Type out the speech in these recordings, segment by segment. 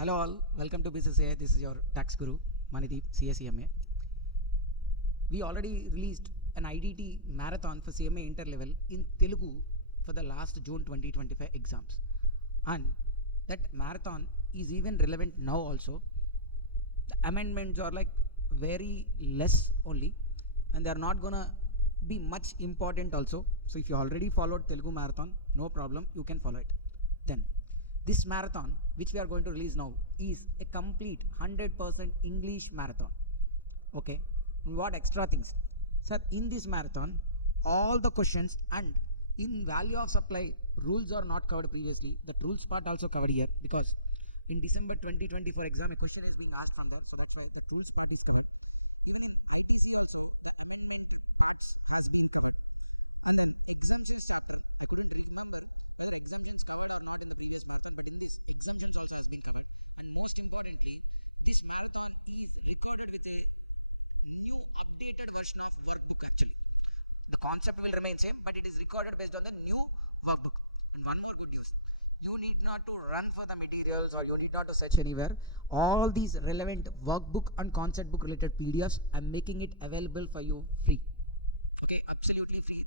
Hello all, welcome to BCCA. This is your tax guru, Manideep, CSCMA. We already released an IDT marathon for CMA interlevel in Telugu for the last June 2025 exams. And that marathon is even relevant now also. The amendments are like very less only, and they are not gonna be much important also. So if you already followed Telugu marathon, no problem, you can follow it. Then this marathon, which we are going to release now, is a complete 100% English marathon. Okay, what extra things? Sir, in this marathon, all the questions and in value of supply, rules are not covered previously. The rules part also covered here because in December 2024 exam, a question is being asked from that. So that's why the rules part is covered. Most importantly, this marathon is recorded with a new updated version of workbook actually. The concept will remain same, but it is recorded based on the new workbook. And one more good news, you need not to run for the materials or you need not to search anywhere. All these relevant workbook and concept book related PDFs, I'm making it available for you free. Okay, absolutely free.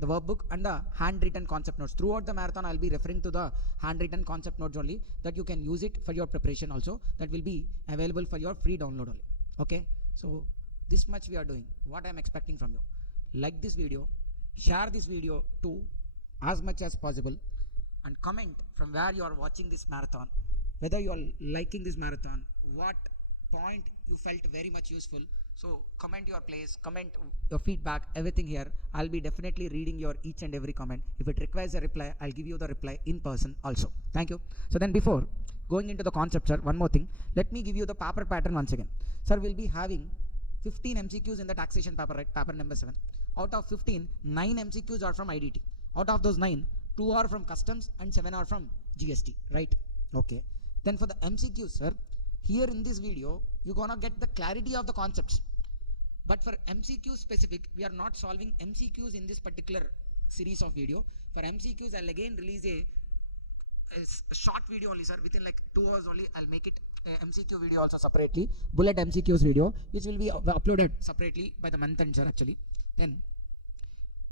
The workbook and the handwritten concept notes. Throughout the marathon, I'll be referring to the handwritten concept notes only, that you can use it for your preparation also. That will be available for your free download only. Okay, so this much we are doing. What I'm expecting from you, like this video, share this video to as much as possible, and comment from where you are watching this marathon, whether you are liking this marathon, what point you felt very much useful. So comment your place, comment your feedback, everything here. I'll be definitely reading your each and every comment. If it requires a reply, I'll give you the reply in person also. Thank you. So then before going into the concept, sir, one more thing. Let me give you the paper pattern once again. Sir, we'll be having 15 MCQs in the taxation paper, right? Paper number 7. Out of 15, 9 MCQs are from IDT. Out of those 9, 2 are from customs and 7 are from GST, right? Okay. Then for the MCQs, sir, here in this video, you're gonna get the clarity of the concepts. But for MCQ specific, we are not solving MCQs in this particular series of video. For MCQs, I'll again release a short video only, sir. Within like 2 hours only, I'll make it a MCQ video also separately. Bullet MCQs video, which will be uploaded separately by the month end, sir, actually. Then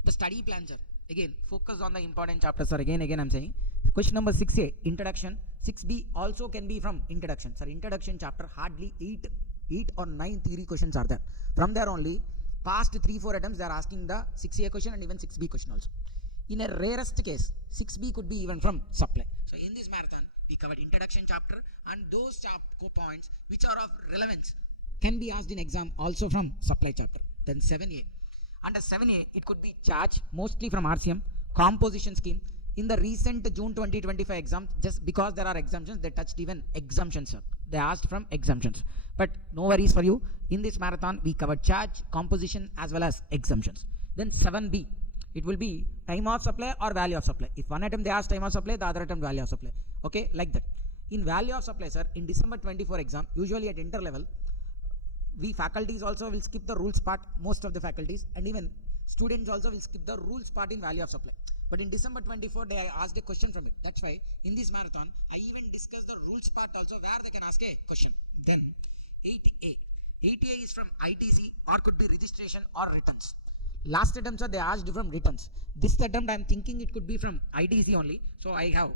the study plan, sir. Again, focus on the important chapters, sir. Again, I'm saying. Question number 6A, introduction. 6B also can be from introduction. Sir, introduction chapter, hardly 8 or 9 theory questions are there. From there only, past 3-4 attempts, they are asking the 6A question and even 6B question also. In a rarest case, 6B could be even from supply. So in this marathon, we covered introduction chapter, and those points which are of relevance can be asked in exam also from supply chapter. Then 7A. Under 7A, it could be charge, mostly from RCM, composition scheme. In the recent June 2025 exam, just because there are exemptions, they touched even exemptions, sir. They asked from exemptions. But no worries for you. In this marathon, we covered charge, composition, as well as exemptions. Then 7B, it will be time of supply or value of supply. If one attempt they ask time of supply, the other attempt value of supply. Okay, like that. In value of supply, sir, in December 24 exam, usually at interlevel, we faculties also will skip the rules part, most of the faculties, and even students also will skip the rules part in value of supply. But in December 24, they asked a question from it. That's why in this marathon, I even discussed the rules part also, where they can ask a question. Then 8A. 8A is from ITC or could be registration or returns. Last attempt, sir, they asked from returns. This attempt, I'm thinking it could be from ITC only. So I have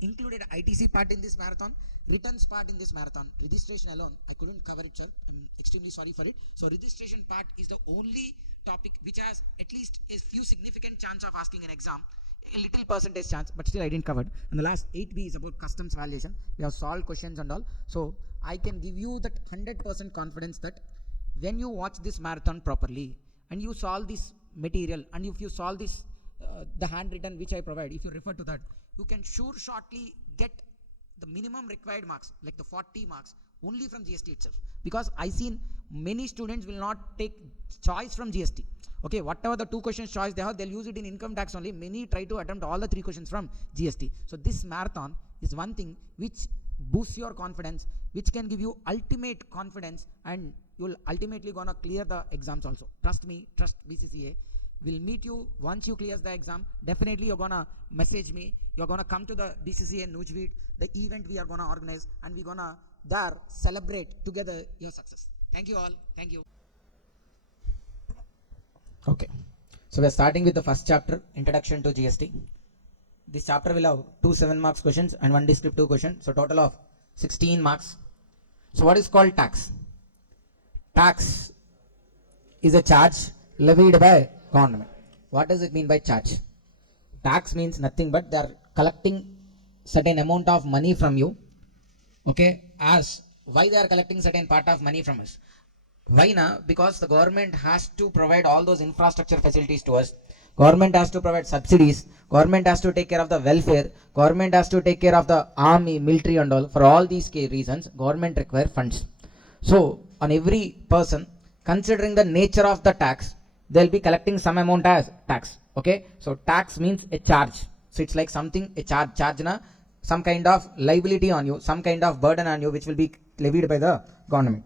included ITC part in this marathon, returns part in this marathon. Registration alone, I couldn't cover it, sir. I'm extremely sorry for it. So registration part is the only topic which has at least a few significant chance of asking an exam, a little percentage chance, but still I didn't cover it. And the last 8B is about customs valuation. We have solved questions and all. So I can give you that 100% confidence that when you watch this marathon properly and you solve this material, and if you solve this, the handwritten which I provide, if you refer to that, you can shortly get the minimum required marks, like the 40 marks, only from GST itself. Because I seen many students will not take choice from GST. Okay, whatever the 2 questions choice they have, they'll use it in income tax only. Many try to attempt all the 3 questions from GST. So this marathon is one thing which boosts your confidence, which can give you ultimate confidence, and you'll ultimately gonna clear the exams also. Trust me, trust BCCA. We'll meet you once you clear the exam. Definitely you're gonna message me. You're gonna come to the BCCA Nujveed, the event we are gonna organize, and we're gonna there celebrate together your success. Thank you all. Thank you. Okay. So we're starting with the first chapter, Introduction to GST. This chapter will have 2 7 marks questions and 1 descriptive question. So total of 16 marks. So what is called tax? Tax is a charge levied by government. What does it mean by charge? Tax means nothing but they are collecting certain amount of money from you. Okay, as why they are collecting certain part of money from us? Why now? Because the government has to provide all those infrastructure facilities to us. Government has to provide subsidies. Government has to take care of the welfare. Government has to take care of the army, military and all. For all these reasons, government require funds. So on every person, considering the nature of the tax, they'll be collecting some amount as tax. Okay, so tax means a charge. So it's like something, a charge na, some kind of liability on you, some kind of burden on you, which will be levied by the government.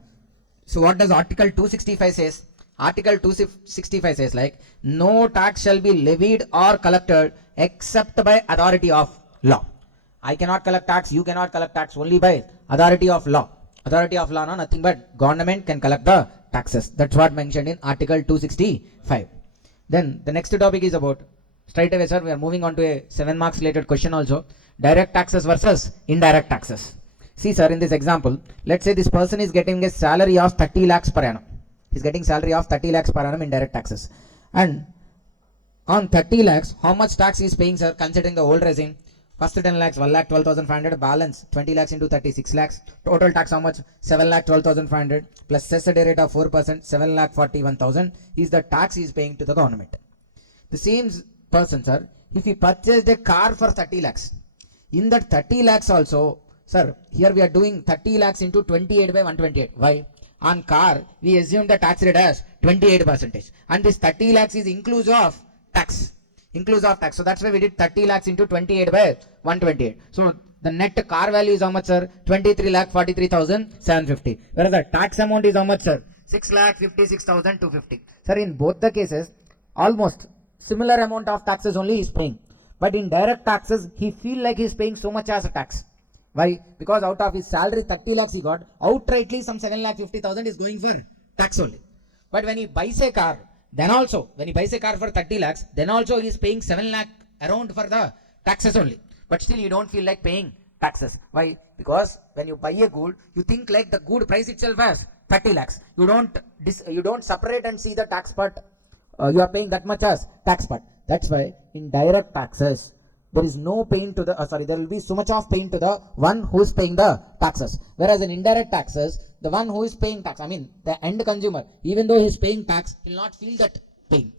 So what does Article 265 says? Article 265 says like, no tax shall be levied or collected except by authority of law. I cannot collect tax, you cannot collect tax, only by authority of law. Authority of law, no, nothing but government can collect the taxes. That's what mentioned in Article 265. Then the next topic is about, straight away sir, we are moving on to a 7 marks related question also. Direct taxes versus indirect taxes. See sir, in this example, let's say this person is getting a salary of 30 lakhs per annum. He's getting salary of 30 lakhs per annum in direct taxes. And on 30 lakhs, how much tax he is paying sir, considering the old regime? First 10 lakhs, 1 lakh 12,500, balance 20 lakhs into 36 lakhs. Total tax how much? 7 lakh 12,500 plus cess rate of 4%, 7 lakh 41,000 is the tax he is paying to the government. The same person sir, if he purchased a car for 30 lakhs, in that 30 lakhs also, sir, here we are doing 30 lakhs into 28 by 128. Why? On car, we assume the tax rate as 28%. And this 30 lakhs is inclusive of tax. Inclusive of tax. So that's why we did 30 lakhs into 28 by 128. So the net car value is how much, sir? 23 lakh 43,750. Whereas the tax amount is how much, sir? 6 lakh 56,250. Sir, in both the cases, almost similar amount of taxes only he is paying. But in direct taxes, he feel like he is paying so much as a tax. Why? Because out of his salary 30 lakhs he got, outrightly some 7 lakh 50,000 is going for tax only. But when he buys a car, then also, when he buys a car for 30 lakhs, then also he is paying 7 lakh around for the taxes only. But still you don't feel like paying taxes. Why? Because when you buy a good, you think like the good price itself as 30 lakhs. You don't separate and see the tax part. You are paying that much as tax part. That's why in direct taxes, there is no pain to the, there will be so much of pain to the one who is paying the taxes. Whereas in indirect taxes, the one who is paying tax, the end consumer, even though he is paying tax, he will not feel that pain.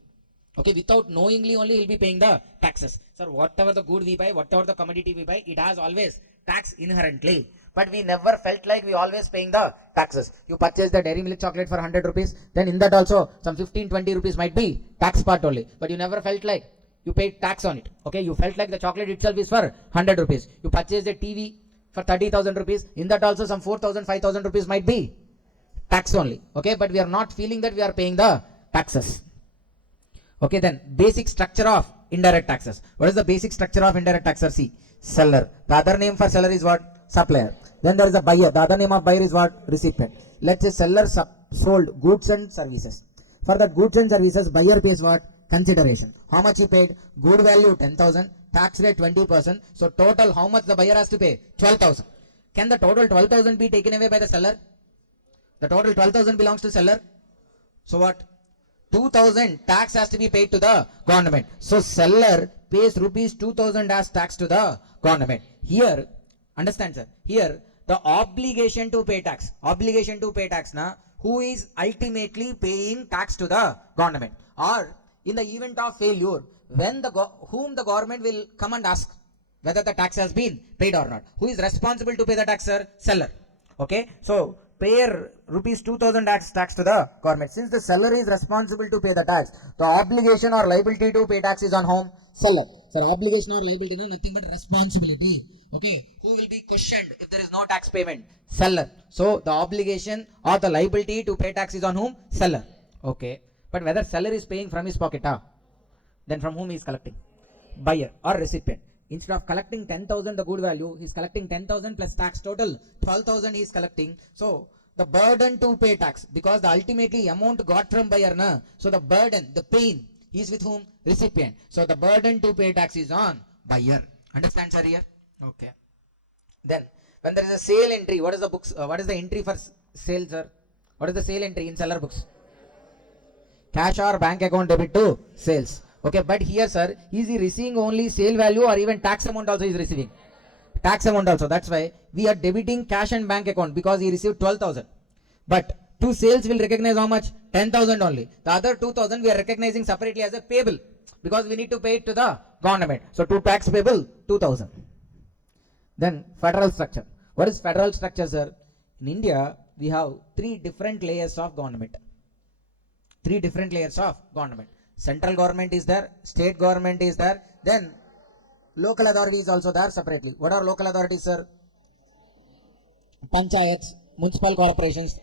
Okay, without knowingly only he will be paying the taxes. Sir, whatever the good we buy, whatever the commodity we buy, it has always tax inherently. But we never felt like we always paying the taxes. You purchase the dairy milk chocolate for 100 rupees, then in that also some 15-20 rupees might be tax part only. But you never felt like you paid tax on it. Okay, you felt like the chocolate itself is for 100 rupees. You purchased a TV for 30,000 rupees. In that also some 4,000, 5,000 rupees might be tax only. Okay, but we are not feeling that we are paying the taxes. Okay, then basic structure of indirect taxes. What is the basic structure of indirect taxes? See, seller. The other name for seller is what? Supplier. Then there is a buyer. The other name of buyer is what? Recipient. Let's say seller sold goods and services. For that goods and services, buyer pays what? Consideration. How much he paid? Good value 10,000, tax rate 20%. So total how much the buyer has to pay? 12,000. Can the total 12,000 be taken away by the seller? The total 12,000 belongs to seller. So what? 2,000 tax has to be paid to the government. So seller pays rupees 2,000 as tax to the government. Here, understand sir, here the obligation to pay tax. Obligation to pay tax na, who is ultimately paying tax to the government? Or in the event of failure, when whom the government will come and ask whether the tax has been paid or not. Who is responsible to pay the tax, sir? Seller. Okay, so pay rupees 2,000 tax to the government. Since the seller is responsible to pay the tax, the obligation or liability to pay tax is on whom? Seller. Sir, obligation or liability is nothing but responsibility. Okay, who will be questioned if there is no tax payment? Seller. So the obligation or the liability to pay tax is on whom? Seller. Okay, but whether seller is paying from his pocket, Then from whom he is collecting? Buyer or recipient. Instead of collecting 10,000 the good value, he is collecting 10,000 plus tax, total 12,000 he is collecting. So the burden to pay tax, because the ultimately amount got from buyer na, so the burden, the pain is with whom? Recipient. So the burden to pay tax is on buyer. Understand, sir, here? Okay. Then when there is a sale entry, what is the books? What is the entry for sale, sir? What is the sale entry in seller books? Cash or bank account debit to sales. Okay, but here, sir, is he receiving only sale value or even tax amount also is receiving? Tax amount also. That's why we are debiting cash and bank account, because he received 12,000. But to sales will recognize how much? 10,000 only. The other 2,000 we are recognizing separately as a payable, because we need to pay it to the government. So to tax payable 2,000. Then federal structure. What is federal structure, sir? In India, we have three different layers of government. Three different layers of government. Central government is there, state government is there, then local authorities also there separately. What are local authorities, sir? Panchayats, municipal corporations,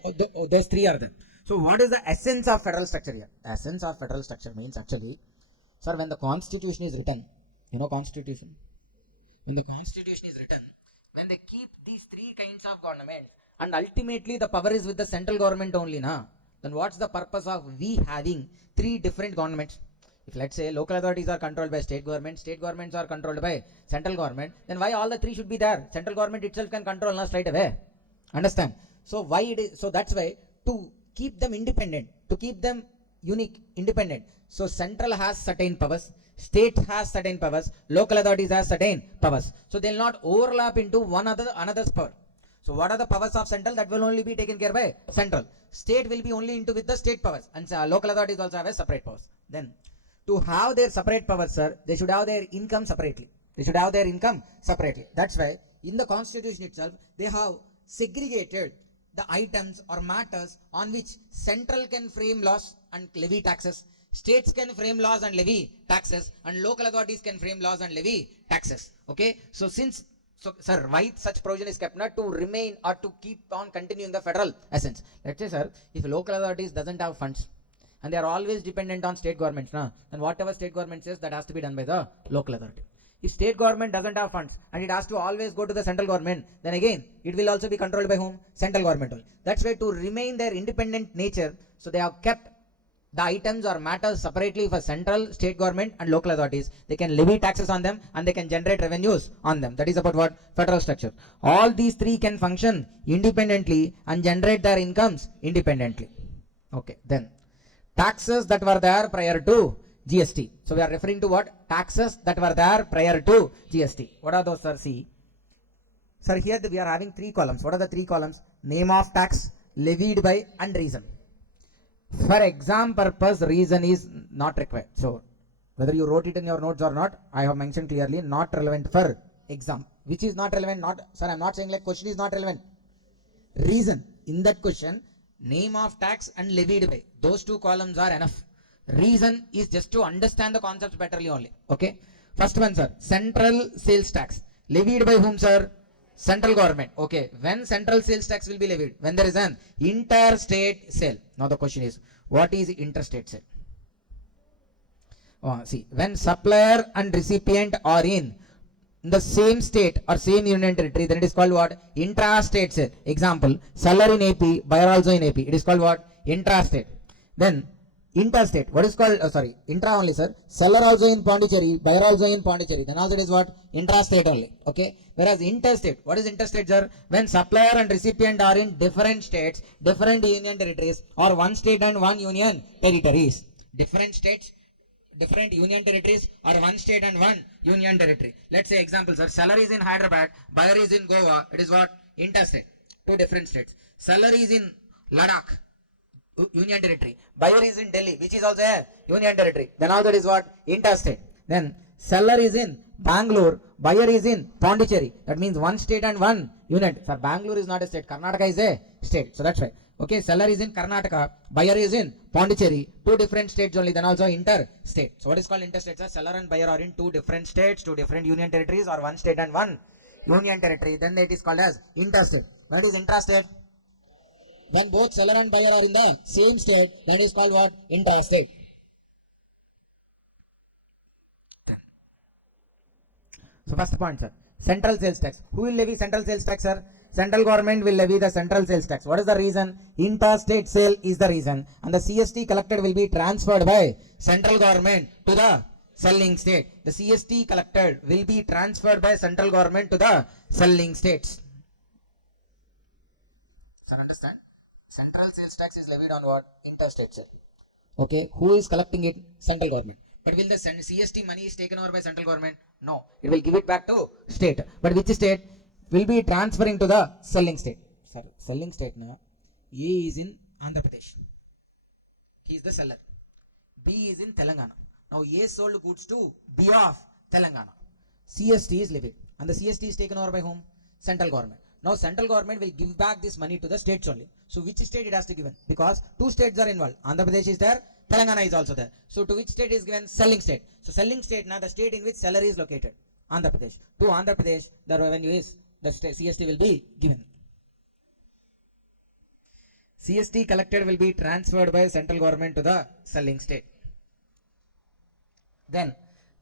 these three are there. So what is the essence of federal structure here? Essence of federal structure means actually, sir, when the constitution is written, you know constitution? When the constitution is written, when they keep these three kinds of government and ultimately the power is with the central government only, na? Then what's the purpose of we having three different governments? If let's say local authorities are controlled by state government, state governments are controlled by central government, then why all the three should be there? Central government itself can control now straight away. Understand? So why it is, so that's why to keep them independent, to keep them unique, independent. So central has certain powers, state has certain powers, local authorities has certain powers. So they'll not overlap into another's power. So what are the powers of central? That will only be taken care by central. State will be only into with the state powers, and local authorities also have a separate powers. Then to have their separate powers, sir, they should have their income separately. They should have their income separately. That's why in the constitution itself, they have segregated the items or matters on which central can frame laws and levy taxes, states can frame laws and levy taxes, and local authorities can frame laws and levy taxes. Okay, so sir, why such provision is kept? Not to remain or to keep on continuing the federal essence. Let's say, sir, if local authorities doesn't have funds and they are always dependent on state governments, then whatever state government says, that has to be done by the local authority. If state government doesn't have funds and it has to always go to the central government, then again it will also be controlled by whom? Central government only. That's why to remain their independent nature, so they have kept the items or matters separately for central, state government and local authorities. They can levy taxes on them and they can generate revenues on them. That is about what? Federal structure. All these three can function independently and generate their incomes independently. Okay, then taxes that were there prior to GST. So we are referring to what? Taxes that were there prior to GST. What are those, sir? See, sir, here we are having three columns. What are the three columns? Name of tax, levied by, and reason. For exam purpose, reason is not required. So whether you wrote it in your notes or not, I have mentioned clearly, not relevant for exam. Which is not relevant? Not, sir, I'm not saying like question is not relevant. Reason. In that question, name of tax and levied by, those two columns are enough. Reason is just to understand the concepts betterly only. Okay. First one, sir, central sales tax. Levied by whom, sir? Central government. Okay. When central sales tax will be levied? When there is an interstate sale. Now the question is, what is interstate sale? See, when supplier and recipient are in the same state or same union territory, then it is called what? Intrastate sale. Example, seller in AP, buyer also in AP. It is called what? Intrastate. Then interstate, what is called, intra only, sir. Seller also in Pondicherry, buyer also in Pondicherry. Then also it is what? Intrastate only. Okay. Whereas interstate, what is interstate, sir? When supplier and recipient are in different states, different union territories, or one state and one union territories. Different states, different union territories, or one state and one union territory. Let's say example, sir. Seller is in Hyderabad, buyer is in Goa. It is what? Interstate. Two different states. Seller is in Ladakh, union territory. Buyer is in Delhi, which is also a union territory. Then all that is what? Interstate. Then seller is in Bangalore, buyer is in Pondicherry. That means one state and one unit. Sir, Bangalore is not a state. Karnataka is a state. So that's right. Okay, seller is in Karnataka, buyer is in Pondicherry. Two different states only. Then also interstate. So what is called interstate? Sir, seller and buyer are in two different states, two different union territories, or one state and one union territory. Then it is called as interstate. What is intrastate? When both seller and buyer are in the same state, that is called what? Interstate. So first point, sir. Central sales tax. Who will levy central sales tax, sir? Central government will levy the central sales tax. What is the reason? Interstate sale is the reason. And the CST collected will be transferred by central government to the selling state. The CST collected will be transferred by central government to the selling states. Sir, understand? Central sales tax is levied on what? Interstate sale. Okay, who is collecting it? Central government. But will the CST money is taken over by central government? No, it will give it back to state. But which state? Will be transferring to the selling state. Sir, selling state na A is in Andhra Pradesh. He is the seller. B is in Telangana. Now A sold goods to B of Telangana. CST is levied. And the CST is taken over by whom? Central government. Now central government will give back this money to the states only. So which state it has to give? Because two states are involved. Andhra Pradesh is there, Telangana is also there. So to which state is given? Selling state. So selling state now the state in which seller is located. Andhra Pradesh. To Andhra Pradesh the revenue is, the CST will be given. CST collected will be transferred by central government to the selling state. Then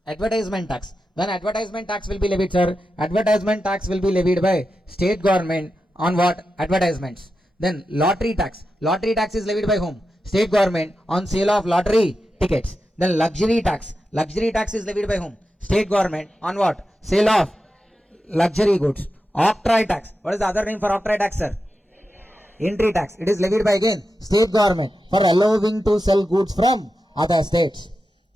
advertisement tax. When advertisement tax will be levied, sir? Advertisement tax will be levied by state government on what? Advertisements. Then lottery tax. Lottery tax is levied by whom? State government on sale of lottery tickets. Then luxury tax. Luxury tax is levied by whom? State government on what? Sale of luxury goods. Octroi tax. What is the other name for octroi tax, sir? Entry tax. It is levied by again state government for allowing to sell goods from other states.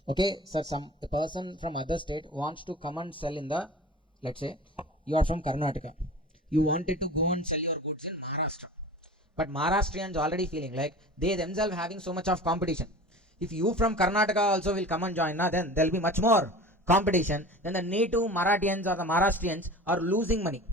Okay, sir, a person from other state wants to come and sell in the, let's say, you are from Karnataka. You wanted to go and sell your goods in Maharashtra. But Maharashtrians already feeling like they themselves having so much of competition. If you from Karnataka also will come and join, then there will be much more competition. Then the native Marathians or the Maharashtrians are losing money.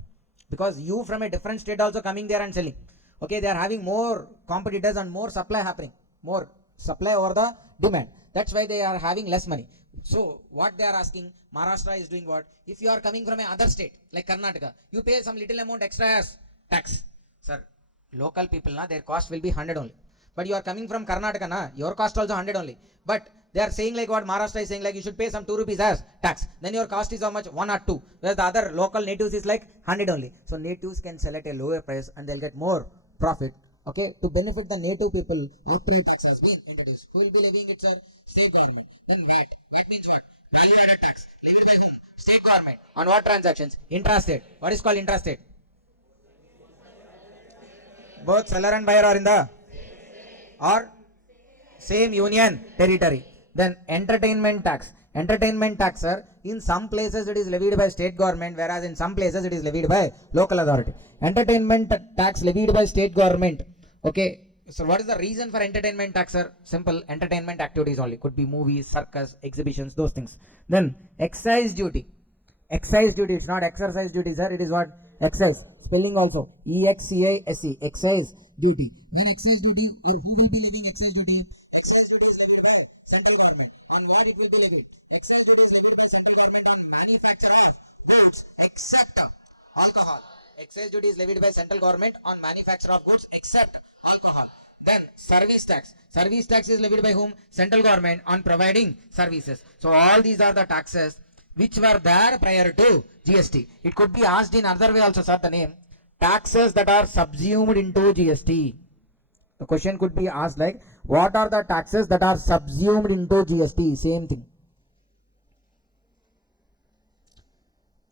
Because you from a different state also coming there and selling. Okay, they are having more competitors and more supply happening. More supply over the demand. That's why they are having less money. So what they are asking, Maharashtra is doing what? If you are coming from another state like Karnataka, you pay some little amount extra as tax. Sir, local people, their cost will be 100 only. But you are coming from Karnataka, your cost also 100 only. But they are saying like what Maharashtra is saying, like you should pay some 2 rupees as tax. Then your cost is how much? 1 or 2. Whereas the other local natives is like 100 only. So natives can sell at a lower price and they'll get more profit. Okay, to benefit the native people, octroi tax has been introduced. Who will be levying it, sir? State government. Then wait means what? Value added tax. Levied by whom? State government. On what transactions? Intrastate. What is called intrastate? Both seller and buyer are in the or same union territory. Then entertainment tax. Entertainment tax, sir, in some places it is levied by state government, whereas in some places it is levied by local authority. Entertainment tax levied by state government. Okay, so what is the reason for entertainment tax, sir? Simple, entertainment activities only. Could be movies, circus, exhibitions, those things. Then excise duty. Excise duty, it's not exercise duty, sir. It is what? Excise. Spelling also. E-X-C-I-S-E. Excise duty. When excise duty, or who will be levying excise duty? Excise duty is levied by central government. On what it will be levied? Excise duty is levied by central government on manufacture of goods except alcohol. Excise duty is levied by central government on manufacture of goods except alcohol. Then service tax. Service tax is levied by whom? Central government on providing services. So all these are the taxes which were there prior to GST. It could be asked in other way also, sir, the name. Taxes that are subsumed into GST. The question could be asked like, what are the taxes that are subsumed into GST? Same thing.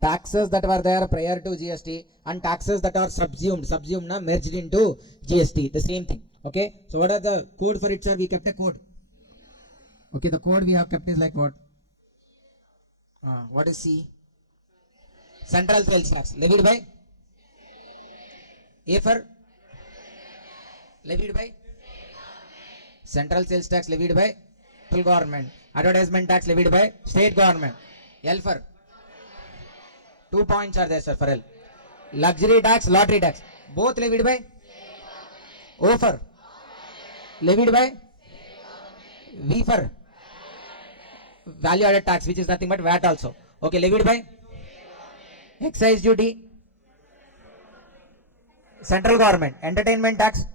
Taxes that were there prior to GST and taxes that are subsumed merged into GST. The same thing. Okay. So what are the code for it, sir? We kept a code. Okay. The code we have kept is like what? What is C? Central sales tax. Levied by? A for? Levied by? Central sales tax levied by central government. Advertisement tax levied by state government. L for? 2 points are there, sir, for L. Luxury tax, lottery tax. Both levied by? O for? Levied by? V for? Value added tax, which is nothing but VAT also. Okay, levied by? Excise duty. Central government. Entertainment tax.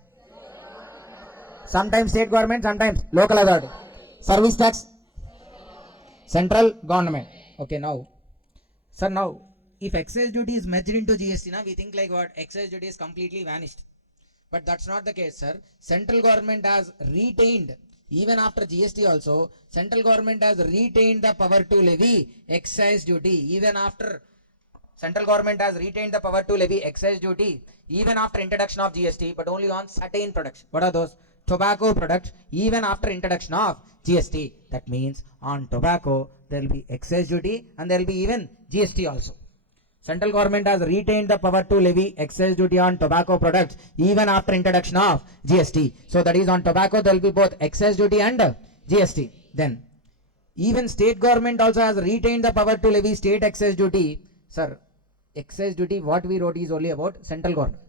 Sometimes state government, sometimes local authority. Service tax. Central government. Okay, now Sir, now if excise duty is merged into GST, now we think like what? Excise duty is completely vanished. But that's not the case, sir. Central government has retained, even after GST also, central government has retained the power to levy excise duty even after central government has retained the power to levy excise duty even after introduction of GST, but only on certain products. What are those? Tobacco products, even after introduction of GST. That means on tobacco there will be excise duty and there will be even GST also. Central government has retained the power to levy excise duty on tobacco products even after introduction of GST. So that is on tobacco there will be both excise duty and GST. Then even state government also has retained the power to levy state excise duty. Sir, excise duty what we wrote is only about central government.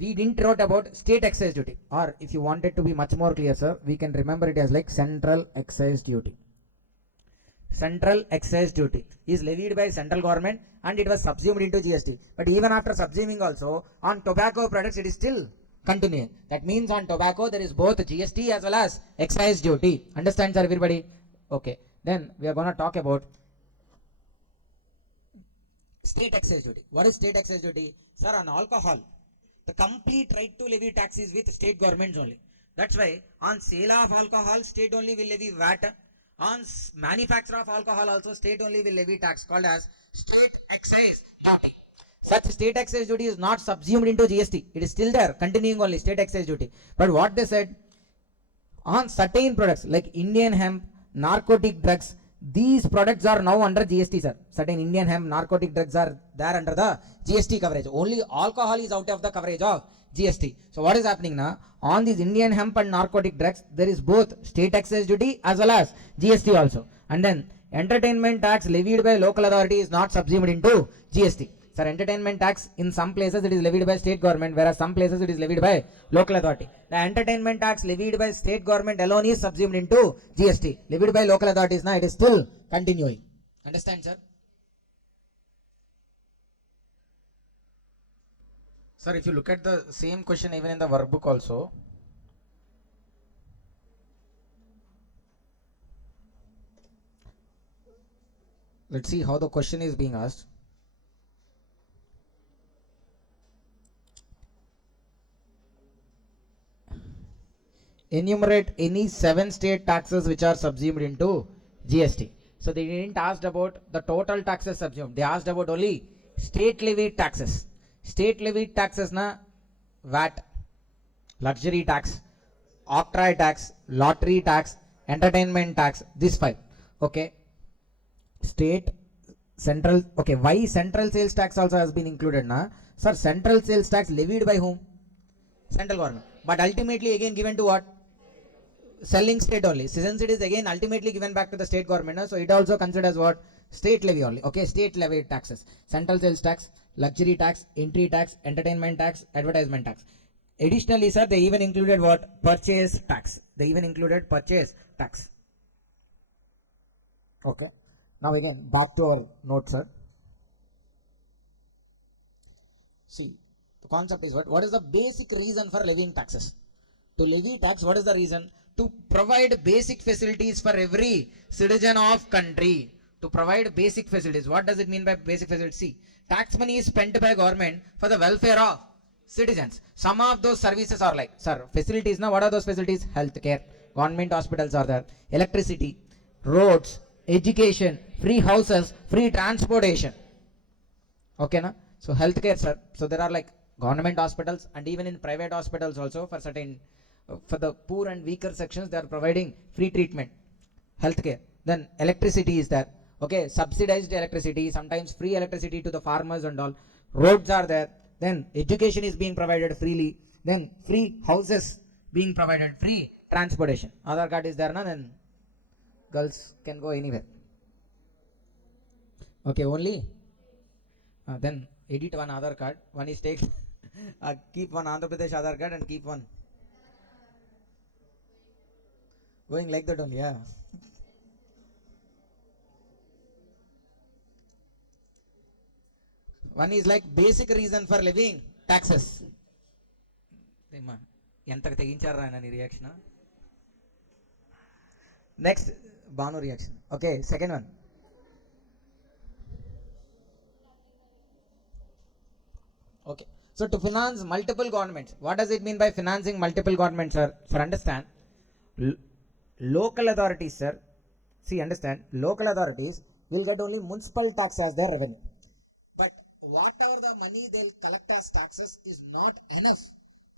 We didn't wrote about state excise duty, or if you want it to be much more clear, sir, we can remember it as like central excise duty. Central excise duty is levied by central government and it was subsumed into GST. But even after subsuming also, on tobacco products it is still continuing. That means on tobacco there is both GST as well as excise duty. Understand, sir, everybody? Okay. Then we are going to talk about state excise duty. What is state excise duty? Sir, on alcohol, the complete right to levy tax is with state governments only. That's why on sale of alcohol, state only will levy VAT. On manufacture of alcohol also, state only will levy tax called as state excise duty. Such state excise duty is not subsumed into GST. It is still there, continuing only state excise duty. But what they said, on certain products like Indian hemp, narcotic drugs, these products are now under GST, sir. Certain Indian hemp, narcotic drugs are there under the GST coverage. Only alcohol is out of the coverage of GST. So what is happening now? On these Indian hemp and narcotic drugs, there is both state excise duty as well as GST also. And then entertainment tax levied by local authority is not subsumed into GST. Sir, entertainment tax in some places it is levied by state government, whereas some places it is levied by local authority. The entertainment tax levied by state government alone is subsumed into GST. Levied by local authorities now it is still continuing. Understand, sir? Sir, if you look at the same question even in the workbook also, let's see how the question is being asked. Enumerate any 7 state taxes which are subsumed into GST. So they didn't ask about the total taxes subsumed. They asked about only state levied taxes. State levied taxes na VAT, luxury tax, octroi tax, lottery tax, entertainment tax. This 5. Okay. State, central. Okay. Why central sales tax also has been included na? Sir, central sales tax levied by whom? Central government. But ultimately again given to what? Selling state only. Since it is again ultimately given back to the state government, so it also considers what? State levy only. Okay, state levy taxes. Central sales tax, luxury tax, entry tax, entertainment tax, advertisement tax. Additionally, sir, they even included what? Purchase tax. They even included purchase tax. Okay. Now again, back to our note, sir. See, the concept is what? What is the basic reason for levying taxes? To levy tax, what is the reason? To provide basic facilities for every citizen of country. To provide basic facilities. What does it mean by basic facilities? See, tax money is spent by government for the welfare of citizens. Some of those services are like, sir, facilities. Now, what are those facilities? Healthcare, government hospitals are there, electricity, roads, education, free houses, free transportation. Okay, na? So healthcare, sir. So there are like government hospitals and even in private hospitals also for certain for the poor and weaker sections they are providing free treatment, healthcare. Then electricity is there. Okay, subsidized electricity, sometimes free electricity to the farmers and all. Roads are there. Then education is being provided freely. Then free houses being provided, free transportation. Aadhaar card is there, na? Then girls can go anywhere. Okay, only then edit one Aadhaar card. One is take keep one Andhra Pradesh Aadhaar card and keep one. Going like that only, yeah. One is like basic reason for levying taxes. ఎంతకు తెగించారా ఆయన నీ reaction. Next Bhanu reaction. Okay, second one. So to finance multiple governments, what does it mean by financing multiple governments, sir? Sir, understand, local authorities, sir, see, understand, local authorities will get only municipal tax as their revenue. But whatever the money they'll collect as taxes is not enough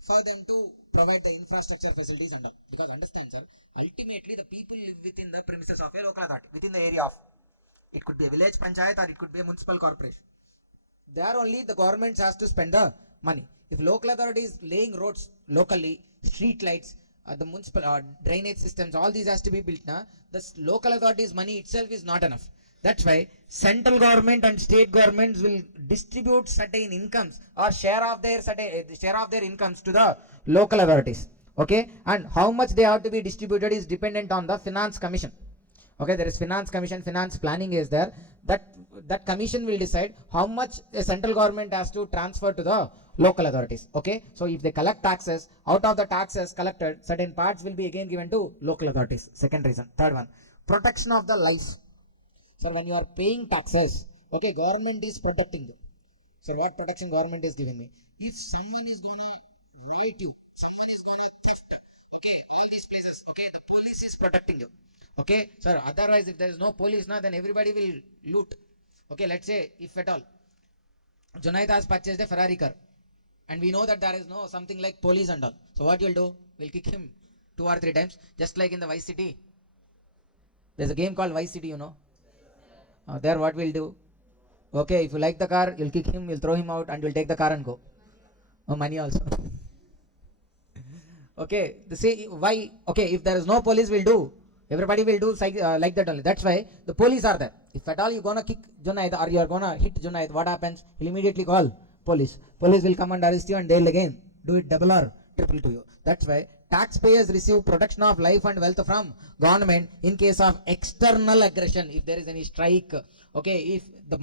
for them to provide the infrastructure facilities and all. Because understand, sir, ultimately the people live within the premises of a local authority, within the area of, it could be a village panchayat or it could be a municipal corporation. There only the government has to spend the money. If local authority is laying roads locally, street lights, the municipal drainage systems, all these has to be built now. The local authorities' money itself is not enough. That's why central government and state governments will distribute certain incomes or share of their incomes to the local authorities. Okay, and how much they have to be distributed is dependent on the finance commission. Okay, there is finance commission, finance planning is there. That commission will decide how much the central government has to transfer to the local authorities. Okay, so if they collect taxes, out of the taxes collected, certain parts will be again given to local authorities. Second reason. Third one, protection of the life. So when you are paying taxes, okay, government is protecting you. So what protection government is giving me? If someone is gonna rape you, someone is gonna theft, okay, all these places, okay, the police is protecting you. Okay, sir, otherwise if there is no police now, then everybody will loot. Okay, let's say if at all Junaid has purchased a Ferrari car and we know that there is no something like police and all. So what you'll do? We'll kick him 2 or 3 times, just like in the Vice City. There's a game called Vice City, you know. There what we'll do? Okay, if you like the car, you'll kick him, you'll throw him out and you'll take the car and go. Money also. Okay, say why? Okay, if there is no police, we'll do. Everybody will do like that only. That's why the police are there. If at all you're gonna kick Junaid or you're gonna hit Junaid, what happens? He'll immediately call police. Police will come and arrest you and they'll again do it double or triple to you. That's why taxpayers receive protection of life and wealth from government in case of external aggression. If there is any strike, okay, if the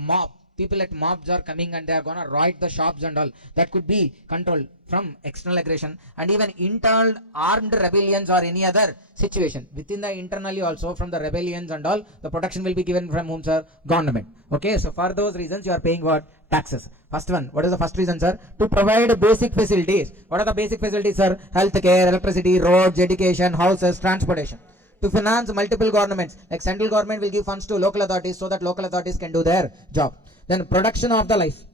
people at mobs are coming and they are gonna riot the shops and all, that could be controlled from external aggression. And even internal armed rebellions or any other situation within the internally also from the rebellions and all, the protection will be given from whom, sir? Government. Okay, so for those reasons you are paying what? Taxes. First one, what is the first reason, sir? To provide basic facilities. What are the basic facilities, sir? Healthcare, electricity, roads, education, houses, transportation. To finance multiple governments, like central government will give funds to local authorities so that local authorities can do their job. Then production of the life.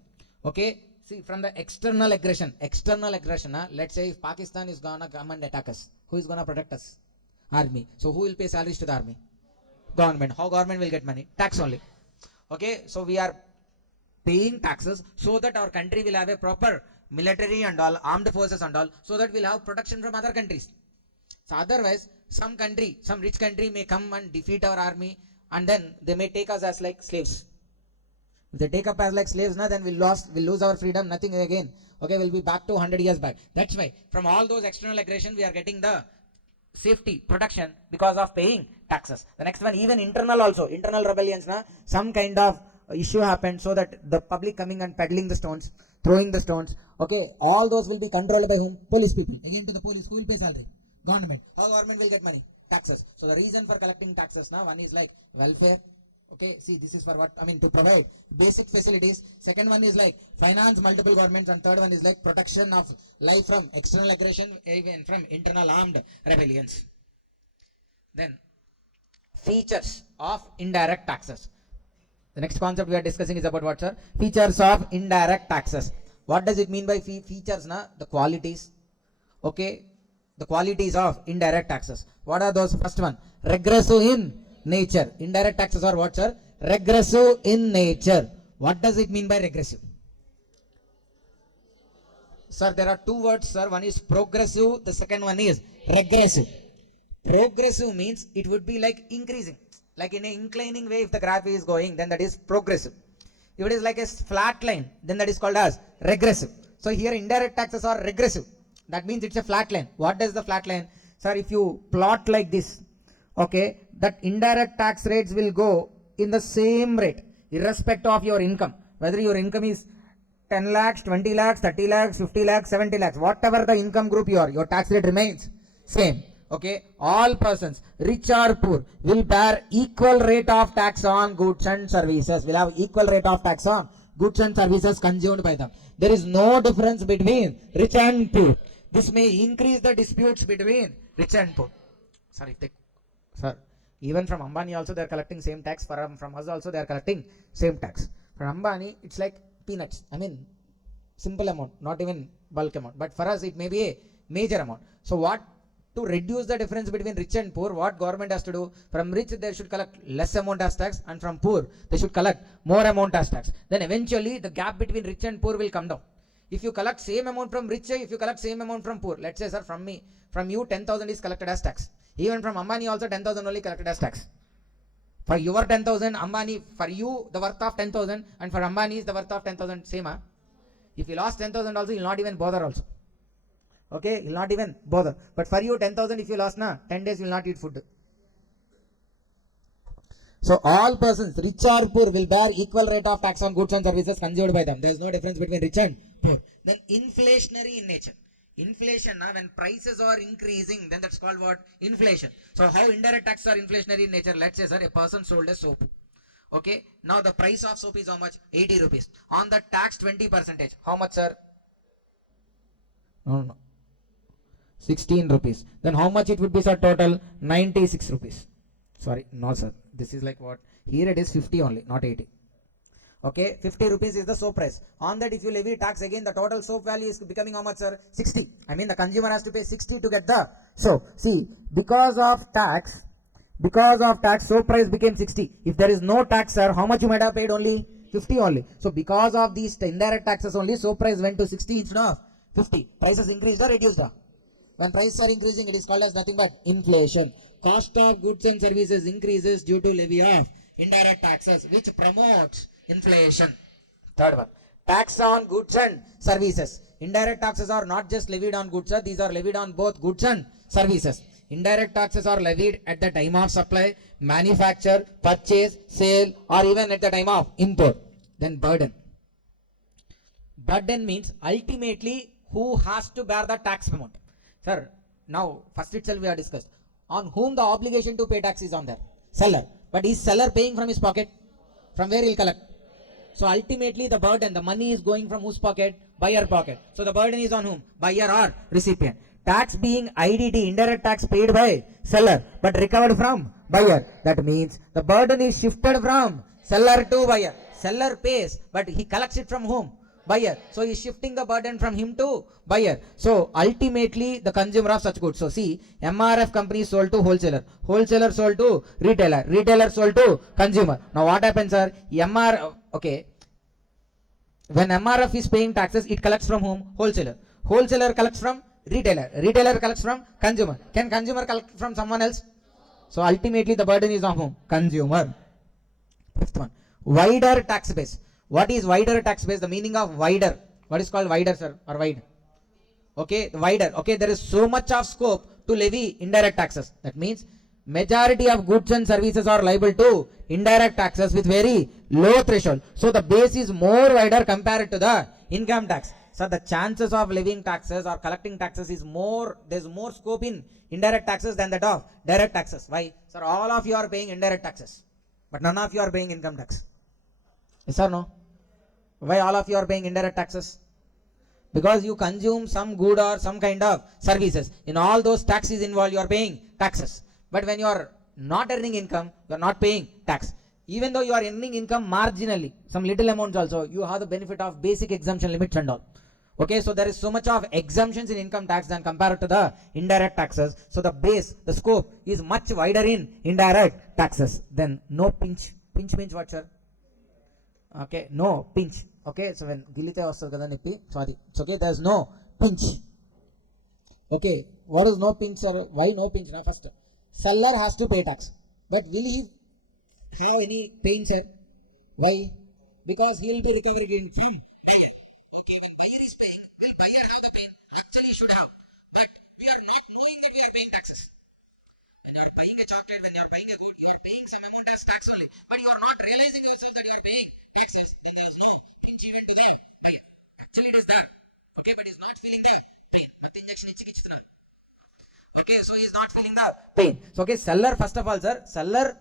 Okay, see, from the external aggression, let's say if Pakistan is gonna come and attack us, who is gonna protect us? Army. So who will pay salaries to the army? Government. How government will get money? Tax only. Okay, so we are paying taxes so that our country will have a proper military and all, armed forces and all, so that we'll have protection from other countries. So otherwise, some rich country may come and defeat our army and then they may take us as like slaves. If they take up as like slaves, then we'll lose our freedom, nothing again. Okay, we'll be back to 100 years back. That's why from all those external aggression, we are getting the safety, protection because of paying taxes. The next one, even internal also, internal rebellions, some kind of issue happened so that the public coming and peddling the stones, throwing the stones, okay, all those will be controlled by whom? Police people. Again to the police, who will pay salary? Government. How government will get money? Taxes. So the reason for collecting taxes now, one is like welfare. Okay, see, this is for what? I mean, to provide basic facilities. Second one is like finance multiple governments, and third one is like protection of life from external aggression, even from internal armed rebellions. Then features of indirect taxes. The next concept we are discussing is about what, sir? Features of indirect taxes. What does it mean by features? The qualities. Okay, the qualities of indirect taxes. What are those? First one, regressive in nature. Indirect taxes are what, sir? Regressive in nature. What does it mean by regressive? Sir, there are two words, sir. One is progressive, the second one is regressive. Progressive means it would be like increasing, like in an inclining way. If the graph is going, then that is progressive. If it is like a flat line, then that is called as regressive. So here indirect taxes are regressive. That means it's a flat line. What does the flat line? Sir, if you plot like this, okay, that indirect tax rates will go in the same rate irrespective of your income. Whether your income is 10 lakhs, 20 lakhs, 30 lakhs, 50 lakhs, 70 lakhs, whatever the income group you are, your tax rate remains same. Okay, all persons, rich or poor, will bear equal rate of tax on goods and services. Will have equal rate of tax on goods and services consumed by them. There is no difference between rich and poor. This may increase the disputes between rich and poor. Sir, even from Ambani also they are collecting same tax. From us also they are collecting same tax. For Ambani, it's like peanuts. I mean, simple amount, not even bulk amount. But for us, it may be a major amount. So what? To reduce the difference between rich and poor, what government has to do? From rich, they should collect less amount as tax, and from poor, they should collect more amount as tax. Then eventually, the gap between rich and poor will come down. If you collect same amount from rich, if you collect same amount from poor, let's say, sir, from you, 10,000 is collected as tax. Even from Ambani also 10,000 only collected as tax. For your 10,000, Ambani, for you, the worth of 10,000, and for Ambani is the worth of 10,000, same. Huh? If you lost 10,000 also, you'll not even bother also. Okay, you'll not even bother. But for you, 10,000 if you lost, 10 days you will not eat food. So all persons, rich or poor, will bear equal rate of tax on goods and services consumed by them. There is no difference between rich and poor. Then inflationary in nature. Inflation, when prices are increasing, then that's called what? Inflation. So how indirect taxes are inflationary in nature? Let's say, sir, a person sold a soap. Okay, now the price of soap is how much? 80 rupees. On the tax 20%. How much, sir? No. 16 rupees. Then how much it would be, sir? Total 96 rupees. Sorry, no, sir. This is like what? Here it is 50 only, not 80. Okay, 50 rupees is the soap price. On that, if you levy tax again, the total soap value is becoming how much, sir? 60. I mean, the consumer has to pay 60 to get the soap. See, because of tax, soap price became 60. If there is no tax, sir, how much you might have paid? Only 50 only. So because of these indirect taxes only, soap price went to 60 instead of 50. Prices increased or reduced? When prices are increasing, it is called as nothing but inflation. Cost of goods and services increases due to levy of indirect taxes, which promotes inflation. Third one, tax on goods and services. Indirect taxes are not just levied on goods, these are levied on both goods and services. Indirect taxes are levied at the time of supply, manufacture, purchase, sale, or even at the time of import. Then burden. Burden means ultimately who has to bear the tax amount. Sir, now first itself we have discussed. On whom the obligation to pay tax is on there? Seller. But is seller paying from his pocket? From where he'll collect? So ultimately the burden, the money is going from whose pocket? Buyer pocket. So the burden is on whom? Buyer or recipient. Tax being IDT, indirect tax paid by seller, but recovered from buyer. That means the burden is shifted from seller to buyer. Seller pays, but he collects it from whom? Buyer. So he is shifting the burden from him to buyer. So ultimately the consumer of such goods. So see, MRF company sold to wholesaler. Wholesaler sold to retailer. Retailer sold to consumer. Now what happens, sir? Okay. When MRF is paying taxes, it collects from whom? Wholesaler. Wholesaler collects from retailer. Retailer collects from consumer. Can consumer collect from someone else? So ultimately the burden is on whom? Consumer. Fifth one, wider tax base. What is wider tax base? The meaning of wider. What is called wider, sir? Or wide? Okay, wider. Okay, there is so much of scope to levy indirect taxes. That means majority of goods and services are liable to indirect taxes with very low threshold. So the base is more wider compared to the income tax. So the chances of levying taxes or collecting taxes is more, there's more scope in indirect taxes than that of direct taxes. Why? Sir, all of you are paying indirect taxes, but none of you are paying income tax. Yes or no? Why all of you are paying indirect taxes? Because you consume some good or some kind of services. In all those taxes involved, you are paying taxes. But when you are not earning income, you are not paying tax. Even though you are earning income marginally, some little amounts also, you have the benefit of basic exemption limits and all. Okay, so there is so much of exemptions in income tax than compared to the indirect taxes. So the base, the scope is much wider in indirect taxes. Then no pinch. Pinch means what, sir? Okay, no pinch. Okay, so when gilite vastadu kada nippi, sorry, it's okay, there's no pinch. Okay, what is no pinch, sir? Why no pinch? Now first, seller has to pay tax, but will he have any pain, sir? Why? Because he will be recovering it from buyer. Okay, when buyer is paying, will buyer have the pain? Actually, he should have, but we are not knowing that we are paying taxes. When you are buying a chocolate, when you are buying a good, you are paying some amount as tax only, but you are not realizing yourself that you are paying taxes. Then there is no pinch even to the buyer. Actually, it is there. Okay, but he is not feeling the pain. Math injection ichchi. Okay, so he is not feeling the pain. So okay, seller, first of all, sir, seller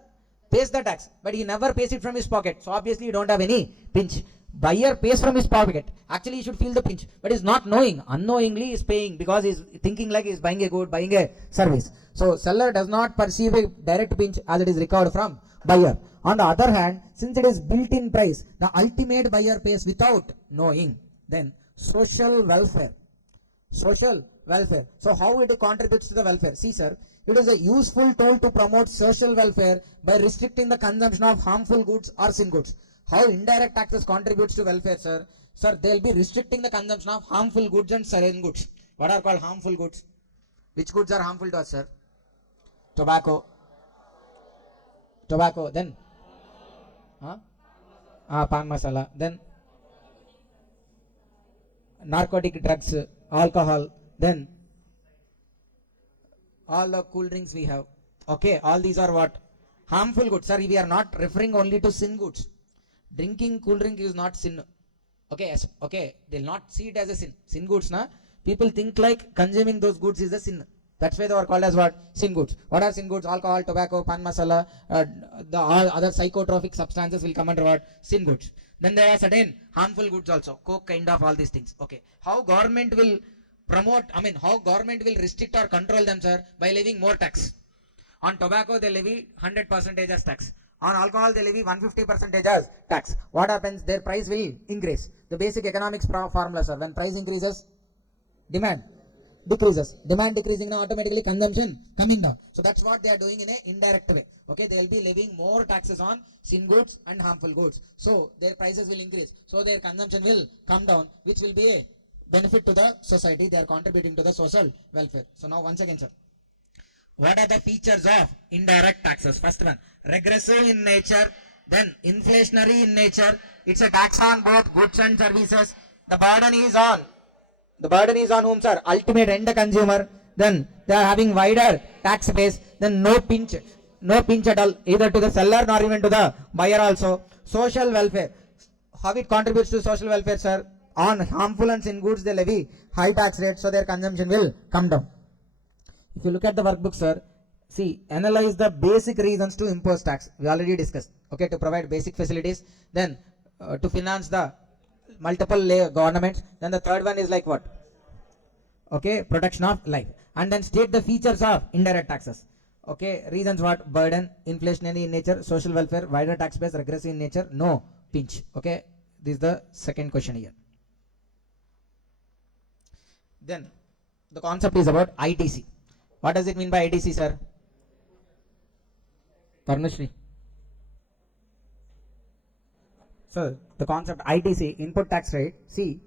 pays the tax, but he never pays it from his pocket. So obviously you don't have any pinch. Buyer pays from his pocket. Actually, he should feel the pinch, but he's not knowing. Unknowingly, he's paying because he's thinking like he's buying a good, buying a service. So, seller does not perceive a direct pinch as it is recovered from buyer. On the other hand, since it is built-in price, the ultimate buyer pays without knowing. Then, social welfare. Social welfare. So, how it contributes to the welfare? See, sir, it is a useful tool to promote social welfare by restricting the consumption of harmful goods or sin goods. How indirect taxes contributes to welfare, sir? Sir, they will be restricting the consumption of harmful goods and certain goods. What are called harmful goods? Which goods are harmful to us, sir? Tobacco. Tobacco. Then? Pan masala. Then? Narcotic drugs, alcohol. Then? All the cool drinks we have. Okay, all these are what? Harmful goods. Sir, we are not referring only to sin goods. Drinking cool drink is not sin. Okay, yes, okay, they'll not see it as a sin. Sin goods, na? People think like consuming those goods is a sin. That's why they are called as what? Sin goods. What are sin goods? Alcohol, tobacco, pan masala, the all other psychotropic substances will come under what? Sin goods. Then there are certain harmful goods also. Coke, kind of all these things. Okay. How government will promote, how government will restrict or control them, sir? By levying more tax. On tobacco, they levy 100% as tax. On alcohol, they levy 150% as tax. What happens? Their price will increase. The basic economics formula, sir. When price increases, demand decreases. Demand decreasing, now automatically consumption coming down. So that's what they are doing in an indirect way. Okay, they will be levying more taxes on sin goods and harmful goods. So their prices will increase. So their consumption will come down, which will be a benefit to the society. They are contributing to the social welfare. So now once again, sir. What are the features of indirect taxes? First one, regressive in nature, then inflationary in nature. It's a tax on both goods and services. The burden is on whom, sir? Ultimate end consumer. Then they are having wider tax base. Then no pinch at all, either to the seller nor even to the buyer also. Social welfare. How it contributes to social welfare, sir? On harmful and sin goods, they levy high tax rate, so their consumption will come down. If you look at the workbook, sir, see, analyze the basic reasons to impose tax. We already discussed. Okay, to provide basic facilities, then to finance the multiple governments. Then the third one is like what? Okay, protection of life. And then state the features of indirect taxes. Okay, reasons what? Burden, inflationary in nature, social welfare, wider tax base, regressive in nature, no pinch. Okay, this is the second question here. Then the concept is about ITC. What does it mean by ITC, sir? Parnashri. So, the concept ITC, input tax rate. See,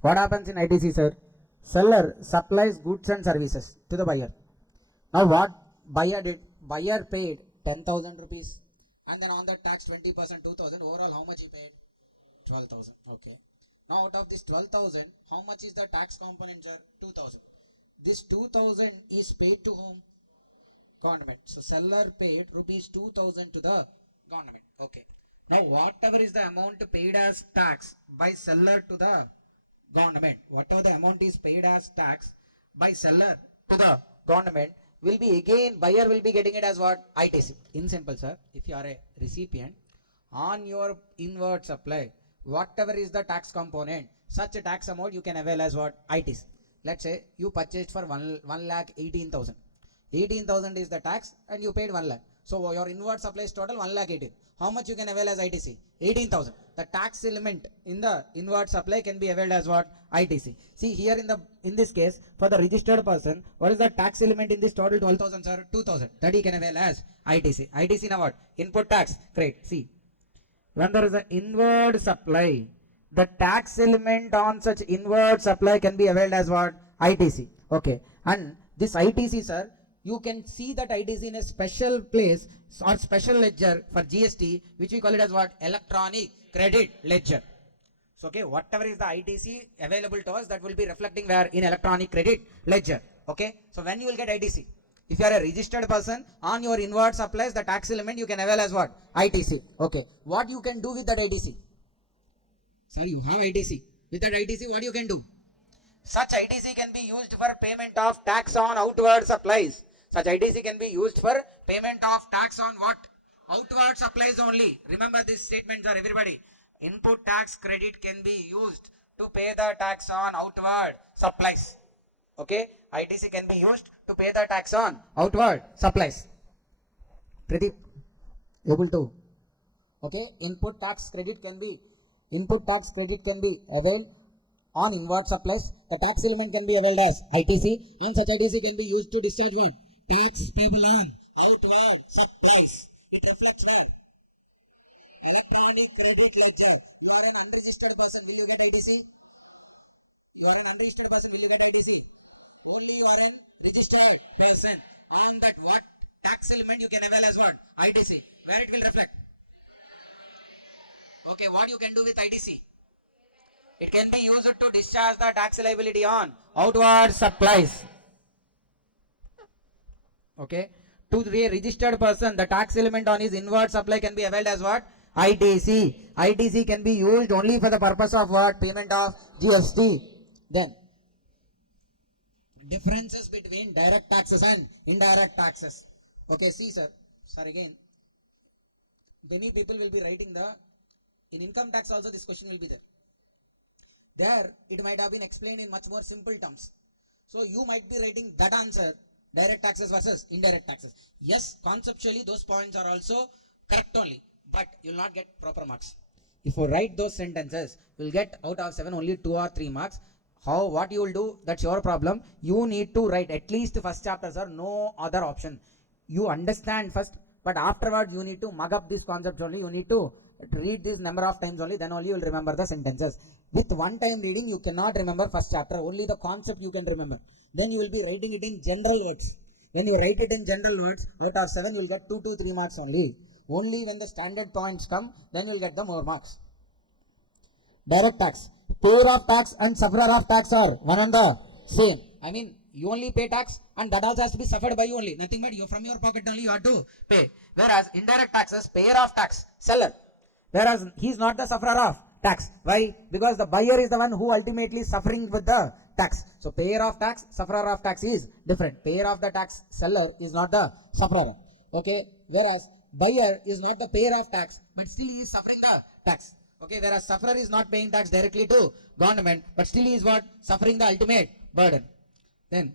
what happens in ITC, sir? Seller supplies goods and services to the buyer. Now, what buyer did? Buyer paid 10,000 rupees. And then on the tax 20%, 2,000. Overall, how much he paid? 12,000. Okay. Now, out of this 12,000, how much is the tax component, sir? 2,000. This 2,000 is paid to whom? Government. So seller paid rupees 2,000 to the government. Okay. Now whatever is the amount paid as tax by seller to the government, whatever the amount is paid as tax by seller to the government will be again, buyer will be getting it as what? ITC. In simple, sir, if you are a recipient, on your inward supply, whatever is the tax component, such a tax amount you can avail as what? ITC. Let's say you purchased for 1,18,000. 18,000 is the tax and you paid 1 lakh. So your inward supply is total 1,18,000. How much you can avail as ITC? 18,000. The tax element in the inward supply can be availed as what? ITC. See here in this case, for the registered person, what is the tax element in this total 12,000, sir? 2,000. That he can avail as ITC. ITC now what? Input tax. Great. See, when there is an inward supply, the tax element on such inward supply can be availed as what? ITC. Okay. And this ITC, sir, you can see that ITC in a special place or special ledger for GST, which we call it as what? Electronic credit ledger. So, okay, whatever is the ITC available to us, that will be reflecting where? In electronic credit ledger. Okay. So, when you will get ITC? If you are a registered person, on your inward supplies, the tax element you can avail as what? ITC. Okay. What you can do with that ITC? Sir, you have ITC. With that ITC, what you can do? Such ITC can be used for payment of tax on outward supplies. Such ITC can be used for payment of tax on what? Outward supplies only. Remember this statement, sir, everybody. input tax credit can be used to pay the tax on outward supplies. Okay, ITC can be used to pay the tax on outward supplies. Pretty able to. Okay, input tax credit can be availed on inward supplies. The tax element can be availed as ITC, and such ITC can be used to discharge what? Tax payable on outward supplies. It reflects what? Electronic credit ledger. You are an unregistered person, will you get ITC? You are an unregistered person, will you get ITC? Only you are an registered person. On that what? Tax element you can avail as what? ITC. Where it will reflect? Okay, what you can do with ITC? It can be used to discharge the tax liability on outward supplies. Okay. To the registered person, the tax element on his inward supply can be availed as what? ITC. ITC can be used only for the purpose of what? Payment of GST. Then, differences between direct taxes and indirect taxes. Okay, see sir. Sir, again, many people will be writing in income tax also this question will be there. There, it might have been explained in much more simple terms. So, you might be writing that answer, direct taxes versus indirect taxes. Yes, conceptually, those points are also correct only, but you will not get proper marks. If you write those sentences, you will get out of 7 only 2 or 3 marks. What you will do, that's your problem. You need to write at least first chapters or no other option. You understand first, but afterward you need to mug up this concept only. You need to read this number of times only, then only you will remember the sentences. With one time reading, you cannot remember first chapter, only the concept you can remember. Then you will be writing it in general words. When you write it in general words, out of 7, you will get 2 to 3 marks only. Only when the standard points come, then you will get the more marks. Direct tax. Payer of tax and sufferer of tax are one and the same. I mean, you only pay tax and that also has to be suffered by you only. Nothing but you from your pocket only you have to pay. Whereas indirect taxes, payer of tax, seller. Whereas he is not the sufferer of tax. Why? Because the buyer is the one who ultimately suffering with the tax. So payer of tax, sufferer of tax is different. Payer of the tax, seller is not the sufferer. Okay. Whereas buyer is not the payer of tax, but still he is suffering the tax. Okay, whereas sufferer is not paying tax directly to government, but still he is what? Suffering the ultimate burden. Then,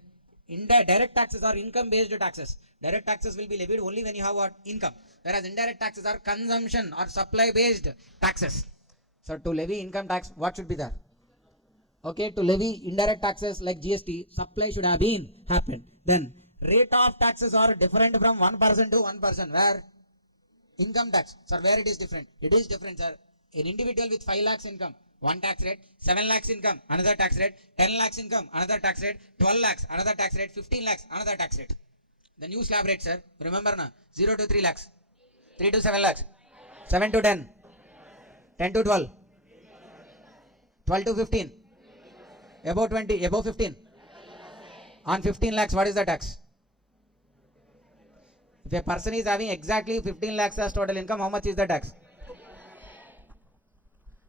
direct taxes are income-based taxes. Direct taxes will be levied only when you have what? Income. Whereas indirect taxes are consumption or supply-based taxes. So, to levy income tax, what should be there? Okay, to levy indirect taxes like GST, supply should have been happened. Then, rate of taxes are different from one person to one person. Where? Income tax. Sir, where it is different? It is different, sir. An individual with 5 lakhs income, one tax rate, 7 lakhs income, another tax rate, 10 lakhs income, another tax rate, 12 lakhs, another tax rate, 15 lakhs, another tax rate. The new slab rate, sir. Remember na? 0 to 3 lakhs, 3 to 7 lakhs, 7 to 10, 10 to 12, 12 to 15, above 20, above 15. On 15 lakhs, what is the tax? If a person is having exactly 15 lakhs as total income, how much is the tax?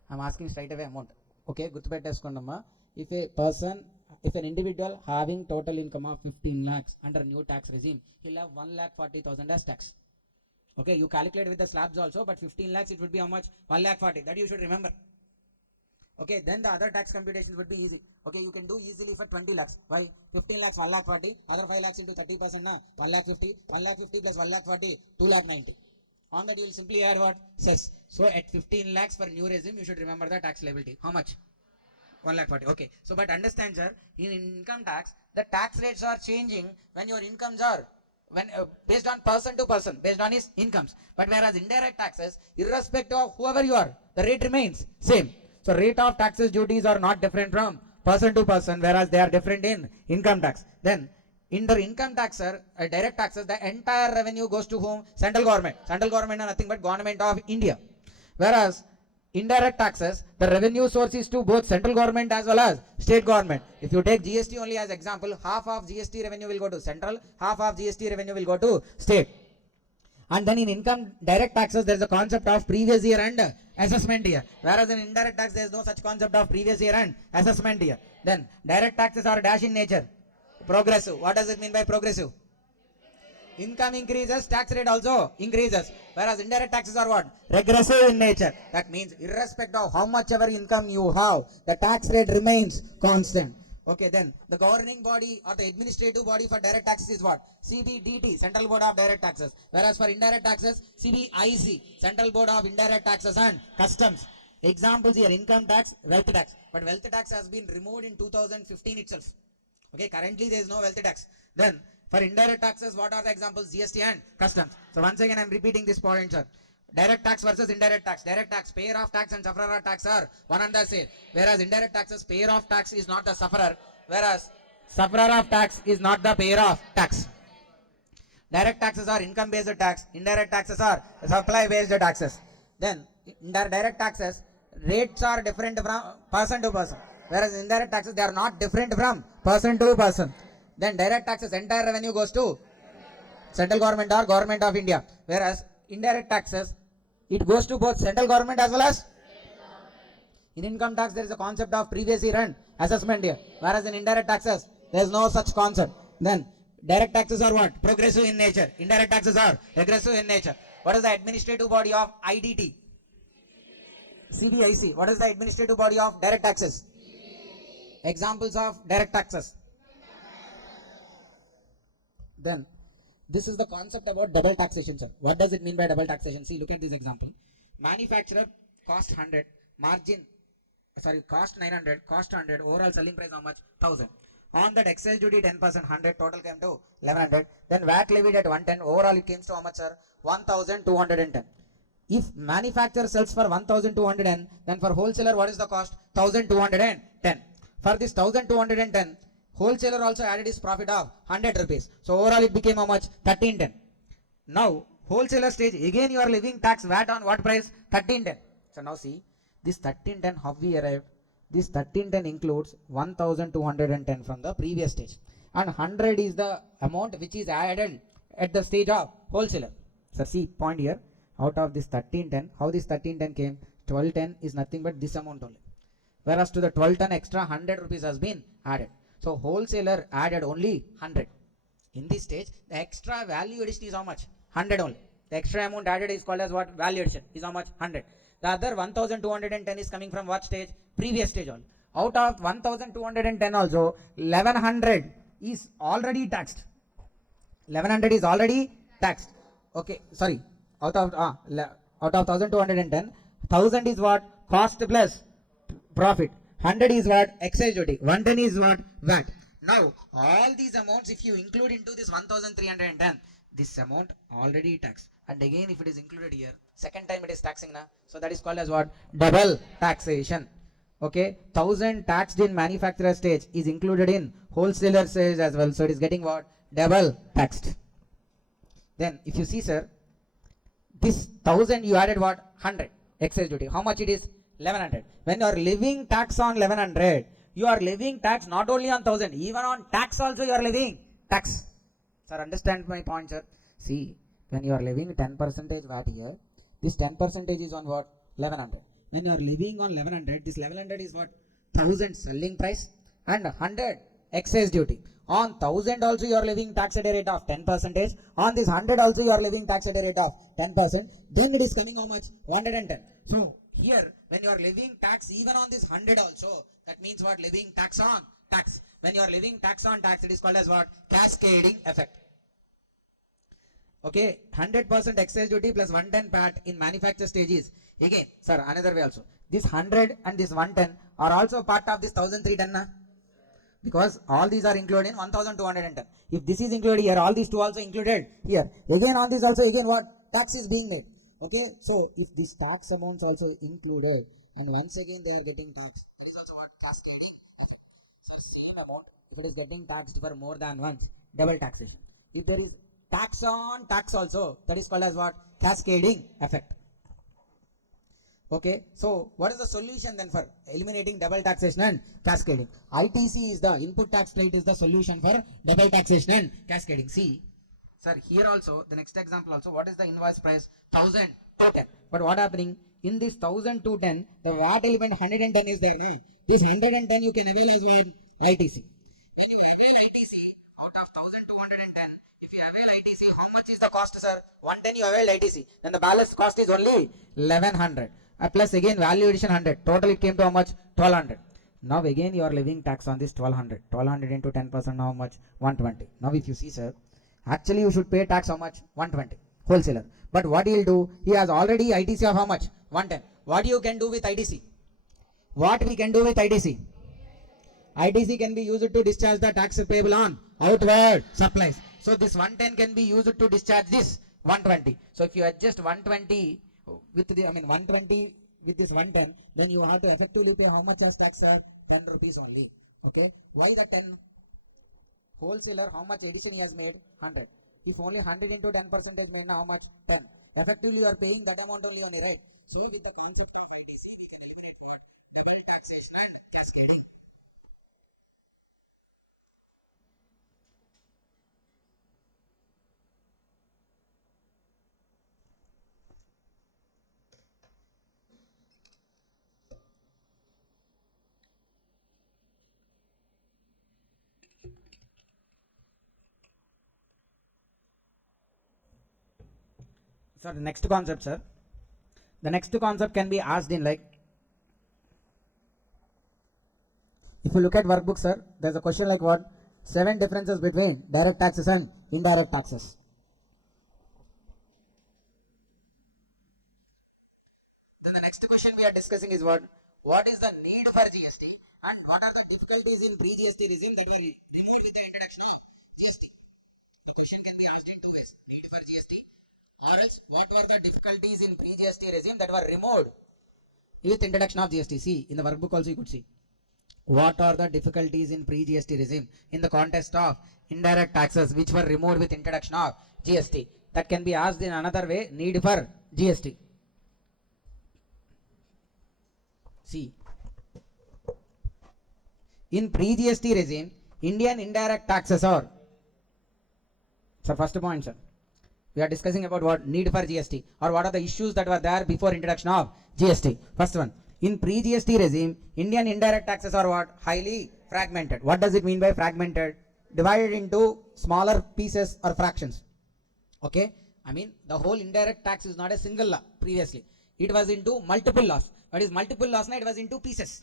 I am asking straight away amount. Okay, guttupeteskondamma. If an individual having total income of 15 lakhs under new tax regime, he'll have 1,40,000 as tax. Okay, you calculate with the slabs also, but 15 lakhs it would be how much? 1,40,000. That you should remember. Okay, then the other tax computations would be easy. Okay, you can do easily for 20 lakhs. Why? 15 lakhs, 1,40,000. Other 5 lakhs into 30% na 1,50,000. 1,50,000 plus 1,40,000, 2,90,000. On that you will simply add what? Cess. So at 15 lakhs for new regime, you should remember the tax liability. How much? 1,40,000. Okay. So but understand, sir, in income tax, the tax rates are changing when your incomes are based on person to person, based on his incomes. But whereas indirect taxes, irrespective of whoever you are, the rate remains same. So rate of taxes duties are not different from person to person, whereas they are different in income tax. Then in the income tax, sir, direct taxes, the entire revenue goes to whom? Central government. Central government are nothing but government of India. Whereas indirect taxes, the revenue source is to both central government as well as state government. If you take GST only as example, half of GST revenue will go to central, half of GST revenue will go to state. And then in income direct taxes, there is a concept of previous year and assessment year. Whereas in indirect tax, there is no such concept of previous year and assessment year. Then direct taxes are dash in nature. Progressive. What does it mean by progressive? income increases, tax rate also increases. Whereas indirect taxes are what? Regressive in nature. That means irrespective of how much ever income you have, the tax rate remains constant. Okay, then the governing body or the administrative body for direct taxes is what? CBDT, Central Board of Direct Taxes. Whereas for indirect taxes, CBIC, Central Board of Indirect Taxes and Customs. Examples here: income tax, wealth tax. But wealth tax has been removed in 2015 itself. Okay, currently there is no wealth tax. Then for indirect taxes, what are the examples? GST and customs. So once again, I am repeating this point, sir. Direct tax versus indirect tax. Direct tax, payer of tax and sufferer of tax are one and the same. Whereas indirect taxes, payer of tax is not the sufferer. Whereas sufferer of tax is not the payer of tax. Direct taxes are income based tax. Indirect taxes are supply based taxes. Then direct taxes, rates are different from person to person. Whereas indirect taxes, they are not different from person to person. Then direct taxes, entire revenue goes to central government or government of India. Whereas indirect taxes, it goes to both central government as well as in income tax. There is a concept of previous year and assessment year. Whereas in indirect taxes, there is no such concept. Then direct taxes are what? Progressive in nature. Indirect taxes are regressive in nature. What is the administrative body of IDT? CBIC. What is the administrative body of direct taxes? Examples of direct taxes. Then this is the concept about double taxation, sir. What does it mean by double taxation? See, look at this example. Manufacturer cost 100, cost 900, cost 100, overall selling price how much? 1000. On that excise duty 10%, 100, total came to 1100. Then VAT levied at 110, overall it came to how much, sir? 1210. If manufacturer sells for 1210, then for wholesaler what is the cost? 1210. For this 1210, wholesaler also added his profit of 100 rupees. So overall it became how much? 1310. Now wholesaler stage, again you are levying tax VAT on what price? 1310. So now see, this 1310, how we arrived? This 1310 includes 1210 from the previous stage, and 100 is the amount which is added at the stage of wholesaler. So see, point here, out of this 1310, how this 1310 came? 1210 is nothing but this amount only. Whereas to the 1210 extra 100 rupees has been added. So wholesaler added only 100. In this stage, the extra value addition is how much? 100 only. The extra amount added is called as what? Value addition is how much? 100. The other 1210 is coming from what stage? Previous stage only. Out of 1210 also, 1100 is already taxed. 1100 is already taxed. Okay, sorry. Out of 1210, 1000 is what? Cost plus profit. 100 is what? Excise duty. 110 is what? VAT. Now, all these amounts, if you include into this 1310, this amount already taxed. And again, if it is included here, second time it is taxing now. So that is called as what? Double taxation. Okay, 1000 taxed in manufacturer stage is included in wholesaler stage as well. So it is getting what? Double taxed. Then if you see, sir, this 1000 you added what? 100 excise duty. How much it is? 1100. When you are levying tax on 1100, you are levying tax not only on 1000, even on tax also you are levying tax. Sir, understand my point, sir? See, when you are levying 10% VAT here, this 10% is on what? 1100. When you are levying on 1100, this 1100 is what? 1000 selling price and 100 excise duty. On 1000 also you are levying tax at a rate of 10%. On this 100 also you are levying tax at a rate of 10%. Then it is coming how much? 110. So here, when you are levying tax even on this 100 also, that means what? Levying tax on tax. When you are levying tax on tax, it is called as what? Cascading effect. Okay, 100% excise duty plus 110 VAT in manufacture stages. Again, sir, another way also. This 100 and this 110 are also part of this 1310 na? Because all these are included in 1210. If this is included here, all these two also included here. Again on this also, again what? Tax is being made. Okay, so if this tax amounts also included, and once again they are getting taxed, that is also what? Cascading effect. So same amount, if it is getting taxed for more than once, double taxation. If there is tax on tax also, that is called as what? Cascading effect. Okay, so what is the solution then for eliminating double taxation and cascading? ITC is the input tax rate is the solution for double taxation and cascading. See, sir, here also the next example also, what is the invoice price? 1210. But what happening in this 1210, the VAT element 110 is there. No? This 110 you can avail as well ITC. When you avail ITC out of 1210, if you avail ITC, how much is the cost, sir? 110 you availed ITC. Then the balance cost is only 1100. Plus again value addition 100. Total it came to how much? 1200. Now again you are levying tax on this 1200. 1200 into 10% how much? 120. Now if you see, sir, actually you should pay tax how much? 120. Wholesaler. But what he will do? He has already ITC of how much? 110. What you can do with ITC? What we can do with ITC? ITC can be used to discharge the tax payable on outward supplies. So this 110 can be used to discharge this 120. So if you adjust 120 with the 120 with this 110, then you have to effectively pay how much as tax, sir? 10 rupees only. Okay. Why the 10? Wholesaler, how much addition he has made? 100. If only 100 into 10% made, now how much? 10. Effectively you are paying that amount only, right? So with the concept of ITC, we can eliminate what? Double taxation and cascading. Sir, the next concept, sir. The next concept can be asked in like, if you look at workbook, sir, there's a question like what? 7 differences between direct taxes and indirect taxes. Then the next question we are discussing is what? What is the need for GST and what are the difficulties in pre-GST regime that were removed with the introduction of GST? The question can be asked in 2 ways. Need for GST, or else what were the difficulties in pre-GST regime that were removed with introduction of GST? See, in the workbook also you could see. What are the difficulties in pre-GST regime in the context of indirect taxes which were removed with introduction of GST? That can be asked in another way. Need for GST. See, in pre-GST regime, Indian indirect taxes are, sir, first point, sir, we are discussing about what? Need for GST, or what are the issues that were there before introduction of GST. First one, in pre-GST regime, Indian indirect taxes are what? Highly fragmented. What does it mean by fragmented? Divided into smaller pieces or fractions. Okay, the whole indirect tax is not a single law previously. It was into multiple laws. What is multiple laws? It was into pieces.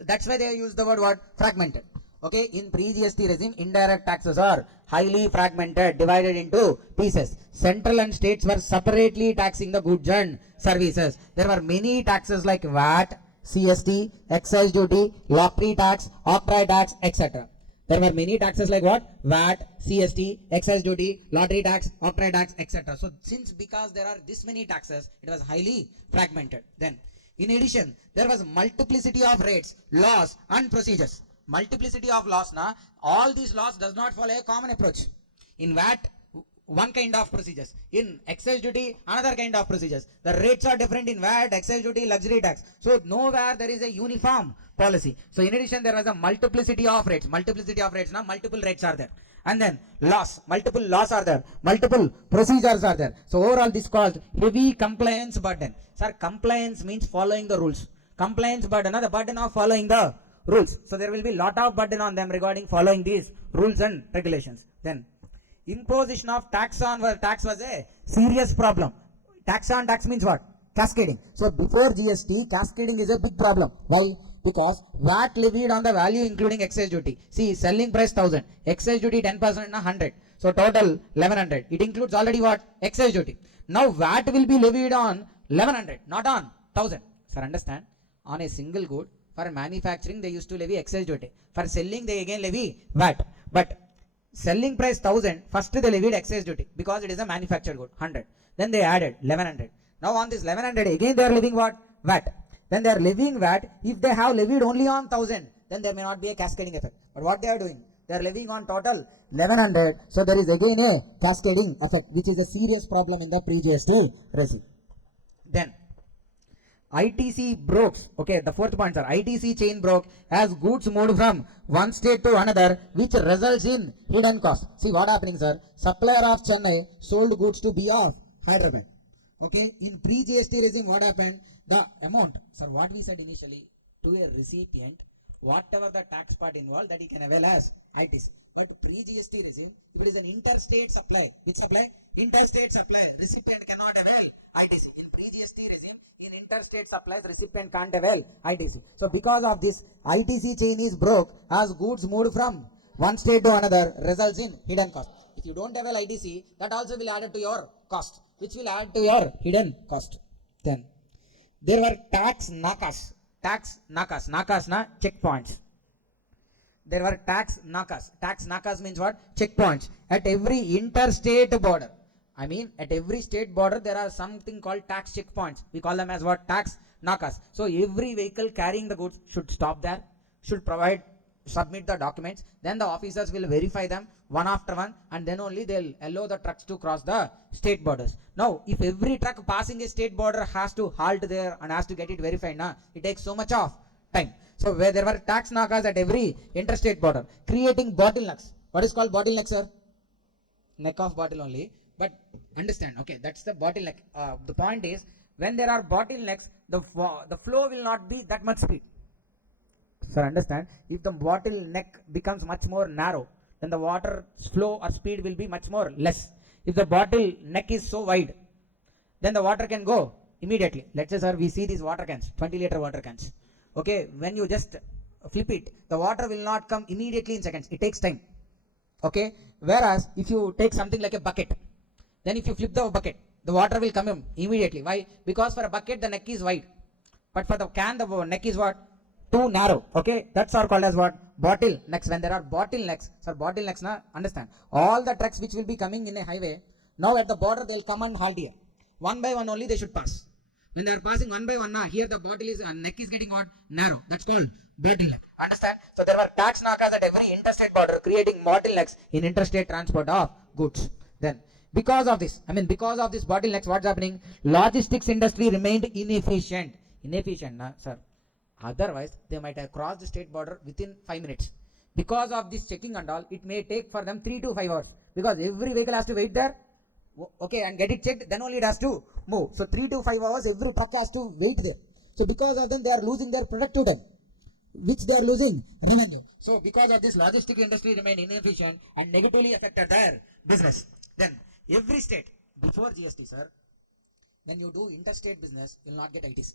That's why they use the word what? Fragmented. Okay, in pre-GST regime, indirect taxes are highly fragmented, divided into pieces. Central and states were separately taxing the goods and services. There were many taxes like VAT, CST, excise duty, lottery tax, octroi tax, etc. There were many taxes like what? VAT, CST, excise duty, lottery tax, octroi tax, etc. So because there are this many taxes, it was highly fragmented. Then, in addition, there was multiplicity of rates, laws and procedures. Multiplicity of laws, all these laws does not follow a common approach. In VAT, one kind of procedures. In excise duty, another kind of procedures. The rates are different in VAT, excise duty, luxury tax. So nowhere there is a uniform policy. So in addition, there was a multiplicity of rates. Multiplicity of rates, multiple rates are there. And then laws, multiple laws are there. Multiple procedures are there. So overall this called heavy compliance burden. Sir, compliance means following the rules. Compliance burden, the burden of following the rules. So there will be lot of burden on them regarding following these rules and regulations. Then imposition of tax on tax was a serious problem. Tax on tax means what? Cascading. So before GST, cascading is a big problem. Why? Because VAT levied on the value including excise duty. See, selling price 1000, excise duty 10% 100. So total 1100. It includes already what? Excise duty. Now VAT will be levied on 1100, not on 1000. Sir, understand? On a single good, for manufacturing they used to levy excise duty. For selling they again levy VAT. But selling price 1000, first they levied excise duty because it is a manufactured good 100. Then they added 1100. Now on this 1100 again they are levying what? VAT. Then they are levying VAT. If they have levied only on 1000, then there may not be a cascading effect. But what they are doing? They are levying on total 1100. So there is again a cascading effect, which is a serious problem in the pre-GST regime. Then ITC brokes. Okay, the fourth point, sir. ITC chain broke as goods moved from one state to another, which results in hidden cost. See what happening, sir? Supplier of Chennai sold goods to B of Hyderabad. Okay, in pre-GST regime, what happened? The amount, sir, what we said initially, to a recipient, whatever the tax part involved, that he can avail as ITC. But pre-GST regime, if it is an interstate supply, which supply? Interstate supply, recipient cannot avail ITC. In pre-GST regime, in interstate supplies, recipient can't avail ITC. So because of this, ITC chain is broke as goods moved from one state to another results in hidden cost. If you don't avail ITC, that also will add to your cost, which will add to your hidden cost. Then there were tax nakas. Nakas na checkpoints. There were tax nakas. Tax nakas means what? Checkpoints at every interstate border. I mean, at every state border there are something called tax checkpoints. We call them as what? Tax nakas. So every vehicle carrying the goods should stop there, should submit the documents. Then the officers will verify them one after one, and then only they'll allow the trucks to cross the state borders. Now, if every truck passing a state border has to halt there and has to get it verified, it takes so much of time. So where there were tax nakas at every interstate border, creating bottlenecks. What is called bottleneck, sir? Neck of bottle only. But understand, okay, that's the bottleneck. The point is, when there are bottlenecks, the flow will not be that much speed. So understand, if the bottleneck becomes much more narrow, then the water flow or speed will be much more less. If the bottleneck is so wide, then the water can go immediately. Let's say, sir, we see these water cans, 20-liter water cans. Okay, when you just flip it, the water will not come immediately in seconds. It takes time. Okay, whereas if you take something like a bucket, then if you flip the bucket, the water will come in immediately. Why? Because for a bucket, the neck is wide. But for the can, the neck is what? Too narrow. Okay, that's are called as what? Bottlenecks. When there are bottlenecks, sir, bottlenecks, understand, all the trucks which will be coming in a highway, now at the border they'll come and halt here. One by one only they should pass. When they are passing one by one, here the neck is getting what? Narrow. That's called bottleneck. Understand? So there were tax nakas at every interstate border, creating bottlenecks in interstate transport of goods. Then because of this bottlenecks, what's happening? Logistics industry remained inefficient. Inefficient, sir. Otherwise, they might have crossed the state border within 5 minutes. Because of this checking and all, it may take for them 3 to 5 hours. Because every vehicle has to wait there, okay, and get it checked, then only it has to move. So 3 to 5 hours, every truck has to wait there. So because of them, they are losing their productive time, which they are losing revenue. So because of this, logistic industry remained inefficient and negatively affected their business. Then every state, before GST, sir, when you do interstate business, you will not get ITC.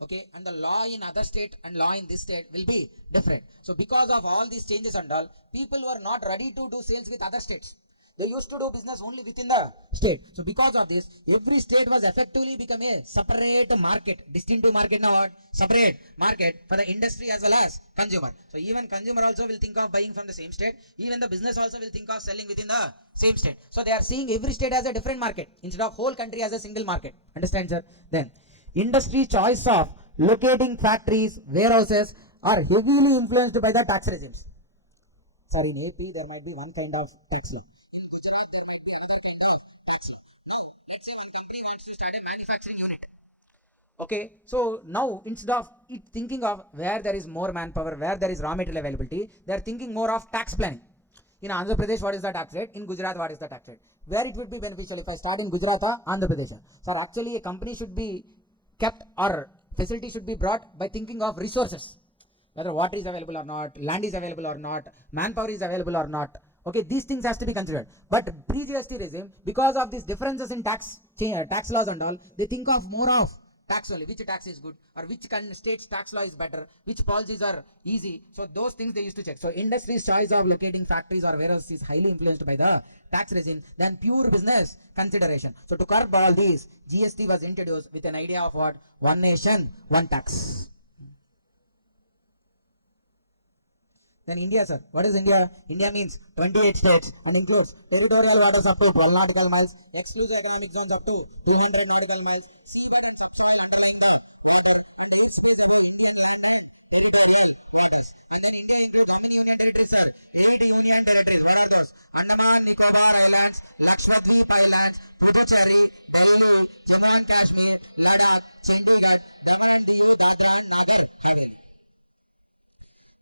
Okay, and the law in other state and law in this state will be different. So because of all these changes and all, people were not ready to do sales with other states. They used to do business only within the state. So because of this, every state was effectively become a separate market, distinctive market. Now what? Separate market for the industry as well as consumer. So even consumer also will think of buying from the same state. Even the business also will think of selling within the same state. So they are seeing every state as a different market instead of whole country as a single market. Understand, sir? Then industry choice of locating factories, warehouses are heavily influenced by the tax regimes. Sorry, in AP there might be one kind of tax law. Let's say one company wants to start a manufacturing unit. Okay, so now instead of it thinking of where there is more manpower, where there is raw material availability, they are thinking more of tax planning. In Andhra Pradesh, what is the tax rate? In Gujarat, what is the tax rate? Where it would be beneficial if I start in Gujarat or Andhra Pradesh. So actually a company should be kept or facility should be brought by thinking of resources, whether water is available or not, land is available or not, manpower is available or not. Okay, these things has to be considered. But pre-GST regime, because of these differences in tax laws and all, they think of more of tax only, which tax is good or which state's tax law is better, which policies are easy. So those things they used to check. So industry's choice of locating factories or warehouses is highly influenced by the tax regime than pure business consideration. So to curb all these, GST was introduced with an idea of what? One nation, one tax. Then India, sir. What is India? India means 28 states and includes territorial waters up to 12 nautical miles, exclusive economic zones up to 200 nautical miles, sea and subsoil underlying the water, and each space above Indian land and territorial waters. And then India includes how many union territories, sir? 8 union territories. What are those? Andaman, Nicobar Islands, Lakshadweep Islands, Puducherry, Delhi, Jammu and Kashmir, Ladakh, Chandigarh, Daman, Diu, Dadra and Nagar Haveli.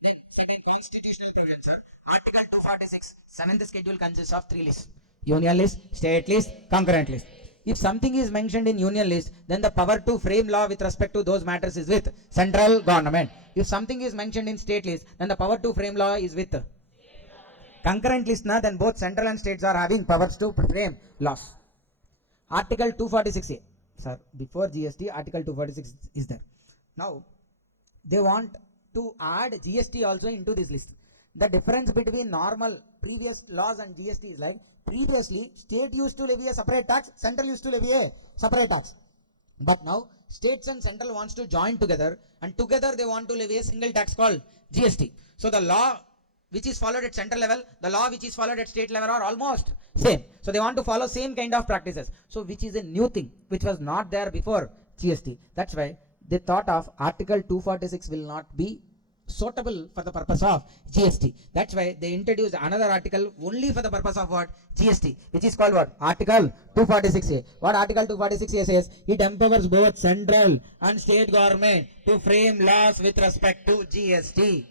Then second, constitutional provision, sir. Article 246, 7th schedule consists of 3 lists: union list, state list, concurrent list. If something is mentioned in union list, then the power to frame law with respect to those matters is with central government. If something is mentioned in state list, then the power to frame law is with concurrent list, then both central and states are having powers to frame laws. Article 246A. Sir, before GST, Article 246 is there. Now, they want to add GST also into this list. The difference between normal previous laws and GST is like, previously, state used to levy a separate tax, central used to levy a separate tax. But now, states and central wants to join together, and together they want to levy a single tax called GST. So the law which is followed at central level, the law which is followed at state level are almost same. So they want to follow same kind of practices. So which is a new thing, which was not there before GST. That's why they thought of Article 246 will not be suitable for the purpose of GST. That's why they introduced another article only for the purpose of what? GST, which is called what? Article 246A. What Article 246A says? It empowers both central and state government to frame laws with respect to GST.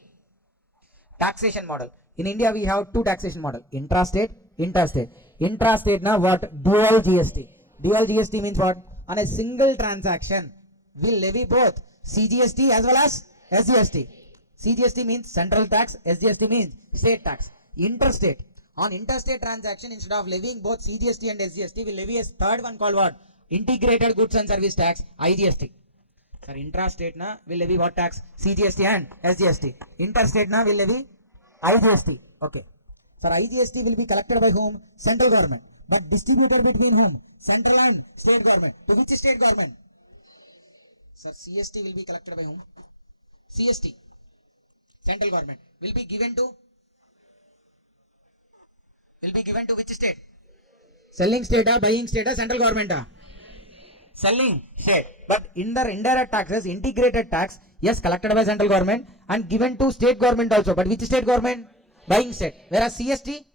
Taxation model. In India, we have two taxation model: intrastate, interstate. Intrastate now what? Dual GST. Dual GST means what? On a single transaction, we'll levy both CGST as well as SGST. CGST means central tax, SGST means state tax. Interstate. On interstate transaction, instead of levying both CGST and SGST, we levy a third one called what? Integrated Goods and Service Tax, IGST. Sir, intrastate na will levy what tax? CGST and SGST. Interstate na will levy IGST. Okay. Sir, IGST will be collected by whom? Central government. But distributed between whom? Central and state government. To which state government? Sir, CST will be collected by whom? CST. Central government. Will be given to which state? Selling state or buying state or central government? Selling state. But in the indirect taxes, integrated tax, yes, collected by central government and given to state government also. But which state government? Buying state. Whereas CST,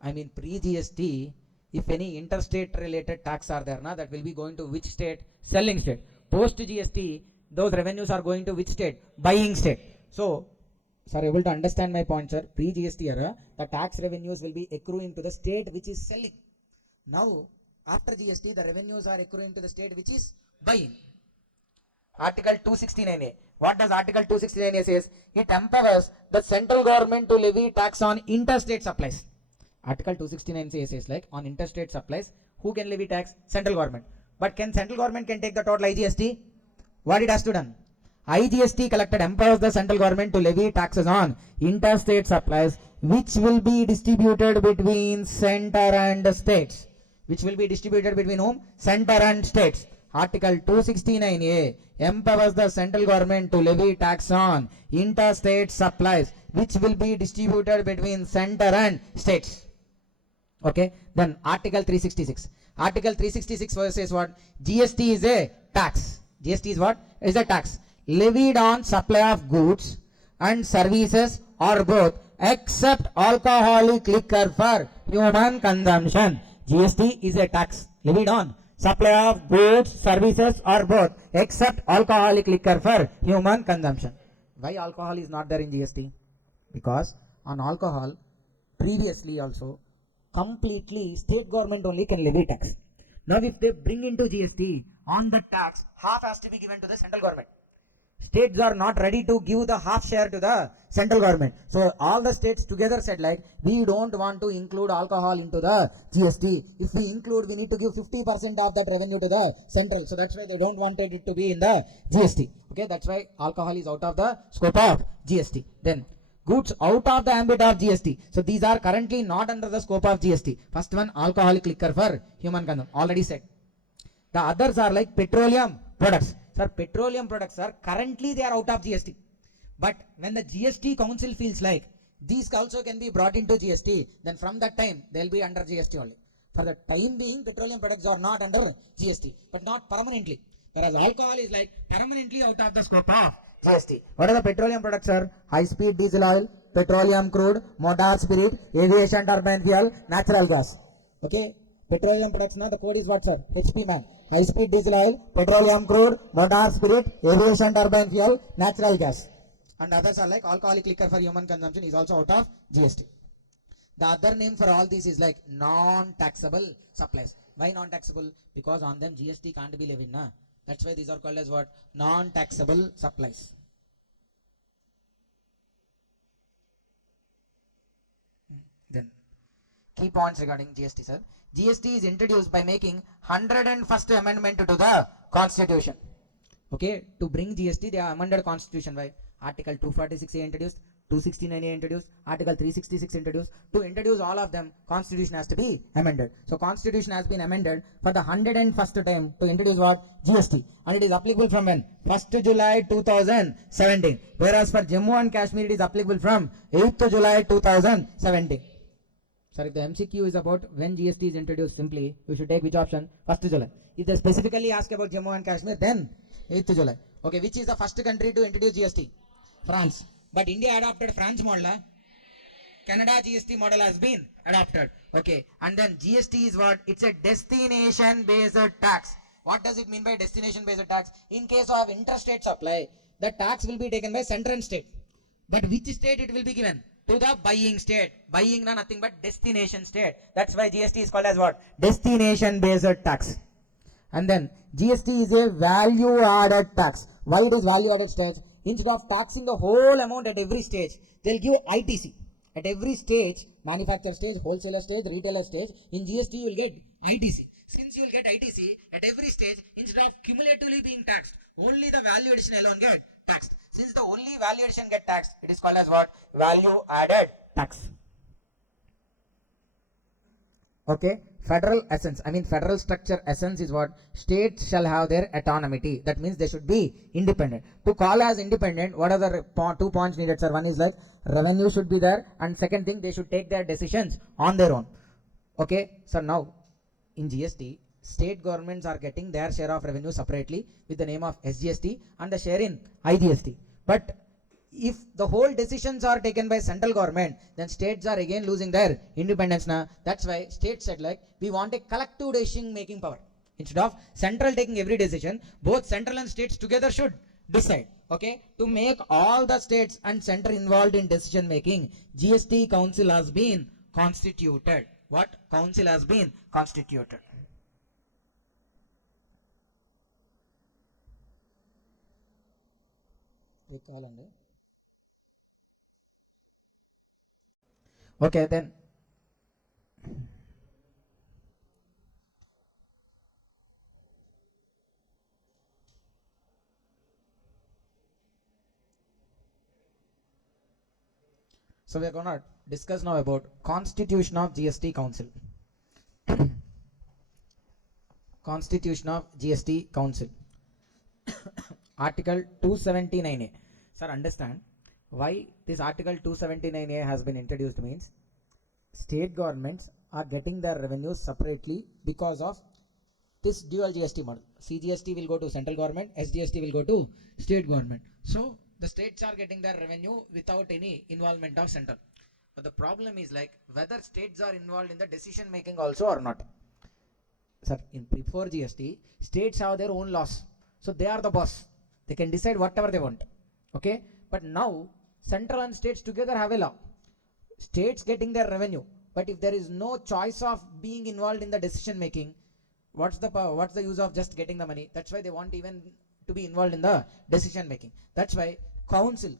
I mean pre-GST, if any interstate related tax are there, that will be going to which state? Selling state. Post GST, those revenues are going to which state? Buying state. So, sir, able to understand my point, sir? Pre-GST era, the tax revenues will be accruing to the state which is selling. Now, after GST, the revenues are accruing to the state which is buying. Article 269A. What does Article 269A says? It empowers the central government to levy tax on interstate supplies. Article 269A says like on interstate supplies, who can levy tax? Central government. But central government can take the total IGST? What it has to done? IGST collected empowers the central government to levy taxes on interstate supplies, which will be distributed between center and states. Which will be distributed between whom? Center and states. Article 269A empowers the central government to levy tax on interstate supplies, which will be distributed between center and states. Okay. Then Article 366. Article 366 says what? GST is a tax. GST is what? Is a tax levied on supply of goods and services or both, except alcoholic liquor for human consumption. GST is a tax levied on supply of goods, services or both, except alcoholic liquor for human consumption. Why alcohol is not there in GST? Because on alcohol, previously also, completely state government only can levy tax. Now if they bring into GST, on the tax, half has to be given to the central government. States are not ready to give the half share to the central government. So all the states together said like, we don't want to include alcohol into the GST. If we include, we need to give 50% of that revenue to the central. So that's why they don't want it to be in the GST. Okay, that's why alcohol is out of the scope of GST. Then goods out of the ambit of GST. So these are currently not under the scope of GST. First one, alcoholic liquor for human consumption. Already said. The others are like petroleum products. Sir, petroleum products are currently they are out of GST. But when the GST Council feels like these also can be brought into GST, then from that time they'll be under GST only. For the time being, petroleum products are not under GST, but not permanently. Whereas alcohol is like permanently out of the scope of GST. What are the petroleum products, sir? High-speed diesel oil, petroleum crude, motor spirit, aviation turbine fuel, natural gas. Okay. Petroleum products now the code is what, sir? HP man. High speed diesel oil, petroleum crude, motor spirit, aviation turbine fuel, natural gas. And others are like alcoholic liquor for human consumption is also out of GST. The other name for all these is like non-taxable supplies. Why non-taxable? Because on them GST can't be levied. That's why these are called as what? Non-taxable supplies. Then key points regarding GST, sir. GST is introduced by making 101st amendment to the Constitution. Okay, to bring GST, they have amended Constitution by Article 246A introduced, 269A introduced, Article 366 introduced. To introduce all of them, Constitution has to be amended. So Constitution has been amended for the 101st time to introduce what? GST. And it is applicable from when? 1st July 2017. Whereas for Jammu and Kashmir, it is applicable from 8th July 2017. Sir, if the MCQ is about when GST is introduced, simply we should take which option? 1st July. If they specifically ask about Jammu and Kashmir, then 8th July. Okay, which is the first country to introduce GST? France. But India adopted France model. Canada GST model has been adopted. Okay, and then GST is what? It's a destination based tax. What does it mean by destination based tax? In case of interstate supply, the tax will be taken by central and state. But which state it will be given? To the buying state. Buying na nothing but destination state. That's why GST is called as what? Destination based tax. And then GST is a value added tax. Why it is value added tax? Instead of taxing the whole amount at every stage, they'll give ITC. At every stage, manufacturer stage, wholesaler stage, retailer stage, in GST you will get ITC. Since you will get ITC at every stage, instead of cumulatively being taxed, only the value addition alone get taxed. Since the only value addition get taxed, it is called as what? Value added tax. Okay, federal essence, federal structure essence is what? States shall have their autonomy. That means they should be independent. To call as independent, what are the 2 points needed, sir? One is like revenue should be there, and second thing, they should take their decisions on their own. Okay, so now in GST, state governments are getting their share of revenue separately with the name of SGST and the share in IGST. But if the whole decisions are taken by central government, then states are again losing their independence now. That's why states said like, we want a collective decision making power. Instead of central taking every decision, both central and states together should decide. Okay, to make all the states and center involved in decision making, GST Council has been constituted. What? Council has been constituted. Okay, then. So we are going to discuss now about Constitution of GST Council. Constitution of GST Council. Article 279A. Sir, understand why this Article 279A has been introduced means state governments are getting their revenues separately because of this dual GST model. CGST will go to central government, SGST will go to state government. So the states are getting their revenue without any involvement of central. But the problem is like whether states are involved in the decision making also or not. Sir, before GST, states have their own laws. So they are the boss. They can decide whatever they want. Okay? But now, central and states together have a law. States getting their revenue. But if there is no choice of being involved in the decision making, what's the use of just getting the money? That's why they want even to be involved in the decision making. That's why council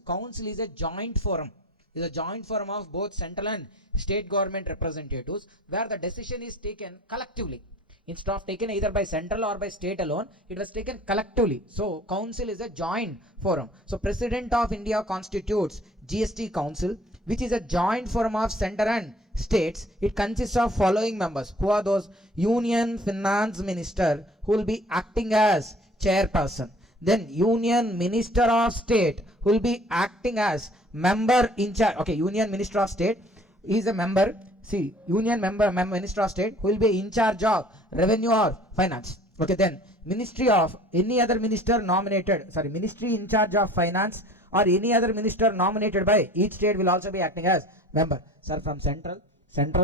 is a joint forum. Is a joint forum of both central and state government representatives where the decision is taken collectively. Instead of taken either by central or by state alone, it was taken collectively. So council is a joint forum. So President of India constitutes GST Council, which is a joint forum of center and states. It consists of following members. Who are those? Union Finance Minister, who will be acting as chairperson. Then Union Minister of State, who will be acting as member in charge. Okay, Union Minister of State is a member. See, Union Minister of State, who will be in charge of revenue or finance. Okay, then Ministry of any other minister nominated, Ministry in charge of finance or any other minister nominated by each state will also be acting as member. Sir, from central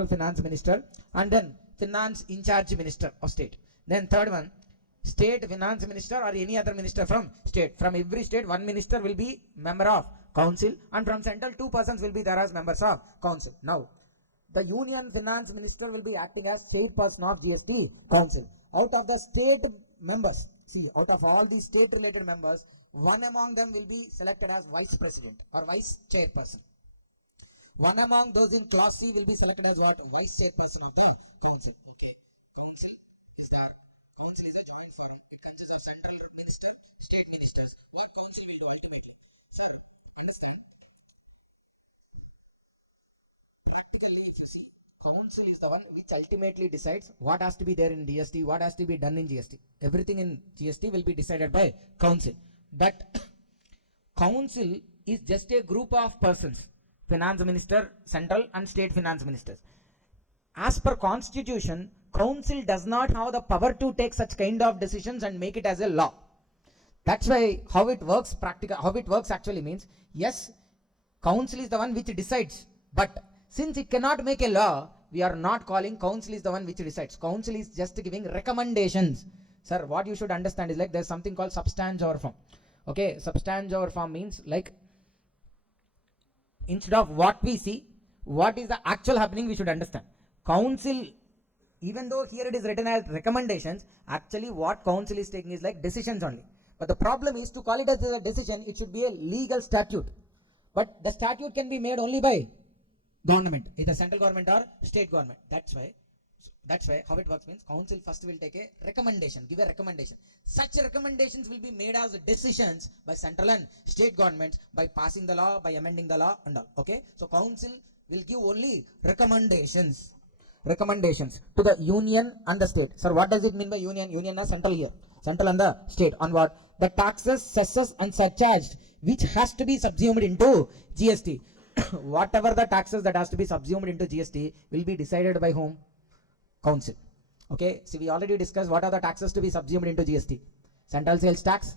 finance minister, and then finance in charge minister of state. Then third one, state finance minister or any other minister from state. From every state, one minister will be member of council, and from central, 2 persons will be there as members of council. Now, the Union Finance Minister will be acting as chairperson of GST Council. Out of the state members, out of all these state related members, one among them will be selected as vice president or vice chairperson. One among those in clause C will be selected as what? Vice chairperson of the council. Okay. Council is the council is a joint forum. It consists of central minister, state ministers. What council will do ultimately? Sir, understand? Practically, if you see, council is the one which ultimately decides what has to be there in GST, what has to be done in GST. Everything in GST will be decided by council. But council is just a group of persons, finance minister, central and state finance ministers. As per constitution, council does not have the power to take such kind of decisions and make it as a law. That's why how it works actually means, yes, council is the one which decides, but since it cannot make a law, we are not calling council is the one which decides. Council is just giving recommendations. Sir, what you should understand is like there's something called substantive form. Okay, substantive form means like instead of what we see, what is the actual happening, we should understand. Council, even though here it is written as recommendations, actually what council is taking is like decisions only. But the problem is to call it as a decision, it should be a legal statute. But the statute can be made only by government, either central government or state government. That's why how it works means council first will take a recommendation, give a recommendation. Such recommendations will be made as decisions by central and state governments by passing the law, by amending the law and all. Okay, so council will give only recommendations to the union and the state. Sir, what does it mean by union? Union is central here, central and the state. On what? The taxes, cesses and surcharged which has to be subsumed into GST. Whatever the taxes that has to be subsumed into GST will be decided by whom? Council. Okay, see, we already discussed what are the taxes to be subsumed into GST. Central sales tax,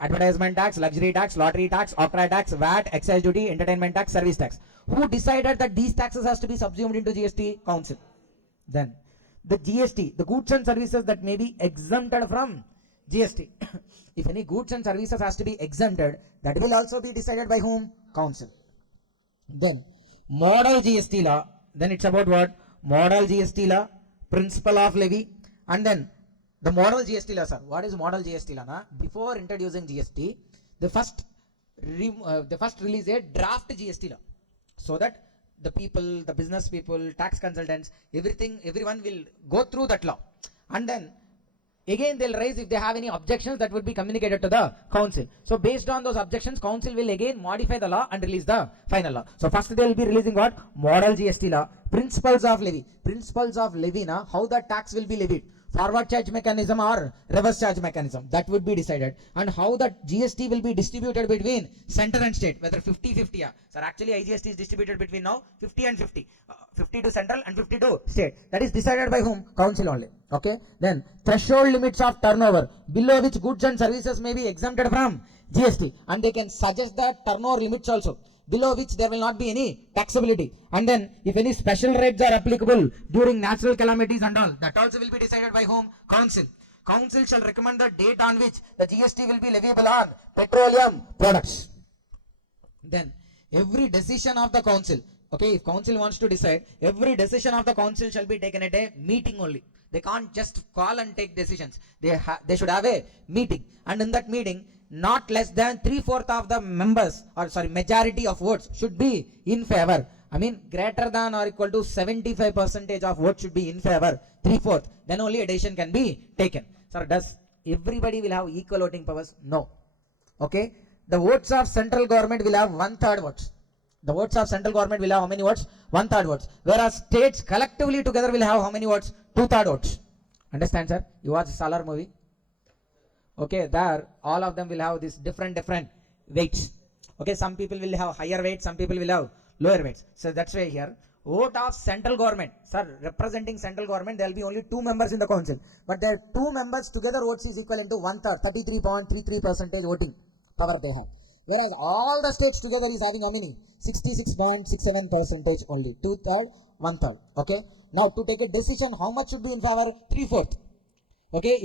advertisement tax, luxury tax, lottery tax, octroi tax, VAT, excise duty, entertainment tax, service tax. Who decided that these taxes has to be subsumed into GST? Council. Then the GST, the goods and services that may be exempted from GST. If any goods and services has to be exempted, that will also be decided by whom? Council. Then model GST law, then it's about what? Model GST law, principle of levy, and then the model GST law. Sir, what is model GST law? Na? Before introducing GST, they first release a draft GST law, so that the people, the business people, tax consultants, everyone will go through that law, and then again they'll raise if they have any objections that would be communicated to the council. So based on those objections, council will again modify the law and release the final law. So first they will be releasing what? Model GST law. Principles of levy. Principles of levy, na, how the tax will be levied. Forward charge mechanism or reverse charge mechanism, that would be decided, and how the GST will be distributed between center and state, whether 50-50. Sir, actually IGST is distributed between now 50 and 50, 50 to central and 50 to state. That is decided by whom? Council only. Okay, then threshold limits of turnover, below which goods and services may be exempted from GST, and they can suggest the turnover limits also, below which there will not be any taxability. And then if any special rates are applicable during natural calamities and all, that also will be decided by whom? Council. Council shall recommend the date on which the GST will be leviable on petroleum products. Then every decision of the council, okay, if council wants to decide, every decision of the council shall be taken at a meeting only. They can't just call and take decisions. They should have a meeting, and in that meeting not less than 3/4 of the members, or sorry, majority of votes should be in favor. I mean greater than or equal to 75% of votes should be in favor, 3/4. Then only a decision can be taken. Sir, does everybody will have equal voting powers? No. Okay. The votes of central government will have 1/3 votes. The votes of central government will have how many votes? 1/3 votes. Whereas states collectively together will have how many votes? 2/3 votes. Understand, sir? You watch Salar movie? Okay, there all of them will have this different weights. Okay, some people will have higher weights, some people will have lower weights. So that's why here vote of central government, sir, representing central government, there will be only 2 members in the council, but their 2 members together votes is equal into 1/3, 33.33% voting power they have. Whereas all the states together is having how many? 66.67% only. 2/3, 1/3. Okay. Now to take a decision, how much should be in favor? 3/4. Okay.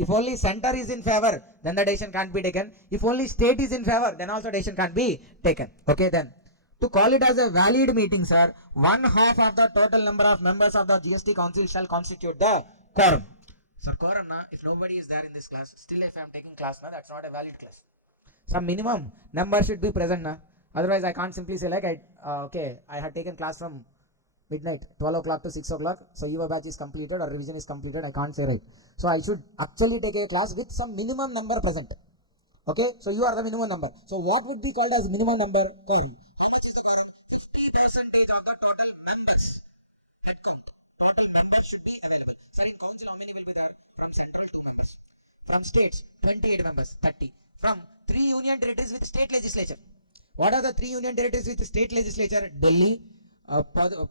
If only center is in favor, then the decision can't be taken. If only state is in favor, then also decision can't be taken. Okay, then to call it as a valid meeting, sir, 1/2 of the total number of members of the GST Council shall constitute the quorum. Sir, quorum, na, if nobody is there in this class, still if I am taking class, na, that's not a valid class. Some minimum number should be present, na. Otherwise, I can't simply say like, okay, I had taken class from midnight, 12 o'clock to 6 o'clock. So your batch is completed or revision is completed. I can't say right. So I should actually take a class with some minimum number present. Okay, so you are the minimum number. So what would be called as minimum number? Quorum. How much is the quorum? 50% of the total members. Headcount. Total members should be available. Sir, in council, how many will be there? From central, 2 members. From states, 28 members, 30. From 3 union territories with state legislature. What are the 3 union territories with state legislature? Delhi,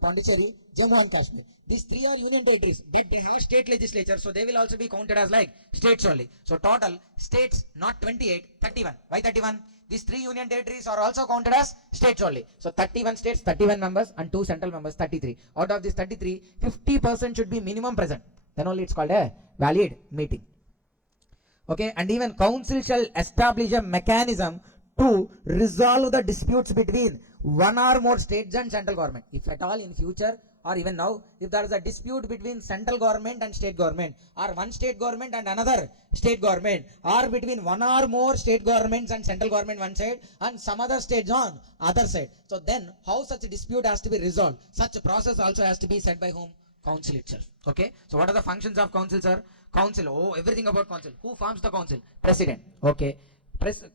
Pondicherry, Jammu and Kashmir. These 3 are union territories, but they have state legislature, so they will also be counted as like states only. So total states, not 28, 31. Why 31? These 3 union territories are also counted as states only. So 31 states, 31 members, and 2 central members, 33. Out of these 33, 50% should be minimum present. Then only it's called a valid meeting. Okay, and even council shall establish a mechanism to resolve the disputes between one or more states and central government. If at all in future or even now, if there is a dispute between central government and state government, or one state government and another state government, or between one or more state governments and central government one side and some other states on other side, so then how such a dispute has to be resolved? Such a process also has to be set by whom? Council itself. Okay, so what are the functions of council, sir? Council, oh, everything about council. Who forms the council? President. Okay,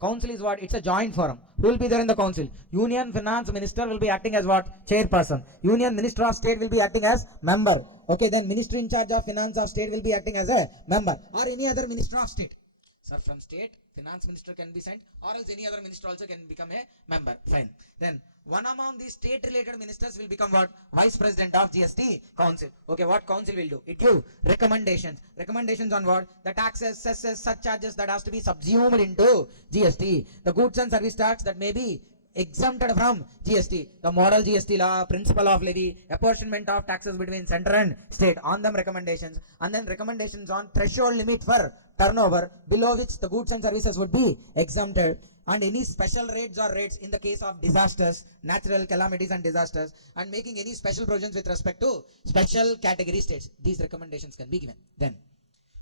council is what? It's a joint forum. Who will be there in the council? Union Finance Minister will be acting as what? Chairperson. Union Minister of State will be acting as member. Okay, then Minister in charge of Finance of State will be acting as a member, or any other Minister of State. Sir, from state, Finance Minister can be sent, or else any other minister also can become a member. Fine. Then one among these state related ministers will become what? Vice President of GST Council. Okay, what council will do? It give recommendations. Recommendations on what? The taxes, cesses, surcharges that has to be subsumed into GST. The goods and service tax that may be exempted from GST. The model GST law, principle of levy, apportionment of taxes between center and state, on them recommendations. And then recommendations on threshold limit for turnover, below which the goods and services would be exempted, and any special rates or rates in the case of disasters, natural calamities and disasters, and making any special provisions with respect to special category states. These recommendations can be given. Then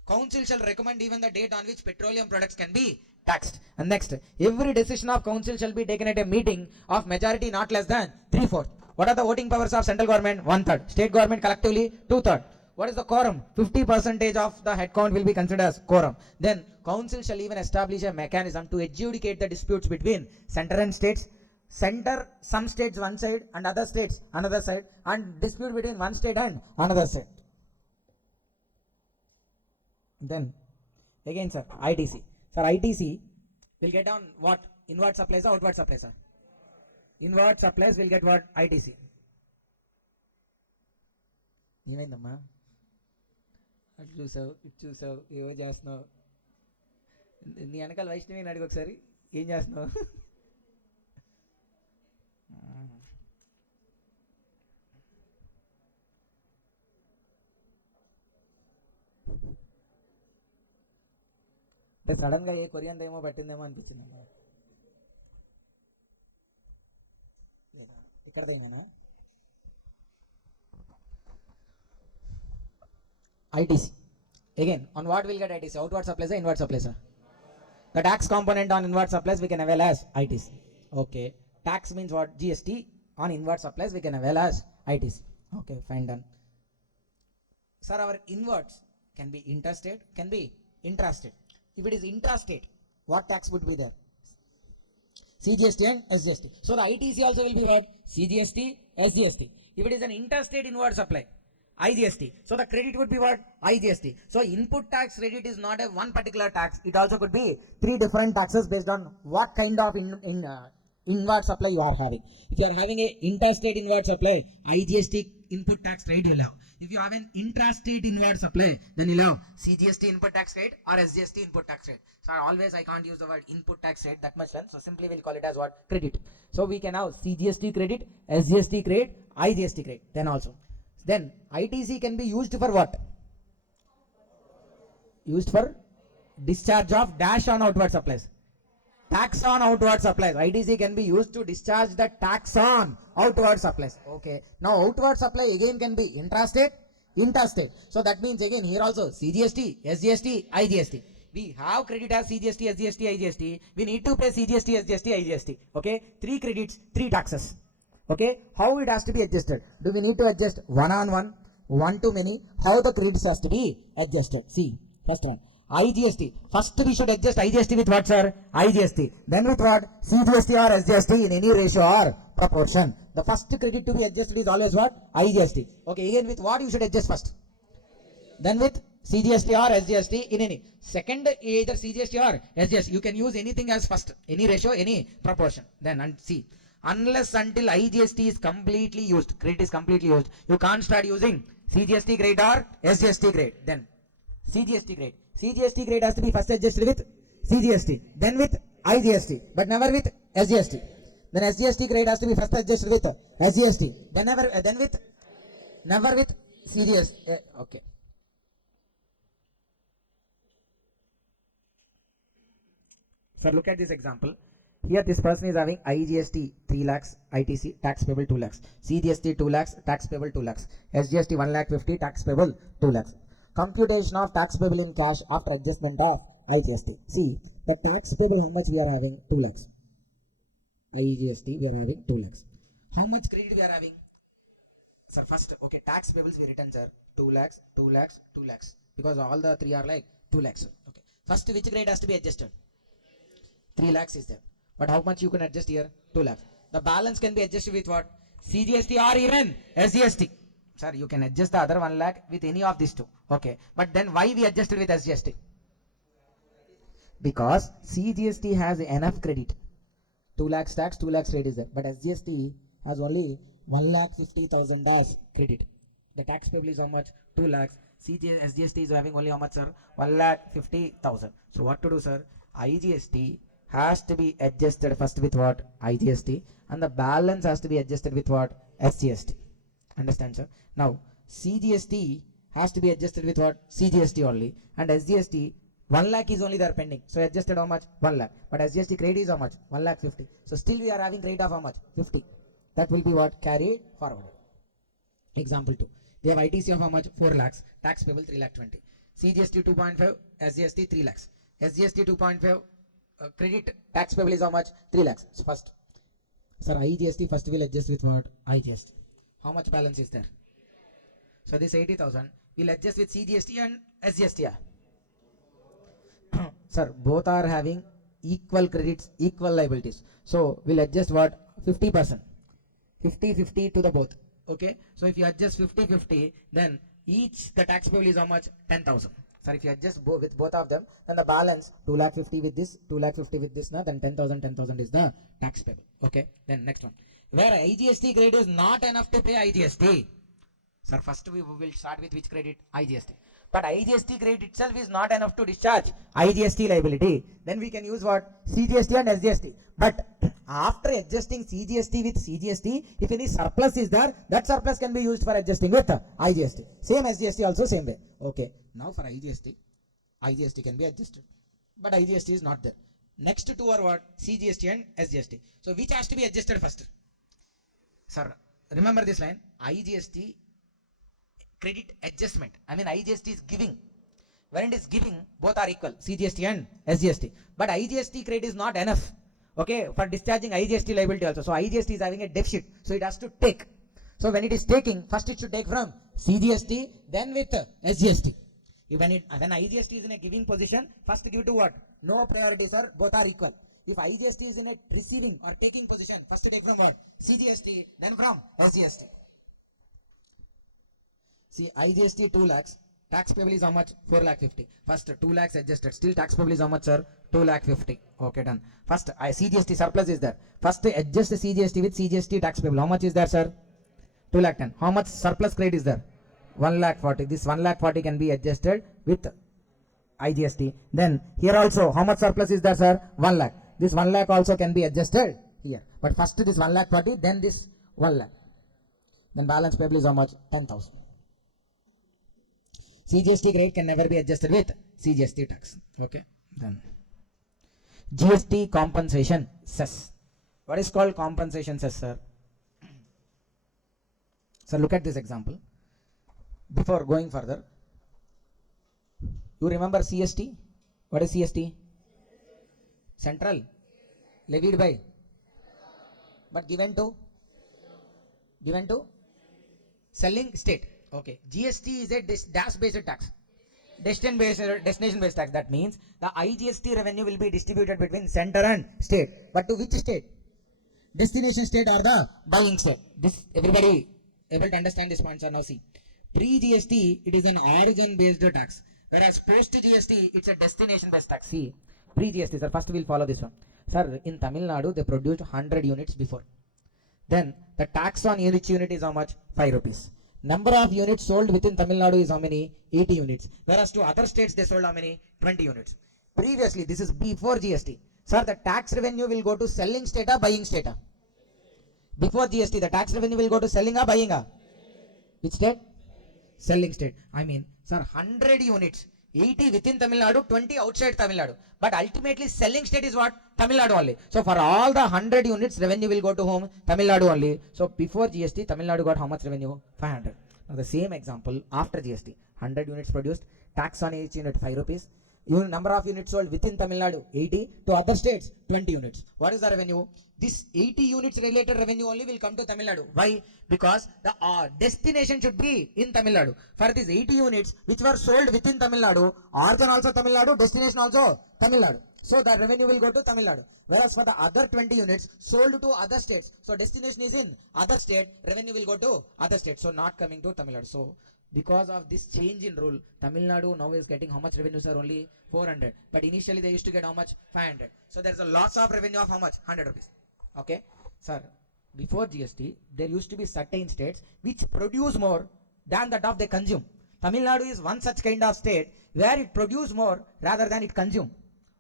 council shall recommend even the date on which petroleum products can be taxed. And next, every decision of council shall be taken at a meeting of majority not less than 3/4. What are the voting powers of central government? 1/3. State government collectively 2/3. What is the quorum? 50% of the head count will be considered as quorum. Then council shall even establish a mechanism to adjudicate the disputes between center and states. Center, some states one side and other states another side, and dispute between one state and another state. Then again, sir, ITC. Sir, ITC will get on what? Inward supplies or outward supplies, sir? Inward supplies will get what? ITC. ఏమైందమ్మా? అటు చూసావు, ఇటు చూసావు, ఏవో చేస్తున్నావు. నీ వెనకాల వైష్ణవి అడిగి ఒకసారి, ఏం చేస్తున్నావు? అంటే సడన్ గా ఏ కొరియన్ ఏమో పట్టిందేమో అనిపించిందమ్మా. ఇక్కడ Dena? ITC. Again, on what we'll get ITC? Outward supplies or inward supplies, sir? The tax component on inward supplies we can avail as ITC. Okay. Tax means what? GST. On inward supplies we can avail as ITC. Okay, fine, done. Sir, our inwards can be interstate, can be intrastate. If it is intrastate, what tax would be there? CGST and SGST. So the ITC also will be what? CGST, SGST. If it is an interstate inward supply, IGST. So the credit would be what? IGST. So input tax credit is not a one particular tax. It also could be 3 different taxes based on what kind of inward supply you are having. If you are having a interstate inward supply, IGST input tax rate you will have. If you have an intrastate inward supply, then you will have CGST input tax rate or SGST input tax rate. So always I can't use the word input tax rate that much length. So simply we'll call it as what? Credit. So we can have CGST credit, SGST credit, IGST credit. Then also. Then ITC can be used for what? Used for discharge of dash on outward supplies. Tax on outward supplies. ITC can be used to discharge the tax on outward supplies. Okay. Now outward supply again can be intrastate, interstate. So that means again here also CGST, SGST, IGST. we have credit as CGST, SGST, IGST. We need to pay CGST, SGST, IGST. Okay, 3 credits, 3 taxes. Okay, how it has to be adjusted? Do we need to adjust one on one, one to many? How the credits has to be adjusted? See, first one, IGST. First we should adjust IGST with what, sir? IGST. Then with what? CGST or SGST in any ratio or proportion. The first credit to be adjusted is always what? IGST. Okay, again with what you should adjust first? Then with CGST or SGST in any. Second, either CGST or SGST. You can use anything as first. Any ratio, any proportion. Then and see. Unless until IGST is completely used, credit is completely used, you can't start using CGST grade or SGST grade. Then CGST grade. CGST grade has to be first adjusted with CGST, then with IGST, but never with SGST. Then SGST grade has to be first adjusted with SGST, then never with CGST. Okay. So look at this example. Here this person is having IGST 3 lakhs, ITC tax payable 2 lakhs, CGST 2 lakhs, tax payable 2 lakhs, SGST 1 lakh 50, tax payable 2 lakhs. Computation of tax payable in cash after adjustment of IGST. See, the tax payable, how much we are having? 2 lakhs. IGST we are having 2 lakhs. How much credit we are having? Sir, first, okay, tax payables we written, sir, 2 lakhs, 2 lakhs, 2 lakhs. Because all the 3 are like 2 lakhs. Okay. First, which grade has to be adjusted? 3 lakhs is there. But how much you can adjust here? 2 lakhs. The balance can be adjusted with what? CGST or even SGST. Sir, you can adjust the other 1 lakh with any of these two. Okay. But then why we adjusted with SGST? Because CGST has enough credit. 2 lakhs tax, 2 lakhs credit is there. But SGST has only 1,50,000 as credit. The tax payable is how much? 2 lakhs. SGST is having only how much, sir? 1,50,000. So what to do, sir? IGST has to be adjusted first with what? IGST, and the balance has to be adjusted with what? SGST. Understand, sir? Now CGST has to be adjusted with what? CGST only, and SGST 1 lakh is only there pending, so adjusted how much? 1 lakh. But SGST credit is how much? 1,50,000. So still we are having credit of how much? 50. That will be what? Carried forward. Example 2. We have ITC of how much? 4 lakhs. Tax payable 3,20,000. CGST 2.5. SGST 3 lakhs. SGST 2.5. Credit tax payable is how much? 3 lakhs. So first, sir, IGST first will adjust with what? IGST. How much balance is there? So this 80,000 will adjust with CGST and SGST. Sir, both are having equal credits, equal liabilities. So we'll adjust what? 50%. 50-50 to the both. Okay. So if you adjust 50-50, then each the tax payable is how much? 10,000. Sir, if you adjust with both of them, then the balance 2,50,000 with this, 2,50,000 with this, then 10,000 is the tax payable. Okay. Then next one, where IGST grade is not enough to pay IGST. Sir, first we will start with which credit? IGST. But IGST grade itself is not enough to discharge IGST liability. Then we can use what? CGST and SGST. But after adjusting CGST with CGST, if any surplus is there, that surplus can be used for adjusting with IGST. Same SGST also same way. Okay. Now for IGST, IGST can be adjusted. But IGST is not there. Next two are what? CGST and SGST. So which has to be adjusted first? Sir, remember this line. IGST credit adjustment. I mean IGST is giving. When it is giving, both are equal, CGST and SGST. But IGST credit is not enough. Okay, for discharging IGST liability also. So IGST is having a deficit. So it has to take. So when it is taking, first it should take from CGST, then with SGST. When IGST is in a giving position, first give to what? No priority, sir. Both are equal. If IGST is in a receiving or taking position, first take from what? CGST, then from SGST. See, IGST 2 lakhs. Tax payable is how much? 4,50,000. First 2 lakhs adjusted. Still tax payable is how much, sir? 2,50,000. Okay, done. First CGST surplus is there. First adjust the CGST with CGST tax payable. How much is there, sir? 2,10,000. How much surplus credit is there? 1,40,000. This 1,40,000 can be adjusted with IGST. Then here also, how much surplus is there, sir? 1 lakh. This 1 lakh also can be adjusted here. But first this 1,40,000, then this 1 lakh. Then balance payable is how much? 10,000. CGST grade can never be adjusted with CGST tax. Okay. Then GST Compensation Cess. What is called compensation cess, sir? So look at this example. Before going further, you remember CST? What is CST? Central, levied by, but given to selling state. Okay. GST is a dash-based tax. Destination-based tax. That means the IGST revenue will be distributed between center and state. But to which state? Destination state or the buying state. This everybody able to understand this point, sir. Now see, pre-GST it is an origin-based tax, whereas post-GST it's a destination-based tax. See, pre-GST, sir. First we'll follow this one, sir. In Tamil Nadu they produced 100 units before. Then the tax on each unit is how much? 5 rupees. Number of units sold within Tamil Nadu is how many? 80 units. Whereas to other states they sold how many? 20 units. Previously, this is before GST. Sir, the tax revenue will go to selling state or buying state? Before GST, the tax revenue will go to selling or buying? Which state? Selling state. I mean, sir, 100 units. 80 within Tamil Nadu, 20 outside Tamil Nadu. But ultimately, selling state is what? Tamil Nadu only. So, for all the 100 units, revenue will go to whom? Tamil Nadu only. So, before GST, Tamil Nadu got how much revenue? 500. Now, the same example after GST. 100 units produced, tax on each unit 5 rupees. Number of units sold within Tamil Nadu 80, to other states 20 units. What is the revenue? This 80 units related revenue only will come to Tamil Nadu. Why? Because the destination should be in Tamil Nadu. For these 80 units which were sold within Tamil Nadu, origin also Tamil Nadu, destination also Tamil Nadu. So the revenue will go to Tamil Nadu. Whereas for the other 20 units sold to other states, so destination is in other state, revenue will go to other state. So not coming to Tamil Nadu. So because of this change in rule, Tamil Nadu now is getting how much revenue, sir? Only 400. But initially they used to get how much? 500. So there is a loss of revenue of how much? 100 rupees. Okay, sir. Before GST, there used to be certain states which produce more than that of they consume. Tamil Nadu is one such kind of state where it produce more rather than it consume.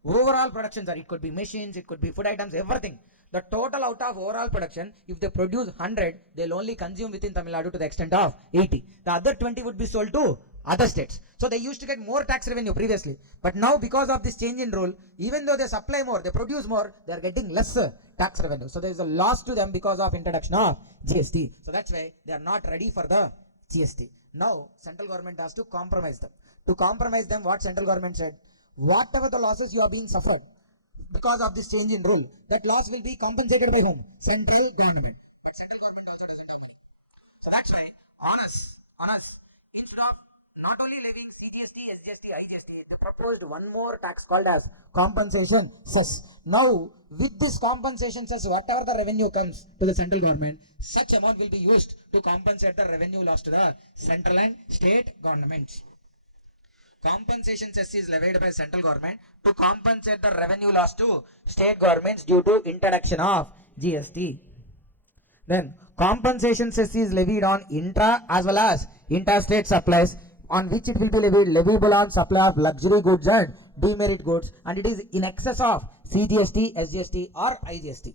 Overall production, sir, it could be machines, it could be food items, everything. The total out of overall production, if they produce 100, they'll only consume within Tamil Nadu to the extent of 80. The other 20 would be sold to other states. So they used to get more tax revenue previously. But now because of this change in rule, even though they supply more, they produce more, they are getting less tax revenue. So there is a loss to them because of introduction of GST. So that's why they are not ready for the GST. Now central government has to compromise them. To compromise them, what central government said? Whatever the losses you are being suffered because of this change in rule, that loss will be compensated by whom? Central government. But central government also doesn't have money. So that's why on us, instead of not only levying CGST, SGST, IGST, they proposed one more tax called as compensation cess. Now, with this compensation cess, whatever the revenue comes to the central government, such amount will be used to compensate the revenue lost to the central and state governments. Compensation cess is levied by central government to compensate the revenue loss to state governments due to introduction of GST. Then compensation cess is levied on intra as well as interstate supplies, on which it will be leviable on supply of luxury goods and demerit goods, and it is in excess of CGST, SGST or IGST.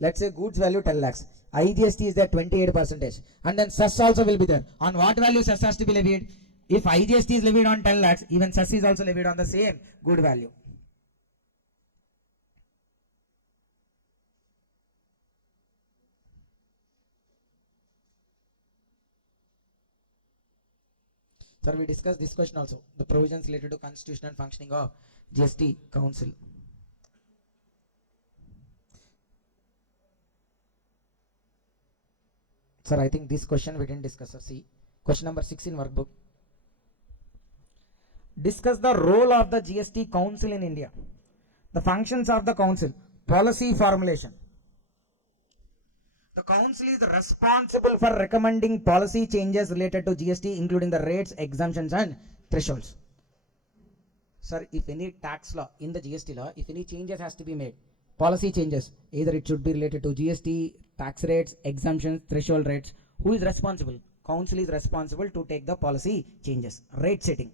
Let's say goods value 10 lakhs. IGST is there 28%, and then cess also will be there. On what value cess has to be levied? If IGST is levied on 10 lakhs, even cess is also levied on the same good value. Sir, we discussed this question also. The provisions related to constitution and functioning of GST Council. Sir, I think this question we didn't discuss. Sir, see, question number 6 in workbook. Discuss the role of the GST Council in India. The functions of the Council. Policy formulation. The Council is responsible for recommending policy changes related to GST, including the rates, exemptions and thresholds. Sir, if any tax law in the GST law, if any changes has to be made, policy changes, either it should be related to GST, tax rates, exemptions, threshold rates, who is responsible? Council is responsible to take the policy changes. Rate setting.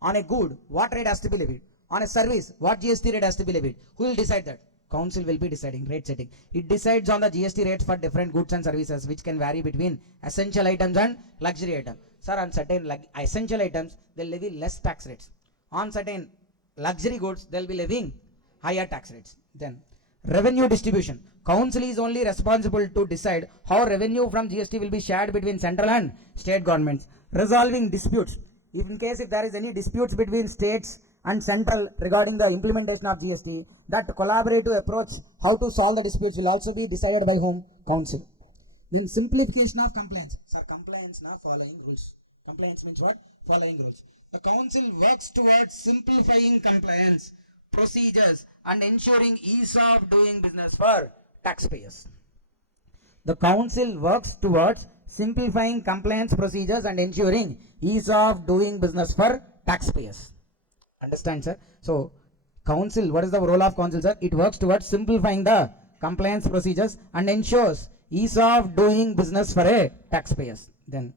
On a good, what rate has to be levied? On a service, what GST rate has to be levied? Who will decide that? Council will be deciding rate setting. It decides on the GST rates for different goods and services, which can vary between essential items and luxury items. Sir, on certain essential items, they will levy less tax rates. On certain luxury goods, they will be levying higher tax rates. Then, revenue distribution. Council is only responsible to decide how revenue from GST will be shared between central and state governments. Resolving disputes. If in case if there is any disputes between states and central regarding the implementation of GST. That collaborative approach, how to solve the disputes, will also be decided by whom? Council. Then simplification of compliance. Sir, compliance now following rules. Compliance means what? Following rules. The council works towards simplifying compliance procedures and ensuring ease of doing business for taxpayers. The council works towards simplifying compliance procedures and ensuring ease of doing business for taxpayers. Understand, sir? So, council, what is the role of council, sir? It works towards simplifying the compliance procedures and ensures ease of doing business for a taxpayers. Then,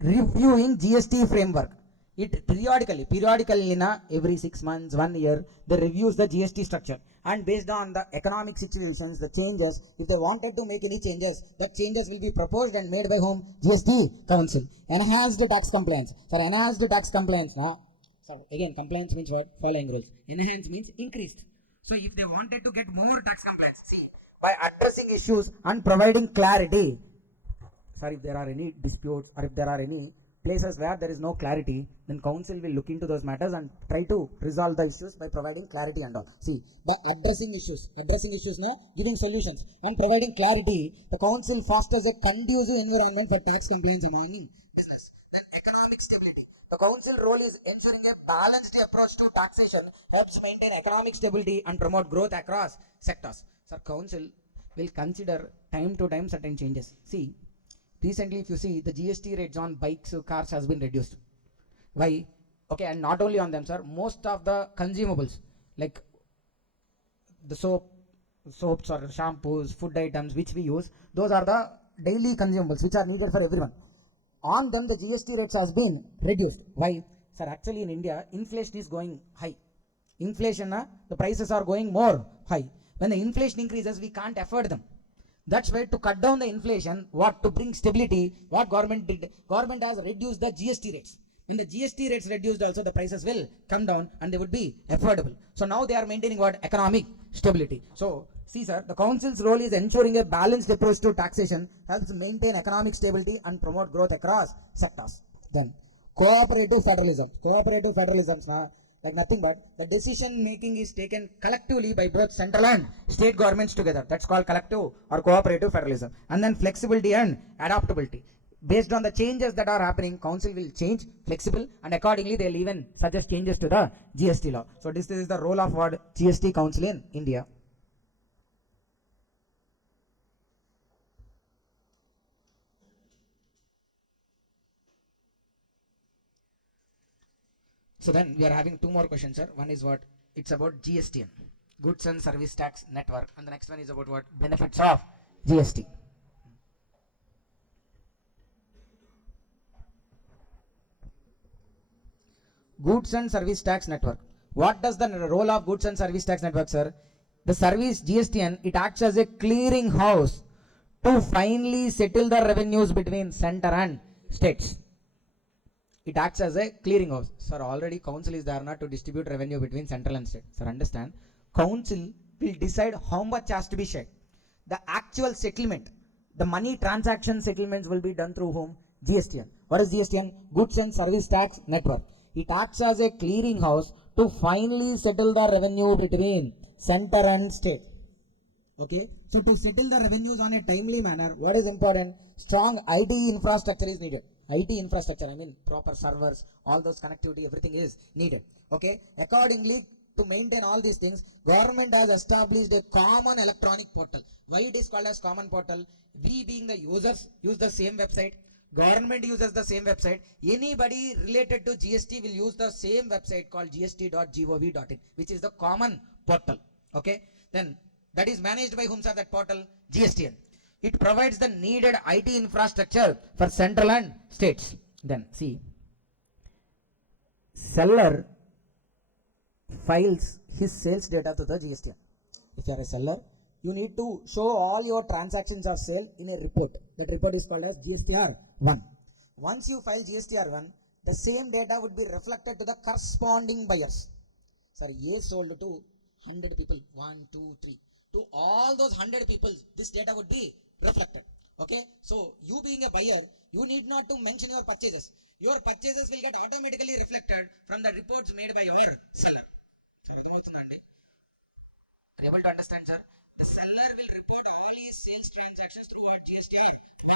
reviewing GST framework. It periodically every 6 months, 1 year, they reviews the GST structure, and based on the economic situations, the changes, if they wanted to make any changes, the changes will be proposed and made by whom? GST Council. Enhanced tax compliance. For enhanced tax compliance now, so again, compliance means what? Following rules. Enhanced means increased. So if they wanted to get more tax compliance, see, by addressing issues and providing clarity, sorry, if there are any disputes or if there are any places where there is no clarity, then council will look into those matters and try to resolve the issues by providing clarity and all. See, by addressing issues now, giving solutions and providing clarity, the council fosters a conducive environment for tax compliance among business. Then economic stability. The council role is ensuring a balanced approach to taxation, helps maintain economic stability and promote growth across sectors. Sir, council will consider time to time certain changes. See, recently, if you see, the GST rates on bikes, cars has been reduced. Why? Okay, and not only on them, sir, most of the consumables, like the soaps or shampoos, food items which we use, those are the daily consumables which are needed for everyone. On them, the GST rates has been reduced. Why? Sir, actually in India, inflation is going high. Inflation, the prices are going more high. When the inflation increases, we can't afford them. That's why to cut down the inflation, to bring stability, what government did? Government has reduced the GST rates. When the GST rates reduced, also the prices will come down and they would be affordable. So now they are maintaining what? Economic stability. So see, sir, the council's role is ensuring a balanced approach to taxation, helps maintain economic stability and promote growth across sectors. Then cooperative federalism. Cooperative federalism, like nothing but the decision making is taken collectively by both central and state governments together. That's called collective or cooperative federalism. And then flexibility and adaptability. Based on the changes that are happening, council will change, flexible, and accordingly they'll even suggest changes to the GST law. So this is the role of what? GST Council in India. So then we are having two more questions, sir. One is what? It's about GSTN, Goods and Service Tax Network, and the next one is about what? Benefits of GST. Goods and Service Tax Network. What does the role of Goods and Service Tax Network, sir? The service GSTN, it acts as a clearing house to finally settle the revenues between center and states. It acts as a clearing house. Sir, already council is there not to distribute revenue between central and state. Sir, understand? Council will decide how much has to be shared. The actual settlement, the money transaction settlements will be done through whom? GSTN. What is GSTN? Goods and Service Tax Network. It acts as a clearing house to finally settle the revenue between center and state. Okay, so to settle the revenues on a timely manner, what is important? Strong IT infrastructure is needed. IT infrastructure, I mean proper servers, all those connectivity, everything is needed. Okay, accordingly, to maintain all these things, government has established a common electronic portal. Why it is called as common portal? We being the users use the same website. Government uses the same website. Anybody related to GST will use the same website called gst.gov.in, which is the common portal. Okay, then that is managed by whom, sir, that portal? GSTN. It provides the needed IT infrastructure for central and states. Then see, seller files his sales data to the GSTN. If you are a seller, you need to show all your transactions of sale in a report. That report is called as GSTR 1. Once you file GSTR 1, the same data would be reflected to the corresponding buyers. Sir, A sold to 100 people, 1, 2, 3. To all those 100 people, this data would be reflected. Okay, so you being a buyer, you need not to mention your purchases. your purchases will get automatically reflected from the reports made by your seller. Sir, are you able to understand, sir? The seller will report all his sales transactions through what GSTR 1.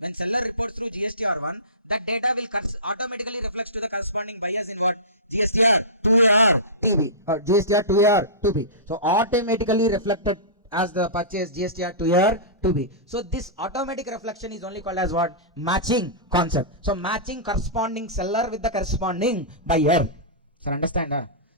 When seller reports through GSTR 1, that data will automatically reflects to the corresponding buyers in what? GSTR 2R 2B or GSTR 2R 2B. So automatically reflected as the purchase GSTR 2R 2B. So this automatic reflection is only called as what? Matching concept. So matching corresponding seller with the corresponding buyer. Sir, understand?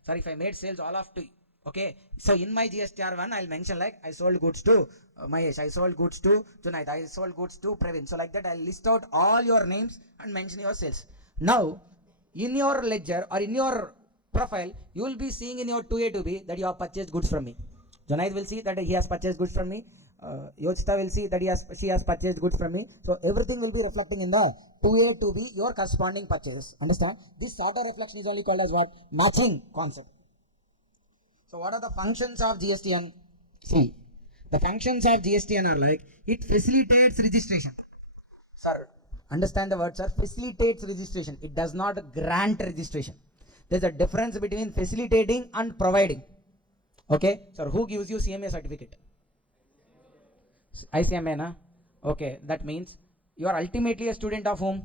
Sir, if I made sales all of 2, okay, so in my GSTR 1 I'll mention like I sold goods to Mahesh, I sold goods to Junaid, I sold goods to Praveen. So like that I'll list out all your names and mention your sales. Now in your ledger or in your profile you will be seeing in your 2A 2B that you have purchased goods from me. Junaid will see that he has purchased goods from me. Yochita will see that she has purchased goods from me. So everything will be reflecting in the 2A 2B your corresponding purchase. Understand? This auto reflection is only called as what? Matching concept. So what are the functions of GSTN? See, the functions of GSTN are like, it facilitates registration. Sir, understand the word, sir. Facilitates registration. It does not grant registration. There's a difference between facilitating and providing. Okay, sir, who gives you CMA certificate? ICMAI, na? Okay, that means you are ultimately a student of whom?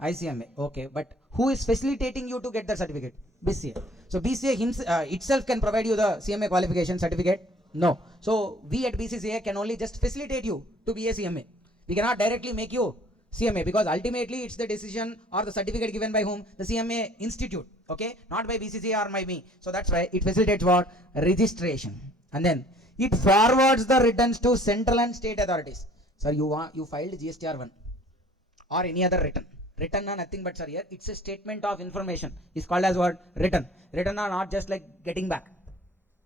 ICMAI. Okay, but who is facilitating you to get the certificate? BCCA. So BCCA itself can provide you the CMA qualification certificate? No. So we at BCCA can only just facilitate you to be a CMA. We cannot directly make you CMA because ultimately it's the decision or the certificate given by whom? The CMA institute. Okay, not by BCCA or by me. So that's why it facilitates what? Registration. And then it forwards the returns to central and state authorities. Sir, you filed GSTR 1 or any other return. Return are nothing but, sir, here it's a statement of information. It's called as what? Return. Return are not just like getting back.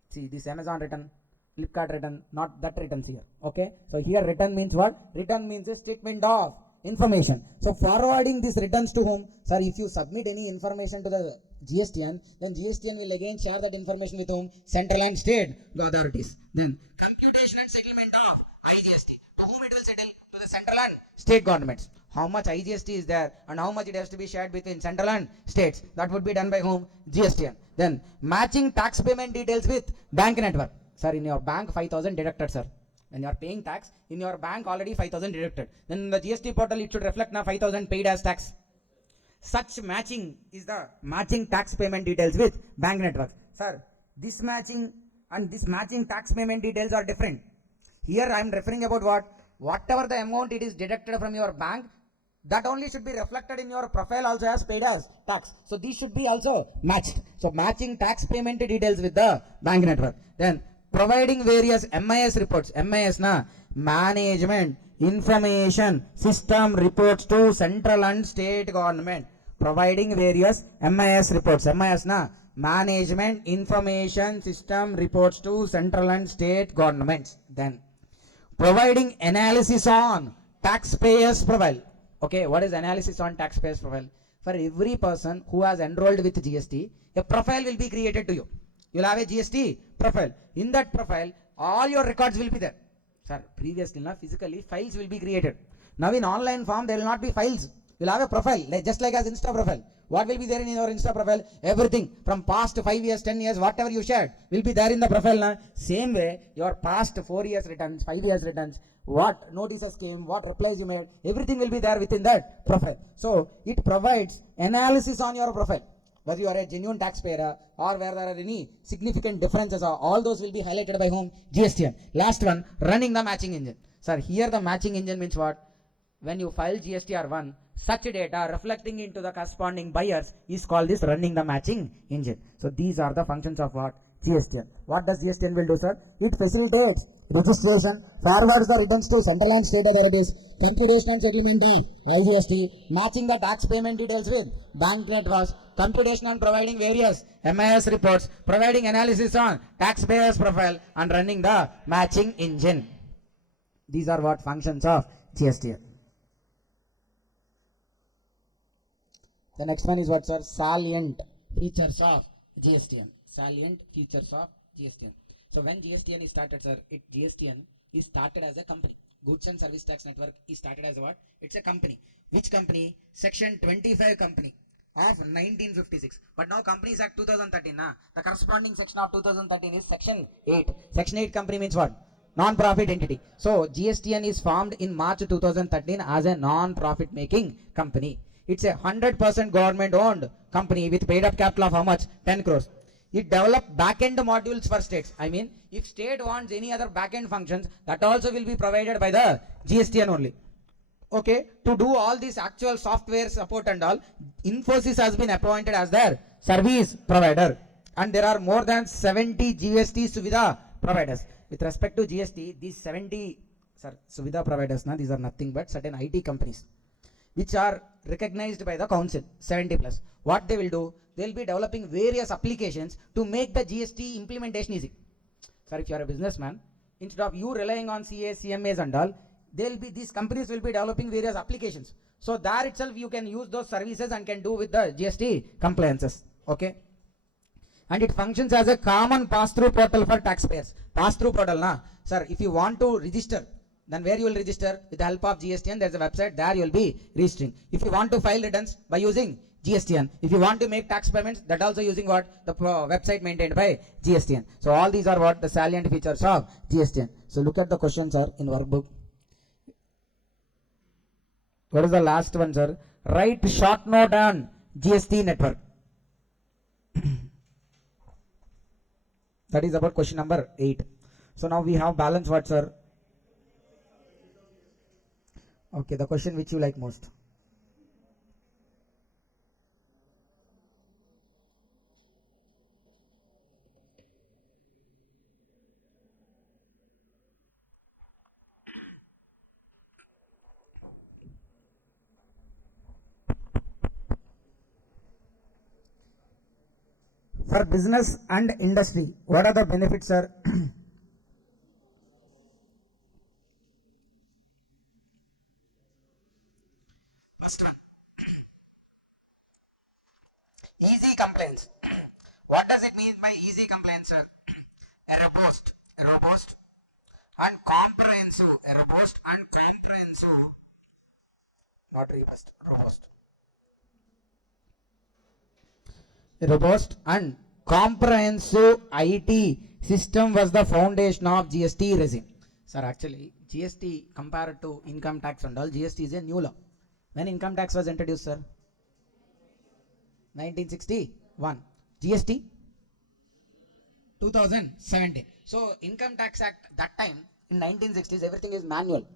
See, this Amazon return, Flipkart return, not that returns here. Okay, so here return means what? Return means a statement of information. So forwarding these returns to whom? Sir, if you submit any information to the GSTN, then GSTN will again share that information with whom? Central and state authorities. Then computation and settlement of IGST. To whom it will settle? To the central and state governments. How much IGST is there and how much it has to be shared between central and states. That would be done by whom? GSTN. Then matching tax payment details with bank network. Sir, in your bank 5,000 deducted, sir. When you are paying tax, in your bank already 5,000 deducted. Then in the GST portal it should reflect now 5,000 paid as tax. Such matching is the matching tax payment details with bank network. Sir, this matching and this matching tax payment details are different. Here I am referring about what? Whatever the amount it is deducted from your bank, that only should be reflected in your profile also as paid as tax. So these should be also matched. So matching tax payment details with the bank network. Then providing various MIS reports. MIS na management information system reports to central and state government. Providing various MIS reports. MIS na management information system reports to central and state governments. Then providing analysis on taxpayers profile. Okay, what is analysis on taxpayers profile? For every person who has enrolled with GST, a profile will be created to you. You will have a GST profile. In that profile, all your records will be there. Sir, previously, physically, files will be created. Now in online form, there will not be files. You will have a profile, just like as Insta profile. What will be there in your Insta profile? Everything from past 5 years, 10 years, whatever you shared will be there in the profile. Same way, your past 4 years returns, 5 years returns, what notices came, what replies you made, everything will be there within that profile. So it provides analysis on your profile. Whether you are a genuine taxpayer or where there are any significant differences, all those will be highlighted by whom? GSTN. Last one, running the matching engine. Sir, here the matching engine means what? When you file GSTR 1, such data reflecting into the corresponding buyers is called this running the matching engine. So these are the functions of what? GSTN. What does GSTN will do, sir? It facilitates registration, forwards the returns to central and state authorities, computation and settlement of IGST, matching the tax payment details with bank networks, computation and providing various MIS reports, providing analysis on taxpayers profile, and running the matching engine. These are what functions of GSTN. The next one is what, sir? Salient features of GSTN. Salient features of GSTN. So when GSTN is started, sir, GSTN is started as a company. Goods and Service Tax Network is started as a what? It's a company. Which company? Section 25 company of 1956. But now Companies Act 2013, the corresponding section of 2013 is Section 8. Section 8 company means what? Non-profit entity. So GSTN is formed in March 2013 as a non-profit making company. It's a 100% government owned company with paid up capital of how much? 10 crores. It developed back-end modules for states. I mean, if state wants any other back-end functions, that also will be provided by the GSTN only. Okay, to do all this actual software support and all, Infosys has been appointed as their service provider, and there are more than 70 GST Suvidha providers. With respect to GST, these 70 Suvidha providers, these are nothing but certain IT companies which are recognized by the council, 70 plus. What they will do, they will be developing various applications to make the GST implementation easy. Sir, if you are a businessman, instead of you relying on CAs, CMAs and all, these companies will be developing various applications. So there itself you can use those services and can do with the GST compliances. Okay. And it functions as a common pass-through portal for taxpayers. Pass-through portal, sir, if you want to register, then where you will register? With the help of GSTN, there's a website, there you will be registering. If you want to file returns, by using GSTN. If you want to make tax payments, that also using what? The website maintained by GSTN. So all these are what? The salient features of GSTN. So look at the questions, sir, in workbook. What is the last one, sir? Write short note on GST network. That is about question number 8. So now we have balance what, sir? Okay, the question which you like most. For business and industry, what are the benefits, sir? First one, easy compliance. What does it mean by easy compliance, sir? A robust and comprehensive, not robust and comprehensive IT system was the foundation of GST regime. Sir, actually, GST compared to income tax and all, GST is a new law. When income tax was introduced, sir? 1961. GST? 2017. So, Income Tax Act that time, in 1960s, everything is manual.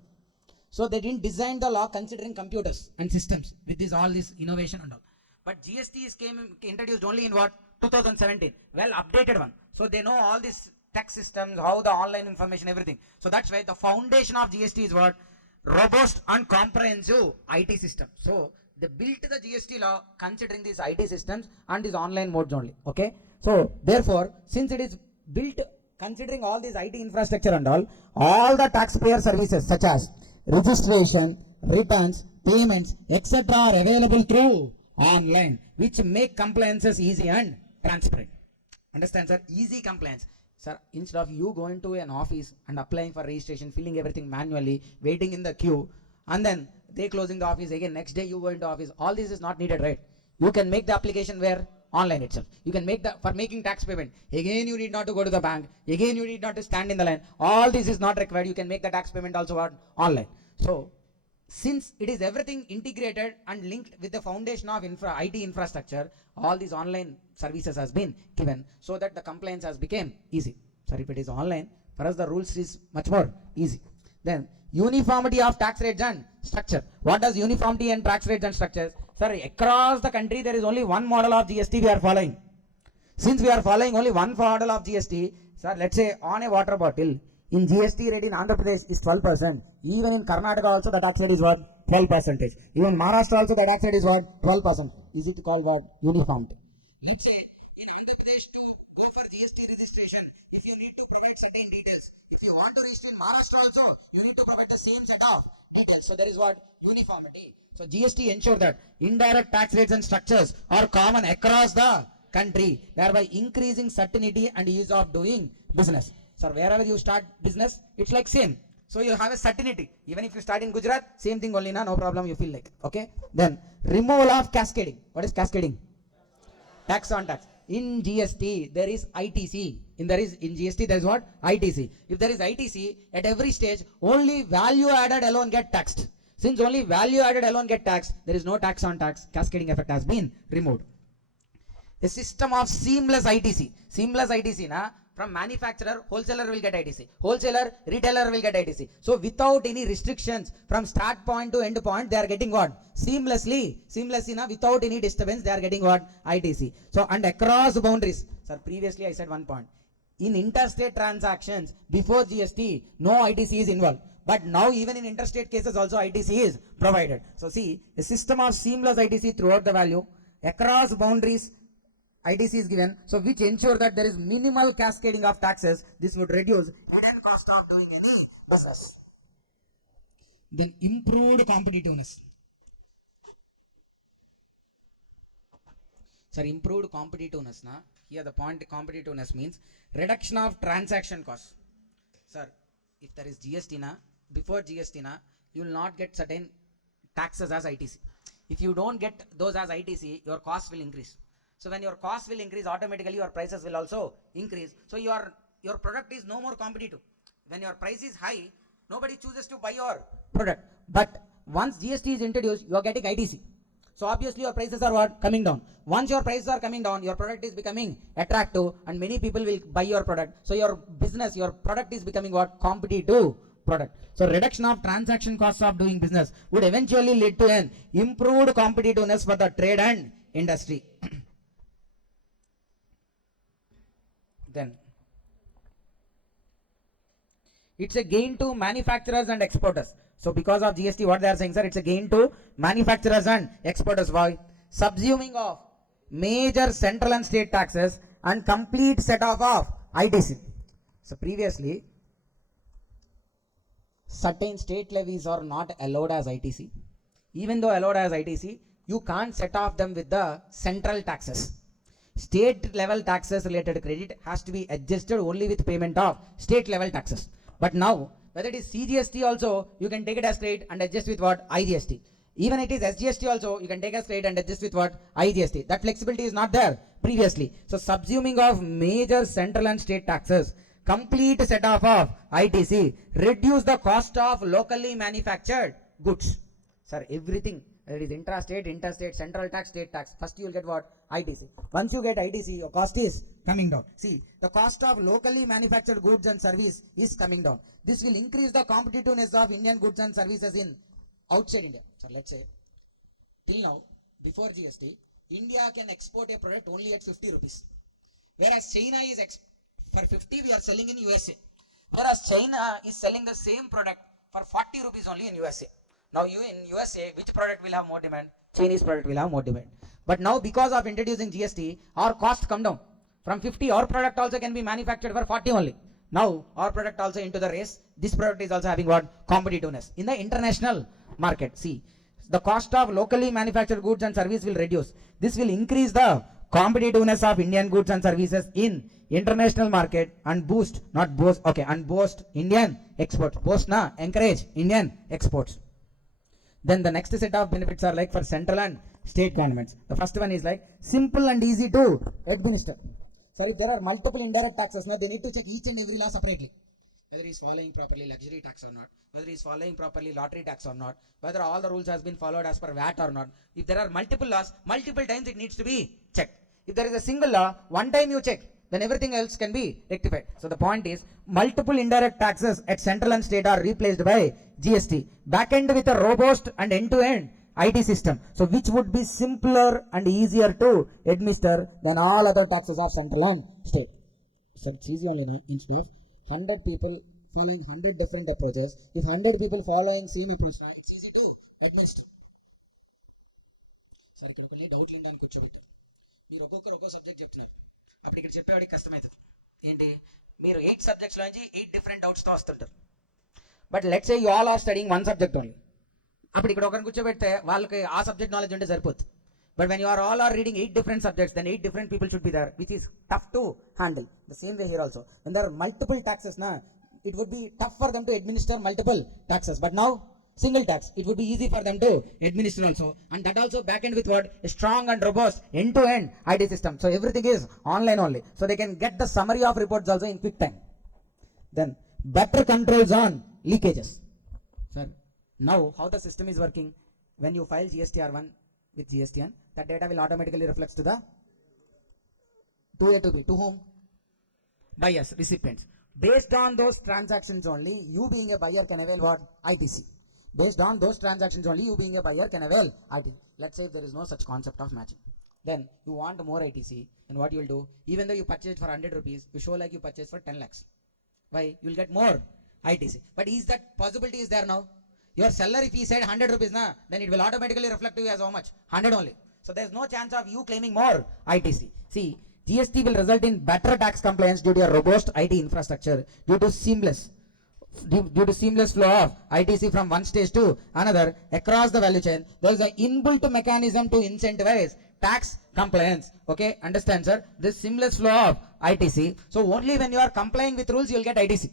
So, they didn't design the law considering computers and systems with all this innovation and all. But GST is introduced only in what? 2017. Well, updated one. So, they know all these tax systems, how the online information, everything. So, that's why the foundation of GST is what? Robust and comprehensive IT system. So, they built the GST law considering these IT systems and these online modes only. Okay. So, therefore, since it is built considering all these IT infrastructure and all the taxpayer services such as registration, returns, payments, etc. are available through online, which make compliances easy and transparent. Understand, sir? Easy compliance. Sir, instead of you going to an office and applying for registration, filling everything manually, waiting in the queue, and then they closing the office again, next day you go into office, all this is not needed, right? You can make the application where? Online itself. You can make for making tax payment. Again, you need not to go to the bank. Again, you need not to stand in the line. All this is not required. You can make the tax payment also online. So, since it is everything integrated and linked with the foundation of IT infrastructure, all these online services has been given so that the compliance has become easy. So, if it is online, for us the rules is much more easy. Then, uniformity of tax rates and structure. What does uniformity and tax rates and structures? Sir, across the country there is only one model of GST we are following. Since we are following only one model of GST, sir, let's say on a water bottle, in GST rate in Andhra Pradesh is 12%. Even in Karnataka also the tax rate is what? 12%. Even Maharashtra also the tax rate is what? 12%. Is it called what? Uniformity. Let's say in Andhra Pradesh to go for GST registration, if you need to provide certain details. If you want to register in Maharashtra also, you need to provide the same set of details. So there is what? Uniformity. So GST ensure that indirect tax rates and structures are common across the country, thereby increasing certainty and ease of doing business. So wherever you start business, it's like same. So you have a certainty. Even if you start in Gujarat, same thing only, no problem, you feel like. Okay. Then removal of cascading. What is cascading? Tax on tax. In GST, there is ITC. In GST, there is what? ITC. If there is ITC, at every stage, only value added alone get taxed. Since only value added alone get taxed, there is no tax on tax. Cascading effect has been removed. A system of seamless ITC. Seamless ITC, na? From manufacturer, wholesaler will get ITC. Wholesaler, retailer will get ITC. So without any restrictions, from start point to end point, they are getting what? Seamlessly, na? Without any disturbance, they are getting what? ITC. So, and across boundaries. Sir, previously I said one point. In interstate transactions, before GST, no ITC is involved. But now even in interstate cases also ITC is provided. So see, a system of seamless ITC throughout the value, across boundaries, ITC is given, so which ensure that there is minimal cascading of taxes. This would reduce hidden cost of doing any business. Then improved competitiveness. Sir, improved competitiveness. Na? Here the point competitiveness means reduction of transaction costs. Sir, if there is GST, na, before GST, na, you will not get certain taxes as ITC. If you don't get those as ITC, your costs will increase. So when your costs will increase, automatically your prices will also increase. So your product is no more competitive. When your price is high, nobody chooses to buy your product. But once GST is introduced, you are getting ITC. So obviously your prices are what? Coming down. Once your prices are coming down, your product is becoming attractive and many people will buy your product. So your business, your product is becoming what? Competitive product. So reduction of transaction costs of doing business would eventually lead to an improved competitiveness for the trade and industry. Then it's a gain to manufacturers and exporters. So because of GST, what they are saying, sir, it's a gain to manufacturers and exporters. Why? Subsuming of major central and state taxes and complete set off of ITC. So previously, certain state levies are not allowed as ITC. Even though allowed as ITC, you can't set off them with the central taxes. State level taxes related credit has to be adjusted only with payment of state level taxes. But now, whether it is CGST also, you can take it as credit and adjust with what? IGST. Even it is SGST also, you can take as credit and adjust with what? IGST. That flexibility is not there previously. So subsuming of major central and state taxes, complete set off of ITC, reduce the cost of locally manufactured goods. Sir, everything. That is intrastate, interstate, central tax, state tax. First you will get what? ITC. Once you get ITC, your cost is coming down. See, the cost of locally manufactured goods and service is coming down. This will increase the competitiveness of Indian goods and services in outside India. So let's say, till now, before GST, India can export a product only at 50 rupees. Whereas China is, for 50 we are selling in USA. Whereas China is selling the same product for 40 rupees only in USA. Now you in USA, which product will have more demand? Chinese product will have more demand. But now because of introducing GST, our costs come down. From 50, our product also can be manufactured for 40 only. Now our product also into the race. This product is also having what? Competitiveness. In the international market, see, the cost of locally manufactured goods and service will reduce. This will increase the competitiveness of Indian goods and services in international market and boost, not boost, okay, and boost Indian exports. Boost na, encourage Indian exports. Then the next set of benefits are like for central and state governments. The first one is like simple and easy to administer. So if there are multiple indirect taxes, now they need to check each and every law separately. Whether he is following properly luxury tax or not, whether he is following properly lottery tax or not, whether all the rules has been followed as per VAT or not. If there are multiple laws, multiple times it needs to be checked. If there is a single law, one time you check, then everything else can be rectified. So the point is, multiple indirect taxes at central and state are replaced by GST. Backend with a robust and end-to-end IT system. So which would be simpler and easier to administer than all other taxes of central and state. So it's easy only now, instead of 100 people following 100 different approaches. If 100 people following same approach, it's easy to administer. Sir, ఇక్కడ కొన్ని డౌట్లు ఉందని కూర్చోబెట్టారు. మీరు ఒక్కొక్క subject చెప్తున్నారు. అప్పుడు ఇక్కడ చెప్పేవాడికి కష్టమవుతుంది. ఏంటి? మీరు 8 సబ్జెక్ట్స్లో నుంచి 8 డిఫరెంట్ డౌట్స్తో వస్తుంటారు. But let's say you all are studying one subject only. అప్పుడు ఇక్కడ ఒకరిని కూర్చోబెడితే వాళ్ళకి ఆ సబ్జెక్ట్ నాలెడ్జ్ ఉంటే సరిపోతుంది. But when you are all are reading 8 different subjects, then 8 different people should be there, which is tough to handle. The same way here also. When there are multiple taxes, it would be tough for them to administer multiple taxes. But now, single tax, it would be easy for them to administer also. And that also backend with what? A strong and robust end-to-end IT system. So everything is online only. So they can get the summary of reports also in quick time. Then better controls on leakages. Sir, now how the system is working? When you file GSTR1 with GSTN, that data will automatically reflect to the 2A to B. To whom? Buyers, recipients. Based on those transactions only, you being a buyer can avail what? ITC. Based on those transactions only, you being a buyer can avail IT. Let's say there is no such concept of matching. Then you want more ITC, and what you will do? Even though you purchased for 100 rupees, you show like you purchased for 10 lakhs. Why? You will get more ITC. But is that possibility is there now? Your seller, if he said 100 rupees, then it will automatically reflect to you as how much? 100 only. So there is no chance of you claiming more ITC. See, GST will result in better tax compliance due to a robust IT infrastructure, due to seamless flow of ITC from one stage to another across the value chain. There is an inbuilt mechanism to incentivize tax compliance. Okay, understand, sir? This seamless flow of ITC. So only when you are complying with rules, you will get ITC.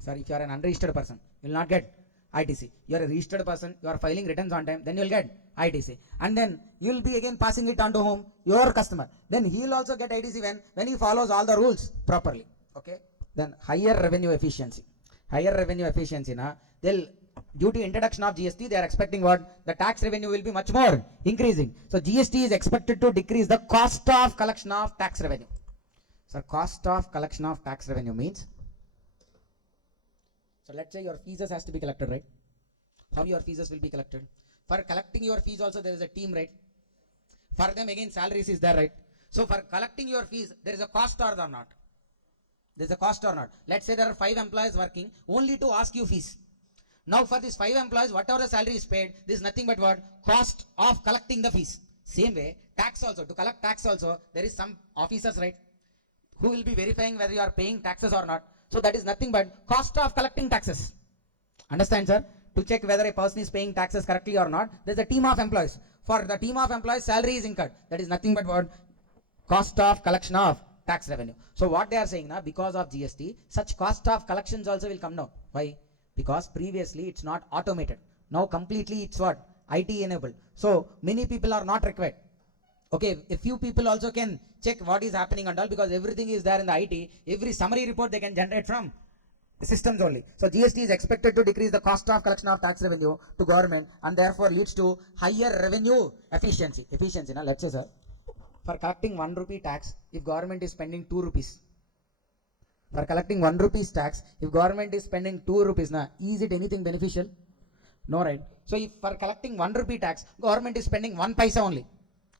Sir, if you are an unregistered person, you will not get ITC. You are a registered person, you are filing returns on time, then you will get ITC. And then you will be again passing it on to whom? Your customer. Then he will also get ITC when he follows all the rules properly. Okay. Then higher revenue efficiency. Higher revenue efficiency, they'll, due to introduction of GST, they are expecting what? The tax revenue will be much more increasing. So GST is expected to decrease the cost of collection of tax revenue. So cost of collection of tax revenue means, so let's say your fees has to be collected, right? How your fees will be collected? For collecting your fees also there is a team, right? For them again salaries is there, right? So for collecting your fees, there is a cost or not? There is a cost or not? Let's say there are 5 employees working only to ask you fees. Now for these 5 employees, whatever the salary is paid, this is nothing but what? Cost of collecting the fees. Same way, tax also, to collect tax also, there is some officers, right? Who will be verifying whether you are paying taxes or not. So that is nothing but cost of collecting taxes. Understand, sir? To check whether a person is paying taxes correctly or not, there is a team of employees. For the team of employees, salary is incurred. That is nothing but what? Cost of collection of tax revenue. So what they are saying now, because of GST, such cost of collections also will come down. Why? Because previously it's not automated. Now completely it's what? IT enabled. So many people are not required. Okay, a few people also can check what is happening and all, because everything is there in the IT. Every summary report they can generate from the systems only. So GST is expected to decrease the cost of collection of tax revenue to government, and therefore leads to higher revenue efficiency. Efficiency, now let's say, sir, for collecting 1 rupee tax, if government is spending 2 rupees. For collecting 1 rupees tax, if government is spending 2 rupees, is it anything beneficial? No, right? So if for collecting 1 rupee tax, government is spending 1 paisa only.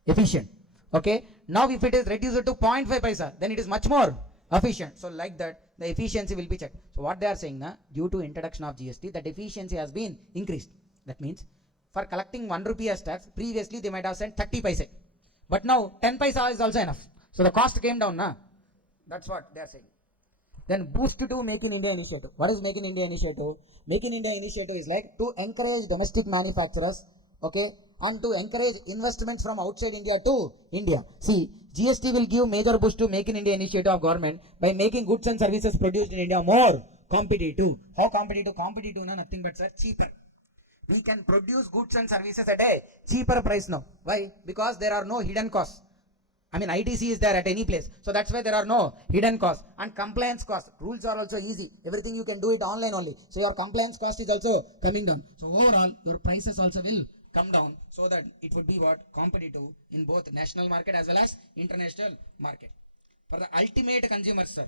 Efficient. Okay. Now if it is reduced to 0.5 paisa, then it is much more efficient. So like that, the efficiency will be checked. So what they are saying, due to introduction of GST, that efficiency has been increased. That means for collecting 1 rupee as tax, previously they might have sent 30 paisa. But now 10 paisa is also enough. So the cost came down. That's what they are saying. Then boost to Make in India initiative. What is Make in India initiative? Make in India initiative is like to encourage domestic manufacturers, okay, and to encourage investments from outside India to India. See, GST will give major boost to Make in India initiative of government by making goods and services produced in India more competitive. How competitive? Competitive, nothing but, sir, cheaper. We can produce goods and services at a cheaper price now. Why? Because there are no hidden costs. I mean, ITC is there at any place. So that's why there are no hidden costs. And compliance costs. Rules are also easy. Everything you can do it online only. So your compliance cost is also coming down. So overall, your prices also will come down, so that it would be what? Competitive in both national market as well as international market. For the ultimate consumer, sir,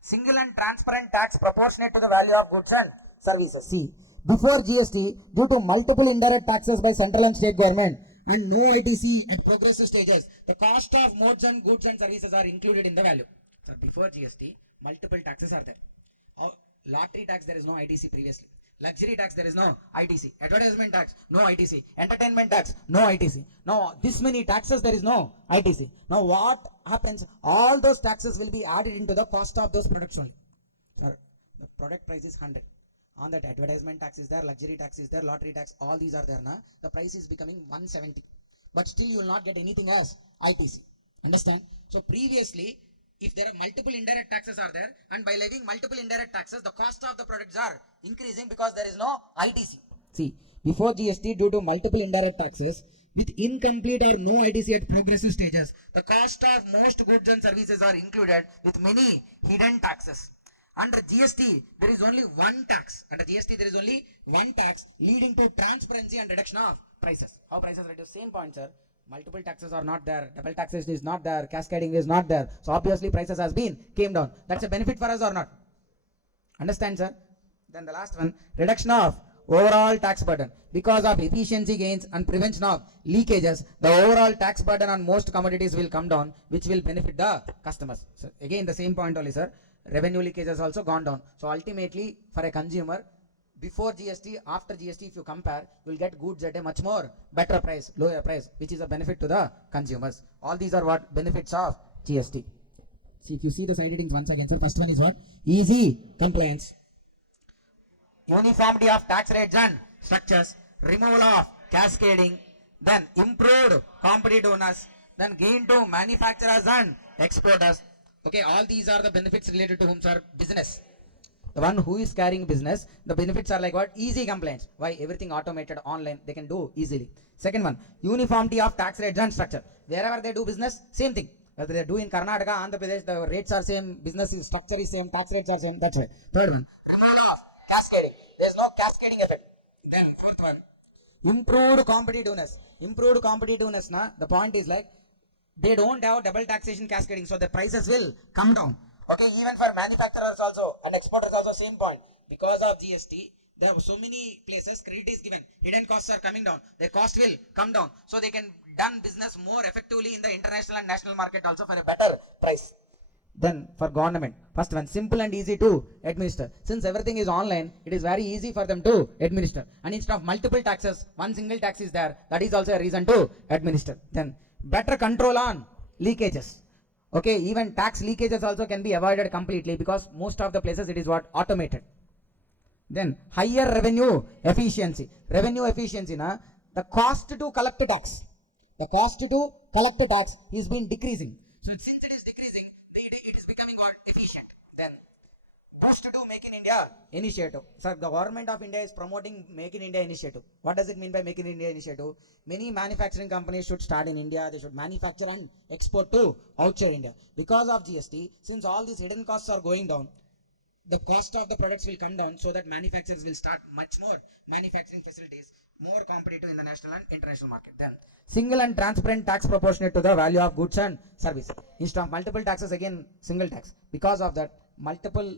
single and transparent tax proportionate to the value of goods and services. See, before GST, due to multiple indirect taxes by central and state government and no ITC at progressive stages, the cost of modes and goods and services are included in the value. So before GST, multiple taxes are there. Lottery tax, there is no ITC previously. Luxury tax, there is no ITC. Advertisement tax, no ITC. Entertainment tax, no ITC. Now, this many taxes, there is no ITC. Now, what happens? All those taxes will be added into the cost of those products only. Sir, the product price is 100. On that, advertisement tax is there, luxury tax is there, lottery tax, all these are there. The price is becoming 170. But still, you will not get anything as ITC. Understand? So, previously, if there are multiple indirect taxes are there, and by levying multiple indirect taxes, the cost of the products are increasing because there is no ITC. See, before GST, due to multiple indirect taxes, with incomplete or no ITC at progressive stages, the cost of most goods and services are included with many hidden taxes. Under GST, there is only one tax. Under GST, there is only one tax, leading to transparency and reduction of prices. How prices reduce? Same point, sir. Multiple taxes are not there, double taxation is not there, cascading is not there. So obviously prices has been came down. That's a benefit for us or not? Understand, sir? Then the last one, reduction of overall tax burden. Because of efficiency gains and prevention of leakages, the overall tax burden on most commodities will come down, which will benefit the customers. So again, the same point only, sir. Revenue leakage has also gone down. So ultimately, for a consumer, before GST, after GST, if you compare, you will get goods at a much more better price, lower price, which is a benefit to the consumers. All these are what benefits of GST. See, if you see the side headings once again, sir, first one is what? Easy compliance. Uniformity of tax rates and structures, removal of cascading, then improved competitiveness, then gain to manufacturers and exporters. Okay, all these are the benefits related to whom, sir? Business. The one who is carrying business, the benefits are like what? Easy compliance. Why? Everything automated online, they can do easily. Second one, uniformity of tax rates and structure. Wherever they do business, same thing. Whether they do in Karnataka, Andhra Pradesh, the rates are same, business is, structure is same, tax rates are same. That's right. Third one, removal of cascading. There is no cascading effect. Then fourth one, improved competitiveness. Improved competitiveness, na, the point is like, they don't have double taxation cascading, so the prices will come down. Okay, even for manufacturers also and exporters also, same point. Because of GST, there are so many places credit is given, hidden costs are coming down, their cost will come down, so they can done business more effectively in the international and national market also for a better price. Then for government, first one, simple and easy to administer. Since everything is online, it is very easy for them to administer. And instead of multiple taxes, one single tax is there. That is also a reason to administer. Then better control on leakages. Okay, even tax leakages also can be avoided completely because most of the places it is what? Automated. Then higher revenue efficiency. Revenue efficiency, na, the cost to collect tax. The cost to collect tax is been decreasing. So since it is decreasing, it is becoming what? Efficient. Then boost to Make in India initiative. Sir, the government of India is promoting Make in India initiative. What does it mean by Make in India initiative? Many manufacturing companies should start in India. They should manufacture and export to outside India. Because of GST, since all these hidden costs are going down, the cost of the products will come down, so that manufacturers will start much more manufacturing facilities, more competitive in the national and international market. Then single and transparent tax proportionate to the value of goods and service. Instead of multiple taxes, again single tax. Because of that, multiple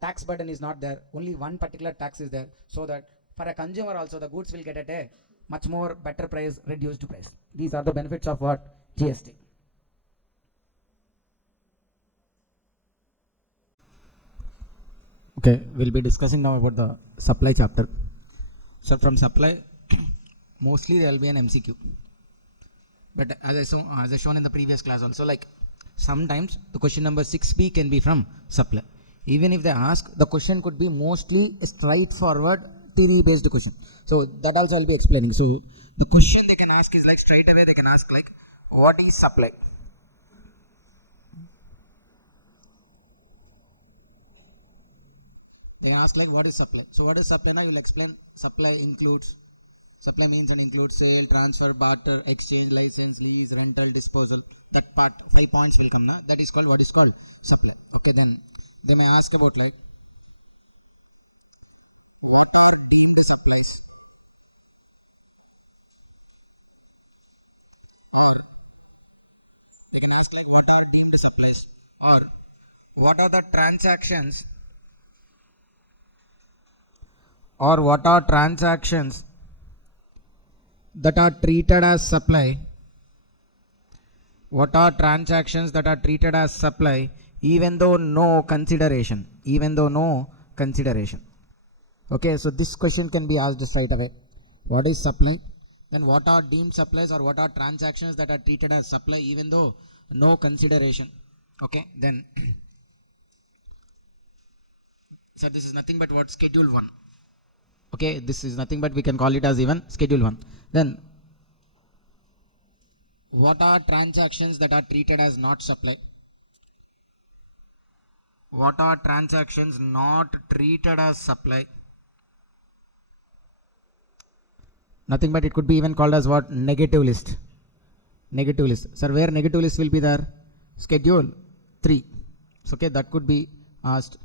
tax burden is not there, only one particular tax is there, so that for a consumer also the goods will get at a much more better price, reduced price. These are the benefits of what? GST. Okay, we'll be discussing now about the supply chapter. So from supply, mostly there will be an MCQ. But as I shown in the previous class also, like sometimes the question number 6B can be from supply. Even if they ask, the question could be mostly a straightforward theory based question. So that also I'll be explaining. So the question they can ask is like straight away they can ask like, what is supply? They ask like, what is supply? So what is supply? Now I will explain. Supply means and includes sale, transfer, barter, exchange, license, lease, rental, disposal. That part, 5 points will come now. That is called, what is called supply. Okay, then they may ask about like, what are deemed supplies? Or they can ask like, what are deemed supplies? Or what are the transactions? Or what are transactions that are treated as supply? What are transactions that are treated as supply even though no consideration? Even though no consideration. Okay, so this question can be asked straight away. What is supply? Then what are deemed supplies, or what are transactions that are treated as supply even though no consideration? Okay, then so this is nothing but what? Schedule 1. Okay, this is nothing but we can call it as even schedule 1. Then what are transactions that are treated as not supply? What are transactions not treated as supply? Nothing but it could be even called as what? Negative list. Negative list. Sir, where negative list will be there? Schedule 3. So, okay, that could be asked.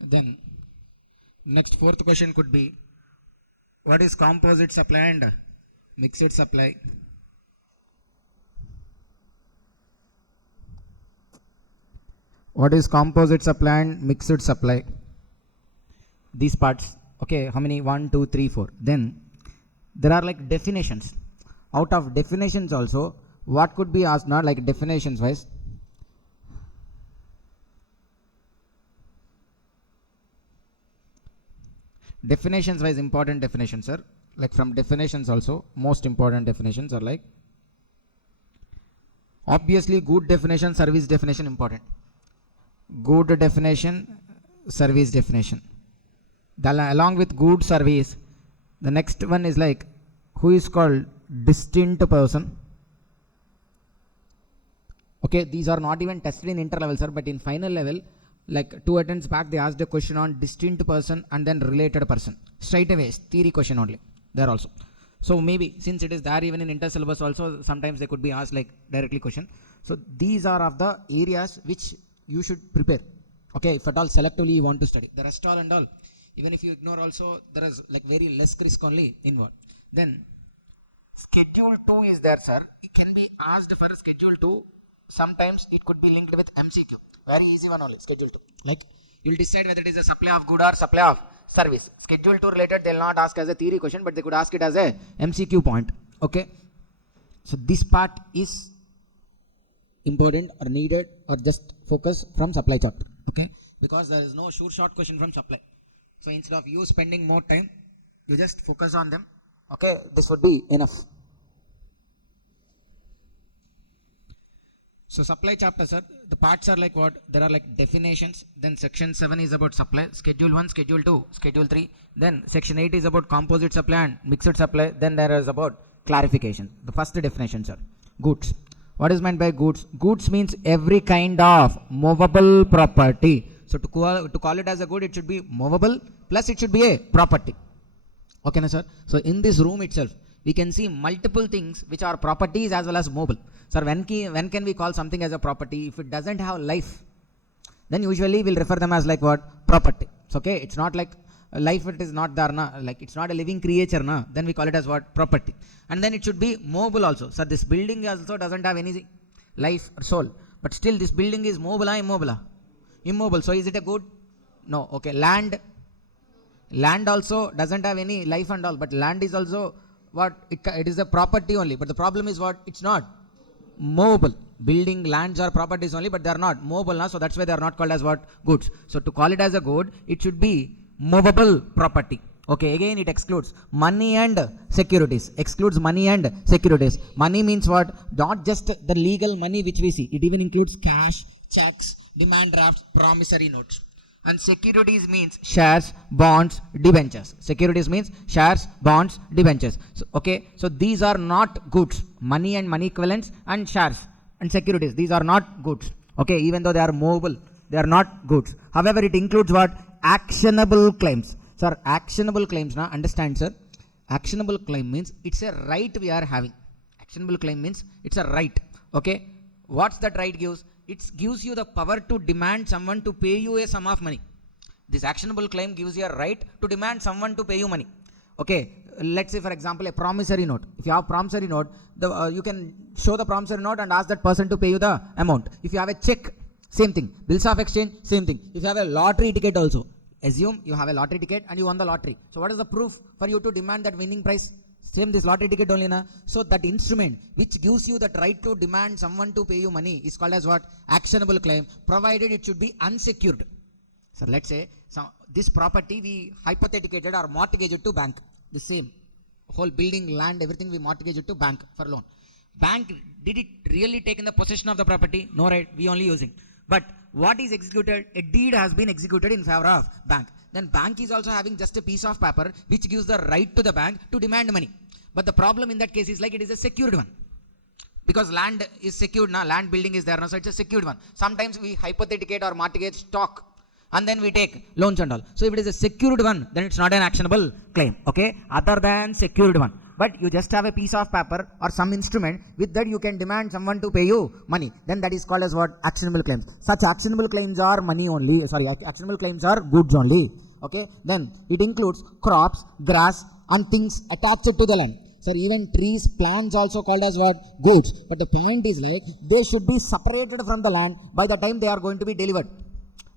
Then, next fourth question could be, what is composite supply and mixed supply? What is composite supply and mixed supply? These parts, okay, how many? 1, 2, 3, 4. Then there are like definitions. Out of definitions also, what could be asked, not like definitions wise? Definitions wise, important definitions, sir. Like from definitions also, most important definitions are like, obviously good definition, service definition important. Good definition, service definition. Along with good service, the next one is like, who is called distinct person. Okay, these are not even tested in inter-level, sir, but in final level, like 2 attempts back, they asked a question on distinct person and then related person. Straight away, theory question only, there also. So maybe, since it is there even in inter-syllabus also, sometimes they could be asked like directly question. So these are of the areas which you should prepare. Okay, if at all selectively you want to study. The rest all and all, even if you ignore also, there is like very less risk only involved. Then, schedule 2 is there, sir. It can be asked for schedule 2. Sometimes it could be linked with MCQ. Very easy one only, schedule 2. Like, you'll decide whether it is a supply of good or supply of service. Schedule 2 related, they'll not ask as a theory question, but they could ask it as a MCQ point. Okay. So this part is important or needed, or just focus from supply chapter. Okay. Because there is no sure short question from supply. So instead of you spending more time, you just focus on them. Okay. This would be enough. So supply chapter, sir, the parts are like what? There are like definitions. Then section 7 is about supply. Schedule 1, schedule 2, schedule 3. Then section 8 is about composite supply and mixed supply. Then there is about clarification. The first definition, sir. Goods. What is meant by goods? Goods means every kind of movable property. So to call it as a good, it should be movable plus it should be a property. Okay, na, sir? So in this room itself, we can see multiple things which are properties as well as mobile. Sir, when can we call something as a property? If it doesn't have life, then usually we'll refer them as like what? Property. So, okay, it's not like life, it is not there, na? Like it's not a living creature, na? Then we call it as what? Property. And then it should be mobile also. So this building also doesn't have any life or soul. But still this building is mobile or immobile? Immobile. So is it a good? No. Okay. Land also doesn't have any life and all. But land is also what? It is a property only. But the problem is what? It's not mobile. Building, lands are properties only, but they are not mobile now, so that's why they are not called as what? Goods. So to call it as a good, it should be movable property. Okay, again it excludes money and securities. Excludes money and securities. Money means what? Not just the legal money which we see. It even includes cash, checks, demand drafts, promissory notes. And securities means shares, bonds, debentures. Securities means shares, bonds, debentures. So, okay, so these are not goods. Money and money equivalents and shares and securities. These are not goods. Okay, even though they are movable, they are not goods. However, it includes what? Actionable claims. Sir, actionable claims, now understand, sir. Actionable claim means it's a right we are having. Actionable claim means it's a right. Okay, what's that right gives? It gives you the power to demand someone to pay you a sum of money. This actionable claim gives you a right to demand someone to pay you money. Okay, let's say for example a promissory note. If you have promissory note, you can show the promissory note and ask that person to pay you the amount. If you have a check, same thing. Bills of exchange, same thing. If you have a lottery ticket also, assume you have a lottery ticket and you won the lottery. So what is the proof for you to demand that winning price? Same this lottery ticket only, na? So that instrument which gives you that right to demand someone to pay you money is called as what? Actionable claim, provided it should be unsecured. So let's say this property we hypothecated or mortgaged it to bank. The same whole building, land, everything we mortgage it to bank for loan. Bank, did it really take in the possession of the property? No, right? We only using. But what is executed? A deed has been executed in favor of bank. Then bank is also having just a piece of paper which gives the right to the bank to demand money. But the problem in that case is like it is a secured one. Because land is secured now, land building is there now, so it's a secured one. Sometimes we hypothecate or mortgage stock and then we take loans and all. So if it is a secured one, then it's not an actionable claim, okay, other than secured one. But you just have a piece of paper or some instrument, with that you can demand someone to pay you money. Then that is called as what? Actionable claims. Such actionable claims are money only, actionable claims are goods only, okay. Then it includes crops, grass and things attached to the land. So even trees, plants also called as what? Goods. But the point is like, they should be separated from the land by the time they are going to be delivered.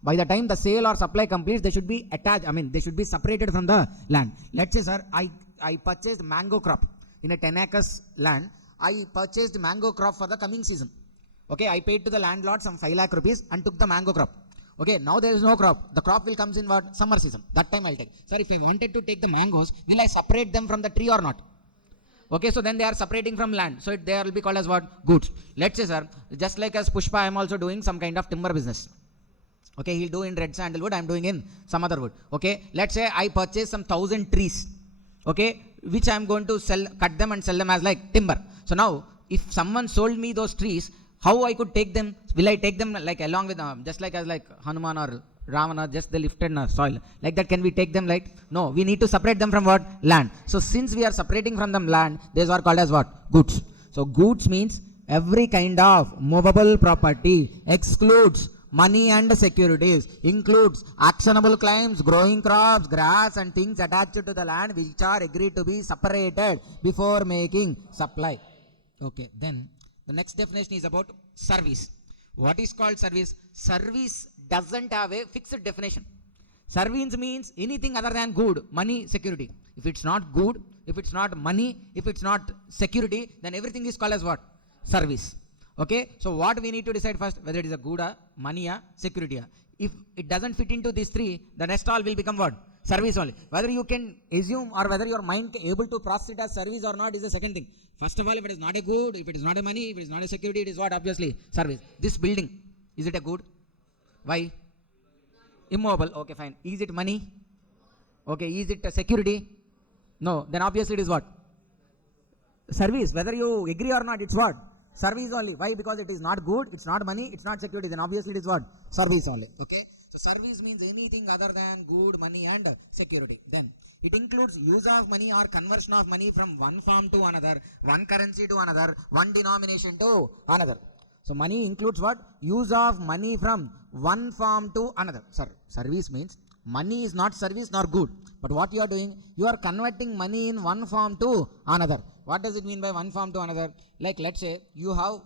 By the time the sale or supply completes, they should be attached, they should be separated from the land. Let's say, sir, I purchased mango crop in a 10 acres land. I purchased mango crop for the coming season. Okay, I paid to the landlord some 5 lakh rupees and took the mango crop. Okay, now there is no crop. The crop will comes in what? Summer season. That time I'll take. Sir, if I wanted to take the mangoes, will I separate them from the tree or not? Okay, so then they are separating from land. So they will be called as what? Goods. Let's say, sir, just like as Pushpa, I am also doing some kind of timber business. Okay, he'll do in red sandalwood, I am doing in some other wood. Okay, let's say I purchase some 1,000 trees. Okay, which I am going to sell, cut them and sell them as like timber. So now, if someone sold me those trees, how I could take them? Will I take them like along with just like as like Hanuman or Ravana, just they lifted in soil? Like that, can we take them like? No, we need to separate them from what? Land. So since we are separating from them land, these are called as what? Goods. So goods means every kind of movable property, excludes money and securities, includes actionable claims, growing crops, grass and things attached to the land which are agreed to be separated before making supply. Okay, then the next definition is about service. What is called service? Service doesn't have a fixed definition. Service means anything other than good, money, security. If it's not good, if it's not money, if it's not security, then everything is called as what? Service. Okay, so what we need to decide first, whether it is a good or money or security. If it doesn't fit into these three, the rest all will become what? Service only. Whether you can assume or whether your mind can able to process it as service or not is the second thing. First of all, if it is not a good, if it is not a money, if it is not a security, it is what? Obviously service. This building, is it a good? Why? Immobile. Okay, fine. Is it money? Okay, is it a security? No. Then obviously it is what? Service. Whether you agree or not, it's what? Service only. Why? Because it is not good, it's not money, it's not security. Then obviously it is what? Service only. Okay. So service means anything other than good, money and security. Then it includes use of money or conversion of money from one form to another, one currency to another, one denomination to another. So money includes what? Use of money from one form to another. Sir, service means money is not service nor good. But what you are doing? You are converting money in one form to another. What does it mean by one form to another? Like let's say you have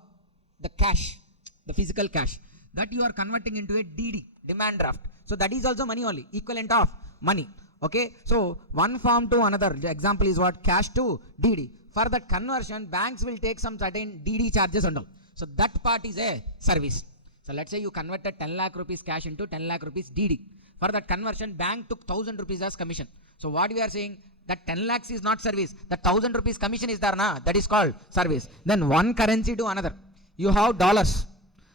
the cash, the physical cash, that you are converting into a DD, demand draft. So that is also money only, equivalent of money. Okay, so one form to another. The example is what? Cash to DD. For that conversion, banks will take some certain DD charges and all. So that part is a service. So let's say you converted 10 lakh rupees cash into 10 lakh rupees DD. For that conversion, bank took 1,000 rupees as commission. So what we are saying? That 10 lakhs is not service. The 1,000 rupees commission is there, na? That is called service. Then one currency to another. You have dollars.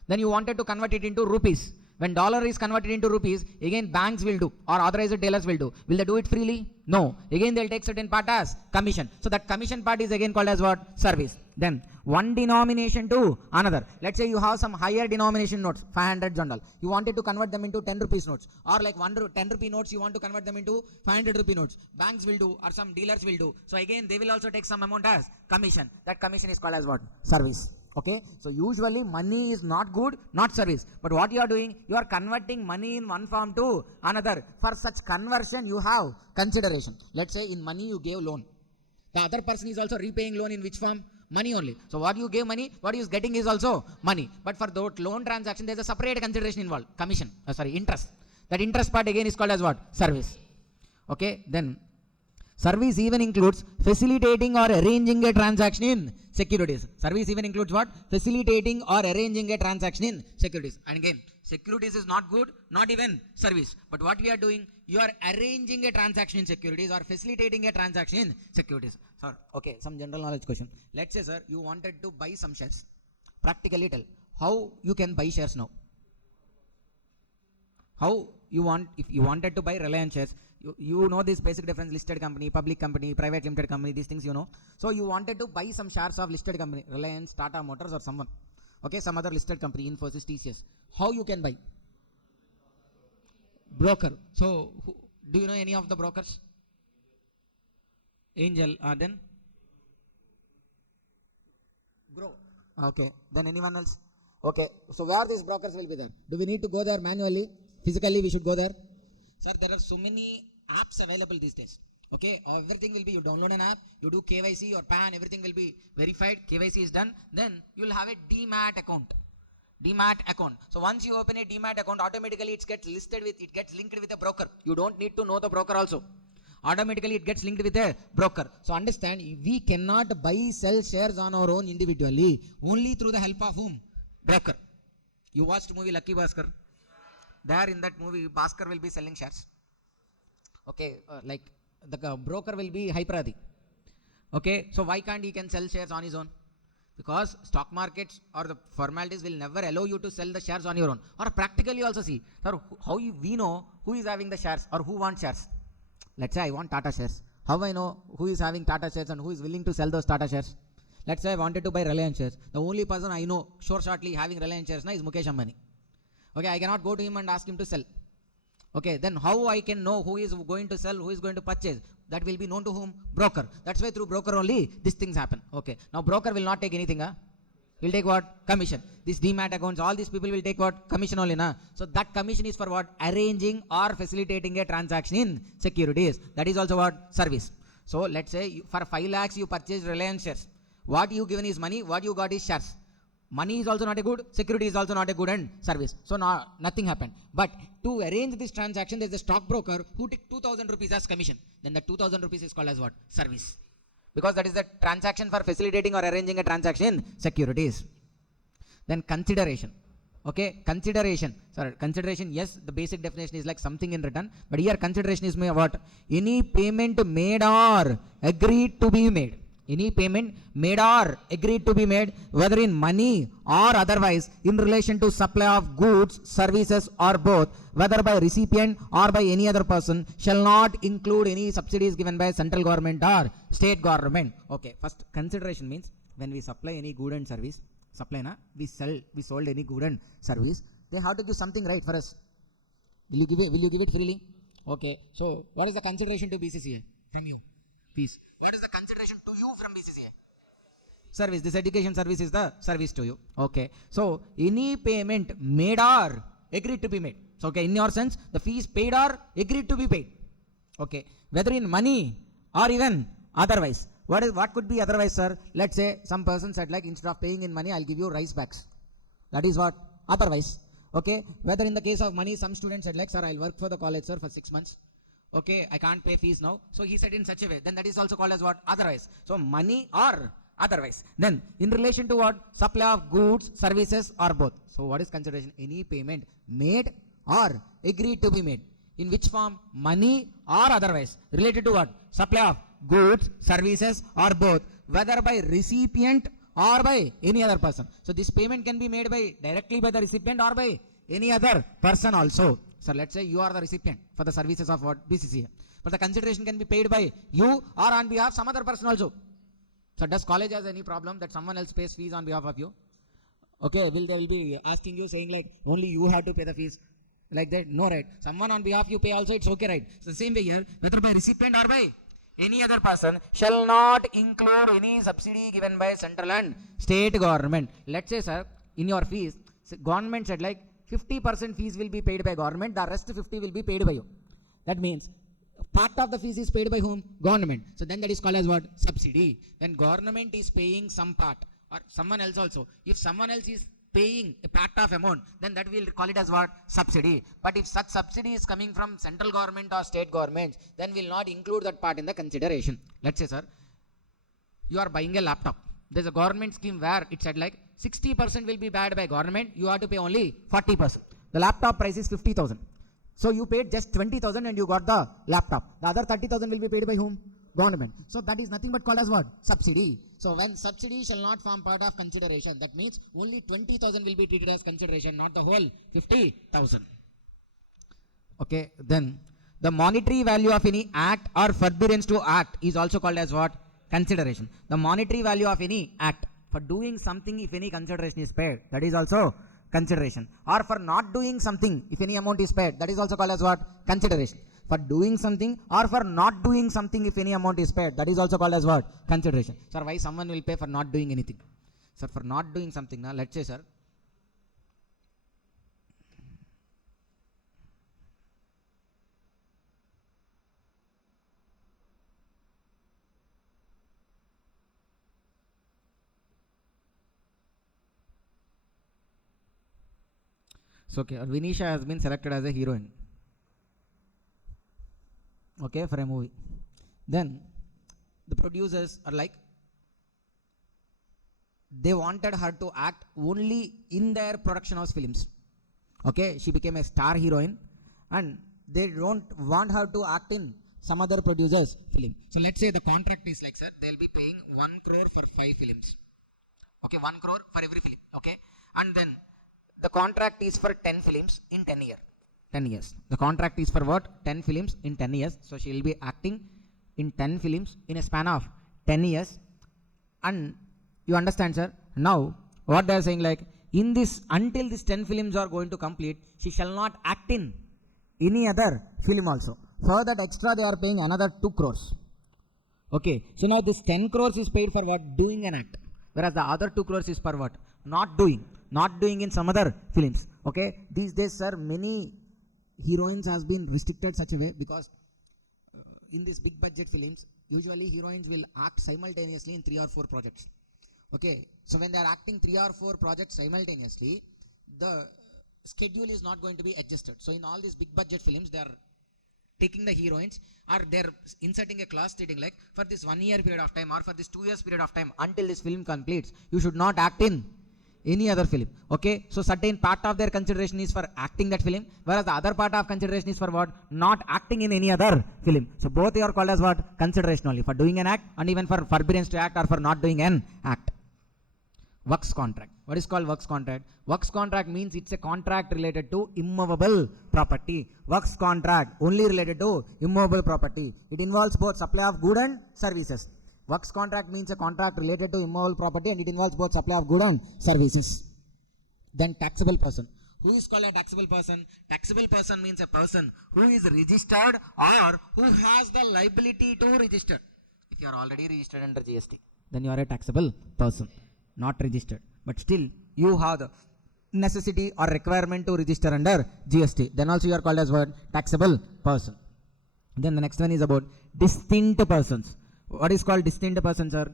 Then you wanted to convert it into rupees. When dollar is converted into rupees, again banks will do or authorized dealers will do. Will they do it freely? No. Again they'll take certain part as commission. So that commission part is again called as what? Service. Then one denomination to another. Let's say you have some higher denomination notes, 500 and all. You wanted to convert them into 10 rupees notes, or like 10 rupee notes you want to convert them into 500 rupee notes. Banks will do or some dealers will do. So again they will also take some amount as commission. That commission is called as what? Service. Okay, so usually money is not good, not service. But what you are doing, you are converting money in one form to another. For such conversion, you have consideration. Let's say in money you gave loan. The other person is also repaying loan in which form? Money only. So what you gave money, what he is getting is also money. But for that loan transaction, there is a separate consideration involved. Commission, interest. That interest part again is called as what? Service. Okay, then service even includes facilitating or arranging a transaction in securities. Service even includes what? Facilitating or arranging a transaction in securities. And again, securities is not good, not even service. But what we are doing, you are arranging a transaction in securities or facilitating a transaction in securities. Sir, okay, some general knowledge question. Let's say, sir, you wanted to buy some shares. Practically tell how you can buy shares now. How you want, if you wanted to buy Reliance shares, you know this basic difference: listed company, public company, private limited company, these things you know. So you wanted to buy some shares of listed company, Reliance, Tata Motors or someone, okay, some other listed company, Infosys, TCS. How you can buy? Broker. So do you know any of the brokers? Angel, then Grow. Okay, then anyone else? Okay, so where these brokers will be there? Do we need to go there manually? Physically we should go there? Sir, there are so many apps available these days. Okay, everything will be, you download an app, you do KYC or PAN, everything will be verified, KYC is done, then you will have a DMAT account. DMAT account. So once you open a DMAT account, automatically it gets listed with, it gets linked with a broker. You don't need to know the broker also. Automatically it gets linked with a broker. So understand, we cannot buy, sell shares on our own individually, only through the help of whom? Broker. You watched movie Lucky Bhaskar? There in that movie, Bhaskar will be selling shares. Okay, like the broker will be Hyperadi. Okay, so why can't he can sell shares on his own? Because stock markets or the formalities will never allow you to sell the shares on your own. Or practically also see, sir, how we know who is having the shares or who wants shares? Let's say I want Tata shares. How I know who is having Tata shares and who is willing to sell those Tata shares? Let's say I wanted to buy Reliance shares. The only person I know shortly having Reliance shares is Mukesh Ambani. Okay, I cannot go to him and ask him to sell. Okay, then how I can know who is going to sell, who is going to purchase? That will be known to whom? Broker. That's why through broker only these things happen. Okay, now broker will not take anything. Will take what? Commission. These DMAT accounts, all these people will take what? Commission only. So that commission is for what? Arranging or facilitating a transaction in securities. That is also what? Service. So let's say for 5 lakhs you purchase Reliance shares. What you given is money, what you got is shares. Money is also not a good, security is also not a good, and service. So nothing happened. But to arrange this transaction, there is a stockbroker who took 2,000 rupees as commission. Then the 2,000 rupees is called as what? Service. Because that is the transaction for facilitating or arranging a transaction in securities. Then consideration. Okay, consideration. Sorry, consideration, yes, the basic definition is like something in return. But here consideration is what? Any payment made or agreed to be made. Any payment made or agreed to be made, whether in money or otherwise, in relation to supply of goods, services or both, whether by recipient or by any other person, shall not include any subsidies given by central government or state government. Okay, first consideration means when we supply any good and service, we sold any good and service, they have to give something, right, for us. Will you give it freely? Okay, so what is the consideration to BCCA from you? Please. What is the consideration to you from BCCA? Service. This education service is the service to you. Okay. So, any payment made or agreed to be made. So, okay, in your sense, the fees paid or agreed to be paid. Okay. Whether in money or even otherwise. What could be otherwise, sir? Let's say some person said like, instead of paying in money, I'll give you rice bags. That is what? Otherwise. Okay. Whether in the case of money, some student said like, sir, I'll work for the college, sir, for 6 months. Okay, I can't pay fees now. So he said in such a way. Then that is also called as what? Otherwise. So money or otherwise. Then in relation to what? Supply of goods, services or both. So what is consideration? Any payment made or agreed to be made. In which form? Money or otherwise. Related to what? Supply of goods, services or both. Whether by recipient or by any other person. So this payment can be made by directly by the recipient or by any other person also. So let's say you are the recipient for the services of what? BCCA. But the consideration can be paid by you or on behalf of some other person also. So does college has any problem that someone else pays fees on behalf of you? Okay, they will be asking you saying like only you have to pay the fees. Like that? No, right? Someone on behalf you pay also, it's okay, right? So the same way here, whether by recipient or by any other person, shall not include any subsidy given by central and state government. Let's say, sir, in your fees, government said like 50% fees will be paid by government, the rest 50 will be paid by you. That means part of the fees is paid by whom? Government. So then that is called as what? Subsidy. When government is paying some part or someone else also, if someone else is paying a part of amount, then that will call it as what? Subsidy. But if such subsidy is coming from central government or state government, then will not include that part in the consideration. Let's say, sir, you are buying a laptop. There's a government scheme where it said like 60% will be paid by government, you have to pay only 40%. The laptop price is 50,000. So you paid just 20,000 and you got the laptop. The other 30,000 will be paid by whom? Government. So that is nothing but called as what? Subsidy. So when subsidy shall not form part of consideration, that means only 20,000 will be treated as consideration, not the whole 50,000. Okay, then the monetary value of any act or forbearance to act is also called as what? Consideration. The monetary value of any act for doing something, if any consideration is paid, that is also consideration. Or for not doing something, if any amount is paid, that is also called as what? Consideration. For doing something or for not doing something, if any amount is paid, that is also called as what? Consideration. Sir, why someone will pay for not doing anything? Sir, for not doing something, now let's say, sir, so okay, Vinisha has been selected as a heroine. Okay, for a movie. Then the producers are like, they wanted her to act only in their production house films. Okay, she became a star heroine, and they don't want her to act in some other producer's film. So let's say the contract is like, sir, they'll be paying 1 crore for 5 films. Okay, 1 crore for every film. Okay, and then the contract is for 10 films in 10 years. 10 years. The contract is for what? 10 films in 10 years. So she will be acting in 10 films in a span of 10 years. And you understand, sir? Now, what they are saying, like, in this, until these 10 films are going to complete, she shall not act in any other film also. For that extra, they are paying another 2 crores. Okay, so now this 10 crores is paid for what? Doing an act. Whereas the other 2 crores is for what? Not doing. Not doing in some other films. Okay, these days, sir, many heroines has been restricted such a way, because in these big budget films, usually heroines will act simultaneously in 3 or 4 projects. Okay, so when they are acting 3 or 4 projects simultaneously, the schedule is not going to be adjusted. So in all these big budget films, they are taking the heroines, or they're inserting a clause stating like, for this 1 year period of time or for this 2 years period of time until this film completes, you should not act in any other film. Okay, so certain part of their consideration is for acting that film, whereas the other part of consideration is for what? Not acting in any other film. So both are called as what? Consideration only, for doing an act and even for forbearance to act or for not doing an act. Works contract. What is called works contract? Works contract means it's a contract related to immovable property. Works contract only related to immovable property. It involves both supply of goods and services. Works contract means a contract related to immovable property, and it involves both supply of goods and services. Then taxable person. Who is called a taxable person? Taxable person means a person who is registered or who has the liability to register. If you are already registered under GST, then you are a taxable person. Not registered, but still you have the necessity or requirement to register under GST. Then also you are called as what? Taxable person. Then the next one is about distinct persons. What is called distinct person, sir?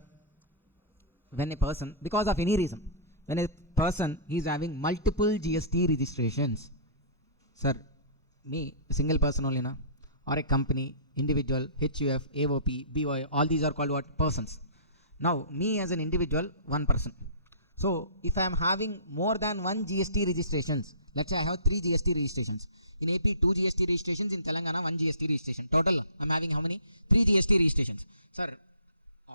When a person, because of any reason, when a person is having multiple GST registrations, sir, me, a single person only, na? Or a company, individual, HUF, AOP, BOI, all these are called what? Persons. Now, me as an individual, one person. So, if I am having more than one GST registrations, let's say I have 3 GST registrations. In AP, 2 GST registrations. In Telangana, 1 GST registration. Total, I am having how many? 3 GST registrations. Sir,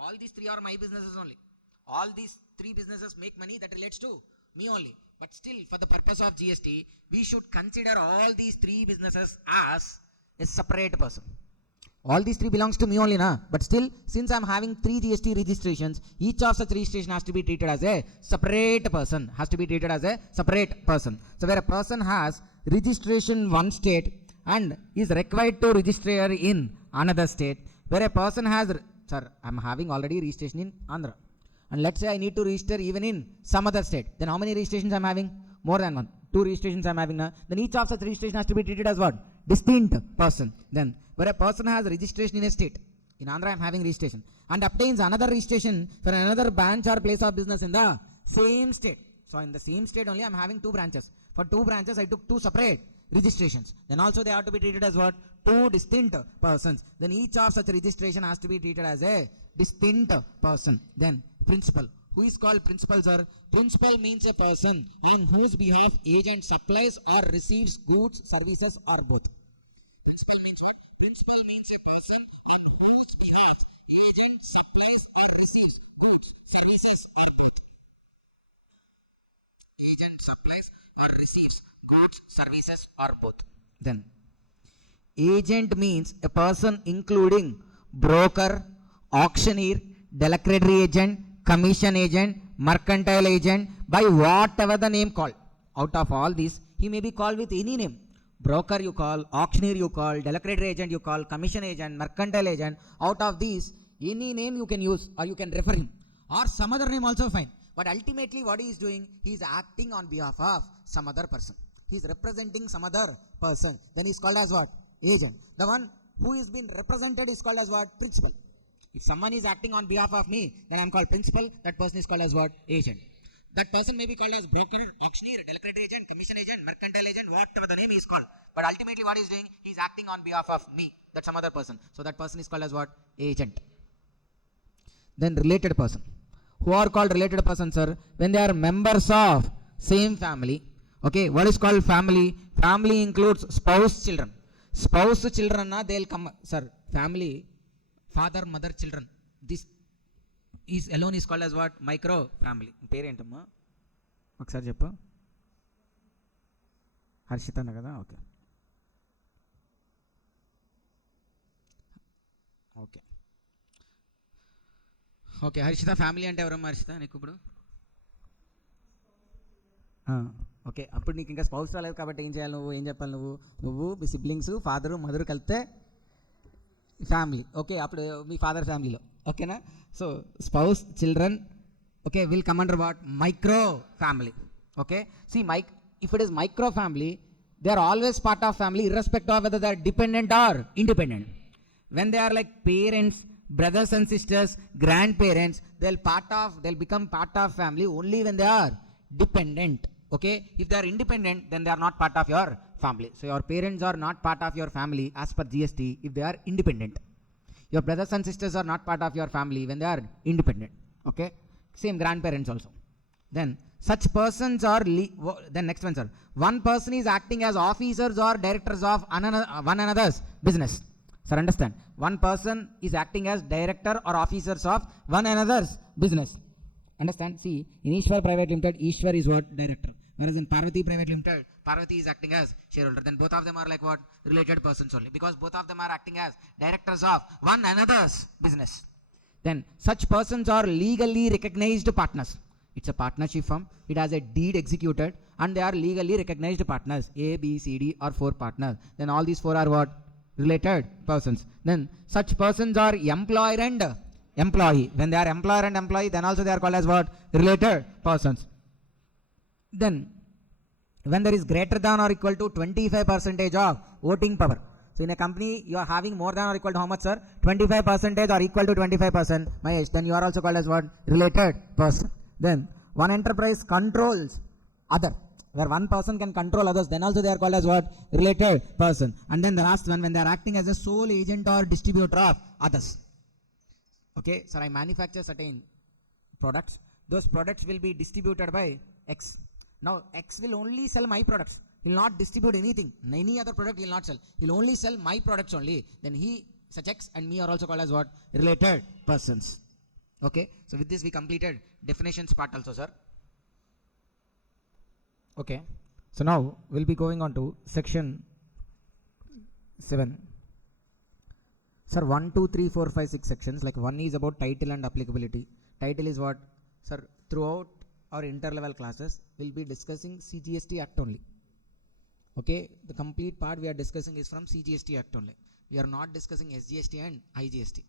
all these 3 are my businesses only. All these 3 businesses make money that relates to me only. But still, for the purpose of GST, we should consider all these 3 businesses as a separate person. All these 3 belongs to me only, na? But still, since I'm having 3 GST registrations, each of such registration has to be treated as a separate person. Has to be treated as a separate person. So where a person has registration in one state and is required to register in another state, where a person has, sir, I'm having already registration in Andhra, and let's say I need to register even in some other state, then how many registrations I'm having? More than one. 2 registrations I'm having now. Then each of such registration has to be treated as what? Distinct person. Then where a person has registration in a state, in Andhra I'm having registration, and obtains another registration for another branch or place of business in the same state. So in the same state only I'm having 2 branches. For 2 branches I took 2 separate registrations. Then also they have to be treated as what? 2 distinct persons. Then each of such registration has to be treated as a distinct person. Then principal. Who is called principal, sir? Principal means a person on whose behalf agent supplies or receives goods, services, or both. Principal means what? Principal means a person on whose behalf agent supplies or receives goods, services, or both. Agent supplies or receives goods, services, or both. Then Agent means a person including broker, auctioneer, declaratory agent, commission agent, mercantile agent, by whatever the name called. Out of all these, he may be called with any name. Broker you call, auctioneer you call, declaratory agent you call, commission agent, mercantile agent. Out of these, any name you can use or you can refer him, or some other name also fine. But ultimately what he is doing, he is acting on behalf of some other person. He is representing some other person. Then he is called as what? Agent. The one who is being represented is called as what? Principal. If someone is acting on behalf of me, then I am called principal. That person is called as what? Agent. That person may be called as broker, auctioneer, declaratory agent, commission agent, mercantile agent, whatever the name is called. But ultimately what he is doing, he is acting on behalf of me, that some other person. So that person is called as what? Agent. Then related person. Who are called related persons, sir? When they are members of same family. Okay, what is called family? Family includes spouse, children. Spouse, children, they'll come, sir. Family, father, mother, children. This is alone is called as what? Micro family. Parent amma. Okkasari cheppu. Harshita na kada? Okay. Okay. Okay Harshitha family అంటే ఎవరమ్మా హర్షిత నీకు ఇప్పుడు? Okay, అప్పుడు నీకు ఇంకా spouse రాలేదు కాబట్టి ఏం చేయాలి నువ్వు? ఏం చెప్పాలి నువ్వు మీ సిబ్లింగ్స్, ఫాదరు, మదరు కలిపితే ఫ్యామిలీ. ఓకే, అప్పుడు మీ ఫాదర్ ఫ్యామిలీలో. ఓకేనా? So spouse, children, okay, will come under what? Micro family. Okay, see if it is micro family, they are always part of family irrespective of whether they are dependent or independent. When they are like parents, brothers and sisters, grandparents, they'll become part of family only when they are dependent. Okay, if they are independent, then they are not part of your family. So your parents are not part of your family as per GST if they are independent. Your brothers and sisters are not part of your family when they are independent. Okay, same grandparents also. Then such persons are then next one, sir. One person is acting as officers or directors of one another's business. Sir, understand? One person is acting as director or officers of one another's business. Understand? See, in Ishwar Private Limited, Ishwar is what? Director. Whereas in Parvati Private Limited, Parvati is acting as shareholder. Then both of them are like what? Related persons only. Because both of them are acting as directors of one another's business. Then such persons are legally recognized partners. It's a partnership firm. It has a deed executed and they are legally recognized partners. A, B, C, D are 4 partners. Then all these 4 are what? Related persons. Then such persons are employer and employee. When they are employer and employee, then also they are called as what? Related persons. Then when there is greater than or equal to 25% of voting power. So in a company you are having more than or equal to how much, sir? 25% or equal to 25%. Then you are also called as what? Related person. Then one enterprise controls other. Where one person can control others, then also they are called as what? Related person. And then the last one, when they are acting as a sole agent or distributor of others. Okay, so I manufacture certain products. Those products will be distributed by X. Now X will only sell my products. He will not distribute anything. Any other product he will not sell. He will only sell my products only. Then he, such X and me are also called as what? Related persons. Okay, so with this we completed definitions part also, sir. Okay, so now we'll be going on to section 7. Sir, 1, 2, 3, 4, 5, 6 sections. Like 1 is about title and applicability. Title is what? Sir, throughout our inter-level classes, we'll be discussing CGST Act only. Okay, the complete part we are discussing is from CGST Act only. We are not discussing SGST and IGST.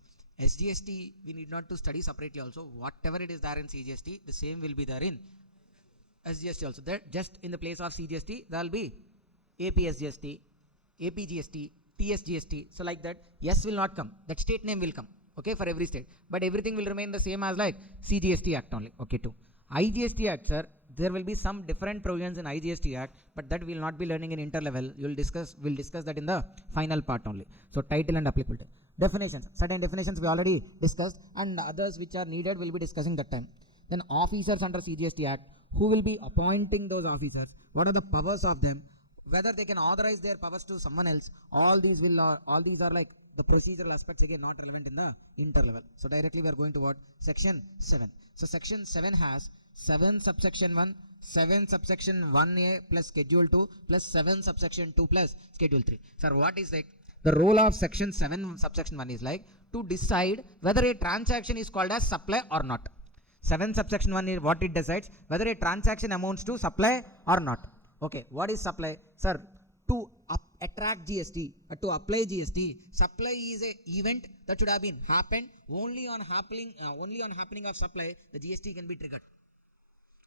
SGST we need not to study separately also. Whatever it is there in CGST, the same will be there in SGST also. That just in the place of CGST, there will be APSGST, APGST, TSGST. So like that, S will not come. That state name will come. Okay, for every state. But everything will remain the same as like CGST Act only. Okay, too. IGST Act, sir, there will be some different provisions in IGST Act, but that we will not be learning in inter-level. We'll discuss that in the final part only. So title and applicability. Definitions. Certain definitions we already discussed and others which are needed will be discussing that time. Then officers under CGST Act. Who will be appointing those officers? What are the powers of them? Whether they can authorize their powers to someone else? All these are like the procedural aspects, again not relevant in the inter-level. So directly we are going to what? Section 7. So section 7 has 7 subsection 1, 7 subsection 1A plus schedule 2 plus 7 subsection 2 plus schedule 3. Sir, what is like The role of section 7 subsection 1 is like to decide whether a transaction is called as supply or not. 7 subsection 1 is what it decides, whether a transaction amounts to supply or not. Okay, what is supply? Sir, to attract GST, to apply GST, supply is a event that should have been happened. Only on happening of supply, the GST can be triggered.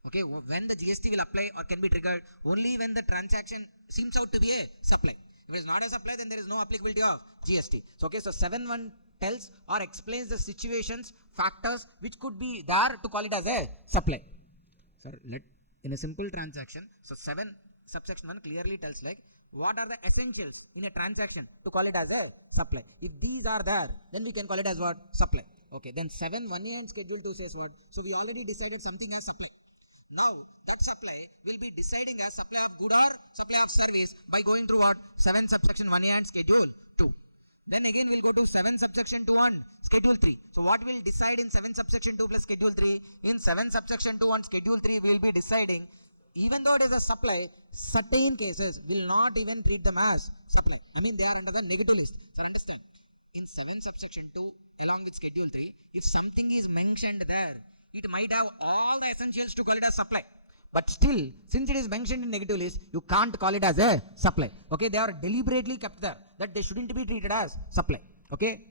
Okay, when the GST will apply or can be triggered, only when the transaction seems out to be a supply. If it is not a supply, then there is no applicability of GST. So, okay, so 7.1 tells or explains the situations, factors which could be there to call it as a supply. Sir, in a simple transaction, so 7 subsection 1 clearly tells like what are the essentials in a transaction to call it as a supply. If these are there, then we can call it as what? Supply. Okay, then 7.1a and schedule 2 says what? So we already decided something as supply. Now that supply will be deciding as supply of good or supply of service by going through what? 7 subsection 1a and schedule 2. Then again we'll go to 7 subsection 2 and schedule 3. So what will decide in 7 subsection 2 plus schedule 3? In 7 subsection 2 and schedule 3 we will be deciding, even though it is a supply, certain cases will not even treat them as supply. I mean they are under the negative list. So understand, in 7 subsection 2 along with schedule 3, if something is mentioned there, it might have all the essentials to call it as supply. But still, since it is mentioned in negative list, you can't call it as a supply. Okay, they are deliberately kept there, that they shouldn't be treated as supply. Okay,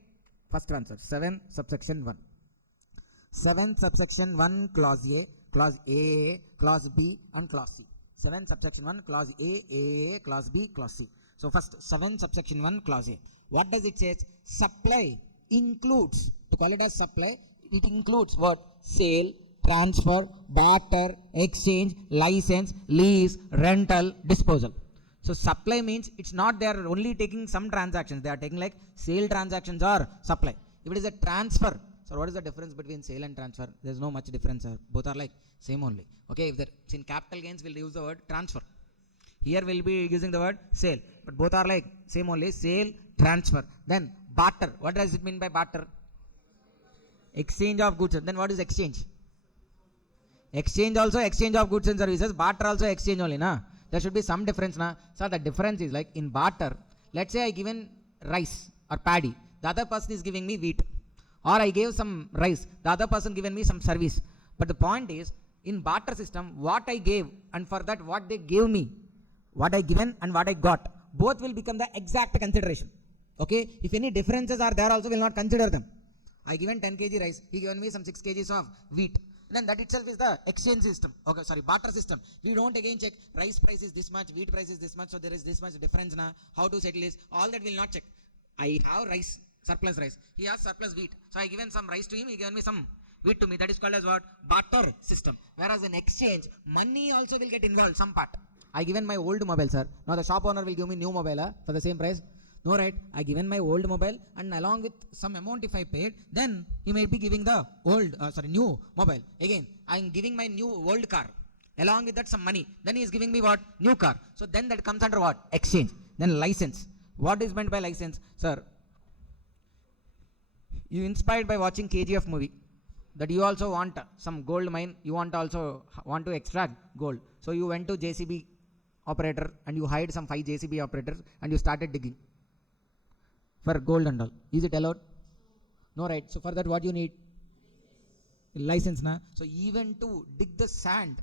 first answer, 7 subsection 1. 7 subsection 1 clause A, clause A, clause B and clause C. 7 subsection 1 clause A, clause B, clause C. So first 7 subsection 1 clause A. What does it say? Supply includes, to call it as supply, it includes what? Sale, transfer, barter, exchange, license, lease, rental, disposal. So supply means it's not they are only taking some transactions, they are taking like sale transactions or supply. If it is a transfer, so what is the difference between sale and transfer? There is no much difference, sir. Both are like same only. Okay, if there in capital gains we'll use the word transfer. Here we'll be using the word sale, but both are like same only, sale, transfer. Then barter, what does it mean by barter? Exchange of goods. Then what is exchange? Exchange also exchange of goods and services. Barter also exchange only, na? There should be some difference, na? So the difference is like in barter, let's say I given rice or paddy, the other person is giving me wheat, or I gave some rice, the other person given me some service. But the point is, in barter system, what I gave and for that what they gave me, what I given and what I got, both will become the exact consideration. Okay, if any differences are there also, will not consider them. I given 10 kg rice, he given me some 6 kgs of wheat. Then that itself is the exchange system. Okay, sorry, barter system. We don't again check rice price is this much, wheat price is this much, so there is this much difference now. How to settle this? All that will not check. I have rice, surplus rice. He has surplus wheat. So I given some rice to him, he given me some wheat to me. That is called as what? Barter system. Whereas in exchange, money also will get involved, some part. I given my old mobile, sir. Now the shop owner will give me new mobile for the same price. No, right? I given my old mobile and along with some amount if I paid, then he may be giving the new mobile. Again, I am giving my new old car. Along with that some money. Then he is giving me what? New car. So then that comes under what? Exchange. Then license. What is meant by license? Sir, you inspired by watching KGF movie, that you also want some gold mine, you want to extract gold. So you went to JCB operator and you hired some 5 JCB operators and you started digging for gold and all. Is it allowed? No, right? So for that what you need? License, na? So even to dig the sand,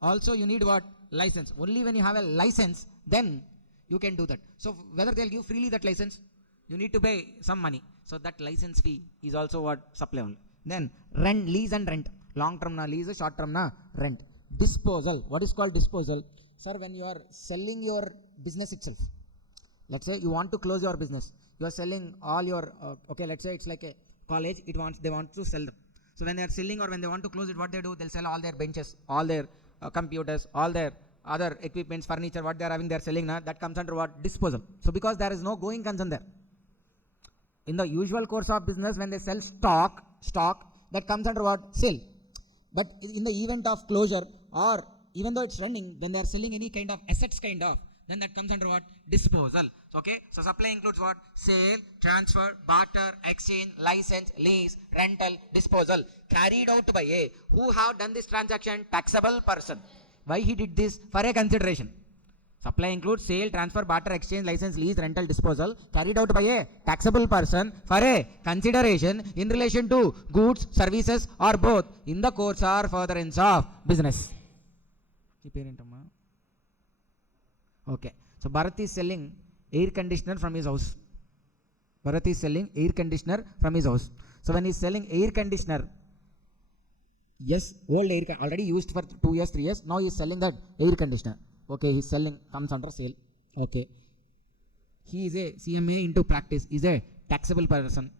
also you need what? License. Only when you have a license, then you can do that. So whether they'll give freely that license, you need to pay some money. So that license fee is also what? Supply only. Then rent, lease and rent. Long term na lease, short term na rent. Disposal. What is called disposal? Sir, when you are selling your business itself, let's say you want to close your business, you are selling all your okay, let's say it's like a college, they want to sell them. So when they are selling or when they want to close it, what they do, they'll sell all their benches, all their computers, all their other equipments, furniture, what they are having, they are selling now. That comes under what? Disposal. So because there is no going concern there. In the usual course of business, when they sell stock, that comes under what? Sale. But in the event of closure, or even though it's running, when they are selling any kind of assets then that comes under what? Disposal. So, okay, so supply includes what? Sale, transfer, barter, exchange, license, lease, rental, disposal, carried out by A. Who have done this transaction? Taxable person. Why he did this? For a consideration. Supply includes sale, transfer, barter, exchange, license, lease, rental, disposal carried out by a taxable person for a consideration in relation to goods, services or both in the course or furtherance of business. Okay. So Bharat is selling air conditioner from his house. Bharat is selling air conditioner from his house. So when he is selling air conditioner, yes, old air already used for 2 years, 3 years. Now he is selling that air conditioner. Okay, he is selling, comes under sale. Okay. He is a CMA into practice, is a taxable person.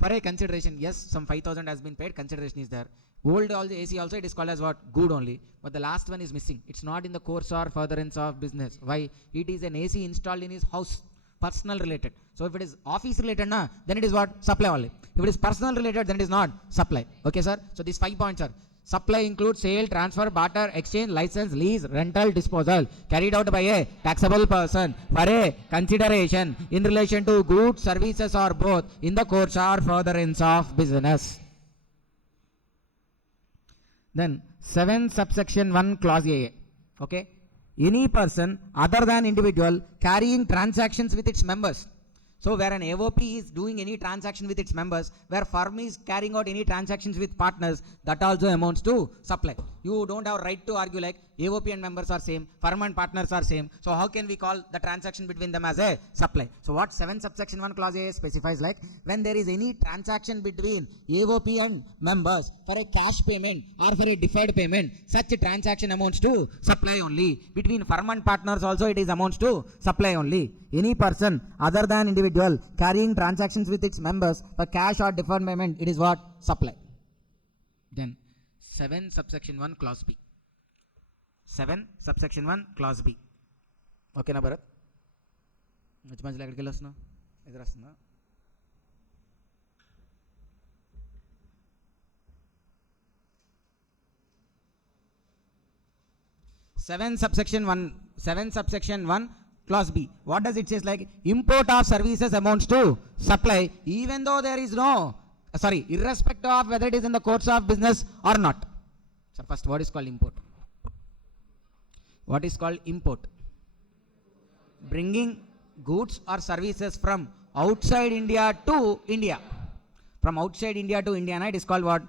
For a consideration, yes, some 5,000 has been paid, consideration is there. Old AC also it is called as what? Good only. But the last one is missing. It's not in the course or furtherance of business. Why? It is an AC installed in his house. Personal related. So if it is office related, then it is what? Supply only. If it is personal related, then it is not supply. Okay, sir? So these 5 points are: supply includes sale, transfer, barter, exchange, license, lease, rental, disposal carried out by a taxable person for a consideration in relation to goods, services or both in the course or furtherance of business. Then 7 subsection 1 clause A. Okay. Any person other than individual carrying transactions with its members. So where an AOP is doing any transaction with its members, where firm is carrying out any transactions with partners, that also amounts to supply. You don't have right to argue like AOP and members are same, firm and partners are same. So how can we call the transaction between them as a supply? So what 7 subsection 1 clause A specifies like, when there is any transaction between AOP and members for a cash payment or for a deferred payment, such a transaction amounts to supply only. Between firm and partners also it is amounts to supply only. Any person other than individual carrying transactions with its members for cash or deferred payment, it is what? Supply. Then 7 subsection 1 clause B. 7 subsection 1 clause B. Okay na Bharat? Which much like it 7 subsection 1 clause B. What does it say? Like, import of services amounts to supply even though there is no, irrespective of whether it is in the course of business or not. So first, what is called import? What is called import? Bringing goods or services from outside India to India. From outside India to India, it is called what?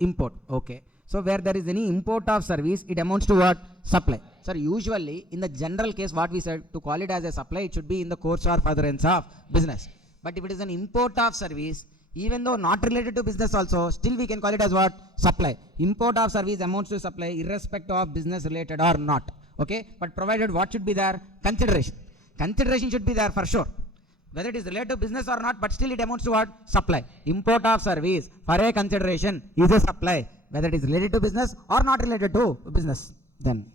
Import. Okay. So where there is any import of service, it amounts to what? Supply. Sir, usually in the general case, what we said, to call it as a supply, it should be in the course or furtherance of business. But if it is an import of service, even though not related to business also, still we can call it as what? Supply. Import of service amounts to supply irrespective of business related or not. Okay. But provided what should be there? Consideration. Consideration should be there for sure. Whether it is related to business or not, but still it amounts to what? Supply. Import of service for a consideration is a supply, whether it is related to business or not related to business. Then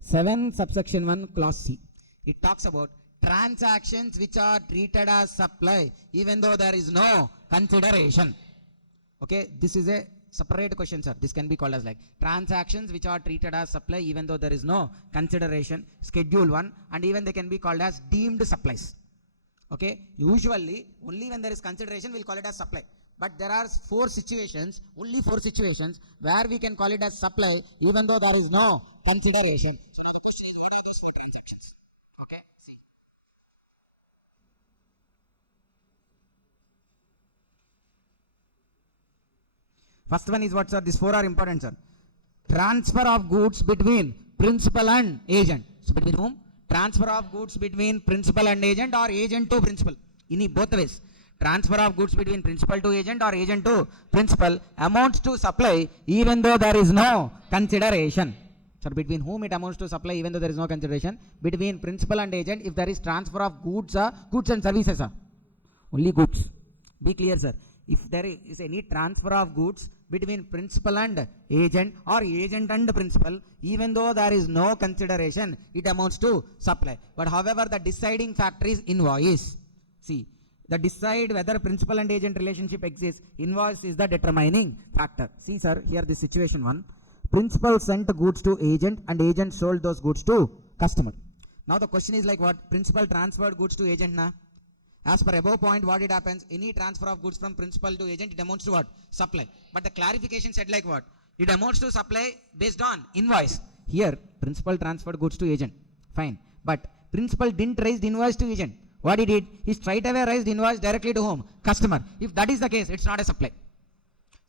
7 subsection 1 clause C. It talks about transactions which are treated as supply even though there is no consideration. Okay, this is a separate question, sir. This can be called as like transactions which are treated as supply even though there is no consideration, schedule 1, and even they can be called as deemed supplies. Okay, usually only when there is consideration we'll call it as supply. But there are 4 situations, only 4 situations where we can call it as supply even though there is no consideration. So now the question is, what are those 4 transactions? Okay, see. First one is what, sir? These 4 are important, sir. Transfer of goods between principal and agent. So between whom? Transfer of goods between principal and agent, or agent to principal. In both ways. Transfer of goods between principal to agent or agent to principal amounts to supply even though there is no consideration. So between whom it amounts to supply even though there is no consideration? Between principal and agent, if there is transfer of goods, goods and services, only goods. Be clear, sir. If there is any transfer of goods between principal and agent or agent and principal, even though there is no consideration, it amounts to supply. But however, the deciding factor is invoice. See, the decide whether principal and agent relationship exists, invoice is the determining factor. See, sir, here this situation 1. Principal sent goods to agent and agent sold those goods to customer. Now the question is like what? Principal transferred goods to agent na? As per above point, what it happens? Any transfer of goods from principal to agent, it amounts to what? Supply. But the clarification said like what? It amounts to supply based on invoice. Here, principal transferred goods to agent. Fine. But principal didn't raise the invoice to agent. What he did, he straight away raised invoice directly to whom? Customer. If that is the case, it's not a supply.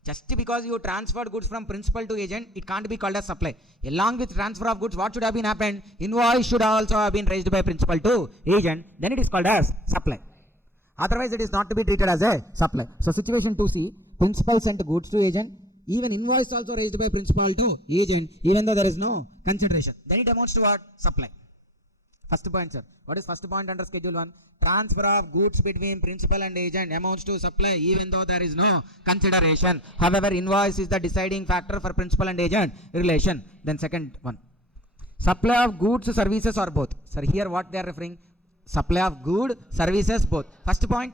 Just because you transferred goods from principal to agent, it can't be called as supply. Along with transfer of goods, what should have been happened? Invoice should also have been raised by principal to agent. Then it is called as supply. Otherwise, it is not to be treated as a supply. So situation 2C, principal sent goods to agent. Even invoice also raised by principal to agent, even though there is no consideration. Then it amounts to what? Supply. First point, sir. What is first point under schedule 1? Transfer of goods between principal and agent amounts to supply even though there is no consideration. However, invoice is the deciding factor for principal and agent relation. Then second one. Supply of goods, services or both. Sir, here what they are referring? Supply of goods, services, both. First point,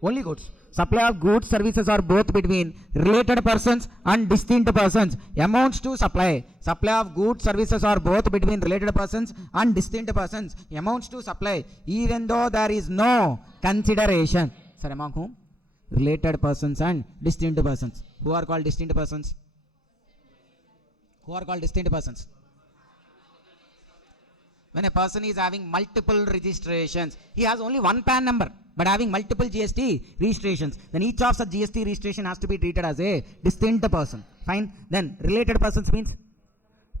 only goods. Supply of goods, services or both between related persons and distinct persons amounts to supply. Supply of goods, services or both between related persons and distinct persons amounts to supply even though there is no consideration. Sir, among whom? Related persons and distinct persons. Who are called distinct persons? Who are called distinct persons? When a person is having multiple registrations, he has only one PAN number, but having multiple GST registrations, then each of such GST registration has to be treated as a distinct person. Fine. Then related persons means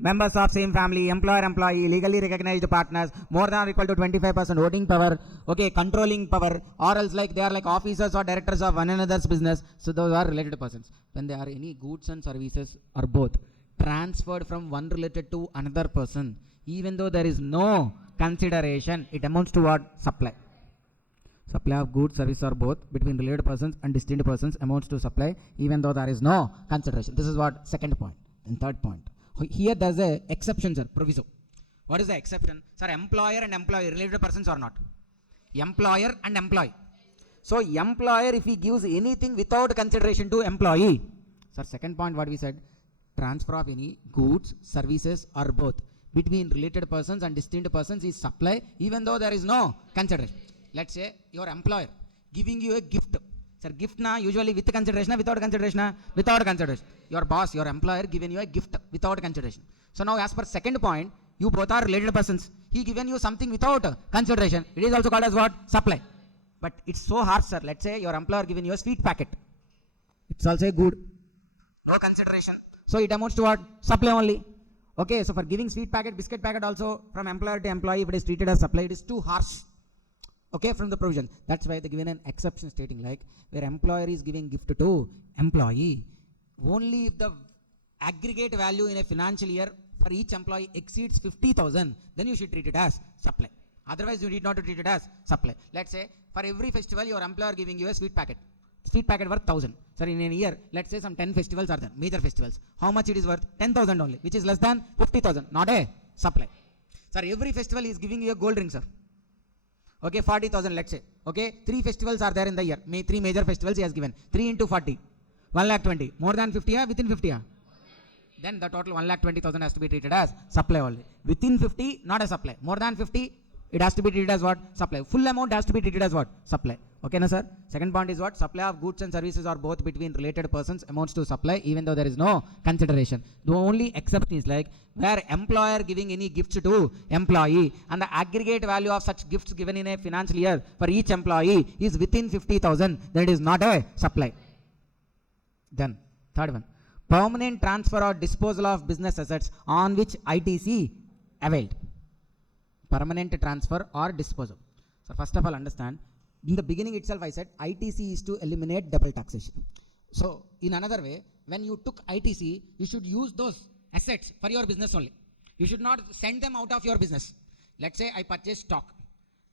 members of same family, employer-employee, legally recognized partners, more than or equal to 25% voting power, okay, controlling power, or else like they are like officers or directors of one another's business. So those are related persons. When there are any goods and services or both transferred from one related to another person, even though there is no consideration, it amounts to what? Supply. Supply of goods, service or both between related persons and distinct persons amounts to supply even though there is no consideration. This is what? Second point. And third point. Here there is a exception, sir. Proviso. What is the exception? Sir, employer and employee related persons or not? Employer and employee. So employer, if he gives anything without consideration to employee. Sir, second point what we said? Transfer of any goods, services or both between related persons and distinct persons is supply even though there is no consideration. Let's say your employer giving you a gift. Sir, gift na usually with consideration or without consideration? Without consideration. Your boss, your employer giving you a gift without consideration. So now as per second point, you both are related persons. He given you something without consideration. It is also called as what? Supply. But it's so hard, sir. Let's say your employer giving you a sweet packet. It's also a good. No consideration. So it amounts to what? Supply only. Okay, so for giving sweet packet, biscuit packet also from employer to employee, if it is treated as supply, it is too harsh. Okay, from the provision. That's why they given an exception stating like where employer is giving gift to employee, only if the aggregate value in a financial year for each employee exceeds 50,000, then you should treat it as supply. Otherwise, you need not to treat it as supply. Let's say for every festival, your employer giving you a sweet packet. Sweet packet worth 1,000. Sir, in a year, let's say some 10 festivals are there, major festivals. How much it is worth? 10,000 only, which is less than 50,000, not a supply. Sir, every festival is giving you a gold ring, sir. Okay, 40,000 let's say. Okay, 3 festivals are there in the year. 3 major festivals he has given. 3 into 40, 1,20,000. More than 50, within 50. Then the total 1,20,000 has to be treated as supply only. Within 50, not a supply. More than 50, it has to be treated as what? Supply. Full amount has to be treated as what? Supply. Okay, na sir? Second point is what? Supply of goods and services or both between related persons amounts to supply even though there is no consideration. The only exception is like where employer giving any gifts to employee and the aggregate value of such gifts given in a financial year for each employee is within 50,000, then it is not a supply. Then, third one. Permanent transfer or disposal of business assets on which ITC availed. Permanent transfer or disposal. So first of all understand, in the beginning itself I said ITC is to eliminate double taxation. So in another way, when you took ITC, you should use those assets for your business only. You should not send them out of your business. Let's say I purchase stock.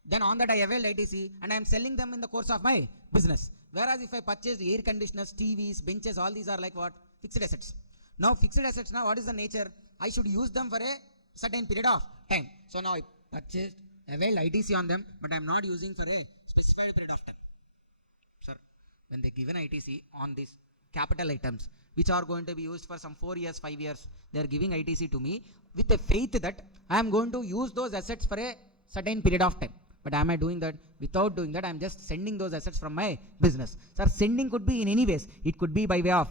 Then on that I availed ITC and I am selling them in the course of my business. Whereas if I purchased air conditioners, TVs, benches, all these are like what? Fixed assets. Now fixed assets, now what is the nature? I should use them for a certain period of time. So now I purchased, availed ITC on them, but I am not using for a specified period of time. Sir, when they given ITC on these capital items, which are going to be used for some 4 years, 5 years, they are giving ITC to me with a faith that I am going to use those assets for a certain period of time. But am I doing that? Without doing that, I am just sending those assets from my business. Sir, sending could be in any ways. It could be by way of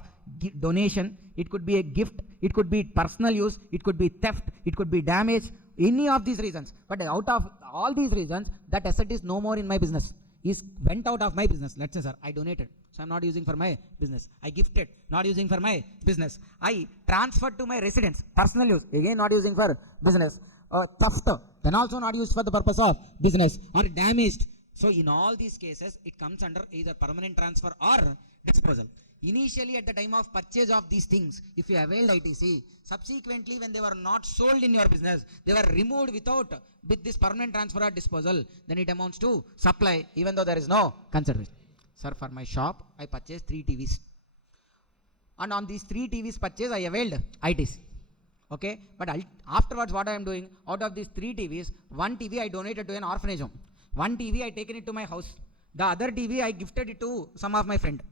donation, it could be a gift, it could be personal use, it could be theft, it could be damage, any of these reasons, but out of all these reasons, that asset is no more in my business, is went out of my business. Let's say, sir, I donated, so I'm not using for my business. I gifted, not using for my business. I transferred to my residence, personal use, again not using for business. Theft, then also not used for the purpose of business, or damaged. So in all these cases, it comes under either permanent transfer or disposal. Initially, at the time of purchase of these things, if you availed ITC, subsequently when they were not sold in your business, they were removed with this permanent transfer or disposal, then it amounts to supply, even though there is no consideration. Sir, for my shop, I purchased 3 TVs. And on these 3 TVs purchase, I availed ITC. Okay, but afterwards what I am doing, out of these 3 TVs, 1 TV I donated to an orphanage home. 1 TV I taken it to my house. The other TV I gifted it to some of my friend.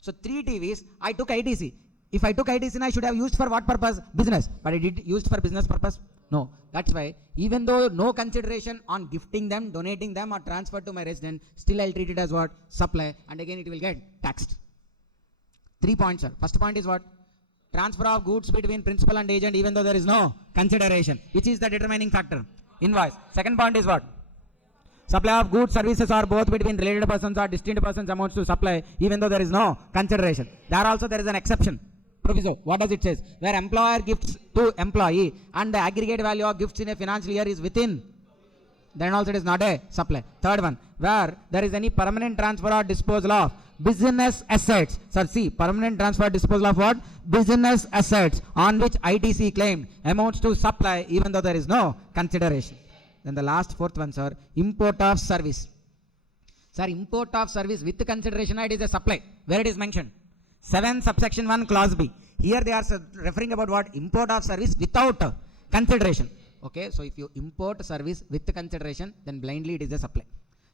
So 3 TVs, I took ITC. If I took ITC, I should have used for what purpose? Business. But I did used for business purpose? No. That's why, even though no consideration on gifting them, donating them, or transfer to my resident, still I'll treat it as what? Supply. And again it will get taxed. 3 points, sir. First point is what? Transfer of goods between principal and agent, even though there is no consideration, which is the determining factor. Invoice. Second point is what? Supply of goods, services, or both between related persons or distinct persons amounts to supply, even though there is no consideration. There is an exception. Proviso. What does it say? Where employer gifts to employee and the aggregate value of gifts in a financial year is within, then also it is not a supply. Third one, where there is any permanent transfer or disposal of business assets. Sir, see, permanent transfer or disposal of what? Business assets on which ITC claimed amounts to supply, even though there is no consideration. Then the last fourth one, sir, import of service. Sir, import of service with consideration, it is a supply. Where it is mentioned? 7 subsection 1 clause B. Here they are referring about what? Import of service without consideration. Okay, so if you import service with consideration, then blindly it is a supply.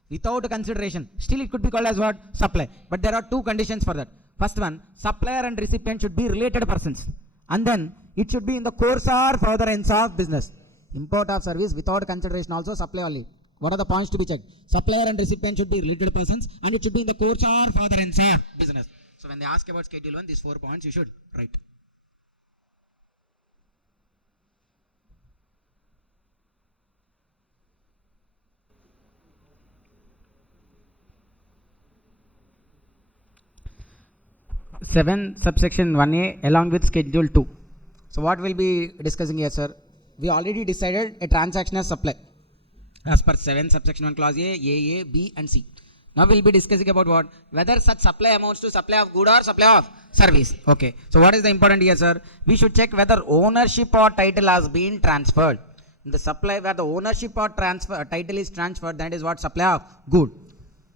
Without consideration, still it could be called as what? Supply. But there are 2 conditions for that. First one, supplier and recipient should be related persons. And then it should be in the course or furtherance of business. Import of service without consideration also supply only. What are the points to be checked? Supplier and recipient should be related persons, and it should be in the course or furtherance of business. So when they ask about schedule 1, these 4 points you should write. Subsection 1A along with schedule 2. So what we'll be discussing here, sir? We already decided a transaction as supply as per 7 subsection 1 clause A, B and C. Now we'll be discussing about what? Whether such supply amounts to supply of good or supply of service. Okay. So what is the important here, sir? We should check whether ownership or title has been transferred. In the supply where the ownership or title is transferred, that is what? Supply of good.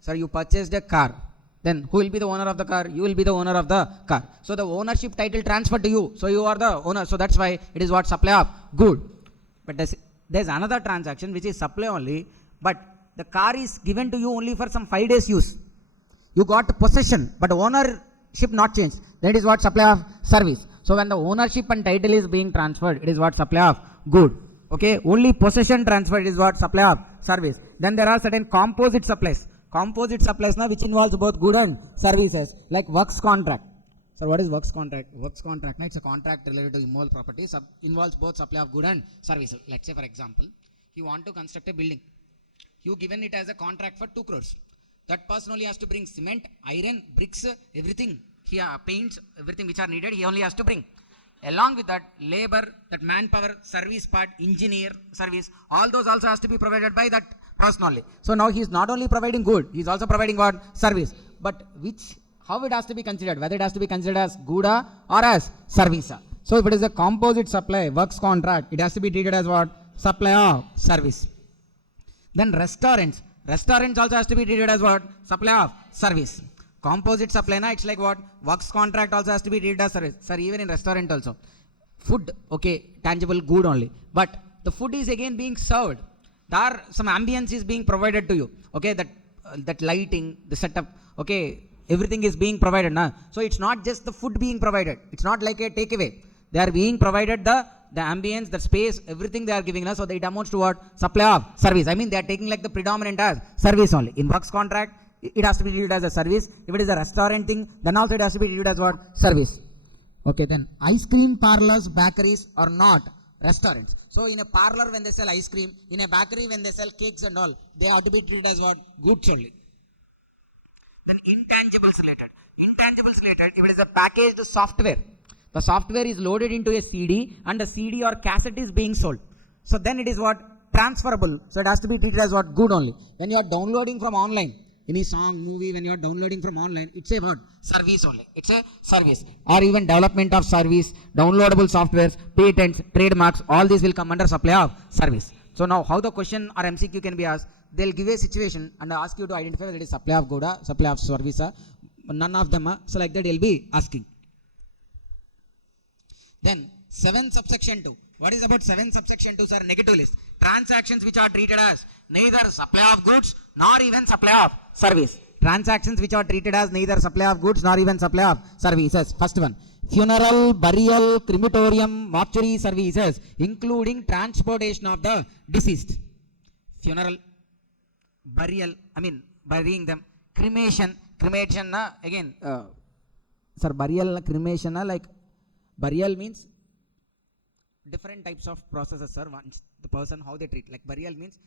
Sir, you purchased a car. Then who will be the owner of the car? You will be the owner of the car. So the ownership title transferred to you. So you are the owner. So that's why it is what? Supply of good. But there's another transaction which is supply only, but the car is given to you only for some 5 days use. You got possession, but ownership not changed. That is what? Supply of service. So when the ownership and title is being transferred, it is what? Supply of good. Okay, only possession transferred is what? Supply of service. Then there are certain composite supplies. Composite supplies now which involves both good and services, like works contract. So what is works contract? Works contract, it's a contract related to immovable property, involves both supply of good and services. Let's say for example, you want to construct a building. You given it as a contract for 2 crores. That person only has to bring cement, iron, bricks, everything. Here paints, everything which are needed, he only has to bring. Along with that, labor, that manpower, service part, engineer, service, all those also has to be provided by that person only. So now he is not only providing good, he is also providing what? Service. But how it has to be considered? Whether it has to be considered as good or as service. So if it is a composite supply, works contract, it has to be treated as what? Supply of service. Then restaurants also has to be treated as what? Supply of service. Composite supply, it's like what? Works contract also has to be treated as service. Sir, even in restaurant also. Food, okay, tangible good only. But the food is again being served. There some ambience is being provided to you. Okay, that lighting, the setup, okay, everything is being provided. Nah? So it's not just the food being provided. It's not like a takeaway. They are being provided the ambience, the space, everything they are giving us. So that it amounts to what? Supply of service. I mean, they are taking like the predominant as service only. In works contract, it has to be treated as a service. If it is a restaurant thing, then also it has to be treated as what? Service. Okay, then ice cream parlors, bakeries are not restaurants. So in a parlor when they sell ice cream, in a bakery when they sell cakes and all, they have to be treated as what? Goods only. Then intangibles related. Intangibles related, if it is a packaged software, the software is loaded into a CD and the CD or cassette is being sold. So then it is what? Transferable. So it has to be treated as what? Good only. When you are downloading from online, any song, movie, when you are downloading from online, it's a what? Service only. It's a service. Or even development of service, downloadable softwares, patents, trademarks, all these will come under supply of service. So now how the question or MCQ can be asked? They'll give a situation and ask you to identify whether it is supply of good or supply of service. None of them are. So like that they'll be asking. Then 7 subsection 2. What is about 7 subsection 2, sir? Negative list. Transactions which are treated as neither supply of goods nor even supply of service. Transactions which are treated as neither supply of goods nor even supply of services. First one. Funeral, burial, crematorium, mortuary services, including transportation of the deceased. Funeral, burial, burying them. Cremation, again, sir, burial, cremation, like burial means different types of processes, sir. Once the person how they treat, like burial means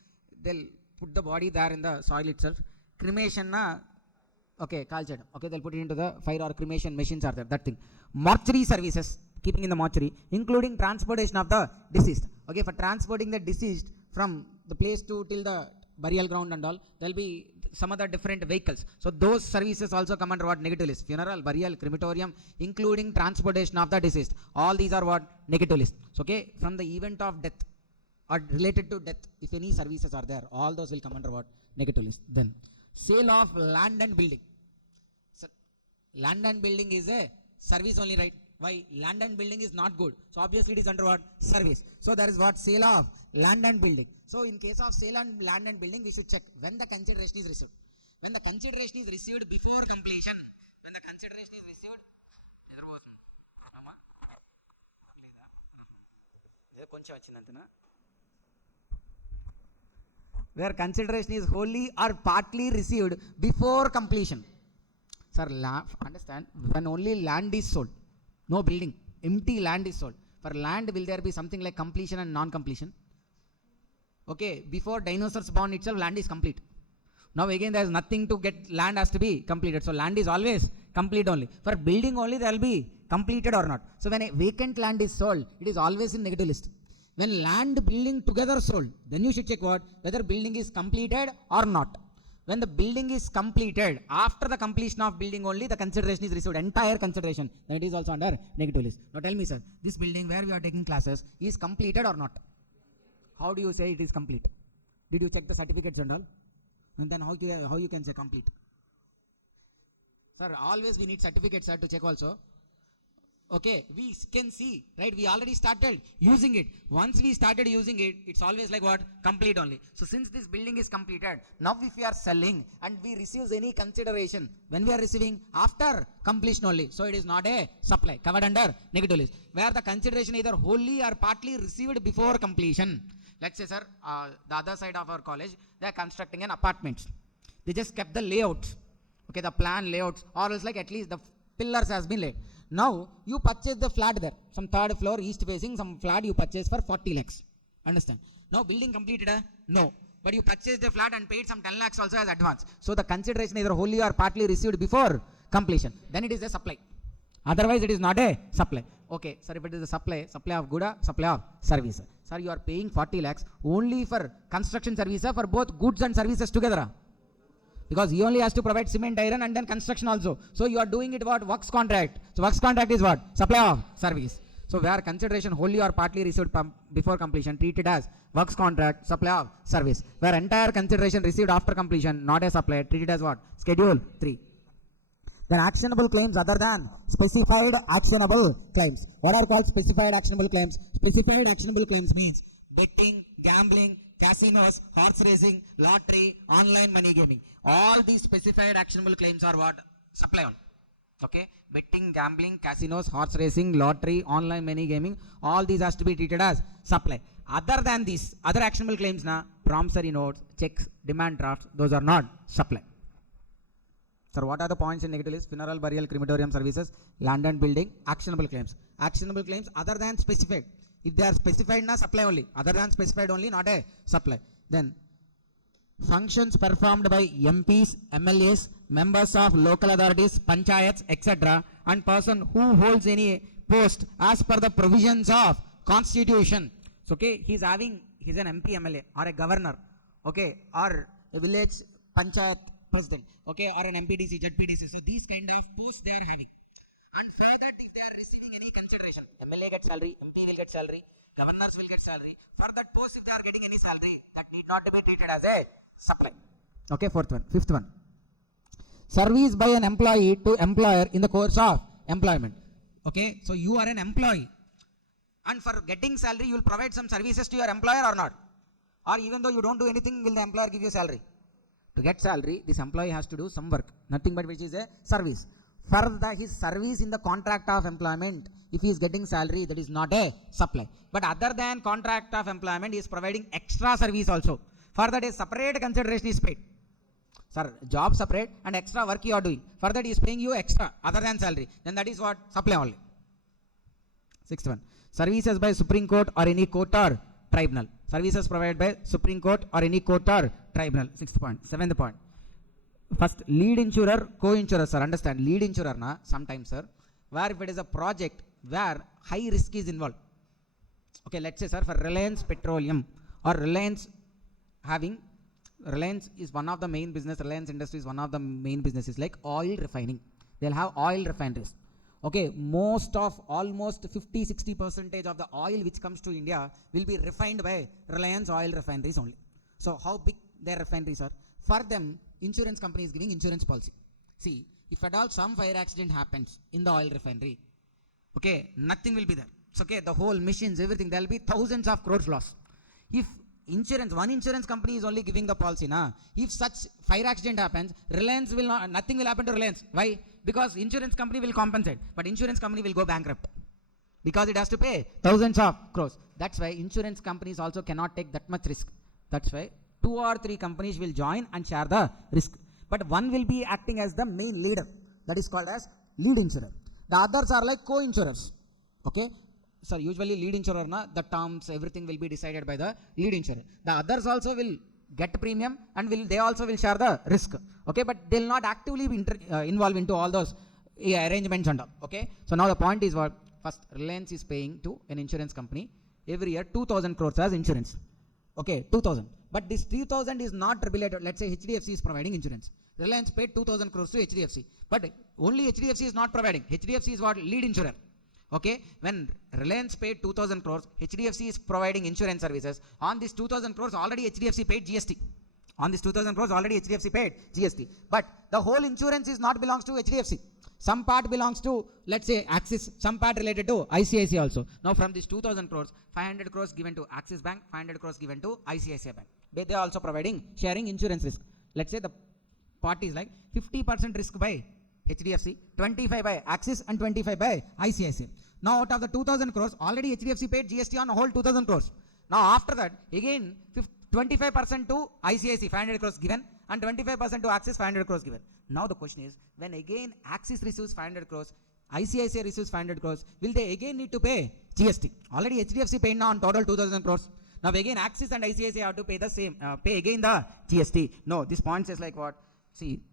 they'll put the body there in the soil itself. Cremation, okay, cultured. Okay, they'll put it into the fire or cremation machines are there. That thing. Mortuary services, keeping in the mortuary, including transportation of the deceased. Okay, for transporting the deceased from the place to till the burial ground and all, there'll be some other different vehicles. So those services also come under what? Negative list. Funeral, burial, crematorium, including transportation of the deceased. All these are what? Negative list. So, okay, from the event of death or related to death, if any services are there, all those will come under what? Negative list. Then sale of land and building. So, land and building is a service only, right? Why? Land and building is not good. So obviously it is under what? Service. So there is what? Sale of land and building. So in case of sale and land and building, we should check when the consideration is received. When the consideration is received before completion, when the consideration is received, where consideration is wholly or partly received before completion. Sir, understand, when only land is sold, no building, empty land is sold. For land, will there be something like completion and non-completion? Okay, before dinosaurs born itself, land is complete. Now again, there is nothing to get, land has to be completed. So land is always complete only. For building only, there will be completed or not. So when a vacant land is sold, it is always in negative list. When land, building together sold, then you should check what? Whether building is completed or not. When the building is completed, after the completion of building only, the consideration is received, entire consideration, then it is also under negative list. Now tell me, sir, this building where we are taking classes is completed or not? How do you say it is complete? Did you check the certificates and all? And then how you can say complete? Sir, always we need certificates, sir, to check also. Okay, we can see, right? We already started using it. Once we started using it, it's always like what? Complete only. So since this building is completed, now if we are selling and we receive any consideration, when we are receiving after completion only, so it is not a supply, covered under negative list. Where the consideration either wholly or partly received before completion. Let's say, sir, the other side of our college, they are constructing an apartment. They just kept the layouts, okay, the plan layouts, or else like at least the pillars has been laid. Now, you purchase the flat there, some third floor, east facing, some flat you purchase for 40 lakhs. Understand? Now, building completed? No. But you purchased the flat and paid some 10 lakhs also as advance. So, the consideration either wholly or partly received before completion. Then it is a supply. Otherwise, it is not a supply. Okay, sir, if it is a supply of good, supply of service. Sir, you are paying 40 lakhs only for construction service, for both goods and services together. Because he only has to provide cement, iron and then construction also. So you are doing it what? Works contract. So works contract is what? Supply of service. So where consideration wholly or partly received before completion, treated as works contract, supply of service. Where entire consideration received after completion, not a supply, treated as what? Schedule 3. Then actionable claims other than specified actionable claims. What are called specified actionable claims? Specified actionable claims means betting, gambling, casinos, horse racing, lottery, online money gaming. All these specified actionable claims are what? Supply all. Okay? Betting, gambling, casinos, horse racing, lottery, online money gaming, all these has to be treated as supply. Other than these, other actionable claims, promissory notes, checks, demand drafts, those are not supply. Sir, what are the points in negative list? Funeral, burial, crematorium services, land and building, actionable claims. Actionable claims other than specified. If they are specified, na supply only. Other than specified only, not a supply. Then functions performed by MPs, MLAs, members of local authorities, panchayats, etc. and person who holds any post as per the provisions of constitution. So, okay, he's an MP, MLA or a governor, okay, or a village panchayat president, okay, or an MPDC, ZPDC. So these kind of posts they are having. And for that, if they are receiving any consideration, MLA gets salary, MP will get salary, governors will get salary. For that post, if they are getting any salary, that need not be treated as a supply. Okay, fourth one. Fifth one. Service by an employee to employer in the course of employment. Okay, so you are an employee, and for getting salary, you will provide some services to your employer or not? Or even though you don't do anything, will the employer give you salary? To get salary, this employee has to do some work, nothing but which is a service. For his service in the contract of employment, if he is getting salary, that is not a supply. But other than contract of employment, he is providing extra service also. For that, a separate consideration is paid. Sir, job separate and extra work you are doing. For that, he is paying you extra other than salary. Then that is what? Supply only. Sixth one. Services by Supreme Court or any court or tribunal. Services provided by Supreme Court or any court or tribunal. Sixth point. Seventh point. First, lead insurer, co-insurer, sir. Understand, lead insurer, na, sometimes, sir, where if it is a project where high risk is involved. Okay, let's say, sir, for Reliance Petroleum or Reliance is one of the main business, Reliance Industry is one of the main businesses like oil refining. They'll have oil refineries. Okay, almost 50-60% of the oil which comes to India will be refined by Reliance oil refineries only. So how big their refineries are? For them, insurance company is giving insurance policy. See, if at all some fire accident happens in the oil refinery, okay, nothing will be there. It's okay, the whole machines, everything, there will be thousands of crores loss. If one insurance company is only giving the policy, if such fire accident happens, Reliance will not, nothing will happen to Reliance. Why? Because insurance company will compensate, but insurance company will go bankrupt because it has to pay thousands of crores. That's why insurance companies also cannot take that much risk. That's why 2 or 3 companies will join and share the risk. But one will be acting as the main leader. That is called as lead insurer. The others are like co-insurers. Okay. So usually lead insurer, the terms, everything will be decided by the lead insurer. The others also will get premium and they also will share the risk. Okay. But they will not actively be involved into all those arrangements and all. Okay. So now the point is what? First, Reliance is paying to an insurance company every year 2,000 crores as insurance. Okay, 2,000. But this 3,000 is not related. Let's say HDFC is providing insurance. Reliance paid 2,000 crores to HDFC. But only HDFC is not providing. HDFC is what? Lead insurer. Okay, when Reliance paid 2,000 crores, HDFC is providing insurance services. On this 2,000 crores, already HDFC paid GST. On this 2,000 crores, already HDFC paid GST. But the whole insurance is not belongs to HDFC. Some part belongs to, let's say, Axis. Some part related to ICICI also. Now from this 2,000 crores, 500 crores given to Axis Bank, 500 crores given to ICICI Bank. They are also sharing insurance risk. Let's say the party is like 50% risk by HDFC, 25 by Axis and 25 by ICICI. Now out of the 2,000 crores, already HDFC paid GST on whole 2,000 crores. Now after that, again 25% to ICICI, 500 crores given, and 25% to Axis, 500 crores given. Now the question is, when again Axis receives 500 crores, ICICI receives 500 crores, will they again need to pay GST? Already HDFC paid now on total 2,000 crores. Now again Axis and ICICI have to pay the same, pay again the GST. No, this point says like what? See,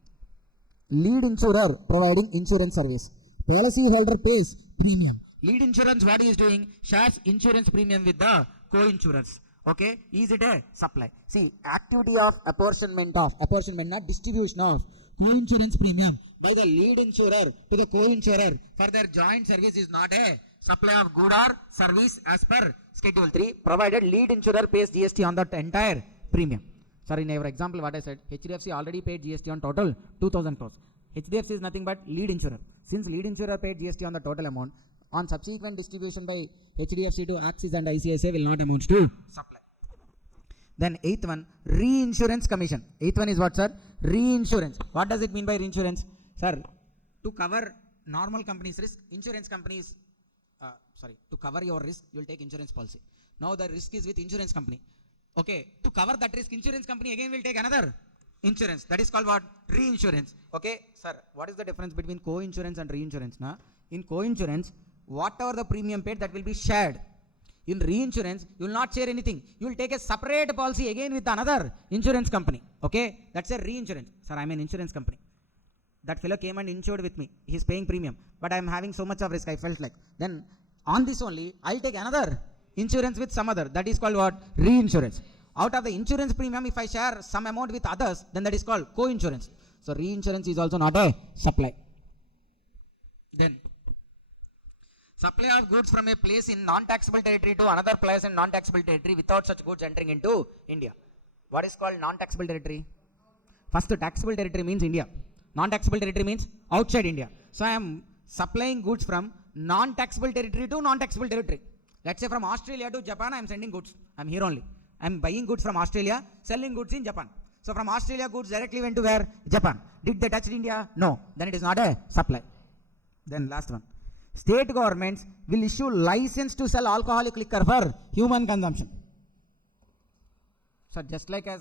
lead insurer providing insurance service. Policy holder pays premium. Lead insurance, what he is doing? Shares insurance premium with the co-insurers. Okay, is it a supply? See, activity of apportionment, not distribution of co-insurance premium by the lead insurer to the co-insurer for their joint service is not a supply of good or service as per Schedule 3, provided lead insurer pays GST on that entire premium. Sir, in our example, what I said, HDFC already paid GST on total 2,000 crores. HDFC is nothing but lead insurer. Since lead insurer paid GST on the total amount, on subsequent distribution by HDFC to Axis and ICICI will not amount to supply. Then 8th one, reinsurance commission. 8th one is what, sir? Reinsurance. What does it mean by reinsurance? Sir, to cover normal companies' risk, insurance companies, to cover your risk, you will take insurance policy. Now the risk is with insurance company. Okay, to cover that risk, insurance company again will take another insurance. That is called what? Reinsurance. Okay, sir, what is the difference between co-insurance and reinsurance? In co-insurance, whatever the premium paid, that will be shared. In reinsurance, you will not share anything. You will take a separate policy again with another insurance company. Okay, that's a reinsurance. Sir, I'm an insurance company. That fellow came and insured with me. He's paying premium, but I'm having so much of risk. I felt like then on this only I'll take another insurance with some other. That is called what? Reinsurance. Out of the insurance premium, if I share some amount with others, then that is called co-insurance. So reinsurance is also not a supply. Then supply of goods from a place in non-taxable territory to another place in non-taxable territory without such goods entering into India. What is called non-taxable territory? First, taxable territory means India. Non-taxable territory means outside India. So I am supplying goods from non-taxable territory to non-taxable territory. Let's say from Australia to Japan, I am sending goods. I am here only. I am buying goods from Australia, selling goods in Japan. So from Australia, goods directly went to where? Japan. Did they touch India? No. Then it is not a supply. Then last one. State governments will issue license to sell alcoholic liquor for human consumption. So just like as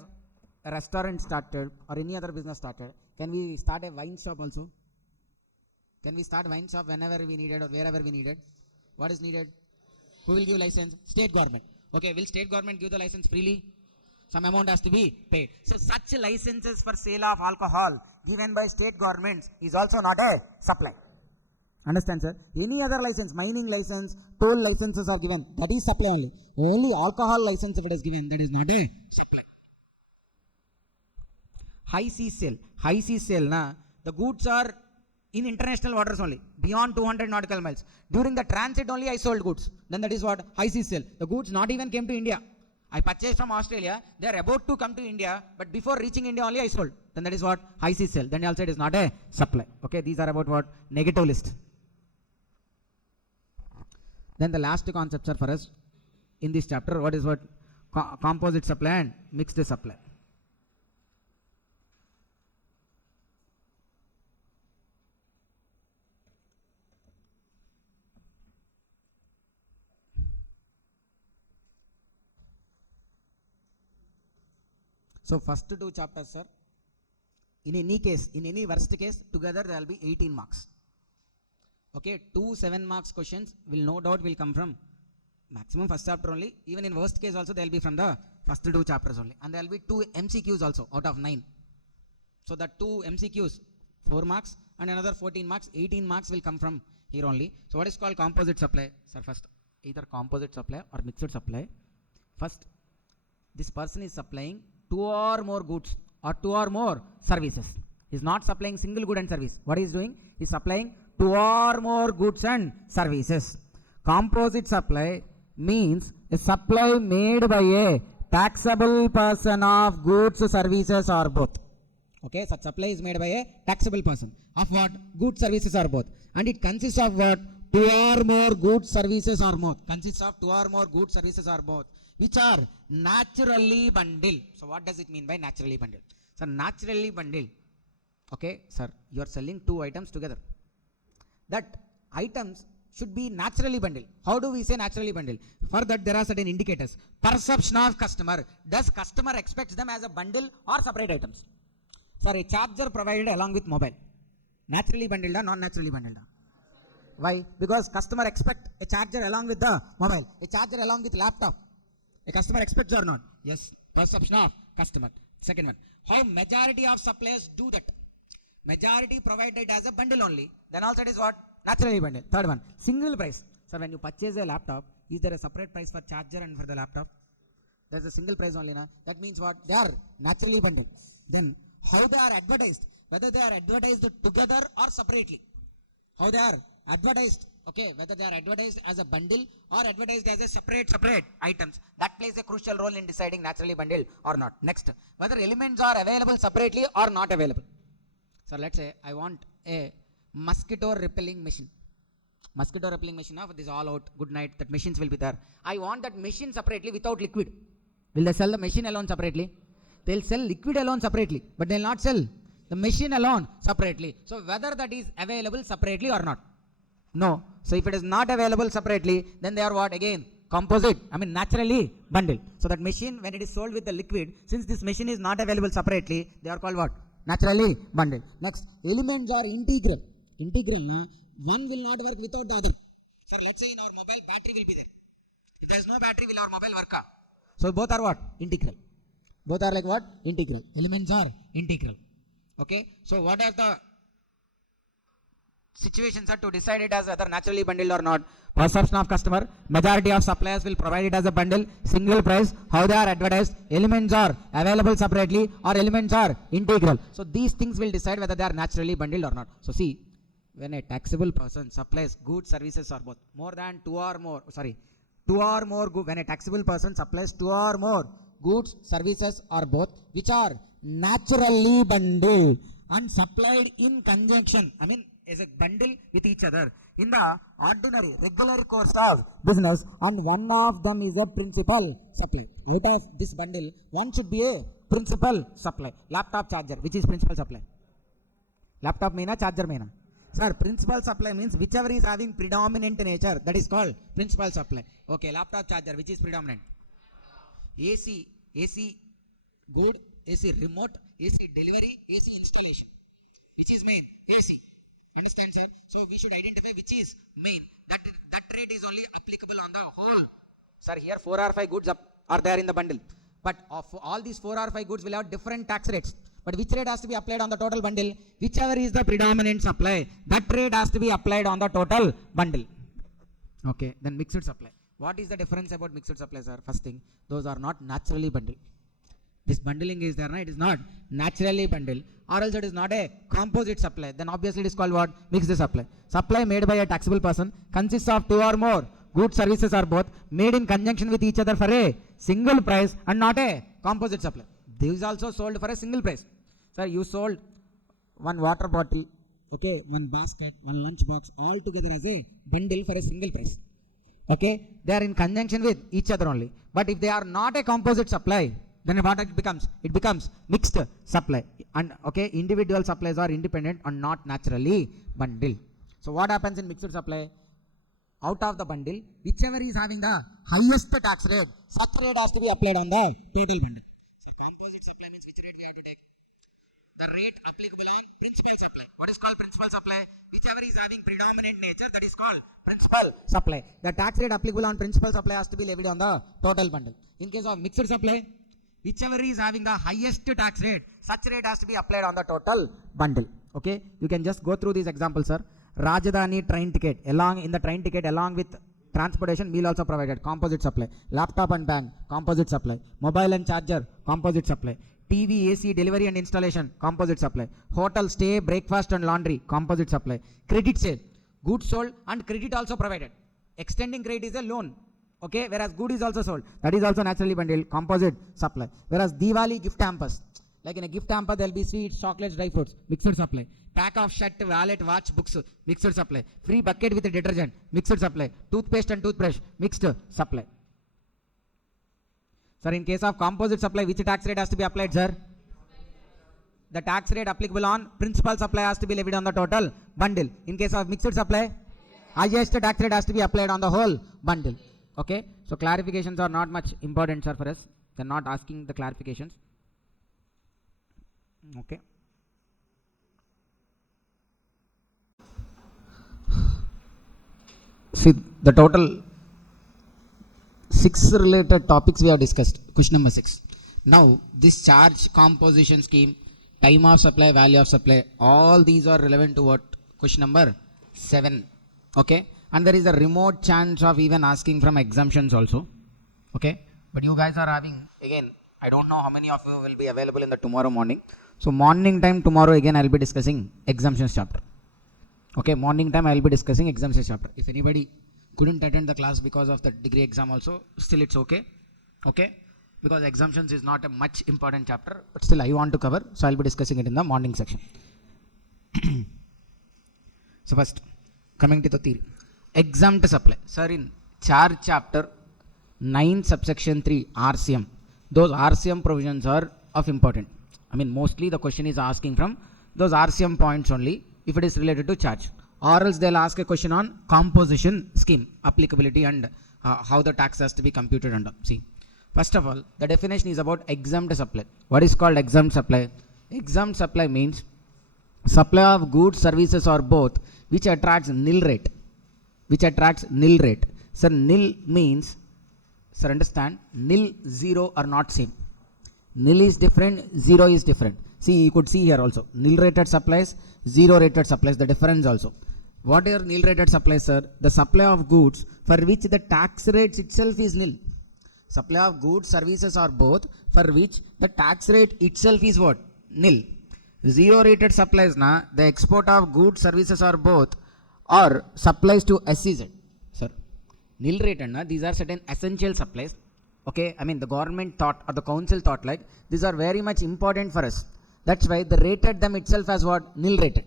a restaurant started or any other business started, can we start a wine shop also? Can we start wine shop whenever we needed or wherever we needed? What is needed? Who will give license? State government. Okay, will state government give the license freely? Some amount has to be paid. So such licenses for sale of alcohol given by state governments is also not a supply. Understand, sir? Any other license, mining license, toll licenses are given. That is supply only. Only alcohol license if it is given, that is not a supply. High sea sale. High sea sale, the goods are in international waters only, beyond 200 nautical miles. During the transit only I sold goods. Then that is what? High sea sale. The goods not even came to India. I purchased from Australia. They are about to come to India, but before reaching India only I sold. Then that is what? High sea sale. Then also it is not a supply. Okay, these are about what? Negative list. Then the last concepts are for us in this chapter. What is what? Composite supply and mixed supply. So first two chapters, sir, in any case, in any worst case, together there will be 18 marks. Okay, 2 7 marks questions will no doubt will come from maximum first chapter only. Even in worst case also they will be from the first two chapters only. And there will be 2 MCQs also out of 9. So the 2 MCQs, 4 marks and another 14 marks, 18 marks will come from here only. So what is called composite supply? Sir, first either composite supply or mixed supply. First, this person is supplying 2 or more goods or 2 or more services. He is not supplying single good and service. What he is doing? He is supplying 2 or more goods and services. Composite supply means a supply made by a taxable person of goods, services or both. Okay, such supply is made by a taxable person of what? Goods, services or both. And it consists of what? 2 or more goods, services or both. Consists of 2 or more goods, services or both, which are naturally bundled. So what does it mean by naturally bundled? So naturally bundled. Okay, sir, you are selling 2 items together. That items should be naturally bundled. How do we say naturally bundled? For that there are certain indicators. Perception of customer. Does customer expect them as a bundle or separate items? Sir, a charger provided along with mobile. Naturally bundled or non-naturally bundled? Why? Because customer expect a charger along with the mobile. A charger along with laptop. A customer expects or not? Yes. Perception of customer. Second one. How majority of suppliers do that? Majority provided as a bundle only. Then also it is what? Naturally bundled. Third one. Single price. So when you purchase a laptop, is there a separate price for charger and for the laptop? There is a single price only. That means what? They are naturally bundled. Then how they are advertised? Whether they are advertised together or separately. How they are advertised? Okay, whether they are advertised as a bundle or advertised as a separate items. That plays a crucial role in deciding naturally bundled or not. Next, whether elements are available separately or not available. So let's say I want a mosquito repelling machine. Mosquito repelling machine of this all out, good night, that machines will be there. I want that machine separately without liquid. Will they sell the machine alone separately? They will sell liquid alone separately, but they will not sell the machine alone separately. So whether that is available separately or not? No. So if it is not available separately, then they are what? Again, composite, naturally bundled. So that machine, when it is sold with the liquid, since this machine is not available separately, they are called what? Naturally bundled. Next, elements are integral. Integral, one will not work without the other. Sir, let's say in our mobile, battery will be there. If there is no battery, will our mobile work? So both are what? Integral. Both are like what? Integral. Elements are integral. Okay. So what are the situations are to decide it as whether naturally bundled or not? Perception of customer, majority of suppliers will provide it as a bundle, single price, how they are advertised, elements are available separately or elements are integral. So these things will decide whether they are naturally bundled or not. So see, when a taxable person supplies goods, services or both, more than two or more, when a taxable person supplies two or more goods, services or both, which are naturally bundled and supplied in conjunction, as a bundle with each other in the ordinary regular course of business, and one of them is a principal supply. Out of this bundle, one should be a principal supply. Laptop charger, which is principal supply? Laptop meena, charger meena? Sir, principal supply means whichever is having predominant nature, that is called principal supply. Okay, laptop charger, which is predominant? AC good, AC remote, AC delivery, AC installation. Which is main? AC. Understand, sir? So we should identify which is main. That rate is only applicable on the whole. Sir, here 4 or 5 goods are there in the bundle. But of all these 4 or 5 goods will have different tax rates. But which rate has to be applied on the total bundle? Whichever is the predominant supply, that rate has to be applied on the total bundle. Okay, then mixed supply. What is the difference about mixed supply, sir? First thing, those are not naturally bundled. This bundling is there, right? It is not naturally bundled, or else it is not a composite supply. Then obviously it is called what? Mixed supply. Supply made by a taxable person consists of two or more goods, services or both made in conjunction with each other for a single price and not a composite supply. This is also sold for a single price. Sir, you sold one water bottle, okay, one basket, one lunch box, all together as a bundle for a single price. Okay, they are in conjunction with each other only. But if they are not a composite supply, then what it becomes? It becomes mixed supply. And okay, individual supplies are independent and not naturally bundled. So what happens in mixed supply? Out of the bundle, whichever is having the highest tax rate, such rate has to be applied on the total bundle. So composite supply means which rate we have to take? The rate applicable on principal supply. What is called principal supply? Whichever is having predominant nature, that is called principal supply. The tax rate applicable on principal supply has to be levied on the total bundle. In case of mixed supply, whichever is having the highest tax rate, such rate has to be applied on the total bundle. Okay, you can just go through these examples, sir. Rajdhani train ticket, in the train ticket along with transportation, meal also provided, composite supply. Laptop and bag, composite supply. Mobile and charger, composite supply. TV, AC, delivery and installation, composite supply. Hotel stay, breakfast and laundry, composite supply. Credit sale, goods sold and credit also provided. Extending credit is a loan. Okay, whereas good is also sold, that is also naturally bundled, composite supply. Whereas Diwali gift hampers, like in a gift hamper there will be sweets, chocolates, dry fruits, mixed supply. Pack of shirt, wallet, watch, books, mixed supply. Free bucket with a detergent, mixed supply. Toothpaste and toothbrush, mixed supply. Sir, in case of composite supply, which tax rate has to be applied, sir? The tax rate applicable on principal supply has to be levied on the total bundle. In case of mixed supply, highest tax rate has to be applied on the whole bundle. Okay, so clarifications are not much important, sir, for us. They're not asking the clarifications. Okay. See, the total 6 related topics we have discussed. Question number 6. Now, this charge composition scheme, time of supply, value of supply, all these are relevant to what? Question number 7. Okay. And there is a remote chance of even asking from exemptions also. Okay. But you guys are having, again, I don't know how many of you will be available in the tomorrow morning. So morning time tomorrow again I will be discussing exemptions chapter. Okay. Morning time I will be discussing exemptions chapter. If anybody couldn't attend the class because of the degree exam also, still it's okay. Okay. Because exemptions is not a much important chapter, but still I want to cover. So I will be discussing it in the morning section. So first, coming to the theory. Exempt supply. Sir, in charge chapter 9 subsection 3 RCM, those RCM provisions are of important. Mostly the question is asking from those RCM points only if it is related to charge, or else they'll ask a question on composition scheme applicability and how the tax has to be computed under. See, first of all, the definition is about exempt supply. What is called exempt supply? Exempt supply means supply of goods, services or both which attracts nil rate. Which attracts nil rate. So nil means Sir, understand, nil, 0 are not same. Nil is different, 0 is different. See, you could see here also, nil rated supplies, 0 rated supplies, the difference also. What are nil rated supplies, sir? The supply of goods for which the tax rates itself is nil. Supply of goods, services or both for which the tax rate itself is what? Nil. 0 rated supplies na, the export of goods, services or both or supplies to SEZ. Sir, nil rated na, these are certain essential supplies. Okay, I mean the government thought or the council thought like these are very much important for us. That's why they rated them itself as what? Nil rated.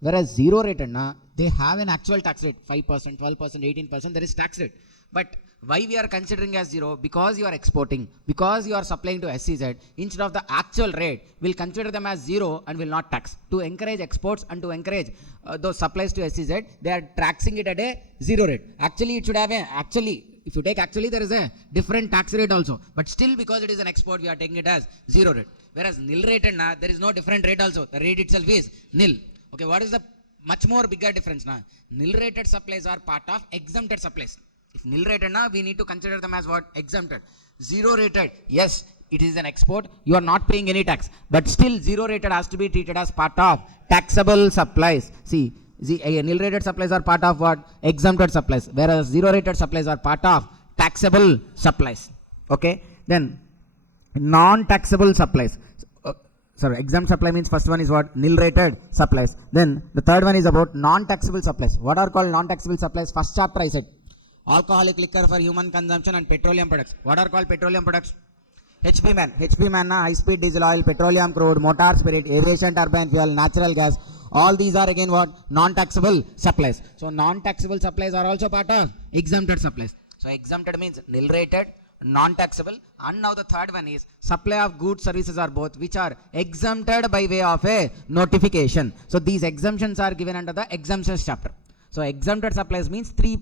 Whereas 0 rated na, they have an actual tax rate, 5%, 12%, 18%, there is tax rate. But why we are considering as 0? Because you are exporting, because you are supplying to SEZ, instead of the actual rate, we'll consider them as 0 and will not tax. To encourage exports and to encourage those supplies to SEZ, they are taxing it at a 0 rate. Actually, it should have a, if you take actually, there is a different tax rate also. But still, because it is an export, we are taking it as 0 rate. Whereas nil rated na, there is no different rate also. The rate itself is nil. Okay, what is the much more bigger difference na? Nil rated supplies are part of exempted supplies. If nil rated na, we need to consider them as what? Exempted. 0 rated, yes, it is an export, you are not paying any tax. But still 0 rated has to be treated as part of taxable supplies. See, nil rated supplies are part of what? Exempted supplies. Whereas 0 rated supplies are part of taxable supplies. Okay, then non-taxable supplies. Sorry, exempt supply means first one is what? Nil rated supplies. Then the third one is about non-taxable supplies. What are called non-taxable supplies? First chapter I said. Alcoholic liquor for human consumption and petroleum products. What are called petroleum products? HB man, high speed diesel oil, petroleum crude, motor spirit, aviation turbine fuel, natural gas. All these are again what? Non-taxable supplies. So non-taxable supplies are also part of exempted supplies. So exempted means nil rated, non-taxable, and now the third one is supply of goods, services or both which are exempted by way of a notification. So these exemptions are given under the exemptions chapter. So exempted supplies means three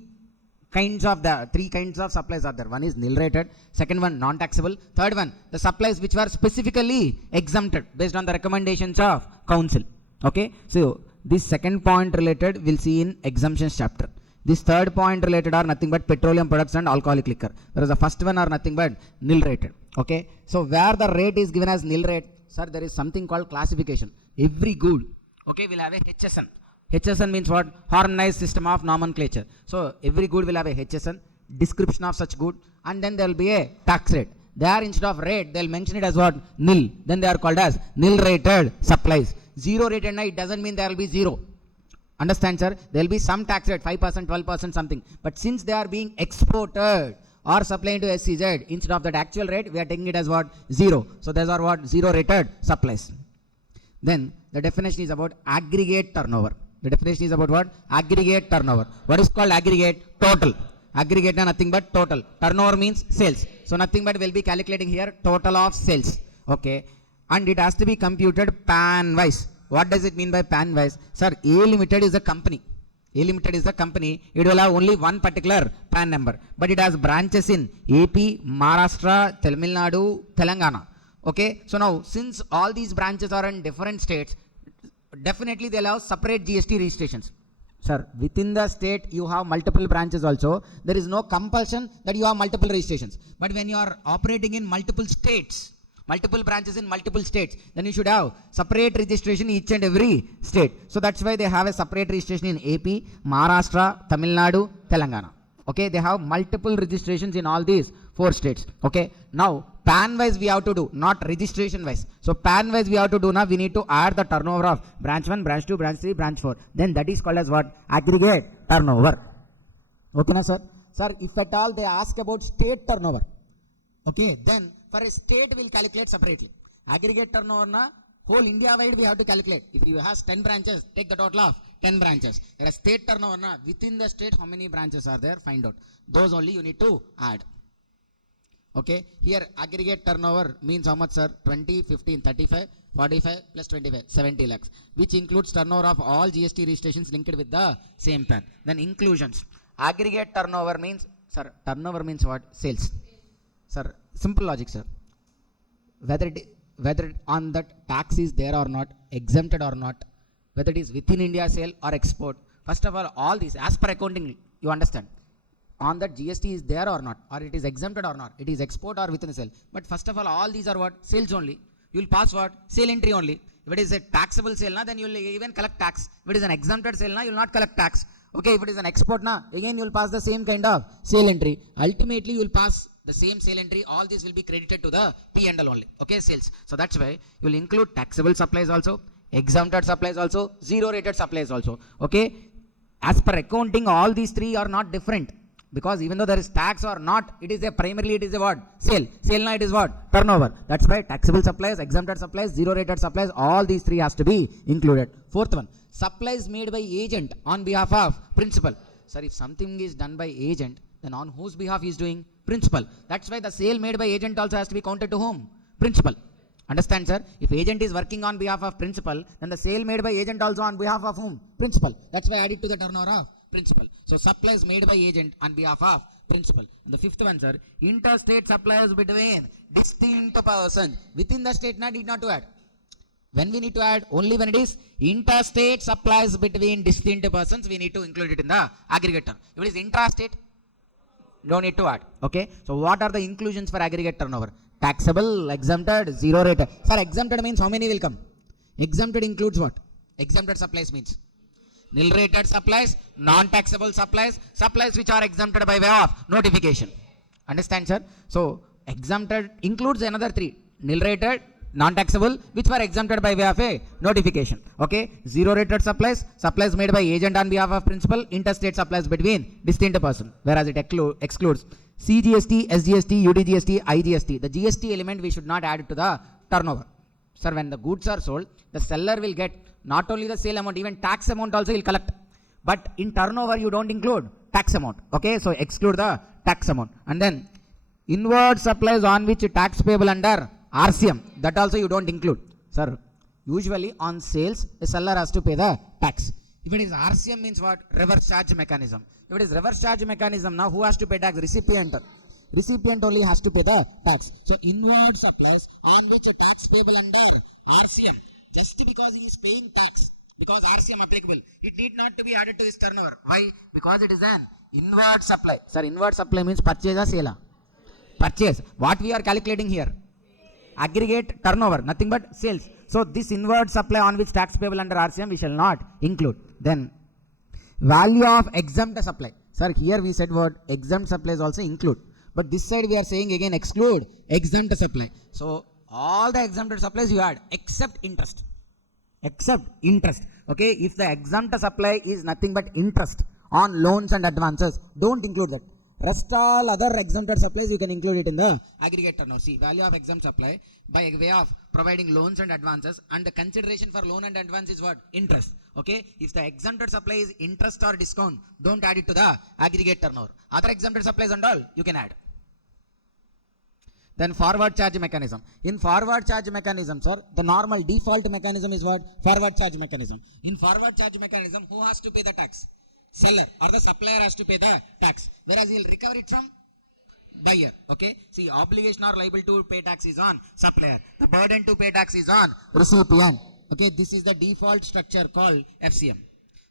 kinds of supplies are there. One is nil rated, second one non-taxable, third one the supplies which were specifically exempted based on the recommendations of council. Okay, so this second point related we'll see in exemptions chapter. This third point related are nothing but petroleum products and alcoholic liquor, whereas the first one are nothing but nil rated. Okay, so where the rate is given as nil rate, sir, there is something called classification. Every good, okay, will have a HSN. HSN means what? Harmonized system of nomenclature. So every good will have a HSN, description of such good, and then there will be a tax rate. There instead of rate, they will mention it as what? Nil. Then they are called as nil rated supplies. 0 rated, it doesn't mean there will be 0. Understand, sir? There will be some tax rate, 5%, 12%, something. But since they are being exported or supplying to SEZ, instead of that actual rate, we are taking it as what? 0. So those are what? 0 rated supplies. Then the definition is about aggregate turnover. The definition is about what? Aggregate turnover. What is called aggregate? Total. Aggregate is nothing but total. Turnover means sales. So nothing but we'll be calculating here total of sales. Okay. And it has to be computed pan wise. What does it mean by pan wise? Sir, A Limited is a company. A Limited is a company. It will have only one particular PAN number. But it has branches in AP, Maharashtra, Tamil Nadu, Telangana. Okay. So now since all these branches are in different states, definitely they'll have separate GST registrations. Sir, within the state you have multiple branches also. There is no compulsion that you have multiple registrations. But when you are operating in multiple states, multiple branches in multiple states, then you should have separate registration in each and every state. So that's why they have a separate registration in AP, Maharashtra, Tamil Nadu, Telangana. Okay, they have multiple registrations in all these 4 states. Okay, now PAN wise we have to do, not registration wise. So PAN wise we have to do now, we need to add the turnover of branch 1, branch 2, branch 3, branch 4. Then that is called as what? Aggregate turnover. Okay, na sir? Sir, if at all they ask about state turnover, okay, then for a state we'll calculate separately. Aggregate turnover na, whole India wide we have to calculate. If you have 10 branches, take the total of 10 branches. Whereas state turnover na, within the state how many branches are there, find out. Those only you need to add. Okay, here aggregate turnover means how much, sir? 20, 15, 35, 45 plus 25, 70 lakhs, which includes turnover of all GST registrations linked with the same PAN. Then inclusions. Aggregate turnover means, sir, turnover means what? Sales. Sir, simple logic, sir. Whether on that tax is there or not, exempted or not, whether it is within India sale or export. First of all these, as per accounting, you understand. on that GST is there or not, or it is exempted or not, it is export or within sale. But first of all these are what? Sales only. You will pass what? Sale entry only. If it is a taxable sale, then you will even collect tax. If it is an exempted sale, you will not collect tax. Okay, if it is an export, again you will pass the same kind of sale entry. Ultimately, you will pass the same sale entry. All these will be credited to the P&L only. Okay, sales. So that's why you will include taxable supplies also, exempted supplies also, zero rated supplies also. Okay, as per accounting, all these three are not different. Because even though there is tax or not, it is a primarily it is a what? Sale. Sale now it is what? Turnover. That's why taxable supplies, exempted supplies, zero rated supplies, all these three has to be included. Fourth one, supplies made by agent on behalf of principal. Sir, if something is done by agent, then on whose behalf he is doing? Principal. That's why the sale made by agent also has to be counted to whom? Principal. Understand, sir? If agent is working on behalf of principal, then the sale made by agent also on behalf of whom? Principal. That's why added to the turnover of principal. So supplies made by agent on behalf of principal. And the fifth one, sir, interstate supplies between distinct persons. Within the state, need not to add. When we need to add? Only when it is interstate supplies between distinct persons, we need to include it in the aggregate term. If it is intrastate, no need to add. Okay. So what are the inclusions for aggregate turnover? Taxable, exempted, zero rated. Sir, exempted means how many will come? Exempted includes what? Exempted supplies means nil rated supplies, non-taxable supplies, supplies which are exempted by way of notification. Understand, sir? So exempted includes another three: nil rated, non-taxable, which were exempted by way of a notification. Okay, zero rated supplies, supplies made by agent on behalf of principal, interstate supplies between distinct person, whereas it excludes CGST, SGST, UDGST, IGST. The GST element we should not add to the turnover. Sir, when the goods are sold, the seller will get not only the sale amount, even tax amount also will collect. But in turnover, you don't include tax amount. Okay, so exclude the tax amount. And then inward supplies on which tax payable under RCM, that also you don't include. Sir, usually on sales, the seller has to pay the tax. If it is RCM means what? Reverse charge mechanism. If it is reverse charge mechanism, now who has to pay tax? Recipient. Recipient only has to pay the tax. So inward supplies on which a tax payable under RCM. Just because he is paying tax, because RCM applicable, it need not to be added to his turnover. Why? Because it is an inward supply. Sir, inward supply means purchase or sale? Purchase. What we are calculating here? Aggregate turnover, nothing but sales. So this inward supply on which tax payable under RCM we shall not include. Then value of exempt supply. Sir, here we said what? Exempt supplies also include. But this side we are saying again exclude exempt supply. So all the exempted supplies you add except interest. Except interest. Okay, if the exempt supply is nothing but interest on loans and advances, don't include that. Rest all other exempted supplies you can include it in the aggregate turnover. See, value of exempt supply by way of providing loans and advances, and the consideration for loan and advance is what? Interest. Okay, if the exempted supply is interest or discount, don't add it to the aggregate turnover. Other exempted supplies and all you can add. Then forward charge mechanism. In forward charge mechanism, sir, the normal default mechanism is what? Forward charge mechanism. In forward charge mechanism, who has to pay the tax? Seller or the supplier has to pay the tax. Whereas he will recover it from buyer. Okay. See, obligation or liable to pay tax is on supplier. The burden to pay tax is on recipient. Okay. This is the default structure called FCM.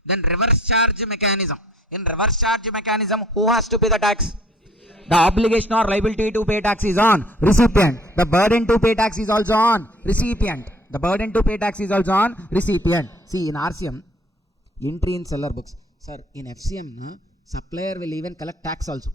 Then reverse charge mechanism. In reverse charge mechanism, who has to pay the tax? The obligation or liability to pay tax is on recipient. The burden to pay tax is also on recipient. The burden to pay tax is also on recipient. See, in RCM, entry in seller books. Sir, in FCM, supplier will even collect tax also,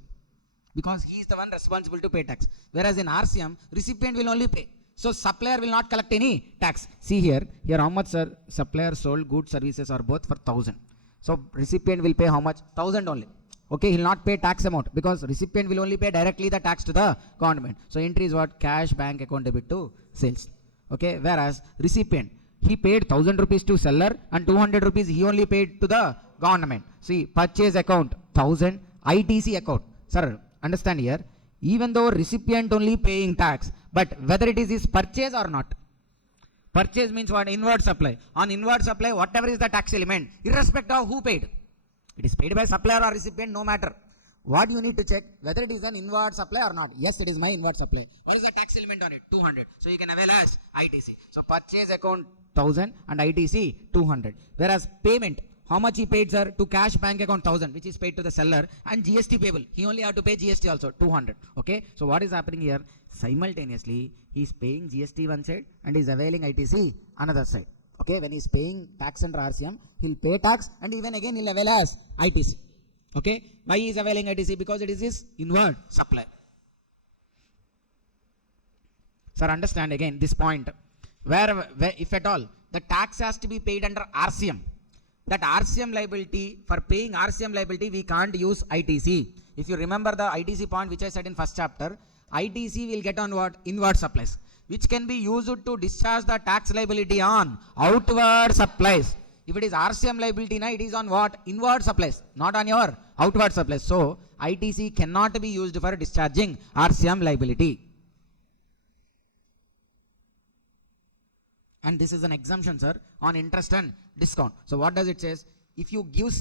because he is the one responsible to pay tax. Whereas in RCM, recipient will only pay. So supplier will not collect any tax. See here how much, sir? Supplier sold goods, services are both for 1,000. So recipient will pay how much? 1,000 only. Okay, he will not pay tax amount, because recipient will only pay directly the tax to the government. So entry is what? Cash, bank account debit to sales. Okay, whereas recipient, he paid 1,000 rupees to seller and 200 rupees he only paid to the government. See, purchase account 1,000, ITC account. Sir, understand here, even though recipient only paying tax, but whether it is his purchase or not. Purchase means what? Inward supply. On inward supply, whatever is the tax element, irrespective of who paid. It is paid by supplier or recipient, no matter. What you need to check? Whether it is an inward supply or not. Yes, it is my inward supply. What is the tax element on it? 200. So you can avail as ITC. So purchase account 1,000 and ITC 200. Whereas payment, How much he paid, sir? To cash bank account 1000, which is paid to the seller, and GST payable. He only have to pay GST also 200. Okay. So what is happening here? Simultaneously, he is paying GST one side and is availing ITC another side. Okay. When he is paying tax under RCM, he'll pay tax and even again he'll avail as ITC. Okay. Why he is availing ITC? Because it is his inward supply. Sir, understand again this point. Where if at all the tax has to be paid under RCM, that RCM liability, for paying RCM liability, we can't use ITC. If you remember the ITC point which I said in first chapter, ITC will get on what? Inward supplies, which can be used to discharge the tax liability on outward supplies. If it is RCM liability, it is on what? Inward supplies, not on your outward supplies. So ITC cannot be used for discharging RCM liability. And this is an exemption, sir, on interest and discount. So what does it says? If you give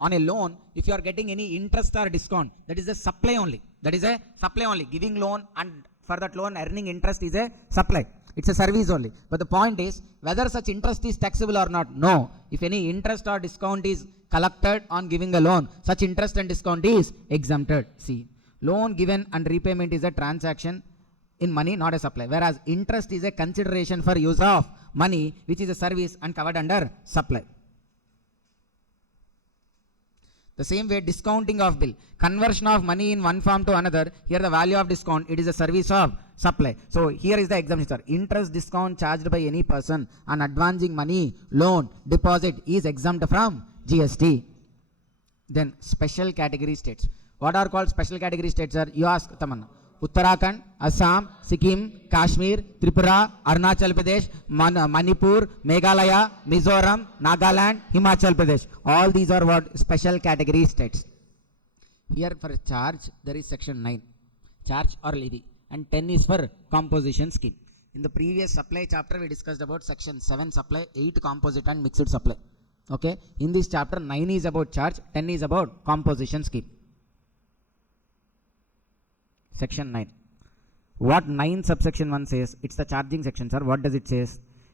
on a loan, if you are getting any interest or discount, that is a supply only. That is a supply only. Giving loan and for that loan earning interest is a supply. It's a service only. But the point is whether such interest is taxable or not. No. If any interest or discount is collected on giving a loan, such interest and discount is exempted. See, loan given and repayment is a transaction in money, not a supply, whereas interest is a consideration for use of money, which is a service and covered under supply. The same way, discounting of bill, conversion of money in one form to another. Here the value of discount, it is a service of supply. So here is the exemption, sir. Interest discount charged by any person on advancing money, loan, deposit is exempt from GST. Then special category states. What are called special category states, sir? You ask Tamanna. Uttarakhand, Assam, Sikkim, Kashmir, Tripura, Arunachal Pradesh, Manipur, Meghalaya, Mizoram, Nagaland, Himachal Pradesh. All these are what? Special category states. Here for charge, there is section 9. Charge or levy. And 10 is for composition scheme. In the previous supply chapter, we discussed about section 7 supply, 8 composite and mixed supply. Okay. In this chapter, 9 is about charge, 10 is about composition scheme. Section 9. What 9 subsection 1 says? It's the charging section, sir. What does it say?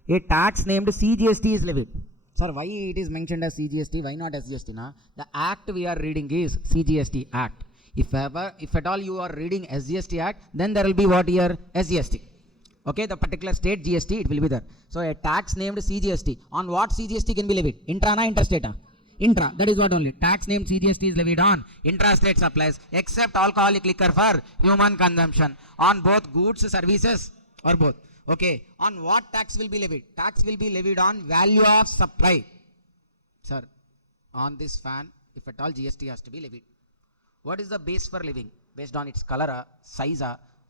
A tax named CGST is levied. Sir, why it is mentioned as CGST? Why not SGST? Na? The act we are reading is CGST Act. If at all you are reading SGST Act, then there will be what here? SGST. Okay, the particular state GST, it will be there. So a tax named CGST. On what CGST can be levied? Intra na interstate? Intra, that is what only. Tax named CGST is levied on intrastate supplies except alcoholic liquor for human consumption on both goods, services or both. Okay, on what tax will be levied? Tax will be levied on value of supply. Sir, on this fan, if at all GST has to be levied. What is the base for levying? Based on its color, size,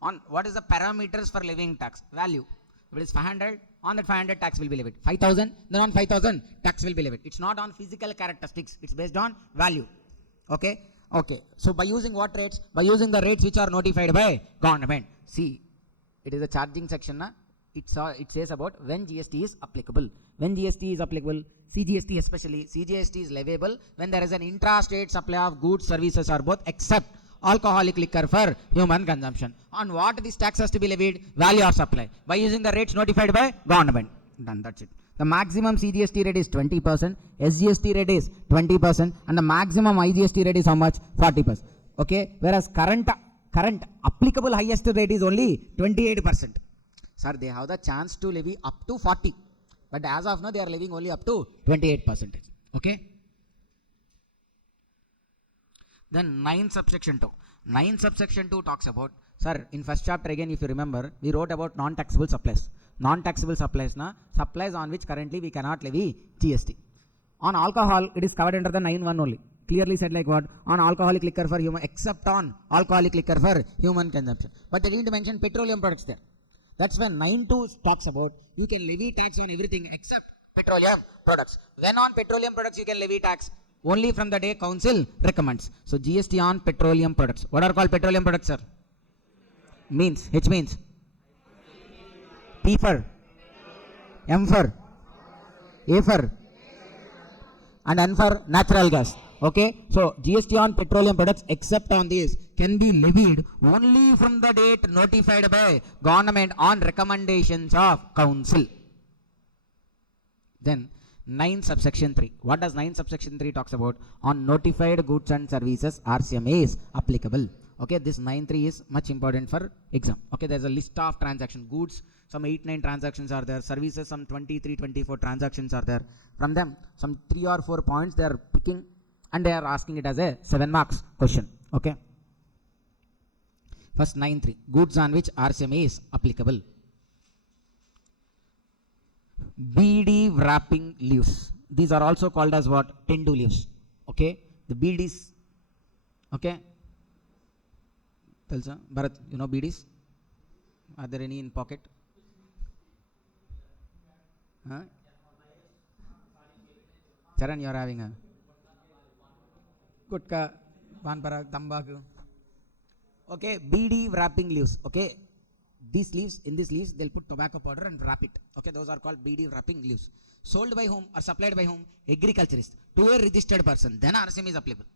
on what is the parameters for levying tax? Value. If it is 500, on that 500 tax will be levied. 5,000, then on 5,000 tax will be levied. It's not on physical characteristics. It's based on value. Okay. Okay. So by using what rates? By using the rates which are notified by government. See, it is a charging section. It says about when GST is applicable. When GST is applicable, CGST especially, CGST is leviable when there is an intrastate supply of goods, services or both except alcoholic liquor for human consumption. On what this tax has to be levied? Value of supply. By using the rates notified by government. Done. That's it. The maximum CGST rate is 20%, SGST rate is 20%, and the maximum IGST rate is how much? 40%. Okay. Whereas current applicable highest rate is only 28%. Sir, they have the chance to levy up to 40. But as of now, they are levying only up to 28%. Okay. Then 9 subsection 2. 9 subsection 2 talks about, sir, in first chapter again, if you remember, we wrote about non-taxable supplies. Non-taxable supplies, supplies on which currently we cannot levy GST. On alcohol, it is covered under the 9.1 only. Clearly said like what? On alcoholic liquor for human, except on alcoholic liquor for human consumption. But they didn't mention petroleum products there. That's when 9.2 talks about you can levy tax on everything except petroleum products. When on petroleum products you can levy tax? Only from the day council recommends. So GST on petroleum products. What are called petroleum products, sir? Means, H means. P for. M for. A for. And N for natural gas. Okay. So GST on petroleum products except on these can be levied only from the date notified by government on recommendations of council. Then 9 subsection 3. What does 9 subsection 3 talks about? On notified goods and services, RCMA is applicable. Okay, this 9.3 is much important for exam. Okay, there's a list of transaction goods, some 8-9 transactions are there, services some 23-24 transactions are there. From them, some 3 or 4 points they are picking and they are asking it as a 7 marks question. Okay, first 9.3, goods on which RCMA is applicable. BD wrapping leaves. These are also called as what? Tendu leaves. Okay, the BDs. Okay, Telsa, Bharat, you know BDs? Are there any in pocket? Huh? Charan, you are having a gutka, panparak, tambaku. Okay, BD wrapping leaves. Okay, these leaves, in these leaves, they'll put tobacco powder and wrap it. Okay, those are called BD wrapping leaves. Sold by whom or supplied by whom? Agriculturist to a registered person. Then RCM is applicable.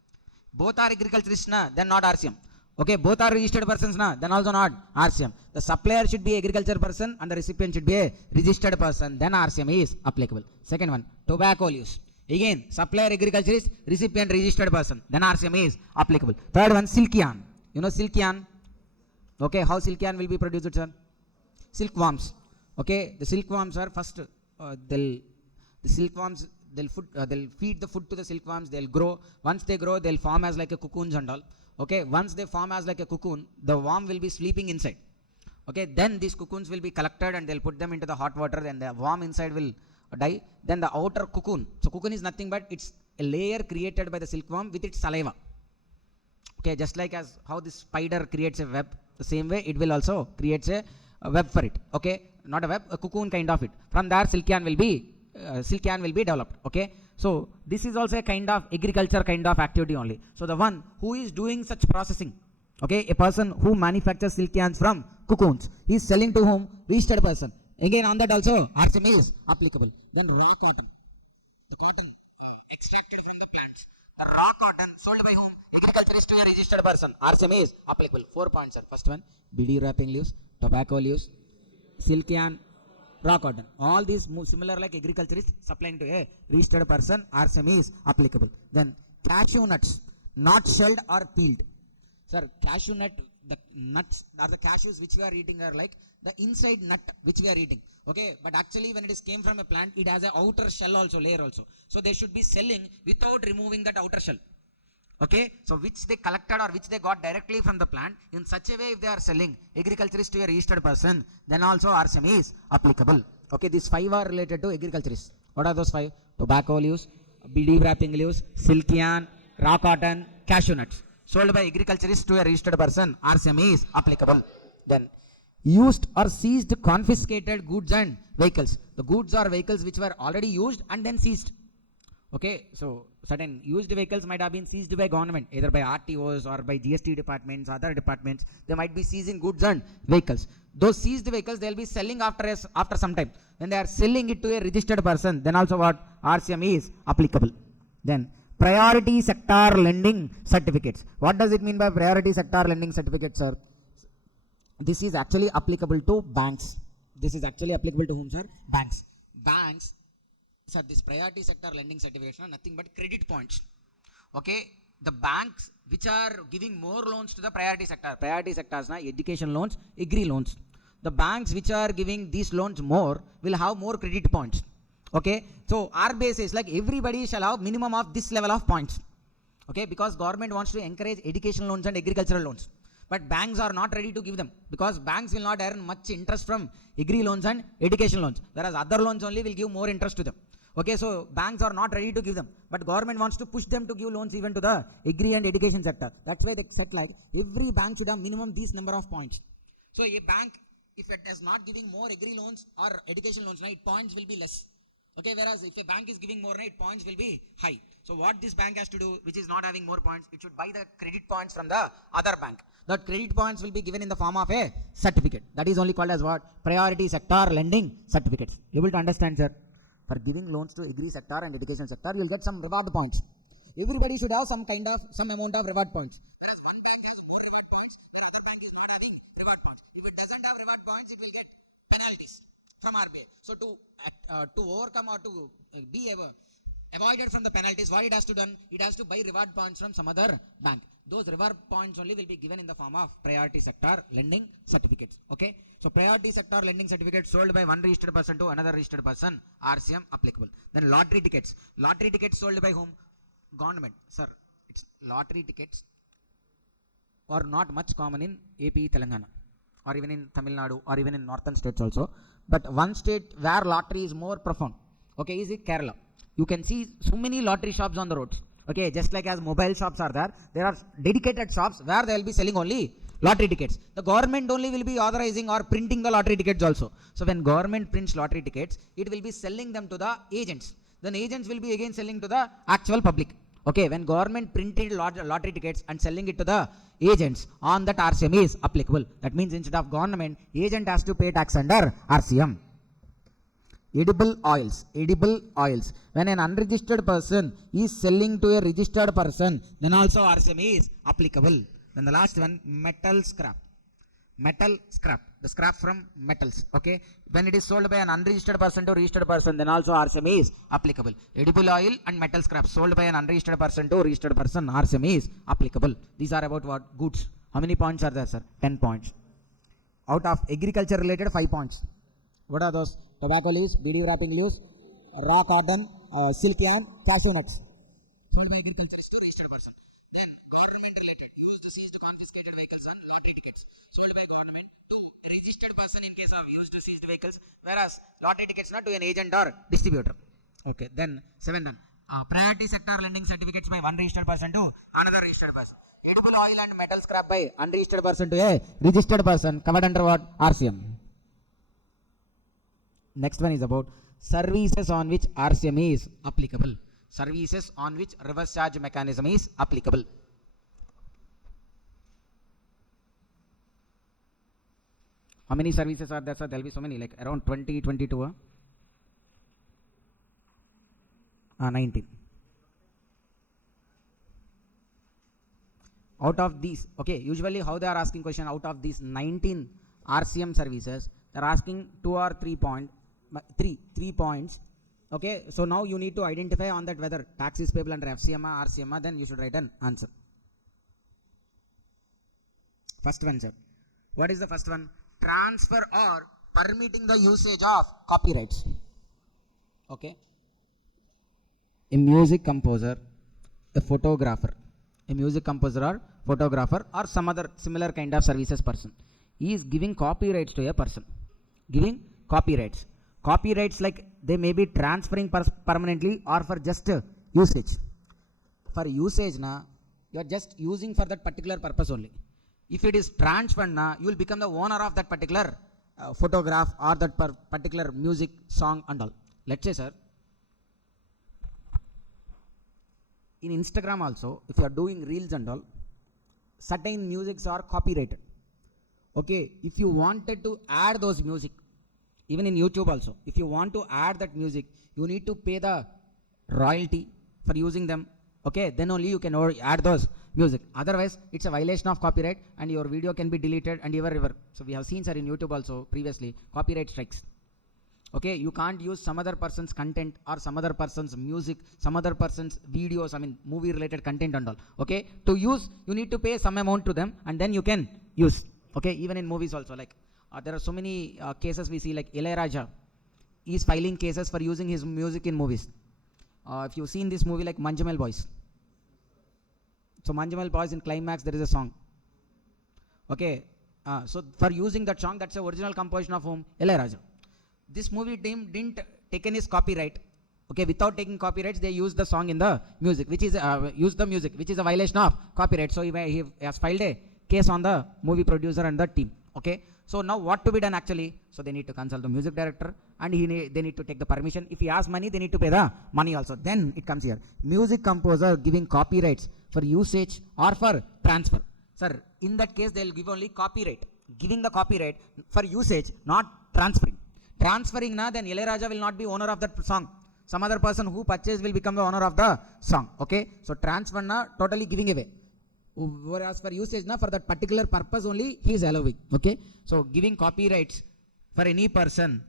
Both are agriculturists, na, then not RCM. Okay, both are registered persons, na, then also not RCM. The supplier should be agriculture person and the recipient should be a registered person. Then RCM is applicable. Second one, tobacco leaves. Again, supplier agriculturist, recipient registered person. Then RCM is applicable. Third one, silk yarn. You know silk yarn? Okay, how silk yarn will be produced, sir? Silkworms. Okay, the silkworms are first, they'll feed the food to the silkworms, they'll grow. Once they grow, they'll form as like a cocoons and all. Okay, once they form as like a cocoon, the worm will be sleeping inside. Okay, then these cocoons will be collected and they'll put them into the hot water and the worm inside will die. Then the outer cocoon, so cocoon is nothing but it's a layer created by the silkworm with its saliva. Okay, just like as how the spider creates a web, the same way it will also creates a web for it. Okay, not a web, a cocoon kind of it. From there silk yarn will be developed. Okay, so this is also a kind of agriculture kind of activity only. So the one who is doing such processing, okay, a person who manufactures silk yarns from cocoons, he is selling to whom? Registered person. Again on that also RCMA is applicable. Then raw cotton, the cotton extracted from the plants, the raw cotton sold by whom? Agriculturist to a registered person. RCMA is applicable. 4 points, sir. First one, BD wrapping leaves, tobacco leaves, silk yarn, raw cotton. All these move similar like agriculturist supplying to a registered person. RCMA is applicable. Then cashew nuts, not shelled or peeled. Sir, cashew nut, the nuts or the cashews which we are eating are like the inside nut which we are eating. Okay, but actually when it is came from a plant, it has an outer shell also, layer also. So they should be selling without removing that outer shell. Okay, so which they collected or which they got directly from the plant, in such a way if they are selling agriculturist to a registered person, then also RCMA is applicable. Okay, these 5 are related to agriculturists. What are those 5? Tobacco leaves, BD wrapping leaves, silk yarn, raw cotton, cashew nuts. Sold by agriculturist to a registered person, RCMA is applicable. Then used or seized confiscated goods and vehicles. The goods or vehicles which were already used and then seized. Okay, so certain used vehicles might have been seized by government, either by RTOs or by GST departments, other departments. They might be seizing goods and vehicles. Those seized vehicles they will be selling after some time. When they are selling it to a registered person, then also what? RCMA is applicable. Then priority sector lending certificates. What does it mean by priority sector lending certificates, sir? This is actually applicable to banks. This is actually applicable to whom, sir? Banks. Banks. Sir, this priority sector lending certificates are nothing but credit points. Okay, the banks which are giving more loans to the priority sectors, na, education loans, agri loans. The banks which are giving these loans more will have more credit points. Okay, so our base is like everybody shall have minimum of this level of points. Okay, because government wants to encourage education loans and agricultural loans. But banks are not ready to give them because banks will not earn much interest from agri loans and education loans, whereas other loans only will give more interest to them. Okay, so banks are not ready to give them, but government wants to push them to give loans even to the agri and education sector. That's why they set like every bank should have minimum these number of points. So a bank, if it is not giving more agri loans or education loans, right, points will be less. Okay, whereas if a bank is giving more, right, points will be high. So what this bank has to do, which is not having more points, it should buy the credit points from the other bank. That credit points will be given in the form of a certificate. That is only called as what? Priority sector lending certificates. You will understand, sir. For giving loans to agri sector and education sector, you will get some reward points. Everybody should have some amount of reward points. Whereas one bank has more reward points, where other bank is not having reward points. If it doesn't have reward points, it will get penalties from RBI. So to to overcome or to be avoided from the penalties, what it has to done? It has to buy reward points from some other bank. Those reward points only will be given in the form of priority sector lending certificates. Okay. So priority sector lending certificates sold by one registered person to another registered person, RCM applicable. Then lottery tickets. Lottery tickets sold by whom? Government. Sir, it's lottery tickets are not much common in AP, Telangana, or even in Tamil Nadu, or even in northern states also. But one state where lottery is more profound, okay, is it Kerala. You can see so many lottery shops on the roads. Okay, just like as mobile shops are there are dedicated shops where they will be selling only lottery tickets. The government only will be authorizing or printing the lottery tickets also. So when government prints lottery tickets, it will be selling them to the agents. Then agents will be again selling to the actual public. Okay, when government printed lottery tickets and selling it to the agents, on that RCM is applicable. That means instead of government, agent has to pay tax under RCM. Edible oils. Edible oils. When an unregistered person is selling to a registered person, then also RCM is applicable. Then the last one, metal scrap. Metal scrap. The scrap from metals. Okay. When it is sold by an unregistered person to registered person, then also RCM is applicable. Edible oil and metal scrap sold by an unregistered person to registered person, RCM is applicable. These are about what? Goods. How many points are there, sir? 10 points. Out of agriculture related, 5 points. What are those? Tobacco leaves, BD wrapping leaves, raw cotton, silk yarn, cashew nuts. Sold by agriculturist to registered person. Then government related, used, seized, confiscated vehicles and lottery tickets sold by government to a registered person in case of used, seized vehicles, whereas lottery tickets not to an agent or distributor. Okay, then 7 done. Priority sector lending certificates by one registered person to another registered person. Edible oil and metal scrap by unregistered person to a registered person, covered under what? RCM. Next one is about services on which RCM is applicable. Services on which reverse charge mechanism is applicable. How many services are there, sir? There will be so many, like around 20, 22. 19. Out of these, okay, usually how they are asking question, out of these 19 RCM services, they are asking 2 or 3 points. Okay, so now you need to identify on that whether tax is payable under FCMA or RCMA, then you should write an answer. First one, sir. What is the first one? Transfer or permitting the usage of copyrights. Okay. A music composer, a photographer, a music composer or photographer or some other similar kind of services person, he is giving copyrights to a person. Giving copyrights. Copyrights, like they may be transferring permanently or for just usage. For usage, you are just using for that particular purpose only. If it is transferred, you will become the owner of that particular photograph or that particular music, song and all. Let's say, sir, in Instagram also, if you are doing reels and all, certain musics are copyrighted. Okay, if you wanted to add those music, even in YouTube also, if you want to add that music, you need to pay the royalty for using them. Okay, then only you can add those music. Otherwise, it's a violation of copyright and your video can be deleted and ever. So we have seen, sir, in YouTube also previously, copyright strikes. Okay, you can't use some other person's content or some other person's music, some other person's videos, I mean movie related content and all. Okay, to use, you need to pay some amount to them and then you can use. Okay, even in movies also, like there are so many cases we see, like Ilayaraja is filing cases for using his music in movies. If you've seen this movie like Manjamal Boys. So Manjamal Boys, in climax there is a song. Okay, so for using that song, that's the original composition of whom? Ilayaraja. This movie team didn't take his copyright. Okay, without taking copyrights, they used the song in the music, which is which is a violation of copyright. So he has filed a case on the movie producer and the team. Okay, so now what to be done actually? So they need to consult the music director and they need to take the permission. If he has money, they need to pay the money also. Then it comes here. Music composer giving copyrights for usage or for transfer. Sir, in that case, they will give only copyright. Giving the copyright for usage, not transferring. Transferring, then Ilayaraja will not be owner of that song. Some other person who purchased will become the owner of the song. Okay, so transfer, totally giving away. Whereas for usage, for that particular purpose only he is allowing. Okay, so giving copyrights for any person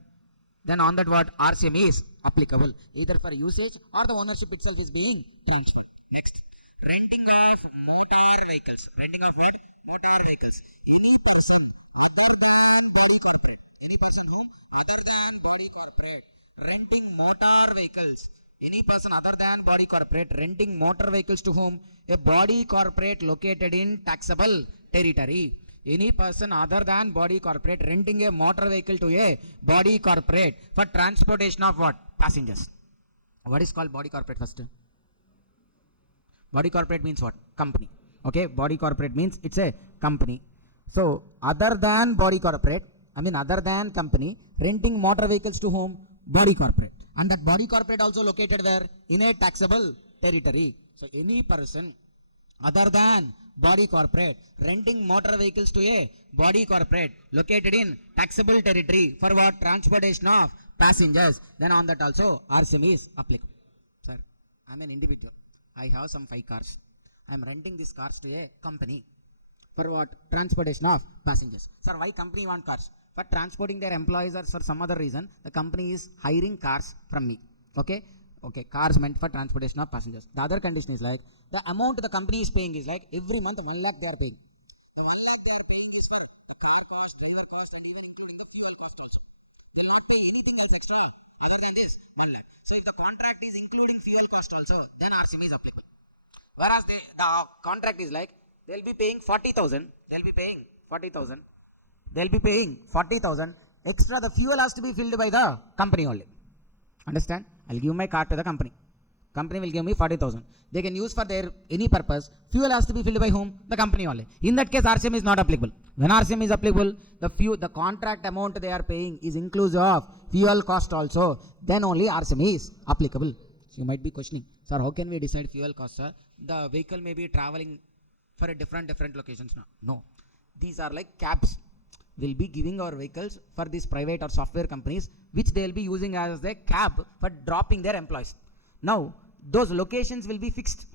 then on that what RCM is applicable either for usage or the ownership itself is being transferred. Next, renting of motor vehicles. Renting of what? Motor vehicles. Any person other than body corporate. Any person whom other than body corporate renting motor vehicles. Any person other than body corporate renting motor vehicles to whom? A body corporate located in taxable territory. Any person other than body corporate renting a motor vehicle to a body corporate for transportation of what? Passengers. What is called body corporate first? Body corporate means what? Company. Okay, body corporate means it's a company. So, other than body corporate, other than company, renting motor vehicles to whom? Body corporate. And that body corporate also located where? In a taxable territory. So, any person other than body corporate renting motor vehicles to a body corporate located in taxable territory for what? Transportation of passengers. Then on that also RCM is applicable. Sir, I am an individual. I have some 5 cars. I am renting these cars to a company. For what? Transportation of passengers. Sir, why company want cars? For transporting their employees or for some other reason, the company is hiring cars from me. Okay? Okay, cars meant for transportation of passengers. The other condition is like, the amount the company is paying is like, every month 1 lakh they are paying. The 1 lakh they are paying is for the car cost, driver cost and even including the fuel cost also. They will not pay anything else extra other than this 1 lakh. So if the contract is including fuel cost also, then RCM is applicable. Whereas the contract is like, they will be paying 40,000, they will be paying 40,000, they will be paying 40,000, extra the fuel has to be filled by the company only. Understand? I will give my car to the company. Company will give me 40,000. They can use for their any purpose. Fuel has to be filled by whom? The company only. In that case, RCM is not applicable. When RCM is applicable, the contract amount they are paying is inclusive of fuel cost also. Then only RCM is applicable. So you might be questioning, sir, how can we decide fuel cost, sir? The vehicle may be traveling for a different locations now. No. These are like cabs. We'll be giving our vehicles for these private or software companies, which they'll be using as a cab for dropping their employees. Now, those locations will be fixed.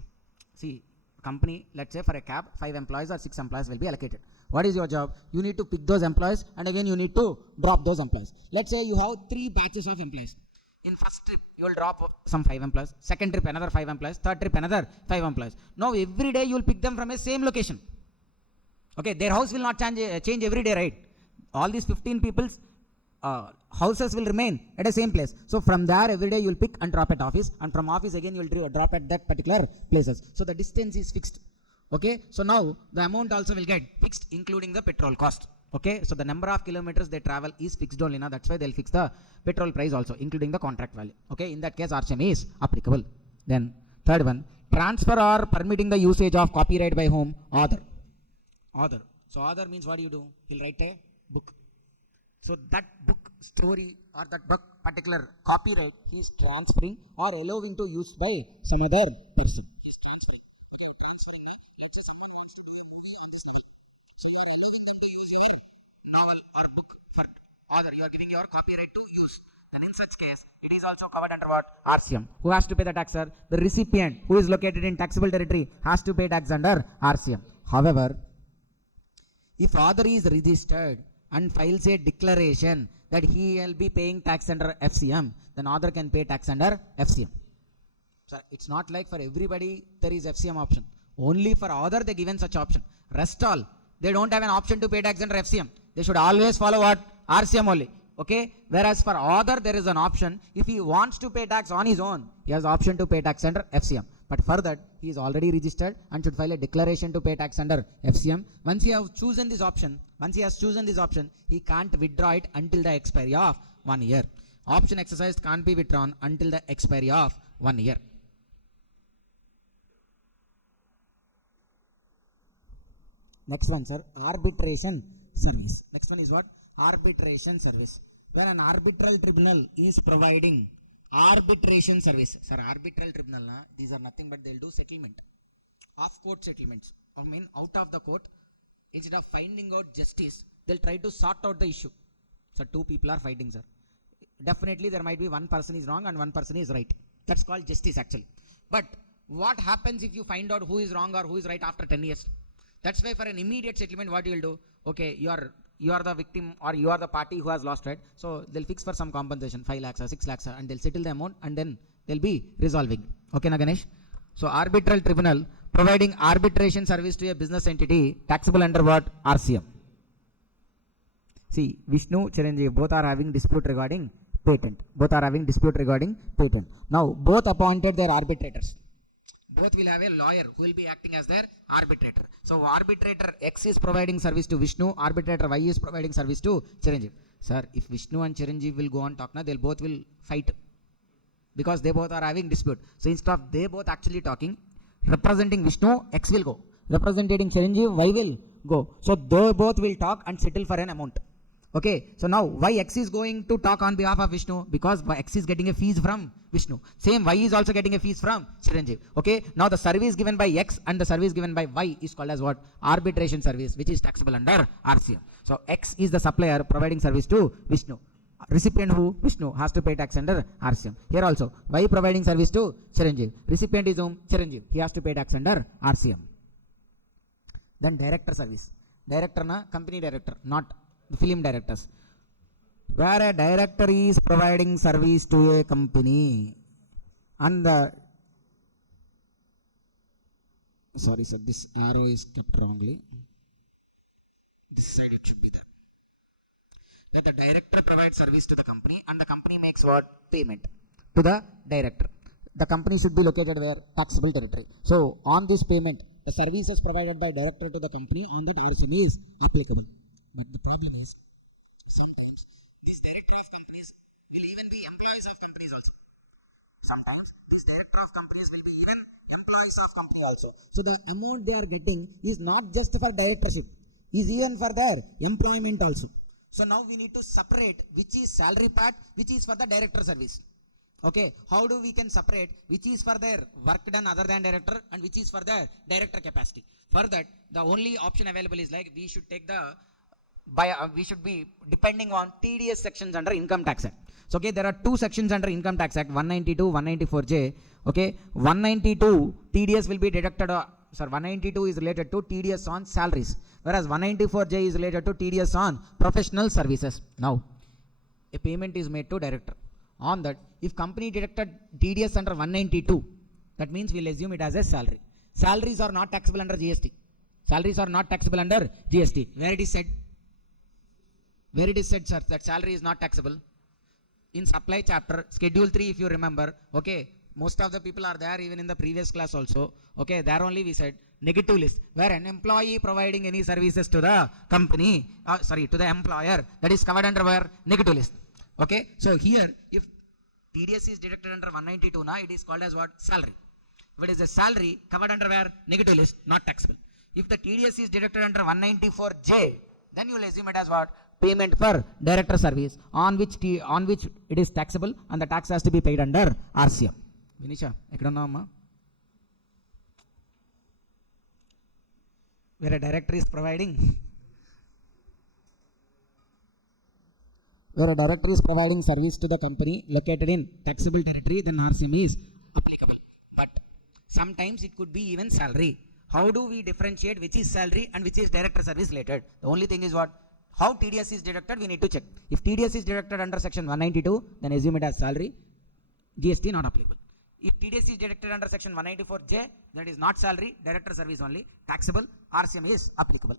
See, company, let's say for a cab, 5 employees or 6 employees will be allocated. What is your job? You need to pick those employees and again you need to drop those employees. Let's say you have 3 batches of employees. In first trip, you will drop some 5 employees. Second trip, another 5 employees. Third trip, another 5 employees. Now, every day you will pick them from a same location. Okay, their house will not change every day, right? All these 15 people's houses will remain at the same place. So from there every day you will pick and drop at office, and from office again you will drop at that particular places. So the distance is fixed. Okay, so now the amount also will get fixed including the petrol cost. Okay, so the number of kilometers they travel is fixed only now. That's why they'll fix the petrol price also including the contract value. Okay, in that case RCM is applicable. Then third one, transfer or permitting the usage of copyright by whom? Author. Author. So author means what do you do? He'll write a book. So that book story or that book particular copyright he is transferring or allowing to use by some other person. He is transferring. Novel or book for author. You are giving your copyright to use. Then in such case, it is also covered under what? RCM. Who has to pay the tax, sir? The recipient who is located in taxable territory has to pay tax under RCM. However, if author is registered and files a declaration that he will be paying tax under FCM, then author can pay tax under FCM. So it's not like for everybody there is FCM option. Only for author they given such option. Rest all, they don't have an option to pay tax under FCM. They should always follow what? RCM only. Okay? Whereas for author there is an option. If he wants to pay tax on his own, he has option to pay tax under FCM. But for that, he is already registered and should file a declaration to pay tax under FCM. Once he has chosen this option, he can't withdraw it until the expiry of 1 year. Option exercised can't be withdrawn until the expiry of 1 year. Next one, sir, arbitration service. Next one is what? Arbitration service. When an arbitral tribunal is providing arbitration service. Sir, arbitral tribunal, these are nothing but they'll do settlement. Off-court settlements. I mean, out of the court, instead of finding out justice, they'll try to sort out the issue. So, 2 people are fighting, sir. Definitely, there might be one person is wrong and one person is right. That's called justice, actually. But what happens if you find out who is wrong or who is right after 10 years? That's why for an immediate settlement, what you will do? Okay, you are the victim or you are the party who has lost, right? So they'll fix for some compensation, 5 lakhs or 6 lakhs, and they'll settle the amount and then they'll be resolving. Okay, na Ganesh? So arbitral tribunal providing arbitration service to a business entity taxable under what? RCM. See, Vishnu, Chiranjeev, both are having dispute regarding patent. Now, both appointed their arbitrators. Both will have a lawyer who will be acting as their arbitrator. So, arbitrator X is providing service to Vishnu, arbitrator Y is providing service to Chiranjeev. Sir, if Vishnu and Chiranjeev will go on talk, they'll both will fight because they both are having dispute. So, instead of they both actually talking, representing Vishnu, X will go. Representing Chiranjeev, Y will go. So, they both will talk and settle for an amount. Okay, so now why X is going to talk on behalf of Vishnu? Because X is getting a fees from Vishnu. Same Y is also getting a fees from Chiranjeev. Okay, now the service given by X and the service given by Y is called as what? Arbitration service, which is taxable under RCM. So X is the supplier providing service to Vishnu. Recipient who? Vishnu has to pay tax under RCM. Here also, Y providing service to Chiranjeev. Recipient is whom? Chiranjeev. He has to pay tax under RCM. Then director service. Director na company director, not the film directors. Where a director is providing service to a company and the sorry sir, this arrow is kept wrongly. This side it should be there. That the director provides service to the company and the company makes what? Payment to the director. The company should be located where? Taxable territory. So on this payment, the services provided by director to the company on that RCM is applicable. But the problem is, sometimes these director of companies will even be employees of companies also. Sometimes these director of companies will be even employees of company also. So the amount they are getting is not just for directorship, is even for their employment also. So now we need to separate which is salary part, which is for the director service. Okay, how do we can separate which is for their work done other than director and which is for the director capacity? For that, the only option available is like we should take the we should be depending on TDS sections under Income Tax Act. So okay, there are two sections under Income Tax Act, 192, 194J. Okay, 192 TDS will be deducted. 192 is related to TDS on salaries, whereas 194J is related to TDS on professional services. Now, a payment is made to director. On that, if company deducted TDS under 192, that means we'll assume it as a salary. Salaries are not taxable under GST. Salaries are not taxable under GST. Where it is said? Where it is said, sir, that salary is not taxable? In supply chapter, schedule 3, if you remember, okay, most of the people are there even in the previous class also. Okay, there only we said negative list, where an employee providing any services to the company, to the employer, that is covered under where? Negative list. Okay, so here, if TDS is deducted under 192, now it is called as what? Salary. If it is a salary, covered under where? Negative list, not taxable. If the TDS is deducted under 194J, then you will assume it as what? Payment for director service, on which it is taxable and the tax has to be paid under RCM. Vinisha, ekadunna where a director is providing service to the company located in taxable territory, then RCM is applicable. But sometimes it could be even salary. How do we differentiate which is salary and which is director service related? The only thing is what? How TDS is deducted, we need to check. If TDS is deducted under section 192, then assume it as salary, GST not applicable. If TDS is deducted under section 194J, then it is not salary, director service only, taxable, RCM is applicable.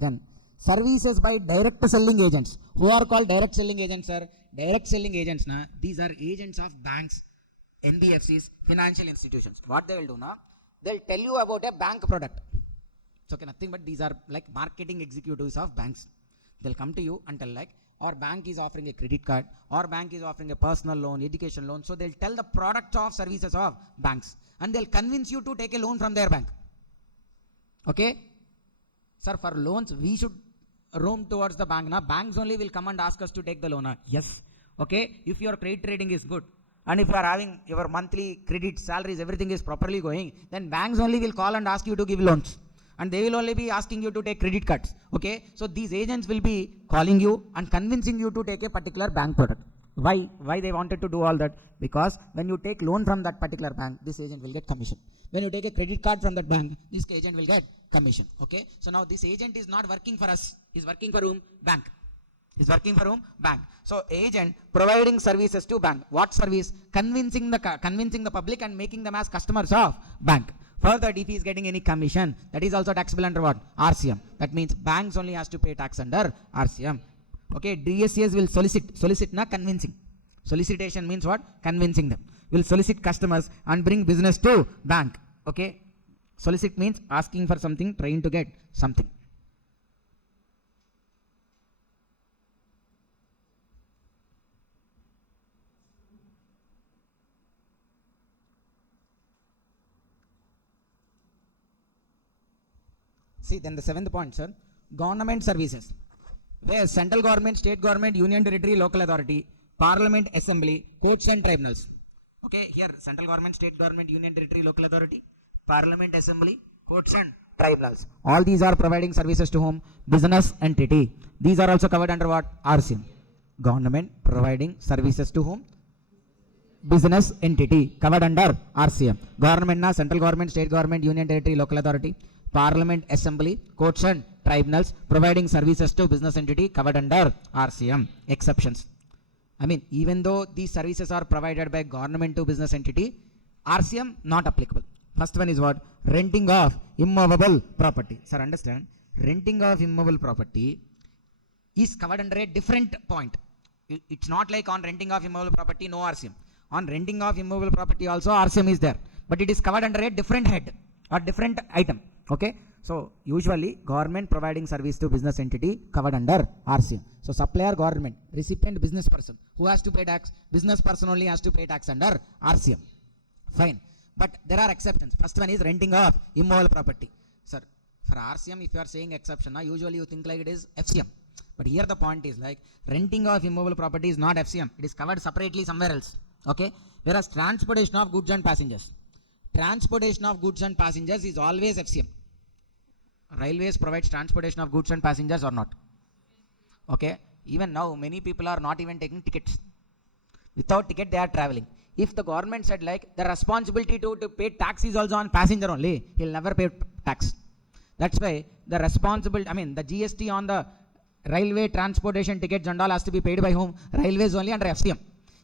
Then, services by direct selling agents. Who are called direct selling agents, sir? Direct selling agents, these are agents of banks, NBFCs, financial institutions. What they will do now? They'll tell you about a bank product. It's okay, nothing but these are like marketing executives of banks. They'll come to you and tell like, our bank is offering a credit card, our bank is offering a personal loan, education loan. So they'll tell the products of services of banks and they'll convince you to take a loan from their bank. Okay? Sir, for loans, we should roam towards the bank. Now, banks only will come and ask us to take the loan. Yes. Okay? If your credit rating is good and if you are having your monthly credit, salaries, everything is properly going, then banks only will call and ask you to give loans. And they will only be asking you to take credit cards. Okay, so these agents will be calling you and convincing you to take a particular bank product. Why they wanted to do all that? Because when you take loan from that particular bank, this agent will get commission. When you take a credit card from that bank, this agent will get commission. Okay. So now this agent is not working for us. He's working for whom? Bank. He's working for whom? Bank. So agent providing services to bank. What service? Convincing the public and making them as customers of bank. Further, if he is getting any commission, that is also taxable under what? RCM. That means banks only has to pay tax under RCM. Okay, DSCs will solicit na convincing. Solicitation means what? Convincing them. Will solicit customers and bring business to bank. Okay, solicit means asking for something, trying to get something. See, then the 7th point, sir, government services. Where central government, state government, union territory, local authority, parliament, assembly, courts and tribunals. Okay, here central government, state government, union territory, local authority, parliament, assembly, courts and tribunals. All these are providing services to whom? Business entity. These are also covered under what? RCM. Government providing services to whom? Business entity, covered under RCM. Government na central government, state government, union territory, local authority, parliament, assembly, courts and tribunals providing services to business entity, covered under RCM. Exceptions. I mean, even though these services are provided by government to business entity, RCM not applicable. First one is what? Renting of immovable property. Sir, understand? Renting of immovable property is covered under a different point. It's not like on renting of immovable property, no RCM. On renting of immovable property also RCM is there. But it is covered under a different head or different item. Okay. So usually government providing service to business entity covered under RCM. So supplier government, recipient business person. Who has to pay tax? Business person only has to pay tax under RCM. Fine. But there are exceptions. First one is renting of immovable property. Sir, for RCM, if you are saying exception, usually you think like it is FCM. But here the point is like renting of immovable property is not FCM. It is covered separately somewhere else. Okay. Whereas transportation of goods and passengers. Transportation of goods and passengers is always FCM. Railways provides transportation of goods and passengers or not? Okay. Even now, many people are not even taking tickets. Without ticket, they are traveling. If the government said like the responsibility to pay tax is also on passenger only, he'll never pay tax. That's why the the GST on the railway transportation tickets and all has to be paid by whom? Railways only under FCM.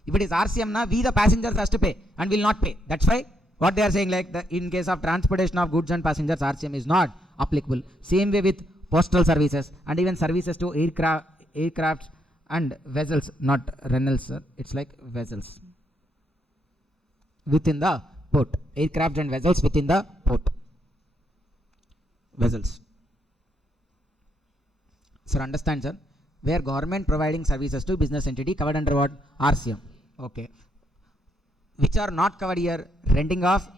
If it is RCM, we the passengers has to pay and will not pay. That's why what they are saying like in case of transportation of goods and passengers, RCM is not applicable. Same way with postal services and even services to aircrafts and vessels, not rentals, sir. It's like vessels within the port. Aircraft and vessels within the port. Vessels. Sir, understand, sir? Where government providing services to business entity covered under what? RCM. Okay. Which are not covered here? Renting of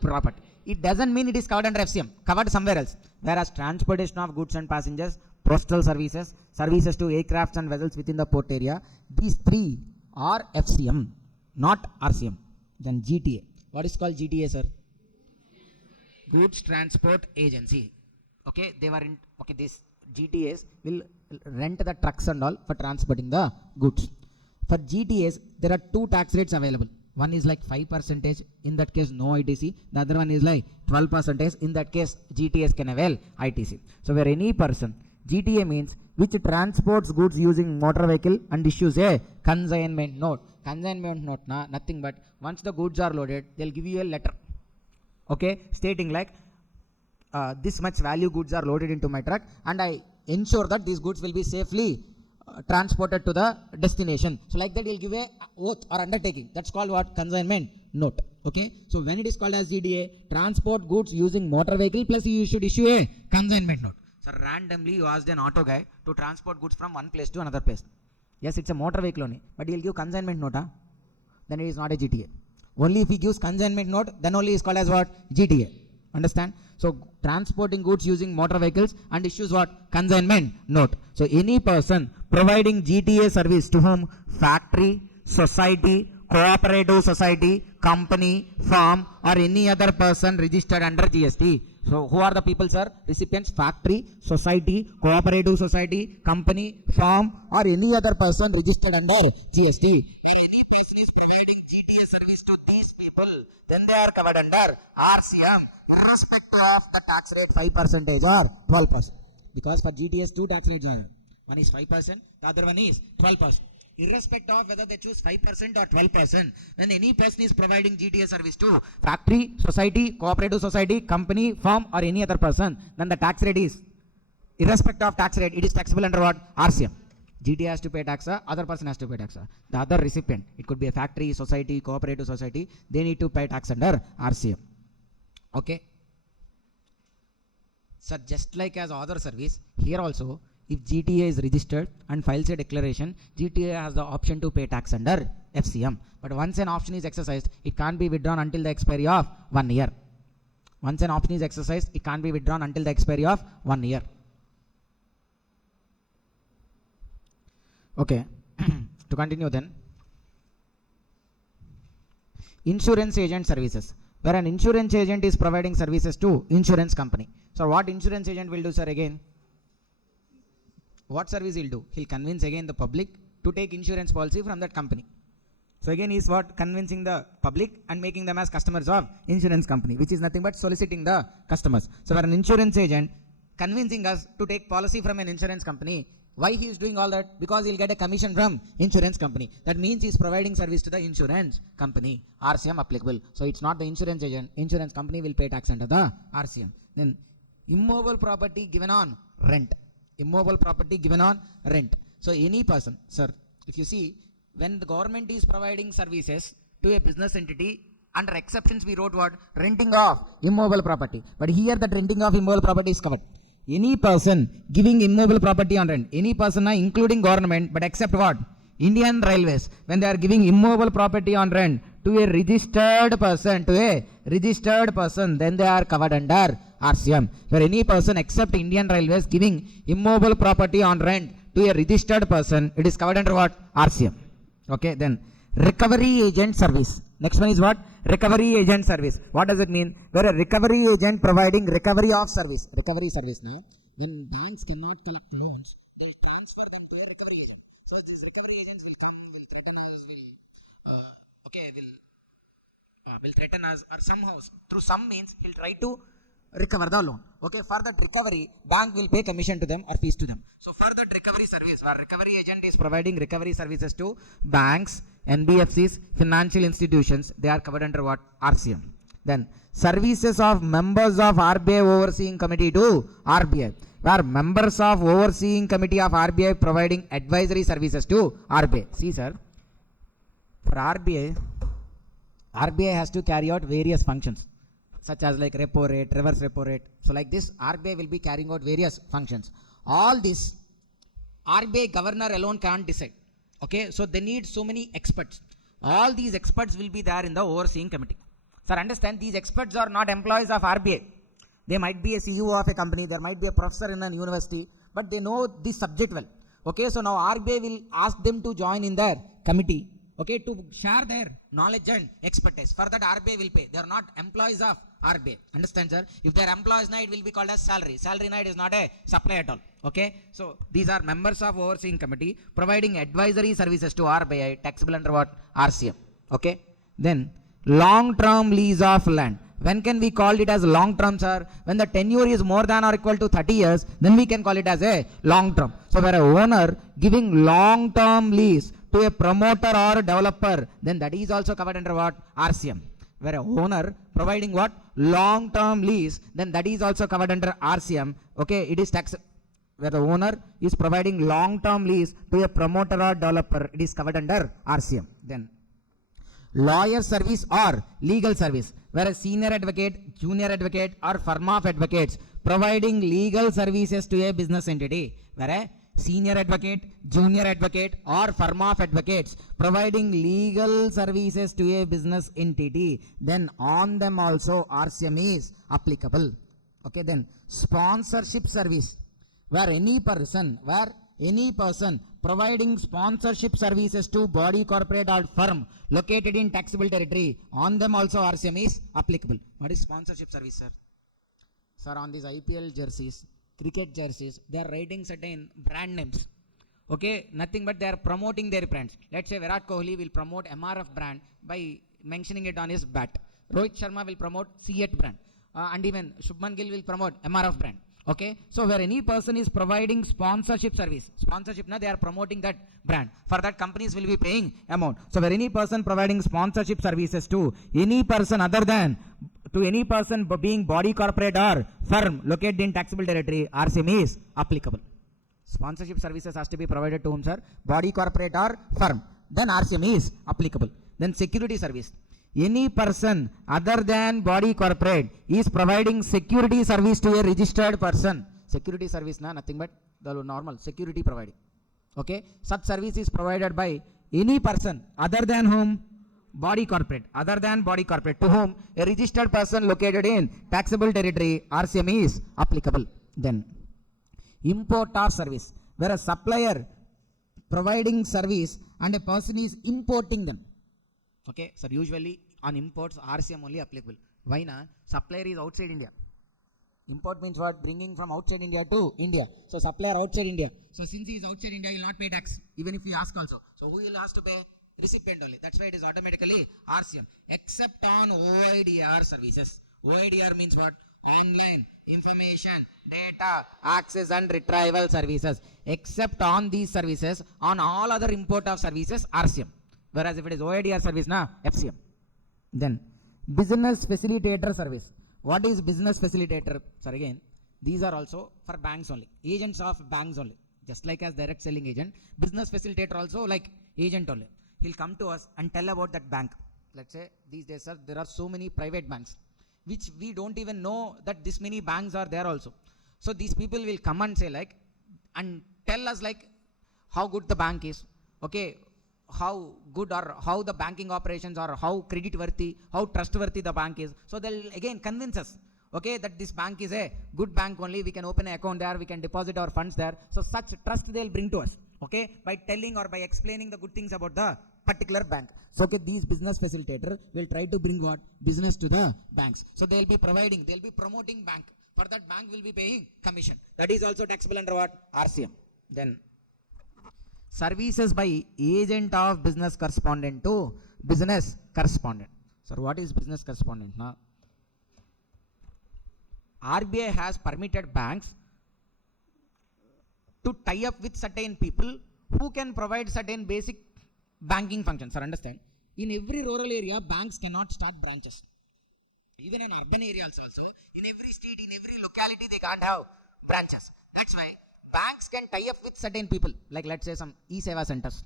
property. It doesn't mean it is covered under FCM. Covered somewhere else. Whereas transportation of goods and passengers, postal services, services to aircrafts and vessels within the port area, these three are FCM, not RCM. Then GTA. What is called GTA, sir? Goods Transport Agency. Okay, they were in. Okay, this GTAs will rent the trucks and all for transporting the goods. For GTAs, there are two tax rates available. One is like 5%. In that case, no ITC. The other one is like 12%. In that case, GTAs can avail ITC. So where any person, GTA means which transports goods using motor vehicle and issues a consignment note. Consignment note, nothing but once the goods are loaded, they'll give you a letter. Okay, stating like this much value goods are loaded into my truck and I ensure that these goods will be safely transported to the destination. So like that he'll give a oath or undertaking. That's called what? Consignment note. Okay. So when it is called as GDA, transport goods using motor vehicle plus you should issue a consignment note. So randomly you asked an auto guy to transport goods from one place to another place. Yes, it's a motor vehicle only, but he'll give consignment note. Then it is not a GTA. Only if he gives consignment note, then only is called as what? GTA. Understand? So transporting goods using motor vehicles and issues what? Consignment note. So any person providing GTA service to whom? Factory, society, cooperative society, company, firm or any other person registered under GST So who are the people, sir? Recipients: factory, society, cooperative society, company, firm, or any other person registered under GST. Any person is providing GTS service to these people, then they are covered under RCM, irrespective of the tax rate 5% or 12%. Because for GTS, two tax rates are. One is 5%, the other one is 12%. Irrespective of whether they choose 5% or 12%, when any person is providing GTS service to factory, society, cooperative society, company, firm, or any other person, then the tax rate is, irrespective of tax rate, it is taxable under what? RCM. GT has to pay tax, other person has to pay tax. The other recipient, it could be a factory, society, cooperative society, they need to pay tax under RCM. Okay. So just like as other service, here also, if GTA is registered and files a declaration, GTA has the option to pay tax under FCM. But once an option is exercised, it can't be withdrawn until the expiry of 1 year. Once an option is exercised, it can't be withdrawn until the expiry of 1 year. Okay. To continue then. Insurance agent services. Where an insurance agent is providing services to insurance company. So what insurance agent will do, sir, again? What service he'll do? He'll convince again the public to take insurance policy from that company. So again is what? Convincing the public and making them as customers of insurance company, which is nothing but soliciting the customers. So for an insurance agent convincing us to take policy from an insurance company, why he is doing all that? Because he'll get a commission from insurance company. That means he's providing service to the insurance company. RCM applicable. So it's not the insurance agent. Insurance company will pay tax under the RCM. Then immovable property given on rent. Immovable property given on rent. So any person, sir, if you see, when the government is providing services to a business entity, under exceptions we wrote what? Renting of immovable property. But here that renting of immovable property is covered. Any person giving immovable property on rent, any person including government, but except what? Indian Railways, when they are giving immovable property on rent to a registered person, then they are covered under RCM. Where any person except Indian Railways giving immovable property on rent to a registered person, it is covered under what? RCM. Okay, then recovery agent service. Next one is what? Recovery agent service. What does it mean? Where a recovery agent providing recovery of service. Recovery service now. When banks cannot collect loans, they transfer them to a recovery agent. So these recovery agents will come, will threaten us, will threaten us, or somehow through some means he'll try to recover the loan. Okay, for that recovery, bank will pay commission to them or fees to them. So for that recovery service, our recovery agent is providing recovery services to banks, NBFCs, financial institutions. They are covered under what? RCM. Then services of members of RBI overseeing committee to RBI. Where members of overseeing committee of RBI providing advisory services to RBI. See, sir, for RBI has to carry out various functions, such as like repo rate, reverse repo rate. So like this, RBI will be carrying out various functions. All this, RBI governor alone can't decide. Okay, so they need so many experts. All these experts will be there in the overseeing committee. Sir, understand, these experts are not employees of RBI. They might be a CEO of a company, there might be a professor in a university, but they know this subject well. Okay, so now RBI will ask them to join in their committee, okay, to share their knowledge and expertise. For that RBI will pay. They are not employees of RBI. Understand, sir? If they are employees now, it will be called as salary. Salary now, it is not a supply at all. Okay, so these are members of overseeing committee providing advisory services to RBI, taxable under what? RCM. Okay, then long-term lease of land. When can we call it as long term, sir? When the tenure is more than or equal to 30 years, then we can call it as a long term. So where a owner giving long term lease to a promoter or developer, then that is also covered under what? RCM. Where a owner providing what? Long term lease, then that is also covered under RCM. Okay, it is tax. Where the owner is providing long term lease to a promoter or developer, it is covered under RCM. Then lawyer service or legal service, where a senior advocate, junior advocate, or firm of advocates providing legal services to a business entity. Where a senior advocate, junior advocate, or firm of advocates providing legal services to a business entity, then on them also RCM is applicable. Okay, then sponsorship service, where any person providing sponsorship services to body, corporate, or firm located in taxable territory, on them also RCM is applicable. What is sponsorship service, sir? Sir, on these IPL jerseys, cricket jerseys, they are writing certain brand names. Okay, nothing but they are promoting their brands. Let's say Virat Kohli will promote MRF brand by mentioning it on his bat. Rohit Sharma will promote C8 brand. And even Shubman Gill will promote MRF brand. Okay, so where any person is providing sponsorship service, they are promoting that brand. For that, companies will be paying amount. So where any person providing sponsorship services to any person other than to any person being body, corporate or firm located in taxable territory, RCM is applicable. Sponsorship services has to be provided to whom, sir? Body, corporate or firm. Then RCM is applicable. Then security service. Any person other than body corporate is providing security service to a registered person. Security service, nothing but the normal security providing. Okay, such service is provided by any person other than whom? Body corporate. Other than body corporate, to whom a registered person located in taxable territory, RCM is applicable. Then import of service, where a supplier providing service and a person is importing them. Okay, so usually on imports, RCM only applicable. Why not? Supplier is outside India. Import means what? Bringing from outside India to India. So supplier outside India. So since he is outside India, he will not pay tax, even if we ask also. So who will have to pay? Recipient only. That's why it is automatically RCM. Except on OIDR services. OIDR means what? Online information, data, access and retrieval services. Except on these services, on all other import of services, RCM. Whereas if it is OIDR service, FCM. Then business facilitator service. What is business facilitator? Sir, again, these are also for banks only. Agents of banks only. Just like as direct selling agent, business facilitator also like agent only. He'll come to us and tell about that bank. Let's say these days, sir, there are so many private banks, which we don't even know that this many banks are there also. So these people will come and say like, and tell us like how good the bank is. Okay, how good or how the banking operations are, how credit worthy, how trustworthy the bank is. So they'll again convince us, okay, that this bank is a good bank only. We can open an account there, we can deposit our funds there. So such trust they'll bring to us, okay, by telling or by explaining the good things about the particular bank. So okay, these business facilitator will try to bring what? Business to the banks. So they'll be providing, they'll be promoting bank. For that, bank will be paying commission. That is also taxable under what? RCM. Then services by agent of business correspondent to business correspondent. Sir, what is business correspondent? Now, RBI has permitted banks to tie up with certain people who can provide certain basic banking functions. Sir, understand? In every rural area, banks cannot start branches. Even in urban areas also, in every state, in every locality, they can't have branches. That's why banks can tie up with certain people, like let's say some e-seva centers,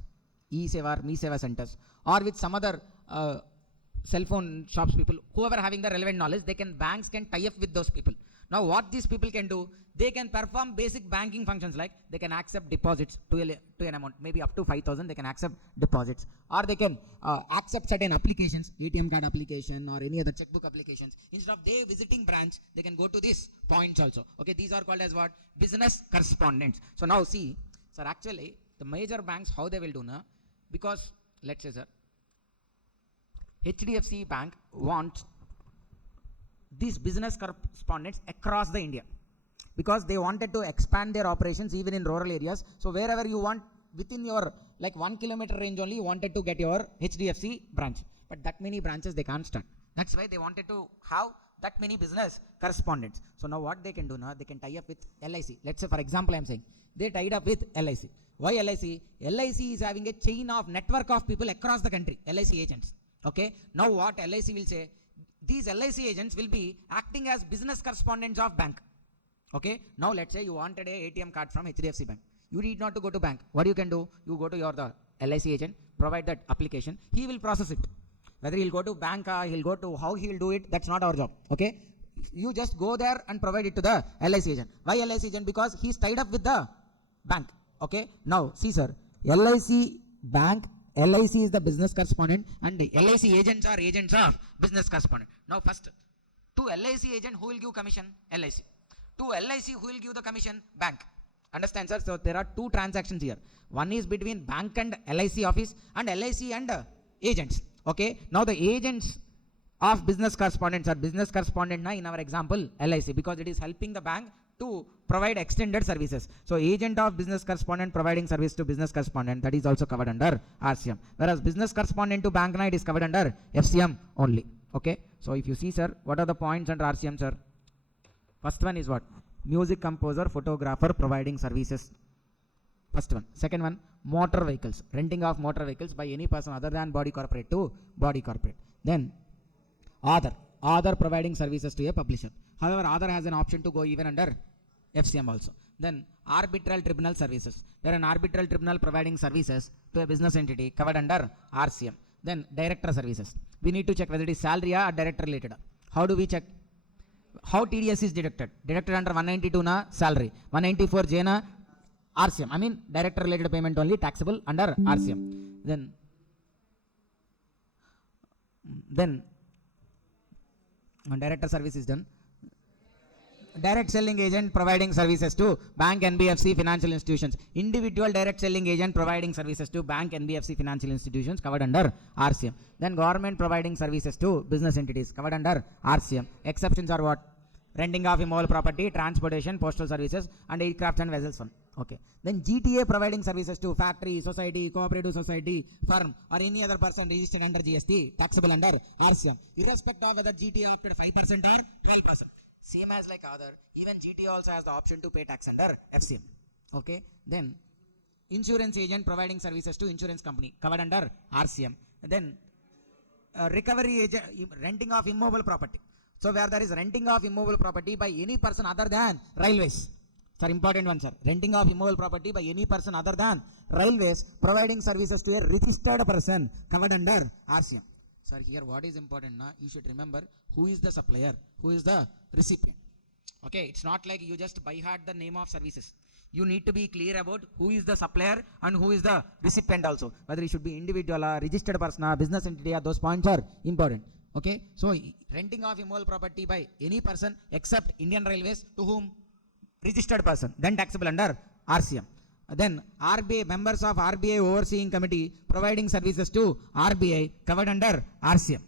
e-seva or me-seva centers, or with some other cell phone shops people, whoever having the relevant knowledge, banks can tie up with those people. Now what these people can do, they can perform basic banking functions, like they can accept deposits to an amount, maybe up to 5,000, they can accept deposits, or they can accept certain applications, ATM card application or any other checkbook applications. Instead of they visiting branch, they can go to these points also. Okay, these are called as what? Business correspondents. So now see, sir, actually the major banks, how they will do now, because let's say, sir, HDFC Bank wants these business correspondents across the India, because they wanted to expand their operations even in rural areas. So wherever you want, within your like 1 kilometer range only, you wanted to get your HDFC branch, but that many branches they can't start. That's why they wanted to have that many business correspondents. So now what they can do now, they can tie up with LIC. Let's say, for example, I'm saying they tied up with LIC. Why LIC? LIC is having a chain of network of people across the country, LIC agents. Okay, now what LIC will say, these LIC agents will be acting as business correspondents of bank. Okay, now let's say you wanted a ATM card from HDFC Bank. You need not to go to bank. What you can do, you go to the LIC agent, provide that application, he will process it. Whether he'll go to bank or he'll go to how he'll do it, that's not our job. Okay, you just go there and provide it to the LIC agent. Why LIC agent? Because he's tied up with the bank. Okay, now see, sir, LIC Bank, LIC is the business correspondent and the LIC agents are agents of business correspondent. Now first, to LIC agent, who will give commission? LIC. To LIC, who will give the commission? Bank. Understand, sir? So there are two transactions here. One is between bank and LIC office, and LIC and agents. Okay, now the agents of business correspondents or business correspondent in our example LIC, because it is helping the bank to provide extended services. So agent of business correspondent providing service to business correspondent, that is also covered under RCM. Whereas business correspondent to bank it is covered under FCM only. Okay. So if you see, sir, what are the points under RCM, sir? First one is what? Music composer, photographer providing services. First one. Second one, motor vehicles, renting of motor vehicles by any person other than body corporate to body corporate. Then author providing services to a publisher. However, author has an option to go even under FCM also. Then arbitral tribunal services, where an arbitral tribunal providing services to a business entity covered under RCM. Then director services. We need to check whether it is salary or director related. How do we check? How TDS is deducted? Deducted under 192 na salary, 194 J na RCM. I mean director related payment only taxable under RCM. Then director service is done. Direct selling agent providing services to bank, NBFC, financial institutions. Individual direct selling agent providing services to bank, NBFC, financial institutions covered under RCM. Then government providing services to business entities covered under RCM. Exceptions are what? Renting of immobile property, transportation, postal services, and aircraft and vessels fund. Okay. Then GTA providing services to factory, society, cooperative society, firm, or any other person registered under GST taxable under RCM, irrespective of whether GTA opted 5% or 12%. Same as like other, even GTA also has the option to pay tax under FCM. Okay. Then insurance agent providing services to insurance company covered under RCM. Then recovery agent, renting of immobile property. So where there is renting of immobile property by any person other than railways. Sir, important one, sir. Renting of immobile property by any person other than railways providing services to a registered person covered under RCM. Sir, here what is important now? You should remember who is the supplier, who is the recipient. Okay, it's not like you just by heart the name of services. You need to be clear about who is the supplier and who is the recipient also. Whether it should be individual or registered person or business entity, or those points are important. Okay, so renting of immobile property by any person except Indian Railways to whom? Registered person, then taxable under RCM. Then RBI, members of RBI overseeing committee providing services to RBI covered under RCM.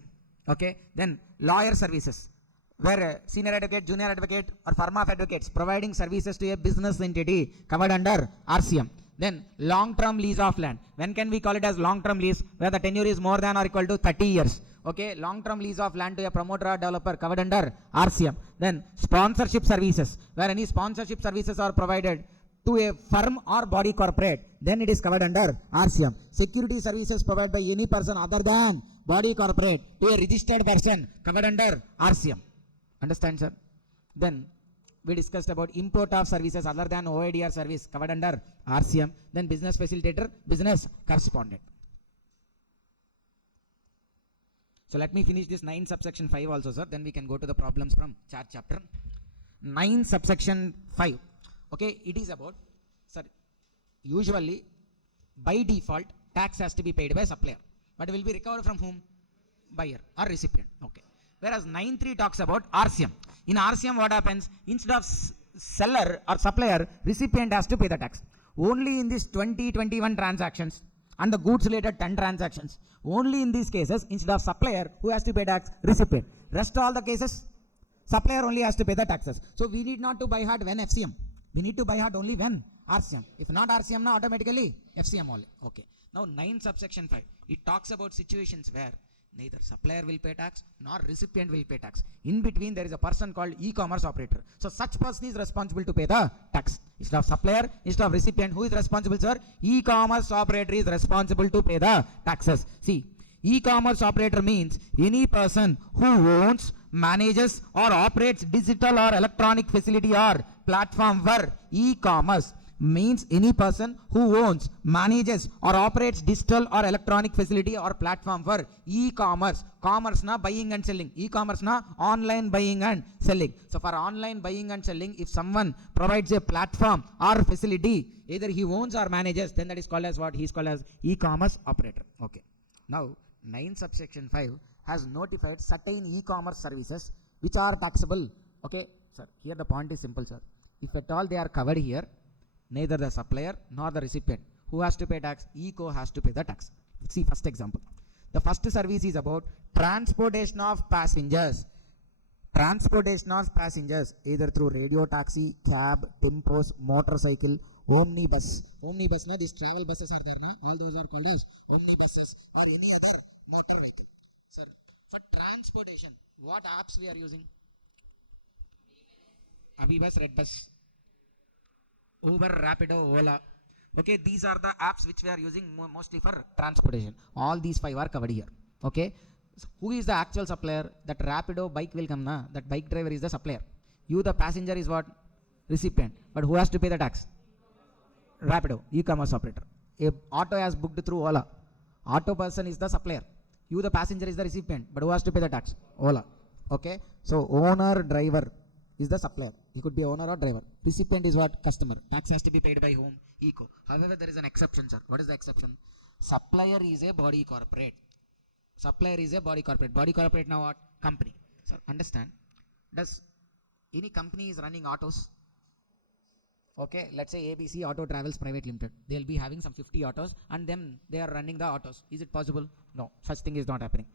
Okay. Then lawyer services, where senior advocate, junior advocate, or firm of advocates providing services to a business entity covered under RCM. Then long-term lease of land. When can we call it as long-term lease? Where the tenure is more than or equal to 30 years. Okay, long-term lease of land to a promoter or developer covered under RCM. Then sponsorship services, where any sponsorship services are provided to a firm or body corporate, then it is covered under RCM. Security services provided by any person other than body corporate to a registered person covered under RCM. Understand, sir? Then we discussed about import of services other than OIDR service covered under RCM. Then business facilitator, business correspondent. So let me finish this 9 subsection 5 also, sir. Then we can go to the problems from chart chapter 9 subsection 5. Okay, it is about, sir, usually by default tax has to be paid by supplier, but will be recovered from whom? Buyer or recipient. Okay. Whereas 9.3 talks about RCM. In RCM, what happens? Instead of seller or supplier, recipient has to pay the tax. Only in these 21 transactions and the goods related 10 transactions, only in these cases, instead of supplier, who has to pay tax? Recipient. Rest all the cases, supplier only has to pay the taxes. So we need not to by heart when FCM. We need to by heart only when RCM. If not RCM, now automatically FCM only. Okay. Now 9 subsection 5. It talks about situations where neither supplier will pay tax nor recipient will pay tax. In between there is a person called e-commerce operator. So such person is responsible to pay the tax. Instead of supplier, instead of recipient, who is responsible, sir? E-commerce operator is responsible to pay the taxes. See, e-commerce operator means any person who owns, manages or operates digital or electronic facility or platform for e-commerce. Means any person who owns, manages or operates digital or electronic facility or platform for e-commerce. Commerce na buying and selling. E-commerce na online buying and selling. So for online buying and selling, if someone provides a platform or facility, either he owns or manages, then that is called as what? He is called as e-commerce operator. Okay. Now 9 subsection 5 has notified certain e-commerce services which are taxable. Okay, sir. Here the point is simple, sir. If at all they are covered here, neither the supplier nor the recipient. Who has to pay tax? E-co has to pay the tax. See first example. The first service is about transportation of passengers. Transportation of passengers either through radio taxi, cab, tempos, motorcycle, omnibus. Omnibus, na, these travel buses are there, na? All those are called as omnibuses or any other motor vehicle. Sir, for transportation, what apps we are using? Abhibus, Redbus, Uber, Rapido, Ola. Okay, these are the apps which we are using mostly for transportation. All these 5 are covered here. Okay. So who is the actual supplier? That Rapido bike will come, na? That bike driver is the supplier. You, the passenger, is what? Recipient. But who has to pay the tax? Rapido, e-commerce operator. A auto has booked through Ola. Auto person is the supplier. You, the passenger, is the recipient. But who has to pay the tax? Ola. Okay. So owner, driver is the supplier. He could be owner or driver. Recipient is what? Customer. Tax has to be paid by whom? Eco. However, there is an exception, sir. What is the exception? Supplier is a body corporate. Supplier is a body corporate. Body corporate now what? Company. So understand, does any company is running autos? Okay, let's say ABC Auto Travels Private Limited. They'll be having some 50 autos and then they are running the autos. Is it possible? No, such thing is not happening.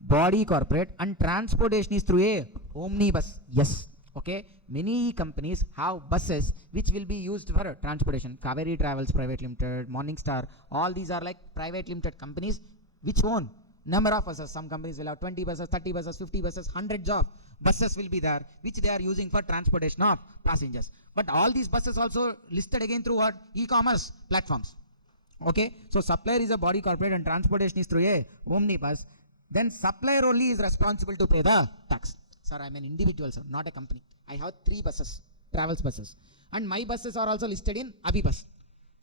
Body corporate and transportation is through a omnibus. Yes. Okay, many companies have buses which will be used for transportation. Kaveri Travels Private Limited, Morningstar, all these are like private limited companies which own number of buses. Some companies will have 20 buses, 30 buses, 50 buses, hundreds of buses will be there which they are using for transportation of passengers. But all these buses also listed again through what? E-commerce platforms. Okay, so supplier is a body corporate and transportation is through a omnibus. Then supplier only is responsible to pay the tax. Sir, I am an individual, sir, not a company. I have 3 buses, travels buses, and my buses are also listed in Abhibus,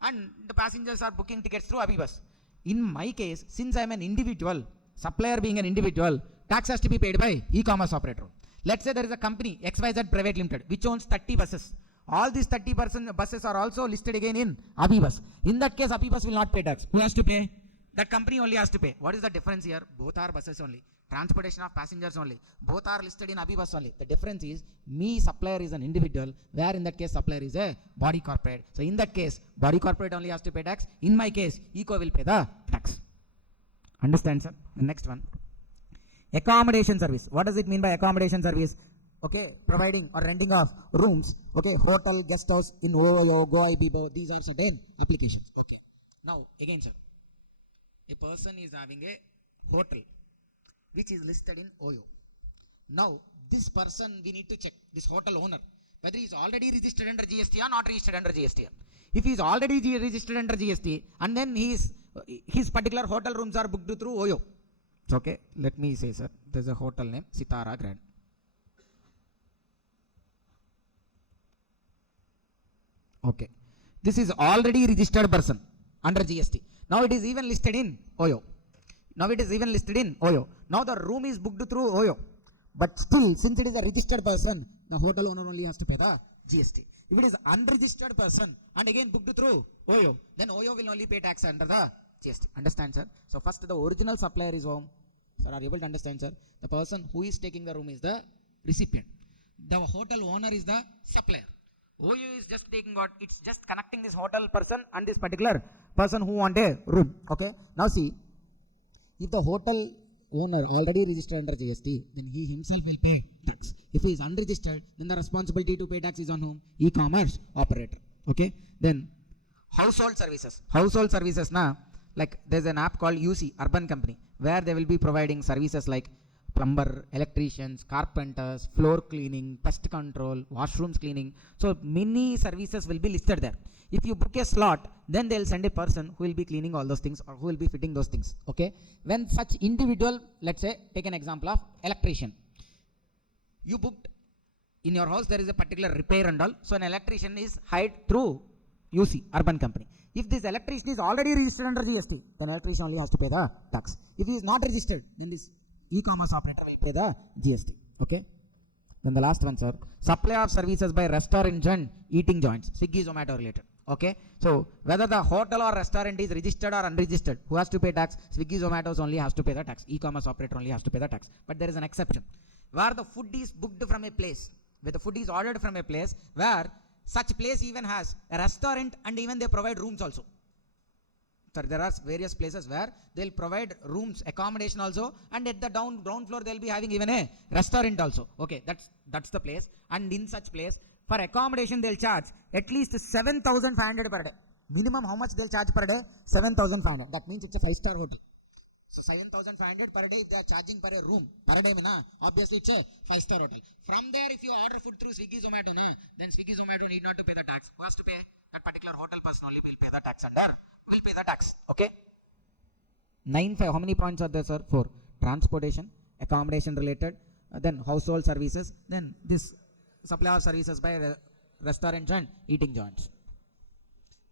and the passengers are booking tickets through Abhibus. In my case, since I am an individual, supplier being an individual, tax has to be paid by e-commerce operator. Let's say there is a company, XYZ Private Limited, which owns 30 buses. All these 30% buses are also listed again in Abhibus. In that case, Abhibus will not pay tax. Who has to pay? That company only has to pay. What is the difference here? Both are buses only. Transportation of passengers only. Both are listed in Abhibus only. The difference is, me supplier is an individual, where in that case supplier is a body corporate. So in that case, body corporate only has to pay tax. In my case, eco will pay the tax. Understand, sir? The next one. Accommodation service. What does it mean by accommodation service? Okay, providing or renting of rooms. Okay, hotel, guest house in OYO, Goa, Bibo. These are certain applications. Okay. Now, again, sir. A person is having a hotel which is listed in OYO. Now, this person, we need to check, this hotel owner, whether he is already registered under GST or not registered under GST. If he is already registered under GST and then his particular hotel rooms are booked through OYO. Okay, let me say, sir, there is a hotel name, Sitara Grand. Okay, this is already registered person under GST. Now it is even listed in OYO. Now the room is booked through OYO. But still, since it is a registered person, the hotel owner only has to pay the GST. If it is unregistered person and again booked through OYO, then OYO will only pay tax under the GST. Understand, sir? So first the original supplier is home. Sir, are you able to understand, sir? The person who is taking the room is the recipient. The hotel owner is the supplier. OYO is just taking what? It's just connecting this hotel person and this particular person who want a room. Okay. Now see, if the hotel owner already registered under GST, then he himself will pay tax. If he is unregistered, then the responsibility to pay tax is on whom? E-commerce operator. Okay. Then household services. Household services, na, like there's an app called UC, Urban Company, where they will be providing services like plumber, electricians, carpenters, floor cleaning, pest control, washrooms cleaning. So many services will be listed there. If you book a slot, then they'll send a person who will be cleaning all those things or who will be fitting those things. Okay. When such individual, let's say, take an example of electrician. You booked in your house, there is a particular repair and all. So an electrician is hired through UC, Urban Company. If this electrician is already registered under GST, then electrician only has to pay the tax. If he is not registered, then this e-commerce operator will pay the GST. Okay. Then the last one, sir. Supply of services by restaurants and eating joints. Swiggy, Zomato related. Okay. So whether the hotel or restaurant is registered or unregistered, who has to pay tax? Swiggy, Zomato only has to pay the tax. E-commerce operator only has to pay the tax. But there is an exception. Where the food is booked from a place, where the food is ordered from a place, where such place even has a restaurant and even they provide rooms also. sorry, there are various places where they'll provide rooms, accommodation also, and at the ground floor they'll be having even a restaurant also. Okay, that's the place. And in such place, for accommodation they'll charge at least 7,500 per day. Minimum how much they'll charge per day? 7,500. That means it's a 5-star hotel. So 7,500 per day if they are charging per a room. Per day, obviously it's a 5-star hotel. From there, if you order food through Swiggy Zomato, then Swiggy Zomato need not to pay the tax. Who has to pay? That particular hotel person only will pay the tax will pay the tax. Okay? 9-5. How many points are there, sir? 4. Transportation, accommodation related, then household services, then this supply of services by restaurants and eating joints.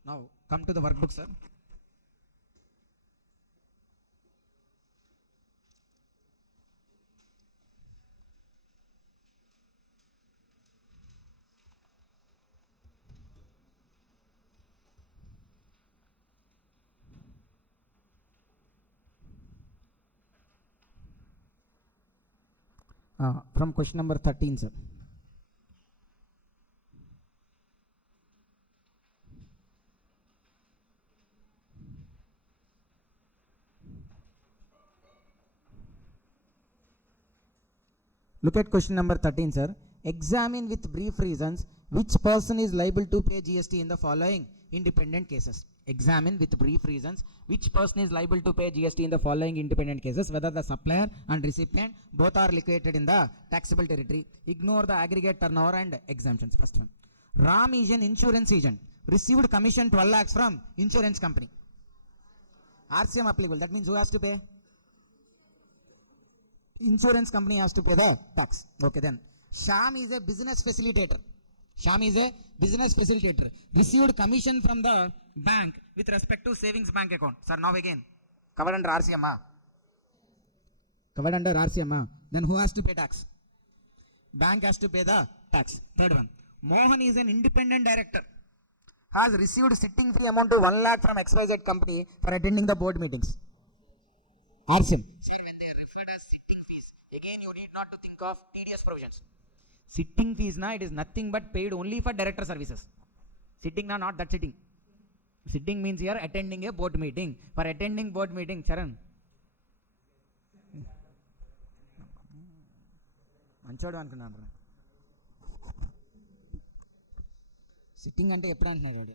Now come to the workbook, sir. From question number 13, sir. Look at question number 13, sir. Examine with brief reasons which person is liable to pay GST in the following independent cases. Examine with brief reasons which person is liable to pay GST in the following independent cases, whether the supplier and recipient both are located in the taxable territory. Ignore the aggregate turnover and exemptions. First one. Ram is an insurance agent. Received commission 12 lakhs from insurance company. RCM applicable. That means who has to pay? Insurance company has to pay the tax. Okay, then. Sham is a business facilitator. Sham is a business facilitator. Received commission from the bank with respect to savings bank account. Sir, now again. Covered under RCM. Covered under RCM. Then who has to pay tax? Bank has to pay the tax. Third one. Mohan is an independent director. Has received sitting fee amount to 1 lakh from XYZ company for attending the board meetings. RCM. Sir, when they referred as sitting fees, again you need not to think of TDS provisions. Sitting fees, it is nothing but paid only for director services. Sitting, not that sitting. Sitting means here attending a board meeting. For attending board meeting, Charan. Sitting ante eppudu antunnadu.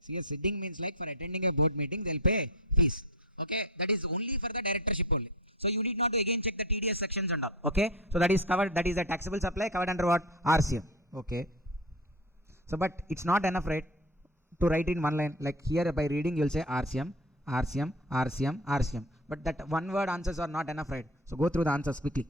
See, sitting means like for attending a board meeting, they'll pay fees. Okay, that is only for the directorship only. So you need not to again check the TDS sections and all. Okay, so that is covered. That is a taxable supply covered under what? RCM. Okay. So, but it's not enough, right, to write in one line. Like here by reading, you'll say RCM, RCM, RCM, RCM. But that one word answers are not enough, right? So go through the answers quickly.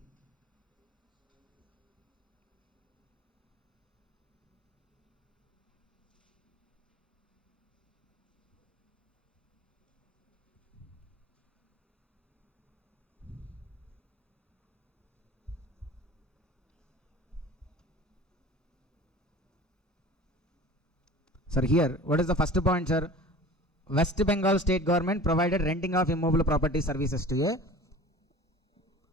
Sir, here, what is the first point, sir? West Bengal state government provided renting of immovable property services to a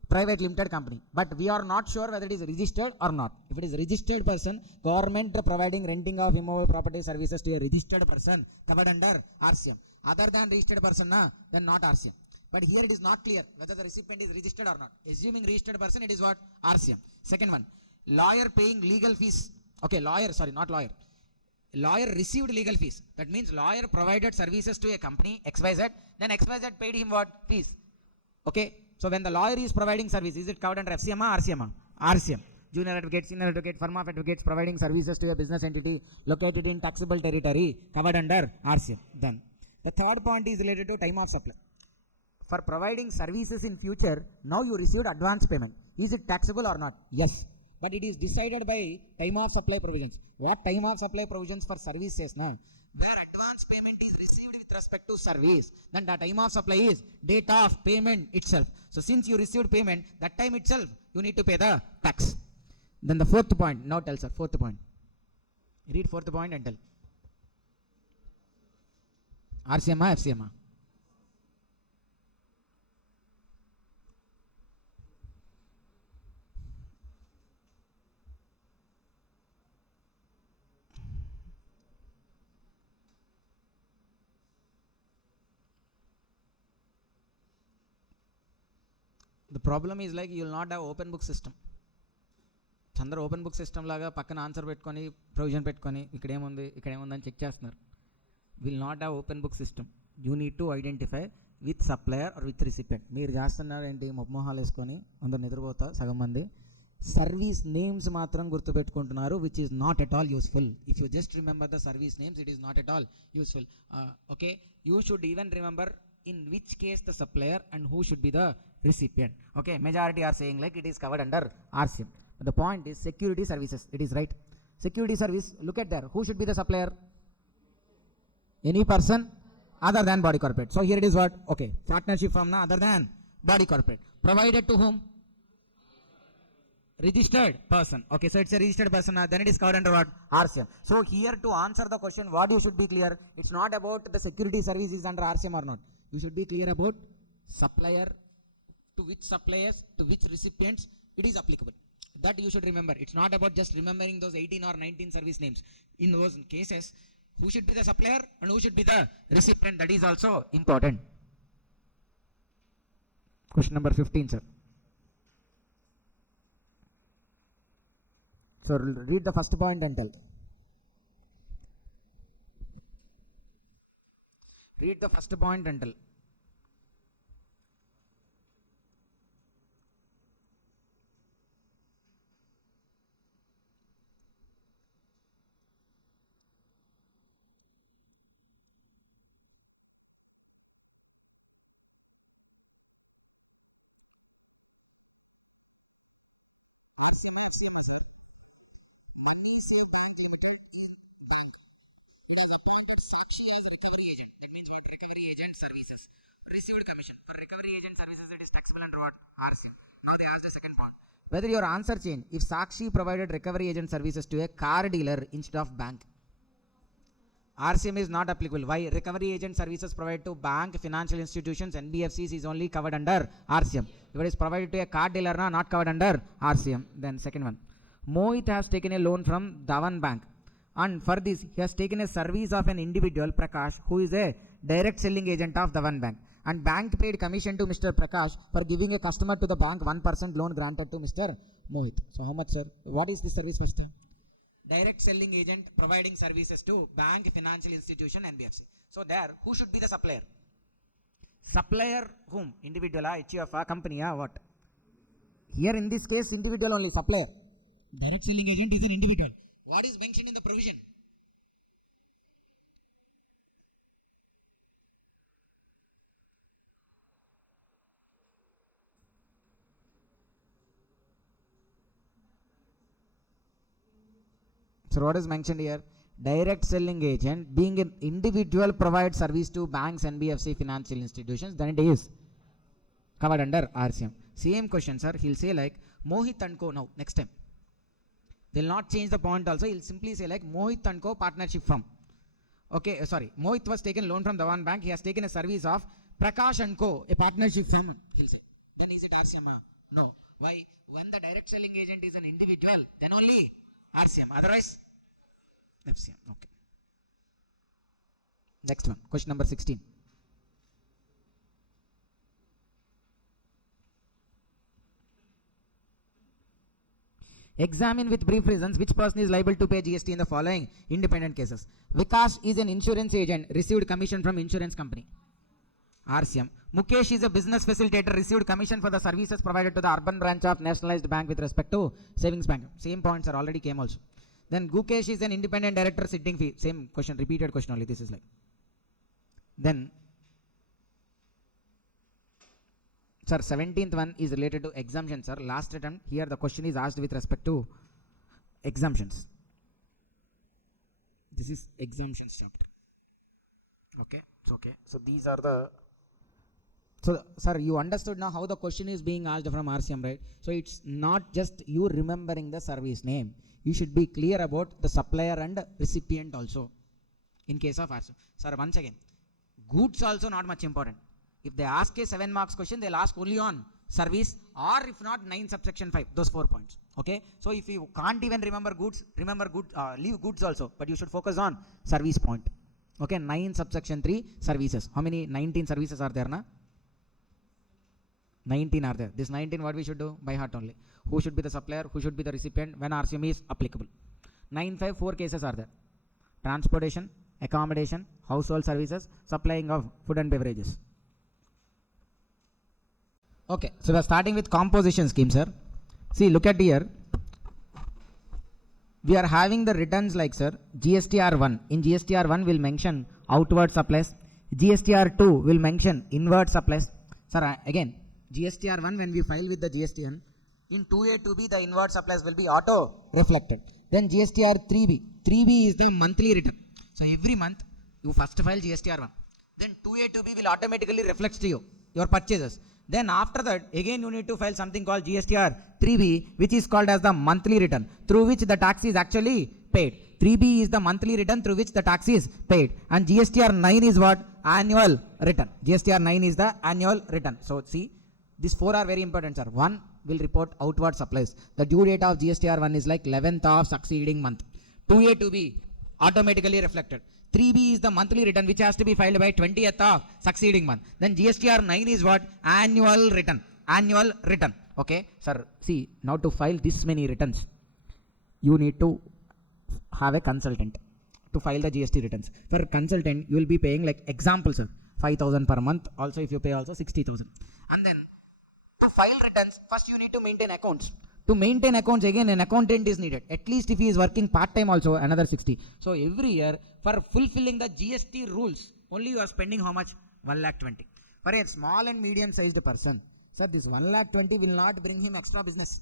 private limited company. But we are not sure whether it is registered or not. If it is registered person, government providing renting of immovable property services to a registered person covered under RCM. Other than registered person, then not RCM. But here it is not clear whether the recipient is registered or not. Assuming registered person, it is what? RCM. Second one, lawyer paying legal fees. Okay, lawyer, sorry, not lawyer. Lawyer received legal fees. That means lawyer provided services to a company XYZ, then XYZ paid him what? Fees. Okay, so when the lawyer is providing service, is it covered under FCM or RCM? RCM. Junior advocate, senior advocate, firm of advocates providing services to a business entity located in taxable territory covered under RCM. Then the third point is related to time of supply. For providing services in future, now you received advance payment. Is it taxable or not? Yes. But it is decided by time of supply provisions. What time of supply provisions for service says now? Where advance payment is received with respect to service, then the time of supply is date of payment itself. So since you received payment, that time itself, you need to pay the tax. Then the fourth point, now tell sir, fourth point. Read fourth point and tell. RCM or FCM? The problem is like you will not have open book system. అందరూ open book system లాగా పక్కన answer పెట్టుకొని provision పెట్టుకొని ఇక్కడేముందని check చేస్తున్నారు. Will not have open book system. You need to identify with supplier or with recipient. మీరు చేస్తున్నారు ఏంటి, మొహమాలు వేసుకొని అందరు నిద్రపోతా సగం మంది. సర్వీస్ నేమ్స్ మాత్రం గుర్తుపెట్టుకుంటున్నారు, which is not at all useful. If you just remember the service names, it is not at all useful. Okay, you should even remember in which case the supplier and who should be the recipient. Okay, majority are saying like it is covered under RCM. But the point is security services. It is right. Security service, look at there. Who should be the supplier? Any person other than body corporate. So here it is what? Okay, partnership firm other than body corporate. Provided to whom? Registered person. Okay, so it's a registered person, then it is covered under what? RCM. So here to answer the question, what you should be clear, it's not about the security service is under RCM or not. You should be clear about supplier, to which suppliers, to which recipients it is applicable. That you should remember. It's not about just remembering those 18 or 19 service names. In those cases, who should be the supplier and who should be the recipient, that is also important. Question number 15, sir. So read the first point and tell. Read the first point and tell. ICMAI, sir. Money Save Bank Limited in bank. It has appointed Sakshi as recovery agent. That means what? Recovery agent services. Received commission for recovery agent services, it is taxable under what? RCM. Now they ask the second point. Whether your answer change if Sakshi provided recovery agent services to a car dealer instead of bank. RCM is not applicable. Why? Recovery agent services provided to bank, financial institutions, NBFCs is only covered under RCM. If it is provided to a car dealer, not covered under RCM. Then second one. Mohit has taken a loan from Dhawan Bank, and for this he has taken a service of an individual, Prakash, who is a direct selling agent of Dhawan Bank, and bank paid commission to Mr. Prakash for giving a customer to the bank 1% loan granted to Mr. Mohit. So how much, sir? What is this service first? Direct selling agent providing services to bank, financial institution, NBFC. So there, who should be the supplier? Supplier whom? Individual, HUF, company, what? Here in this case, individual only, supplier. Direct selling agent is an individual. What is mentioned in the provision? So what is mentioned here? Direct selling agent being an individual provides service to banks, NBFC, financial institutions, then it is covered under RCM. Same question, sir. He'll say like Mohit and Co. Now next time they'll not change the point also. He'll simply say like Mohit and Co. partnership firm. Okay, sorry. Mohit was taken loan from Dhawan Bank. He has taken a service of Prakash and Co. a partnership firm. He'll say. Then is it RCM? No. Why? When the direct selling agent is an individual, then only RCM. Otherwise, FCM. Okay. Next one. Question number 16. Examine with brief reasons which person is liable to pay GST in the following independent cases. Vikas is an insurance agent, received commission from insurance company. RCM. Mukesh is a business facilitator, received commission for the services provided to the urban branch of nationalized bank with respect to savings bank. Same points are already came also. Then Gukesh is an independent director, sitting fee. Same question, repeated question only. This is like. Then, sir, 17th one is related to exemptions, sir. Last attempt, here the question is asked with respect to exemptions. This is exemptions chapter. Okay, it's okay. So these are the. So, sir, you understood now how the question is being asked from RCM, right? So it's not just you remembering the service name. You should be clear about the supplier and recipient also. In case of RCM. Sir, once again, goods also not much important. If they ask a 7 marks question, they'll ask only on service, or if not 9 subsection 5, those 4 points. Okay. So if you can't even remember goods, remember goods, leave goods also, but you should focus on service point. Okay. 9 subsection 3 services. How many 19 services are there now? 19 are there. This 19 what we should do? By heart only. Who should be the supplier? Who should be the recipient when RCM is applicable? 4 cases are there. Transportation, accommodation, household services, supplying of food and beverages. Okay, so we are starting with composition scheme, sir. See, look at here. We are having the returns like, sir, GSTR1. In GSTR1 will mention outward supplies. GSTR2 will mention inward supplies. Sir, again, GSTR1 when we file with the GSTN, in 2A, 2B the inward supplies will be auto reflected. Then GSTR3B. 3B is the monthly return. So every month you first file GSTR1. Then 2A, 2B will automatically reflect to you your purchases. Then after that, again you need to file something called GSTR 3B, which is called as the monthly return, through which the tax is actually paid. 3B is the monthly return through which the tax is paid. And GSTR 9 is what? Annual return. GSTR 9 is the annual return. So see, these 4 are very important, sir. 1 will report outward supplies. The due date of GSTR 1 is like 11th of succeeding month. 2A, 2B automatically reflected. 3B is the monthly return which has to be filed by 20th of succeeding month. Then GSTR 9 is what? Annual return. Annual return. Okay, sir. See, now to file this many returns, you need to have a consultant to file the GST returns. For consultant, you will be paying like example, sir, 5,000 per month. Also, if you pay also 60,000. And then to file returns, first you need to maintain accounts. To maintain accounts, again an accountant is needed. At least if he is working part-time also, another 60. So every year for fulfilling the GST rules, only you are spending how much? 1,20,000. For a small and medium sized person, sir, this 1,20,000 will not bring him extra business.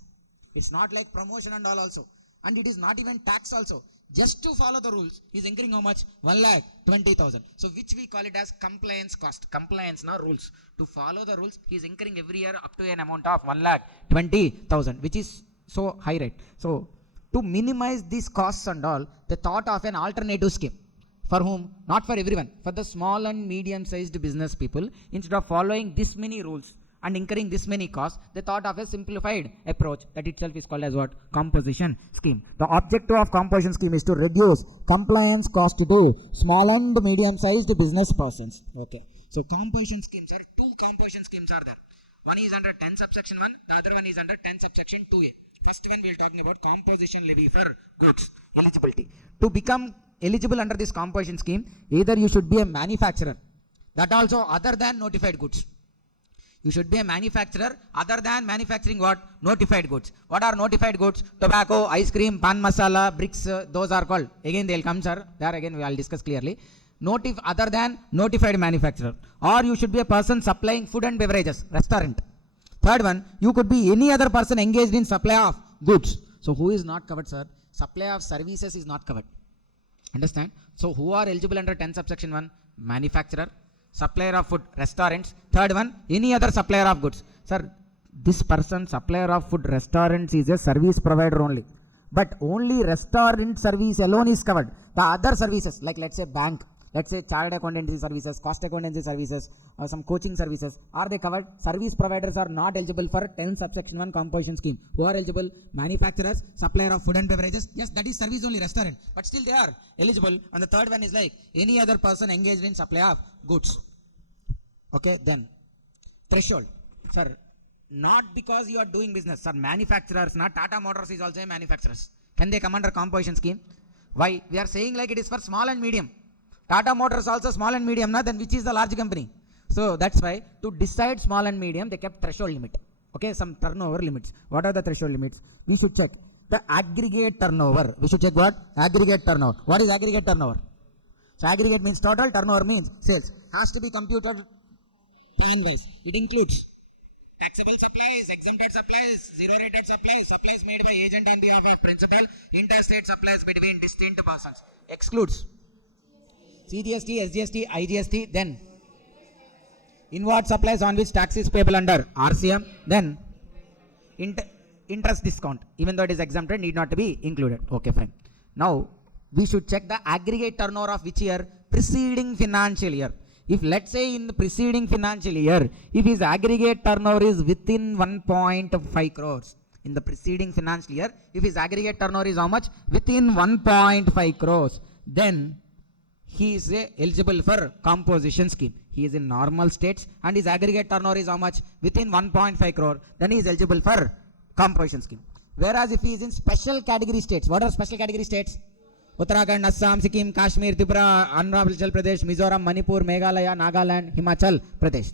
It's not like promotion and all also. And it is not even tax also. Just to follow the rules, he is incurring how much? 1,20,000. So which we call it as compliance cost. Compliance, no rules. To follow the rules, he is incurring every year up to an amount of 1,20,000, which is so high rate. So to minimize these costs and all, they thought of an alternative scheme. For whom? Not for everyone. For the small and medium sized business people, instead of following this many rules and incurring this many costs, they thought of a simplified approach. That itself is called as what? Composition scheme. The objective of composition scheme is to reduce compliance cost to small and medium sized business persons. Okay. So composition schemes are 2 composition schemes are there. One is under 10 subsection 1, the other one is under 10 subsection 2A. First one we are talking about composition levy for goods eligibility. To become eligible under this composition scheme, either you should be a manufacturer, that also other than notified goods. You should be a manufacturer other than manufacturing what? Notified goods. What are notified goods? Tobacco, ice cream, pan masala, bricks, those are called. Again they will come, sir. There again we will discuss clearly. Other than notified manufacturer. Or you should be a person supplying food and beverages, restaurant. Third one, you could be any other person engaged in supply of goods. So who is not covered, sir? Supply of services is not covered. Understand? So who are eligible under 10 subsection 1? Manufacturer, supplier of food, restaurants. Third one, any other supplier of goods. Sir, this person, supplier of food, restaurants, is a service provider only. But only restaurant service alone is covered. The other services, like let's say bank, let's say chartered accountancy services, cost accountancy services, or some coaching services, are they covered? Service providers are not eligible for 10 subsection 1 composition scheme. Who are eligible? Manufacturers, supplier of food and beverages. Yes, that is service only, restaurant. But still they are eligible. And the third one is like any other person engaged in supply of goods. Okay, then threshold. Sir, not because you are doing business. Sir, manufacturers, not Tata Motors is also a manufacturers. Can they come under composition scheme? Why? We are saying like it is for small and medium. Tata Motors also small and medium, then which is the large company? So that's why to decide small and medium, they kept threshold limit. Okay, some turnover limits. What are the threshold limits? We should check the aggregate turnover. We should check what? Aggregate turnover. What is aggregate turnover? So aggregate means total, turnover means sales. Has to be computed pan wise. It includes taxable supplies, exempted supplies, zero rated supplies, supplies made by agent on behalf of principal, interstate supplies between distinct persons. Excludes CGST, SGST, IGST, then inward supplies on which tax is payable under RCM, then interest discount, even though it is exempted, need not to be included. Okay, fine. Now, we should check the aggregate turnover of which year? Preceding financial year. If let's say in the preceding financial year, if his aggregate turnover is within 1.5 crores, in the preceding financial year, if his aggregate turnover is how much? Within 1.5 crores, then he is eligible for composition scheme. He is in normal states and his aggregate turnover is how much? Within 1.5 crore. Then he is eligible for composition scheme. Whereas if he is in special category states, what are special category states? Uttarakhand, Assam, Sikkim, Kashmir, Tripura, Arunachal Pradesh, Mizoram, Manipur, Meghalaya, Nagaland, Himachal Pradesh.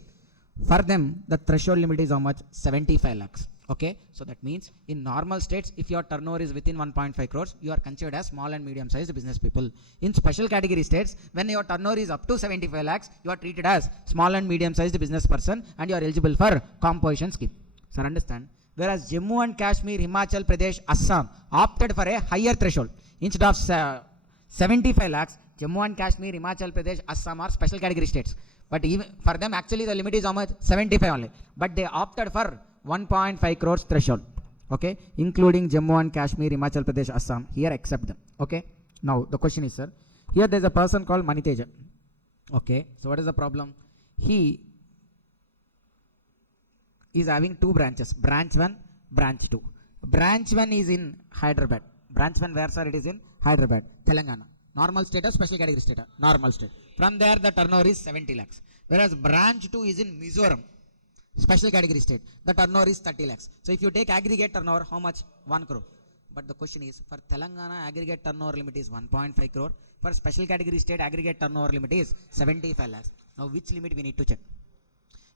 For them, the threshold limit is how much? 75 lakhs. Okay, so that means in normal states, if your turnover is within 1.5 crores, you are considered as small and medium sized business people. In special category states, when your turnover is up to 75 lakhs, you are treated as small and medium sized business person and you are eligible for composition scheme. Sir, understand? Whereas Jammu and Kashmir, Himachal Pradesh, Assam opted for a higher threshold. Instead of 75 lakhs, Jammu and Kashmir, Himachal Pradesh, Assam are special category states. But even for them, actually the limit is how much? 75 only. But they opted for 1.5 crores threshold. Okay, including Jammu and Kashmir, Himachal Pradesh, Assam. Here accept them. Okay. Now the question is, sir, here there is a person called Maniteja. Okay. So what is the problem? He is having two branches. Branch 1, branch 2. Branch 1 is in Hyderabad. Branch 1 where, sir? It is in Hyderabad, Telangana. Normal state or special category state? Normal state. From there the turnover is 70 lakhs. Whereas branch 2 is in Mizoram, special category state. The turnover is 30 lakhs. So if you take aggregate turnover, how much? 1 crore. But the question is, for Telangana, aggregate turnover limit is 1.5 crore. For special category state, aggregate turnover limit is 75 lakhs. Now which limit we need to check?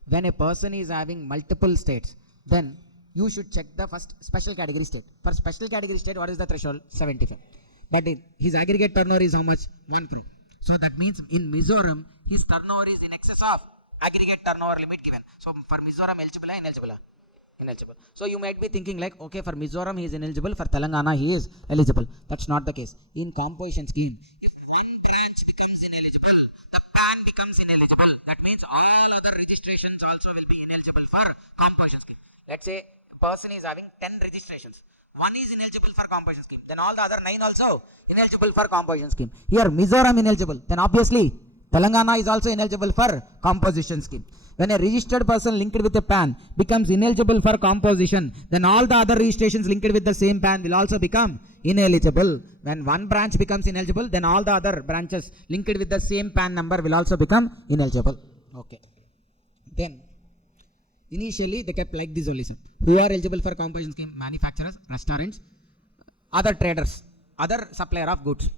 When a person is having multiple states, then you should check the first special category state. For special category state, what is the threshold? 75. But his aggregate turnover is how much? 1 crore. So that means in Mizoram, his turnover is in excess of aggregate turnover limit given. So for Mizoram, eligible or ineligible? Ineligible. So you might be thinking like, okay, for Mizoram he is ineligible, for Telangana he is eligible. That's not the case. In composition scheme, if one branch becomes ineligible, the PAN becomes ineligible. That means all other registrations also will be ineligible for composition scheme. Let's say a person is having 10 registrations. One is ineligible for composition scheme. Then all the other 9 also ineligible for composition scheme. Here Mizoram ineligible. Then obviously Telangana is also ineligible for composition scheme. When a registered person linked with a PAN becomes ineligible for composition, then all the other registrations linked with the same PAN will also become ineligible. When one branch becomes ineligible, then all the other branches linked with the same PAN number will also become ineligible. Okay. Then initially they kept like this only, sir. Who are eligible for composition scheme? Manufacturers, restaurants, other traders, other supplier of goods.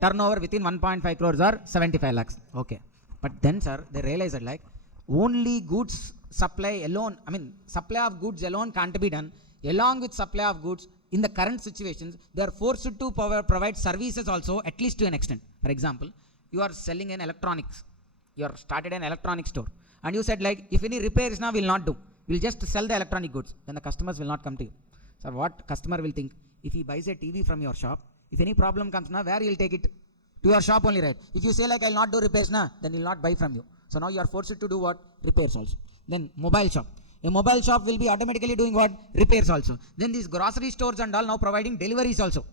Turnover within 1.5 crores or 75 lakhs. Okay. But then, sir, they realized that like only goods supply alone, supply of goods alone can't be done. Along with supply of goods, in the current situations, they are forced to provide services also, at least to an extent. For example, you are selling an electronics. You are started an electronic store. And you said like, if any repairs now, we'll not do. We'll just sell the electronic goods. Then the customers will not come to you. So what customer will think? If he buys a TV from your shop, if any problem comes now, where he'll take it? To your shop only, right? If you say like, I'll not do repairs now, then he'll not buy from you. So now you are forced to do what? Repairs also. Then mobile shop. A mobile shop will be automatically doing what? Repairs also. Then these grocery stores and all now providing deliveries also.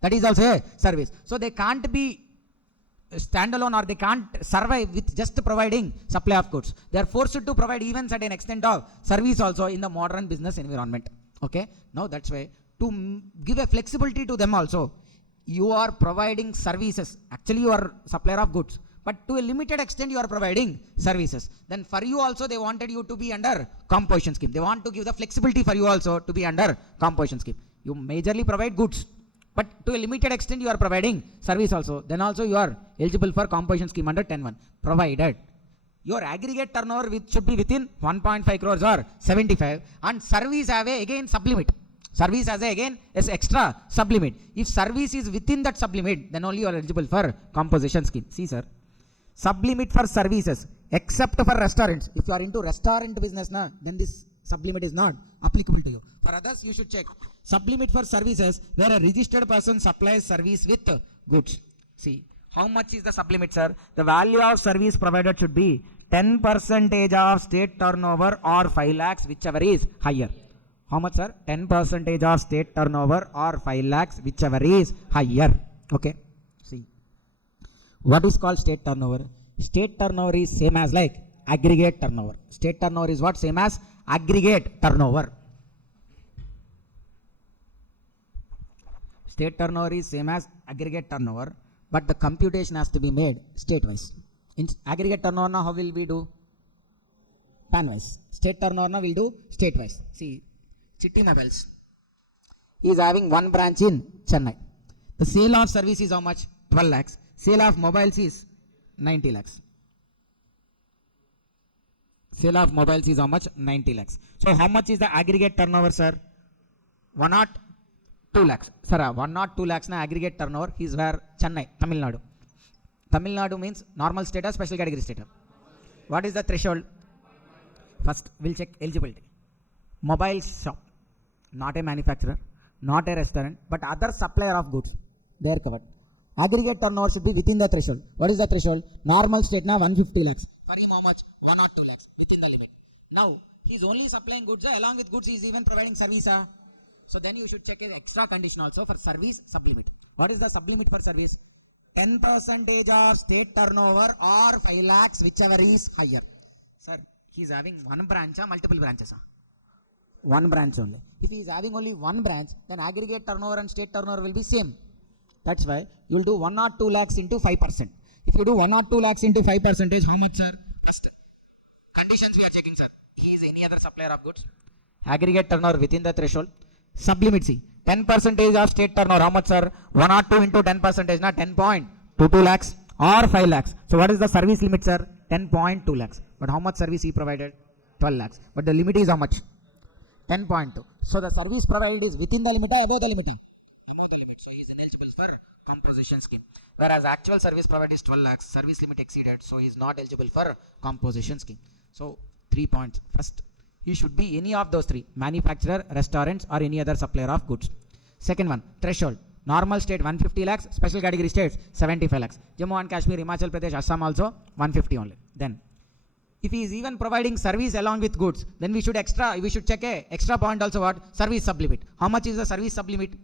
That is also a service. So they can't be standalone or they can't survive with just providing supply of goods. They are forced to provide even certain extent of service also in the modern business environment. Okay. Now that's why to give a flexibility to them also, you are providing services. Actually you are supplier of goods, but to a limited extent you are providing services. Then for you also they wanted you to be under composition scheme. They want to give the flexibility for you also to be under composition scheme. You majorly provide goods, but to a limited extent you are providing service also. Then also you are eligible for composition scheme under 10(1), provided your aggregate turnover should be within 1.5 crores or 75, and service have a again sublimit. Service has a again is extra sublimit. If service is within that sublimit, then only you are eligible for composition scheme. See, sir, sublimit for services except for restaurants. If you are into restaurant business now, then this sublimit is not applicable to you. For others, you should check sublimit for services where a registered person supplies service with goods. See, how much is the sublimit, sir? The value of service provided should be 10% of state turnover or 5 lakhs, whichever is higher. How much, sir? 10% of state turnover or 5 lakhs, whichever is higher. Okay. See, what is called state turnover? State turnover is same as like aggregate turnover. State turnover is what? Same as aggregate turnover. State turnover is same as aggregate turnover, but the computation has to be made state-wise. In aggregate turnover, now how will we do? Pan-wise. State turnover, now we'll do state-wise. See, Chitti Mobiles, he is having one branch in Chennai. The sale of service is how much? 12 lakhs. Sale of mobiles is 90 lakhs. Sale of mobiles is how much? 90 lakhs. So how much is the aggregate turnover, sir? 102 lakhs. Sir, 102 lakhs na aggregate turnover. He is where? Chennai, Tamil Nadu. Tamil Nadu means normal state or special category state. What is the threshold? First, we'll check eligibility. Mobile shop, not a manufacturer, not a restaurant, but other supplier of goods. They are covered. Aggregate turnover should be within the threshold. What is the threshold? Normal state na 150 lakhs. For him how much? 102 lakhs within the limit. Now, he is only supplying goods. Along with goods, he is even providing service. So then you should check an extra condition also for service sublimit. What is the sublimit for service? 10% of state turnover or 5 lakhs, whichever is higher. Sir, he is having one branch or multiple branches? One branch only. If he is having only one branch, then aggregate turnover and state turnover will be same. That's why you will do 1 or 2 lakhs into 5%. If you do 1 or 2 lakhs into 5%, how much, sir? First, conditions we are checking, sir. He is any other supplier of goods. Aggregate turnover within the threshold. Sublimit, see. 10% of state turnover, how much, sir? 1 or 2 into 10%, na 10.22 lakhs or 5 lakhs. So what is the service limit, sir? 10.2 lakhs. But how much service he provided? 12 lakhs. But the limit is how much? 10.2. So the service provided is within the limit or above the limit? Above the limit. So he is ineligible for composition scheme. Whereas actual service provided is 12 lakhs, service limit exceeded, so he is not eligible for composition scheme. So 3 points. First, he should be any of those three: manufacturer, restaurants, or any other supplier of goods. Second one, threshold. Normal state 150 lakhs, special category states 75 lakhs. Jammu and Kashmir, Himachal Pradesh, Assam also 150 only. Then, if he is even providing service along with goods, then we should check a extra point also. What? Service sublimit. How much is the service sublimit?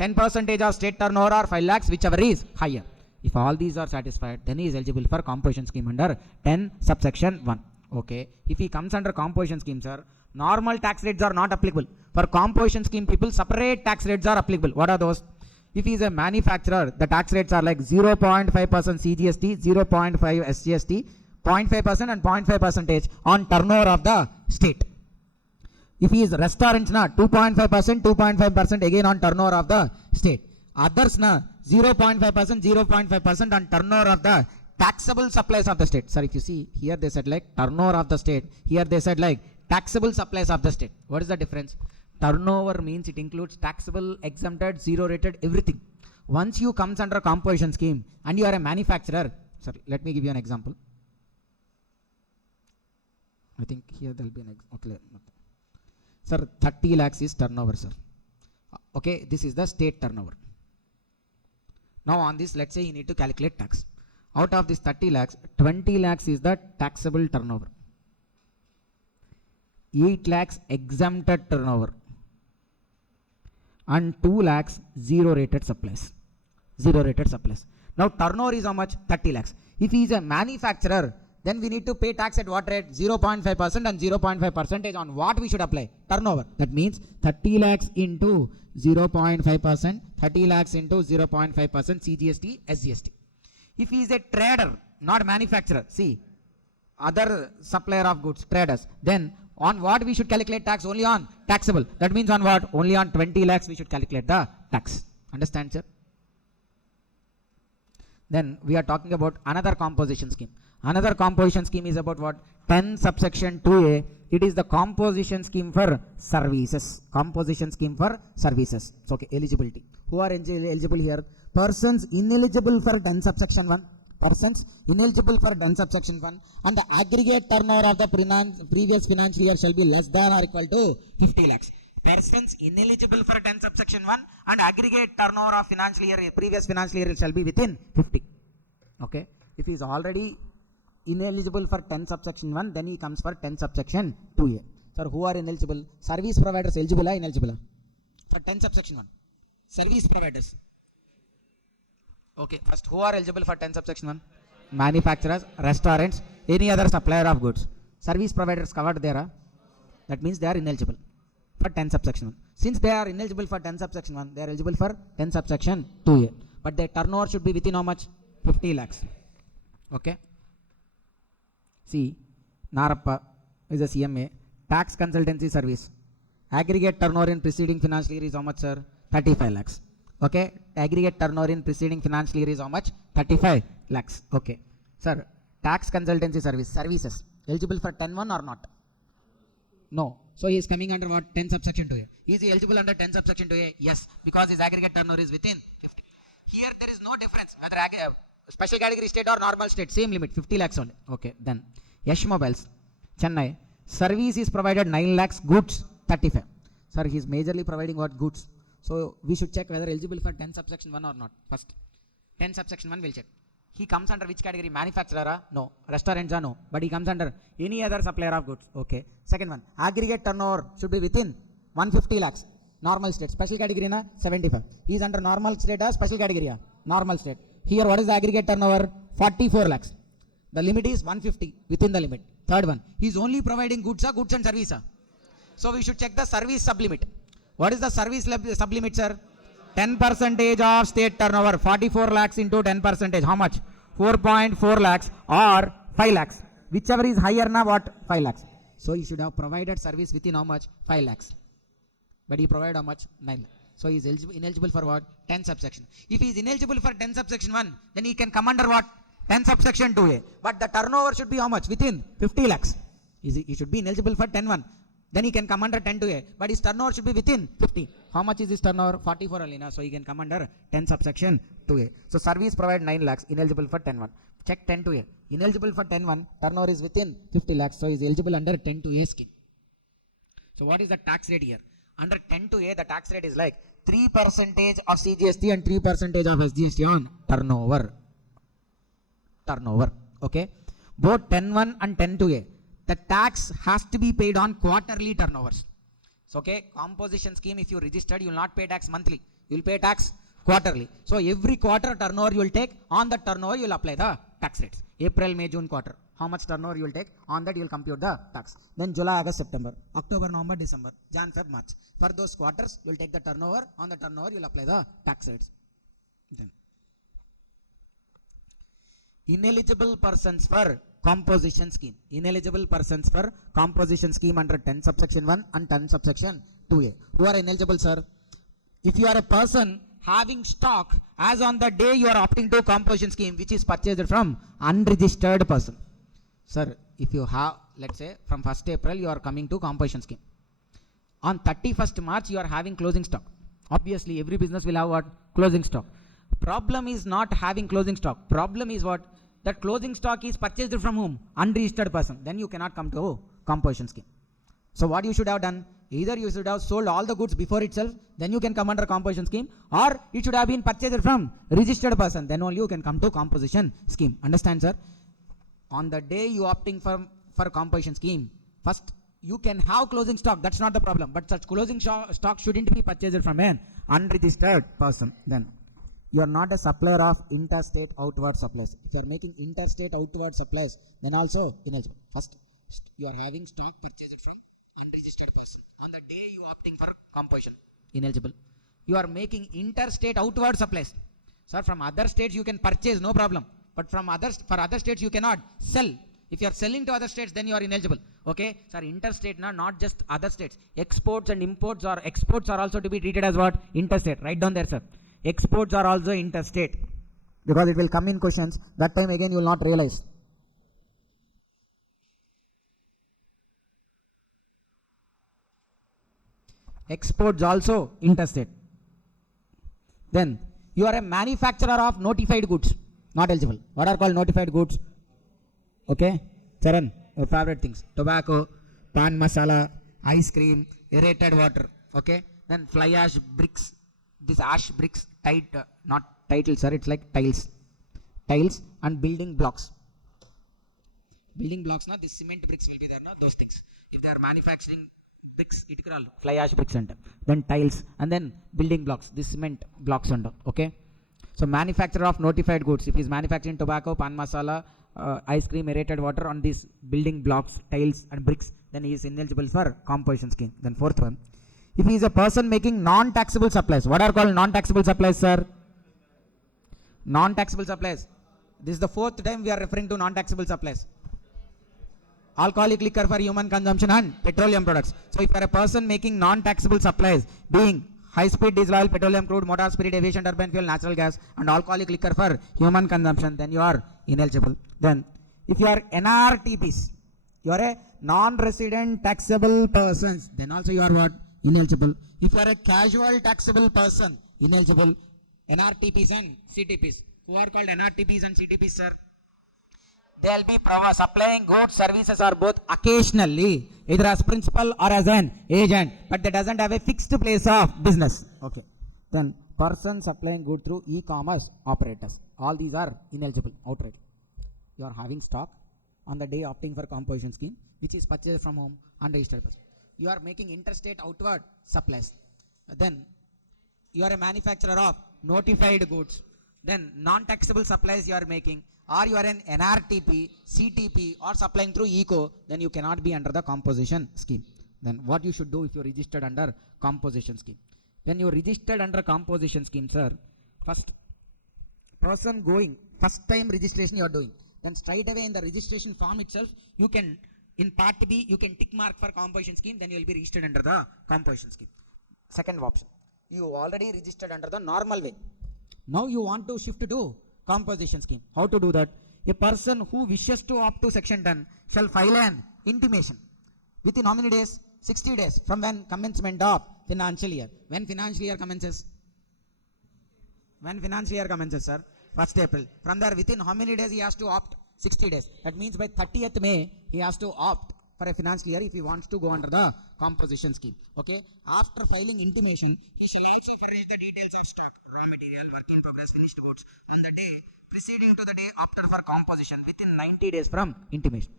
10% of state turnover or 5 lakhs, whichever is higher. If all these are satisfied, then he is eligible for composition scheme under 10 subsection 1. Okay. If he comes under composition scheme, sir, normal tax rates are not applicable. For composition scheme people, separate tax rates are applicable. What are those? If he is a manufacturer, the tax rates are like 0.5% CGST, 0.5 SGST, 0.5% and 0.5% on turnover of the state. If he is restaurants, 2.5%, 2.5% again on turnover of the state. Others, 0.5%, 0.5% on turnover of the taxable supplies of the state. Sir, if you see, here they said like turnover of the state. Here they said like taxable supplies of the state. What is the difference? Turnover means it includes taxable, exempted, zero rated, everything. Once you comes under composition scheme and you are a manufacturer, sorry, let me give you an example. I think here there will be an example. Okay. Sir, 30 lakhs is turnover, sir. Okay, this is the state turnover. Now on this, let's say you need to calculate tax. Out of this 30 lakhs, 20 lakhs is the taxable turnover. 8 lakhs exempted turnover. And 2 lakhs zero rated supplies. Zero rated supplies. Now turnover is how much? 30 lakhs. If he is a manufacturer, then we need to pay tax at what rate? 0.5% and 0.5% on what we should apply? Turnover. That means 30 lakhs into 0.5%, 30 lakhs into 0.5% CGST, SGST. If he is a trader, not manufacturer, see, other supplier of goods, traders, then on what we should calculate tax? Only on taxable. That means on what? Only on 20 lakhs we should calculate the tax. Understand, sir? Then we are talking about another composition scheme. Another composition scheme is about what? 10 subsection 2A. It is the composition scheme for services. Composition scheme for services. So, okay, eligibility. Who are eligible here? Persons ineligible for 10 subsection 1. Persons ineligible for 10 subsection 1. And the aggregate turnover of the previous financial year shall be less than or equal to 50 lakhs. Persons ineligible for 10 subsection 1 and aggregate turnover of financial year, previous financial year shall be within 50. Okay. If he is already ineligible for 10 subsection 1, then he comes for 10 subsection 2A. Sir, who are ineligible? Service providers eligible or ineligible? For 10 subsection 1. Service providers. Okay, first, who are eligible for 10 subsection 1? Manufacturers, restaurants, any other supplier of goods. Service providers covered there. That means they are ineligible for 10 subsection 1. Since they are ineligible for 10 subsection 1, they are eligible for 10 subsection 2A. but their turnover should be within how much? 50 lakhs. Okay. See, Narappa is a CMA. Tax consultancy service. Aggregate turnover in preceding financial year is how much, sir? 35 lakhs. Okay. Aggregate turnover in preceding financial year is how much? 35 lakhs. Okay. Sir, tax consultancy services. Eligible for 10(1) or not? No. So he is coming under what? 10 subsection 2A. Is he eligible under 10 subsection 2A? Yes. Because his aggregate turnover is within 50. Here there is no difference whether special category state or normal state. Same limit. 50 lakhs only. Okay. Then Yash Mobiles, Chennai. Service is provided 9 lakhs. Goods 35. Sir, he is majorly providing what? Goods. So we should check whether eligible for 10 subsection 1 or not. First. 10 subsection 1 will check. He comes under which category? Manufacturer? No. Restaurants? No. But he comes under any other supplier of goods. Okay. Second one. Aggregate turnover should be within 150 lakhs. Normal state. Special category na 75. He is under normal state or special category? Normal state. Here what is the aggregate turnover? 44 lakhs. The limit is 150 within the limit. Third one. He is only providing goods and service. So we should check the service sublimit. What is the service sublimit, sir? 10% of state turnover. 44 lakhs into 10%. How much? 4.4 lakhs or 5 lakhs. Whichever is higher na what? 5 lakhs. So he should have provided service within how much? 5 lakhs. But he provided how much? 9 lakhs. So he is ineligible for what? 10 subsection. If he is ineligible for 10 subsection 1, then he can come under what? 10 subsection 2A. But the turnover should be how much? Within 50 lakhs. He should be ineligible for 10(1). Then he can come under 10(2)A. But his turnover should be within 50. How much is his turnover? 44 only. So he can come under 10 subsection 2A. So service provide 9 lakhs. Ineligible for 10(1). Check 10(2)A. Ineligible for 10(1). Turnover is within 50 lakhs. So he is eligible under 10(2)A scheme. So what is the tax rate here? Under 10(2)A, the tax rate is like 3% of CGST and 3% of SGST on turnover. Okay. Both 10(1) and 10(2)A. The tax has to be paid on quarterly turnovers. So, okay, composition scheme, if you registered, you will not pay tax monthly. You will pay tax quarterly. So, every quarter turnover you will take, on that turnover you will apply the tax rates. April, May, June quarter. How much turnover you will take, on that you will compute the tax. Then July, August, September, October, November, December, Jan, Feb, March. For those quarters, you will take the turnover, on the turnover you will apply the tax rates. Then ineligible persons for composition scheme. Ineligible persons for composition scheme under 10 subsection 1 and 10 subsection 2A. Who are ineligible, sir? If you are a person having stock as on the day you are opting to composition scheme, which is purchased from unregistered person. Sir, if you have, let's say from 1st April you are coming to composition scheme. On 31st March you are having closing stock. Obviously every business will have what? Closing stock. Problem is not having closing stock. Problem is what? That closing stock is purchased from whom? Unregistered person. Then you cannot come to composition scheme. So what you should have done? Either you should have sold all the goods before itself, then you can come under composition scheme, or it should have been purchased from registered person, then only you can come to composition scheme. Understand, sir? On the day you opting for composition scheme, first you can have closing stock, that's not the problem, but such closing stock shouldn't be purchased from an unregistered person. Then you are not a supplier of interstate outward supplies. If you are making interstate outward supplies, then also ineligible. First, you are having stock purchased from unregistered person. On the day you opting for composition, ineligible. You are making interstate outward supplies. Sir, from other states you can purchase, no problem. But for other states you cannot sell. If you are selling to other states, then you are ineligible. Okay, sir, interstate, not just other states. Exports and imports or exports are also to be treated as what? Interstate. Write down there, sir. Exports are also interstate, because it will come in questions. That time again you will not realize. Exports also interstate. Then you are a manufacturer of notified goods, not eligible. What are called notified goods? Okay, Charan, your favorite things: tobacco, pan masala, ice cream, aerated water. Okay, then fly ash bricks. This ash bricks, not titles, sir, it's like tiles and building blocks. Building blocks, this cement bricks will be there, those things. If they are manufacturing bricks, it could all fly ash bricks and then tiles and then building blocks, this cement blocks and okay. So manufacturer of notified goods, if he is manufacturing tobacco, pan masala, ice cream, aerated water on these building blocks, tiles and bricks, then he is ineligible for composition scheme. Then fourth one. If he is a person making non-taxable supplies, what are called non-taxable supplies, sir? Non-taxable supplies. This is the fourth time we are referring to non-taxable supplies. Alcoholic liquor for human consumption and petroleum products. So if you are a person making non-taxable supplies, being high-speed diesel oil, petroleum crude, motor spirit, aviation turbine fuel, natural gas, and alcoholic liquor for human consumption, then you are ineligible. Then if you are NRTPs, you are a non-resident taxable persons, then also you are what? Ineligible. If you are a casual taxable person, ineligible. NRTPs and CTPs. Who are called NRTPs and CTPs, sir? They will be supplying goods, services, or both occasionally, either as principal or as an agent, but they doesn't have a fixed place of business. Okay. Then person supplying good through e-commerce operators. All these are ineligible outright. You are having stock on the day opting for composition scheme, which is purchased from home unregistered person. You are making interstate outward supplies. Then you are a manufacturer of notified goods. Then non-taxable supplies you are making, or you are an NRTP, CTP, or supplying through ECO, then you cannot be under the composition scheme. Then what you should do if you are registered under composition scheme? When you are registered under composition scheme, sir, first person going, first time registration you are doing, then straight away in the registration form itself, you can, in part B, you can tick mark for composition scheme, then you will be registered under the composition scheme. Second option, you already registered under the normal way. Now you want to shift to composition scheme. How to do that? A person who wishes to opt to section 10 shall file an intimation within how many days? 60 days from when commencement of financial year. When financial year commences? When financial year commences, sir? 1st April. From there, within how many days he has to opt? 60 days. That means by 30th May, he has to opt for a financial year if he wants to go under the composition scheme. Okay. After filing intimation, he shall also furnish the details of stock, raw material, work in progress, finished goods on the day preceding to the day opted for composition within 90 days from intimation.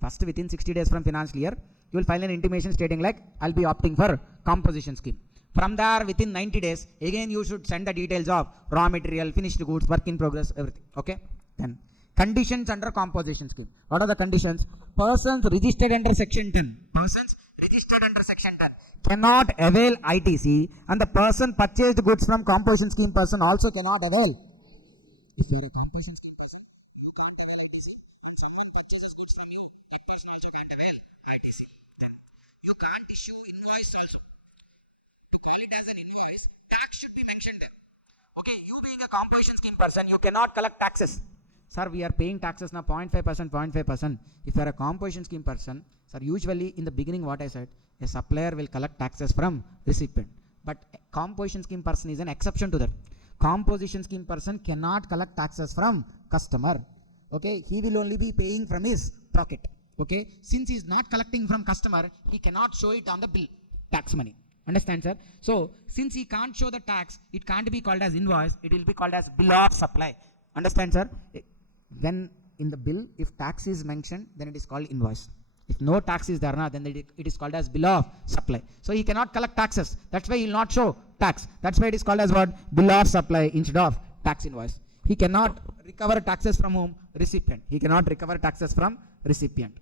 First, within 60 days from financial year, you will file an intimation stating like, I'll be opting for composition scheme. From there, within 90 days, again you should send the details of raw material, finished goods, work in progress, everything. Okay. Then conditions under composition scheme. What are the conditions? Persons registered under section 10. Persons registered under section 10 cannot avail ITC, and the person purchased goods from composition scheme person also cannot avail. If you are a composition scheme person, when someone purchases goods from you, that person also can't avail ITC. Then you can't issue invoice also. To call it as an invoice, tax should be mentioned there. Okay, you being a composition scheme person, you cannot collect taxes. Sir, we are paying taxes now 0.5%, 0.5%. If you are a composition scheme person, sir, usually in the beginning what I said, a supplier will collect taxes from recipient. But composition scheme person is an exception to that. Composition scheme person cannot collect taxes from customer. Okay, he will only be paying from his pocket. Okay, since he is not collecting from customer, he cannot show it on the bill, tax money. Understand, sir? So, since he can't show the tax, it can't be called as invoice, it will be called as bill of supply. Understand, sir? When in the bill, if tax is mentioned, then it is called invoice. If no tax is there, then it is called as bill of supply. So he cannot collect taxes. That's why he will not show tax. That's why it is called as what? Bill of supply instead of tax invoice. He cannot recover taxes from whom? Recipient. He cannot recover taxes from recipient.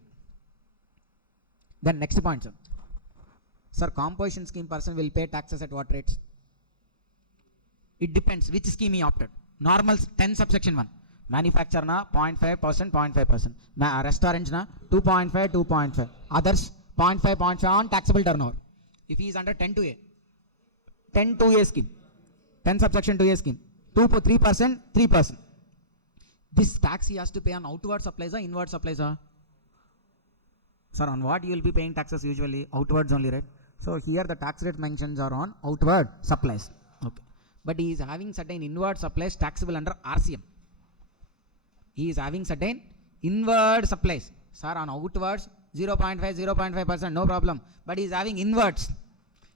Then next point, sir. Sir, composition scheme person will pay taxes at what rates? It depends which scheme he opted. Normal 10 subsection 1. Manufacturer na 0.5%, 0.5%. Restaurants na 2.5, 2.5. Others 0.5, 0.5 on taxable turnover. If he is under 10 to A, 10 to A scheme, 10 subsection 2A scheme, 3%, 3%. This tax he has to pay on outward supplies or inward supplies? Sir, on what you will be paying taxes usually? Outwards only, right? So here the tax rate mentions are on outward supplies. Okay. But he is having certain inward supplies taxable under RCM. He is having certain inward supplies. Sir, on outwards 0.5, 0.5%, no problem. But he is having inwards.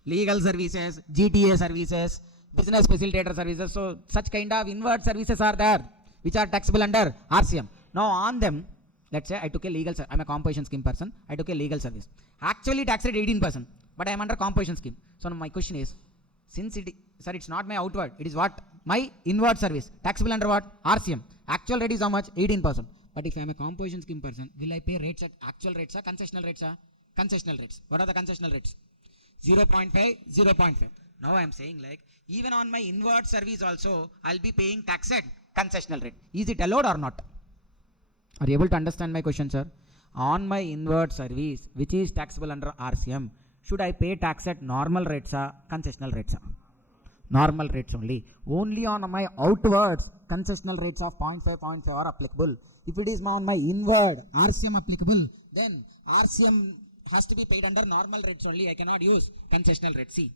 Legal services, GTA services, business facilitator services. So such kind of inward services are there, which are taxable under RCM. Now on them, let's say I took a legal, I'm a composition scheme person, I took a legal service. Actually tax rate 18%, but I am under composition scheme. So now my question is, since sir, it's not my outward, it is what? My inward service. Taxable under what? RCM. Actual rate is how much? 18%. But if I am a composition scheme person, will I pay rates at actual rates or concessional rates? Concessional rates. What are the concessional rates? 0.5, 0.5. Now I am saying like, even on my inward service also, I'll be paying tax at concessional rate. Is it allowed or not? Are you able to understand my question, sir? On my inward service, which is taxable under RCM, should I pay tax at normal rates or concessional rates? Normal rates only. Only on my outwards, concessional rates of 0.5 are applicable. If it is on my inward RCM applicable, then RCM has to be paid under normal rates only. I cannot use concessional rates. See,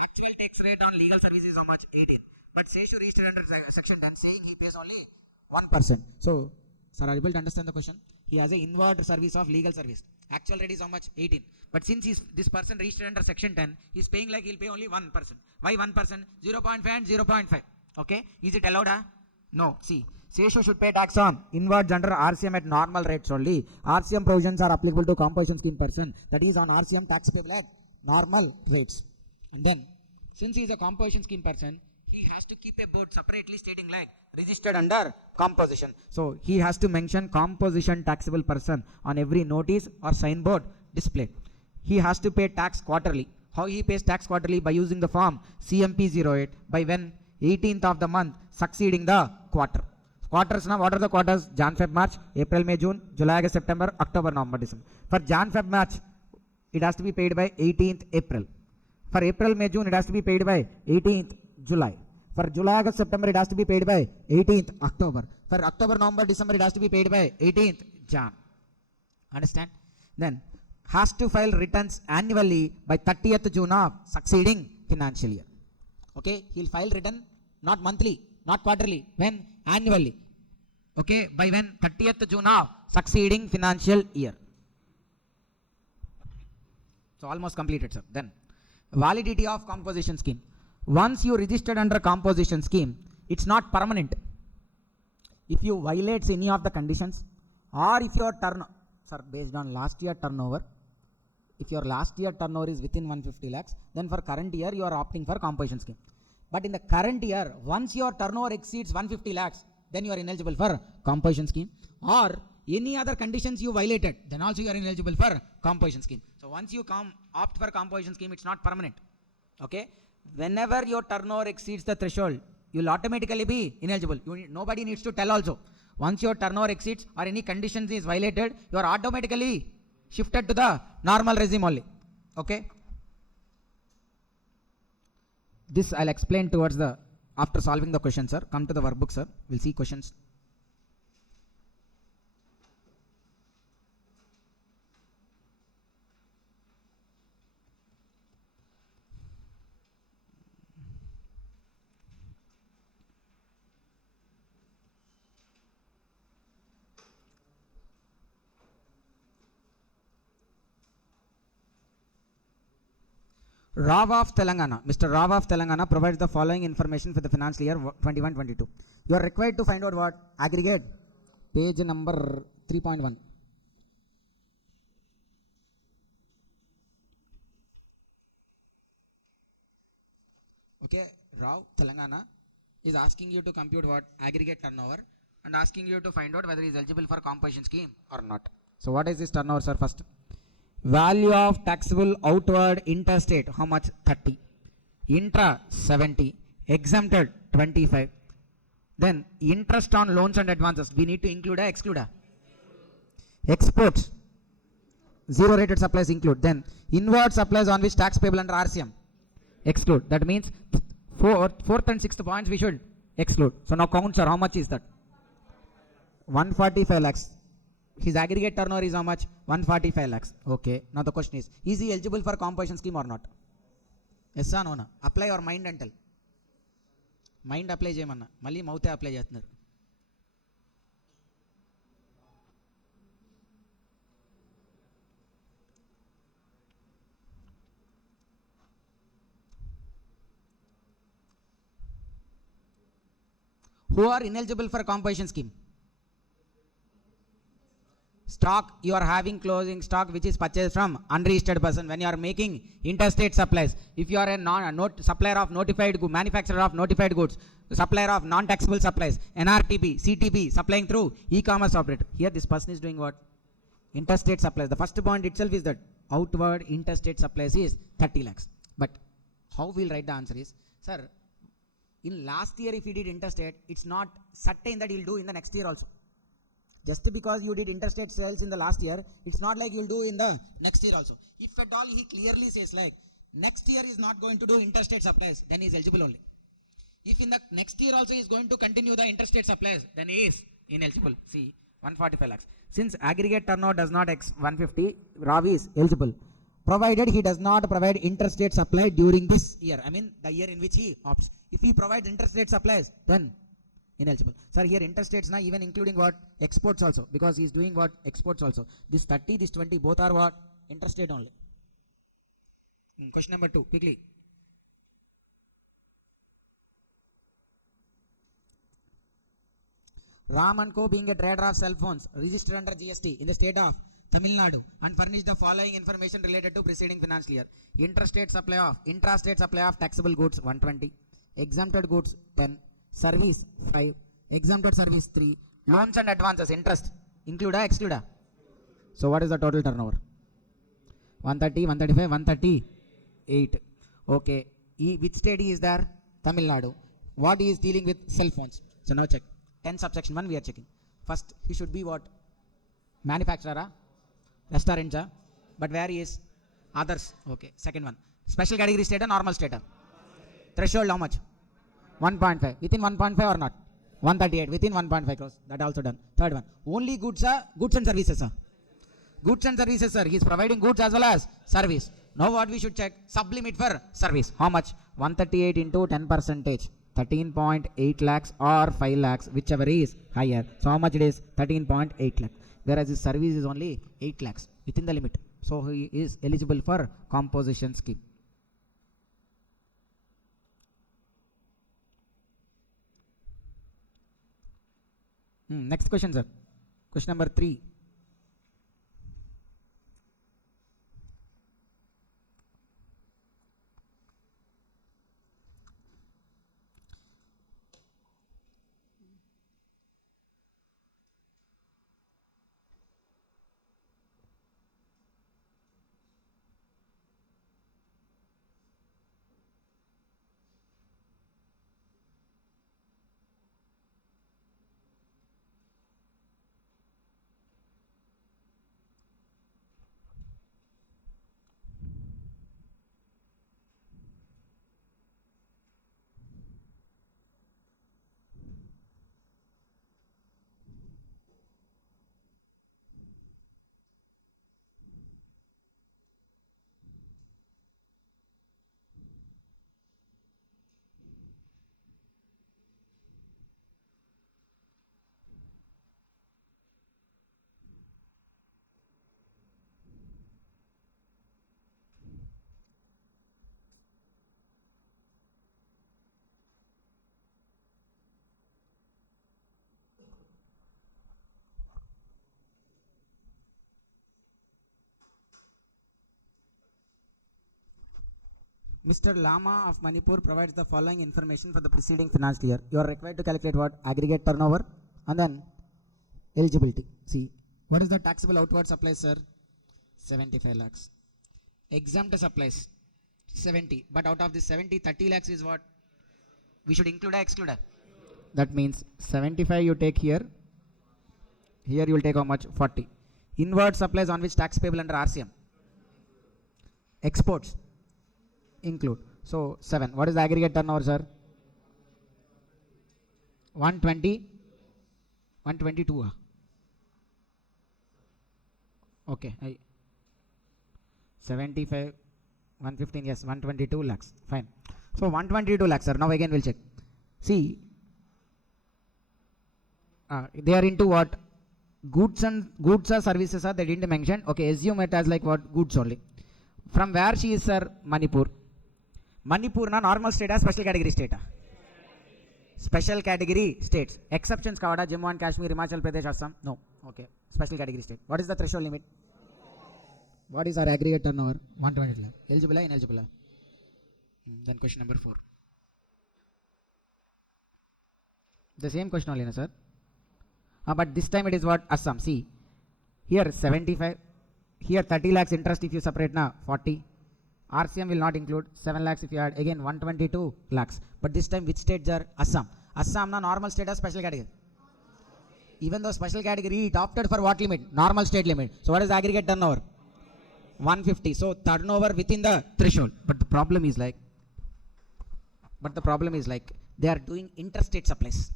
actual tax rate on legal service is how much? 18. But Seshu registered under section 10 saying he pays only 1%. So, sir, are you able to understand the question? He has an inward service of legal service. Actual rate is how much? 18. But since this person registered under section 10, he is paying like he'll pay only 1%. Why 1%? 0.5 and 0.5. Okay? Is it allowed? No. See, Seshu should pay tax on inwards under RCM at normal rates only. RCM provisions are applicable to composition scheme person. That is on RCM tax payable at normal rates. And then, since he is a composition scheme person, he has to keep a board separately stating like registered under composition. So he has to mention composition taxable person on every notice or signboard displayed. He has to pay tax quarterly. How he pays tax quarterly? By using the form CMP08 by when 18th of the month succeeding the quarter. Quarters now, what are the quarters? Jan, Feb, March, April, May, June, July, August, September, October, November, December. For Jan, Feb, March, it has to be paid by 18th April. For April, May, June, it has to be paid by 18th July. For July, August, September, it has to be paid by 18th October. For October, November, December, it has to be paid by 18th Jan. Understand? Then, has to file returns annually by 30th June of succeeding financial year. Okay? He'll file return not monthly, not quarterly. When? Annually. Okay? By when? 30th June of succeeding financial year. So, almost completed, sir. Then, validity of composition scheme. Once you registered under composition scheme, it's not permanent. If you violate any of the conditions, or if your based on last year turnover, if your last year turnover is within 150 lakhs, then for current year you are opting for composition scheme. But in the current year, once your turnover exceeds 150 lakhs, then you are ineligible for composition scheme. Or any other conditions you violated, then also you are ineligible for composition scheme. So once you opt for composition scheme, it's not permanent. Okay? Whenever your turnover exceeds the threshold, you will automatically be ineligible. Nobody needs to tell also. Once your turnover exceeds or any conditions is violated, you are automatically shifted to the normal regime only. Okay? This I'll explain towards after solving the question, sir. Come to the workbook, sir. We'll see questions. Rao of Telangana, Mr. Rao of Telangana provides the following information for the financial year 21-22. You are required to find out what? Aggregate, page number 3.1. Okay, Rao, Telangana is asking you to compute what? Aggregate turnover and asking you to find out whether he is eligible for composition scheme or not. So what is this turnover, sir? First, value of taxable outward interstate, how much? 30. Intra, 70. Exempted, 25. Then interest on loans and advances, we need to include or exclude? Exports, zero rated supplies include. Then inward supplies on which tax payable under RCM, exclude. That means fourth and sixth points we should exclude. So now count, sir, how much is that? 145 lakhs. His aggregate turnover is how much? 145 lakhs. Okay. Now the question is he eligible for composition scheme or not? Yes or no? Apply or mind and tell. Mind apply cheyamanna. Malli mouth apply chestunaru. Who are ineligible for composition scheme? Stock, you are having closing stock which is purchased from unregistered person when you are making interstate supplies. If you are a supplier of notified goods, manufacturer of notified goods, supplier of non-taxable supplies, NRTP, CTP, supplying through e-commerce operator. Here this person is doing what? Interstate supplies. The first point itself is that outward interstate supplies is 30 lakhs. But how we'll write the answer is, sir, In last year, if he did interstate, it's not certain that he'll do in the next year also. Just because you did interstate sales in the last year, it's not like you'll do in the next year also. If at all he clearly says like, next year is not going to do interstate supplies, then he is eligible only. If in the next year also he is going to continue the interstate supplies, then he is ineligible. See, 145 lakhs. Since aggregate turnover does not x 150, Ravi is eligible, provided he does not provide interstate supply during this year. I mean, the year in which he opts. If he provides interstate supplies, then ineligible. Sir, here interstates now even including what? Exports also, because he is doing what? Exports also. This 30, this 20, both are what? Interstate only. Question number 2, quickly. Ram and Co. being a trader of cell phones registered under GST in the state of Tamil Nadu and furnished the following information related to preceding financial year. Intrastate supply of taxable goods 120, exempted goods 10, service 5, exempted service 3, loans and advances interest include or exclude? So what is the total turnover? 130, 135, 138. Okay. Which state he is there? Tamil Nadu. What he is dealing with? Cell phones. So now check. 10 subsection 1 we are checking. First he should be what? Manufacturer, restaurant, but where he is? Others. Okay. Second one. Special category state or normal state? Threshold how much? 1.5. Within 1.5 or not? 138. Within 1.5 crores. That also done. Third one. Only goods are goods and services, sir. Goods and services, sir. He is providing goods as well as service. Now what we should check? Sublimit for service. How much? 138 into 10%. 13.8 lakhs or 5 lakhs, whichever is higher. So how much it is? 13.8 lakhs. Whereas his service is only 8 lakhs within the limit. So he is eligible for composition scheme. Next question, sir. Question number 3. Mr. Lama of Manipur provides the following information for the preceding financial year. You are required to calculate what? Aggregate turnover and then eligibility. See, what is the taxable outward supplies, sir? 75 lakhs. Exempt supplies 70. But out of this 70, 30 lakhs is what? We should include or exclude? That means 75 you take here. Here you will take how much? 40. Inward supplies on which tax payable under RCM? Exports include. So 7. What is the aggregate turnover, sir? 120, 122. Okay. 75, 115, yes, 122 lakhs. Fine. So 122 lakhs, sir. Now again we'll check. See, they are into what? Goods or services, sir. They didn't mention. Okay, assume it as like what? Goods only. From where she is, sir? Manipur. Manipur na normal state or special category state? Special category states. Exceptions kavada? Jammu and Kashmir, Himachal Pradesh, Assam? No. Okay. Special category state. What is the threshold limit? What is our aggregate turnover? 120 lakh. Eligible or ineligible? Then question number 4. The same question only, sir. But this time it is what? Assam. See, here 75. Here 30 lakhs interest if you separate now 40. RCM will not include 7 lakhs if you add again 122 lakhs. But this time which states are Assam? Assam na normal state or special category? Even though special category it opted for what limit? Normal state limit. So what is aggregate turnover? 150. So turnover within the threshold. But the problem is like they are doing interstate supplies.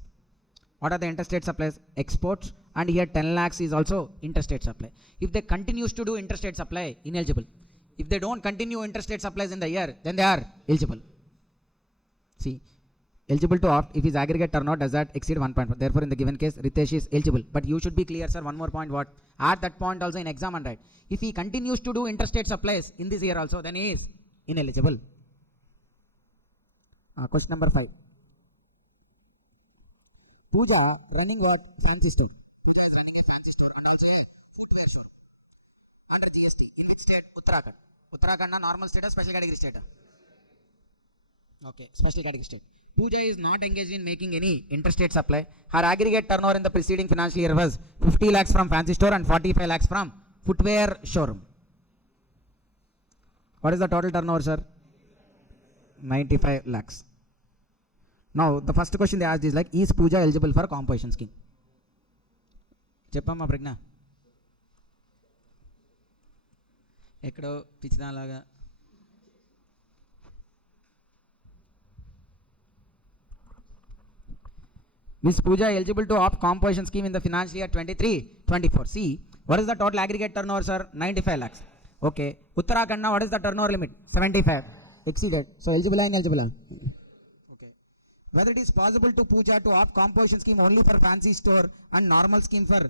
What are the interstate supplies? Exports, and here 10 lakhs is also interstate supply. If they continues to do interstate supply, ineligible. If they don't continue interstate supplies in the year, then they are eligible. See, eligible to opt if his aggregate turnover does not exceed 1.4. Therefore, in the given case, Ritesh is eligible. But you should be clear, sir. One more point. What? At that point also in exam and write. If he continues to do interstate supplies in this year also, then he is ineligible. Question number 5. Pooja running what? Fancy store. Pooja is running a fancy store and also a footwear showroom under GST. In which state? Uttarakhand. Uttarakhand na normal state or special category state? Okay, special category state. Pooja is not engaged in making any interstate supply. Her aggregate turnover in the preceding financial year was 50 lakhs from fancy store and 45 lakhs from footwear showroom. What is the total turnover, sir? 95 lakhs. Now, the first question they asked is like, is Pooja eligible for composition scheme? Cheppamma Pragna. Ekkado pichna laga. Miss Pooja eligible to opt composition scheme in the financial year 23-24. See, what is the total aggregate turnover, sir? 95 lakhs. Okay. Uttarakhand, what is the turnover limit? 75. Exceeded. So eligible or ineligible? Okay. Whether it is possible to Pooja to opt composition scheme only for fancy store and normal scheme for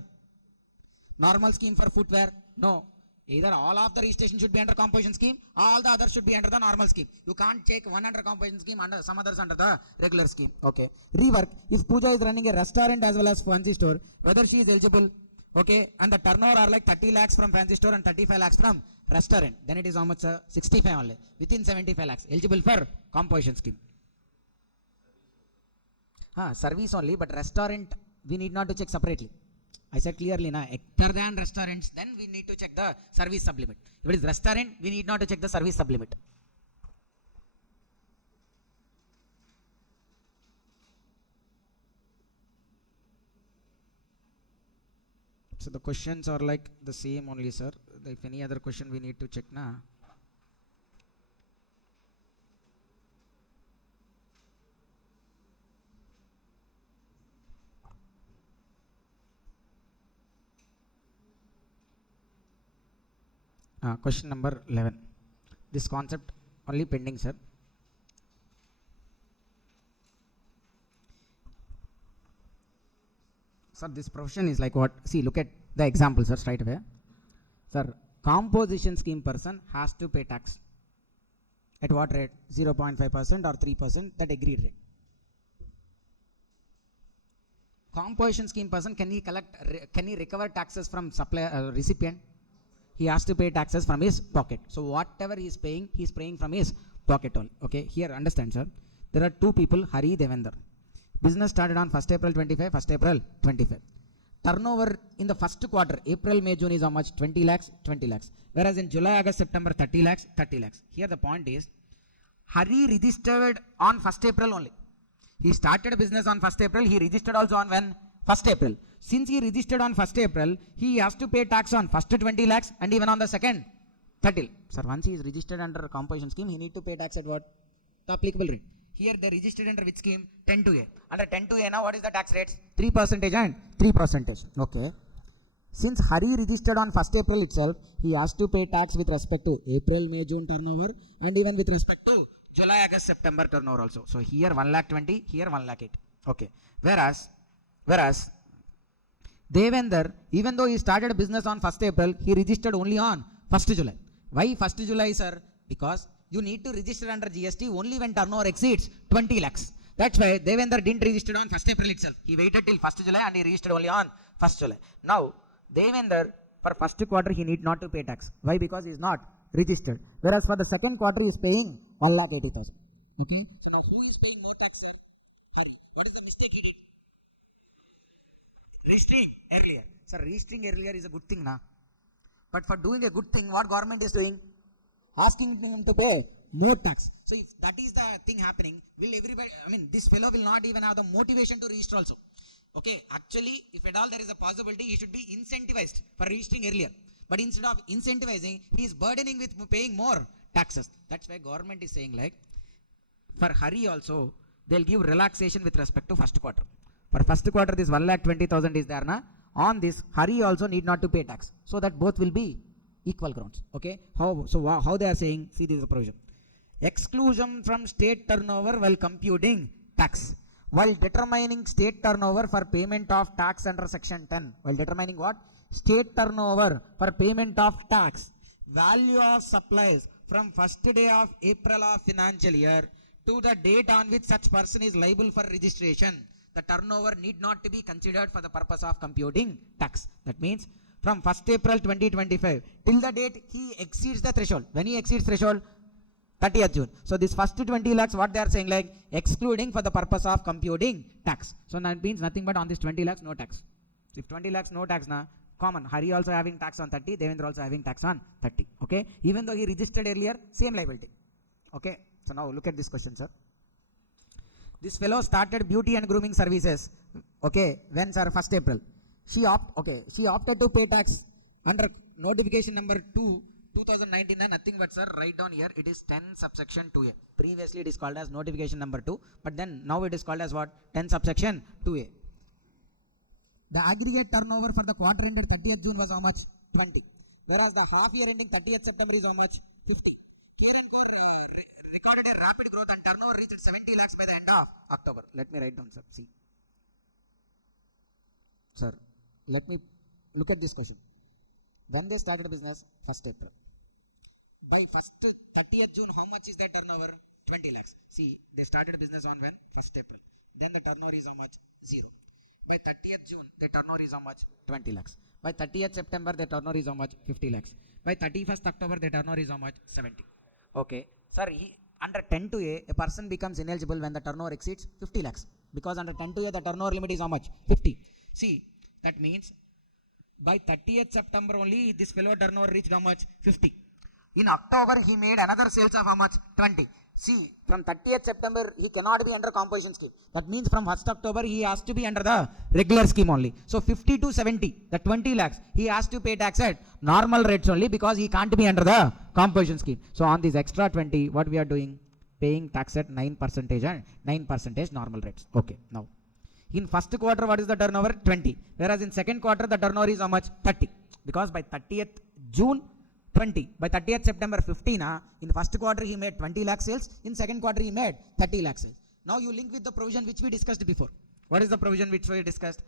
footwear? No. Either all of the registration should be under composition scheme, all the others should be under the normal scheme. You can't take one under composition scheme, under some others under the regular scheme. Okay. Rework. If Pooja is running a restaurant as well as fancy store, whether she is eligible, okay, and the turnover are like 30 lakhs from fancy store and 35 lakhs from restaurant, then it is how much? 65 only. Within 75 lakhs. Eligible for composition scheme. Service only, but restaurant we need not to check separately. I said clearly, other than restaurants, then we need to check the service sublimit. If it is restaurant, we need not to check the service sublimit. So the questions are like the same only, sir. If any other question we need to check na. Question number 11. This concept only pending, sir. Sir, this profession is like what? See, look at the example, sir, straight away. Sir, composition scheme person has to pay tax. At what rate? 0.5% or 3%, that agreed rate. Composition scheme person, can he recover taxes from supplier, recipient? He has to pay taxes from his pocket. So whatever he is paying from his pocket only. Okay, here understand, sir. There are two people, Hari, Devender. Business started on 1st April 25, 1st April 25. Turnover in the first quarter, April, May, June is how much? 20 lakhs, 20 lakhs. Whereas in July, August, September, 30 lakhs, 30 lakhs. Here the point is, Hari registered on 1st April only. He started a business on 1st April. He registered also on when? 1st April. Since he registered on 1st April, he has to pay tax on first 20 lakhs and even on the second 30. Sir, once he is registered under a composition scheme, he need to pay tax at what? The applicable rate. Here they registered under which scheme? 10 to A. Under 10 to A now, what is the tax rates? 3% and 3%. Okay. Since Hari registered on 1st April itself, he has to pay tax with respect to April, May, June turnover and even with respect to July, August, September turnover also. So here 1,20,000, here 1,80,000. Okay. Whereas Devender, even though he started a business on 1st April, he registered only on 1st July. Why 1st July, sir? Because you need to register under GST only when turnover exceeds 20 lakhs. That's why Devender didn't register on 1st April itself. He waited till 1st July and he registered only on 1st July. Now, Devender, for first quarter, he need not to pay tax. Why? Because he is not registered. Whereas for the second quarter, he is paying 1,80,000. Okay. So now who is paying more tax, sir? Hari. What is the mistake he did? Registering earlier. Sir, registering earlier is a good thing, na? But for doing a good thing, what government is doing? asking him to pay more tax. So if that is the thing happening, will everybody, I mean, this fellow will not even have the motivation to register also. Okay, actually, if at all there is a possibility, he should be incentivized for registering earlier. But instead of incentivizing, he is burdening with paying more taxes. That's why government is saying like, for hurry also, they'll give relaxation with respect to first quarter. For first quarter, this 1,20,000 is there na. On this, hurry also need not to pay tax. So that both will be equal grounds. Okay. How they are saying? See, this is a provision. Exclusion from state turnover while computing tax. While determining state turnover for payment of tax under section 10. While determining what? State turnover for payment of tax. Value of supplies from first day of April of financial year to the date on which such person is liable for registration. The turnover need not to be considered for the purpose of computing tax. That means from 1st April 2025 till the date he exceeds the threshold. When he exceeds threshold, 30th June. So this first 20 lakhs, what they are saying like excluding for the purpose of computing tax. So that means nothing but on this 20 lakhs no tax. So if 20 lakhs no tax na, common. Hari also having tax on 30, Devendra also having tax on 30. Okay. Even though he registered earlier, same liability. Okay. So now look at this question, sir. This fellow started beauty and grooming services. Okay. When, sir? 1st April. She opted to pay tax under notification number 2, 2019. Nothing but, sir, write down here. It is 10 subsection 2A. Previously it is called as notification number 2, but then now it is called as what? 10 subsection 2A. The aggregate turnover for the quarter ended 30th June was how much? 20. Whereas the half year ending 30th September is how much? 50. Core recorded a rapid growth and turnover reached 70 lakhs by the end of October. Let me write down, sir. See. Sir, let me look at this question. When they started business? 1st April. By 30th June, how much is their turnover? 20 lakhs. See, they started business on when? 1st April. Then the turnover is how much? 0. By 30th June, the turnover is how much? 20 lakhs. By 30th September, the turnover is how much? 50 lakhs. By 31st October, the turnover is how much? 70. Okay. Sir, under 10 to A, a person becomes ineligible when the turnover exceeds 50 lakhs. Because under 10 to A, the turnover limit is how much? 50. See, that means by 30th September only, this fellow turnover reached how much? 50. In October, he made another sales of how much? 20. See, from 30th September, he cannot be under composition scheme. That means from 1st October, he has to be under the regular scheme only. So 50 to 70, the 20 lakhs, he has to pay tax at normal rates only because he can't be under the composition scheme. So on this extra 20, what we are doing? Paying tax at 9% and 9% normal rates. Okay, now. In first quarter, what is the turnover? 20. Whereas in second quarter, the turnover is how much? 30. Because by 30th June, 20. By 30th September 15, in first quarter he made 20 lakh sales. In second quarter he made 30 lakh sales. Now you link with the provision which we discussed before. What is the provision which we discussed?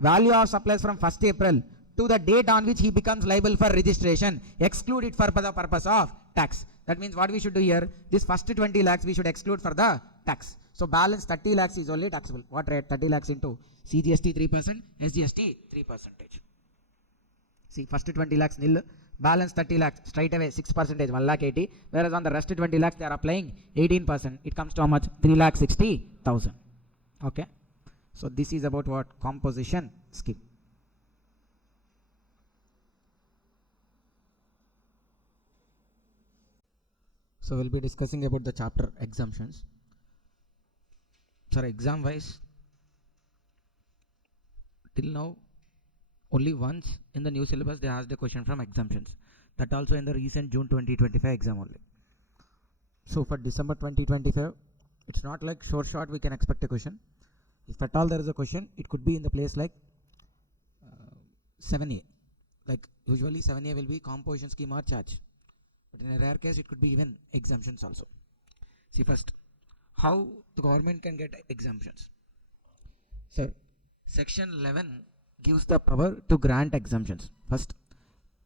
Value of supplies from 1st April to the date on which he becomes liable for registration. Exclude it for the purpose of tax. That means what we should do here? This first 20 lakhs we should exclude for the tax. So balance 30 lakhs is only taxable. What rate? 30 lakhs into CGST 3%, SGST 3%. See, first 20 lakhs nil. Balance 30 lakhs, straight away 6%, 1,80,000. Whereas on the rest 20 lakhs, they are applying 18%. It comes to how much? 3,60,000. Okay. So this is about what? Composition scheme. So we'll be discussing about the chapter exemptions. Sorry, exam wise, till now, only once in the new syllabus they asked a question from exemptions. That also in the recent June 2025 exam only. So for December 2025, it's not like short we can expect a question. If at all there is a question, it could be in the place like 7A. Like usually 7A will be composition scheme or charge. But in a rare case, it could be even exemptions also. See first, how the government can get exemptions. So section 11 gives the power to grant exemptions. First,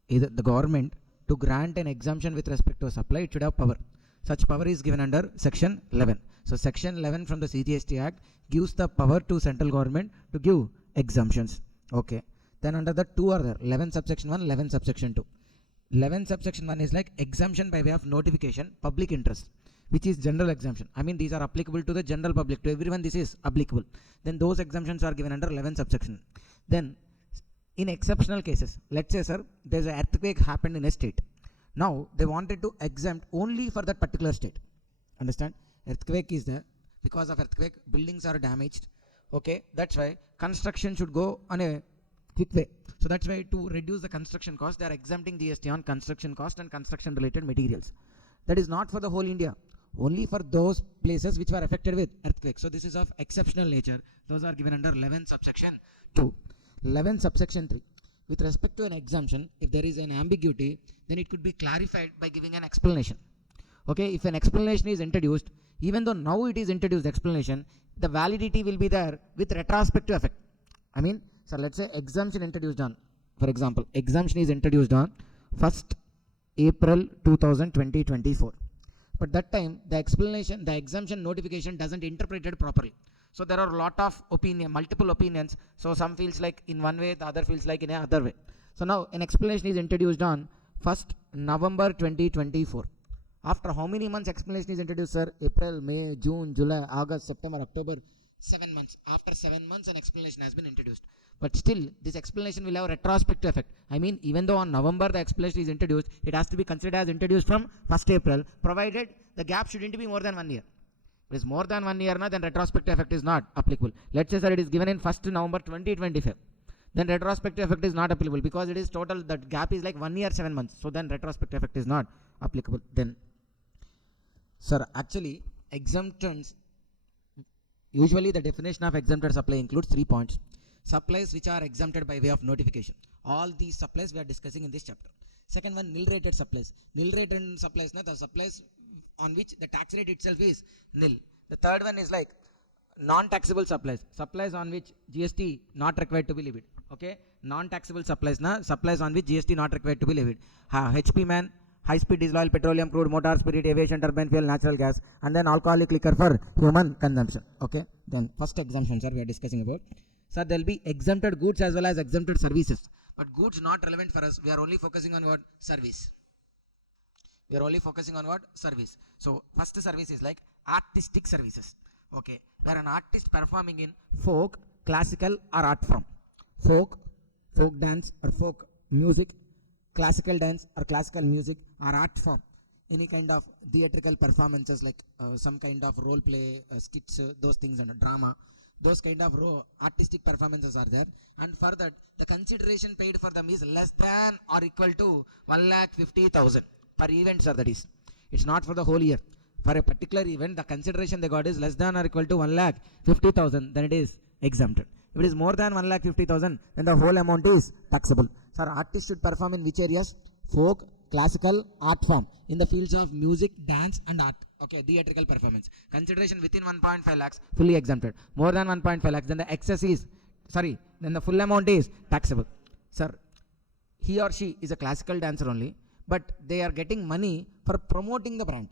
either the government to grant an exemption with respect to a supply, it should have power. Such power is given under section 11. So section 11 from the CGST Act gives the power to central government to give exemptions. Okay. Then under the two are there, 11 subsection 1, 11 subsection 2. 11 subsection 1 is like exemption by way of notification, public interest, which is general exemption. I mean, these are applicable to the general public, to everyone this is applicable. Then those exemptions are given under 11 subsection. Then in exceptional cases, let's say, sir, there's an earthquake happened in a state. Now they wanted to exempt only for that particular state. Understand? Earthquake is there. Because of earthquake, buildings are damaged. Okay, that's why construction should go on a quick way. So that's why to reduce the construction cost, they are exempting GST on construction cost and construction related materials. That is not for the whole India, only for those places which were affected with earthquake. So this is of exceptional nature. Those are given under 11 subsection 2. 11 subsection 3. With respect to an exemption, if there is an ambiguity, then it could be clarified by giving an explanation. Okay, if an explanation is introduced, even though now it is introduced explanation, the validity will be there with retrospective effect. I mean, so let's say exemption introduced on, for example, exemption is introduced on 1st April 2024. But that time, the explanation, the exemption notification doesn't interpret it properly. So there are a lot of multiple opinions. So some feels like in one way, the other feels like in another way. So now an explanation is introduced on 1st November 2024. After how many months explanation is introduced, sir? April, May, June, July, August, September, October. 7 months. After 7 months, an explanation has been introduced. But still, this explanation will have a retrospective effect. I mean, even though on November the explanation is introduced, it has to be considered as introduced from 1st April, provided the gap shouldn't be more than 1 year. If it is more than 1 year, then retrospective effect is not applicable. Let's say, sir, it is given in 1st November 2025. Then retrospective effect is not applicable because it is total, that gap is like 1 year, 7 months. So then retrospective effect is not applicable. Then, sir, actually, exemptions, usually the definition of exempted supply includes 3 points. Supplies which are exempted by way of notification. All these supplies we are discussing in this chapter. Second one, nil rated supplies. Nil rated supplies, the supplies on which the tax rate itself is nil. The third one is like non-taxable supplies. Supplies on which GST not required to be levied. Okay, non-taxable supplies, supplies on which GST not required to be levied. HP man, high-speed diesel oil, petroleum, crude, motor, spirit, aviation, turbine fuel, natural gas, and then alcoholic liquor for human consumption. Okay, then first exemption, sir, we are discussing about. Sir, there will be exempted goods as well as exempted services. But goods not relevant for us. We are only focusing on what? Service. We are only focusing on what? Service. So, first service is like artistic services. Okay, where an artist performing in folk, classical or art form. Folk dance or folk music, classical dance or classical music or art form. Any kind of theatrical performances like some kind of role play, skits, those things, and drama. Those kind of artistic performances are there, and for that the consideration paid for them is less than or equal to 1,50,000 per event, sir. That is, it's not for the whole year. For a particular event, the consideration they got is less than or equal to 1,50,000, then it is exempted. If it is more than 1,50,000, then the whole amount is taxable. Sir, artists should perform in which areas? Folk, classical, art form, in the fields of music, dance and art. Okay, theatrical performance. Consideration within 1.5 lakhs, fully exempted. More than 1.5 lakhs, then the excess is, then the full amount is taxable. Sir, he or she is a classical dancer only, but they are getting money for promoting the brand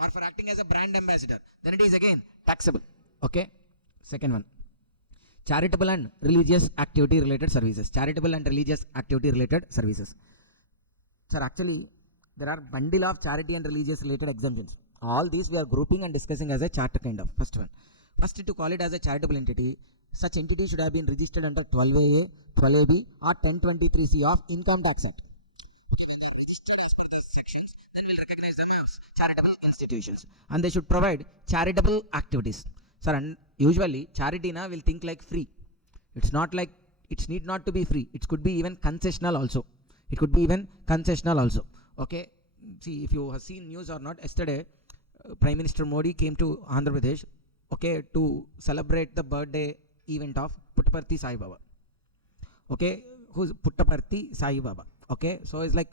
or for acting as a brand ambassador. Then it is again taxable. Okay, second one. Charitable and religious activity related services. Charitable and religious activity related services. Sir, actually, there are bundle of charity and religious related exemptions. All these we are grouping and discussing as a charter kind of. First one. First, to call it as a charitable entity, such entity should have been registered under 12A, 12AB or 1023C of Income Tax Act. If they are registered as per these sections, then we'll recognize them as charitable institutions. And they should provide charitable activities. Sir, and usually charity will think like free. It's not like, it need not to be free. It could be even concessional also. It could be even concessional also. Okay. See, if you have seen news or not, yesterday, Prime Minister Modi came to Andhra Pradesh, okay, to celebrate the birthday event of Puttaparthi Sai Baba. Okay, who's Puttaparthi Sai Baba? Okay, so it's like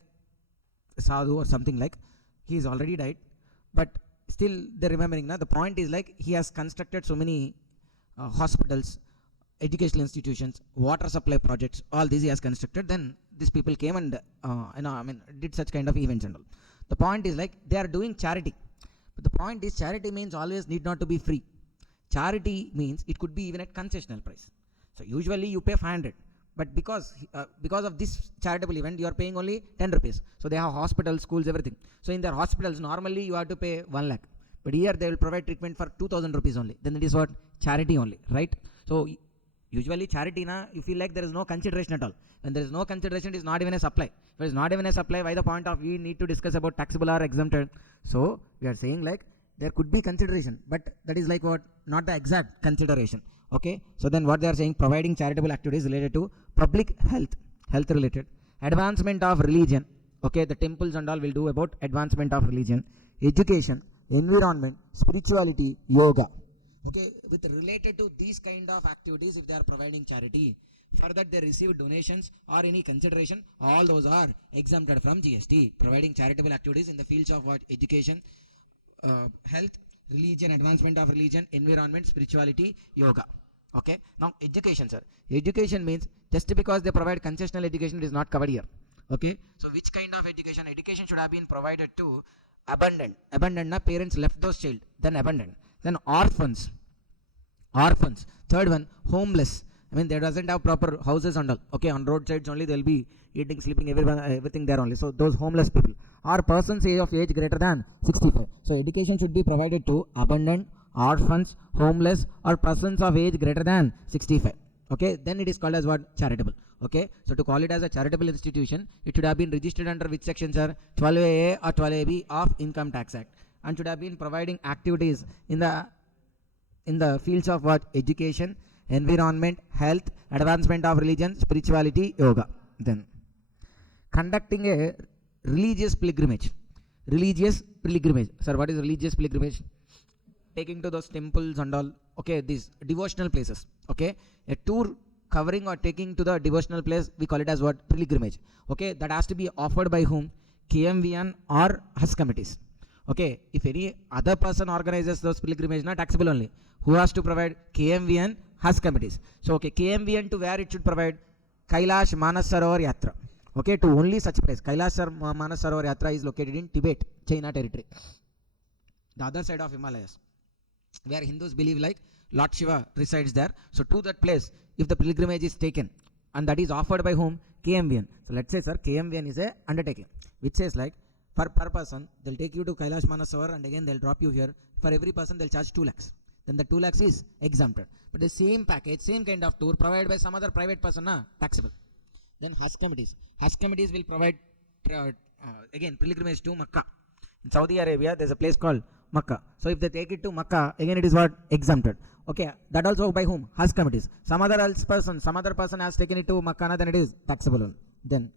Sadhu or something like. He is already died, but still they're remembering. The point is like he has constructed so many hospitals, educational institutions, water supply projects. All these he has constructed. Then these people came and did such kind of events and all. The point is like they are doing charity. But the point is charity means always need not to be free. Charity means it could be even at concessional price. So usually you pay 500, but because of this charitable event you are paying only 10 rupees. So they have hospitals, schools, everything. So in their hospitals normally you have to pay 1 lakh, but here they will provide treatment for 2,000 rupees only. Then it is what? Charity only, right? So Usually charity, you feel like there is no consideration at all. When there is no consideration, it is not even a supply. If it is not even a supply, why the point of we need to discuss about taxable or exempted? So we are saying like there could be consideration, but that is like what? Not the exact consideration. Okay. So then what they are saying, providing charitable activities related to public health related, advancement of religion. Okay. The temples and all will do about advancement of religion, education, environment, spirituality, yoga. Okay, with related to these kind of activities, if they are providing charity, for that they receive donations or any consideration, all those are exempted from GST. Providing charitable activities in the fields of what? Education, health, religion, advancement of religion, environment, spirituality, yoga. Okay, now education, sir. Education means just because they provide concessional education, it is not covered here. Okay, so which kind of education? Education should have been provided to abandoned. Abandoned, parents left those child, then abandoned. Then orphans. Third one, homeless. I mean, they doesn't have proper houses and all. Okay, on roadsides only they'll be eating, sleeping, everything there only. So those homeless people are persons of age greater than 65. So education should be provided to abandoned, orphans, homeless, or persons of age greater than 65. Okay, then it is called as what? Charitable. Okay, so to call it as a charitable institution, it should have been registered under which section, sir? 12A or 12AB of Income Tax Act, and should have been providing activities in the fields of what? Education, environment, health, advancement of religion, spirituality, yoga. Then conducting a religious pilgrimage. Sir, what is religious pilgrimage? Taking to those temples and all. Okay, these devotional places. Okay, a tour covering or taking to the devotional place, we call it as what? Pilgrimage. Okay, that has to be offered by whom? KMVN or HUS committees. Okay, if any other person organizes those pilgrimage, not taxable only. Who has to provide? KMVN, HUS committees. So, okay, KMVN to where it should provide? Kailash Manas Sarovar Yatra. Okay, to only such place. Kailash Manas Sarovar Yatra is located in Tibet, China territory, the other side of Himalayas, where Hindus believe like Lord Shiva resides there. So to that place, if the pilgrimage is taken, and that is offered by whom? KMVN. So let's say, sir, KMVN is a undertaking which says like, per person they'll take you to Kailash Manasarovar and again they'll drop you here. For every person they'll charge 2 lakhs. Then the 2 lakhs is exempted. But the same package, same kind of tour provided by some other private person, taxable. Then HUS committees. HUS committees will provide again pilgrimage to Makkah. In Saudi Arabia, there's a place called Makkah. So if they take it to Makkah, again it is what? Exempted. Okay, that also by whom? HUS committees. Some other person has taken it to Makkah, then it is taxable. Then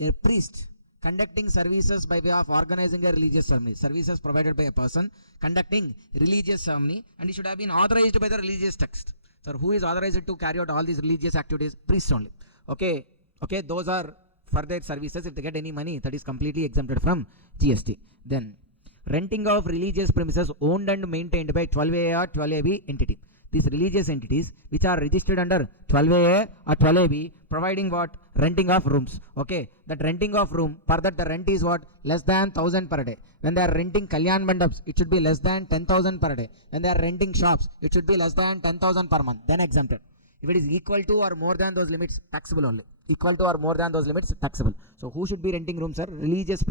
a priest conducting services by way of organizing a religious ceremony. Services provided by a person conducting religious ceremony, and it should have been authorized by the religious text. So who is authorized to carry out all these religious activities? Priests only. Okay, those are for their services. If they get any money, that is completely exempted from GST. Then renting of religious premises owned and maintained by 12A or 12AB entity. These religious entities which are registered under 12A or 12AB providing what? Renting of rooms. Okay, that renting of room, for that the rent is what? Less than 1,000 per day. When they are renting Kalyan Mandaps, it should be less than 10,000 per day. When they are renting shops, it should be less than 10,000 per month. Then exempted. If it is equal to or more than those limits, taxable only. Equal to or more than those limits, taxable. So who should be renting rooms, sir? Religious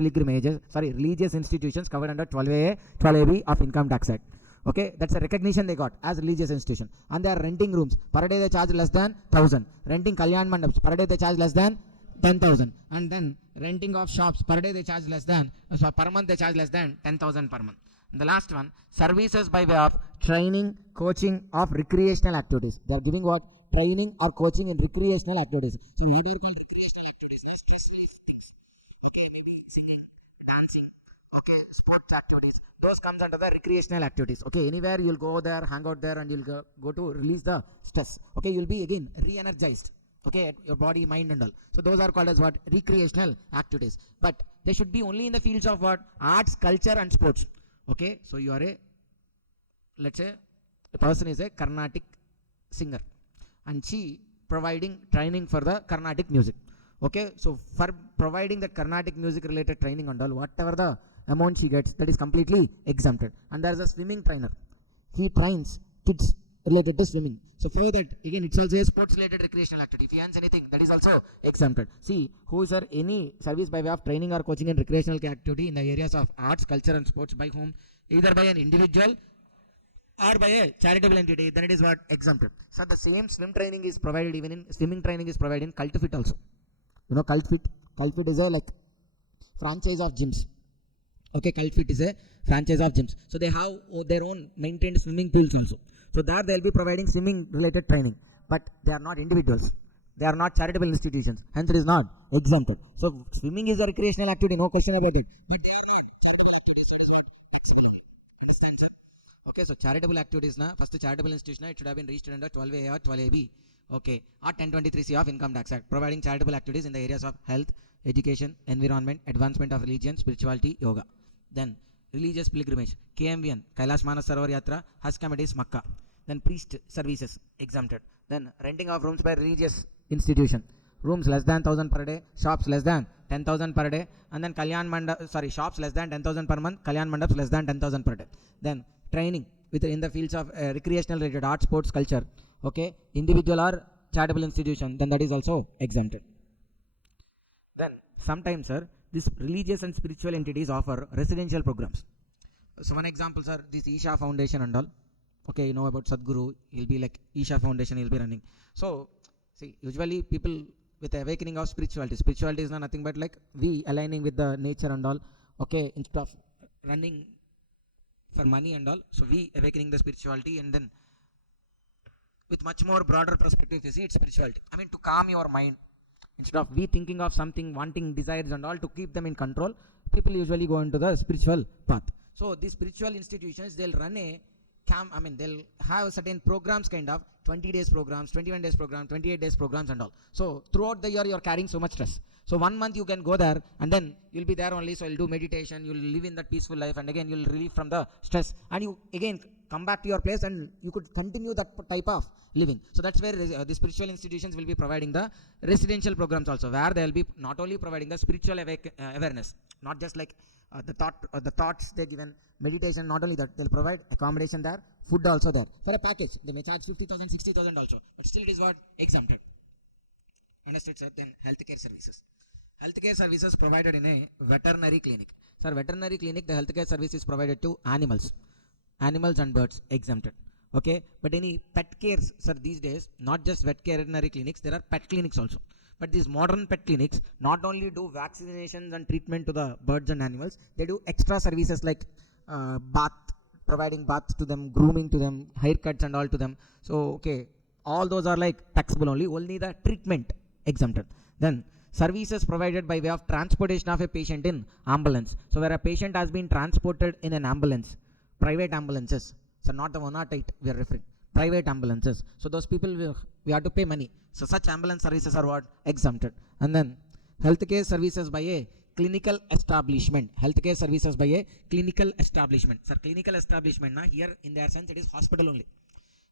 institutions covered under 12A, 12AB of Income Tax Act. Okay, that's a recognition they got as religious institution. And they are renting rooms. Per day they charge less than 1,000. Renting Kalyan Mandaps, per day they charge less than 10,000. And then renting of shops, per day they charge less than, so per month they charge less than 10,000 per month. And the last one, services by way of training, coaching of recreational activities. They are giving what? Training or coaching in recreational activities. So what are called recreational activities? Stress relief things. Okay, maybe singing, dancing. Okay, sports activities. Those comes under the recreational activities. Okay, anywhere you'll go there, hang out there, and you'll go to release the stress. Okay, you'll be again re-energized. Okay, your body, mind and all. So those are called as what? Recreational activities. But they should be only in the fields of what? Arts, culture and sports. Okay, so you are let's say a person is a Carnatic singer and she providing training for the Carnatic music. Okay, so for providing the Carnatic music related training and all, whatever the amount she gets, that is completely exempted. And there is a swimming trainer. He trains kids related to swimming. So for that, again, it's also a sports related recreational activity. If he earns anything, that is also exempted. See, who is there any service by way of training or coaching and recreational activity in the areas of arts, culture and sports by whom? Either by an individual or by a charitable entity, then it is what? Exempted. So the same swim training is provided even in swimming training is provided in CultFit also. You know CultFit. CultFit is a like franchise of gyms. Okay, CultFit is a franchise of gyms. So they have their own maintained swimming pools also. So there they will be providing swimming related training, but they are not individuals. They are not charitable institutions. Hence it is not exempted. So swimming is a recreational activity, no question about it. But they are not charitable activities. That is what acceptable. Understand, sir? Okay, so charitable activities na first charitable institution it should have been registered under 12A or 12AB. Okay, or 1023C of Income Tax Act, providing charitable activities in the areas of health, education, environment, advancement of religion, spirituality, yoga. Then religious pilgrimage, KMVN, Kailash Manasarovar Yatra, Hajj committees, Makkah. Then priest services exempted. Then renting of rooms by religious institution, rooms less than 1,000 per day, shops less than 10,000 per day, and then shops less than 10,000 per month, Kalyan Mandaps less than 10,000 per day. Then training in the fields of recreational related art, sports, culture, okay, individual or charitable institution, then that is also exempted. Then sometimes, sir, these religious and spiritual entities offer residential programs. So one example, sir, this Isha Foundation and all. Okay, you know about Sadhguru, he'll be like Isha Foundation, he'll be running. So see, usually people with the awakening of spirituality is not nothing but like we aligning with the nature and all. Okay, instead of running for money and all, so we awakening the spirituality, and then with much more broader perspective, you see, it's spirituality. I mean, to calm your mind, instead of we thinking of something, wanting desires and all, to keep them in control, people usually go into the spiritual path. So these spiritual institutions, they'll run a they'll have certain programs, kind of 20 days programs, 21 days programs, 28 days programs and all. So throughout the year, you're carrying so much stress. So 1 month you can go there, and then you'll be there only. So you'll do meditation, you'll live in that peaceful life, and again you'll relieve from the stress, and you again come back to your place, and you could continue that type of living. So that's where the spiritual institutions will be providing the residential programs also, where they'll be not only providing the spiritual awareness, not just like the thoughts they given, meditation, not only that, they'll provide accommodation there, food also there. For a package, they may charge 50,000, 60,000 also, but still it is what? Exempted. Understood, sir? Then healthcare services. Healthcare services provided in a veterinary clinic. Sir, veterinary clinic, the healthcare service is provided to animals and birds, exempted. Okay, but any pet cares, sir, these days, not just veterinary clinics, there are pet clinics also. But these modern pet clinics not only do vaccinations and treatment to the birds and animals, they do extra services like providing baths to them, grooming to them, haircuts and all to them. So, okay, all those are like taxable only the treatment exempted. Then services provided by way of transportation of a patient in ambulance. So where a patient has been transported in an ambulance, private ambulances, so not the 108 we are referring, private ambulances. So those people we have to pay money. So such ambulance services are what? Exempted. And then healthcare services by a clinical establishment. Healthcare services by a clinical establishment. Sir, clinical establishment, here in their sense it is hospital only.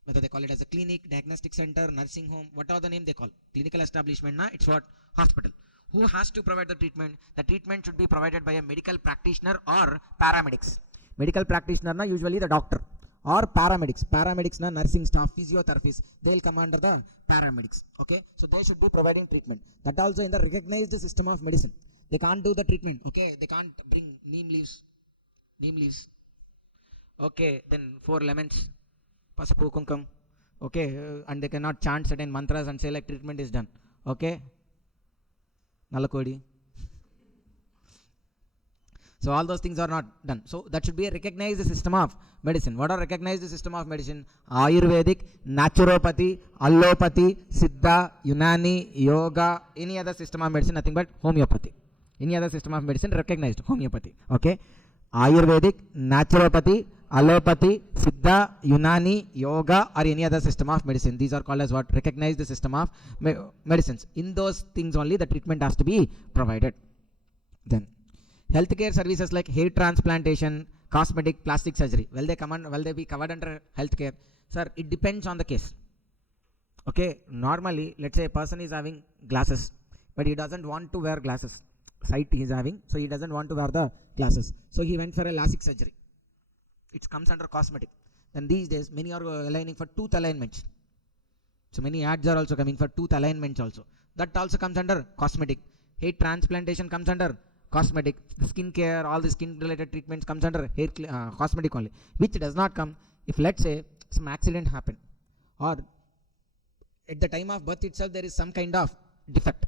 Whether they call it as a clinic, diagnostic center, nursing home, whatever the name they call. Clinical establishment, it's what? Hospital. Who has to provide the treatment? The treatment should be provided by a medical practitioner or paramedics. Medical practitioner, usually the doctor. Or paramedics. Paramedics, nursing staff, physiotherapists, they'll come under the paramedics. Okay, so they should be providing treatment. That also in the recognized system of medicine. They can't do the treatment. Okay, they can't bring neem leaves. Okay, then 4 lemons, pasupu kunkam. Okay, and they cannot chant certain mantras and say like treatment is done. Okay, nalakodi. So all those things are not done. So that should be a recognized system of medicine. What are recognized system of medicine? Ayurvedic, naturopathy, allopathy, Siddha, Unani, Yoga, any other system of medicine, nothing but homeopathy. Any other system of medicine recognized homeopathy. Okay, Ayurvedic, naturopathy, allopathy, Siddha, Unani, Yoga, or any other system of medicine. These are called as what? Recognized system of medicines. In those things only the treatment has to be provided. Then healthcare services like hair transplantation, cosmetic, plastic surgery. Will they be covered under healthcare? Sir, it depends on the case. Okay, normally, let's say a person is having glasses, but he doesn't want to wear glasses. Sight he is having, so he doesn't want to wear the glasses. So he went for a LASIK surgery. It comes under cosmetic. Then these days, many are aligning for tooth alignments. So many ads are also coming for tooth alignments also. That also comes under cosmetic. Hair transplantation comes under cosmetic. The skin care, all the skin related treatments comes under hair cosmetic only. Which does not come? if let's say some accident happened, or at the time of birth itself there is some kind of defect.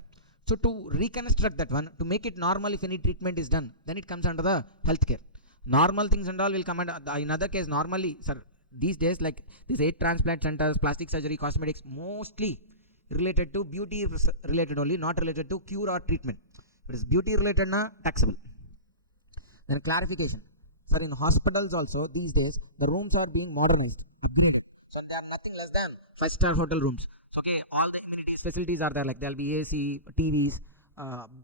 So to reconstruct that one, to make it normal if any treatment is done, then it comes under the healthcare. Normal things and all will come under, in other case normally, sir, these days like these 8 transplant centers, plastic surgery, cosmetics, mostly related to beauty related only, not related to cure or treatment. If it is beauty related, na taxable. Then clarification. Sir, in hospitals also these days the rooms are being modernized. So they are nothing less than 5-star hotel rooms. So okay, all the amenities, facilities are there, like there will be AC, TVs,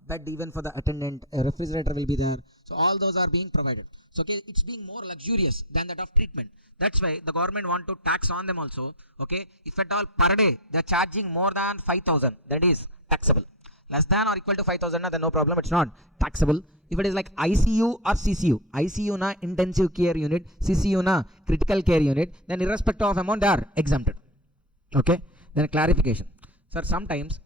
bed even for the attendant, a refrigerator will be there. So all those are being provided. So okay, it's being more luxurious than that of treatment. That's why the government want to tax on them also. Okay, if at all per day they are charging more than 5,000, that is taxable. Less than or equal to 5,000, then no problem, it's not taxable. If it is like ICU or CCU, ICU na intensive care unit, CCU na critical care unit, then irrespective of amount they are exempted. Okay, then clarification. Sir, sometimes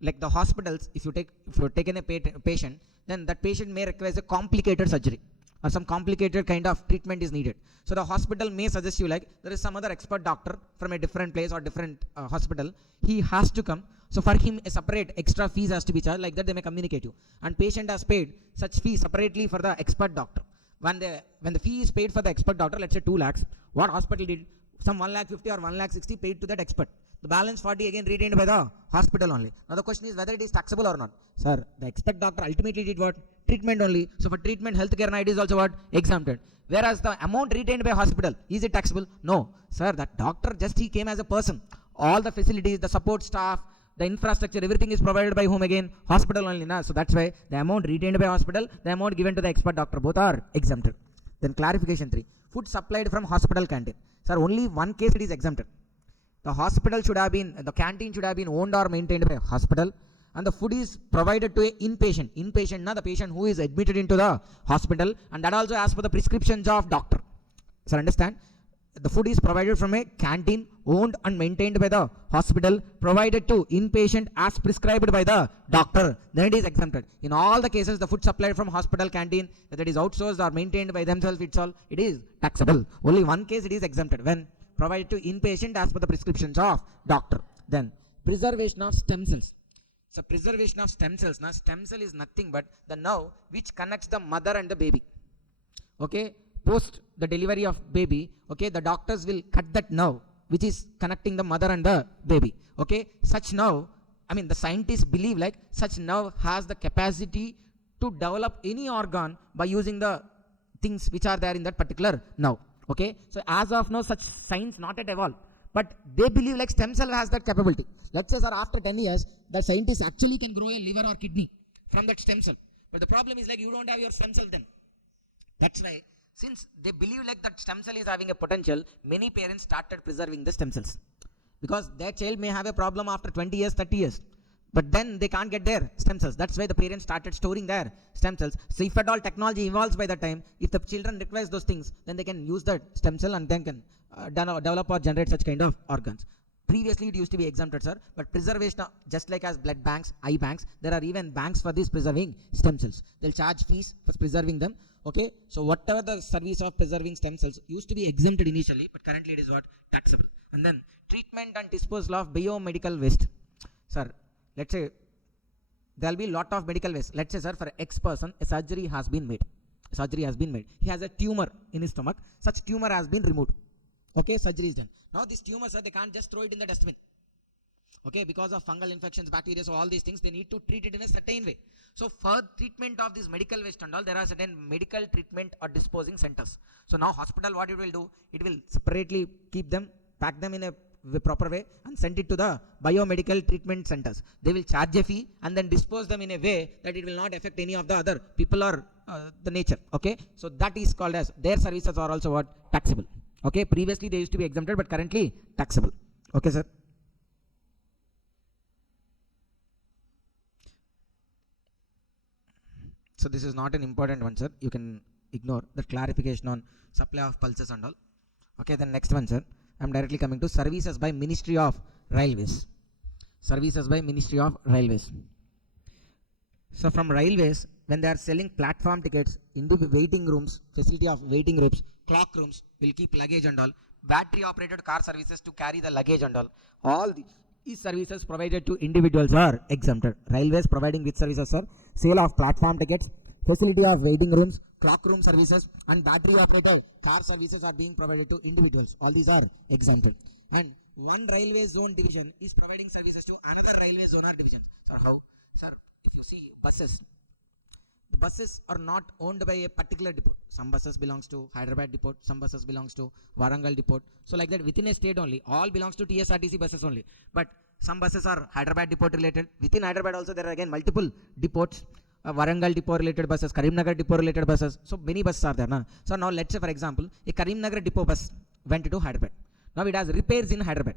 like the hospitals, if you're taking a patient, then that patient may require a complicated surgery or some complicated kind of treatment is needed. So the hospital may suggest you like there is some other expert doctor from a different place or different hospital. He has to come. So for him a separate extra fees has to be charged, like that they may communicate you. And patient has paid such fee separately for the expert doctor. When the fee is paid for the expert doctor, let's say 2 lakhs, what hospital did? Some 1,50,000 or 1,60,000 paid to that expert. The balance 40 again retained by the hospital only. Now the question is whether it is taxable or not. Sir, the expert doctor ultimately did what? Treatment only. So for treatment, healthcare it is also what? Exempted. Whereas the amount retained by hospital, is it taxable? No. Sir, that doctor just he came as a person. All the facilities, the support staff, the infrastructure, everything is provided by whom again? Hospital only. Na? So that's why the amount retained by hospital, the amount given to the expert doctor, both are exempted. Then clarification 3. Food supplied from hospital canteen. Sir, only one case it is exempted. The hospital should have been, the canteen should have been owned or maintained by a hospital, and the food is provided to a inpatient. Inpatient, na, the patient who is admitted into the hospital, and that also as per the prescriptions of doctor. Sir, understand? The food is provided from a canteen owned and maintained by the hospital, provided to inpatient as prescribed by the doctor, then it is exempted. In all the cases, the food supplied from hospital canteen, whether it is outsourced or maintained by themselves, it is taxable. Only one case it is exempted, when provided to inpatient as per the prescriptions of doctor. Then preservation of stem cells. So preservation of stem cells. Now stem cell is nothing but the nerve which connects the mother and the baby. Okay, post the delivery of baby, okay, the doctors will cut that nerve which is connecting the mother and the baby. Okay, such nerve, I mean the scientists believe like such nerve has the capacity to develop any organ by using the things which are there in that particular nerve. Okay, so as of now such science not yet evolved, but they believe like stem cell has that capability. Let's say, sir, after 10 years the scientists actually can grow a liver or kidney from that stem cell, but the problem is like you don't have your stem cell then. That's why, since they believe like that stem cell is having a potential, many parents started preserving the stem cells, because their child may have a problem after 20 years, 30 years, but then they can't get their stem cells. That's why the parents started storing their stem cells. So if at all technology evolves by that time, if the children requires those things, then they can use that stem cell and then can develop or generate such kind of organs. Previously it used to be exempted, sir, but preservation, just like as blood banks, eye banks, there are even banks for this preserving stem cells. They'll charge fees for preserving them. Okay, so whatever the service of preserving stem cells used to be exempted initially, but currently it is what? Taxable. And then treatment and disposal of biomedical waste. Sir, let's say there will be lot of medical waste. Let's say, sir, for X person a surgery has been made. He has a tumor in his stomach. Such tumor has been removed. Okay, surgery is done. Now this tumor, sir, they can't just throw it in the dustbin. Okay, because of fungal infections, bacteria, so all these things, they need to treat it in a certain way. So for treatment of this medical waste and all, there are certain medical treatment or disposing centers. So now hospital, what it will do, it will separately keep them, pack them in a proper way and send it to the biomedical treatment centers. They will charge a fee and then dispose them in a way that it will not affect any of the other people or the nature. Okay, so that is called as, their services are also what? Taxable. Okay, previously they used to be exempted, but currently taxable. Okay, sir. So this is not an important one, sir. You can ignore the clarification on supply of pulses and all. Okay, then next one, sir. I am directly coming to services by Ministry of Railways. Services by Ministry of Railways. So from railways, when they are selling platform tickets into the waiting rooms, facility of waiting rooms, clock rooms will keep luggage and all, battery operated car services to carry the luggage and all these services provided to individuals are exempted. Railways providing which services, sir? Sale of platform tickets, facility of waiting rooms, clock room services, and battery operated car services are being provided to individuals. All these are exempted. And one railway zone division is providing services to another railway zone or division. Sir, how? Sir, if you see buses, the buses are not owned by a particular depot. Some buses belongs to Hyderabad depot, some buses belongs to Warangal depot. So like that, within a state only, all belongs to TSRTC buses only. But some buses are Hyderabad depot related. Within Hyderabad also there are again multiple depots. Warangal depot related buses, Karimnagar depot related buses. So many buses are there. Na? So now let's say for example, a Karimnagar depot bus went to Hyderabad. Now it has repairs in Hyderabad.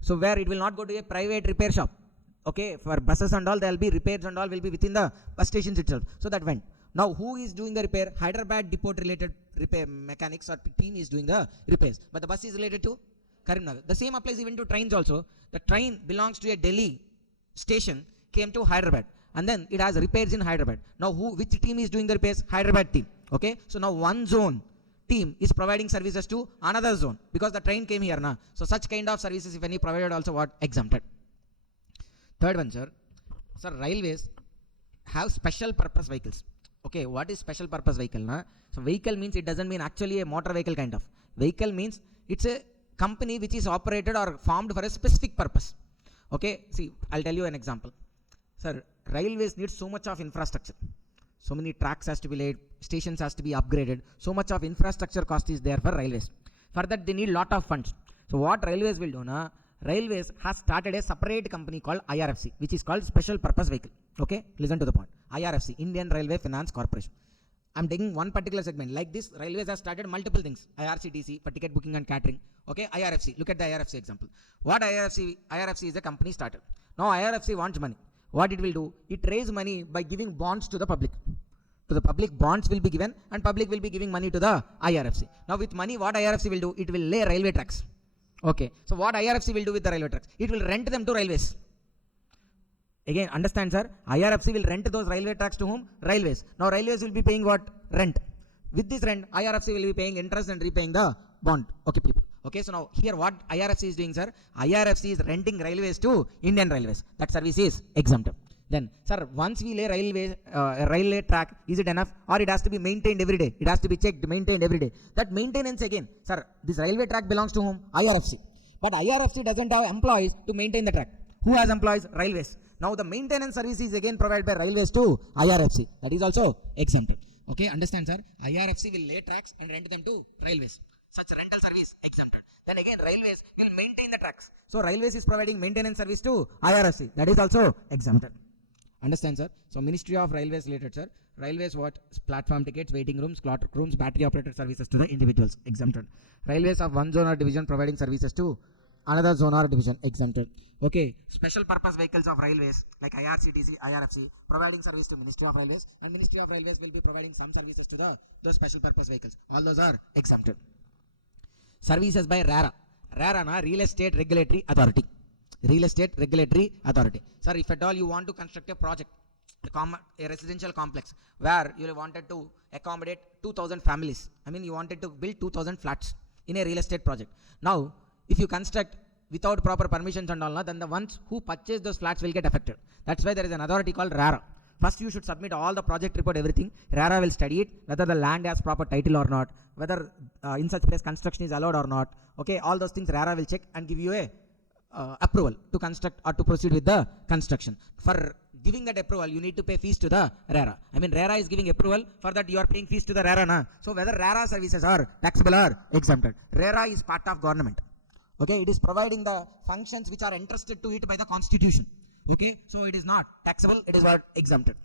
So where it will not go to a private repair shop. Okay, for buses and all, there will be repairs and all will be within the bus stations itself. So that went. Now who is doing the repair? Hyderabad depot related repair mechanics or team is doing the repairs. But the bus is related to Karimnagar. The same applies even to trains also. The train belongs to a Delhi station, came to Hyderabad. And then it has repairs in Hyderabad. Now which team is doing the repairs? Hyderabad team. Okay, so now one zone team is providing services to another zone because the train came here now. So such kind of services, if any, provided also what? Exempted. Third one, sir. Sir, railways have special purpose vehicles. Okay, what is special purpose vehicle? Na? So vehicle means it doesn't mean actually a motor vehicle kind of. Vehicle means it's a company which is operated or formed for a specific purpose. Okay, see, I'll tell you an example. Sir, railways need so much of infrastructure. So many tracks has to be laid, stations has to be upgraded. So much of infrastructure cost is there for railways. For that they need lot of funds. So what railways will do na? Railways has started a separate company called IRFC, which is called Special Purpose Vehicle. Okay, listen to the point. IRFC, Indian Railway Finance Corporation. I'm taking one particular segment. Like this, railways have started multiple things. IRCTC for ticket booking and catering. Okay, IRFC. Look at the IRFC example. What IRFC is a company started. Now IRFC wants money. What it will do? It raise money by giving bonds to the public. To the public, bonds will be given and public will be giving money to the IRFC. Now with money, what IRFC will do? It will lay railway tracks. Okay, so what IRFC will do with the railway tracks? It will rent them to railways. Again, understand, sir? IRFC will rent those railway tracks to whom? Railways. Now railways will be paying what? Rent. With this rent, IRFC will be paying interest and repaying the bond. Okay, people. Okay, so now here what IRFC is doing, sir? IRFC is renting railways to Indian Railways. That service is exempted. Then, sir, once we lay railway track, is it enough? Or it has to be maintained every day? It has to be checked, maintained every day. That maintenance again, sir, this railway track belongs to whom? IRFC. But IRFC doesn't have employees to maintain the track. Who has employees? Railways. Now the maintenance service is again provided by railways to IRFC. That is also exempted. Okay, understand, sir? IRFC will lay tracks and rent them to railways. Such rental service exempted. Then again, railways will maintain the tracks. So railways is providing maintenance service to IRFC. That is also exempted. Understand, sir? So Ministry of Railways related, sir. Railways what? Platform tickets, waiting rooms, clock rooms, battery operated services to the individuals, exempted. Railways of one zone or division providing services to another zone or division, exempted. Okay, special purpose vehicles of railways like IRCTC, IRFC providing service to Ministry of Railways, and Ministry of Railways will be providing some services to those special purpose vehicles. All those are exempted. Services by RARA. RARA na Real Estate Regulatory Authority. Real Estate Regulatory Authority. Sir, if at all you want to construct a project, a residential complex where you wanted to accommodate 2,000 families. I mean, you wanted to build 2,000 flats in a real estate project. Now, if you construct without proper permissions and all, then the ones who purchase those flats will get affected. That's why there is an authority called RARA. First, you should submit all the project report, everything. RARA will study it, whether the land has proper title or not, whether in such place construction is allowed or not. Okay, all those things RARA will check and give you a approval to construct or to proceed with the construction. For giving that approval, you need to pay fees to the RARA. I mean, RARA is giving approval, for that you are paying fees to the RARA. Na? So whether RARA services are taxable or exempted. RARA is part of government. Okay, it is providing the functions which are entrusted to it by the constitution. Okay, so it is not taxable, it is what? Exempted.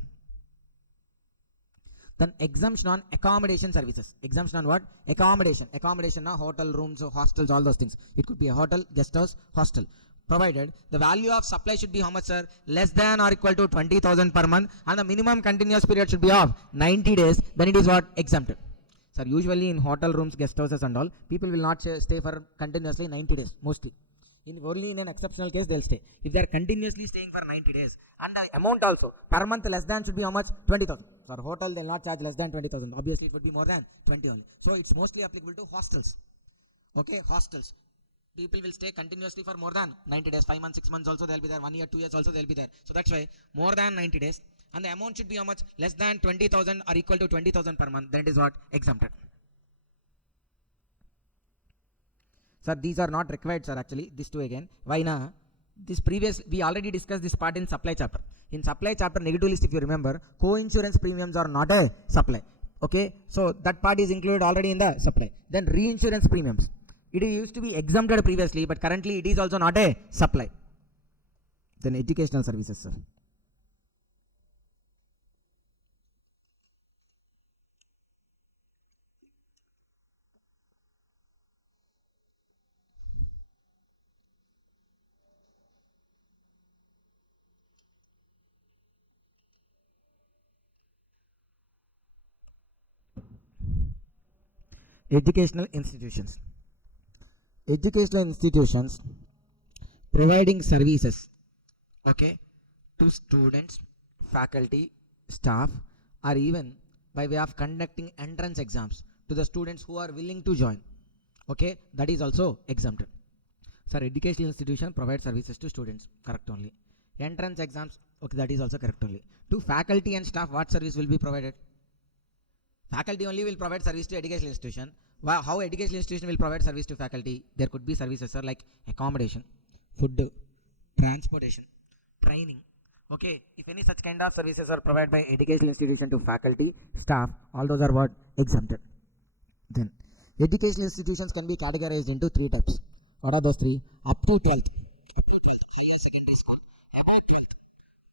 Then exemption on accommodation services. Exemption on what? Accommodation. Accommodation, hotel rooms, hostels, all those things. It could be a hotel, guest house, hostel. Provided the value of supply should be how much, sir? Less than or equal to 20,000 per month, and the minimum continuous period should be of 90 days. Then it is what? Exempted. Sir, usually in hotel rooms, guest houses and all, people will not stay for continuously 90 days, mostly. Only in an exceptional case they'll stay. If they are continuously staying for 90 days, and the amount also per month less than should be how much? 20,000. For hotel they'll not charge less than 20,000. Obviously it would be more than 20 only. So it's mostly applicable to hostels. Okay, hostels. People will stay continuously for more than 90 days. 5 months, 6 months also they'll be there. 1 year, 2 years also they'll be there. So that's why more than 90 days. And the amount should be how much? Less than 20,000 or equal to 20,000 per month. That is what? Exempted. Sir, these are not required, sir, actually. This two again. Why na? This previous, we already discussed this part in supply chapter. In supply chapter, negative list, if you remember, co-insurance premiums are not a supply. Okay, so that part is included already in the supply. Then reinsurance premiums. It used to be exempted previously, but currently it is also not a supply. Then educational services, sir. Educational institutions. Educational institutions providing services, okay, to students, faculty, staff, or even by way of conducting entrance exams to the students who are willing to join. Okay, that is also exempted. Sir, educational institution provides services to students, correct only. Entrance exams, okay, that is also correct only. To faculty and staff, what service will be provided? Faculty only will provide service to educational institution. How educational institution will provide service to faculty? There could be services, sir, like accommodation, food, transportation, training. Okay, if any such kind of services are provided by educational institution to faculty, staff, all those are what? Exempted. Then educational institutions can be categorized into 3 types. What are those 3? Up to 12th. Up to 12th, higher secondary school. About 12th.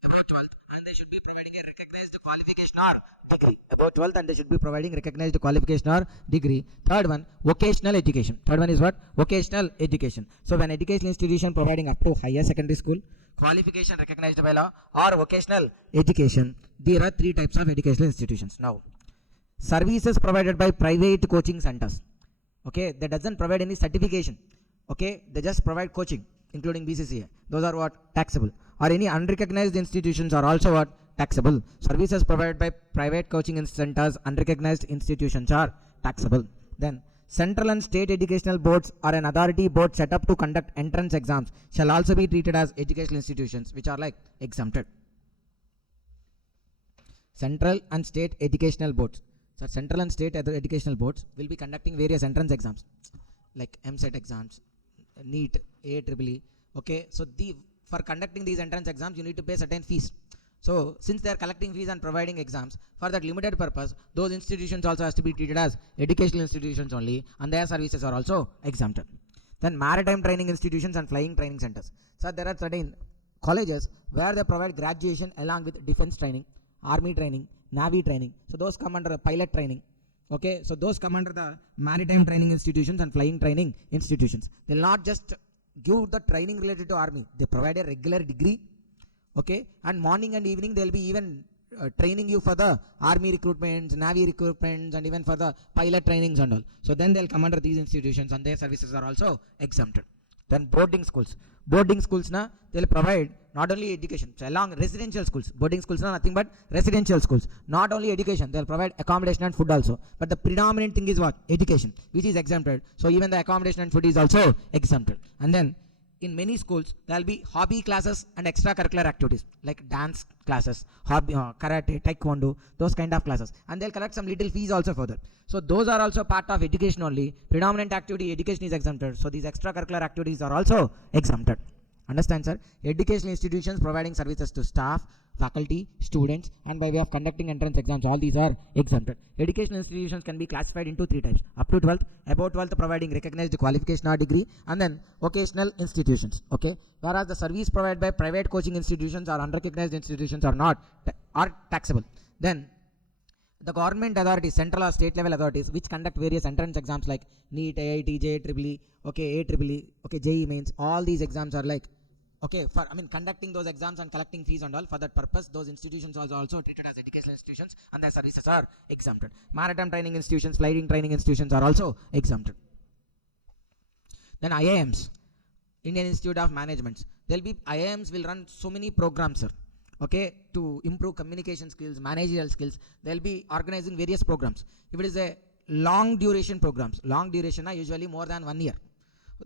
About 12th. And they should be providing a recognized qualification or degree. About 12th, and they should be providing recognized qualification or degree. Third one, vocational education. Third one is what? Vocational education. So when educational institution providing up to higher secondary school, qualification recognized by law, or vocational education, there are 3 types of educational institutions. Now, services provided by private coaching centers. Okay, that doesn't provide any certification. Okay, they just provide coaching, including BCCA. Those are what? Taxable. Or any unrecognized institutions are also what? Taxable. Services provided by private coaching centers, unrecognized institutions are taxable. Then central and state educational boards or an authority board set up to conduct entrance exams shall also be treated as educational institutions, which are like exempted. Central and state educational boards. So central and state educational boards will be conducting various entrance exams like MSET exams, NEET, AAEE. Okay, so for conducting these entrance exams, you need to pay certain fees. So since they are collecting fees and providing exams for that limited purpose, those institutions also has to be treated as educational institutions only, and their services are also exempted. Then maritime training institutions and flying training centers. So there are certain colleges where they provide graduation along with defense training, army training, navy training. So those come under the pilot training. Okay, so those come under the maritime training institutions and flying training institutions. They will not just give the training related to army. They provide a regular degree. Okay, and morning and evening they will be even training you for the army recruitments, navy recruitments, and even for the pilot trainings and all. So then they'll come under these institutions, and their services are also exempted. Then boarding schools. Boarding schools na they'll provide not only education, so along residential schools. Boarding schools are nothing but residential schools. Not only education, they'll provide accommodation and food also. But the predominant thing is what? Education, which is exempted. So even the accommodation and food is also exempted. And then in many schools, there will be hobby classes and extracurricular activities like dance classes, hobby, karate, taekwondo, those kind of classes. And they'll collect some little fees also for that. So those are also part of education only. Predominant activity, education is exempted. So these extracurricular activities are also exempted. Understand, sir? Educational institutions providing services to staff, faculty, students, and by way of conducting entrance exams, all these are exempted. Educational institutions can be classified into 3 types. Up to 12th, above 12th providing recognized qualification or degree, and then vocational institutions. Okay, whereas the service provided by private coaching institutions or unrecognized institutions are not are taxable. Then the government authorities, central or state level authorities, which conduct various entrance exams like NEET, AIT, JEEE, okay, AAEE, okay, JEE mains, all these exams are like, okay, for conducting those exams and collecting fees and all, for that purpose, those institutions are also treated as educational institutions, and their services are exempted. Maritime training institutions, flying training institutions are also exempted. Then IIMs, Indian Institute of Management. There'll be IIMs will run so many programs, sir. Okay, to improve communication skills, managerial skills. They'll be organizing various programs. If it is a long duration programs, long duration are usually more than 1 year.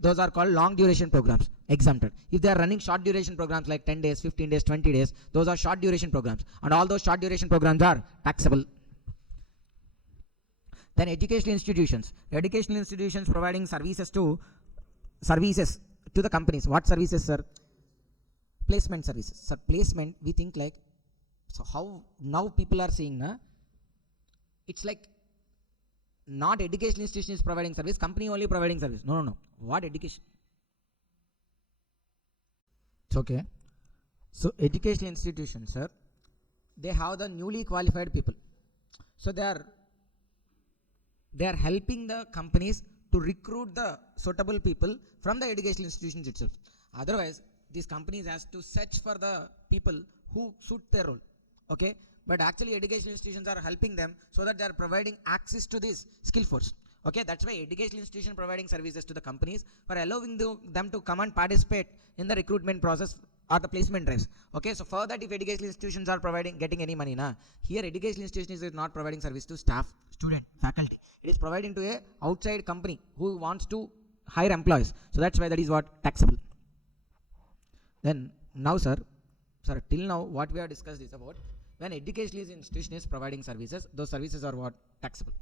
Those are called long duration programs, exempted. If they are running short duration programs like 10 days, 15 days, 20 days, those are short duration programs. And all those short duration programs are taxable. Then educational institutions. Educational institutions providing services to the companies. What services, sir? Placement services. Sir, placement, we think like, so how now people are saying, it's like not educational institution is providing service, company only providing service. No. What education? It's okay. So educational institutions, sir, they have the newly qualified people. So they are helping the companies to recruit the suitable people from the educational institutions itself. Otherwise, these companies has to search for the people who suit their role. Okay, but actually educational institutions are helping them so that they are providing access to this skill force. Okay, that's why educational institution providing services to the companies for allowing them to come and participate in the recruitment process or the placement drives. Okay, so for that, if educational institutions are getting any money, here educational institutions is not providing service to staff, student, faculty. It is providing to a outside company who wants to hire employees. So that's why that is what taxable. Then now, sir, till now what we have discussed is about when educational institution is providing services, those services are what? Taxable.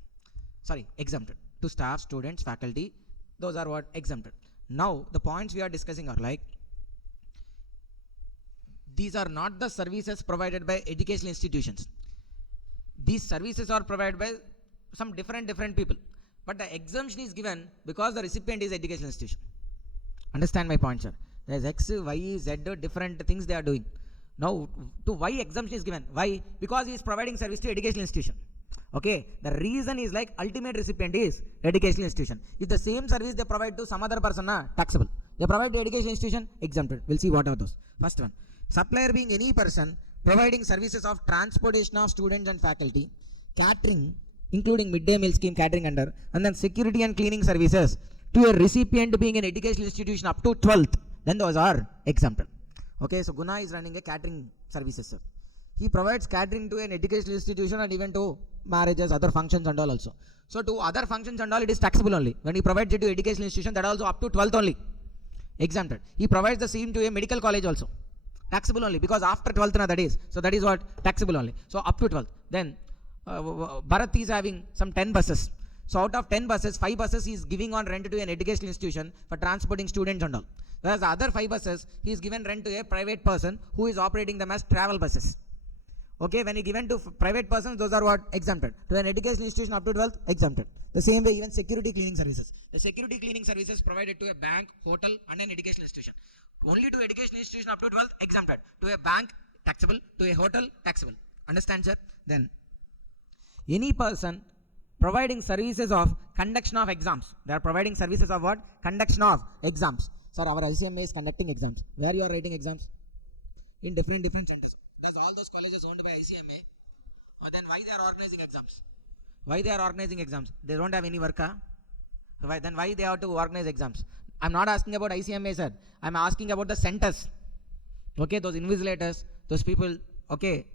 Exempted. To staff, students, faculty, those are what? Exempted. Now the points we are discussing are like, these are not the services provided by educational institutions. These services are provided by some different people, but the exemption is given because the recipient is educational institution. Understand my point, sir? There's X, Y, Z, different things they are doing. Now, to why exemption is given? Why? Because he is providing service to educational institution. Okay, the reason is like ultimate recipient is educational institution. If the same service they provide to some other person, taxable. They provide to educational institution, exempted. We'll see what are those. First one, supplier being any person providing services of transportation of students and faculty, catering, including midday meal scheme catering under, and then security and cleaning services to a recipient being an educational institution up to 12th, then those are exempted. Okay, so Guna is running a catering services, sir. He provides catering to an educational institution and even to marriages, other functions and all also. So to other functions and all, it is taxable only. When he provides it to educational institution, that also up to 12th only, exempted. He provides the same to a medical college also, taxable only, because after 12th that is. So that is what? Taxable only. So up to 12th. Then Bharat is having some 10 buses. So out of 10 buses, 5 buses he is giving on rent to an educational institution for transporting students and all. Whereas the other 5 buses, he is given rent to a private person who is operating them as travel buses. Okay, when he given to private persons, those are what? Exempted. To an educational institution up to 12th, exempted. The same way even security cleaning services. The security cleaning services provided to a bank, hotel and an educational institution. Only to educational institution up to 12th, exempted. To a bank, taxable. To a hotel, taxable. Understand, sir? Then, any person providing services of conduction of exams. They are providing services of what? Conduction of exams. Sir, our ICMAI is conducting exams. Where you are writing exams? In different centers. Does all those colleges owned by ICMAI? Or then why they are organizing exams? Why they are organizing exams? They don't have any work, huh? Then why they have to organize exams? I'm not asking about ICMAI, sir. I'm asking about the centers. Okay, those invigilators, those people, okay,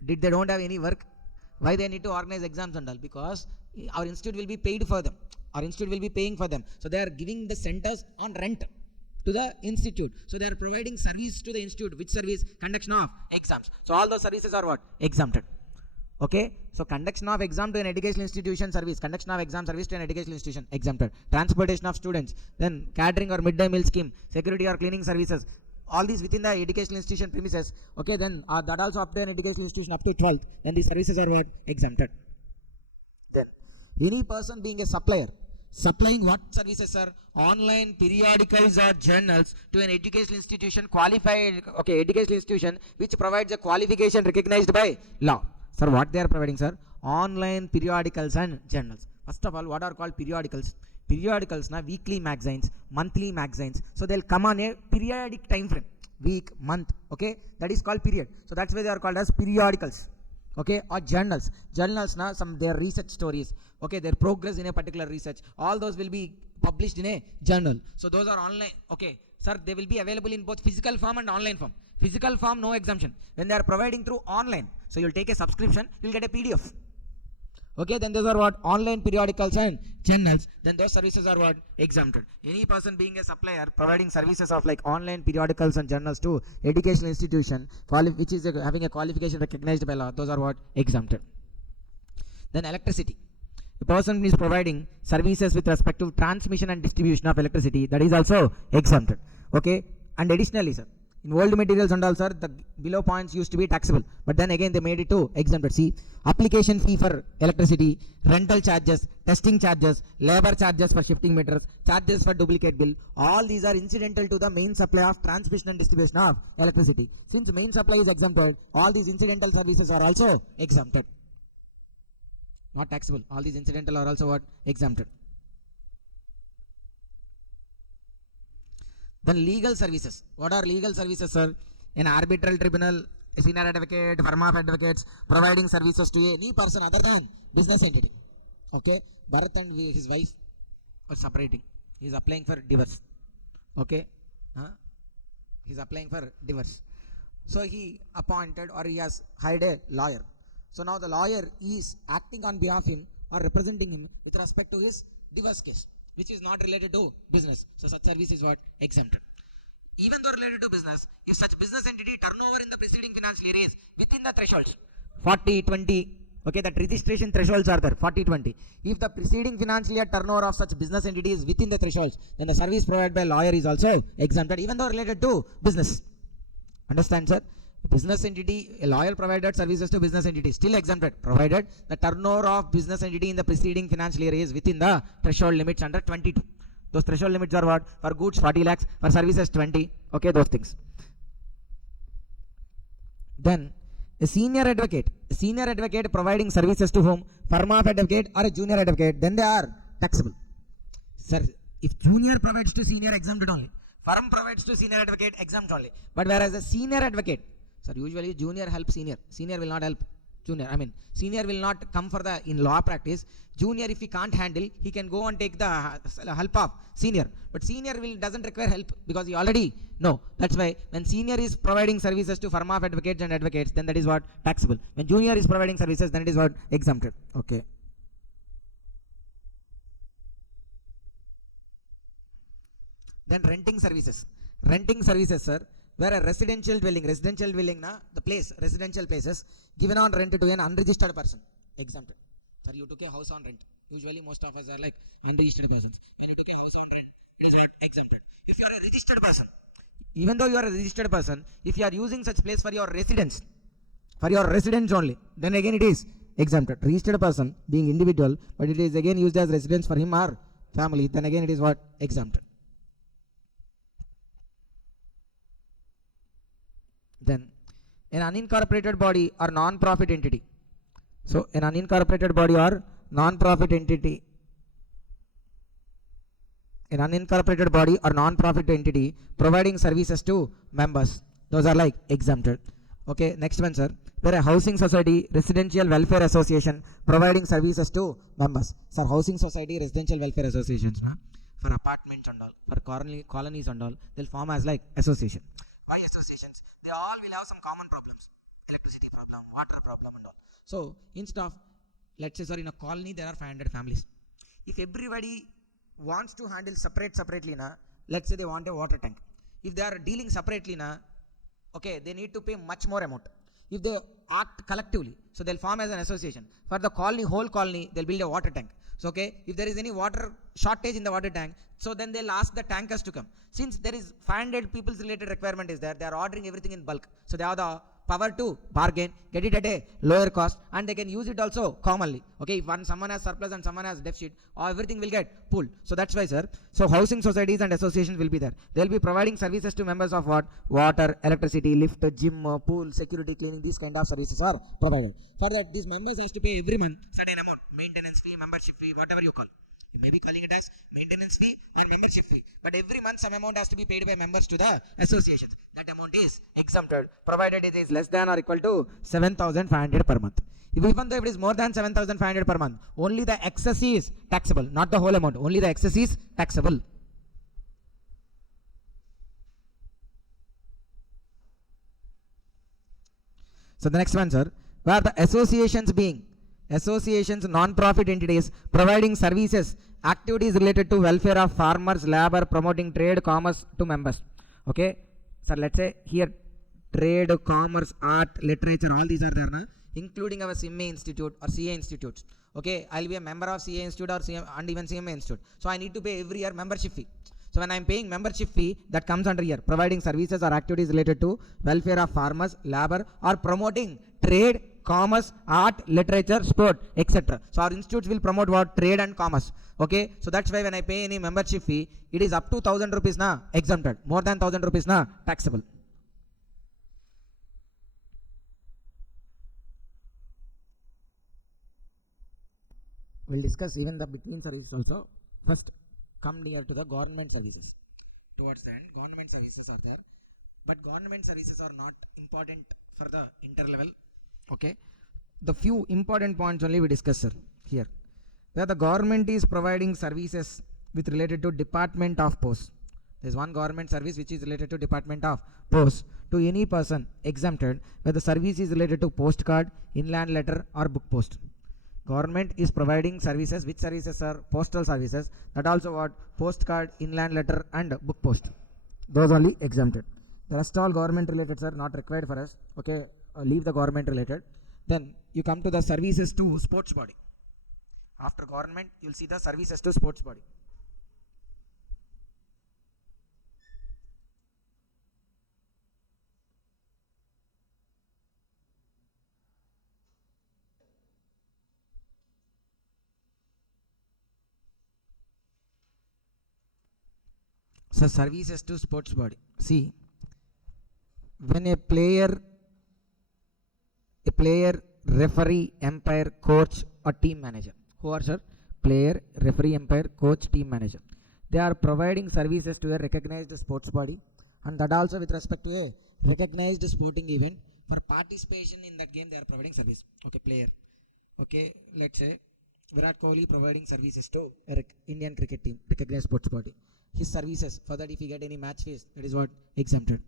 they don't have any work? Why they need to organize exams and all? Because our institute will be paid for them. Our institute will be paying for them. So they are giving the centers on rent to the institute. So they are providing service to the institute. Which service? Conduction of exams. So all those services are what? Exempted. Okay. So conduction of exam to an educational institution service. Conduction of exam service to an educational institution, exempted. Transportation of students. Then catering or midday meal scheme. Security or cleaning services. All these within the educational institution premises. Okay. Then that also up to an educational institution up to 12th. Then these services are what? Exempted. Then any person being a supplier. Supplying what services, sir? Online periodicals or journals to an educational institution qualified, okay, educational institution which provides a qualification recognized by law. Sir, what they are providing, sir? Online periodicals and journals. First of all, what are called periodicals? Periodicals, weekly magazines, monthly magazines. So they'll come on a periodic time frame. Week, month, okay? That is called period. So that's why they are called as periodicals. Okay, or journals. Journals now, some their research stories, okay, their progress in a particular research, all those will be published in a journal. So those are online. Okay, sir, they will be available in both physical form and online form. Physical form, no exemption. When they are providing through online, so you'll take a subscription, you'll get a PDF. Okay, then those are what? Online periodicals and journals. Then those services are what? Exempted. Any person being a supplier providing services of like online periodicals and journals to educational institution which is having a qualification recognized by law, those are what? Exempted. Then electricity. The person is providing services with respect to transmission and distribution of electricity, that is also exempted. Okay, and additionally, sir, in old materials and all, sir, the below points used to be taxable, but then again they made it to exempted. See, application fee for electricity, rental charges, testing charges, labor charges for shifting meters, charges for duplicate bill, all these are incidental to the main supply of transmission and distribution of electricity. Since main supply is exempted, all these incidental services are also exempted. Not taxable. All these incidental are also what? Exempted. Then legal services. What are legal services, sir? An arbitral tribunal, a senior advocate, firm of advocates, providing services to any person other than business entity. Okay, Bharat and his wife are separating. He is applying for divorce. Okay, he is applying for divorce. So he appointed or he has hired a lawyer. So now the lawyer is acting on behalf of him or representing him with respect to his divorce case, which is not related to business. So such service is what? Exempted. Even though related to business, if such business entity turnover in the preceding financial year is within the thresholds, 40, 20, okay, that registration thresholds are there, 40, 20. If the preceding financial year turnover of such business entity is within the thresholds, then the service provided by lawyer is also exempted, even though related to business. Understand, sir? Business entity, a lawyer provided services to business entity, still exempted, provided the turnover of business entity in the preceding financial year is within the threshold limits under 22. Those threshold limits are what? For goods 40 lakhs, for services 20. Okay, those things. Then a senior advocate providing services to whom? Firm of advocate or a junior advocate, then they are taxable. Sir, if junior provides to senior, exempted only. Firm provides to senior advocate, exempt only. But whereas a senior advocate, sir, usually junior helps senior. Senior will not help junior. Senior will not come for the, in law practice, junior if he can't handle, he can go and take the help of senior. But senior doesn't require help because he already know. That's why when senior is providing services to firm of advocates and advocates, then that is what? Taxable. When junior is providing services, then it is what? Exempted. Okay. Then renting services. Renting services, sir, where a residential dwelling na, the place, residential places given on rent to an unregistered person, exempted. Sir, you took a house on rent. Usually most of us are like unregistered persons. When you took a house on rent, it is what? Exempted. If you are a registered person, even though you are a registered person, if you are using such place for your residence only, then again it is exempted. Registered person being individual, but it is again used as residence for him or family, then again it is what? Exempted. Then an unincorporated body or non-profit entity. So an unincorporated body or non-profit entity, providing services to members, those are like exempted. Okay, next one, sir. Where a housing society, residential welfare association providing services to members. Sir, housing society, residential welfare associations, for apartments and all, for colonies and all, they'll form as like association. Why associations? They all will have some common problems. Electricity problem, water problem and all. So instead of, let's say, sir, in a colony there are 500 families. If everybody wants to handle separately, let's say they want a water tank. If they are dealing separately, okay, they need to pay much more amount. If they act collectively, so they'll form as an association. For the colony, whole colony, they'll build a water tank. So, okay, if there is any water shortage in the water tank, so then they'll ask the tankers to come. Since there is 500 people's related requirement is there, they are ordering everything in bulk. So they have the power to bargain, get it at a lower cost, and they can use it also commonly. Okay, if someone has surplus and someone has deficit, everything will get pooled. So that's why, sir. So housing societies and associations will be there. They'll be providing services to members of what? Water, electricity, lift, gym, pool, security, cleaning, these kind of services are provided. For that, these members has to pay every month certain amount, maintenance fee, membership fee, whatever you call. You may be calling it as maintenance fee or membership fee, but every month some amount has to be paid by members to the associations. That amount is exempted, provided it is less than or equal to 7,500 per month. Even though if it is more than 7,500 per month, only the excess is taxable, not the whole amount. Only the excess is taxable. So the next one, sir, where the associations non-profit entities providing services, activities related to welfare of farmers, labor, promoting trade, commerce to members. Okay, sir, let's say here trade, commerce, art, literature, all these are there, na? Including our CMA Institute or CA Institutes. Okay, I'll be a member of CA Institute or CMA and even CMA Institute. So I need to pay every year membership fee. So when I'm paying membership fee, that comes under here, providing services or activities related to welfare of farmers, labor, or promoting trade, commerce, art, literature, sport, etc. So our institutes will promote what? Trade and commerce. Okay, so that's why when I pay any membership fee, it is up to 1,000 rupees na exempted. More than 1,000 rupees na taxable. We'll discuss even the between services also. First, come near to the government services. Towards the end, government services are there, but government services are not important for the inter-level. Okay, the few important points only we discuss, sir, here. Where the government is providing services with related to Department of Post. There's one government service which is related to Department of Post to any person exempted where the service is related to postcard, inland letter or book post. Government is providing services. Which services are? Postal services. That also what? Postcard, inland letter and book post. Those only exempted. The rest all government related, sir, not required for us. Okay, leave the government related. Then you come to the services to sports body. After government, you'll see the services to sports body. So services to sports body. See, when a player, referee, umpire, coach or team manager, who are, sir? Player, referee, umpire, coach, team manager. They are providing services to a recognized sports body, and that also with respect to a recognized sporting event. For participation in that game, they are providing service. Okay, player. Okay, let's say Virat Kohli providing services to Indian cricket team, recognized sports body. His services, for that if he get any match fees, that is what? Exempted.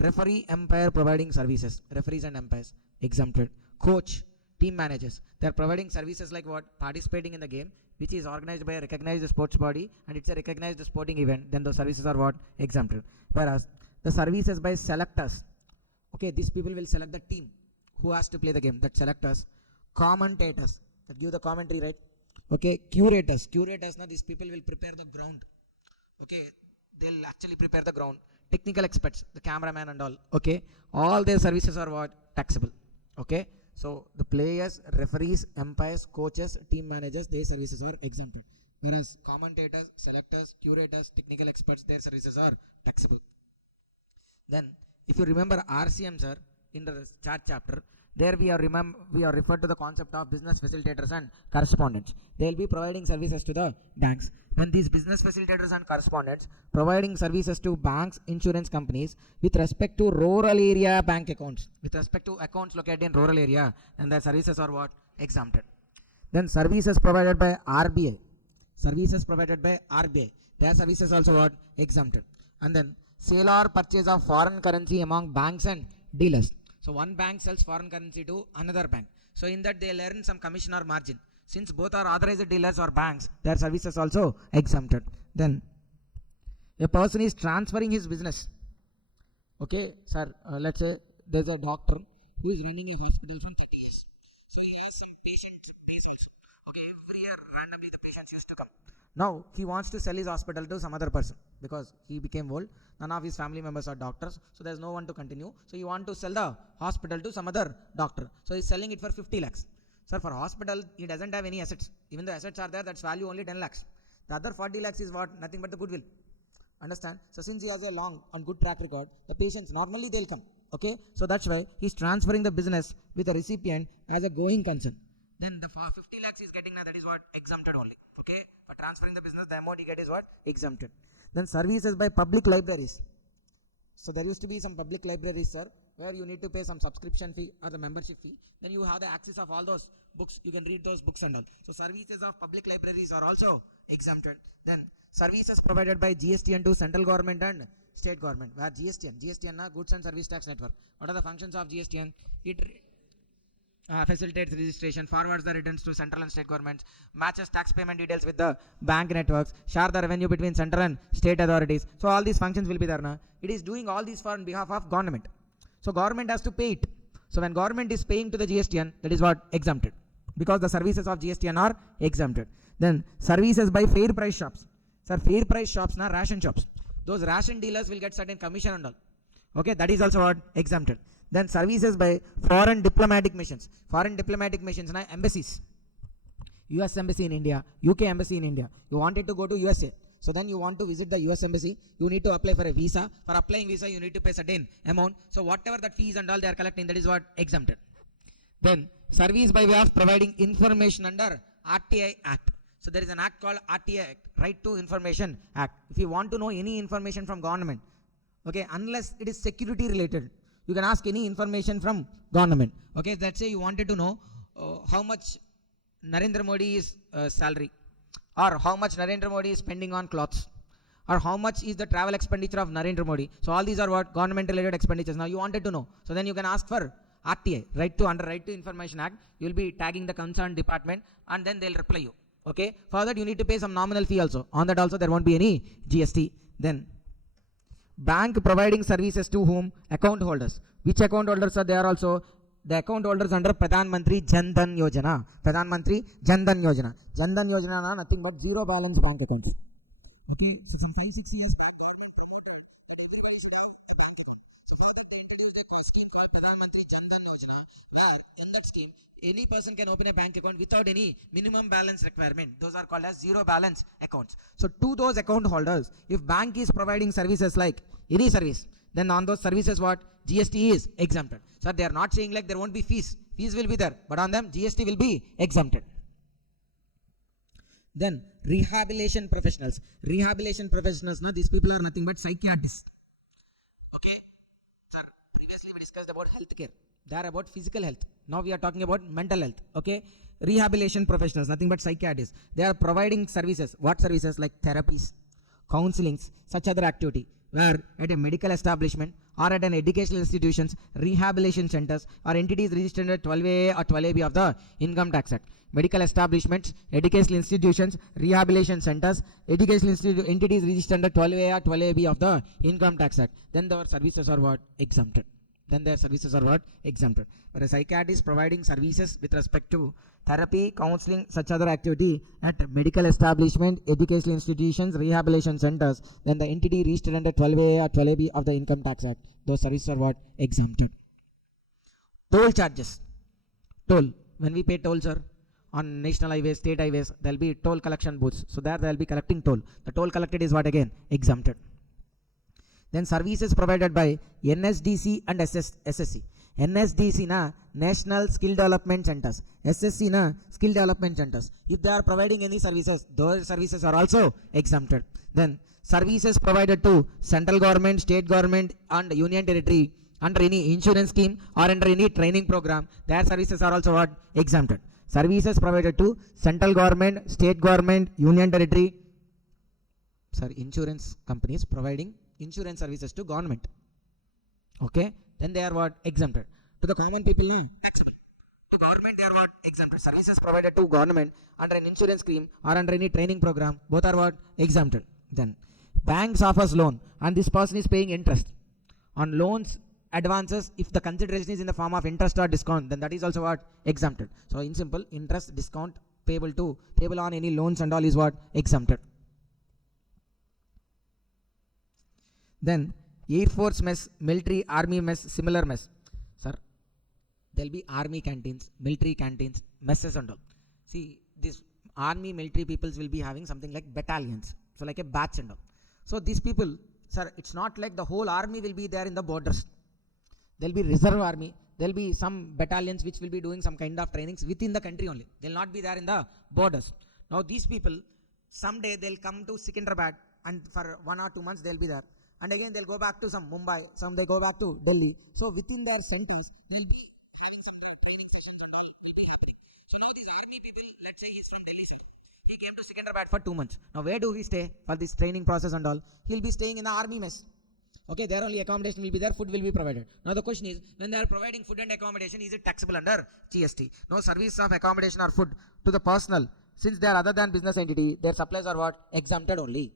Referee, umpire providing services, referees and umpires, exempted. Coach, team managers, they are providing services like what? Participating in the game, which is organized by a recognized sports body and it's a recognized sporting event, then those services are what? Exempted. Whereas the services by selectors, okay, these people will select the team who has to play the game, that selectors. Commentators, that give the commentary, right? Okay, curators, now these people will prepare the ground. Okay, they'll actually prepare the ground. Technical experts, the cameraman and all. Okay, all their services are what? Taxable. Okay, so the players, referees, umpires, coaches, team managers, their services are exempted. Whereas commentators, selectors, curators, technical experts, their services are taxable. Then, if you remember RCM, sir, in the chart chapter, there we are referred to the concept of business facilitators and correspondents. They will be providing services to the banks. When these business facilitators and correspondents providing services to banks, insurance companies with respect to rural area bank accounts, with respect to accounts located in rural area, and their services are what? Exempted. Then services provided by RBI. Their services also what? Exempted. And then sale or purchase of foreign currency among banks and dealers. So one bank sells foreign currency to another bank. So in that they earn some commission or margin. Since both are authorized dealers or banks, their services also exempted. Then a person is transferring his business. Okay, sir, let's say there's a doctor who is running a hospital from 30 years. So he has some patient base also. Okay, every year randomly the patients used to come. Now he wants to sell his hospital to some other person because he became old. None of his family members are doctors, so there's no one to continue. So you want to sell the hospital to some other doctor. So he's selling it for 50 lakhs. Sir, for hospital, he doesn't have any assets. Even the assets are there, that's value only 10 lakhs. The other 40 lakhs is what? Nothing but the goodwill. Understand? So since he has a long and good track record, the patients normally they'll come. Okay, so that's why he's transferring the business with the recipient as a going concern. Then the 50 lakhs is getting now, that is what exempted only. Okay, for transferring the business, the amount you get is what exempted. Then services by public libraries. So there used to be some public libraries, sir, where you need to pay some subscription fee or the membership fee. Then you have the access of all those books. You can read those books and all. So services of public libraries are also exempted. Then services provided by GSTN to central government and state government. Where GSTN Goods and Service Tax Network. What are the functions of GSTN? It facilitates registration, forwards the returns to central and state governments, matches tax payment details with the bank networks, share the revenue between central and state authorities. So all these functions will be there now. It is doing all these for on behalf of government. So government has to pay it. So when government is paying to the GSTN, that is what exempted, because the services of GSTN are exempted. Then services by fair price shops. Sir, fair price shops na ration shops. Those ration dealers will get certain commission and all. Okay, that is also what exempted. Then services by foreign diplomatic missions. Foreign diplomatic missions na embassies. US embassy in India, UK embassy in India. You wanted to go to USA. So then you want to visit the US embassy. You need to apply for a visa. For applying visa, you need to pay certain amount. So whatever that fees and all they are collecting, that is what exempted. Then service by way of providing information under RTI Act. So there is an act called RTI Act, Right to Information Act. If you want to know any information from government, okay, unless it is security related, you can ask any information from government. Okay, let's say you wanted to know how much Narendra Modi's salary, or how much Narendra Modi is spending on clothes, or how much is the travel expenditure of Narendra Modi. So all these are what government related expenditures. Now you wanted to know. So then you can ask for RTI, under Right to Information Act. You will be tagging the concerned department and then they'll reply you. Okay, for that you need to pay some nominal fee also. On that also there won't be any GST. Then bank providing services to whom? Account holders. Which account holders are there also? The account holders under Pradhan Mantri Jan Dhan Yojana. Pradhan Mantri Jan Dhan Yojana. Jan Dhan Yojana are nothing but zero balance bank accounts. Okay, so some 5-6 years back, government promoted that everybody should have a bank account. So now they introduced a scheme called Pradhan Mantri Jan Dhan Yojana, where in that scheme, any person can open a bank account without any minimum balance requirement. Those are called as zero balance accounts. So to those account holders, if bank is providing services like any service, then on those services what? GST is exempted. So they are not saying like there won't be fees. Fees will be there, but on them GST will be exempted. Then rehabilitation professionals. Rehabilitation professionals, these people are nothing but psychiatrists. Okay, sir, previously we discussed about healthcare. They are about physical health. Now we are talking about mental health. Okay, rehabilitation professionals, nothing but psychiatrists. They are providing services. What services? Like therapies, counselings, such other activity, where at a medical establishment or at an educational institutions, rehabilitation centers or entities registered at 12A or 12AB of the Income Tax Act. Medical establishments, educational institutions, rehabilitation centers, educational entities registered at 12A or 12AB of the Income Tax Act. Then their services are what? Exempted. Then their services are what? Exempted. But a psychiatrist providing services with respect to therapy, counseling, such other activity at medical establishment, educational institutions, rehabilitation centers, then the entity registered under 12A or 12AB of the Income Tax Act. Those services are what? Exempted. Toll charges. Toll. When we pay toll, sir, on national highways, state highways, there will be toll collection booths. So there they will be collecting toll. The toll collected is what again? Exempted. Then services provided by NSDC and SSC. NSDC na National Skill Development Centers. SSC na Skill Development Centers. If they are providing any services, those services are also exempted. Then services provided to central government, state government and union territory under any insurance scheme or under any training program, their services are also what? Exempted. Services provided to central government, state government, union territory, insurance companies providing insurance services to government. Okay, then they are what? Exempted. To the common people, taxable. To government, they are what? Exempted. Services provided to government under an insurance scheme or under any training program, both are what? Exempted. Then banks offers loan and this person is paying interest on loans, advances. If the consideration is in the form of interest or discount, then that is also what? Exempted. So in simple, interest, discount payable on any loans and all is what? Exempted. Then Air Force mess, military, army mess, similar mess. Sir, there will be army canteens, military canteens, messes and all. See, this army, military peoples will be having something like battalions. So like a batch and all. So these people, sir, it's not like the whole army will be there in the borders. There will be reserve army, there will be some battalions which will be doing some kind of trainings within the country only. They will not be there in the borders. Now these people, someday they'll come to Secunderabad, and for 1 or 2 months they'll be there. And again they'll go back to some Mumbai, some they go back to Delhi. So within their centers, they'll be having some training sessions and all will be happening. So now these army people, let's say he's from Delhi side. He came to Secunderabad for 2 months. Now where do he stay for this training process and all? He'll be staying in the army mess. Okay, there only accommodation will be there, food will be provided. Now the question is, when they are providing food and accommodation, is it taxable under GST? No service of accommodation or food to the personal, since they are other than business entity, their supplies are what? Exempted only.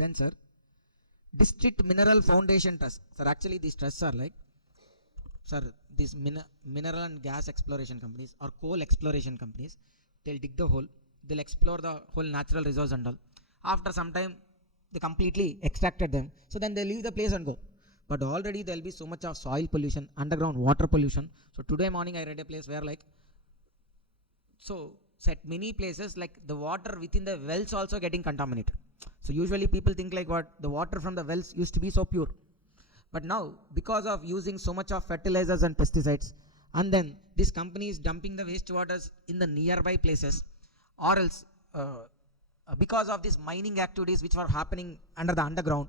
Then sir, District Mineral Foundation Trust. Sir, actually these trusts are like, sir, these mineral and gas exploration companies or coal exploration companies, they'll dig the hole, they'll explore the whole natural resource and all. After some time, they completely extracted them. So then they leave the place and go. But already there will be so much of soil pollution, underground water pollution. So today morning I read a place where like, so at many places like the water within the wells also getting contaminated. So usually people think like what, the water from the wells used to be so pure. But now because of using so much of fertilizers and pesticides, and then this company is dumping the wastewaters in the nearby places, or else because of these mining activities which were happening under the underground,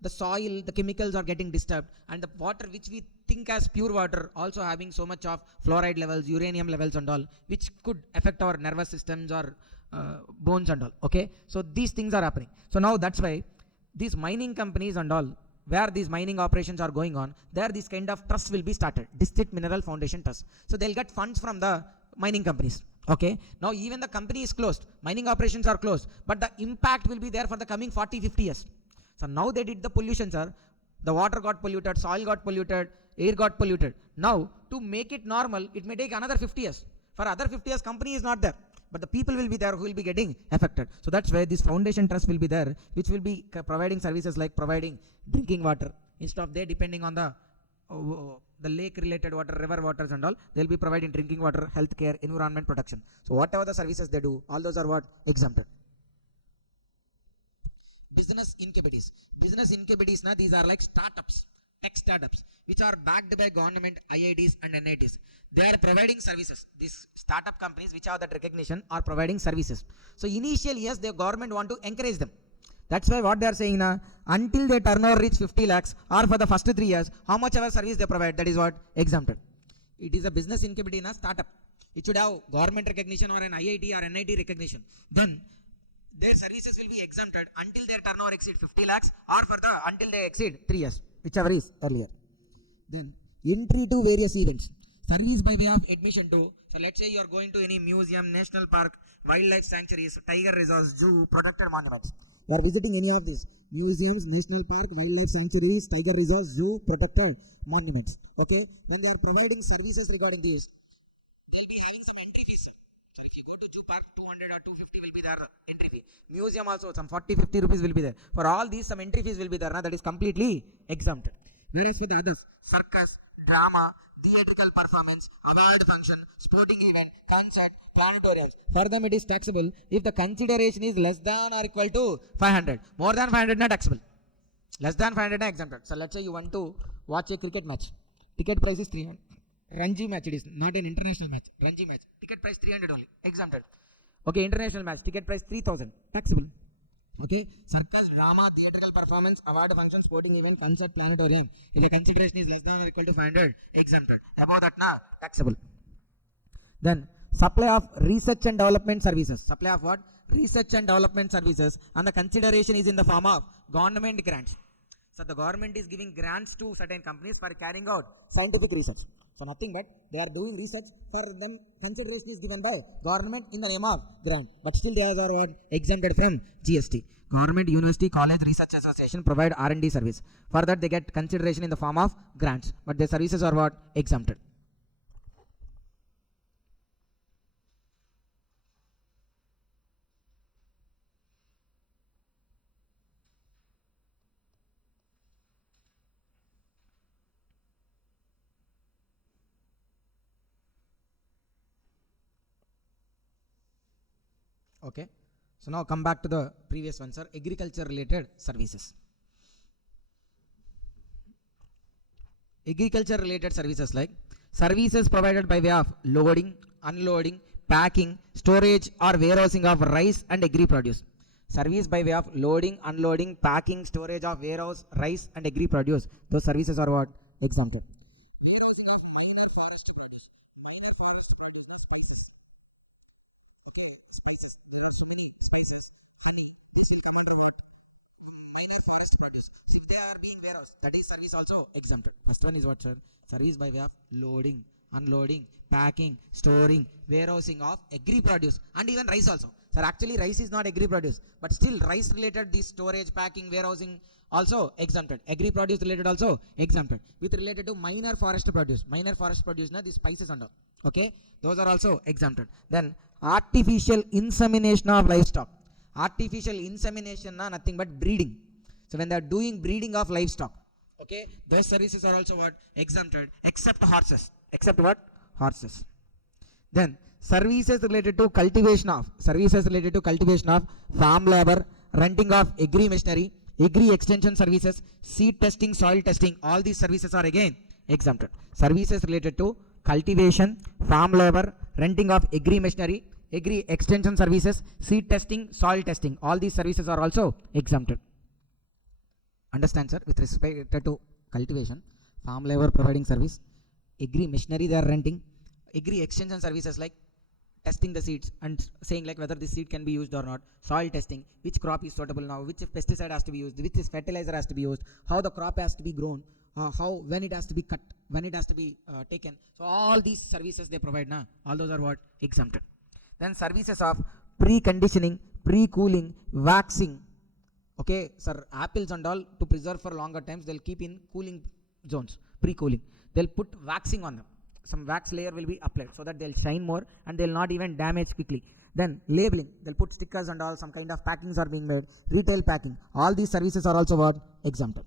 the soil, the chemicals are getting disturbed, and the water which we think as pure water also having so much of fluoride levels, uranium levels and all, which could affect our nervous systems or bones and all. Okay, so these things are happening. So now that's why these mining companies and all, where these mining operations are going on, there this kind of trust will be started, District Mineral Foundation Trust. So they'll get funds from the mining companies. Okay, now even the company is closed, mining operations are closed, but the impact will be there for the coming 40-50 years. So now they did the pollution, sir. The water got polluted, soil got polluted, air got polluted. Now to make it normal, it may take another 50 years. For other 50 years, company is not there, but the people will be there who will be getting affected. So that's why this foundation trust will be there, which will be providing services like providing drinking water. Instead of they depending on the lake related water, river waters and all, they'll be providing drinking water, healthcare, environment protection. So whatever the services they do, all those are what? Exempted. Business incubators. Business incubators, these are like startups, tech startups, which are backed by government, IITs and NITs. They are providing services. These startup companies which have that recognition are providing services. So initially, yes, the government want to encourage them. That's why what they are saying now, until they turnover reach 50 lakhs or for the first 3 years, how much ever service they provide, that is what? Exempted. It is a business incubator in a startup. It should have government recognition or an IIT or NIT recognition. Then their services will be exempted until their turnover exceed 50 lakhs or for the until they exceed 3 years, whichever is earlier. Then entry to various events. Service by way of admission to, so let's say you are going to any museum, national park, wildlife sanctuaries, tiger reserves, zoo, protected monuments. You are visiting any of these museums, national park, wildlife sanctuaries, tiger reserves, zoo, protected monuments. Okay, when they are providing services regarding these, they will be having some entry fees. So if you go to zoo park, 200 or 250 will be their entry fee. Museum also some 40-50 rupees will be there. For all these, some entry fees will be there. Now that is completely exempted. Whereas for the others, circus, drama, theatrical performance, award function, sporting event, concert, planetariums, for them it is taxable if the consideration is less than or equal to 500. More than 500 not taxable. Less than 500 not exempted. So let's say you want to watch a cricket match. Ticket price is 300. Ranji match it is, not an international match. Ranji match. Ticket price 300 only. Exempted. Okay, international match. Ticket price 3000. Taxable. Okay, circus, drama, theatrical performance, award function, sporting event, concert, planetarium. If the consideration is less than or equal to 500, exempted. Above that, taxable. Then, supply of research and development services. Supply of what? Research and development services, and the consideration is in the form of government grants. So the government is giving grants to certain companies for carrying out scientific research. So nothing but they are doing research, for them consideration is given by government in the name of grant. But still they are what? Exempted from GST. Government, university, college, research association provide R&D service. For that they get consideration in the form of grants. But their services are what? Exempted. Okay, so now come back to the previous one, sir. Agriculture related services. agriculture related services like services provided by way of loading, unloading, packing, storage or warehousing of rice and agri produce. Service by way of loading, unloading, packing, storage of warehouse, rice and agri produce. Those services are what? Exempted. If they are being warehouse, that is service also exempted. First one is what, sir? Service by way of loading, unloading, packing, storing, warehousing of agri produce and even rice also. Sir, actually rice is not agri produce, but still rice related this storage, packing, warehousing also exempted. Agri produce related also exempted. With related to minor forest produce, na the spices and all. Okay, those are also exempted. Then artificial insemination of livestock. Artificial insemination na nothing but breeding. So when they are doing breeding of livestock, okay, those services are also what? Exempted, except horses. Except what? Horses. Then services related to cultivation of farm labor, renting of agri machinery, agri extension services, seed testing, soil testing, all these services are again exempted. Services related to cultivation, farm labor, renting of agri machinery, agri extension services, seed testing, soil testing, all these services are also exempted. Understand, sir? With respect to cultivation, farm labor providing service, agri machinery they are renting, agri extension services like testing the seeds and saying like whether the seed can be used or not, soil testing, which crop is suitable now, which pesticide has to be used, which fertilizer has to be used, how the crop has to be grown, when it has to be cut, when it has to be taken. So all these services they provide now, all those are what? Exempted. Then services of pre-conditioning, pre-cooling, waxing. Okay, sir, apples and all to preserve for longer times, they'll keep in cooling zones, pre-cooling. They'll put waxing on them. Some wax layer will be applied so that they'll shine more and they'll not even damage quickly. Then labeling, they'll put stickers and all, some kind of packings are being made, retail packing. All these services are also what? Exempted.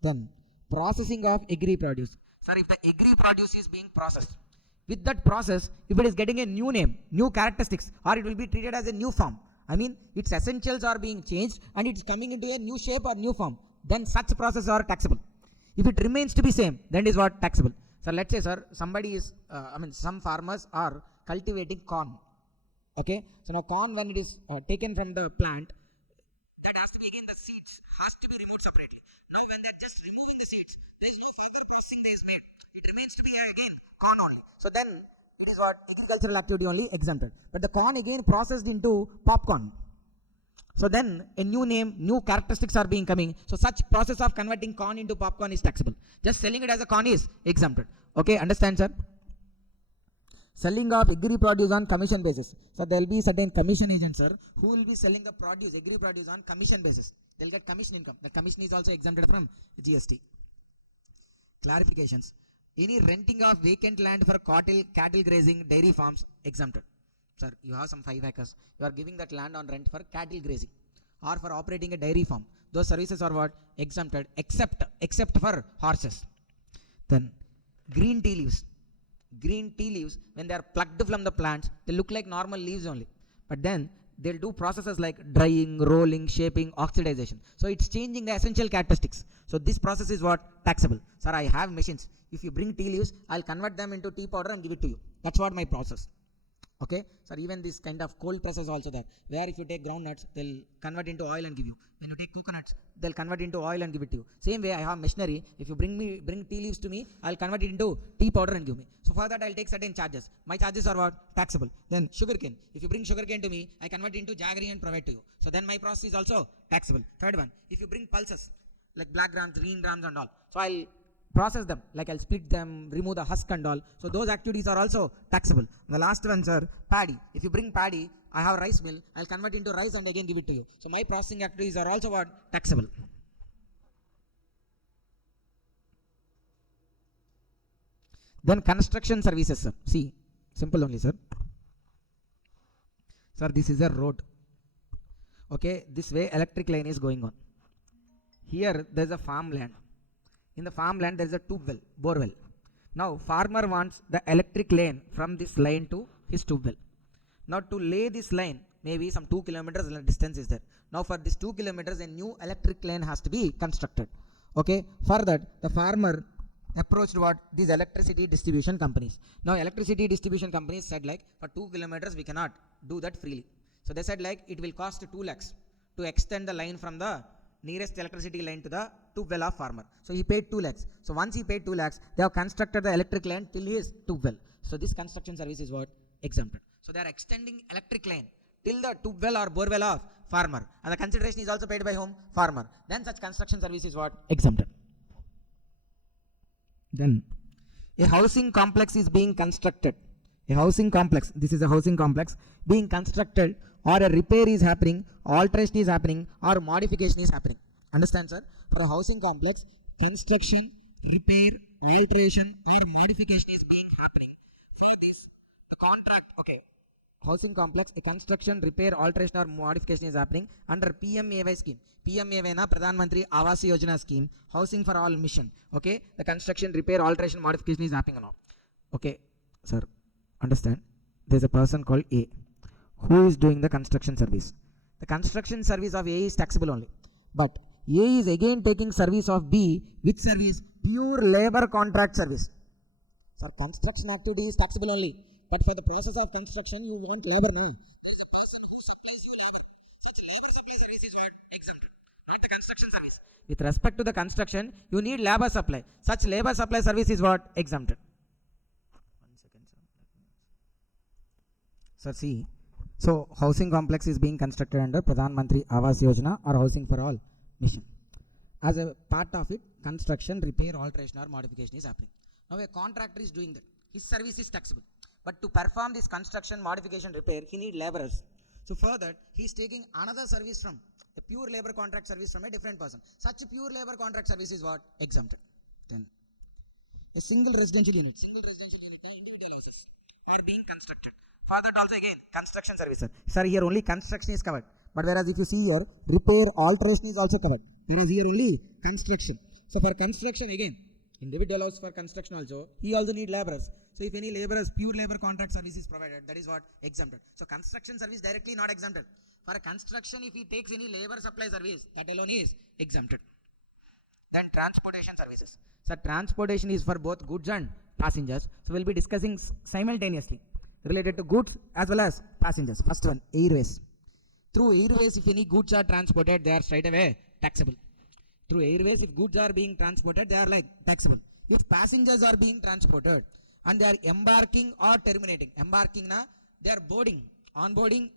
Then processing of agri produce. Sir, if the agri produce is being processed, with that process, if it is getting a new name, new characteristics, or it will be treated as a new form, I mean, its essentials are being changed and it's coming into a new shape or new form, then such processes are taxable. If it remains to be same, then it is what? Taxable. So let's say, sir, somebody is, some farmers are cultivating corn. Okay, so now corn, when it is taken from the plant, that has to be again the seeds has to be removed separately. Now when they're just removing the seeds, there is no further processing that is made. It remains to be again corn only. So then it is what? Agricultural activity only exempted. But the corn again processed into popcorn. So then a new name, new characteristics are being coming. So such process of converting corn into popcorn is taxable. Just selling it as a corn is exempted. Okay, understand, sir? Selling of agri produce on commission basis. So there will be certain commission agents, sir, who will be selling the produce, agri produce on commission basis. They'll get commission income. The commission is also exempted from GST. Clarifications. Any renting of vacant land for cattle grazing, dairy farms, exempted. Sir, you have some 5 acres. You are giving that land on rent for cattle grazing or for operating a dairy farm. Those services are what? Exempted, except for horses. Then green tea leaves. Green tea leaves, when they are plucked from the plants, they look like normal leaves only. But then they'll do processes like drying, rolling, shaping, oxidization. So it's changing the essential characteristics. So this process is what? Taxable. Sir, I have machines. If you bring tea leaves, I'll convert them into tea powder and give it to you. That's what my process. Okay, so even this kind of cold process also there, where if you take groundnuts, they'll convert into oil and give you. When you take coconuts, they'll convert into oil and give it to you. Same way, I have machinery. If you bring tea leaves to me, I'll convert it into tea powder and give me. So for that, I'll take certain charges. My charges are what? Taxable. Then sugarcane. If you bring sugarcane to me, I convert it into jaggery and provide to you. So then my process is also taxable. Third one, if you bring pulses like black grams, green grams and all, so I'll process them, like I'll split them, remove the husk and all. So those activities are also taxable. The last one, sir, paddy. If you bring paddy, I have rice mill, I'll convert into rice and again give it to you. So my processing activities are also what? Taxable. Then construction services, sir. See, simple only, sir. Sir, this is a road. Okay, this way electric line is going on. Here there is a farmland. In the farmland there is a tube well, bore well. Now farmer wants the electric line from this line to his tube well. Now to lay this line, maybe some 2 kilometers distance is there. Now for this 2 kilometers a new electric line has to be constructed. Okay, for that the farmer approached what? These electricity distribution companies. Now electricity distribution companies said like for 2 kilometers we cannot do that freely. So they said like it will cost 2 lakhs to extend the line from the nearest electricity line to the tube well of farmer. So he paid 2 lakhs. So once he paid 2 lakhs, they have constructed the electric line till his tube well. So this construction service is what? Exempted. So they are extending electric line till the tube well or bore well of farmer. And the consideration is also paid by whom? Farmer. Then such construction service is what? Exempted. Then a housing complex is being constructed. A housing complex, this is a housing complex being constructed, or a repair is happening, alteration is happening, or modification is happening. Understand, sir? For a housing complex, construction, repair, alteration, or modification is being happening. For this, the contract, okay, housing complex, a construction, repair, alteration, or modification is happening under PMAY scheme. PMAY na Pradhan Mantri Awas Yojana scheme, housing for all mission. Okay, the construction, repair, alteration, modification is happening now. Okay, sir, understand? There's a person called A who is doing the construction service. The construction service of A is taxable only, but A is again taking service of B. Which service? Pure labor contract service. Sir, construction activity is taxable only, but for the process of construction you want labor now. With respect to the construction, you need labor supply. Such labor supply service is what? Exempted. 1 second, sir. Sir, see. So, housing complex is being constructed under Pradhan Mantri Awas Yojana or Housing for All mission. As a part of it, construction, repair, alteration or modification is happening. Now, a contractor is doing that. His service is taxable. But to perform this construction, modification, repair, he needs laborers. So, for that, he is taking another service from a pure labor contract service from a different person. Such a pure labor contract service is what? Exempted. Then, a single residential unit, individual houses are being constructed. For that also again, construction service. Sir, here only construction is covered. But whereas if you see here, repair, alteration is also covered. Whereas here only construction. So for construction again, individual house for construction also, he also need laborers. So if any laborers, pure labor contract service is provided, that is what? Exempted. So construction service directly not exempted. For a construction, if he takes any labor supply service, that alone is exempted. Then transportation services. So transportation is for both goods and passengers. So we'll be discussing simultaneously related to goods as well as passengers. First one, airways. Through airways, if any goods are transported, they are straight away taxable. Through airways, if goods are being transported, they are like taxable. If passengers are being transported and they are embarking or terminating, embarking na, they are boarding, onboarding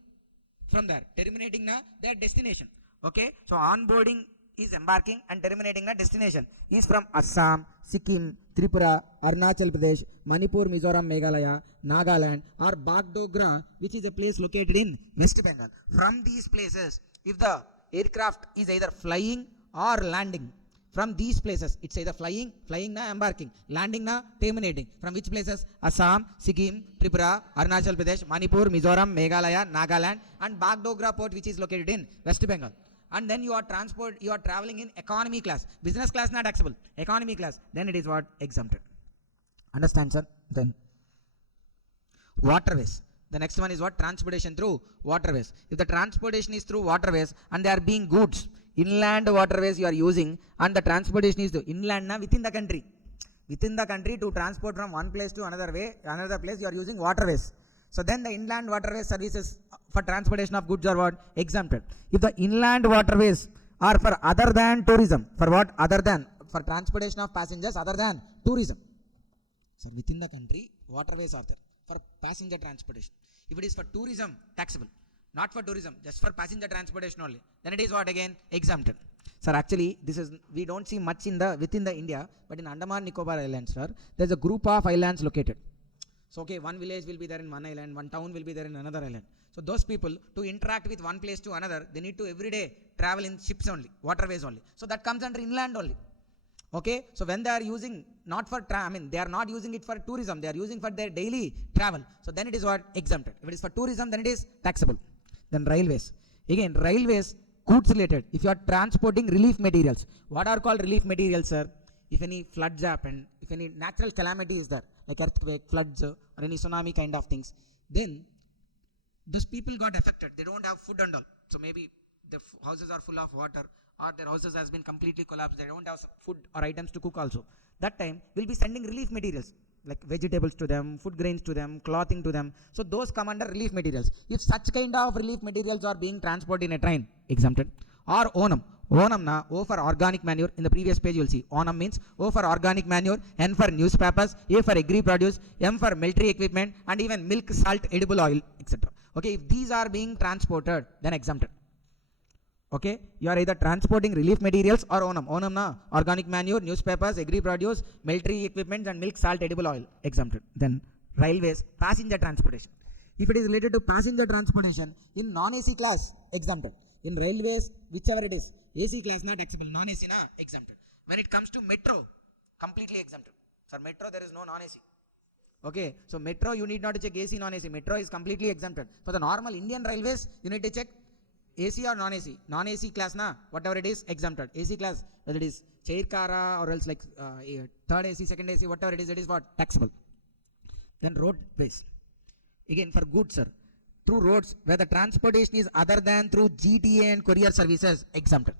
from there, terminating na, their destination. Okay, so onboarding is embarking and terminating a destination is from Assam, Sikkim, Tripura, Arunachal Pradesh, Manipur, Mizoram, Meghalaya, Nagaland or Bagdogra, which is a place located in West Bengal. From these places, if the aircraft is either flying or landing, from these places, it's either flying na, embarking, landing na, terminating. From which places? Assam, Sikkim, Tripura, Arunachal Pradesh, Manipur, Mizoram, Meghalaya, Nagaland and Bagdogra port, which is located in West Bengal. And then you are traveling in economy class. Business class not taxable. Economy class. Then it is what? Exempted. Understand, sir? Then waterways. The next one is what? Transportation through waterways. If the transportation is through waterways and they are being goods, inland waterways you are using and the transportation is the inland na, within the country. Within the country to transport from one place to another place you are using waterways. So then the inland waterways services for transportation of goods are what? Exempted. If the inland waterways are for other than tourism, for what? Other than, for transportation of passengers other than tourism. So within the country, waterways are there for passenger transportation. If it is for tourism, taxable. Not for tourism, just for passenger transportation only. Then it is what again? Exempted. Sir, actually, this is, we don't see much in the, within the India, but in Andaman Nicobar Islands, sir, there's a group of islands located. So, okay, one village will be there in one island, one town will be there in another island. So, those people to interact with one place to another, they need to every day travel in ships only, waterways only. So, that comes under inland only. Okay, so when they are using, not for, they are not using it for tourism, they are using for their daily travel. So, then it is what? Exempted. If it is for tourism, then it is taxable. Then railways. Again, railways, goods related. If you are transporting relief materials, what are called relief materials, sir? If any floods happen, if any natural calamity is there, like earthquake, floods, or any tsunami kind of things, then those people got affected. They don't have food and all. So maybe the houses are full of water or their houses has been completely collapsed. They don't have food or items to cook also. that time we'll be sending relief materials like vegetables to them, food grains to them, clothing to them. So those come under relief materials. If such kind of relief materials are being transported in a train, exempted. Or Onam. Onam na O for organic manure. In the previous page you will see Onam means O for organic manure, N for newspapers, A for agri produce, M for military equipment, and even milk, salt, edible oil, etc. Okay, if these are being transported, then exempted. Okay, you are either transporting relief materials or Onam. Onam na organic manure, newspapers, agri produce, military equipment, and milk, salt, edible oil, exempted. Then railways, passenger transportation. If it is related to passenger transportation in non-AC class, exempted. In railways, whichever it is, AC class not taxable, non-AC na exempted. When it comes to metro, completely exempted. For metro, there is no non-AC. Okay, so metro you need not to check AC, non-AC. Metro is completely exempted. For the normal Indian railways, you need to check AC or non-AC. Non-AC class na, whatever it is, exempted. AC class, whether it is chair car or else like third AC, second AC, whatever it is what? Taxable. Then roadways. Again for goods, sir. Through roads where the transportation is other than through GTA and courier services, exempted.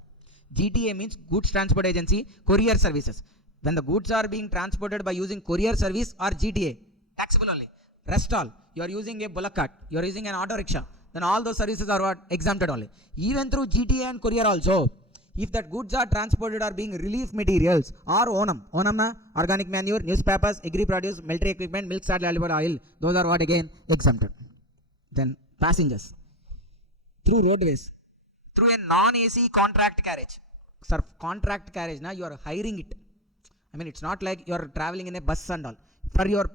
GTA means goods transport agency, courier services. When the goods are being transported by using courier service or GTA, taxable only. Rest all, you are using a bullock cart, you are using an auto rickshaw, then all those services are what? Exempted only. Even through GTA and courier also, if that goods are transported or being relief materials or Onam. Onam na organic manure, newspapers, agri produce, military equipment, milk, salt, olive oil, those are what again? Exempted. Then passengers. Through roadways. Through a non-AC contract carriage. Sir, contract carriage, na, you are hiring it. I mean, it's not like you are traveling in a bus and all. For your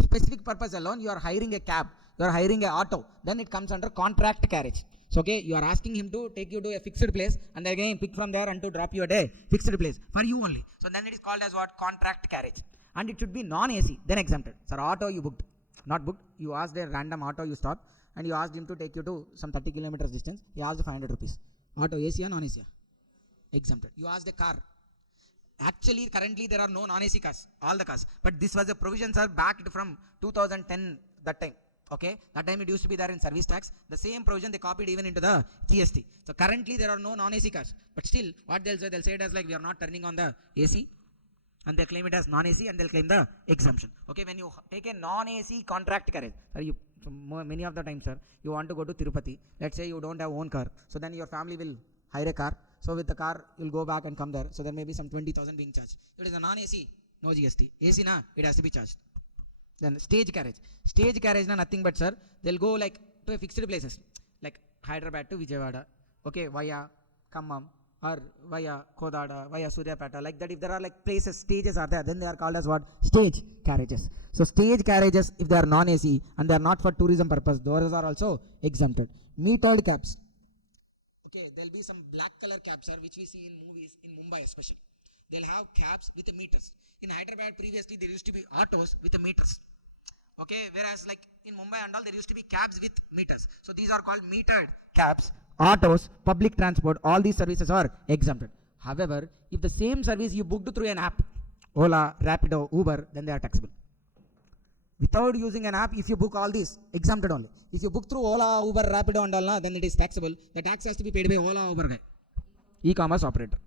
specific purpose alone, you are hiring a cab, you are hiring an auto, then it comes under contract carriage. So, okay, you are asking him to take you to a fixed place and then again pick from there and to drop you at a fixed place for you only. So, then it is called as what? Contract carriage. And it should be non-AC, then exempted. Sir, auto you booked. Not booked, you asked a random auto, you stopped and you asked him to take you to some 30 kilometers distance, he asked 500 rupees. Auto AC or non-AC? Exempted. You asked a car. Actually, currently there are no non-AC cars, all the cars. But this was a provision, sir, backed from 2010, that time. Okay, that time it used to be there in service tax. The same provision they copied even into the GST. So currently there are no non-AC cars. But still, what they'll say it as like we are not turning on the AC. And they'll claim it as non-AC and they'll claim the exemption. Okay, when you take a non-AC contract carriage, many of the times, sir, you want to go to Tirupati. Let's say you don't have own car. So then your family will hire a car. So with the car, you'll go back and come there. So there may be some 20,000 being charged. If it is a non-AC, no GST. AC na, it has to be charged. Then stage carriage. Stage carriage na nothing but, sir, they'll go like to a fixed places. Like Hyderabad to Vijayawada. Okay, via Khammam. Or via Kodada, via Suryapeta, like that. If there are like places, stages are there, then they are called as what? Stage carriages. So stage carriages, if they are non-AC and they are not for tourism purpose, those are also exempted. Metered cabs. Okay, there will be some black color cabs, sir, which we see in movies, in Mumbai especially. They'll have cabs with the meters. In Hyderabad previously there used to be autos with the meters. Okay, whereas like in Mumbai and all there used to be cabs with meters. So these are called metered cabs. Autos, public transport, all these services are exempted. However, if the same service you booked through an app, Ola, Rapido, Uber, then they are taxable. Without using an app, if you book all these, exempted only. If you book through Ola, Uber, Rapido and all, then it is taxable. The tax has to be paid by Ola, Uber guy, e-commerce operator.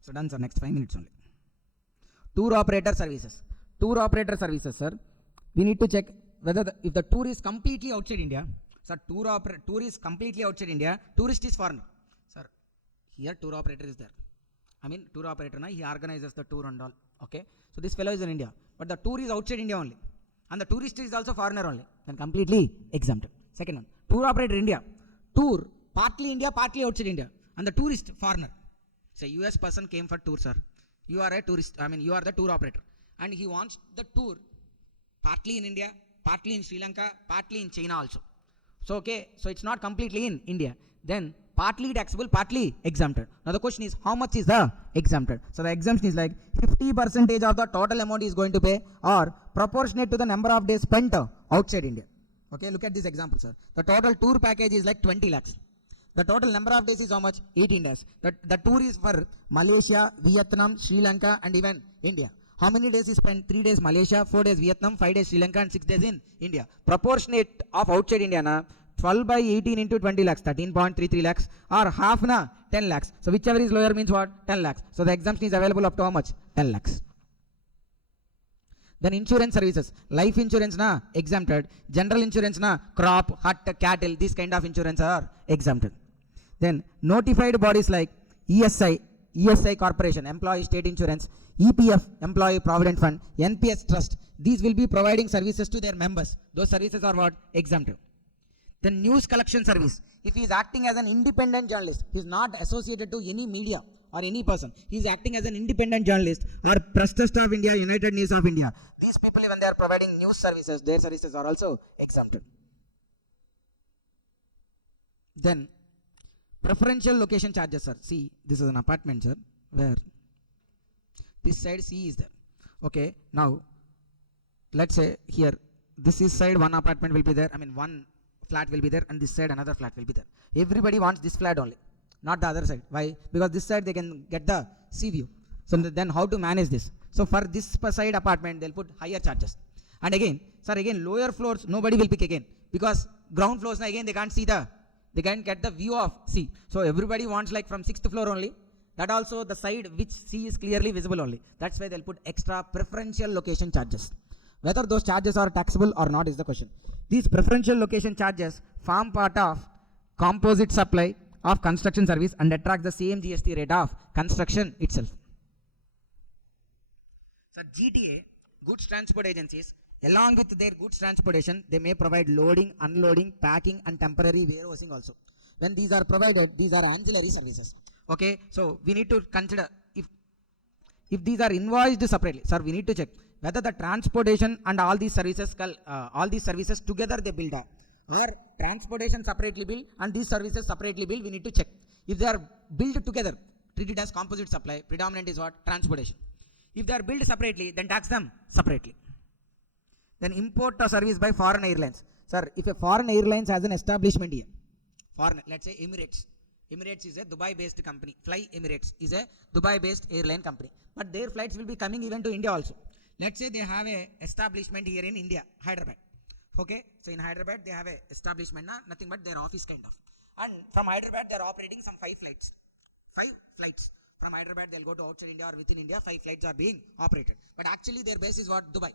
So done, sir. Next 5 minutes only. Tour operator services. Tour operator services, sir. We need to check whether if the tour is completely outside India. Sir, tour is completely outside India. Tourist is foreigner. Sir, here tour operator is there. I mean, tour operator, he organizes the tour and all. Okay. So this fellow is in India. But the tour is outside India only. And the tourist is also foreigner only. Then completely exempted. Second one. Tour operator India. Tour, partly India, partly outside India. And the tourist, foreigner. Say US person came for tour, sir. You are a tourist. I mean, you are the tour operator. And he wants the tour partly in India, partly in Sri Lanka, partly in China also. So, okay, so it's not completely in India. Then partly taxable, partly exempted. Now the question is, how much is the exempted? So the exemption is like 50% of the total amount is going to pay or proportionate to the number of days spent outside India. Okay, look at this example, sir. The total tour package is like 20 lakhs. The total number of days is how much? 18 days. The tour is for Malaysia, Vietnam, Sri Lanka and even India. How many days he spent? 3 days Malaysia, 4 days Vietnam, 5 days Sri Lanka and 6 days in India. Proportionate of outside India, na, 12 by 18 into 20 lakhs, 13.33 lakhs, or half na 10 lakhs. So whichever is lower means what? 10 lakhs. So the exemption is available up to how much? 10 lakhs. Then insurance services, life insurance na exempted, general insurance na crop, hut, cattle, these kind of insurance are exempted. Then notified bodies like ESI Corporation, Employee State Insurance, EPF, Employee Provident Fund, NPS Trust, these will be providing services to their members. Those services are what? Exempted. The news collection service, if he is acting as an independent journalist, he is not associated to any media or any person, he is acting as an independent journalist or Press Trust of India, United News of India. These people, when they are providing news services, their services are also exempted. Then preferential location charges, sir. See, this is an apartment, sir, where this side C is there. Okay, now let's say here, this is side one apartment will be there, one flat will be there, and this side another flat will be there. Everybody wants this flat only, not the other side. Why? Because this side they can get the sea view. So then how to manage this? So for this side apartment, they'll put higher charges. And again, sir, again lower floors nobody will pick again, because ground floors again they can't see they can't get the view of sea. So everybody wants like from 6th floor only. That also the side which sea is clearly visible only. That's why they'll put extra preferential location charges. Whether those charges are taxable or not is the question. These preferential location charges form part of composite supply of construction service and attract the same GST rate of construction itself. So GTA, goods transport agencies, along with their goods transportation, they may provide loading, unloading, packing and temporary warehousing also. When these are provided, these are ancillary services. Okay, so we need to consider if these are invoiced separately. Sir, we need to check whether the transportation and all these services together they build up, or transportation separately billed and these services separately billed. We need to check. If they are billed together, treat it as composite supply. Predominant is what? Transportation. If they are billed separately, then tax them separately. Then import a service by foreign airlines. Sir, if a foreign airlines has an establishment here, let's say Emirates. Emirates is a Dubai-based company. Fly Emirates is a Dubai-based airline company. But their flights will be coming even to India also. Let's say they have a establishment here in India, Hyderabad. Okay, so in Hyderabad they have a establishment, nothing but their office kind of. And from Hyderabad they are operating some 5 flights. 5 flights. From Hyderabad they'll go to outside India or within India, 5 flights are being operated. But actually their base is what? Dubai.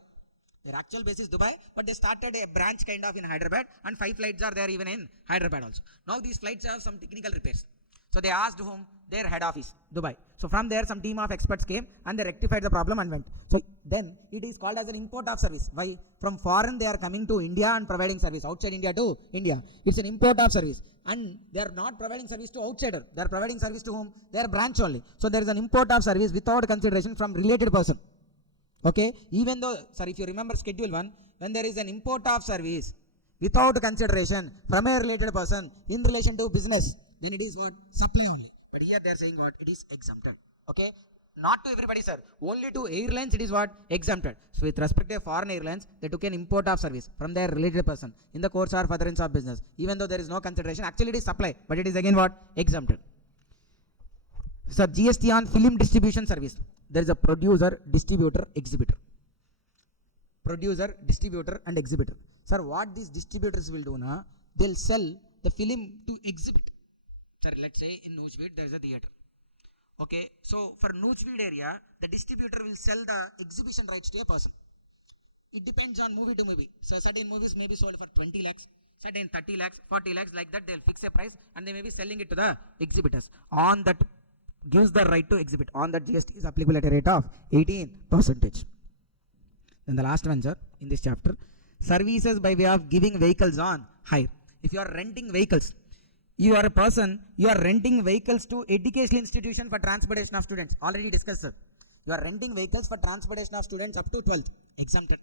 Their actual base is Dubai, but they started a branch kind of in Hyderabad, and 5 flights are there even in Hyderabad also. Now these flights have some technical repairs. So they asked whom? Their head office, Dubai. So from there some team of experts came and they rectified the problem and went. So then it is called as an import of service. Why? From foreign they are coming to India and providing service. Outside India to India. It's an import of service. And they are not providing service to outsider. They are providing service to whom? Their branch only. So there is an import of service without consideration from related person. Okay, even though, sir, if you remember schedule 1, when there is an import of service without consideration from a related person in relation to business, then it is what? Supply only. But here they are saying what? It is exempted. Okay, not to everybody, sir. Only to airlines it is what? Exempted. So with respect to foreign airlines, they took an import of service from their related person in the course or furtherance of business. Even though there is no consideration, actually it is supply, but it is again what? Exempted. Sir, GST on film distribution service. There is a producer, distributor, exhibitor. Producer, distributor and exhibitor. Sir, what these distributors will do now? They'll sell the film to exhibit. Sir, let's say in Newsweed there is a theater. Okay, so for Newsweed area, the distributor will sell the exhibition rights to a person. It depends on movie to movie. So certain movies may be sold for 20 lakhs, certain 30 lakhs, 40 lakhs, like that they'll fix a price and they may be selling it to the exhibitors. On that gives the right to exhibit. On that GST is applicable at a rate of 18%. Then the last one, sir, in this chapter, services by way of giving vehicles on hire. If you are renting vehicles, you are a person, you are renting vehicles to educational institution for transportation of students. Already discussed, sir. You are renting vehicles for transportation of students up to 12th, exempted.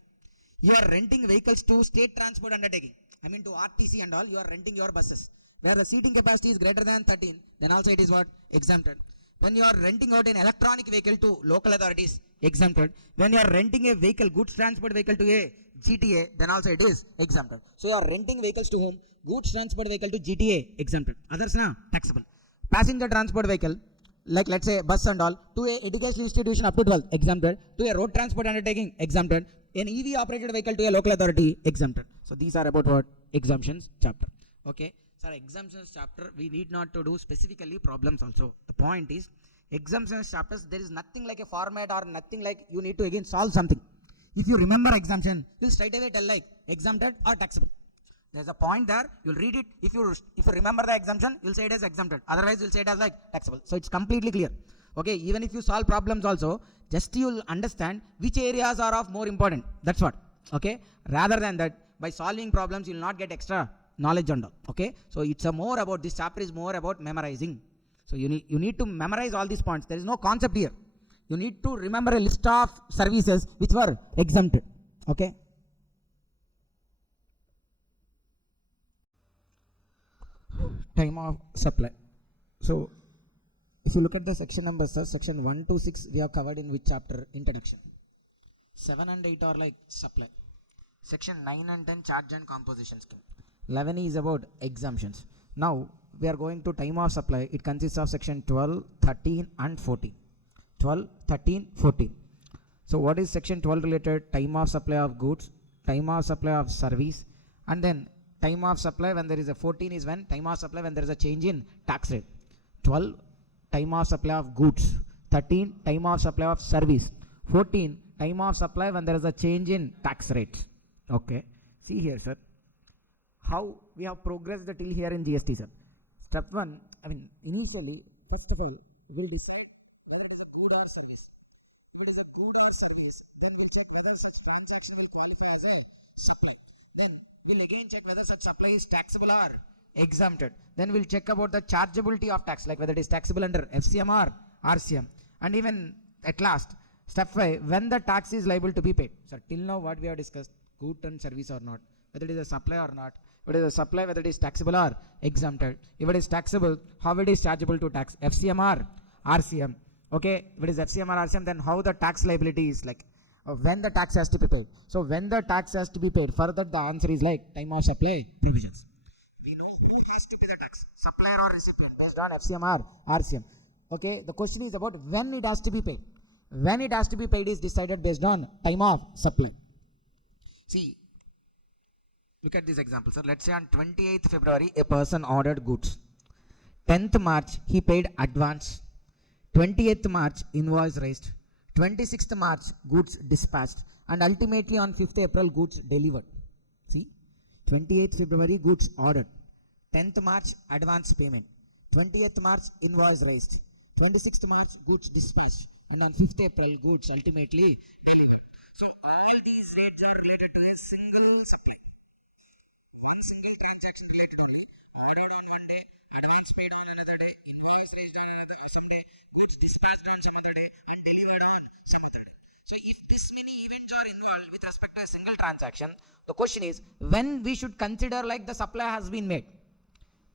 You are renting vehicles to state transport undertaking. To RTC and all, you are renting your buses. Where the seating capacity is greater than 13, then also it is what? Exempted. When you are renting out an electronic vehicle to local authorities, exempted. When you are renting a vehicle, goods transport vehicle to a GTA, then also it is exempted. So you are renting vehicles to whom? Goods transport vehicle to GTA, exempted. Others na taxable. Passenger transport vehicle, like let's say bus and all, to a educational institution up to 12, exempted. To a road transport undertaking, exempted. An EV operated vehicle to a local authority, exempted. So these are about what? Exemptions chapter. Okay, sir, exemptions chapter, we need not to do specifically problems also. The point is, exemptions chapters, there is nothing like a format or nothing like you need to again solve something. If you remember exemption, you'll straight away tell like exempted or taxable. There's a point there, you'll read it. If you remember the exemption, you'll say it as exempted. Otherwise, you'll say it as like taxable. So it's completely clear. Okay, even if you solve problems also, just you'll understand which areas are of more important. That's what. Okay, rather than that, by solving problems, you'll not get extra knowledge on that. Okay, so it's a more about, this chapter is more about memorizing. So you need to memorize all these points. There is no concept here. You need to remember a list of services which were exempted. Okay. Time of supply. So if you look at the section numbers, sir, section 1 to 6 we have covered in which chapter? Introduction. 7 and 8 are like supply. Section 9 and 10 charge and composition scheme. 11 is about exemptions. Now we are going to time of supply. It consists of section 12, 13 and 14. 12, 13, 14. So what is section 12 related? Time of supply of goods, time of supply of service, and then time of supply when there is a 14 is when time of supply when there is a change in tax rate. 12, time of supply of goods. 13, time of supply of service. 14, time of supply when there is a change in tax rates. Okay. See here, sir, how we have progressed till here in GST, sir. Step 1, initially, first of all, we will decide whether it is a good or service. If it is a good or service, then we'll check whether such transaction will qualify as a supply. Then we'll again check whether such supply is taxable or exempted. Then we'll check about the chargeability of tax, like whether it is taxable under FCM or RCM. And even at last, step 5, when the tax is liable to be paid. So till now what we have discussed, good and service or not, whether it is a supply or not, whether it is a supply, whether it is taxable or exempted. If it is taxable, how it is chargeable to tax, FCM or RCM. Okay, if it is FCM or RCM, then how the tax liability is like, when the tax has to be paid. So when the tax has to be paid, further the answer is like time of supply provisions. We know who has to pay the tax, supplier or recipient, based on FCM or RCM. Okay, the question is about when it has to be paid. When it has to be paid is decided based on time of supply. See, look at this example, sir. Let's say on 28th February, a person ordered goods. 10th March, he paid advance. 28th March, invoice raised. 26th March, goods dispatched. And ultimately on 5th April, goods delivered. See, 28th February, goods ordered. 10th March, advance payment. 20th March, invoice raised. 26th March, goods dispatched. And on 5th April, goods ultimately delivered. So all these rates are related to a single supply. One single transaction related only. Ordered on one day, advance paid on another day, invoice raised on another some day, goods dispatched on some other day, and delivered on some other day. So if this many events are involved with respect to a single transaction, the question is when we should consider like the supply has been made.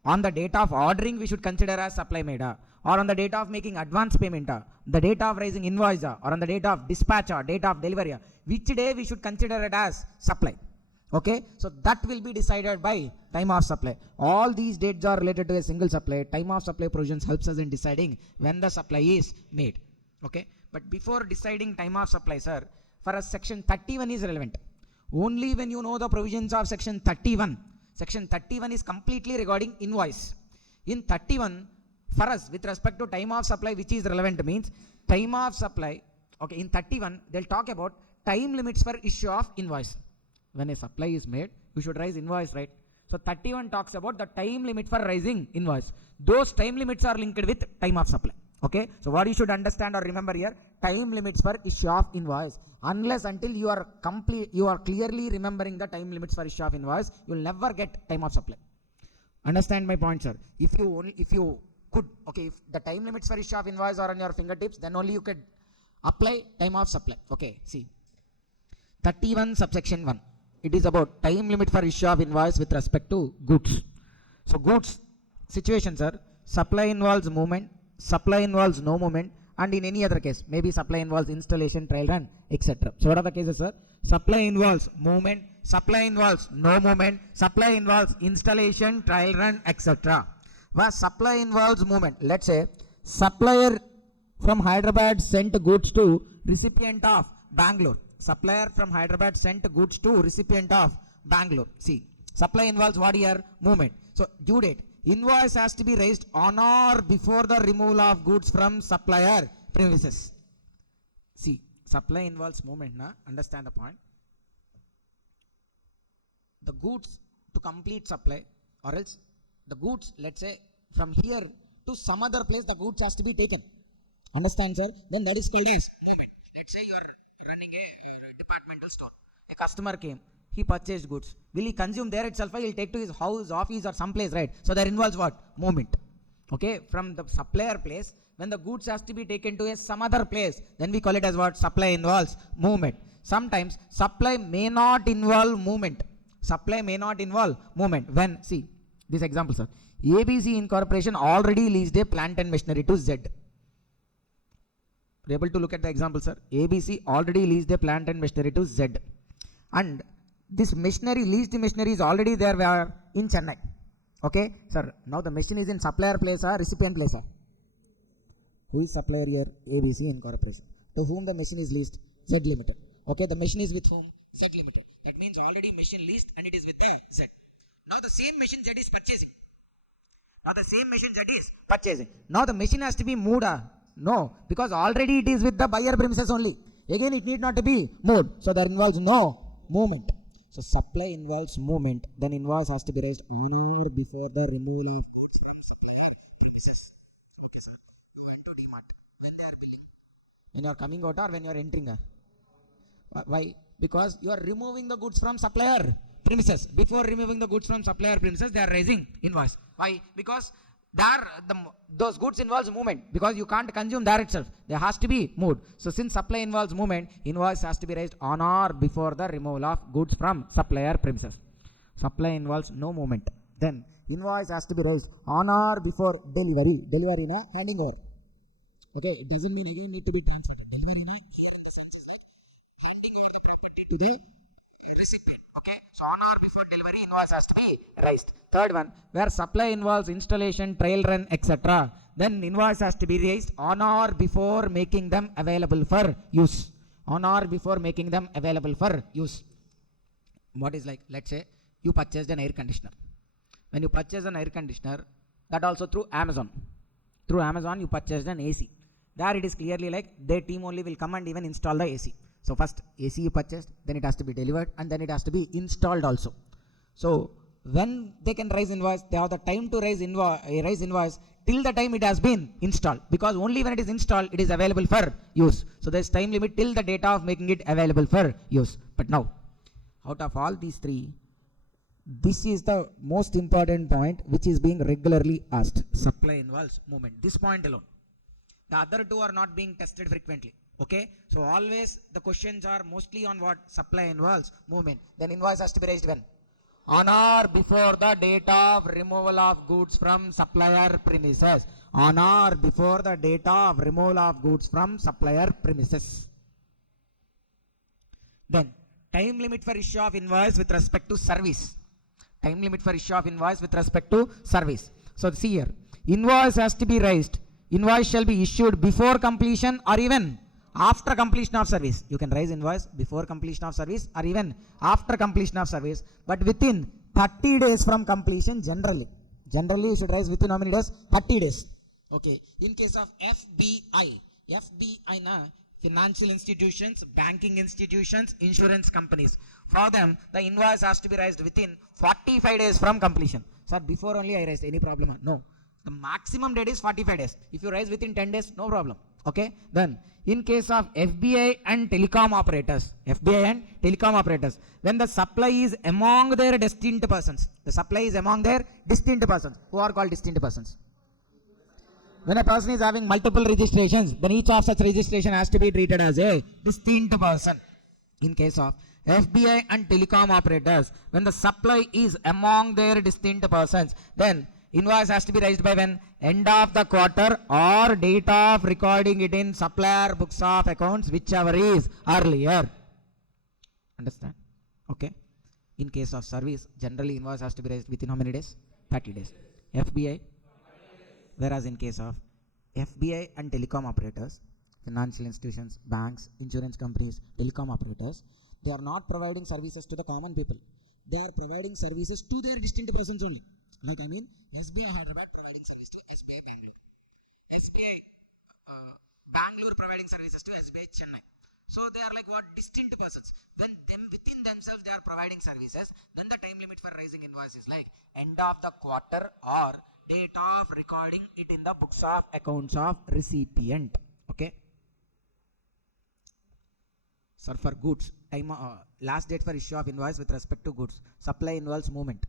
On the date of ordering, we should consider as supply made, or on the date of making advance payment, the date of raising invoice, or on the date of dispatch, or date of delivery, which day we should consider it as supply. Okay, so that will be decided by time of supply. All these dates are related to a single supply. Time of supply provisions helps us in deciding when the supply is made. Okay, but before deciding time of supply, sir, for us section 31 is relevant. Only when you know the provisions of section 31. Section 31 is completely regarding invoice. In 31, for us with respect to time of supply, which is relevant means time of supply. Okay, in 31 they'll talk about time limits for issue of invoice. When a supply is made, you should raise invoice, right? So 31 talks about the time limit for raising invoice. Those time limits are linked with time of supply. Okay, so what you should understand or remember here, time limits for issue of invoice. Unless until you are clearly remembering the time limits for issue of invoice, you will never get time of supply. Understand my point, sir? If you could, okay, if the time limits for issue of invoice are on your fingertips, then only you could apply time of supply. Okay, see, 31 subsection 1. It is about time limit for issue of invoice with respect to goods. So goods situations are supply involves movement, supply involves no movement, and in any other case, maybe supply involves installation, trial run, etc. So what are the cases, sir? Supply involves movement, supply involves no movement, supply involves installation, trial run, etc. Where supply involves movement, let's say supplier from Hyderabad sent goods to recipient of Bangalore. Supplier from Hyderabad sent goods to recipient of Bangalore. See, Supply involves what here? Movement. So due date. Invoice has to be raised on or before the removal of goods from supplier premises. See, supply involves movement. Na? Understand the point. The goods to complete supply, or else the goods, let's say from here to some other place, the goods has to be taken. Understand, sir? Then that is called as movement. Let's say you are running a departmental store. A customer came, he purchased goods. Will he consume there itself, or he will take to his house, office or some place, right? So that involves what? Movement. Okay, from the supplier place, when the goods has to be taken to some other place, then we call it as what? Supply involves movement. Sometimes supply may not involve movement. Supply may not involve movement. When, see, this example, sir. ABC Incorporation already leased a plant and machinery to Z. You're able to look at the example, sir. ABC already leased a plant and machinery to Z. And this machinery, leased machinery is already there where? In Chennai. Okay, sir. Now the machine is in supplier place or recipient place, sir? Who is supplier here? ABC Incorporation. To whom the machine is leased? Z Limited. Okay, the machine is with whom? Z Limited. That means already machine leased and it is with the Z. Now the same machine Z is purchasing. Now the machine has to be moved. No, because already it is with the buyer premises only. Again, it need not to be moved. So that involves no movement. So supply involves movement. Then invoice has to be raised on or before the removal of goods from supplier premises. Okay, sir. You went to DMart. When they are billing? When you are coming out or when you are entering? Why? Because you are removing the goods from supplier premises. Before removing the goods from supplier premises, they are raising invoice. Why? Because those goods involves movement, because you can't consume there itself. There has to be moved. So since supply involves movement, invoice has to be raised on or before the removal of goods from supplier premises. Supply involves no movement. Then invoice has to be raised on or before delivery. Delivery na handing over. Okay, it doesn't mean again need to be transferred. Delivery na here in the sense is like handing over the property to the recipient. Okay, so on or before delivery, invoice has to be raised. Third one, where supply involves installation, trial run, etc., then invoice has to be raised on or before making them available for use. On or before making them available for use. What is like, let's say you purchased an air conditioner. When you purchase an air conditioner, that also through Amazon. Through Amazon, you purchased an AC. There it is clearly like their team only will come and even install the AC. So first AC you purchased, then it has to be delivered, and then it has to be installed also. So when they can raise invoice, they have the time to raise invoice till the time it has been installed, because only when it is installed it is available for use. So there is time limit till the date of making it available for use. But now, out of all these three, this is the most important point which is being regularly asked. Supply involves movement. This point alone. The other two are not being tested frequently. Okay, so always the questions are mostly on what? Supply involves movement. Then invoice has to be raised when? On or before the date of removal of goods from supplier premises. On or before the date of removal of goods from supplier premises. Then time limit for issue of invoice with respect to service. Time limit for issue of invoice with respect to service. So see here, invoice has to be raised. Invoice shall be issued before completion or even after completion of service. You can raise invoice before completion of service or even after completion of service, but within 30 days from completion generally. Generally you should raise within how many days? 30 days. Okay. In case of FBI na financial institutions, banking institutions, insurance companies. For them, the invoice has to be raised within 45 days from completion. Sir, before only I raised, any problem? No. The maximum date is 45 days. If you raise within 10 days, no problem. Okay. Then, in case of FBI and telecom operators, when the supply is among their distinct persons, the supply is among their distinct persons. Who are called distinct persons? When a person is having multiple registrations, then each of such registration has to be treated as a distinct person. In case of FBI and telecom operators, when the supply is among their distinct persons, then invoice has to be raised by when? End of the quarter or date of recording it in supplier books of accounts, whichever is earlier. Understand? Okay. In case of service, generally invoice has to be raised within how many days? 30 days. FBI. Whereas in case of FBI and telecom operators, financial institutions, banks, insurance companies, telecom operators, they are not providing services to the common people. they are providing services to their distinct persons only. Like I mean, SBI Hyderabad providing service to SBI Bangalore, SBI Bangalore providing services to SBI Chennai. So they are like what? Distinct persons. When them within themselves they are providing services, then the time limit for raising invoice is like end of the quarter or date of recording it in the books of accounts of recipient. Okay. Sir, for goods, time last date for issue of invoice with respect to goods. Supply involves movement.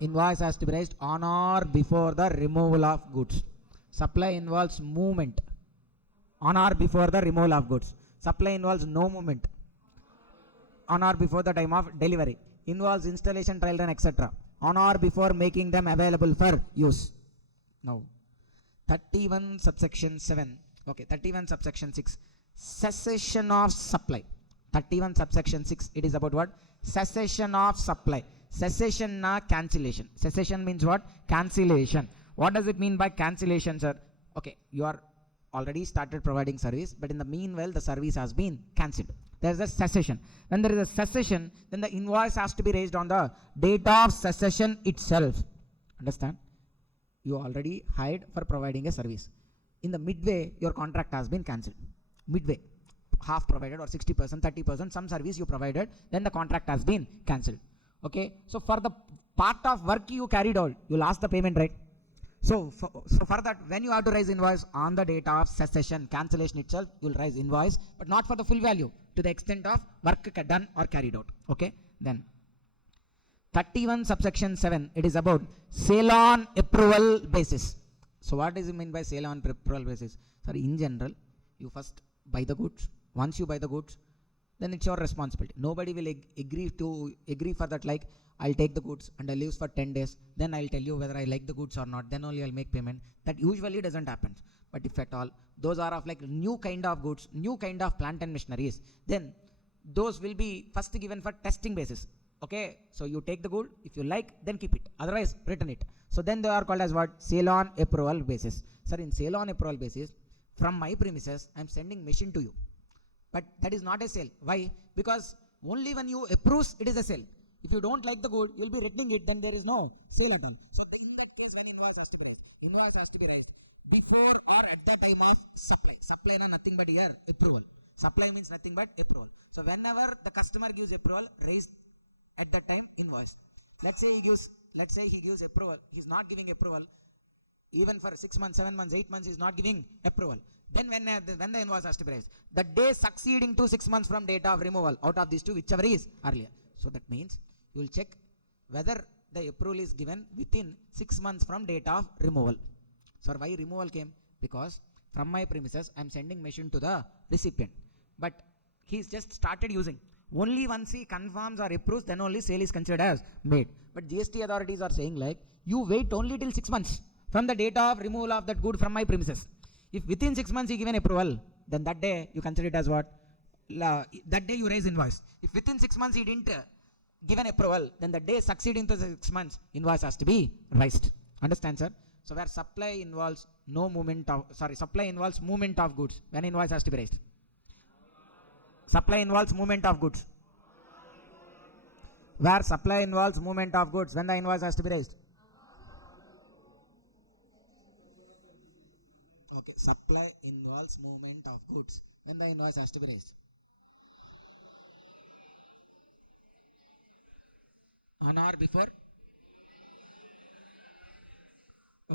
Invoice has to be raised on or before the removal of goods. Supply involves movement on or before the removal of goods. Supply involves no movement on or before the time of delivery. Involves installation, trial run, etc. on or before making them available for use. Now, 31 subsection 7. Okay, 31 subsection 6. Cessation of supply. 31 subsection 6. It is about what? Cessation of supply. Cessation na cancellation. Cessation means what? Cancellation. What does it mean by cancellation, sir? Okay, you are already started providing service, but in the meanwhile the service has been cancelled. There is a cessation. When there is a cessation, then the invoice has to be raised on the date of cessation itself. Understand? You already hired for providing a service. In the midway, your contract has been cancelled. Midway, half provided or 60%, 30%, some service you provided, then the contract has been cancelled. Okay, so for the part of work you carried out, you'll ask the payment, right? So for that, when you have to raise invoice on the date of cessation, cancellation itself, you'll raise invoice, but not for the full value, to the extent of work done or carried out. Okay, then 31 subsection 7, it is about sale on approval basis. So what does it mean by sale on approval basis? Sorry, in general, you first buy the goods. Once you buy the goods, then it's your responsibility. Nobody will agree for that, like I'll take the goods and I'll use for 10 days, then I'll tell you whether I like the goods or not, then only I'll make payment. That usually doesn't happen. But if at all those are of like new kind of goods, new kind of plant and machineries, then those will be first given for testing basis. Okay, so you take the good, if you like, then keep it, otherwise return it. So then they are called as what? Sale on approval basis. Sir, in sale on approval basis, from my premises I'm sending machine to you, but that is not a sale. Why? Because only when you approve it is a sale. If you don't like the good, you'll be returning it, then there is no sale at all. So in that case, when invoice has to be raised, invoice has to be raised before or at the time of supply. Supply is nothing but here approval. Supply means nothing but approval. So whenever the customer gives approval, raise at that time invoice. Let's say he gives approval. He's not giving approval even for 6 months, 7 months, 8 months. He's not giving approval. Then when the invoice has to be raised, the day succeeding to 6 months from date of removal, out of these two, whichever is earlier. So that means you will check whether the approval is given within 6 months from date of removal. So why removal came? Because from my premises I am sending machine to the recipient, but he's just started using. Only once he confirms or approves, then only sale is considered as made. But GST authorities are saying like, you wait only till 6 months from the date of removal of that good from my premises. If within 6 months he given approval, then that day you consider it as what? That day you raise invoice. If within 6 months he didn't given approval, then the day succeeding to 6 months, invoice has to be raised. Understand, sir? So where supply involves supply involves movement of goods, when invoice has to be raised. Supply involves movement of goods. Where supply involves movement of goods, when the invoice has to be raised. Okay, supply involves movement of goods, when the invoice has to be raised. An hour before.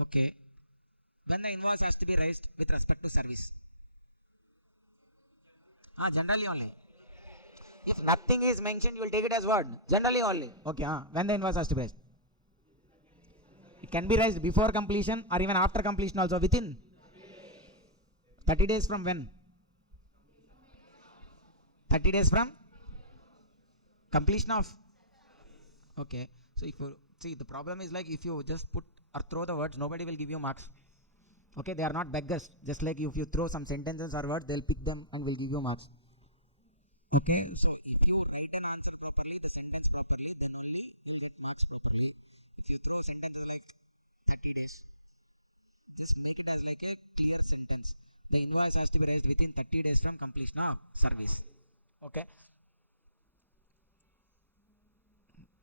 Okay. When the invoice has to be raised with respect to service. Generally only. If nothing is mentioned, you will take it as what? Generally only. Okay. When the invoice has to be raised. It can be raised before completion or even after completion also, within 30 days from when? 30 days from completion of. Okay. So if you see, the problem is like, if you just put or throw the words, nobody will give you marks. Okay, they are not beggars. Just like if you throw some sentences or words, they'll pick them and will give you marks. Okay, so if you write an answer properly, the sentence properly, then only you'll get marks properly. If you throw a sentence like 30 days, just make it as like a clear sentence. The invoice has to be raised within 30 days from completion of service. Okay.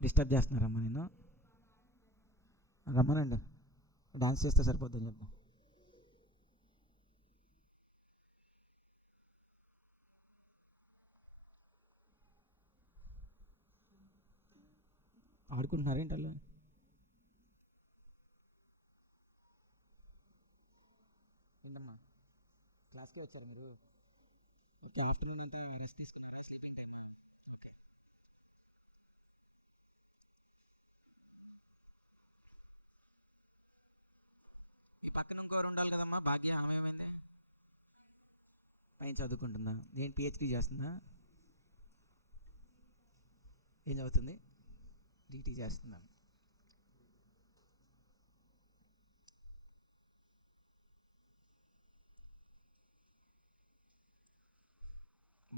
Disturb చేస్తున్నారమ్మా నేను. రమ్మనండి, dance చేస్తే సరిపోతుంది చెప్పు. ఆడుకుంటున్నారేంటి వాళ్ళు? ఏంటమ్మా క్లాస్కే వచ్చారు మీరు? ఓకే, ఆఫ్టర్నూన్ అంతా రెస్ట్ తీసుకున్నారా? Sleeping time. ఓకే, ఈ పక్కన ఇంకో ఉండాలి కదమ్మా, భాగ్య ఆమె ఏమైంది? ఆయన చదువుకుంటుందా? నేను పిహెచ్డీ చేస్తుందా? ఏం చదువుతుంది? డిటీ చేస్తున్నాను.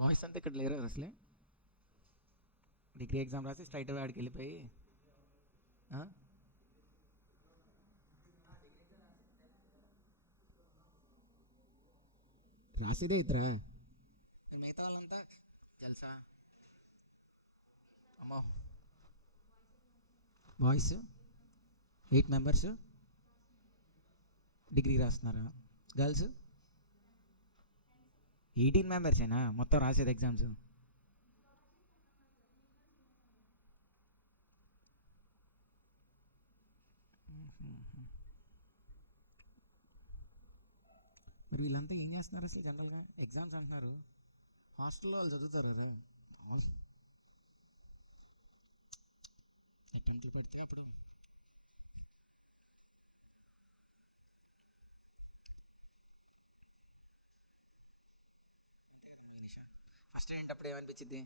బాయ్స్ అంతా ఇక్కడ లేరు అసలే. డిగ్రీ ఎగ్జామ్ రాసి స్ట్రైట్ వాడికి వెళ్ళిపోయి రాసేదే ఇద్దరా? మిగతా వాళ్ళంతా తెలుసా? అమ్మో, బాయ్స్ 8 మెంబర్స్ డిగ్రీ రాస్తున్నారా? గర్ల్స్ 18 మెంబర్సేనా మొత్తం రాసేది ఎగ్జామ్స్? మరి వీళ్ళంతా ఏం చేస్తున్నారు అసలు? జనరల్గా ఎగ్జామ్స్ అంటున్నారు, హాస్టల్లో వాళ్ళు చదువుతారు రా. ఎప్పుడు పడితే అప్పుడు ఫస్ట్ ఏంటప్పుడు ఏమనిపించింది?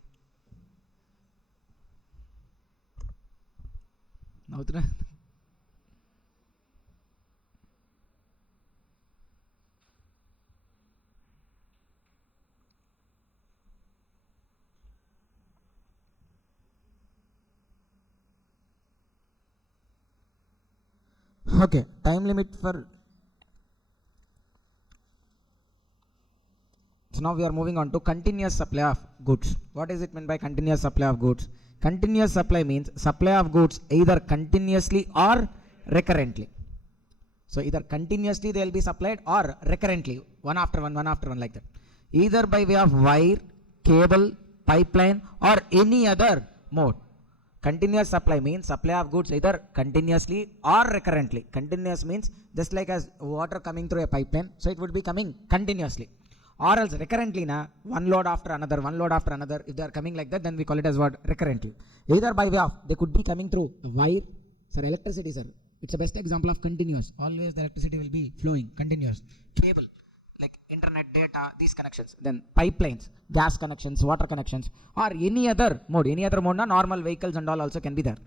నవ్వుతున్నా. Okay, time limit for. So now we are moving on to continuous supply of goods. What is it meant by continuous supply of goods? Continuous supply means supply of goods either continuously or recurrently. So either continuously they will be supplied or recurrently, one after one like that. Either by way of wire, cable, pipeline or any other mode. Continuous supply means supply of goods either continuously or recurrently. Continuous means just like as water coming through a pipeline, so it would be coming continuously. Or else recurrently na, one load after another. If they are coming like that, then we call it as what? Recurrently. Either by way of, they could be coming through wire, sir, electricity, sir. It's the best example of continuous. Always the electricity will be flowing continuous. Cable, like internet, data, these connections. Then pipelines, gas connections, water connections, or any other mode. Any other mode na, normal vehicles and all also can be there.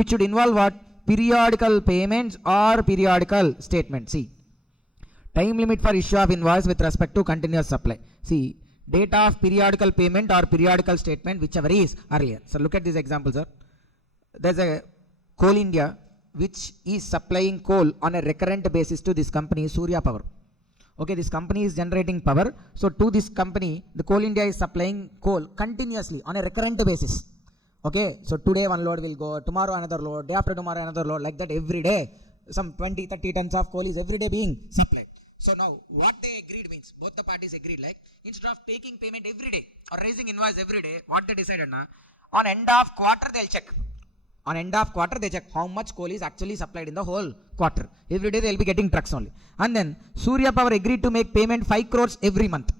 It should involve what? Periodical payments or periodical statements. See, time limit for issue of invoice with respect to continuous supply. See, date of periodical payment or periodical statement, whichever is earlier. So look at this example, sir. There's a Coal India which is supplying coal on a recurrent basis to this company, Surya Power. Okay, this company is generating power. So to this company, the Coal India is supplying coal continuously on a recurrent basis. Okay, so today one load will go, tomorrow another load, day after tomorrow another load, like that every day. Some 20-30 tons of coal is every day being supplied. So now what they agreed means, both the parties agreed, like instead of taking payment every day or raising invoice every day, what they decided na, on end of quarter they'll check. On end of quarter they check how much coal is actually supplied in the whole quarter. Every day they'll be getting trucks only. And then Surya Power agreed to make payment 5 crores every month.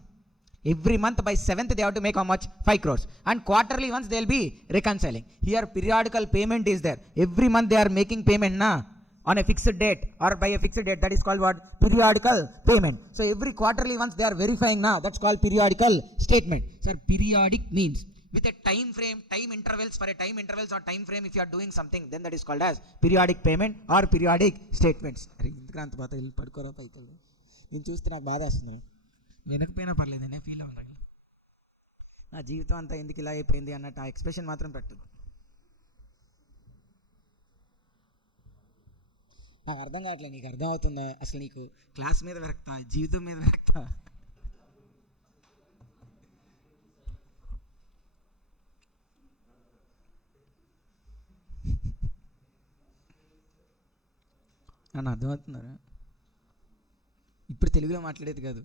Every month by 7th they have to make how much? 5 crores. And quarterly once they'll be reconciling. Here periodical payment is there. Every month they are making payment na, on a fixed date or by a fixed date. That is called what? Periodical payment. So every quarterly once they are verifying na, that's called periodical statement. Sir, periodic means with a time frame, time intervals, for a time intervals or time frame if you are doing something, then that is called as periodic payment or periodic statements. ఇంతకంత బాధ వెళ్ళి పడుకోరా పైకి. నేను చూస్తే నాకు బాధ వస్తుంది. వినకపోయినా పర్లేదు, నేను ఫీల్ అవుతాను. నా జీవితం అంతా ఎందుకు ఇలా అయిపోయింది అన్నట్టు ఆ ఎక్స్ప్రెషన్ మాత్రం పెట్టదు. నాకు అర్థం కావట్లేదు, నీకు అర్థం అవుతుందా? అసలు నీకు క్లాస్ మీద విరక్తా, జీవితం మీద విరక్తా? అని అర్థమవుతున్నారా? ఇప్పుడు తెలుగులో మాట్లాడేది కాదు.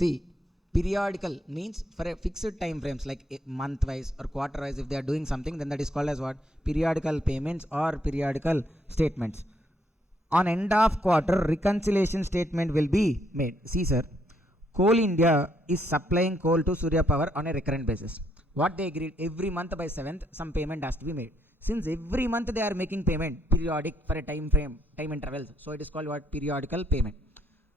See, periodical means for a fixed time frames like month wise or quarter wise. If they are doing something, then that is called as what? Periodical payments or periodical statements. On end of quarter, reconciliation statement will be made. See sir, Coal India is supplying coal to Surya Power on a recurrent basis. What they agreed, every month by 7th some payment has to be made. Since every month they are making payment periodic for a time frame, time intervals, so it is called what? Periodical payment.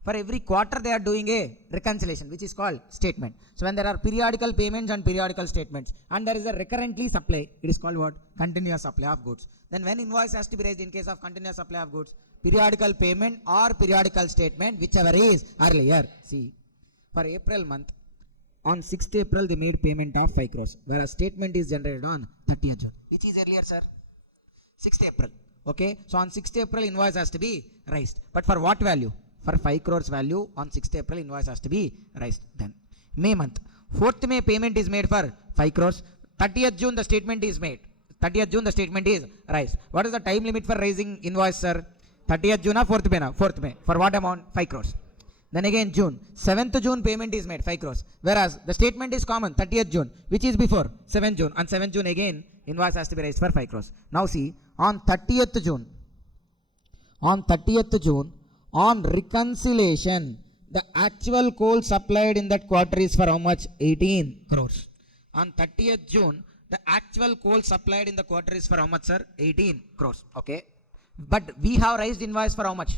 For every quarter they are doing a reconciliation, which is called statement. So when there are periodical payments and periodical statements and there is a recurrently supply, it is called what? Continuous supply of goods. Then when invoice has to be raised in case of continuous supply of goods? Periodical payment or periodical statement, whichever is earlier. See, for April month, on 6th April they made payment of 5 crores, whereas statement is generated on 30th June. Which is earlier sir? 6th April. Okay, so on 6th April invoice has to be raised. But for what value? For 5 crores value on 6th April invoice has to be raised. Then May month, 4th May payment is made for 5 crores. 30th June the statement is made. 30th June the statement is raised. What is the time limit for raising invoice sir? 30th June or 4th May? 4th May. For what amount? 5 crores. Then again June, 7th June payment is made 5 crores. Whereas the statement is common 30th June, which is before 7th June. On 7th June again invoice has to be raised for 5 crores. Now see, on 30th June, on reconciliation, the actual coal supplied in that quarter is for how much? 18 crores. On 30th June, the actual coal supplied in the quarter is for how much sir? 18 crores. Okay. But we have raised invoice for how much?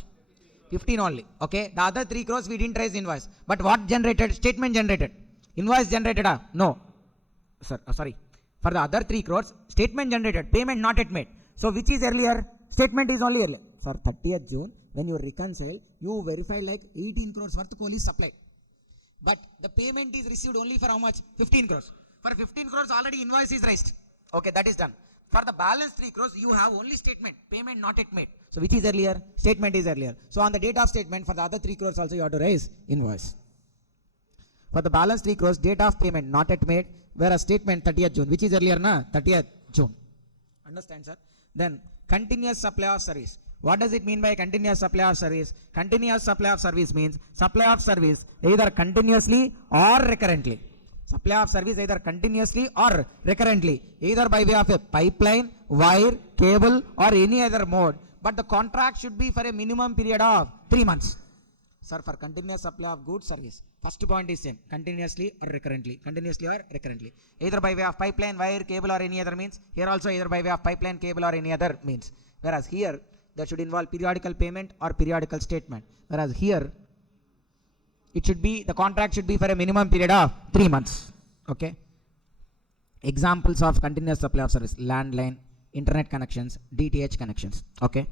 15 only. Okay. The other 3 crores we didn't raise invoice. But what generated? Statement generated. Invoice generated? No. Sir, sorry. For the other 3 crores, statement generated. Payment not yet made. So which is earlier? Statement is only earlier. For 30th June, when you reconcile, you verify like 18 crores worth coal is supplied. But the payment is received only for how much? 15 crores. For 15 crores already invoice is raised. Okay, that is done. For the balance 3 crores, you have only statement. Payment not yet made. So which is earlier? Statement is earlier. So on the date of statement, for the other 3 crores also you have to raise invoice. For the balance 3 crores, date of payment not yet made, whereas statement 30th June, which is earlier na? 30th June. Understand sir? Then continuous supply of service. What does it mean by continuous supply of service? Continuous supply of service means supply of service either continuously or recurrently. Supply of service either continuously or recurrently, either by way of a pipeline, wire, cable or any other mode. But the contract should be for a minimum period of 3 months. Sir, for continuous supply of goods service, first point is same, continuously or recurrently. Continuously or recurrently. Either by way of pipeline, wire, cable or any other means. Here also either by way of pipeline, cable or any other means. Whereas here, that should involve periodical payment or periodical statement. Whereas here, it should be, the contract should be for a minimum period of 3 months. Okay. Examples of continuous supply of service: landline, internet connections, DTH connections. Okay.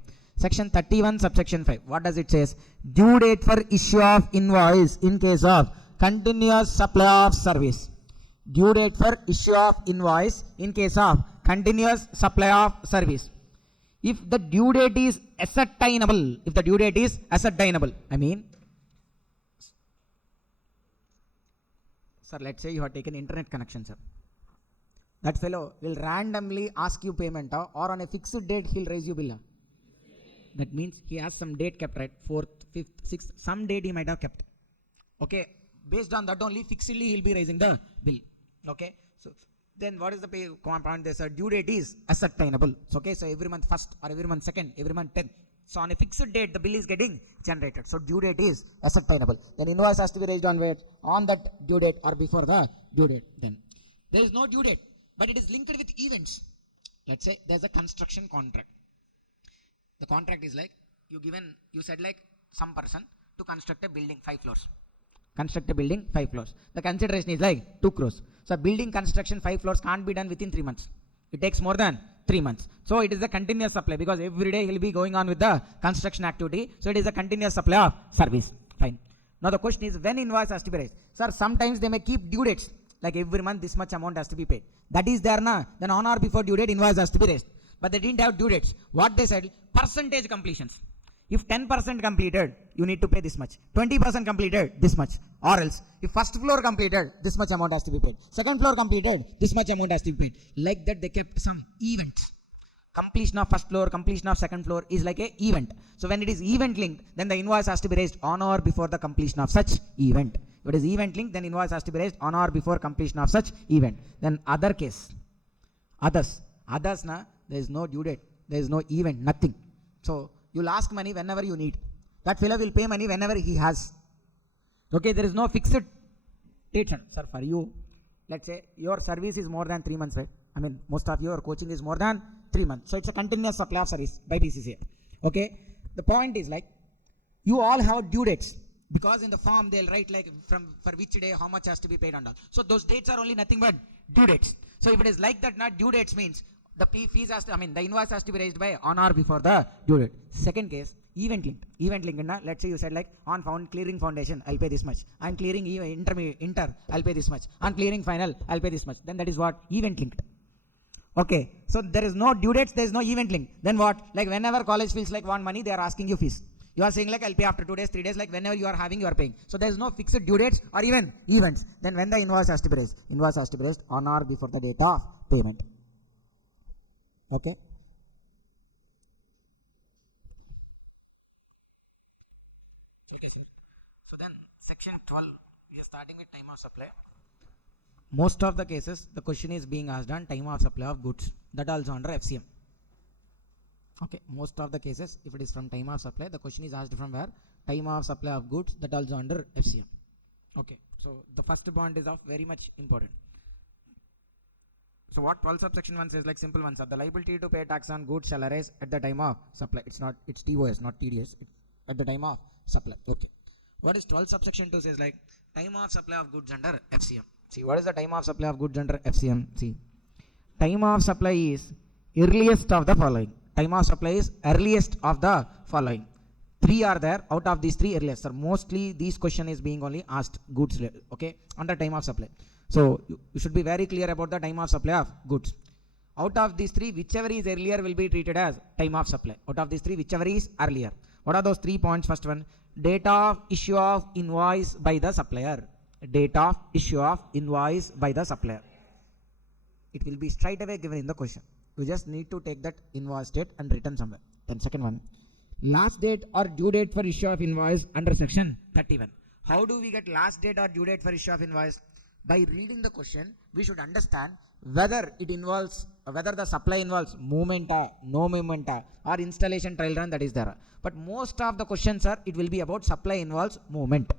Section 31 subsection 5. What does it say? Due date for issue of invoice in case of continuous supply of service. Due date for issue of invoice in case of continuous supply of service. If the due date is ascertainable, I mean, sir, let's say you have taken internet connection, sir. That fellow will randomly ask you payment or on a fixed date he'll raise you bill. That means he has some date kept, right? 4th, 5th, 6th, some date he might have kept. Okay, based on that only fixedly he'll be raising the bill. Okay, so then what is the pay compound? There's a due date is ascertainable. So, okay, so every month 1st or every month 2nd, every month 10th. So on a fixed date the bill is getting generated. So due date is ascertainable. Then invoice has to be raised on where? On that due date or before the due date. Then there is no due date, but it is linked with events. Let's say there's a construction contract. The contract is like, you said like some person to construct a building 5 floors. Construct a building 5 floors. The consideration is like 2 crores. So building construction 5 floors can't be done within 3 months. It takes more than 3 months. So it is a continuous supply because every day he'll be going on with the construction activity. So it is a continuous supply of service. Fine. Now the question is, when invoice has to be raised? Sir, sometimes they may keep due dates. Like every month this much amount has to be paid. That is there na. Then on or before due date invoice has to be raised. But they didn't have due dates. What they said? Percentage completions. If 10% completed, you need to pay this much. 20% completed, this much. Or else, if first floor completed, this much amount has to be paid. Second floor completed, this much amount has to be paid. Like that, they kept some events. Completion of first floor, completion of second floor is like a event. So when it is event linked, then the invoice has to be raised on or before the completion of such event. If it is event linked, then invoice has to be raised on or before completion of such event. Then other case, others na, there is no due date, there is no event, nothing. So you'll ask money whenever you need. That fellow will pay money whenever he has. Okay, there is no fixed date. Sir, for you, let's say your service is more than 3 months, right? I mean, most of your coaching is more than 3 months. So it's a continuous supply of service by BCCA. Okay, the point is like, you all have due dates. Because in the form they'll write like for which day how much has to be paid and all. So those dates are only nothing but due dates. So if it is like that, not due dates means the fees has to, the invoice has to be raised by on or before the due date. Second case, event linked. Event linked, let's say you said like on clearing foundation, I'll pay this much. I'm clearing inter, I'll pay this much. On clearing final, I'll pay this much. Then that is what? Event linked. Okay, so there is no due dates, there is no event link. Then what? Like whenever college feels like want money, they are asking you fees. You are saying like I'll pay after 2 days, 3 days, like whenever you are having, you are paying. So there is no fixed due dates or even events. Then when the invoice has to be raised? Invoice has to be raised on or before the date of payment. Okay. Okay, sir. So then section 12, we are starting with time of supply. Most of the cases, the question is being asked on time of supply of goods. That also under FCM. Okay, most of the cases, if it is from time of supply, the question is asked from where? Time of supply of goods, that also under FCM. Okay, so the first point is of very much important. So what 12 subsection 1 says, like simple ones, the liability to pay tax on goods shall arise at the time of supply. It's TOS, not TDS, at the time of supply. Okay. What is 12 subsection 2 says, like time of supply of goods under FCM. See, what is the time of supply of goods under FCM? See, time of supply is earliest of the following. Time of supply is earliest of the following. 3 are there. Out of these 3 earliest, sir, mostly this question is being only asked goods, okay, under time of supply. So you should be very clear about the time of supply of goods. Out of these 3, whichever is earlier will be treated as time of supply. Out of these 3, whichever is earlier. What are those 3 points? First one, date of issue of invoice by the supplier. Date of issue of invoice by the supplier. It will be straight away given in the question. You just need to take that invoice date and written somewhere. Then second one, last date or due date for issue of invoice under section 31. How do we get last date or due date for issue of invoice? By reading the question, we should understand whether it involves, whether the supply involves movement, no movement, or installation trial run, that is there. But most of the questions are, it will be about supply involves movement.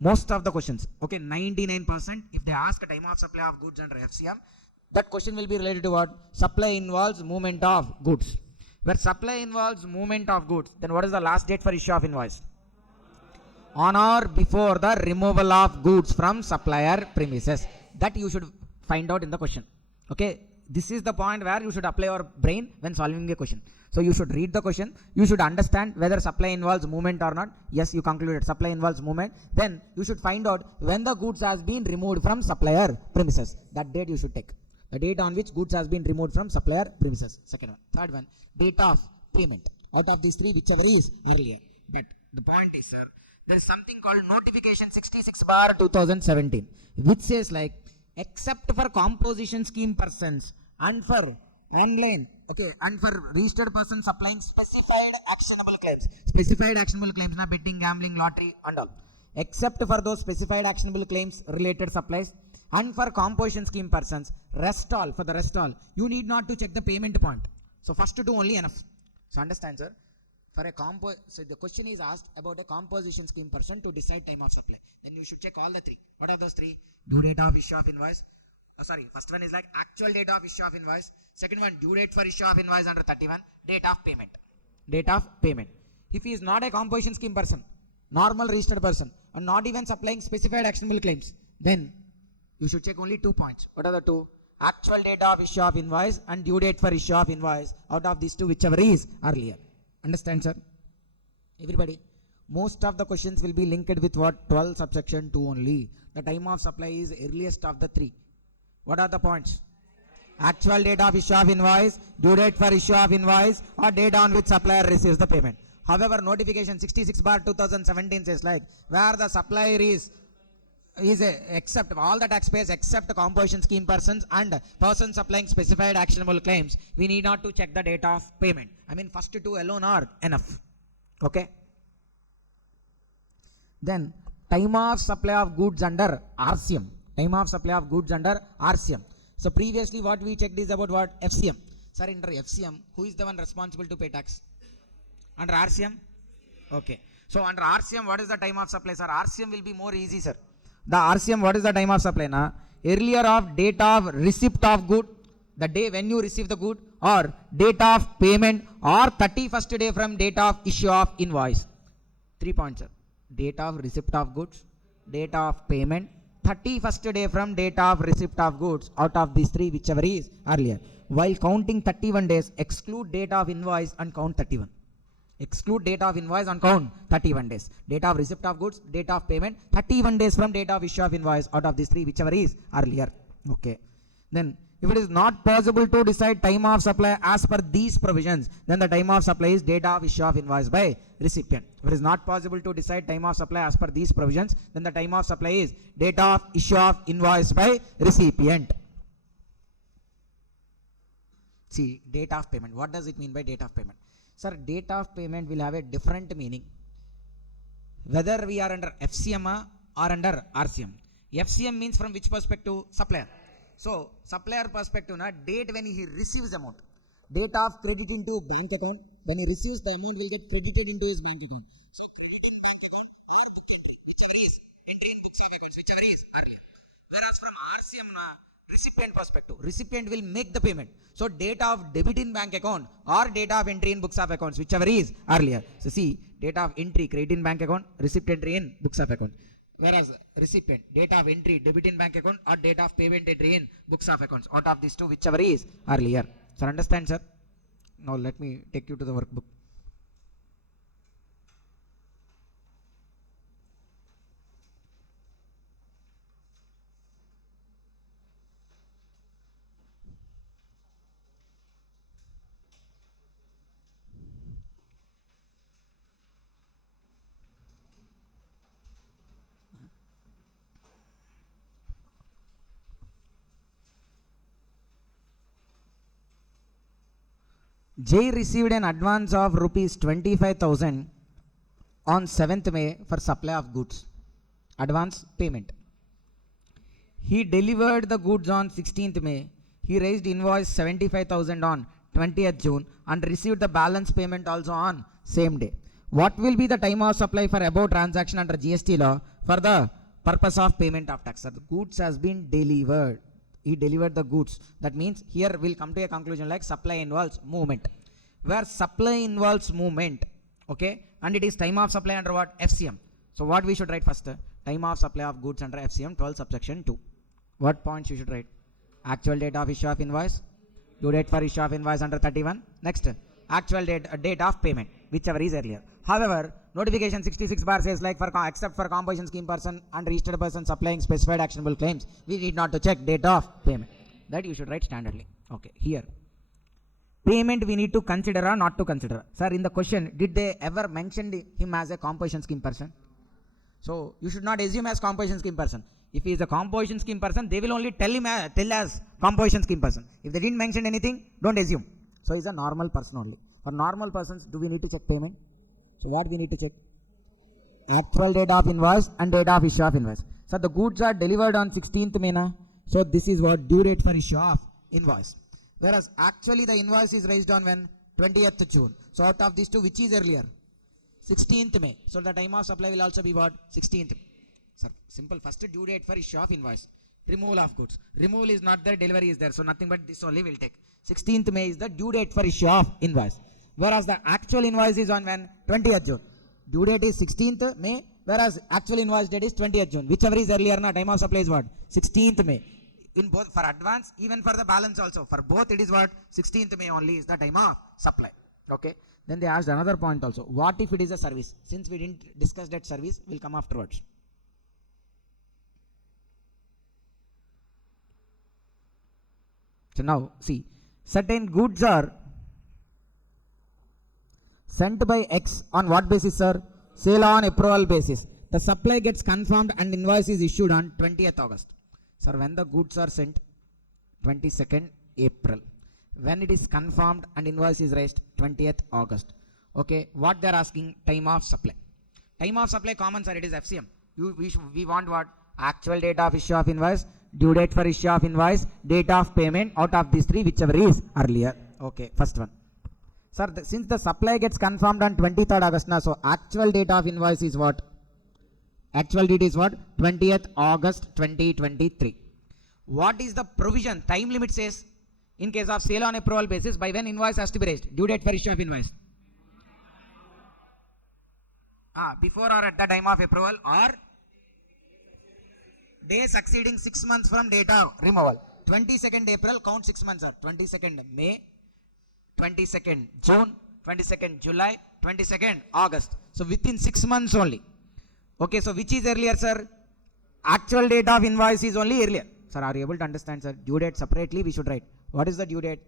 Most of the questions, okay, 99%, if they ask a time of supply of goods under FCM, that question will be related to what? Supply involves movement of goods. Where supply involves movement of goods, then what is the last date for issue of invoice? On or before the removal of goods from supplier premises. That you should find out in the question. Okay, this is the point where you should apply your brain when solving a question. So you should read the question, you should understand whether supply involves movement or not. Yes, you concluded supply involves movement. Then you should find out when the goods has been removed from supplier premises. That date you should take. The date on which goods has been removed from supplier premises. Second one. Third one, date of payment. Out of these 3, whichever is earlier. But the point is, sir, there is something called notification 66/2017, which says like, except for composition scheme persons and for online, okay, and for registered persons supplying specified actionable claims. Specified actionable claims, na betting, gambling, lottery and all. Except for those specified actionable claims related supplies and for composition scheme persons, for the rest all, you need not to check the payment point. So first 2 only enough. So understand, sir? For a so the question is asked about a composition scheme person to decide time of supply. Then you should check all the 3. What are those 3? Due date of issue of invoice. First one is like actual date of issue of invoice. Second one, due date for issue of invoice under 31. Date of payment. Date of payment. If he is not a composition scheme person, normal registered person, and not even supplying specified actionable claims, then you should check only 2 points. What are the 2? Actual date of issue of invoice and due date for issue of invoice. Out of these 2, whichever is earlier. Understand, sir? Everybody, most of the questions will be linked with what? 12 subsection 2 only. The time of supply is earliest of the 3. What are the points? Actual date of issue of invoice, due date for issue of invoice, or date on which supplier receives the payment. However, notification 66/2017 says like where the supplier is except all the taxpayers except composition scheme persons and persons supplying specified actionable claims, we need not to check the date of payment. I mean, first two alone are enough. Okay. Then time of supply of goods under RCM. Time of supply of goods under RCM. So previously what we checked is about what? FCM. Sir, under FCM, who is the one responsible to pay tax? Under RCM? Okay. So under RCM, what is the time of supply, sir? RCM will be more easy, sir. The RCM, what is the time of supply? Na? Earlier of date of receipt of good, the day when you receive the good, or date of payment, or 31st day from date of issue of invoice. 3 points, sir. Date of receipt of goods, date of payment, 31st day from date of receipt of goods. Out of these three, whichever is earlier. While counting 31 days, exclude date of invoice and count 31. Exclude date of invoice and count 31 days. Date of receipt of goods, date of payment, 31 days from date of issue of invoice. Out of these three, whichever is earlier. Okay. Then, if it is not possible to decide time of supply as per these provisions, then the time of supply is date of issue of invoice by recipient. If it is not possible to decide time of supply as per these provisions, then the time of supply is date of issue of invoice by recipient. See, date of payment. What does it mean by date of payment? Sir, date of payment will have a different meaning whether we are under FCM or under RCM. FCM means from which perspective? Supplier. So, supplier perspective, na, date when he receives amount. Date of credit into bank account. When he receives, the amount will get credited into his bank account. So, credit in bank account or book entry, whichever is entry in books of accounts, whichever is earlier. Whereas from RCM, na, recipient perspective, recipient will make the payment. So, date of debit in bank account or date of entry in books of accounts, whichever is earlier. So, see, date of entry, credit in bank account, receipt entry in books of account. Whereas recipient, date of entry, debit in bank account or date of payment entry in books of accounts. Out of these two, whichever is earlier. Sir, understand, sir? Now, let me take you to the workbook. J received an advance of rupees 25,000 on 7th May for supply of goods. Advance payment. He delivered the goods on 16th May. He raised invoice 75,000 on 20th June and received the balance payment also on same day. What will be the time of supply for above transaction under GST law for the purpose of payment of tax? The goods has been delivered. He delivered the goods. That means here we'll come to a conclusion like supply involves movement. Where supply involves movement, okay, and it is time of supply under what? FCM. So what we should write first? Time of supply of goods under FCM 12 subsection 2. What points you should write? Actual date of issue of invoice, due date for issue of invoice under 31. Next, actual date of payment, whichever is earlier. However, notification 66 bar says like except for composition scheme person and registered person supplying specified actionable claims, we need not to check date of payment. That you should write standardly. Okay, here. Payment we need to consider or not to consider. Sir, in the question, did they ever mention him as a composition scheme person? So, you should not assume as composition scheme person. If he is a composition scheme person, they will only tell as composition scheme person. If they didn't mention anything, don't assume. So, he is a normal person only. For normal persons, do we need to check payment? So, what we need to check? Actual date of invoice and date of issue of invoice. So, the goods are delivered on 16th May. So, this is what due date for issue of invoice. Whereas, actually the invoice is raised on when? 20th June. So, out of these two, which is earlier? 16th May. So, the time of supply will also be what? 16th. Sir, simple. First due date for issue of invoice. Removal of goods. Removal is not there, delivery is there. So, nothing but this only will take. 16th May is the due date for issue of invoice. Whereas, the actual invoice is on when? 20th June. Due date is 16th May. Whereas, actual invoice date is 20th June. Whichever is earlier, na, time of supply is what? 16th May. In both for advance, even for the balance also. For both it is what? 16th May only is the time of supply. Okay. Then they asked another point also. What if it is a service? Since we didn't discuss that service, will come afterwards. So now see, certain goods are sent by X on what basis, sir? Sale on approval basis. The supply gets confirmed and invoice is issued on 20th August. Sir, when the goods are sent? 22nd April. When it is confirmed and invoice is raised? 20th August. Okay, what they are asking? Time of supply. Time of supply common, sir, it is FCM. We want what? Actual date of issue of invoice, due date for issue of invoice, date of payment. Out of these three, whichever is earlier. Okay, first one. Sir, since the supply gets confirmed on 23rd August, now, so actual date of invoice is what? Actual date is what? 20th August 2023. What is the provision? Time limit says, in case of sale on approval basis, by when invoice has to be raised? Due date for issue of invoice. Before or at the time of approval, or day succeeding 6 months from date of removal. 22nd April, count 6 months, sir. 22nd May, 22nd June, 22nd July, 22nd August. So within 6 months only. Okay, so which is earlier, sir? Actual date of invoice is only earlier. Sir, are you able to understand, sir? Due date separately we should write. What is the due date?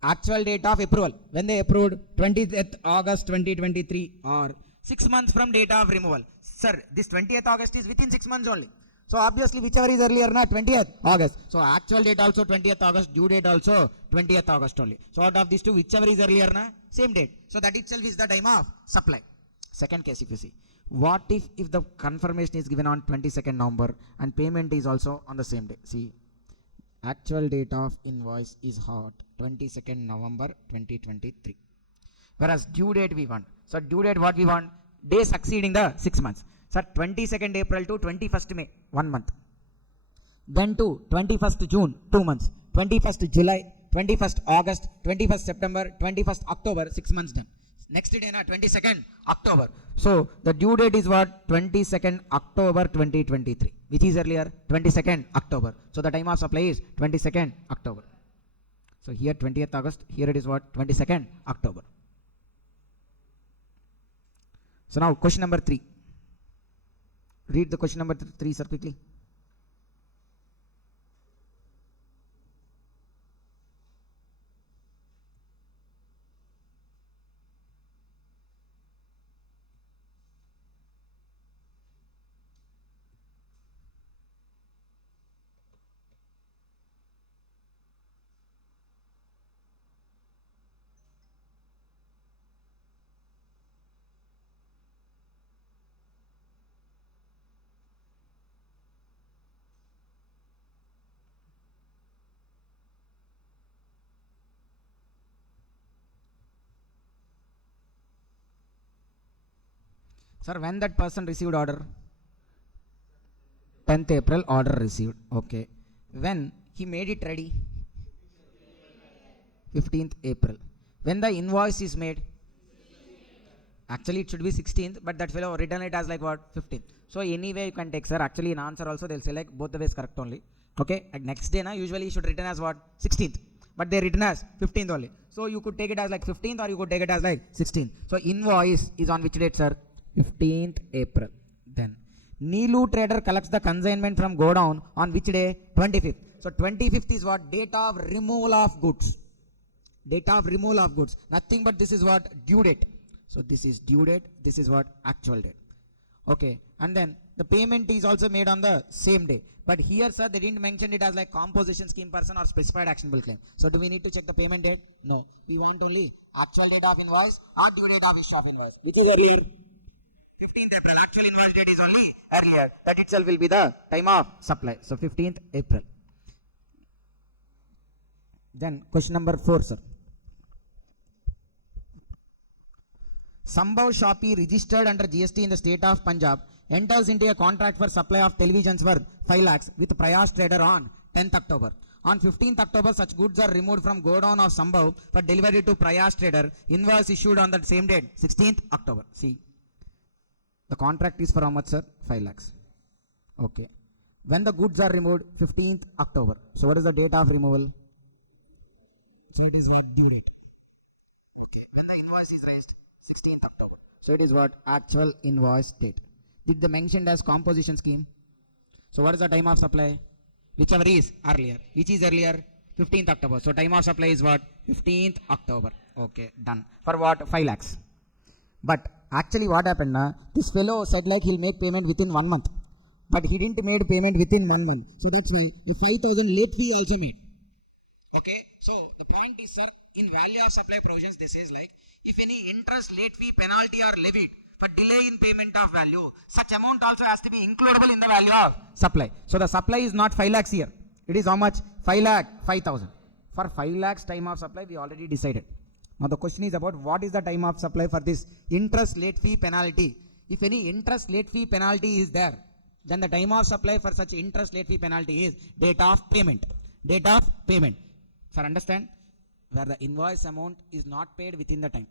Actual date of approval. When they approved? 20th August 2023, or 6 months from date of removal. Sir, this 20th August is within 6 months only. So obviously whichever is earlier, na 20th August. So actual date also 20th August, due date also 20th August only. So out of these two, whichever is earlier, na same date. So that itself is the time of supply. Second case, if you see, what if the confirmation is given on 22nd November and payment is also on the same day? See, actual date of invoice is hot 22nd November 2023, whereas due date we want. So due date what we want? Day succeeding the 6 months. Sir, 22nd April to 21st May, 1 month. Then to 21st June, 2 months. 21st July, 21st August, 21st September, 21st October, 6 months done. Next day na 22nd October. So the due date is what? 22nd October 2023. Which is earlier? 22nd October. So the time of supply is 22nd October. So here 20th August, here it is what? 22nd October. So now question number 3. Read the question number 3, sir, quickly. Sir, when that person received order? 10th April order received. Okay. When he made it ready? 15th April. When the invoice is made? Actually it should be 16th, but that fellow written it as like what? 15th. So anyway you can take, sir. Actually in answer also they'll say like both the ways correct only. Okay. And next day na usually you should written as what? 16th. But they written as 15th only. So you could take it as like 15th or you could take it as like 16th. So invoice is on which date, sir? 15th April. Then Neelu trader collects the consignment from godown on which day? 25th. So 25th is what? Date of removal of goods. Date of removal of goods. Nothing but this is what? Due date. So this is due date. This is what? Actual date. Okay. And then the payment is also made on the same day. But here, sir, they didn't mention it as like composition scheme person or specified actionable claim. So do we need to check the payment date? No. We want only actual date of invoice or due date of issue of invoice. Which is earlier? 15th April. Actual invoice date is only earlier. That itself will be the time of supply. So 15th April. Then question number 4, sir. Sambhav Shopee, registered under GST in the state of Punjab, enters into a contract for supply of televisions worth 5 lakhs with Prayas Trader on 10th October. On 15th October, such goods are removed from godown of Sambhav for delivery to Prayas Trader. Invoice issued on that same date, 16th October. See, the contract is for how much, sir? 5 lakhs. Okay. When the goods are removed, 15th October. So what is the date of removal? So it is what? Due date. Okay. When the invoice is raised, 16th October. So it is what? Actual invoice date. Did they mentioned as composition scheme? So what is the time of supply? Whichever is earlier. Which is earlier? 15th October. So time of supply is what? 15th October. Okay, done. For what? 5 lakhs. But actually what happened now? This fellow said like he'll make payment within 1 month. But he didn't make payment within 1 month. So that's why a 5,000 late fee also made. Okay, so the point is, sir, in value of supply provisions, this is like, if any interest, late fee, penalty are levied for delay in payment of value, such amount also has to be includable in the value of supply. So the supply is not 5 lakhs here. It is how much? 5 lakh, 5,000. For 5 lakhs time of supply, we already decided. Now the question is about what is the time of supply for this interest, late fee, penalty. If any interest, late fee, penalty is there, then the time of supply for such interest, late fee, penalty is date of payment. Date of payment. Sir, understand? Where the invoice amount is not paid within the time.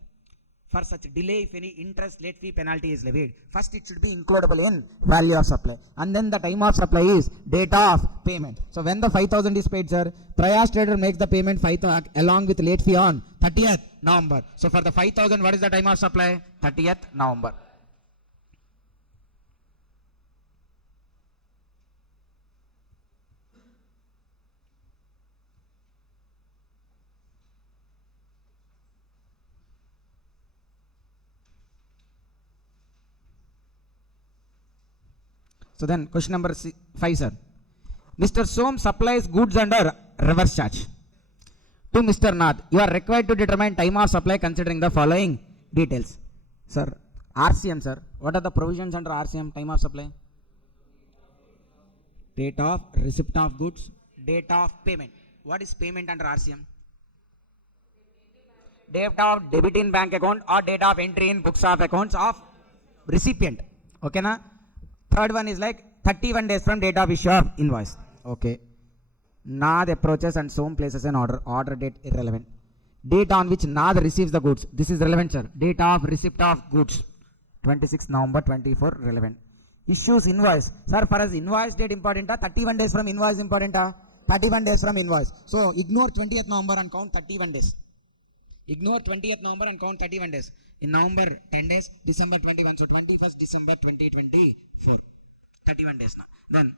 For such delay, if any interest, late fee, penalty is levied, first it should be includable in value of supply. And then the time of supply is date of payment. So when the 5,000 is paid, sir, Prayas trader makes the payment 5,000 along with late fee on 30th November. So for the 5,000, what is the time of supply? 30th November. So then question number 5, sir. Mr. Som supplies goods under reverse charge to Mr. Nath. You are required to determine time of supply considering the following details. Sir, RCM, sir. What are the provisions under RCM, time of supply? Date of receipt of goods, date of payment. What is payment under RCM? Date of debit in bank account or date of entry in books of accounts of recipient. Okay, na? Third one is like 31 days from date of issue of invoice. Okay. Nath approaches and Som places an order. Order date irrelevant. Date on which Nath receives the goods. This is relevant, sir. Date of receipt of goods. 26 November 24 relevant. Issues invoice. Sir, for us invoice date important. 31 days from invoice important. 31 days from invoice. So ignore 20th November and count 31 days. Ignore 20th November and count 31 days. In November 10 days, December 21. So 21st December 2024. 31 days now. Then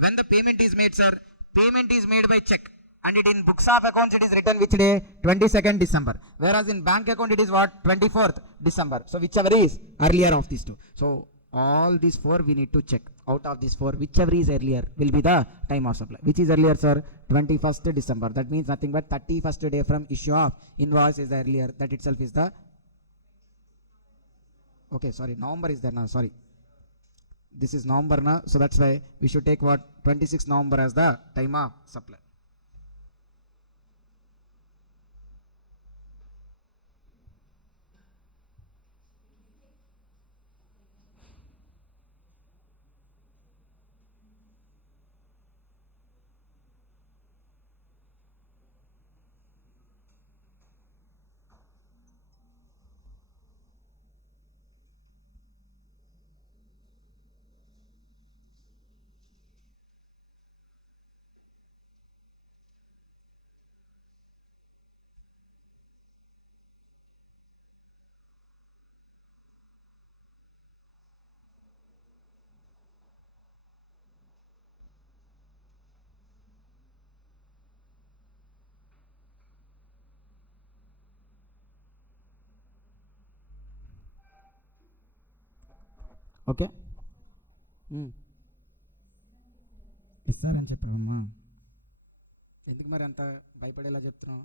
when the payment is made, sir, payment is made by check. And it in books of accounts it is written which day? 22nd December. Whereas in bank account it is what? 24th December. So whichever is earlier of these two. So all these 4 we need to check. Out of these 4, whichever is earlier will be the time of supply. Which is earlier, sir? 21st December. That means nothing but 31st day from issue of invoice is the earlier. That itself is the... Okay, sorry. November is there now. Sorry. This is November now. So that's why we should take what? 26 November as the time of supply. Okay ఇస్తారని చెప్పావమ్మా. ఎందుకు మరి అంత భయపడేలా చెప్తున్నావు?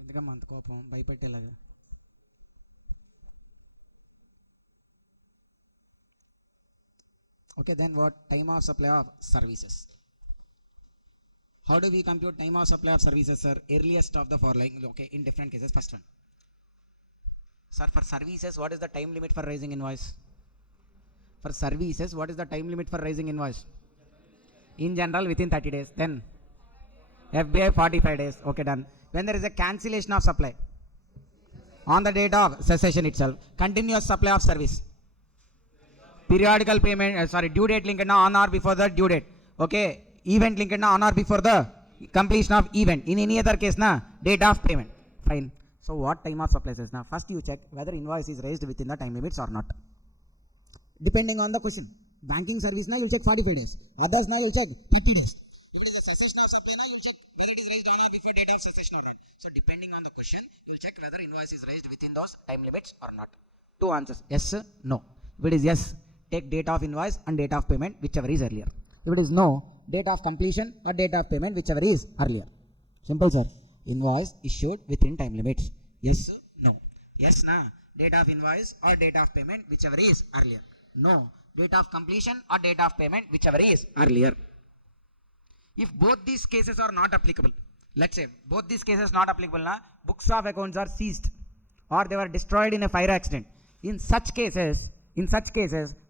ఎందుకమ్మా అంత కోపం భయపెట్టేలాగా? Okay, then what? Time of supply of services. How do we compute time of supply of services, sir? Earliest of the following. Okay, in different cases. First one, sir, for services, what is the time limit for raising invoice? For services, what is the time limit for raising invoice? In general, within 30 days. Then FBI 45 days. Okay, done. When there is a cancellation of supply on the date of cessation itself, continuous supply of service, periodical payment, due date linked on or before the due date. Okay, event linked on or before the completion of event. In any other case, date of payment. Fine. So what time of supply says now? First you check whether invoice is raised within the time limits or not. Depending on the question. Banking service now you'll check 45 days. Others now you'll check 30 days. If it is a cessation of supply, now you'll check whether it is raised on or before date of cessation or not. So depending on the question, you'll check whether invoice is raised within those time limits or not. Two answers, yes, no. If it is yes, take date of invoice and date of payment, whichever is earlier. If it is no, date of completion or date of payment, whichever is earlier. Simple, sir. Invoice issued within time limits. Yes, no. Yes, na. Date of invoice or date of payment, whichever is earlier. No. Date of completion or date of payment, whichever is earlier. If both these cases are not applicable, let's say both these cases not applicable, na, books of accounts are seized or they were destroyed in a fire accident. In such cases,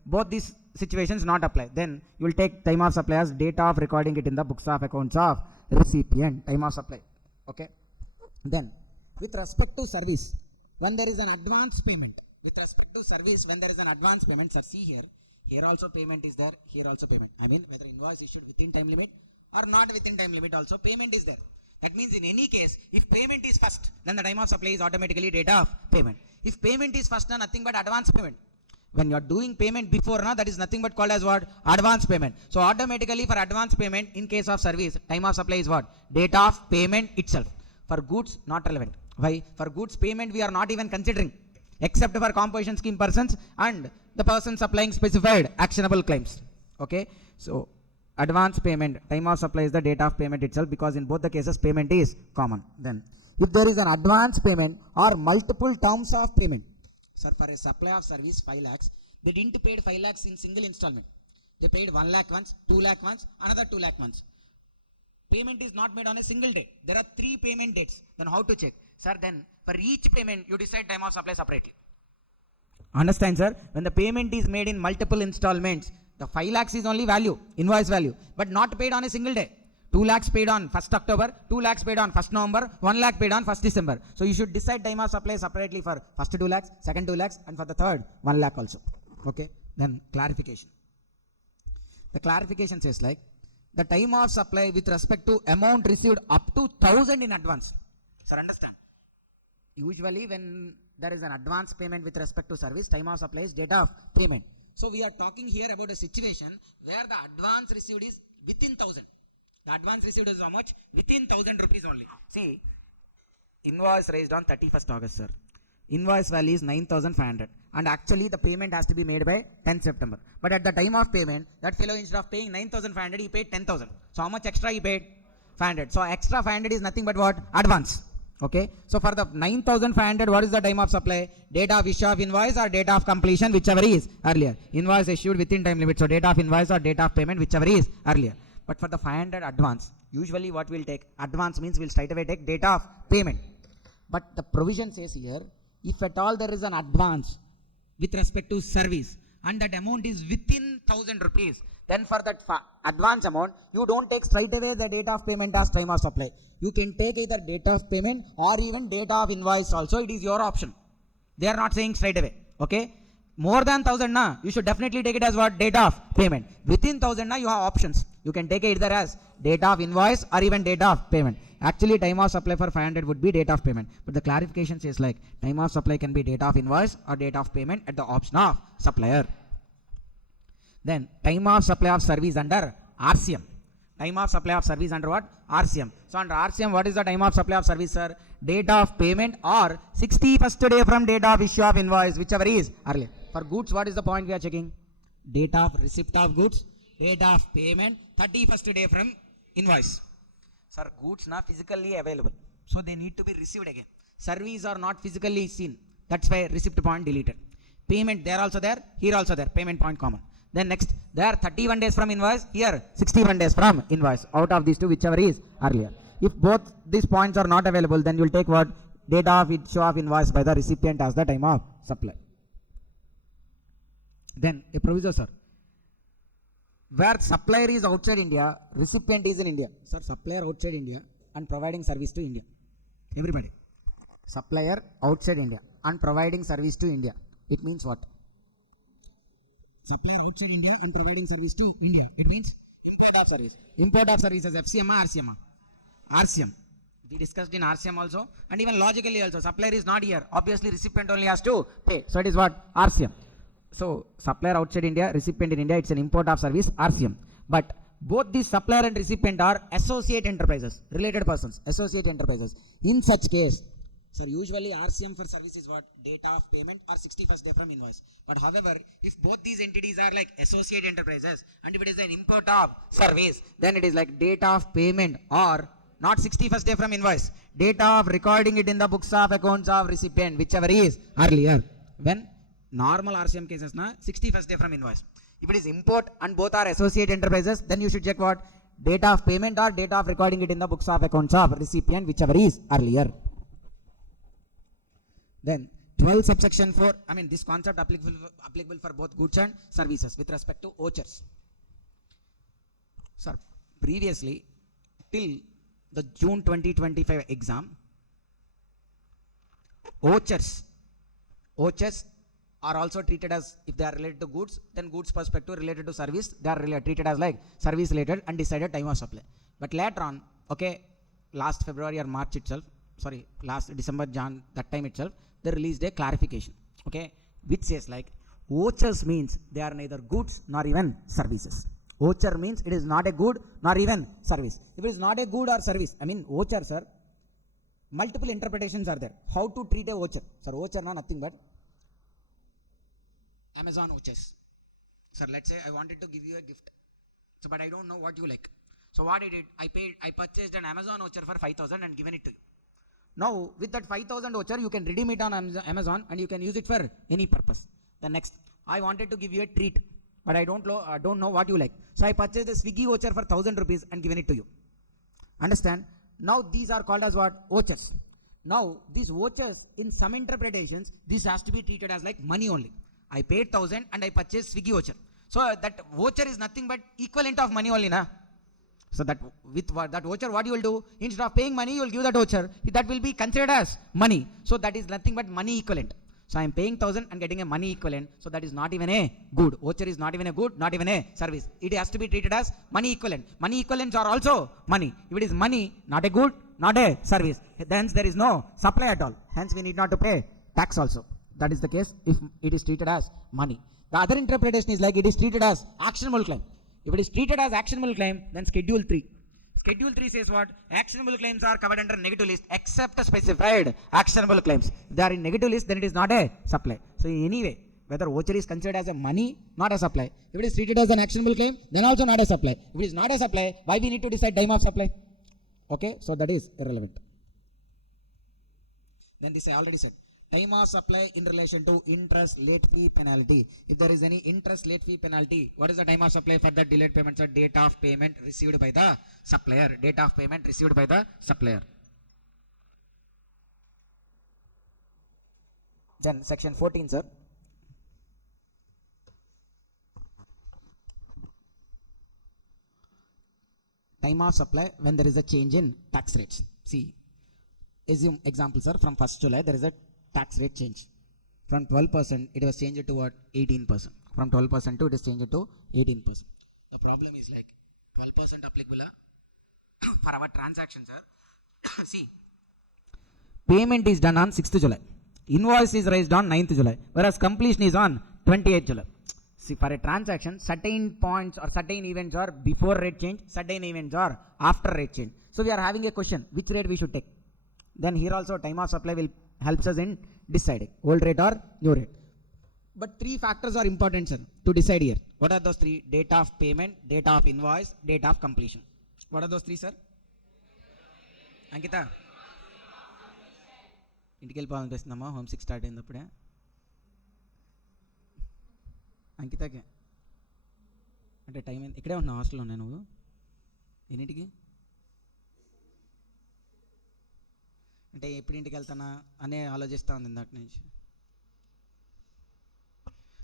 both these situations not apply. Then you will take time of supply as date of recording it in the books of accounts of recipient, time of supply. Okay. Then with respect to service, when there is an advance payment, sir, see here also payment is there, here also payment. I mean whether invoice issued within time limit or not within time limit, also payment is there. That means in any case, if payment is first, then the time of supply is automatically date of payment. If payment is first, then nothing but advance payment. When you are doing payment before, na, that is nothing but called as what? Advance payment. So automatically for advance payment in case of service, time of supply is what? Date of payment itself. For goods, not relevant. Why? For goods payment we are not even considering, except for composition scheme persons and the person supplying specified actionable claims. Okay. So advance payment, time of supply is the date of payment itself, because in both the cases payment is common. Then if there is an advance payment or multiple terms of payment, sir, for a supply of service 5 lakhs, they didn't pay 5 lakhs in single installment. They paid 1 lakh once, 2 lakh once, another 2 lakh once. Payment is not made on a single day. There are 3 payment dates. Then how to check? Sir, then for each payment you decide time of supply separately. Understand, sir? When the payment is made in multiple installments, the 5 lakhs is only value, invoice value, but not paid on a single day. 2 lakhs paid on 1st October, 2 lakhs paid on 1st November, 1 lakh paid on 1st December. So you should decide time of supply separately for first 2 lakhs, second 2 lakhs, and for the third 1 lakh also. Okay. Then clarification. The clarification says like, the time of supply with respect to amount received up to 1000 in advance. Sir, understand? Usually when there is an advance payment with respect to service, time of supply is date of payment. So we are talking here about a situation where the advance received is within 1000. The advance received is how much? Within 1000 rupees only. See, invoice raised on 31st August, sir. Invoice value is 9,500, and actually the payment has to be made by 10th September. But at the time of payment, that fellow, instead of paying 9,500, he paid 10,000. So how much extra he paid? 500. So extra 500 is nothing but what? Advance. Okay. So for the 9,500, what is the time of supply? Date of issue of invoice or date of completion, whichever is earlier. Invoice issued within time limit. So date of invoice or date of payment, whichever is earlier. But for the 500 advance, usually what we'll take? Advance means we'll straight away take date of payment. But the provision says here, if at all there is an advance with respect to service and that amount is within 1000 rupees, then for that advance amount, you don't take straight away the date of payment as time of supply. You can take either date of payment or even date of invoice also. It is your option. They are not saying straight away. Okay. More than 1000 na, you should definitely take it as what? Date of payment. Within 1000 na, you have options. You can take it either as date of invoice or even date of payment. Actually, time of supply for 500 would be date of payment. But the clarification says like, time of supply can be date of invoice or date of payment at the option of supplier. Then time of supply of service under RCM. Time of supply of service under what? RCM. So under RCM, what is the time of supply of service, sir? Date of payment or 61st day from date of issue of invoice, whichever is earlier. For goods, what is the point we are checking? Date of receipt of goods, date of payment, 31st day from invoice. Sir, goods not physically available, so they need to be received again. Service are not physically seen. That's why receipt point deleted. Payment, there also there, here also there, payment point common. Then next, there 31 days from invoice, here 61 days from invoice. Out of these two, whichever is earlier. If both these points are not available, then you will take what? Date of issue of invoice by the recipient as the time of supply. Then a proviso, sir. Where supplier is outside India, recipient is in India. Sir, supplier outside India and providing service to India. Everybody. Supplier outside India and providing service to India. It means what? Supplier outside India and providing service to India. It means import of service. Import of services, FCM or RCM? RCM. We discussed in RCM also, and even logically also. Supplier is not here. Obviously, recipient only has to pay. So it is what? RCM. So supplier outside India, recipient in India, it's an import of service, RCM. But both the supplier and recipient are associate enterprises, related persons, associate enterprises. In such case, sir, usually RCM for service is what? Date of payment or 61st day from invoice. But however, if both these entities are like associate enterprises and if it is an import of service, then it is like date of payment or not 61st day from invoice, date of recording it in the books of accounts of recipient, whichever is earlier. When normal RCM cases, na 61st day from invoice. If it is import and both are associate enterprises, then you should check what? Date of payment or date of recording it in the books of accounts of recipient, whichever is earlier. Then 12 subsection 4, I mean this concept applicable for both goods and services with respect to vouchers. Sir, previously till the June 2025 exam, vouchers are also treated as, if they are related to goods, then goods perspective, related to service, they are treated as like service related and decided time of supply. But later on, okay, last February or March itself, sorry, last December, Jan, that time itself, they released a clarification, okay, which says like vouchers means they are neither goods nor even services. Voucher means it is not a good nor even service. If it is not a good or service, I mean voucher, sir, multiple interpretations are there. How to treat a voucher? Sir, voucher na nothing but Amazon vouchers. Sir, let's say I wanted to give you a gift, so but I don't know what you like. So what I did, I purchased an Amazon voucher for 5,000 and given it to you. Now with that 5,000 voucher, you can redeem it on Amazon and you can use it for any purpose. The next, I wanted to give you a treat, but I don't know what you like. So I purchased a Swiggy voucher for 1,000 rupees and given it to you. Understand? Now these are called as what? Vouchers. Now these vouchers, in some interpretations, this has to be treated as like money only. I paid 1,000 and I purchased Swiggy voucher. So that voucher is nothing but equivalent of money only, na? So that with that voucher, what you will do, instead of paying money, you will give that voucher. That will be considered as money. So that is nothing but money equivalent. So I am paying 1,000 and getting a money equivalent. So that is not even a good. Voucher is not even a good, not even a service. It has to be treated as money equivalent. Money equivalents are also money. If it is money, not a good, not a service, hence there is no supply at all. Hence we need not to pay tax also. That is the case if it is treated as money. The other interpretation is like it is treated as actionable claim. If it is treated as actionable claim, then Schedule 3. Schedule 3 says what? Actionable claims are covered under negative list except specified actionable claims. If they are in negative list, then it is not a supply. So anyway, whether voucher is considered as a money, not a supply. If it is treated as an actionable claim, then also not a supply. If it is not a supply, why we need to decide time of supply? Okay, so that is irrelevant. Then this I already said. Time of supply in relation to interest, late fee, penalty. If there is any interest, late fee, penalty, what is the time of supply for the delayed payments? Date of payment received by the supplier. Date of payment received by the supplier. Then section 14, sir. Time of supply when there is a change in tax rates. See, assume example, sir, from 1st July there is a tax rate change. From 12% it was changed to what? 18%. From 12% to it is changed to 18%. The problem is like 12% applicable for our transactions, sir. See, payment is done on 6th July. Invoice is raised on 9th July. Whereas completion is on 28th July. See, for a transaction, certain points or certain events are before rate change, certain events are after rate change. So we are having a question, which rate we should take? Then here also time of supply will helps us in deciding old rate or new rate. But 3 factors are important, sir, to decide here. What are those 3? Date of payment, date of invoice, date of completion. What are those 3, sir? Ankita? ఇంటికి వెళ్ళిపోవాలని తెస్తున్నామా home sick start అయినప్పుడే అంకితకి అంటే time అయింది ఇక్కడే ఉంటున్నావు హాస్టల్లో ఉన్నాయి నువ్వు ఎన్నింటికి అంటే ఎప్పుడు ఇంటికి వెళ్తానా అనే ఆలోచిస్తూ ఉంది ఇందాక నుంచి.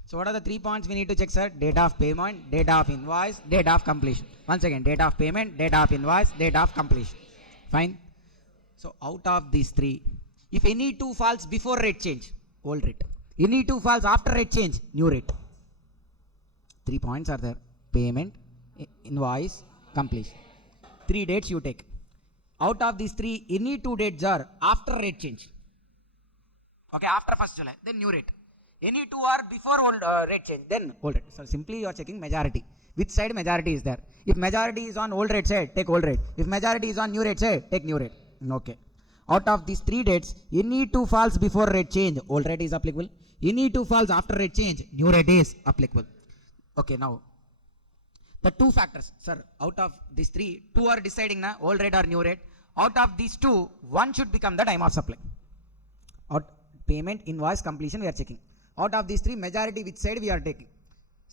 So what are the 3 points we need to check, sir? Date of payment, date of invoice, date of completion. Once again, date of payment, date of invoice, date of completion. Fine. So out of these 3, if any 2 falls before rate change, old rate. Any 2 falls after rate change, new rate. 3 points are there. Payment, invoice, completion. 3 dates you take. Out of these 3, any 2 dates are after rate change. Okay, after 1st July, then new rate. Any 2 are before old rate change, then old rate. So simply you are checking majority. Which side majority is there? If majority is on old rate side, take old rate. If majority is on new rate side, take new rate. Okay. Out of these 3 dates, any 2 falls before rate change, old rate is applicable. Any 2 falls after rate change, new rate is applicable. Okay, now the 2 factors, sir, out of these 3, 2 are deciding na old rate or new rate. Out of these 2, 1 should become the time of supply. Out payment, invoice, completion we are checking. Out of these 3, majority which side we are taking?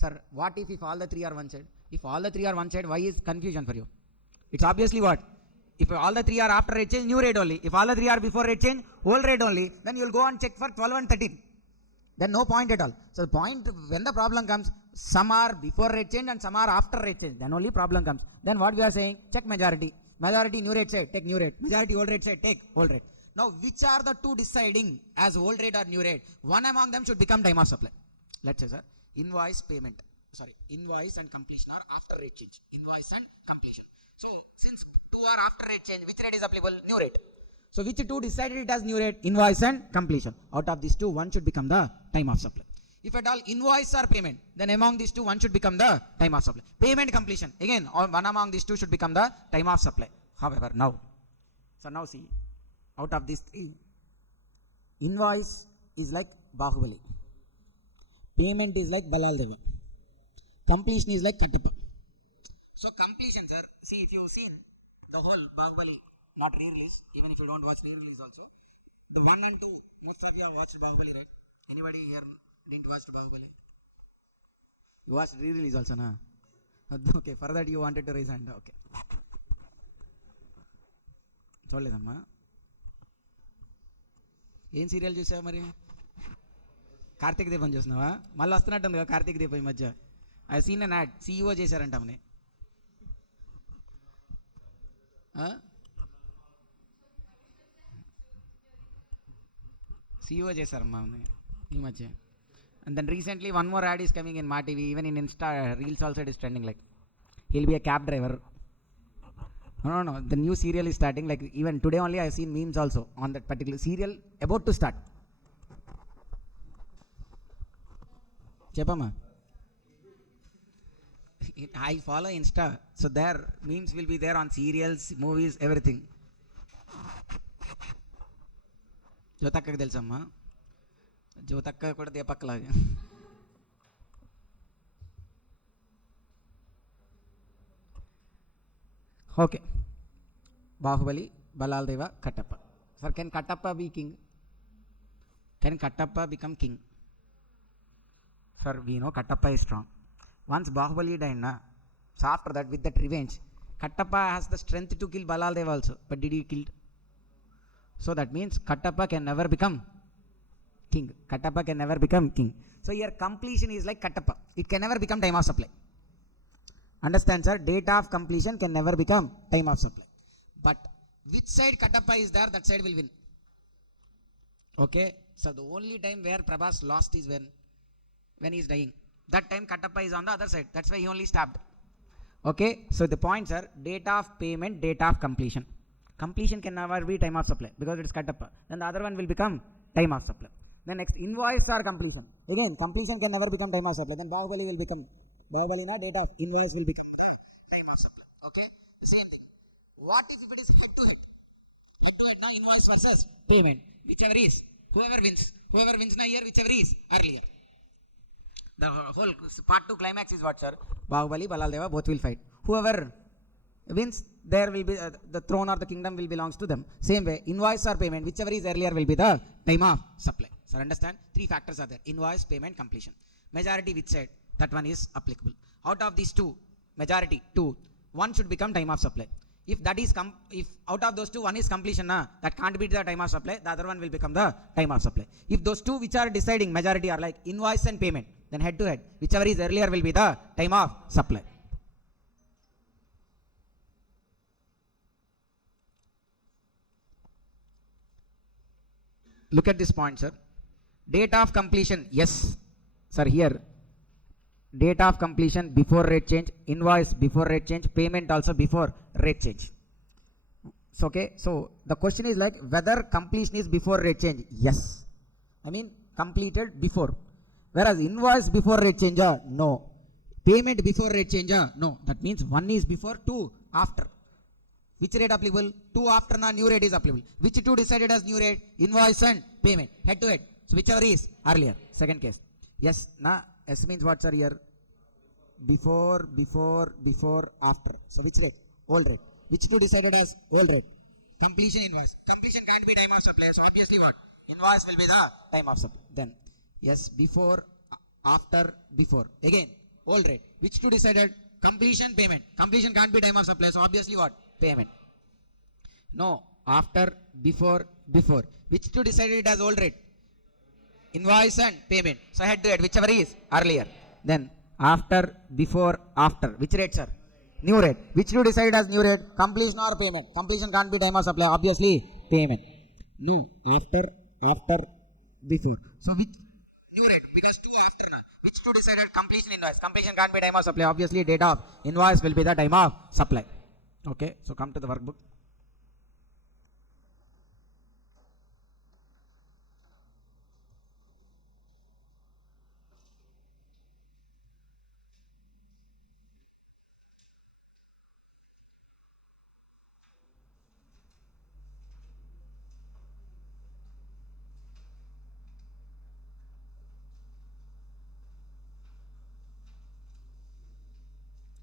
Sir, what if all the 3 are one side? If all the 3 are one side, why is confusion for you? It's obviously what? If all the 3 are after rate change, new rate only. If all the 3 are before rate change, old rate only. Then you will go and check for 12 and 13. Then no point at all. So the point when the problem comes, some are before rate change and some are after rate change. Then only problem comes. Then what we are saying? Check majority. Majority new rate side, take new rate. Majority old rate side, take old rate. Now which are the 2 deciding as old rate or new rate? One among them should become time of supply. Let's say, sir, invoice payment. Sorry, invoice and completion are after rate change. Invoice and completion. So since 2 are after rate change, which rate is applicable? New rate. So which 2 decided it as new rate? Invoice and completion. Out of these 2, 1 should become the time of supply. If at all invoice or payment, then among these 2, 1 should become the time of supply. Payment, completion, again, one among these 2 should become the time of supply. However, now, so now see, out of these 3, invoice is like Bahubali. Payment is like Balal Deva. Completion is like Charitable. So completion, sir, see if you have seen the whole Bahubali, not re-release, even if you don't watch re-release also, the 1 and 2, most of you have watched Bahubali, right? Anybody here didn't watch Bahubali? You watched re-release also, na? Okay, for that you wanted to raise hand, okay. చూడలేదమ్మా ఏం serial చూసావా మరి కార్తీక దీపం చూసినావా మళ్ళీ వస్తున్నట్టుంది కదా కార్తీక దీపం ఈ మధ్య అది సీన్ అండ్ యాడ్ CEO చేశారంట అమ్మని CEO చేశారమ్మా ఈ మధ్య and then recently one more ad is coming in Ma TV, even in Insta Reels also it is trending, like he'll be a cab driver. No, the new serial is starting, like even today only I have seen memes also on that particular serial about to start. Chepama, I follow Insta, so there memes will be there on serials, movies, everything. జ్యోతక్కకి తెలుసమ్మా జ్యోతక్క కూడా దీపక్కలాగా okay Baahubali Bhallaladeva Kattappa sir can Kattappa be king can Kattappa become king sir we know Kattappa is strong. Once Bahubali died na, so after that with that revenge Kattappa has the strength to kill Baladeva also, but did he kill? So that means Kattappa can never become king. Kattappa can never become king. So here completion is like Kattappa. It can never become time of supply. Understand, sir? Date of completion can never become time of supply. But which side Kattappa is there, that side will win. Okay? So the only time where Prabhas lost is when he is dying. That time Kattappa is on the other side. That's why he only stabbed. Okay? So the points are date of payment, date of completion. Completion can never be time of supply because it is Kattappa. Then the other one will become time of supply. Then next, invoice or completion. Again, completion can never become time of supply. Then Bahubali will become, Bahubali na date of invoice will become the time of supply. Okay? Same thing. What if it is head to head? Head to head na invoice versus payment. Whichever is. Whoever wins na here, whichever is earlier. The whole part 2 climax is what, sir? Bahubali, Baladeva, both will fight. Whoever wins, there will be the throne or the kingdom will belongs to them. Same way, invoice or payment, whichever is earlier will be the time of supply. Sir, understand? 3 factors are there: invoice, payment, completion. Majority which side, that one is applicable. Out of these 2, majority 2, 1 should become time of supply. If that is if out of those 2 1 is completion, na, that can't be the time of supply. The other one will become the time of supply. If those 2 which are deciding majority are like invoice and payment, then head to head, whichever is earlier will be the time of supply. Look at this point, sir. Date of completion, yes, sir. Here, date of completion before rate change, invoice before rate change, payment also before rate change. So, okay, so the question is like whether completion is before rate change. Yes, I mean completed before. Whereas invoice before rate change, no. Payment before rate change? No, that means 1 is before, 2 after. Which rate applicable? 2 after na new rate is applicable. Which 2 decided as new rate? Invoice and payment. Head to head. So whichever is earlier. Second case. Yes, na S means what, sir, here? Before, after. So which rate? Old rate. Which 2 decided as old rate? Completion invoice. Completion can't be time of supply. So obviously what? Invoice will be the time of supply. Then, yes, before, after, before. Again, old rate. Which 2 decided? Completion, payment. Completion can't be time of supply. So obviously what? Payment. No, after, before. Which 2 decided it as old rate? Invoice and payment. So head to head, whichever is earlier. Then after, before, after. Which rate, sir? New rate. Which 2 decided as new rate? Completion or payment? Completion can't be time of supply. Obviously payment. No, after, before. So which new rate? Because 2 after na. Which 2 decided? Completion invoice. Completion can't be time of supply. Obviously date of invoice will be the time of supply. Okay, so come to the workbook.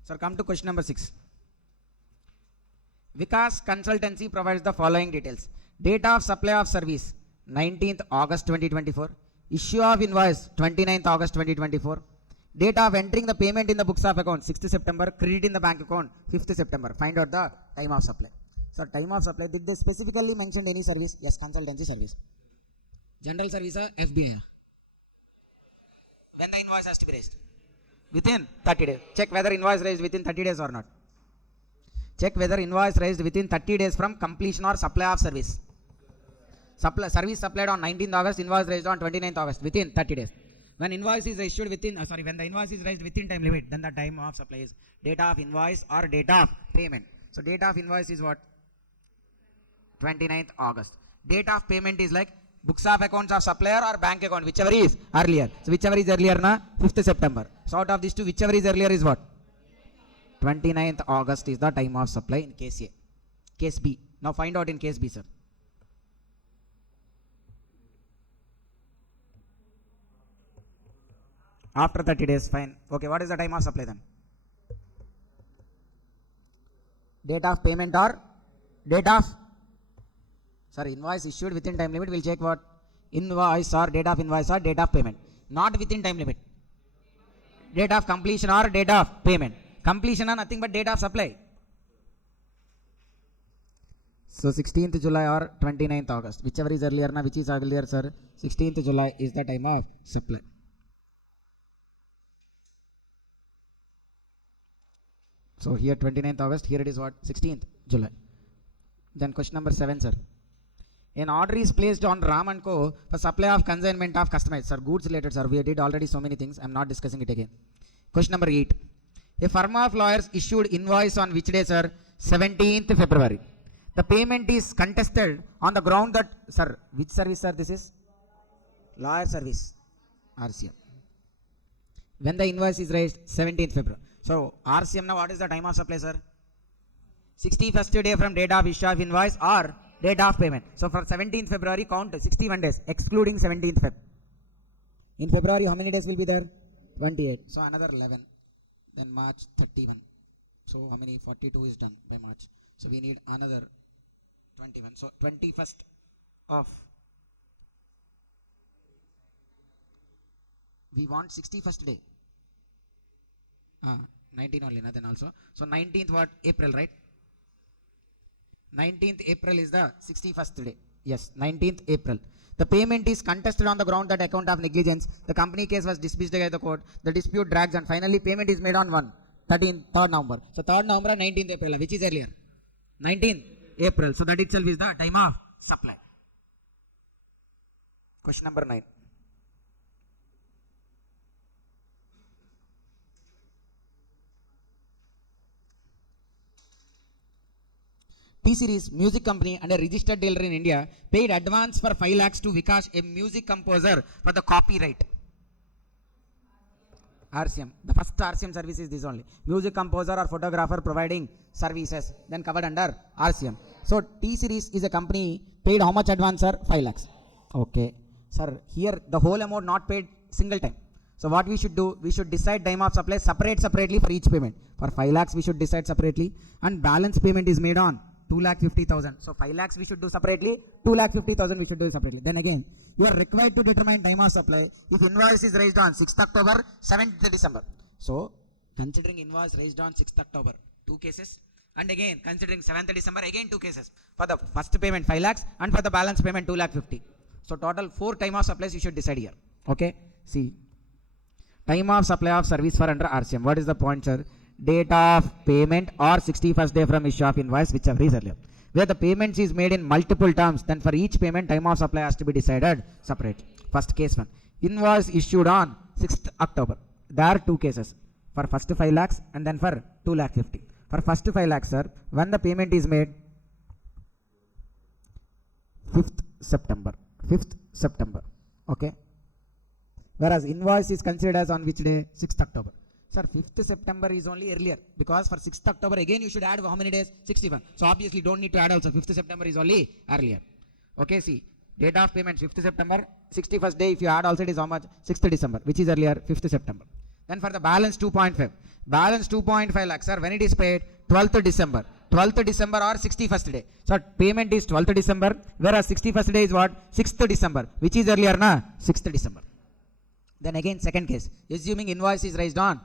Sir, come to question number 6. Vikas Consultancy provides the following details. Date of supply of service 19th August 2024. Issue of invoice 29th August 2024. Date of entering the payment in the books of account 6th September. Credit in the bank account 5th September. Find out the time of supply. So time of supply, did they specifically mention any service? Yes, consultancy service. General service FBI. When the invoice has to be raised? Within 30 days. Check whether invoice raised within 30 days or not. Check whether invoice raised within 30 days from completion or supply of service. Service supplied on 19th August, invoice raised on 29th August, within 30 days. When invoice is issued within, when the invoice is raised within time limit, then the time of supply is date of invoice or date of payment. So date of invoice is what? 29th August. Date of payment is like books of accounts of supplier or bank account, whichever is earlier. So whichever is earlier na 5th September. So out of these two, whichever is earlier is what? 29th August is the time of supply in case A. Case B. Now find out in case B, sir. After 30 days, fine. Okay, what is the time of supply then? Date of payment or date of, sorry, invoice issued within time limit. We'll check what? Invoice or date of invoice or date of payment. Not within time limit. Date of completion or date of payment. Completion are nothing but date of supply. So 16th July or 29th August. Whichever is earlier na, which is earlier, sir? 16th July is the time of supply. So here 29th August, here it is what? 16th July. Then question number 7, sir. An order is placed on Ram & Co. for supply of consignment of customized, sir. Goods related, sir. We did already so many things. I am not discussing it again. Question number 8. A firm of lawyers issued invoice on which day, sir? 17th February. The payment is contested on the ground that, sir, which service, sir, this is? Lawyer service. RCM. When the invoice is raised? 17th February. So RCM now, what is the time of supply, sir? 61st day from date of issue of invoice or date of payment. So for 17th February, count 61 days, excluding 17th Feb. In February, how many days will be there? 28. So another 11. Then March 31. So how many? 42 is done by March. So we need another 21. So 21st of. We want 61st day. 19 only, nothing also. So 19th what? April, right? 19th April is the 61st day. Yes, 19th April. The payment is contested on the ground that account of negligence. The company case was dismissed by the court. The dispute drags and finally payment is made on 3rd November. So 3rd November, 19th April. Which is earlier? 19th April. So that itself is the time of supply. Question number 9. T-Series music company and a registered dealer in India paid advance for 5 lakhs to Vikas, a music composer, for the copyright. RCM. The first RCM service is this only. Music composer or photographer providing services, then covered under RCM. So T Series is a company paid how much advance, sir? 5 lakhs. Okay. Sir, here the whole amount not paid single time. So what we should do, we should decide time of supply separately for each payment. For 5 lakhs we should decide separately, and balance payment is made on 2,50,000. So 5 lakhs we should do separately, 2,50,000 we should do separately. Then again, you are required to determine time of supply if invoice is raised on 6th October, 7th December. So considering invoice raised on 6th October, 2 cases, and again considering 7th December, again 2 cases. For the first payment 5 lakhs and for the balance payment 2,50,000. So total 4 time of supplies you should decide here. Okay, see. Time of supply of service for under RCM. What is the point, sir? Date of payment or 61st day from issue of invoice, whichever is earlier. Where the payments is made in multiple terms, then for each payment, time of supply has to be decided separately. First case 1. Invoice issued on 6th October. There are 2 cases. For first 5 lakhs and then for 2,50,000. For first 5 lakhs, sir, when the payment is made 5th September. 5th September. Okay. Whereas invoice is considered as on which day? 6th October. Sir, 5th September is only earlier, because for 6th October again you should add how many days? 61. So obviously don't need to add also. 5th September is only earlier. Okay, see. Date of payment 5th September. 61st day if you add also it is how much? 6th December, which is earlier 5th September. Then for the balance 2.5. Balance 2.5 lakhs, sir, when it is paid? 12th December. 12th December or 61st day. So payment is 12th December, whereas 61st day is what? 6th December, which is earlier, na? 6th December. Then again second case, assuming invoice is raised on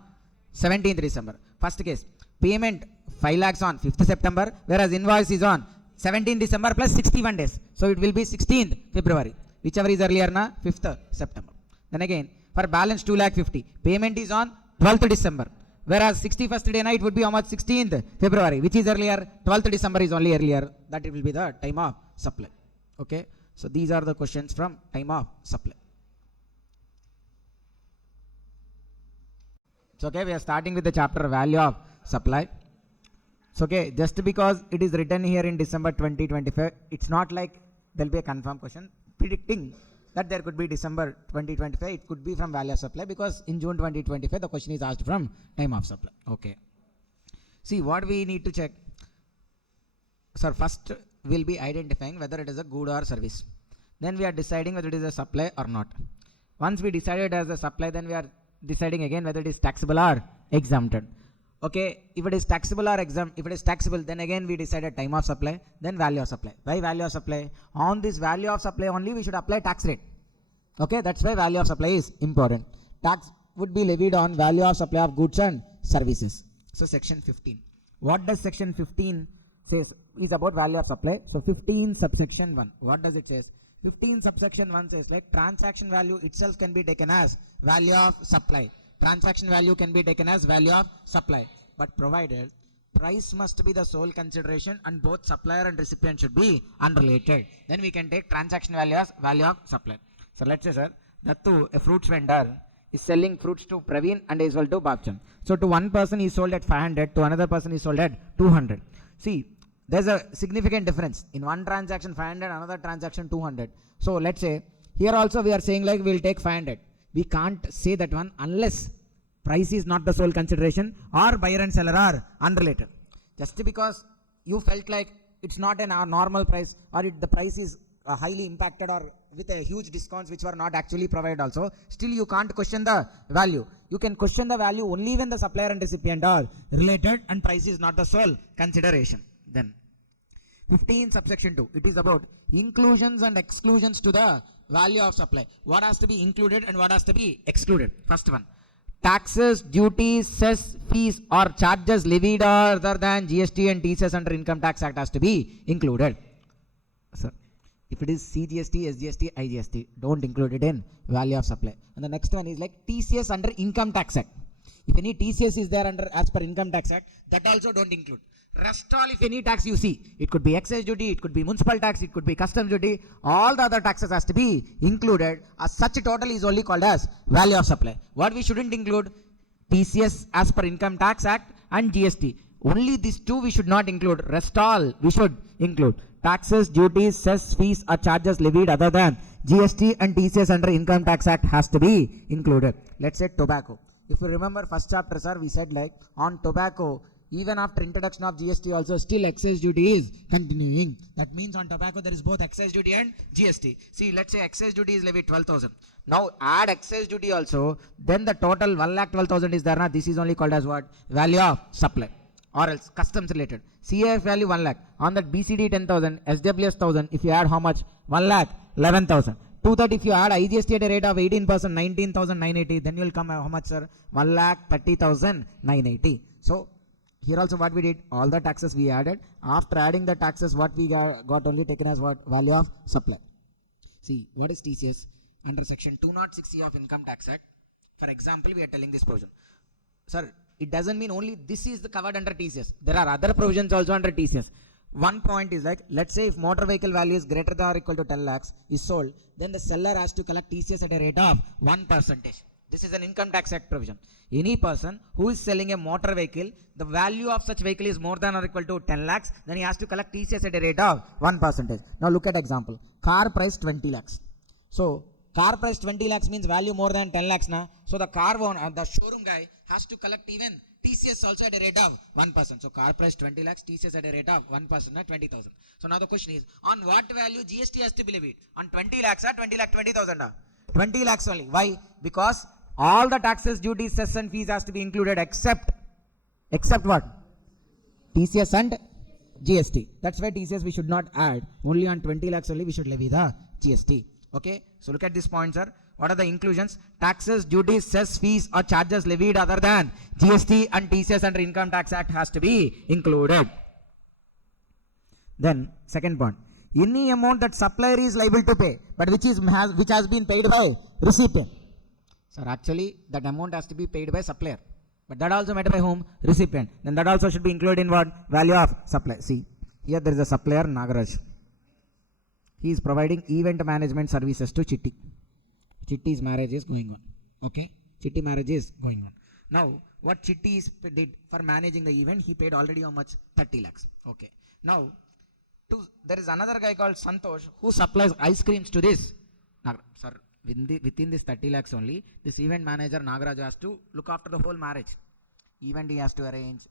17th December. First case, payment 5 lakhs on 5th September, whereas invoice is on 17th December plus 61 days. So it will be 16th February, whichever is earlier, na? 5th September. Then again, for balance 2,50,000, payment is on 12th December, whereas 61st day night would be how much? 16th February, which is earlier. 12th December is only earlier. That it will be the time of supply. Okay. So these are the questions from time of supply. So okay, we are starting with the chapter value of supply. So okay, just because it is written here in December 2025, it's not like there will be a confirmed question predicting that there could be December 2025. It could be from value of supply, because in June 2025 the question is asked from time of supply. Okay. See, what we need to check. Sir, first we'll be identifying whether it is a good or service. Then we are deciding whether it is a supply or not. Once we decided as a supply, then we are deciding again whether it is taxable or exempted. Okay, if it is taxable or exempt, if it is taxable, then again we decided time of supply, then value of supply. Why value of supply? On this value of supply only we should apply tax rate. Okay, that's why value of supply is important. Tax would be levied on value of supply of goods and services. So section 15. What does section 15 says is about value of supply? So 15 subsection 1. What does it says? 15 subsection 1 says like transaction value itself can be taken as value of supply. Transaction value can be taken as value of supply, but provided price must be the sole consideration and both supplier and recipient should be unrelated. Then we can take transaction value as value of supply. So let's say, sir, Dattu, a fruits vendor, is selling fruits to Praveen and as well to Babchan. So to one person he sold at 500, to another person he sold at 200. See, there's a significant difference. In one transaction 500, another transaction 200. So let's say here also we are saying like we'll take 500. We can't say that one unless price is not the sole consideration or buyer and seller are unrelated. Just because you felt like it's not a normal price, or the price is highly impacted or with a huge discounts which were not actually provided also, still you can't question the value. You can question the value only when the supplier and recipient are related and price is not the sole consideration. Then 15 subsection 2, it is about inclusions and exclusions to the value of supply. What has to be included and what has to be excluded? First one, taxes, duties, cess, fees or charges levied other than GST and TCS under Income Tax Act has to be included. Sir, if it is CGST, SGST, IGST, don't include it in value of supply. And the next one is like TCS under Income Tax Act. If any TCS is there under as per Income Tax Act, that also don't include. Rest all, if any tax you see, it could be excise duty, it could be municipal tax, it could be customs duty, all the other taxes has to be included. As such, a total is only called as value of supply. What we shouldn't include? TCS as per Income Tax Act and GST. Only these two we should not include. Rest all we should include. Taxes, duties, cess, fees or charges levied other than GST and TCS under Income Tax Act has to be included. Let's say tobacco. if you remember first chapter, sir, we said like on tobacco, even after introduction of GST also still excise duty is continuing. That means on tobacco there is both excise duty and GST. See, let's say excise duty is levied 12,000. Now add excise duty also, then the total 1,12,000 is there. Now this is only called as what? Value of supply, or else customs related. CAF value 1 lakh. On that BCD 10,000, SWS 1,000. If you add how much? 1,11,000. To that, if you add IGST at a rate of 18%, 19,980, then you will come how much, sir? 1,30,980. So here also what we did, all the taxes we added. After adding the taxes, what we got only taken as what? Value of supply. See, what is TCS? Under section 206C of Income Tax Act, for example, we are telling this provision. Sir, it doesn't mean only this is the covered under TCS. There are other provisions also under TCS. One point is like, let's say if motor vehicle value is greater than or equal to 10 lakhs is sold, then the seller has to collect TCS at a rate of 1%. This is an Income Tax Act provision. Any person who is selling a motor vehicle, the value of such vehicle is more than or equal to 10 lakhs, then he has to collect TCS at a rate of 1%. Now look at example. Car price 20 lakhs. So car price 20 lakhs means value more than 10 lakhs na. So the car owner, the showroom guy has to collect even TCS also at a rate of 1%. So car price 20 lakhs, TCS at a rate of 1% at 20,000. So now the question is, on what value GST has to be levied? On 20 lakhs or 20 lakh 20,000? 20 lakhs only. Why? Because all the taxes, duties, cess and fees has to be included except what? TCS and GST. That's why TCS we should not add. Only on 20 lakhs only we should levy the GST. Okay, so look at this point, sir. What are the inclusions? Taxes, duties, cess, fees or charges levied other than GST and TCS under Income Tax Act has to be included. Then second point, any amount that supplier is liable to pay, but which has been paid by recipient. Sir, actually that amount has to be paid by supplier, but that also met by whom? Recipient. Then that also should be included in what? Value of supply. See, here there is a supplier Nagaraj. He is providing event management services to Chitti. Chitti's marriage is going on. Okay, Chitti marriage is going on. Now, what Chitti did for managing the event, he paid already how much? 30 lakhs. Okay. Now, there is another guy called Santosh who supplies ice creams to this. Sir, within this 30 lakhs only, this event manager Nagaraj has to look after the whole marriage. Event he has to arrange,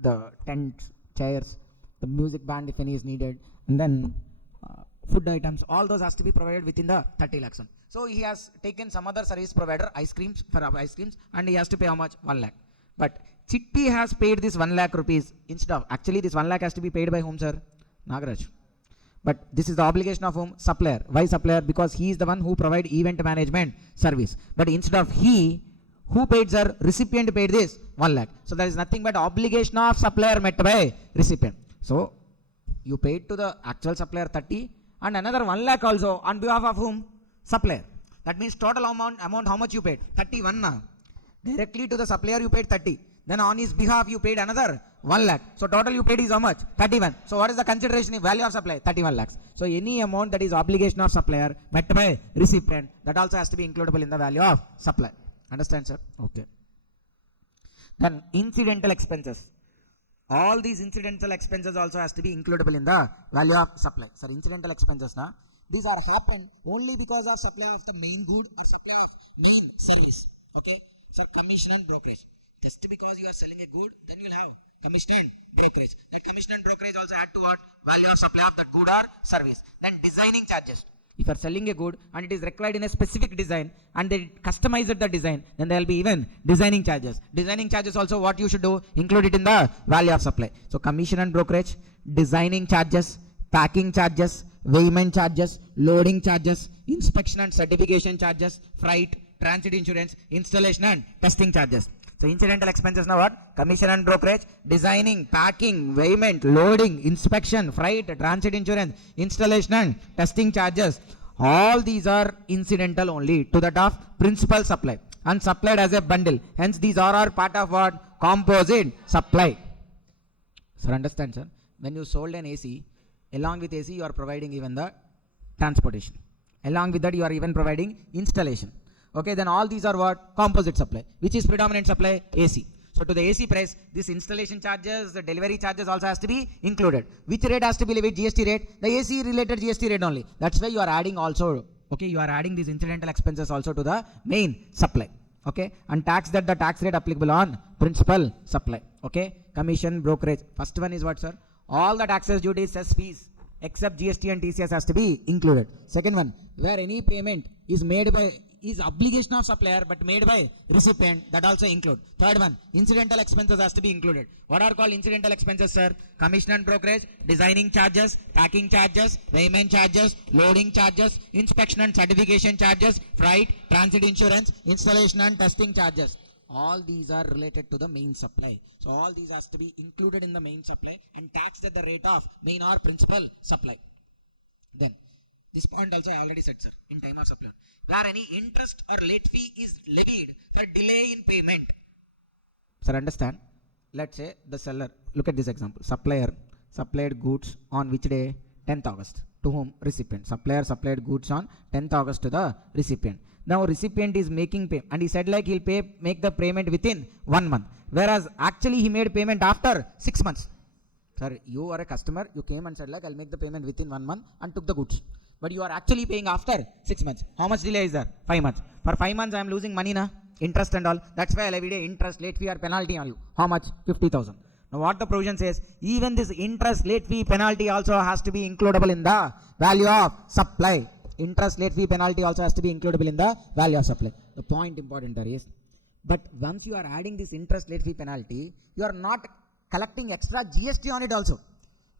the tents, chairs, the music band if any is needed, and then food items, all those has to be provided within the 30 lakhs. So he has taken some other service provider ice creams and he has to pay how much? 1 lakh. But Chitti has paid this 1 lakh rupees instead of, actually this 1 lakh has to be paid by whom, sir? Nagaraj. But this is the obligation of whom? Supplier. Why supplier? Because he is the one who provide event management service. But instead of he, who paid, sir? Recipient paid this 1 lakh. So there is nothing but obligation of supplier met by recipient. So you paid to the actual supplier 30 and another 1 lakh also on behalf of whom? Supplier. That means total amount how much you paid? 31 now. Directly to the supplier you paid 30. Then on his behalf you paid another 1 lakh. So total you paid is how much? 31. So what is the consideration in value of supply? 31 lakhs. So any amount that is obligation of supplier met by recipient, that also has to be includable in the value of supply. Understand, sir? Okay. Then incidental expenses. All these incidental expenses also has to be includable in the value of supply. Sir, incidental expenses na, these are happen only because of supply of the main good or supply of main service. Okay. Sir, commission and brokerage. Just because you are selling a good, then you will have commission and brokerage. That commission and brokerage also add to what? Value of supply of that good or service. Then designing charges. If you are selling a good and it is required in a specific design and they customize the design, then there will be even designing charges. Designing charges also what you should do? Include it in the value of supply. So commission and brokerage, designing charges, packing charges, weighment charges, loading charges, inspection and certification charges, freight, transit insurance, installation and testing charges. So incidental expenses now what? Commission and brokerage, designing, packing, weighment, loading, inspection, freight, transit insurance, installation and testing charges. All these are incidental only to that of principal supply and supplied as a bundle. Hence these are part of what? Composite supply. Sir, understand, sir? When you sold an AC, along with AC you are providing even the transportation. Along with that you are even providing installation. Okay, then all these are what? Composite supply. Which is predominant supply? AC. So to the AC price, this installation charges, the delivery charges also has to be included. Which rate has to be levied? GST rate. The AC related GST rate only. That's why you are adding also. Okay, you are adding these incidental expenses also to the main supply. Okay, and tax that the tax rate applicable on principal supply. Okay, commission, brokerage. First one is what, sir? All the taxes, duties, cess, fees except GST and TCS has to be included. Second one, where any payment is made by is obligation of supplier but made by recipient, that also include. Third one, incidental expenses has to be included. What are called incidental expenses, sir? Commission and brokerage, designing charges, packing charges, payment charges, loading charges, inspection and certification charges, freight, transit insurance, installation and testing charges. All these are related to the main supply. So all these has to be included in the main supply and taxed at the rate of main or principal supply. Then this point also I already said, sir, in time of supply, where any interest or late fee is levied for delay in payment. Sir, understand? Let's say the seller, look at this example. Supplier supplied goods on which day? 10th August. To whom? Recipient. Supplier supplied goods on 10th August to the recipient. Now recipient is making payment and he said like he'll make the payment within 1 month. Whereas actually he made payment after 6 months. Sir, you are a customer, you came and said like I'll make the payment within 1 month and took the goods. But you are actually paying after 6 months. How much delay is there? 5 months. For 5 months I am losing money na, interest and all. That's why I'll every day interest, late fee or penalty on you. How much? 50,000. Now what the provision says, even this interest, late fee, penalty also has to be includable in the value of supply. Interest, late fee, penalty also has to be includable in the value of supply. The point important there is, but once you are adding this interest, late fee, penalty, you are not collecting extra GST on it also.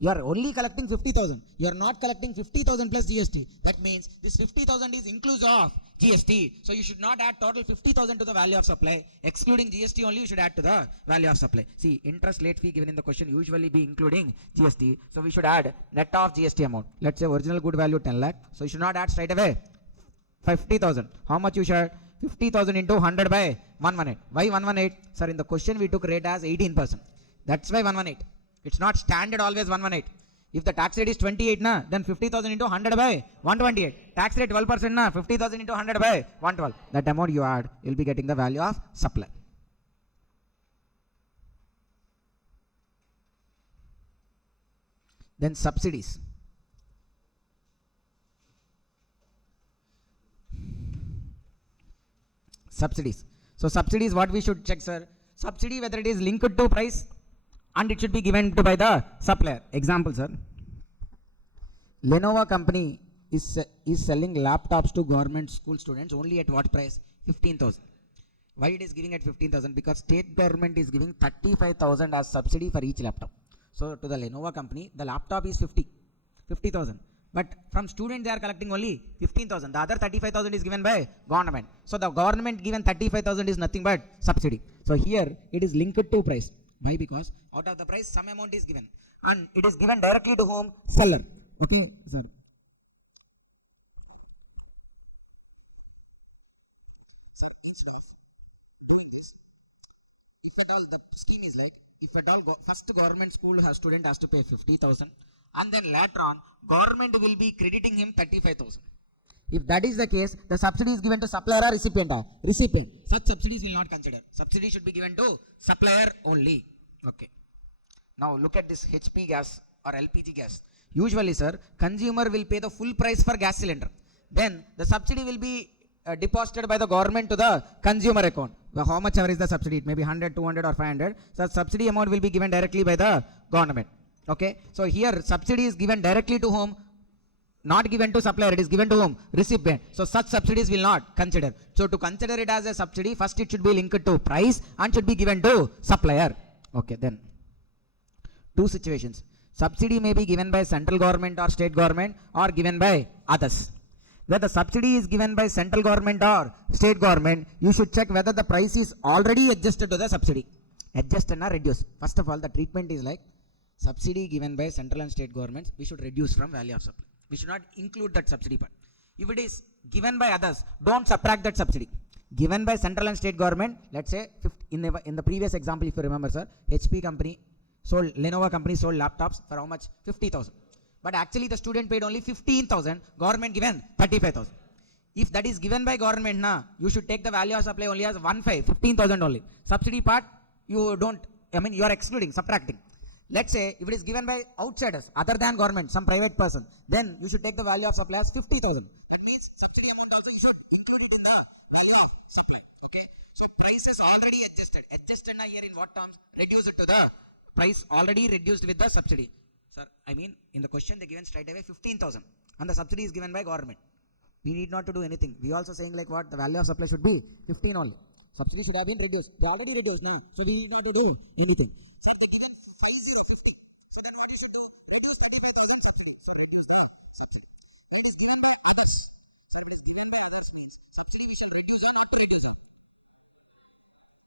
You are only collecting 50,000. You are not collecting 50,000 plus GST. That means this 50,000 is inclusive of GST. So you should not add total 50,000 to the value of supply. Excluding GST only you should add to the value of supply. See, interest late fee given in the question usually be including GST. So we should add net of GST amount. Let's say original good value 10 lakh. So you should not add straight away 50,000. How much you should add? 50,000 into 100 by 118. Why 118? Sir, in the question we took rate as 18%. That's why 118. It's not standard always 118. If the tax rate is 28 na, then 50,000 into 100 by 128. Tax rate 12% na, 50,000 into 100 by 112. That amount you add, you'll be getting the value of supply. Then subsidies. Subsidies. So subsidies, what we should check, sir? Subsidy whether it is linked to price and it should be given to by the supplier. Example, sir. Lenovo company is selling laptops to government school students only at what price? 15,000. Why it is giving at 15,000? Because state government is giving 35,000 as subsidy for each laptop. So to the Lenovo company, the laptop is 50,000. But from student they are collecting only 15,000. The other 35,000 is given by government. So the government given 35,000 is nothing but subsidy. So here it is linked to price. Why? Because out of the price some amount is given and it is given directly to whom? Seller. Okay, sir. Sir, instead of doing this, if at all the scheme is like, if at all first government school student has to pay 50,000 and then later on government will be crediting him 35,000. If that is the case, the subsidy is given to supplier or recipient? Recipient. Such subsidies will not consider. Subsidy should be given to supplier only. Okay. Now look at this HP gas or LPG gas. Usually, sir, consumer will pay the full price for gas cylinder. Then the subsidy will be deposited by the government to the consumer account. How much ever is the subsidy? It may be 100, 200 or 500. So subsidy amount will be given directly by the government. Okay. So here subsidy is given directly to whom? Not given to supplier, it is given to whom? Recipient. So such subsidies will not consider. So to consider it as a subsidy, first it should be linked to price and should be given to supplier. Okay, then two situations. Subsidy may be given by central government or state government or given by others. Where the subsidy is given by central government or state government, you should check whether the price is already adjusted to the subsidy. Adjust and reduce. First of all, the treatment is like subsidy given by central and state governments, we should reduce from value of supply. We should not include that subsidy part. If it is given by others, don't subtract that subsidy. Given by central and state government, let's say in the previous example, if you remember, sir, HP company sold, Lenovo company sold laptops for how much? 50,000. But actually the student paid only 15,000, government given 35,000. If that is given by government, you should take the value of supply only as 15,000 only. Subsidy part, you don't, you are excluding, subtracting. Let's say if it is given by outsiders, other than government, some private person, then you should take the value of supply as 50,000. That means subsidy amount also is not included in the value of supply. Okay. So already adjusted. Adjusted na here in what terms? Reduce it to the price already reduced with the subsidy. Sir, I mean in the question they given straight away 15,000 and the subsidy is given by government. We need not to do anything. We also saying like what the value of supply should be 15 only. Subsidy should have been reduced. They already reduced now, so we need not to do anything. So they given 5,050. So then what is it to reduce 35,000 subsidy? So reduce the subsidy. When it is given by others. So it is given by others means subsidy we shall reduce or not to reduce.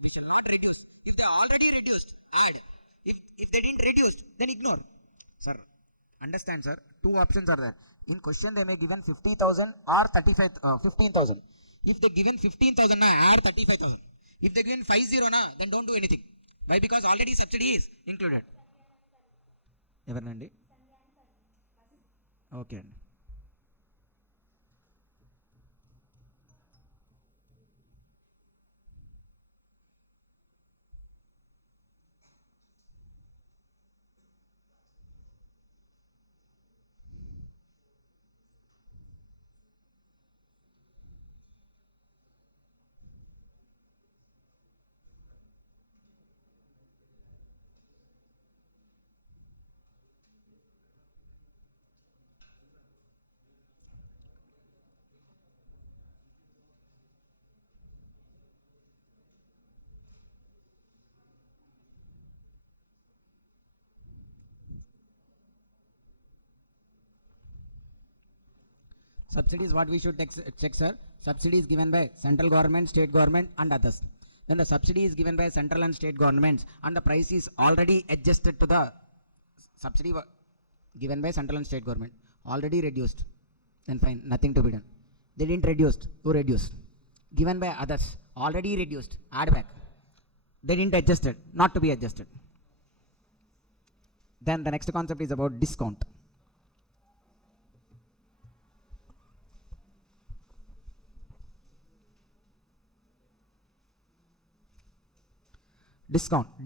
We shall not reduce. If they already reduced, add. If they didn't reduce, then ignore. Sir, understand sir, two options are there. In question they may given 50,000 or 15,000. If they given 15,000 na, add 35,000. If they given 50 na, then don't do anything. Why? Because already subsidy is included. ఎవరినండి? Okay అండి. Subsidy is what we should check, sir. Subsidy is given by central government, state government and others. Then the subsidy is given by central and state governments and the price is already adjusted to the subsidy given by central and state government. Already reduced. Then fine, nothing to be done. They didn't reduce. Who reduced? Given by others. Already reduced. Add back. They didn't adjust it. Not to be adjusted. Then the next concept is about discount.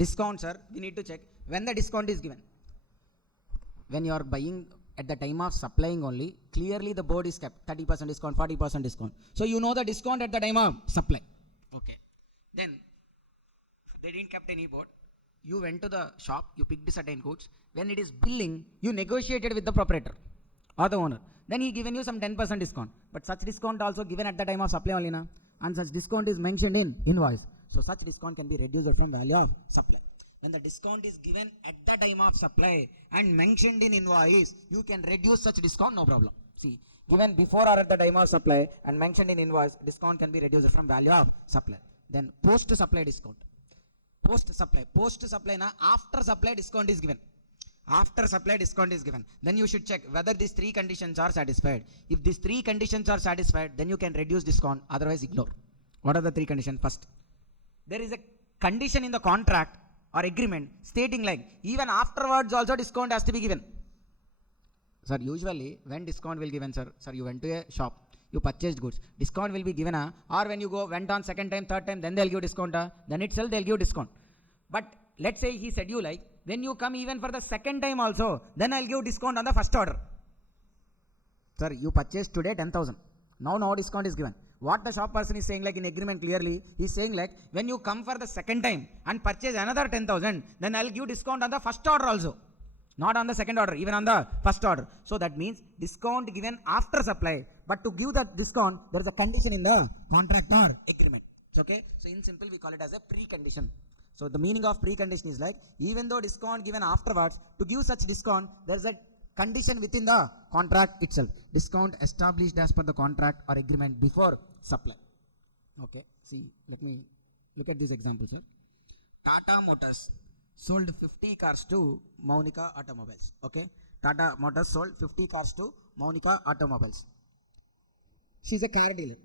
Discount sir, we need to check when the discount is given. When you are buying at the time of supplying only, clearly the board is kept 30% discount, 40% discount. So you know the discount at the time of supply. Okay. Then they didn't kept any board. You went to the shop, you picked certain goods. When it is billing, you negotiated with the proprietor or the owner. Then he given you some 10% discount. But such discount also given at the time of supply only na? And such discount is mentioned in invoice. So such discount can be reduced from value of supply. When the discount is given at the time of supply and mentioned in invoice, you can reduce such discount, no problem. See, given before or at the time of supply and mentioned in invoice, discount can be reduced from value of supply. Then post supply discount. Post supply na, after supply discount is given. After supply discount is given, then you should check whether these three conditions are satisfied. If these three conditions are satisfied, then you can reduce discount, otherwise ignore. What are the three conditions? First, there is a condition in the contract or agreement stating like even afterwards also discount has to be given. Sir, usually when discount will be given, sir, you went to a shop, you purchased goods, discount will be given, or when you went on second time, third time, then they'll give discount, then itself they'll give discount. But let's say he said you like, when you come even for the second time also, then I'll give discount on the first order. Sir, you purchased today 10,000. Now no discount is given. What the shop person is saying like in agreement clearly, he's saying like when you come for the second time and purchase another 10,000, then I'll give discount on the first order also. Not on the second order, even on the first order. So that means discount given after supply. But to give that discount, there is a condition in the contract or agreement. It's okay? So in simple, we call it as a precondition. So the meaning of precondition is like, even though discount given afterwards, to give such discount, there is a condition within the contract itself. Discount established as per the contract or agreement before supply. Okay, see, let me look at this example, sir. Tata Motors sold 50 cars to Maunika Automobiles. Okay, Tata Motors sold 50 cars to Maunika Automobiles. She's a car dealer.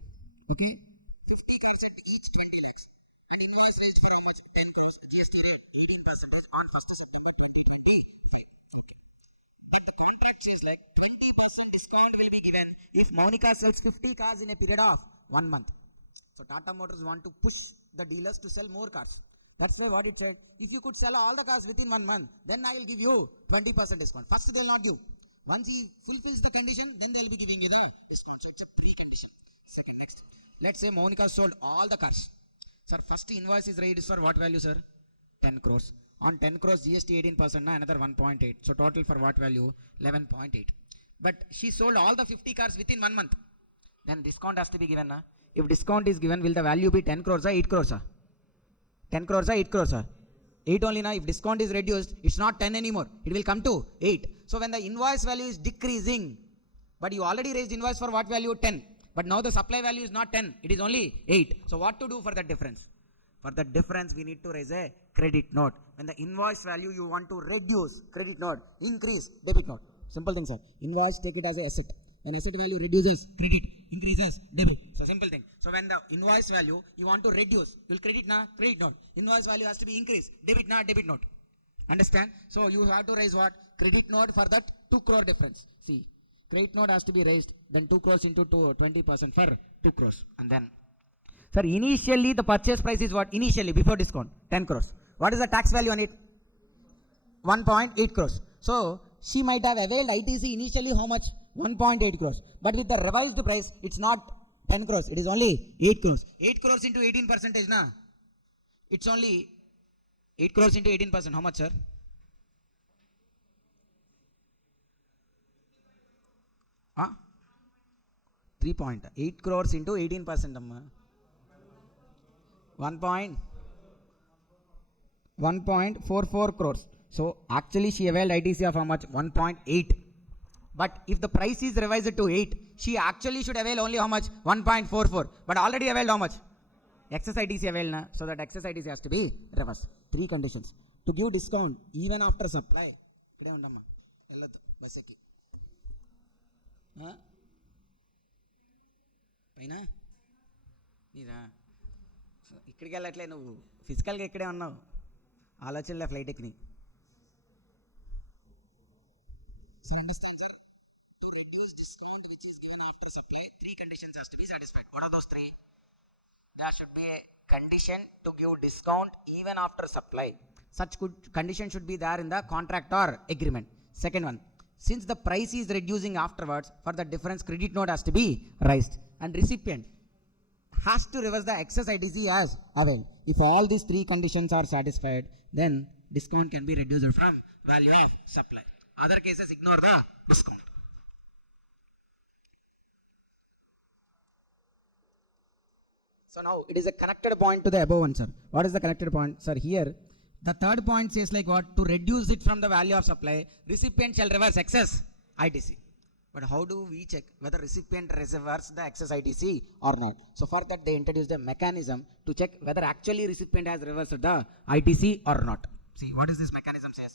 Okay, 50 cars at each 20 lakhs. And invoice raised for how much? 10 crores. GSTR 18% on 1st September 2025. The contract says like 20% discount will be given if Maunika sells 50 cars in a period of 1 month. So Tata Motors want to push the dealers to sell more cars. That's why what it said, if you could sell all the cars within 1 month, then I will give you 20% discount. First they will not give. Once he fulfills the condition, then they will be giving you the discount. So it's a precondition. Second, next. Let's say Maunika sold all the cars. Sir, first invoice is raised for what value, sir? 10 crores. On 10 crores, GST 18%, another 1.8. So total for what value? 11.8. But she sold all the 50 cars within 1 month. Then discount has to be given. If discount is given, will the value be 10 crores or 8 crores? 10 crores or 8 crores? 8 only. If discount is reduced, it's not 10 anymore. It will come to 8. So when the invoice value is decreasing, but you already raised invoice for what value? 10. But now the supply value is not 10. It is only 8. So what to do for that difference? For that difference, we need to raise a credit note. When the invoice value you want to reduce, credit note, increase, debit note. Simple thing, sir. Invoice, take it as a asset. When asset value reduces, credit, increases, debit. So simple thing. So when the invoice value you want to reduce, will credit na, credit note. Invoice value has to be increased, debit na, debit note. Understand? So you have to raise what? Credit note for that 2 crore difference. See, credit note has to be raised, then 2 crores into 20% for 2 crores. And then, sir, initially the purchase price is what? Initially, before discount, 10 crores. What is the tax value on it? 1.8 crores. So she might have availed ITC initially how much? 1.8 crores. But with the revised price, it's not 10 crores. It is only 8 crores. 8 crores into 18%, na? It's only 8 crores into 18%. How much, sir? Huh? 3.8 crores into 18%. 1.44 crores. So actually she availed ITC of how much? 1.8. But if the price is revised to 8, she actually should avail only how much? 1.44. But already availed how much? Excess ITC availed na? So that excess ITC has to be reversed. 3 conditions. To give discount even after supply. పైన నీదా ఇక్కడికి వెళ్ళట్లే నువ్వు ఫిజికల్గా ఇక్కడే ఉన్నావు ఆలోచనలే flight ఎక్కి sir understand sir to reduce discount which is given after supply 3 conditions has to be satisfied. What are those 3? There should be a condition to give discount even after supply. Such condition should be there in the contract or agreement. Second one, since the price is reducing afterwards, for the difference credit note has to be raised and recipient has to reverse the excess ITC as availed. If all these 3 conditions are satisfied, then discount can be reduced from value of supply. Other cases ignore the discount. So now it is a connected point to the above one, sir. What is the connected point? Sir, here the third point says like what? To reduce it from the value of supply, recipient shall reverse excess ITC. But how do we check whether recipient reverses the excess ITC or not? So for that they introduced a mechanism to check whether actually recipient has reversed the ITC or not. See, what is this mechanism says?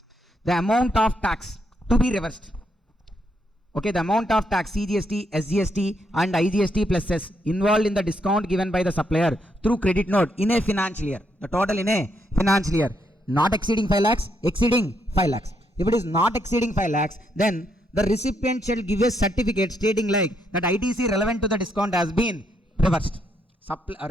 The amount of tax to be reversed. Okay, the amount of tax CGST, SGST and IGST plus cess involved in the discount given by the supplier through credit note in a financial year. The total in a financial year. Not exceeding 5 lakhs, exceeding 5 lakhs. If it is not exceeding 5 lakhs, then the recipient shall give a certificate stating like that ITC relevant to the discount has been reversed.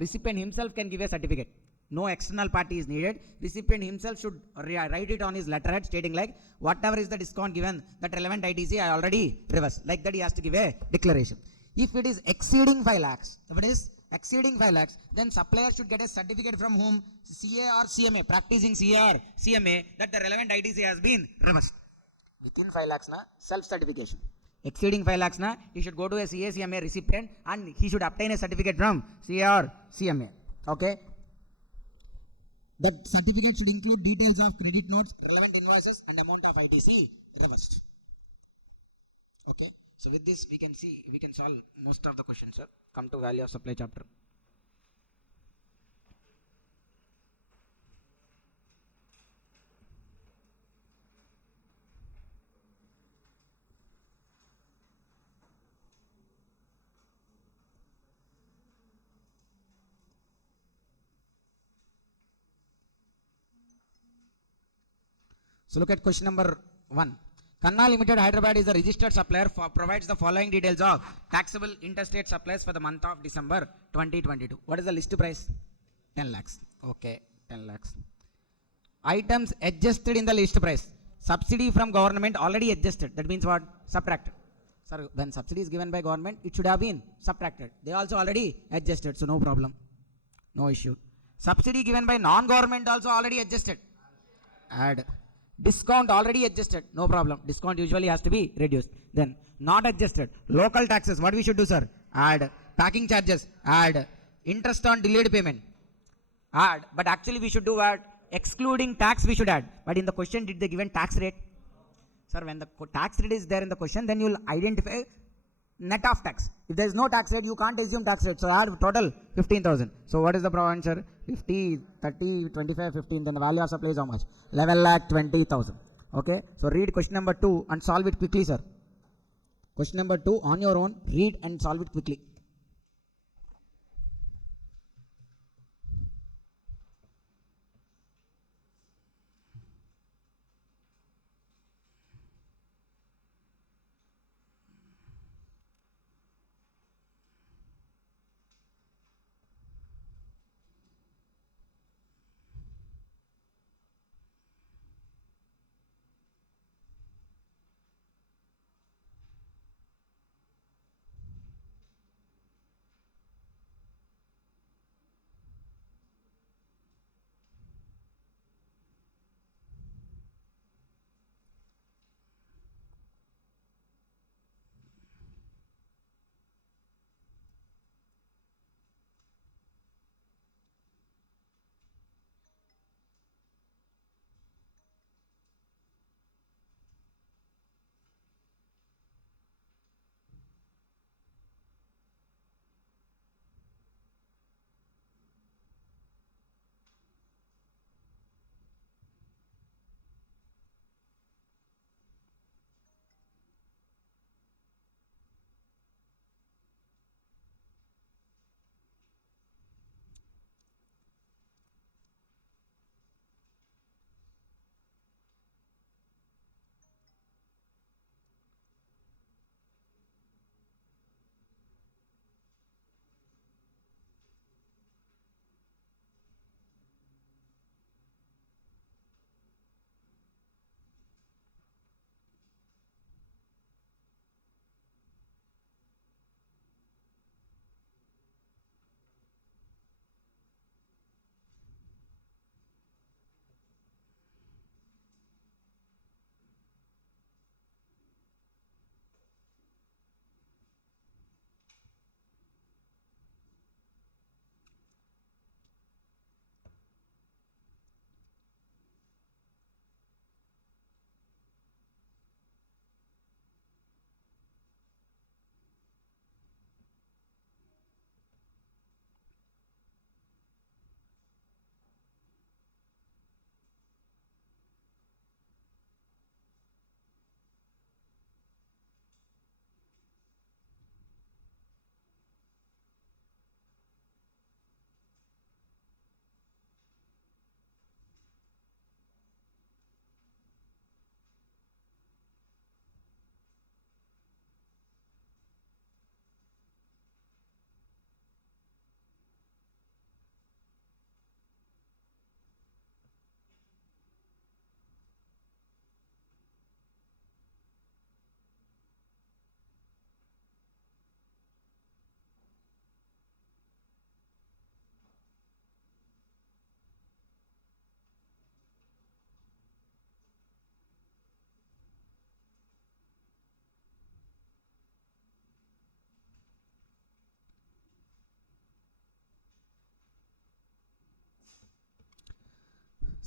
Recipient himself can give a certificate. No external party is needed. Recipient himself should write it on his letterhead stating like whatever is the discount given, that relevant ITC I already reversed. Like that he has to give a declaration. If it is exceeding 5 lakhs, if it is exceeding 5 lakhs, then supplier should get a certificate from whom? CA or CMA, practicing CA or CMA, that the relevant ITC has been reversed. Within 5 lakhs na, self-certification. Exceeding 5 lakhs na, he should go to a CA, CMA recipient and he should obtain a certificate from CA or CMA. Okay. That certificate should include details of credit notes, relevant invoices and amount of ITC reversed. Okay. So with this we can see, we can solve most of the questions, sir. Come to value of supply chapter. So look at question number 1. Kanna Limited Hyderabad is a registered supplier provides the following details of taxable interstate supplies for the month of December 2022. What is the list price? 10 lakhs. Okay, 10 lakhs. Items adjusted in the list price. Subsidy from government already adjusted. That means what? Subtracted. Sir, when subsidy is given by government, it should have been subtracted. They also already adjusted, so no problem. No issue. Subsidy given by non-government also already adjusted. Add. Discount already adjusted. No problem. Discount usually has to be reduced. Then not adjusted. Local taxes. What we should do, sir? Add. Packing charges. Add. Interest on delayed payment. Add. But actually we should do what? Excluding tax we should add. But in the question, did they given tax rate? Sir, when the tax rate is there in the question, then you will identify net of tax. If there is no tax rate, you can't assume tax rate. So add total 15,000. So what is the proper answer? 50, 30, 25, 15. Then the value of supply is how much? 11,20,000. Okay. So read question number 2 and solve it quickly, sir. Question number 2 on your own. Read and solve it quickly.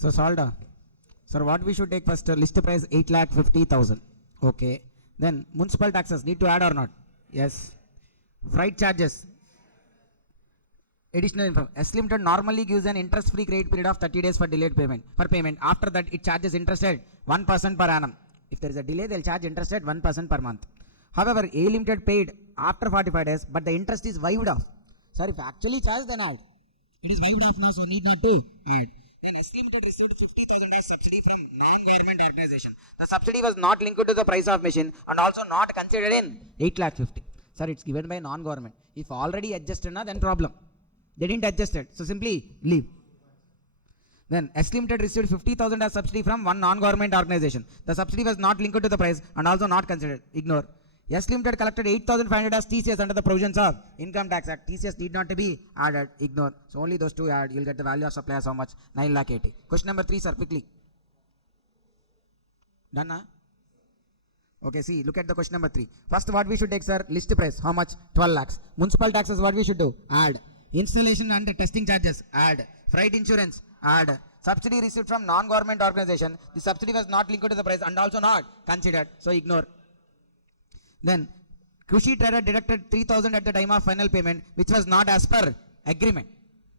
So solved. Sir, what we should take first? List price 8,50,000. Okay. Then municipal taxes need to add or not? Yes. Freight charges. Additional info. S Limited normally gives an interest-free credit period of 30 days for delayed payment. For payment. After that, it charges interest at 1% per annum. If there is a delay, they'll charge interest at 1% per month. However, A Limited paid after 45 days, but the interest is waived off. Sir, if actually charged, then add. It is waived off now, so need not to add. Then S Limited received 50,000 as subsidy from non-government organization. The subsidy was not linked to the price of machine and also not considered in 8,50,000. Sir, it's given by non-government. If already adjusted, then problem. They didn't adjust it, so simply leave. Then S Limited received 50,000 as subsidy from one non-government organization. The subsidy was not linked to the price and also not considered. Ignore. S Limited collected 8,500 as TCS under the provisions of Income Tax Act. TCS need not to be added. Ignore. So only those two add. You'll get the value of supply as how much? 9,80,000. Question number 3, sir, quickly. Done, huh? Okay, see, look at the question number 3. First, what we should take, sir? List price. How much? 12 lakhs. Municipal taxes, what we should do? Add. Installation and testing charges. Add. Freight insurance. Add. Subsidy received from non-government organization. The subsidy was not linked to the price and also not considered. So ignore. Then, Krushi trader deducted 3,000 at the time of final payment, which was not as per agreement.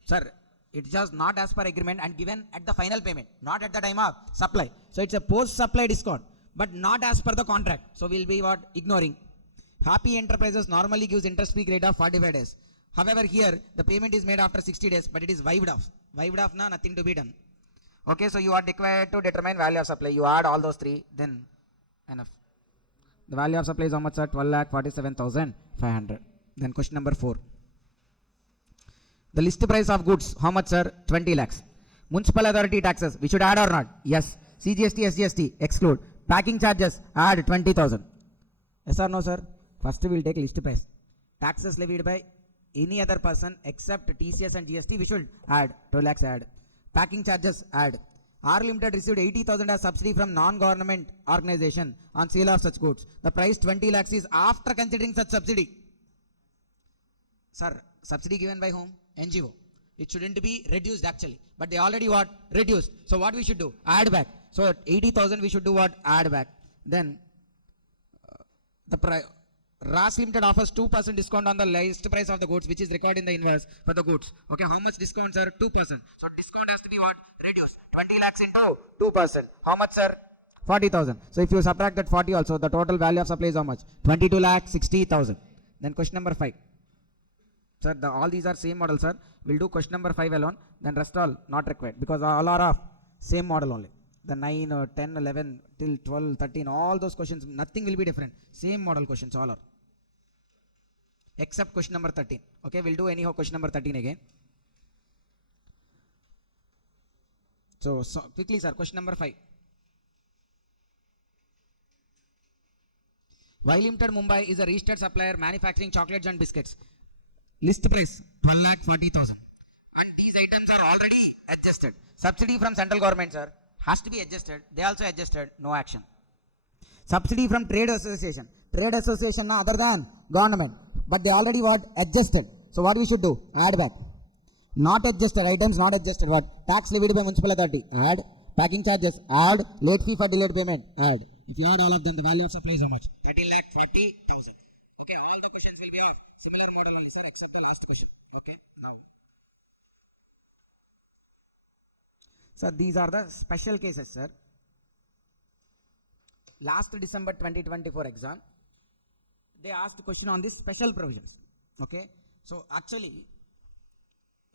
Sir, it was not as per agreement and given at the final payment, not at the time of supply. So it's a post-supply discount, but not as per the contract. So we'll be what? Ignoring. Happy Enterprises normally gives interest-free rate of 45 days. However, here the payment is made after 60 days, but it is wiped off. Wiped off now, nothing to be done. Okay, so you are required to determine value of supply. You add all those three, then enough. The value of supply is how much, sir? 12,47,500. Then question number 4. The list price of goods, how much, sir? 20 lakhs. Municipal authority taxes, we should add or not? Yes. CGST, SGST, exclude. Packing charges, add 20,000. Yes or no, sir? First we will take list price. Taxes levied by any other person except TCS and GST, we should add. 12 lakhs add. Packing charges, add. R Limited received 80,000 as subsidy from non-government organization on sale of such goods. The price 20 lakhs is after considering such subsidy. Sir, subsidy given by whom? NGO. It shouldn't be reduced actually. But they already what? Reduced. So what we should do? Add back. So 80,000 we should do what? Add back. Then the RAS Limited offers 2% discount on the list price of the goods, which is recorded in the invoice for the goods. Okay, how much discount, sir? 2%. So discount has to be what? Reduced. 20 lakhs into 2%. How much, sir? 40,000. So if you subtract that 40 also, the total value of supply is how much? 22 lakh 60,000. Then question number 5. Sir, all these are same model, sir. We'll do question number 5 alone. Then rest all not required because all are of same model only. The 9, 10, 11 till 12, 13, all those questions, nothing will be different. Same model questions, all are. Except question number 13. Okay, we'll do anyhow question number 13 again. So quickly, sir, question number 5. Y Limited Mumbai is a registered supplier manufacturing chocolates and biscuits. List price 12,40,000. And these items are already adjusted. Subsidy from central government, sir, has to be adjusted. They also adjusted. No action. Subsidy from trade association. Trade association other than government. But they already what? Adjusted. So what we should do? Add back. Not adjusted items, not adjusted. What? Tax levied by municipal authority. Add. Packing charges. Add. Late fee for delayed payment. Add. If you add all of them, the value of supply is how much? 13,40,000. Okay, all the questions will be of similar model only, sir, except the last question. Okay, now. Sir, these are the special cases, sir. Last December 2024 exam, they asked a question on this special provisions. Okay, so actually,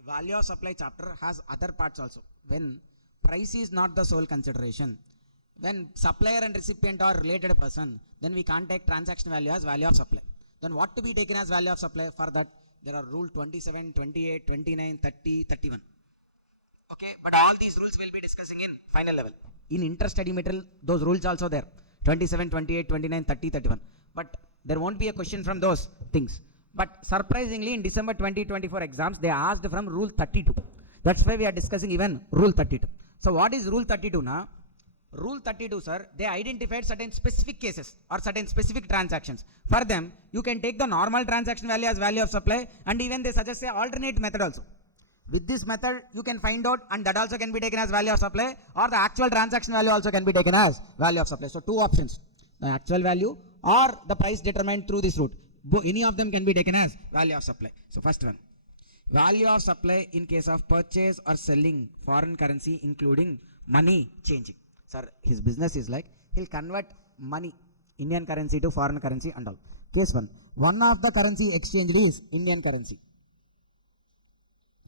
value of supply chapter has other parts also. When price is not the sole consideration, when supplier and recipient are related person, then we can't take transaction value as value of supply. Then what to be taken as value of supply? For that, there are rule 27, 28, 29, 30, 31. Okay, but all these rules we'll be discussing in final level. In inter-study material, those rules also there. 27, 28, 29, 30, 31. But there won't be a question from those things. But surprisingly, in December 2024 exams, they asked from rule 32. That's why we are discussing even rule 32. So what is rule 32 now? Rule 32, sir, they identified certain specific cases or certain specific transactions. For them, you can take the normal transaction value as value of supply, and even they suggest an alternate method also. With this method, you can find out, and that also can be taken as value of supply, or the actual transaction value also can be taken as value of supply. So two options, the actual value or the price determined through this route. Any of them can be taken as value of supply. So first one, value of supply in case of purchase or selling foreign currency, including money changing. Sir, his business is like, he'll convert money, Indian currency to foreign currency and all. Case 1. One of the currency exchanged is Indian currency.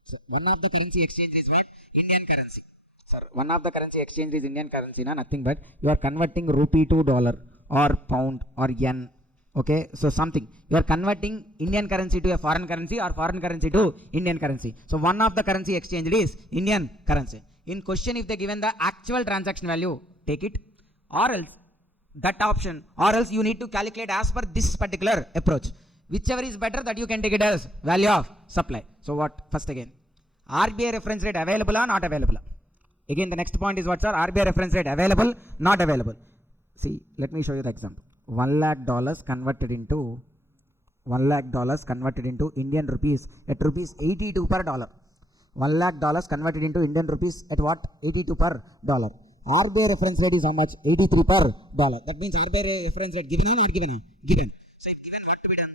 So one of the currency exchange is what? Indian currency. Sir, one of the currency exchange is Indian currency, nothing but you are converting rupee to dollar or pound or yen. Okay, so something. You are converting Indian currency to a foreign currency or foreign currency to Indian currency. So one of the currency exchanged is Indian currency. In question, if they given the actual transaction value, take it, or else that option, or else you need to calculate as per this particular approach. Whichever is better, that you can take it as value of supply. So what? First again, RBI reference rate available or not available? Again, the next point is what, sir? RBI reference rate available, not available. See, let me show you the example. $1 lakh converted into Indian rupees at rupees 82 per dollar. $1 lakh converted into Indian rupees at what? 82 per dollar. RBI reference rate is how much? 83 per dollar. That means RBI reference rate given or not given? Given. So if given, what to be done?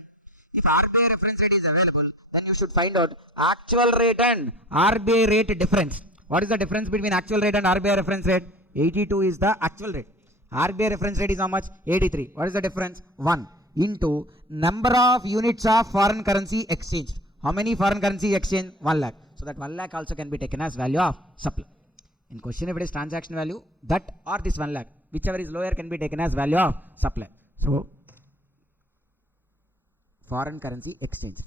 If RBI reference rate is available, then you should find out actual rate and RBI rate difference. What is the difference between actual rate and RBI reference rate? 82 is the actual rate. RBI reference rate is how much? 83. What is the difference? 1 into number of units of foreign currency exchanged. How many foreign currency exchange? 1 lakh. So that 1 lakh also can be taken as value of supply. In question, if it is transaction value, that or this 1 lakh, whichever is lower, can be taken as value of supply. So foreign currency exchange.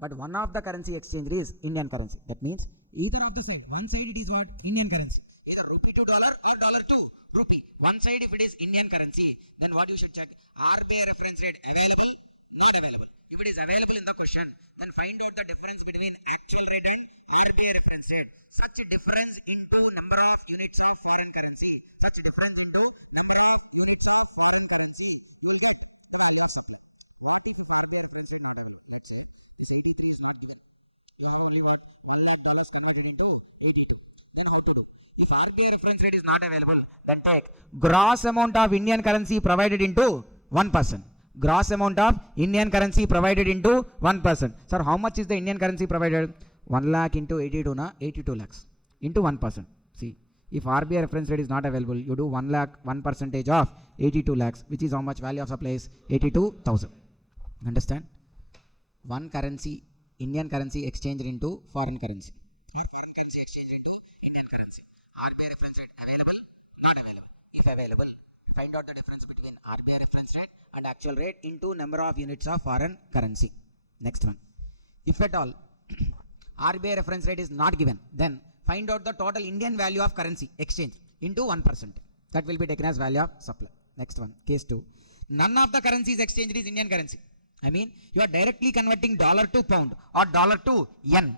But one of the currency exchange is Indian currency. That means either of the side. One side it is what? Indian currency. Either rupee to dollar or dollar to rupee. One side if it is Indian currency, then what you should check? RBI reference rate available, not available. If it is available in the question, then find out the difference between actual rate and RBI reference rate. Such a difference into number of units of foreign currency. Such a difference into number of units of foreign currency. You will get the value of supply. What if RBI reference rate not available? Let's say this 83 is not given. You have only what? $1 lakh converted into 82. Then how to do? If RBI reference rate is not available, then take gross amount of Indian currency provided into 1%. Gross amount of Indian currency provided into 1%. Sir, how much is the Indian currency provided? 1 lakh into 82 na 82 lakhs into 1%. See, if RBI reference rate is not available, you do 1 lakh, 1% of 82 lakhs, which is how much value of supply is? 82,000. Understand? One currency, Indian currency exchanged into foreign currency. Or foreign currency exchanged into Indian currency. RBI reference rate available, not available. If available, find out the difference between RBI reference rate and actual rate into number of units of foreign currency. Next one. If at all RBI reference rate is not given, then find out the total Indian value of currency exchange into 1%. That will be taken as value of supply. Next one. Case 2. None of the currencies exchanged is Indian currency. I mean, you are directly converting dollar to pound or dollar to yen.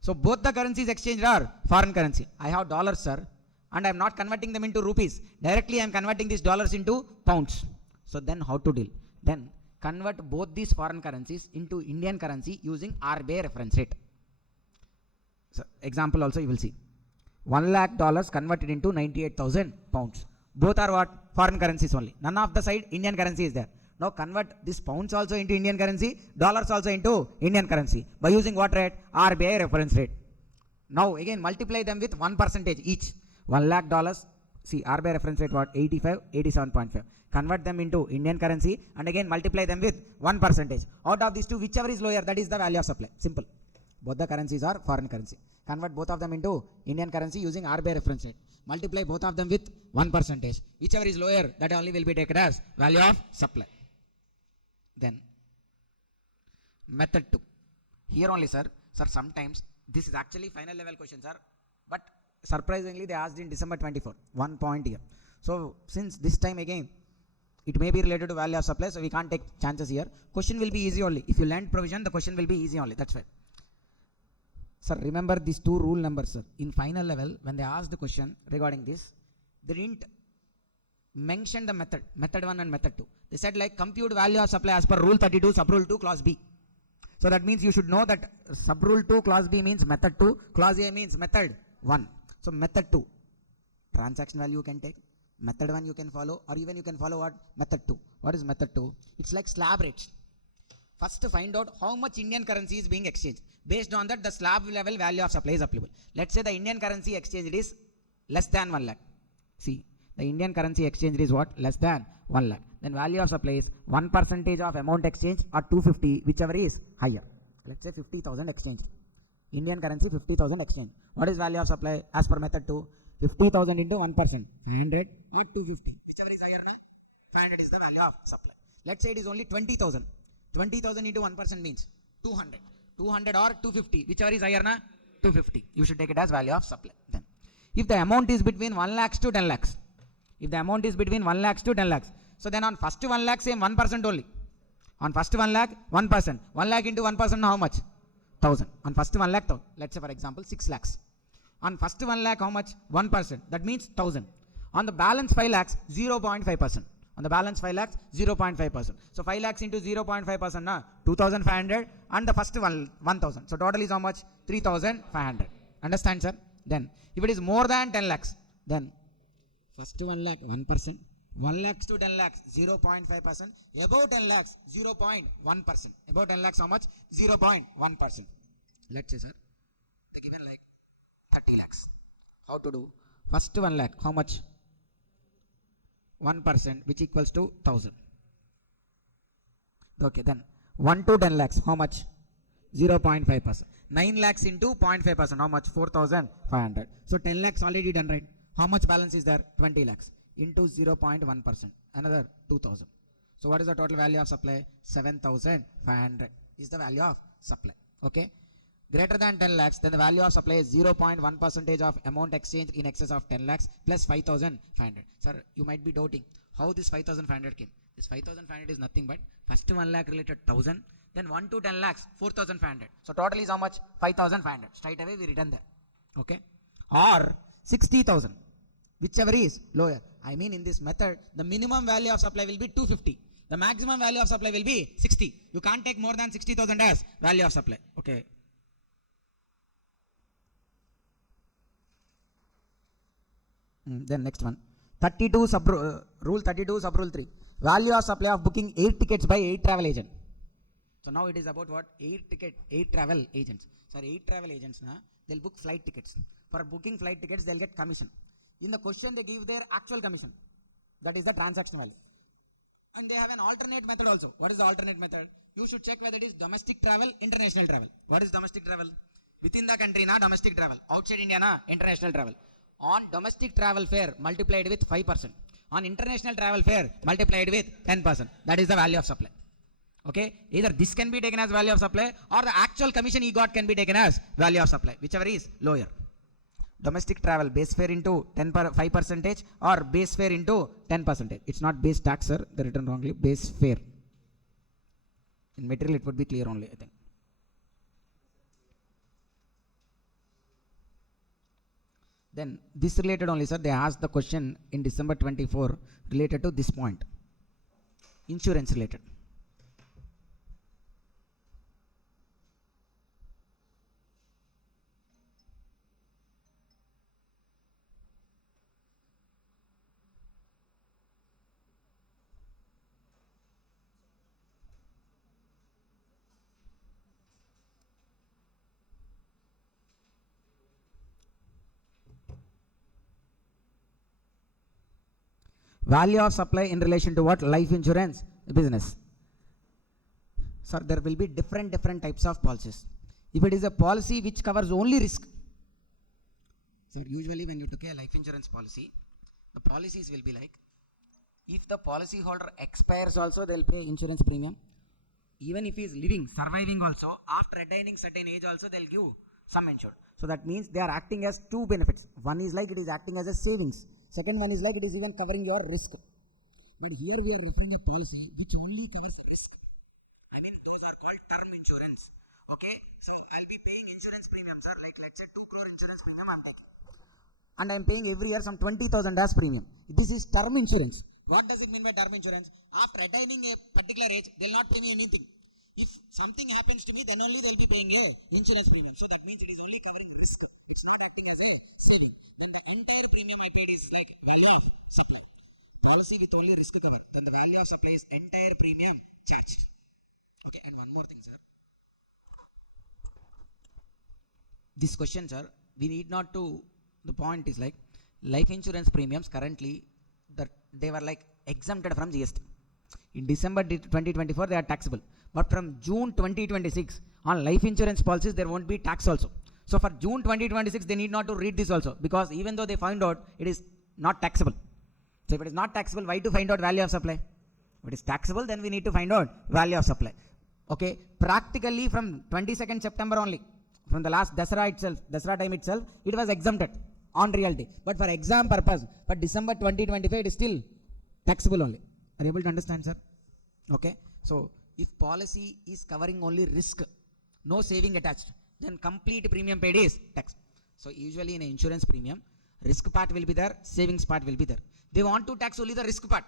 So both the currencies exchanged are foreign currency. I have dollars, sir, and I am not converting them into rupees. Directly I am converting these dollars into pounds. So then how to deal? Then convert both these foreign currencies into Indian currency using RBI reference rate. So example also you will see. $1 lakh converted into 98,000 pounds. Both are what? Foreign currencies only. None of the side Indian currency is there. Now convert these pounds also into Indian currency, dollars also into Indian currency by using what rate? RBI reference rate. Now again multiply them with 1% each. $1 lakh, see RBI reference rate what? 85, 87.5. Convert them into Indian currency and again multiply them with 1%. Out of these two, whichever is lower, that is the value of supply. Simple. Both the currencies are foreign currency. Convert both of them into Indian currency using RBI reference rate. Multiply both of them with 1%. Whichever is lower, that only will be taken as value of supply. Then method 2. Here only, sir, sometimes this is actually final level question, sir, but surprisingly they asked in December 24. 1 point here. So since this time again it may be related to value of supply, so we can't take chances here. Question will be easy only. If you learn provision, the question will be easy only. That's why. Sir, remember these two rule numbers, sir. In final level, when they asked the question regarding this, they didn't mention the method 1 and method 2. They said like compute value of supply as per rule 32 sub rule 2 clause B. So that means you should know that sub rule 2 clause B means method 2, clause A means method 1. So method 2, transaction value you can take, method 1 you can follow, or even you can follow what? Method 2. What is method 2? It's like slab rates. First to find out how much Indian currency is being exchanged. Based on that, the slab level value of supply is applicable. Let's say the Indian currency exchanged is less than 1 lakh. See, the Indian currency exchange is what? Less than 1 lakh. Then value of supply is 1% of amount exchange or 250, whichever is higher. Let's say 50,000 exchanged. Indian currency 50,000 exchange. What is value of supply as per method 2? 50,000 into 1%. 500 or 250. Whichever is higher, 500 is the value of supply. Let's say it is only 20,000. 20,000 into 1% means 200. 200 or 250. Whichever is higher, 250. You should take it as value of supply. Then, if the amount is between 1 lakhs to 10 lakhs, If the amount is between 1 lakhs to 10 lakhs. So then on first 1 lakh, same 1% only. On first 1 lakh, 1%. 1 lakh into 1% how much? 1000. On first 1 lakh, let's say for example 6 lakhs. On first 1 lakh, how much? 1%. That means 1000. On the balance 5 lakhs, 0.5%. On the balance 5 lakhs, 0.5%. So 5 lakhs into 0.5%, na 2500, and the first 1000. So total is how much? 3500. Understand, sir? Then if it is more than 10 lakhs, then first 1 lakh, 1%. 1 lakhs to 10 lakhs, 0.5%. Above 10 lakhs, 0.1%. Above 10 lakhs, how much? 0.1%. Let's say, sir, they given like 30 lakhs. How to do? First 1 lakh, how much? 1%, which equals to 1000. Okay, then 1 to 10 lakhs, how much? 0.5%. 9 lakhs into 0.5%, how much? 4500. So 10 lakhs already done, right? How much balance is there? 20 lakhs into 0.1%, another 2000. So what is the total value of supply? 7500 is the value of supply. Okay, greater than 10 lakhs, then the value of supply is 0.1% of amount exchange in excess of 10 lakhs plus 5500. Sir, you might be doubting how this 5500 came. This 5500 is nothing but first 1 lakh related 1000, then 1 to 10 lakhs 4500. So total is how much? 5500. Straight away we written there. Okay, or 60,000, whichever is lower. I mean, in this method, the minimum value of supply will be 250. The maximum value of supply will be 60. You can't take more than 60,000 as value of supply. Okay. Then next one. 32 rule 32 sub rule 3. Value of supply of booking 8 tickets by 8 travel agent. So now it is about what? 8 travel agents. Sorry, 8 travel agents. They'll book flight tickets. For booking flight tickets, they'll get commission. In the question, they give their actual commission. That is the transaction value. And they have an alternate method also. What is the alternate method? You should check whether it is domestic travel, international travel. What is domestic travel? Within the country, na domestic travel. Outside India, na international travel. On domestic travel fare, multiplied with 5%. On international travel fare, multiplied with 10%. That is the value of supply. Okay, either this can be taken as value of supply, or the actual commission he got can be taken as value of supply, whichever is lower. Domestic travel base fare into 5% or base fare into 10%. It's not base tax, sir. They written wrongly. Base fare. In material, it would be clear only, I think. Then this related only, sir. They asked the question in December 24 related to this point. Insurance related. Value of supply in relation to what? Life insurance business. Sir, there will be different types of policies. If it is a policy which covers only risk. Sir, usually when you took a life insurance policy, the policies will be like, if the policy holder expires also, they'll pay insurance premium. Even if he is living, surviving also, after attaining certain age also, they'll give some insured. So that means they are acting as two benefits. One is like it is acting as a savings. Second one is like it is even covering your risk. But here we are referring a policy which only covers risk. I mean, those are called term insurance. Okay, so I'll be paying insurance premiums, sir. Like let's say 2 crore insurance premium I'm taking, and I'm paying every year some 20,000 as premium. This is term insurance. What does it mean by term insurance? After attaining a particular age, they'll not pay me anything. If something happens to me, then only they'll be paying a insurance premium. So that means it is only covering risk. It's not acting as a saving. Then the entire premium I paid is like value of supply. Policy with only risk cover. Then the value of supply is entire premium charged. Okay, and one more thing, sir. This question, sir, we need not to, the point is like, life insurance premiums currently, they were like exempted from GST. In December 2024, they are taxable. But from June 2026, on life insurance policies, there won't be tax also. So for June 2026, they need not to read this also, because even though they find out, it is not taxable. So if it is not taxable, why to find out value of supply? If it is taxable, then we need to find out value of supply. Okay, practically from 22nd September only, from the last Dasara time itself, it was exempted on reality. But for exam purpose, for December 2025, it is still taxable only. Are you able to understand, sir? Okay. So if policy is covering only risk, no saving attached, then complete premium paid is tax. So usually in an insurance premium, risk part will be there, savings part will be there. They want to tax only the risk part.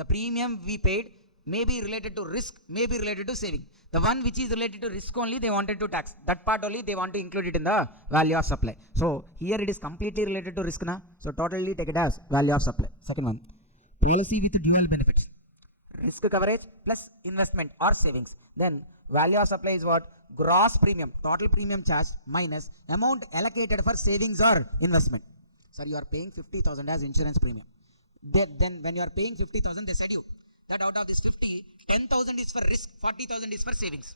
The premium we paid may be related to risk, may be related to saving. The one which is related to risk only they wanted to tax. That part only they want to include it in the value of supply. So here it is completely related to risk na. So totally take it as value of supply. Second one, policy with dual benefits. Risk coverage plus investment or savings. Then value of supply is what? Gross premium, total premium charged minus amount allocated for savings or investment. Sir, you are paying 50,000 as insurance premium. Then when you are paying 50,000, they said you that out of this 50, 10,000 is for risk, 40,000 is for savings.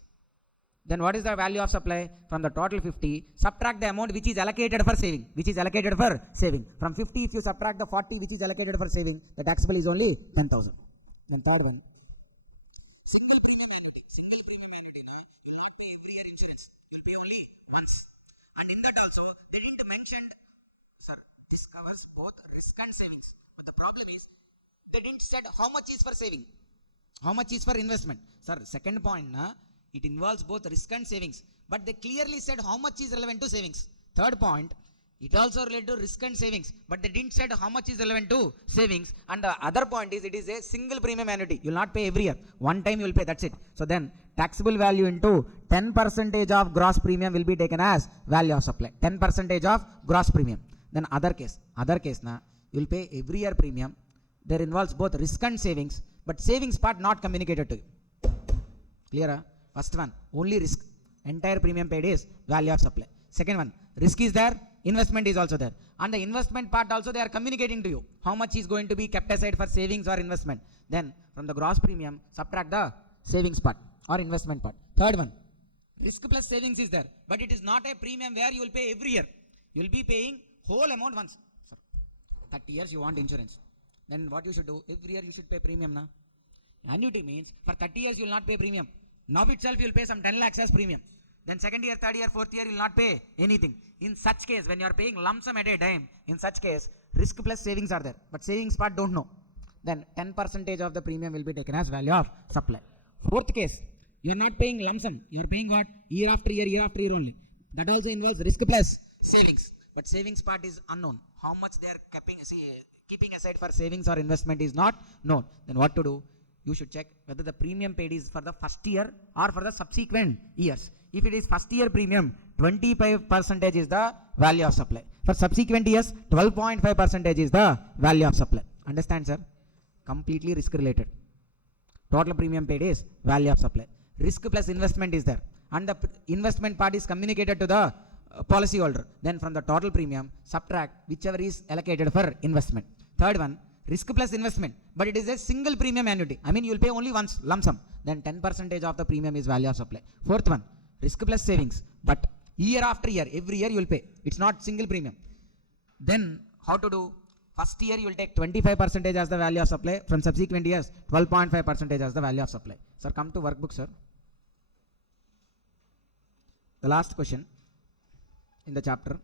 Then what is the value of supply? From the total 50, subtract the amount which is allocated for saving, which is allocated for saving. From 50, if you subtract the 40 which is allocated for saving, the taxable is only 10,000. Then third one, single premium annuity. Single premium annuity now, you will not pay every year insurance. You will pay only once. And in that also, they didn't mention, sir, this covers both risk and savings. But the problem is, they didn't said how much is for saving, how much is for investment. Sir, second point, it involves both risk and savings. But they clearly said how much is relevant to savings. Third point, it also related to risk and savings, but they didn't said how much is relevant to savings. And the other point is, it is a single premium annuity. You will not pay every year. One time you will pay, that's it. So then taxable value into 10% of gross premium will be taken as value of supply. 10% of gross premium. Then other case na, you will pay every year premium. There involves both risk and savings, but savings part not communicated to you. Clear? First one, only risk. Entire premium paid is value of supply. Second one, risk is there, investment is also there. And the investment part also they are communicating to you. How much is going to be kept aside for savings or investment. Then from the gross premium, subtract the savings part or investment part. Third one, risk plus savings is there, but it is not a premium where you will pay every year. You will be paying whole amount once. Sir, 30 years you want insurance. Then what you should do? Every year you should pay premium na. Annuity means for 30 years you will not pay premium. Now itself you will pay some 10 lakhs as premium. Then second year, third year, fourth year you will not pay anything. In such case, when you are paying lump sum at a time, in such case, risk plus savings are there. But savings part don't know. Then 10% of the premium will be taken as value of supply. Fourth case, you are not paying lump sum. You are paying what? Year after year only. That also involves risk plus savings. But savings part is unknown. How much they are keeping aside for savings or investment is not known. Then what to do? You should check whether the premium paid is for the first year or for the subsequent years. If it is first year premium, 25% is the value of supply. For subsequent years, 12.5% is the value of supply. Understand, sir? Completely risk related. Total premium paid is value of supply. Risk plus investment is there. And the investment part is communicated to the policy holder. Then from the total premium, subtract whichever is allocated for investment. Third one, risk plus investment, but it is a single premium annuity. I mean, you will pay only once, lump sum. Then 10% of the premium is value of supply. Fourth one, risk plus savings, but year after year, every year you will pay. It's not single premium. Then how to do? First year you will take 25% as the value of supply. From subsequent years, 12.5% as the value of supply. Sir, come to workbook, sir. The last question in the chapter.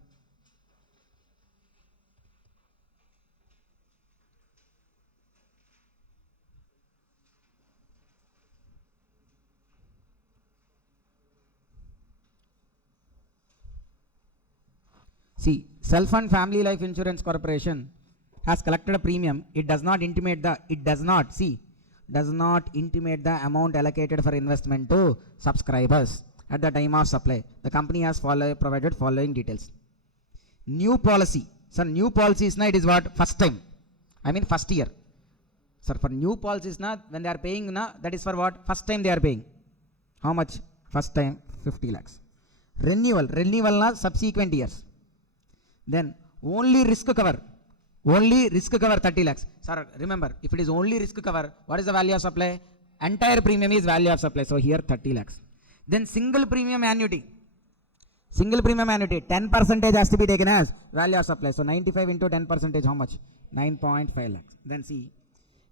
See, Self-Fund Family Life Insurance Corporation has collected a premium. It does not intimate the amount allocated for investment to subscribers at the time of supply. The company has provided following details. New policy. Sir, new policies na, it is what? First time. I mean first year. Sir, for new policies na, when they are paying na, that is for what? First time they are paying. How much? First time 50 lakhs. Renewal na, subsequent years. Then only risk cover 30 lakhs. Sir, remember, if it is only risk cover, what is the value of supply? Entire premium is value of supply. So here 30 lakhs. Then single premium annuity, 10% has to be taken as value of supply. So 95 into 10%, how much? 9.5 lakhs. Then see,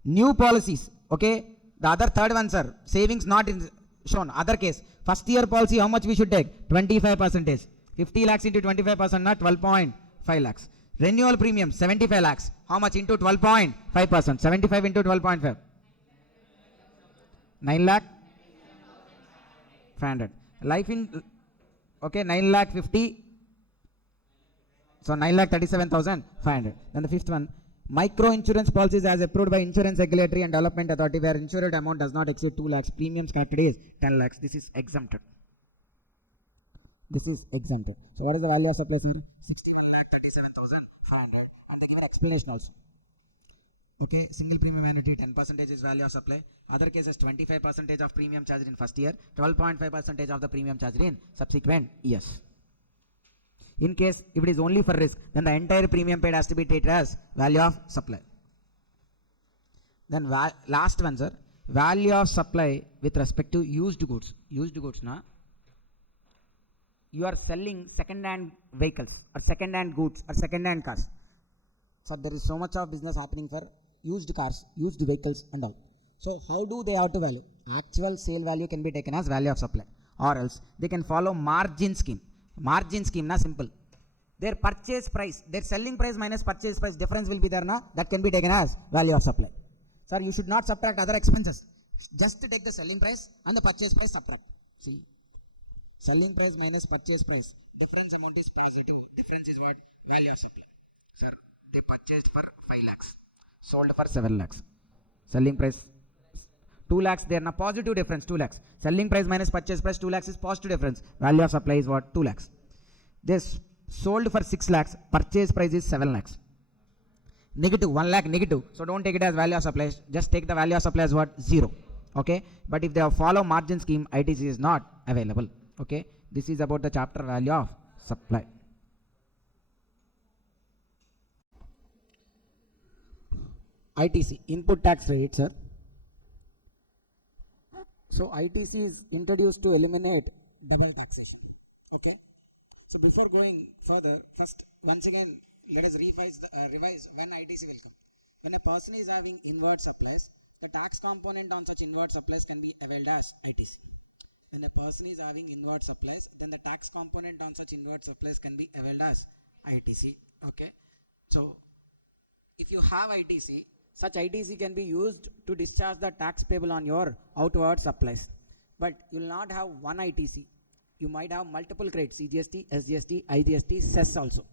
new policies, okay? The other third one, sir, savings not in shown. Other case, first year policy, how much we should take? 25%. 50 lakhs into 25%, not 12.5 lakhs. Renewal premium 75 lakhs. How much into 12.5%? 75 into 12.5. 9 lakh 500. Life in, okay, 9 lakh 50. So 9 lakh 37,500. Then the fifth one, micro insurance policies as approved by Insurance Regulatory and Development Authority where insured amount does not exceed 2 lakhs. Premiums collected is 10 lakhs. This is exempted. This is exempted. So what is the value of surplus here? 69,37,500. And they give an explanation also. Okay, single premium annuity 10% is value of supply. Other cases 25% of premium charged in first year, 12.5% of the premium charged in subsequent years. In case if it is only for risk, then the entire premium paid has to be treated as value of supply. Then last one, sir, value of supply with respect to used goods. Used goods, na? You are selling second-hand vehicles or second-hand goods or second-hand cars. So there is so much of business happening for used cars, used vehicles and all. So how do they have to value? Actual sale value can be taken as value of supply, or else they can follow margin scheme. Margin scheme, na, simple. Their purchase price, their selling price minus purchase price difference will be there, na, that can be taken as value of supply. Sir, you should not subtract other expenses. Just take the selling price and the purchase price subtract. See, selling price minus purchase price, difference amount is positive. Difference is what? Value of supply. Sir, they purchased for 5 lakhs, sold for 7 lakhs. Selling price 2 lakhs, there na positive difference 2 lakhs. Selling price minus purchase price 2 lakhs is positive difference. Value of supply is what? 2 lakhs. This sold for 6 lakhs, purchase price is 7 lakhs. Negative, 1 lakh negative. So don't take it as value of supply. Just take the value of supply as what? 0. Okay. But if they follow margin scheme, ITC is not available. Okay. This is about the chapter value of supply. ITC, input tax rate, sir. So ITC is introduced to eliminate double taxation. Okay. So before going further, first once again let us revise when ITC will come. When a person is having inward supplies, the tax component on such inward supplies can be availed as ITC. When a person is having inward supplies, then the tax component on such inward supplies can be availed as ITC. Okay. So if you have ITC, such ITC can be used to discharge the tax payable on your outward supplies. But you will not have one ITC. You might have multiple credits, CGST, SGST, IGST, Cess also.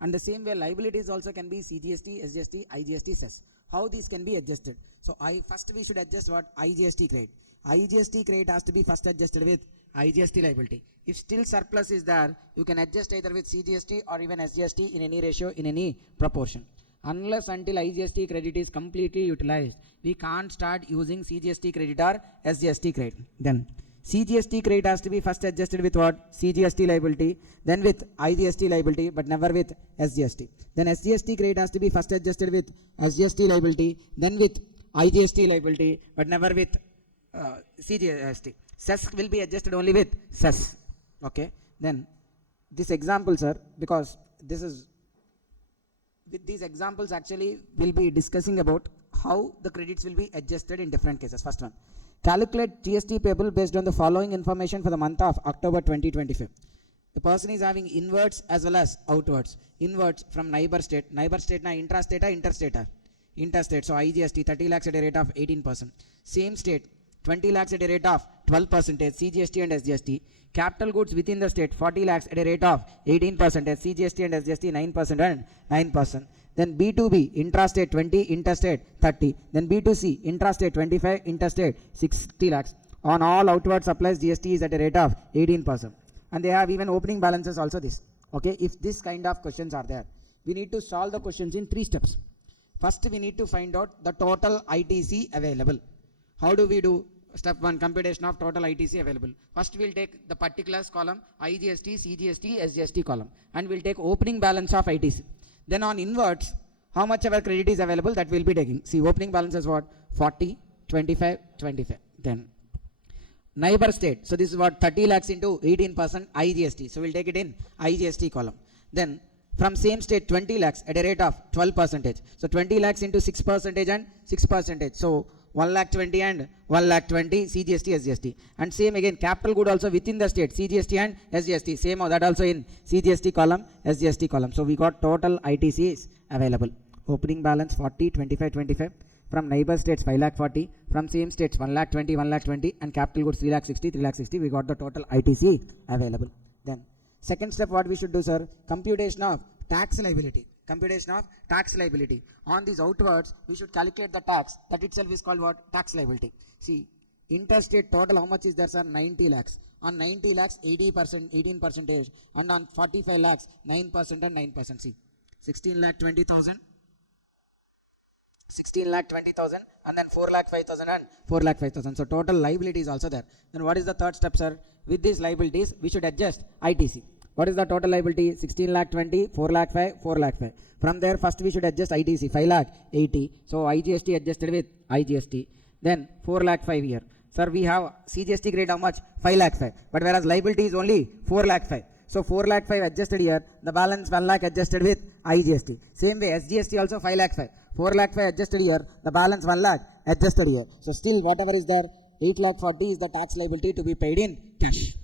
And the same way liabilities also can be CGST, SGST, IGST, Cess. How these can be adjusted? So first we should adjust what? IGST credit. IGST credit has to be first adjusted with IGST liability. If still surplus is there, you can adjust either with CGST or even SGST in any ratio, in any proportion. Unless until IGST credit is completely utilized, we can't start using CGST credit or SGST credit. Then CGST credit has to be first adjusted with what? CGST liability, then with IGST liability, but never with SGST. Then SGST credit has to be first adjusted with SGST liability, then with IGST liability, but never with CGST. Cess will be adjusted only with Cess. Okay. Then this example, sir, because this is with these examples actually we'll be discussing about how the credits will be adjusted in different cases. First one, calculate GST payable based on the following information for the month of October 2025. The person is having inwards as well as outwards. Inwards from neighbor state na intrastate or interstate? Interstate. So IGST 30 lakhs at a rate of 18%. Same state 20 lakhs at a rate of 12%, CGST and SGST. Capital goods within the state 40 lakhs at a rate of 18%, CGST and SGST 9% and 9%. Then B2B, intrastate 20, interstate 30. Then B2C, intrastate 25, interstate 60 lakhs. On all outward supplies, GST is at a rate of 18%. And they have even opening balances also this. Okay, if this kind of questions are there, we need to solve the questions in 3 steps. First, we need to find out the total ITC available. How do we do? Step 1, computation of total ITC available. First we'll take the particulars column, IGST, CGST, SGST column, and we'll take opening balance of ITC. Then on inwards, how much ever credit is available, that we'll be taking. See, opening balance is what? 40, 25, 25. Then neighbor state. So this is what? 30 lakhs into 18% IGST. So we'll take it in IGST column. Then from same state 20 lakhs at a rate of 12%. So 20 lakhs into 6% and 6%. So 1,20,000 and 1,20,000 CGST SGST. And same again capital good also within the state CGST and SGST. Same that also in CGST column, SGST column. So we got total ITCs available. Opening balance 40, 25, 25. From neighbor states 5,40,000, from same states 1,20,000, 1,20,000, and capital goods 3,60,000, 3,60,000. We got the total ITC available. Then second step, what we should do, sir? Computation of tax liability. Computation of tax liability. On these outwards, we should calculate the tax. That itself is called what? Tax liability. See, interstate total, how much is there, sir? 90 lakhs. On 90 lakhs, 80%, 18%, and on 45 lakhs, 9% and 9%. See, 16,20,000. 16,20,000 and then 4,05,000 and 4,05,000. So total liability is also there. Then what is the third step, sir? With these liabilities, we should adjust ITC. What is the total liability? 16,20,000, 4,05,000, 4,05,000. From there, first we should adjust ITC, 5,80,000. So IGST adjusted with IGST. Then 4,05,000 here. Sir, we have CGST grade how much? 5,05,000. But whereas liability is only 4,05,000. So 4,05,000 adjusted here. The balance 1,00,000 adjusted with IGST. Same way, SGST also 5,05,000. 4,05,000 adjusted here. The balance 1,00,000 adjusted here. So still whatever is there, 8,40,000 is the tax liability to be paid in cash.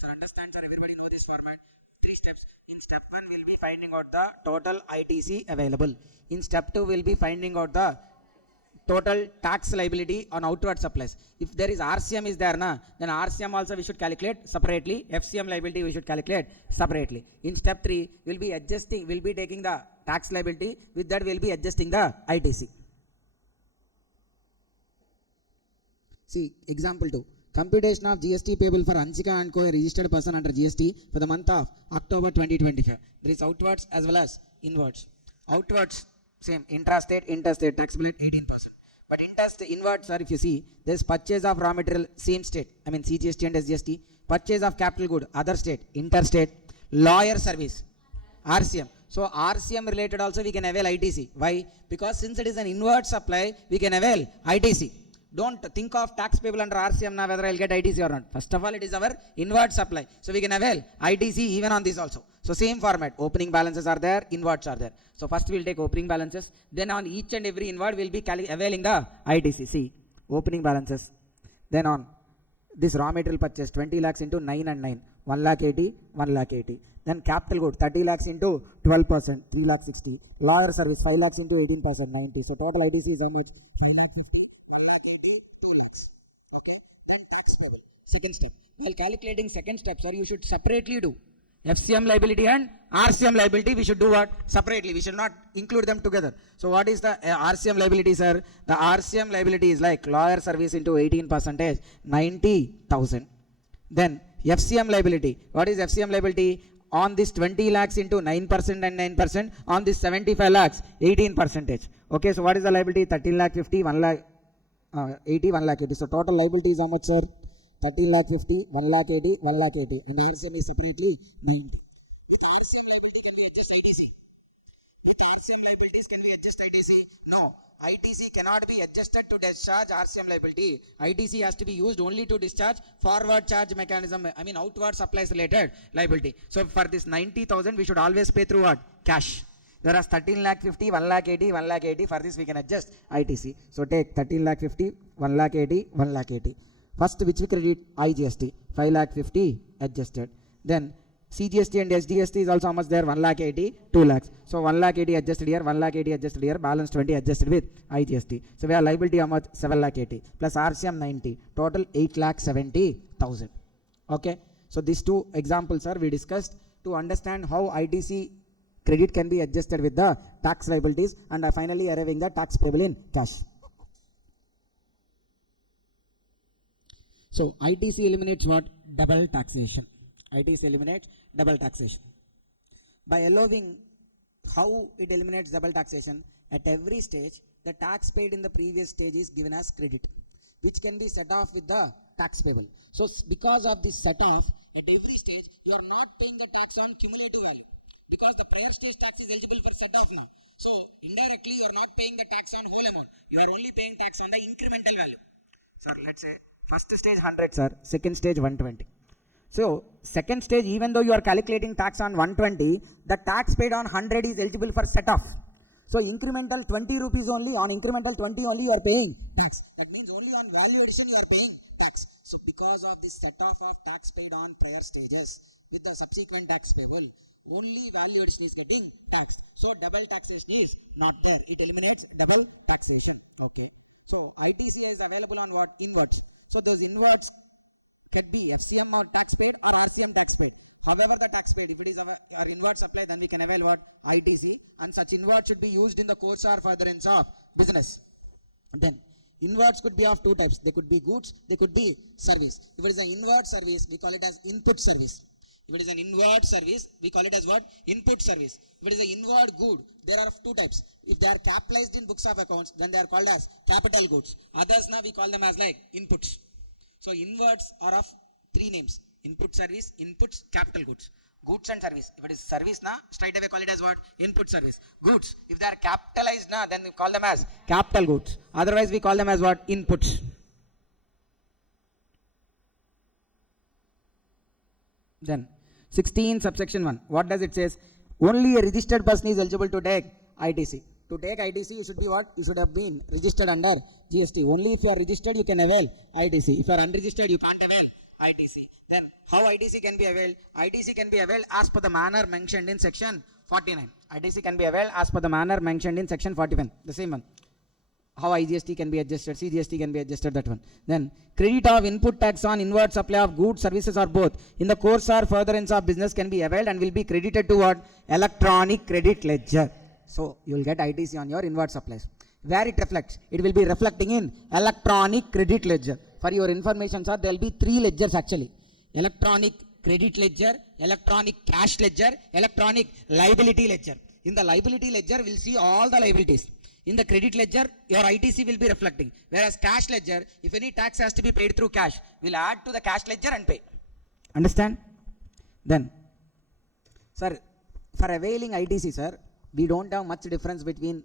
So understand, sir, everybody know this format. 3 steps. In step 1, we'll be finding out the total ITC available. In step 2, we'll be finding out the total tax liability on outward supplies. If there is RCM is there, then RCM also we should calculate separately. FCM liability we should calculate separately. In step 3, we'll be adjusting, we'll be taking the tax liability. With that, we'll be adjusting the ITC. See, example 2. Computation of GST payable for Anshika and Co, a registered person under GST for the month of October 2025. There is outwards as well as inwards. Outwards, same, intrastate, interstate, taxable at 18%. But inwards, sir, if you see, there is purchase of raw material, same state, I mean CGST and SGST, purchase of capital good, other state, interstate, lawyer service, RCM. So RCM related also we can avail ITC. Why? Because since it is an inward supply, we can avail ITC. Don't think of tax payable under RCM now whether I'll get ITC or not. First of all, it is our inward supply. So we can avail ITC even on this also. So same format. Opening balances are there, inwards are there. So first we'll take opening balances. Then on each and every inward we'll be availing the ITC. See, opening balances. Then on this raw material purchase 20 lakhs into 9 and 9. 1,80,000, 1,80,000. Then capital good 30 lakhs into 12%, 3,60,000. Lawyer service 5 lakhs into 18%, 90. So total ITC is how much? 5,50,000. 1,80,000, 2 lakhs. Okay. Then tax payable. Second step. While calculating second step, sir, you should separately do FCM liability and RCM liability. We should do what? Separately. We should not include them together. So what is the RCM liability, sir? The RCM liability is like lawyer service into 18%, 90,000. Then FCM liability. What is FCM liability? On this 20 lakhs into 9% and 9%. On this 75 lakhs, 18%. Okay, so what is the liability? 13,50,000, 1,80,000, 1,80,000. So total liability is how much, sir? 13,50,000, 1,80,000, 1,80,000. And the RCM is separately named. RCM liability can we adjust ITC? With RCM liabilities can we adjust ITC? No. ITC cannot be adjusted to discharge RCM liability. ITC has to be used only to discharge forward charge mechanism, I mean outward supplies related liability. So for this 90,000, we should always pay through what? Cash. Whereas 13,50,000, 1,80,000, 1,80,000, for this we can adjust ITC. So take 13,50,000, 1,80,000, 1,80,000. First, which we credit? IGST, 5,50,000 adjusted. Then CGST and SGST is also how much there? 1,80,000, 2 lakhs. So 1,80,000 adjusted here, 1,80,000 adjusted here, balance 20 adjusted with IGST. So we have liability how much? 7,80,000 plus RCM 90, total 8,70,000. Okay. So these two examples are we discussed to understand how ITC credit can be adjusted with the tax liabilities and finally arriving the tax payable in cash. So ITC eliminates what? Double taxation. ITC eliminates double taxation. By allowing how it eliminates double taxation, at every stage, the tax paid in the previous stage is given as credit, which can be set off with the tax payable. So because of this set off, at every stage, you are not paying the tax on cumulative value, because the prior stage tax is eligible for set off now. So indirectly, you are not paying the tax on whole amount. You are only paying tax on the incremental value. Sir, let's say first stage 100, sir, second stage 120. So second stage, even though you are calculating tax on 120, the tax paid on 100 is eligible for set off. So incremental 20 rupees only, on incremental 20 only you are paying tax. That means only on value addition you are paying tax. So because of this set off of tax paid on prior stages with the subsequent tax payable, only value addition is getting taxed. So double taxation is not there. It eliminates double taxation. Okay. So ITC is available on what? Inwards. So those inwards can be FCM or tax paid or RCM tax paid. However the tax paid, if it is our inward supply, then we can avail what? ITC, and such inward should be used in the course or furtherance of business. Then inwards could be of two types. They could be goods, they could be service. If it is an inward service, we call it as input service. If it is an inward service, we call it as what? Input service. If it is an inward good, there are two types. If they are capitalized in books of accounts, then they are called as capital goods. Others now we call them as like inputs. So inwards are of three names: input service, inputs, capital goods. Goods and service. If it is service na, straight away call it as what? Input service. Goods, if they are capitalized na, then we call them as capital goods. Otherwise we call them as what? Inputs. Then 16 subsection 1. What does it says? Only a registered person is eligible to take ITC. To take ITC, you should be what? You should have been registered under GST. Only if you are registered, you can avail ITC. If you are unregistered, you can't avail ITC. Then how ITC can be availed? ITC can be availed as per the manner mentioned in section 49. ITC can be availed as per the manner mentioned in section 41. The same one. How IGST can be adjusted, CGST can be adjusted, that one. Then credit of input tax on inward supply of goods, services or both in the course or furtherance of business can be availed and will be credited to what? Electronic credit ledger. So you will get ITC on your inward supplies. Where it reflects? It will be reflecting in electronic credit ledger. For your information, sir, there will be three ledgers actually: electronic credit ledger, electronic cash ledger, electronic liability ledger. In the liability ledger, we'll see all the liabilities. In the credit ledger, your ITC will be reflecting. Whereas cash ledger, if any tax has to be paid through cash, we'll add to the cash ledger and pay. Understand? Then, sir, for availing ITC, sir, we don't have much difference between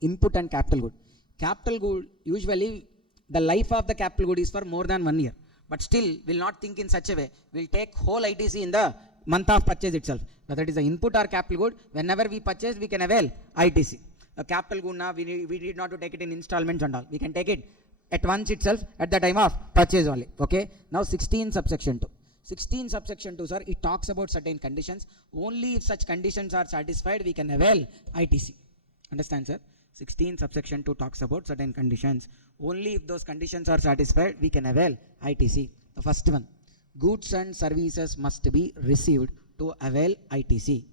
input and capital good. Capital good, usually the life of the capital good is for more than 1 year. But still, we'll not think in such a way. We'll take whole ITC in the month of purchase itself. Whether it is an input or capital good, whenever we purchase, we can avail ITC. A capital good now, we need not to take it in installments and all. We can take it at once itself at the time of purchase only. Okay. Now 16 subsection 2. 16 subsection 2, sir, it talks about certain conditions. Only if such conditions are satisfied, we can avail ITC. Understand, sir? 16 subsection 2 talks about certain conditions. Only if those conditions are satisfied, we can avail ITC. The first one, goods and services must be received to avail ITC.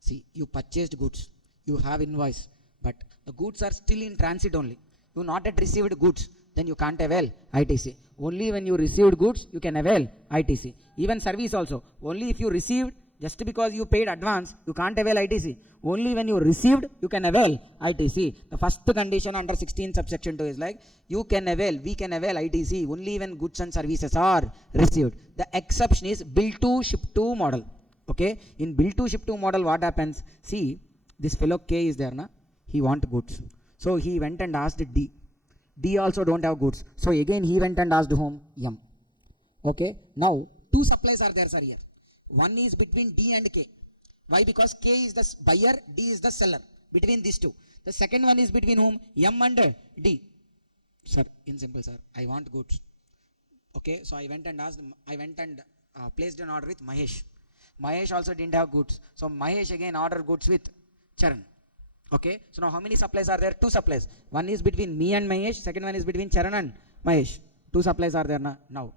See, you purchased goods, you have invoice, but the goods are still in transit only. You not yet received goods, then you can't avail ITC. Only when you received goods, you can avail ITC. Even service also, only if you received, just because you paid advance, you can't avail ITC. Only when you received, you can avail ITC. The first condition under 16 subsection 2 is like, you can avail, we can avail ITC only when goods and services are received. The exception is bill to ship to model. Okay, in bill to ship to model, what happens? See, this fellow K is there, na? He want goods. So he went and asked D. D also don't have goods. So again he went and asked whom? M. Okay, now two supplies are there, sir, here. One is between D and K. Why? Because K is the buyer, D is the seller. Between these two. The second one is between whom? M and D. Sir, in simple, sir, I want goods. Okay, so I went and placed an order with Mahesh. Mahesh also didn't have goods. So Mahesh again ordered goods with Charan. Okay, so now how many supplies are there? Two supplies. One is between me and Mahesh. Second one is between Charan and Mahesh. Two supplies are there now.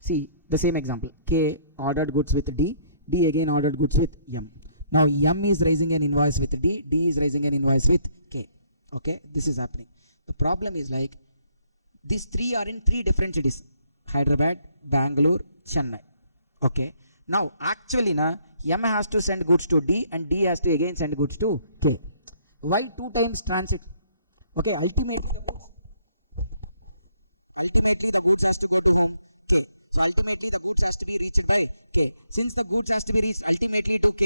See the same example. K ordered goods with D. D again ordered goods with M. Now M is raising an invoice with D. D is raising an invoice with K. Okay, this is happening. The problem is like, these three are in three different cities: Hyderabad, Bangalore, Chennai. Okay. Now actually M has to send goods to D and D has to again send goods to K. Why two times transit? Okay, ultimately the goods has to go to whom? K. So ultimately the goods has to be reached by K. Since the goods has to be reached ultimately to K,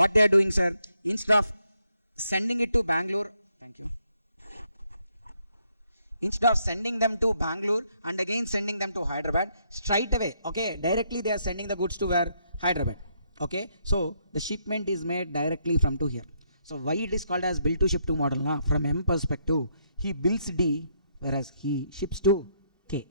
what they are doing, sir? Instead of sending it to Bangalore, instead of sending them to Bangalore and again sending them to Hyderabad, straight away, okay, directly they are sending the goods to where? Hyderabad. Okay, so the shipment is made directly from to here. So why it is called as bill to ship to model? Now, from M perspective, he bills D, whereas he ships to K.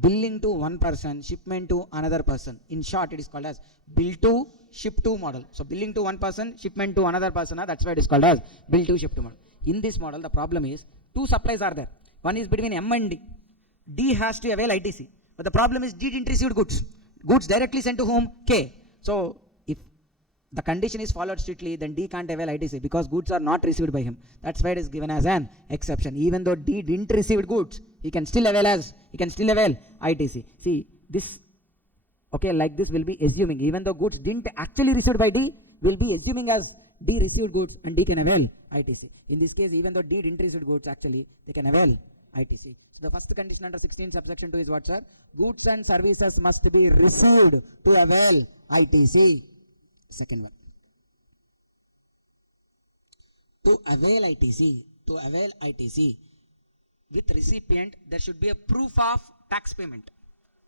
Billing to one person, shipment to another person. In short, it is called as bill to ship to model. So billing to one person, shipment to another person, that's why it is called as bill to ship to model. In this model, the problem is two supplies are there. One is between M and D. D has to avail ITC. But the problem is D didn't receive goods. Goods directly sent to whom? K. So if the condition is followed strictly, then D can't avail ITC because goods are not received by him. That's why it is given as an exception. Even though D didn't receive goods, he can still avail ITC. See, this, okay, like this will be assuming, even though goods didn't actually received by D, will be assuming as D received goods and D can avail ITC. In this case, even though D didn't receive goods, actually, they can avail ITC. So the first condition under 16 subsection 2 is what, sir? Goods and services must be received to avail ITC. Second one. To avail ITC, with recipient, there should be a proof of tax payment.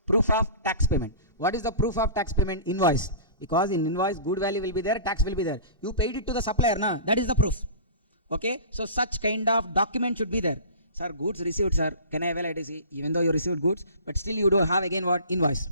Proof of tax payment. What is the proof of tax payment? Invoice. Because in invoice, good value will be there, tax will be there. You paid it to the supplier, na? That is the proof. Okay? So such kind of document should be there. Sir, goods received, sir. Can I avail ITC? Even though you received goods, but still you do have again what? Invoice.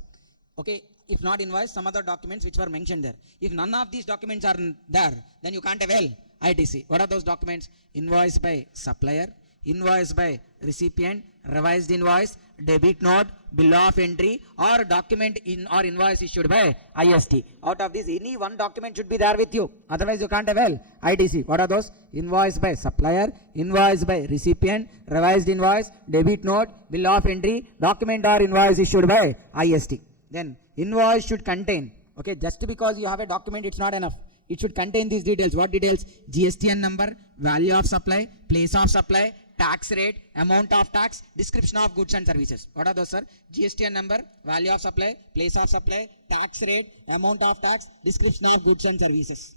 Okay? If not invoice, some other documents which were mentioned there. If none of these documents are there, then you can't avail ITC. What are those documents? Invoice by supplier, invoice by recipient, revised invoice, debit note, bill of entry, or document in or invoice issued by IST. Out of these, any one document should be there with you. Otherwise, you can't avail ITC. What are those? Invoice by supplier, invoice by recipient, revised invoice, debit note, bill of entry, document or invoice issued by IST. Then invoice should contain, okay, just because you have a document, it's not enough. It should contain these details. What details? GSTN number, value of supply, place of supply, tax rate, amount of tax, description of goods and services. What are those, sir? GSTN number, value of supply, place of supply, tax rate, amount of tax, description of goods and services.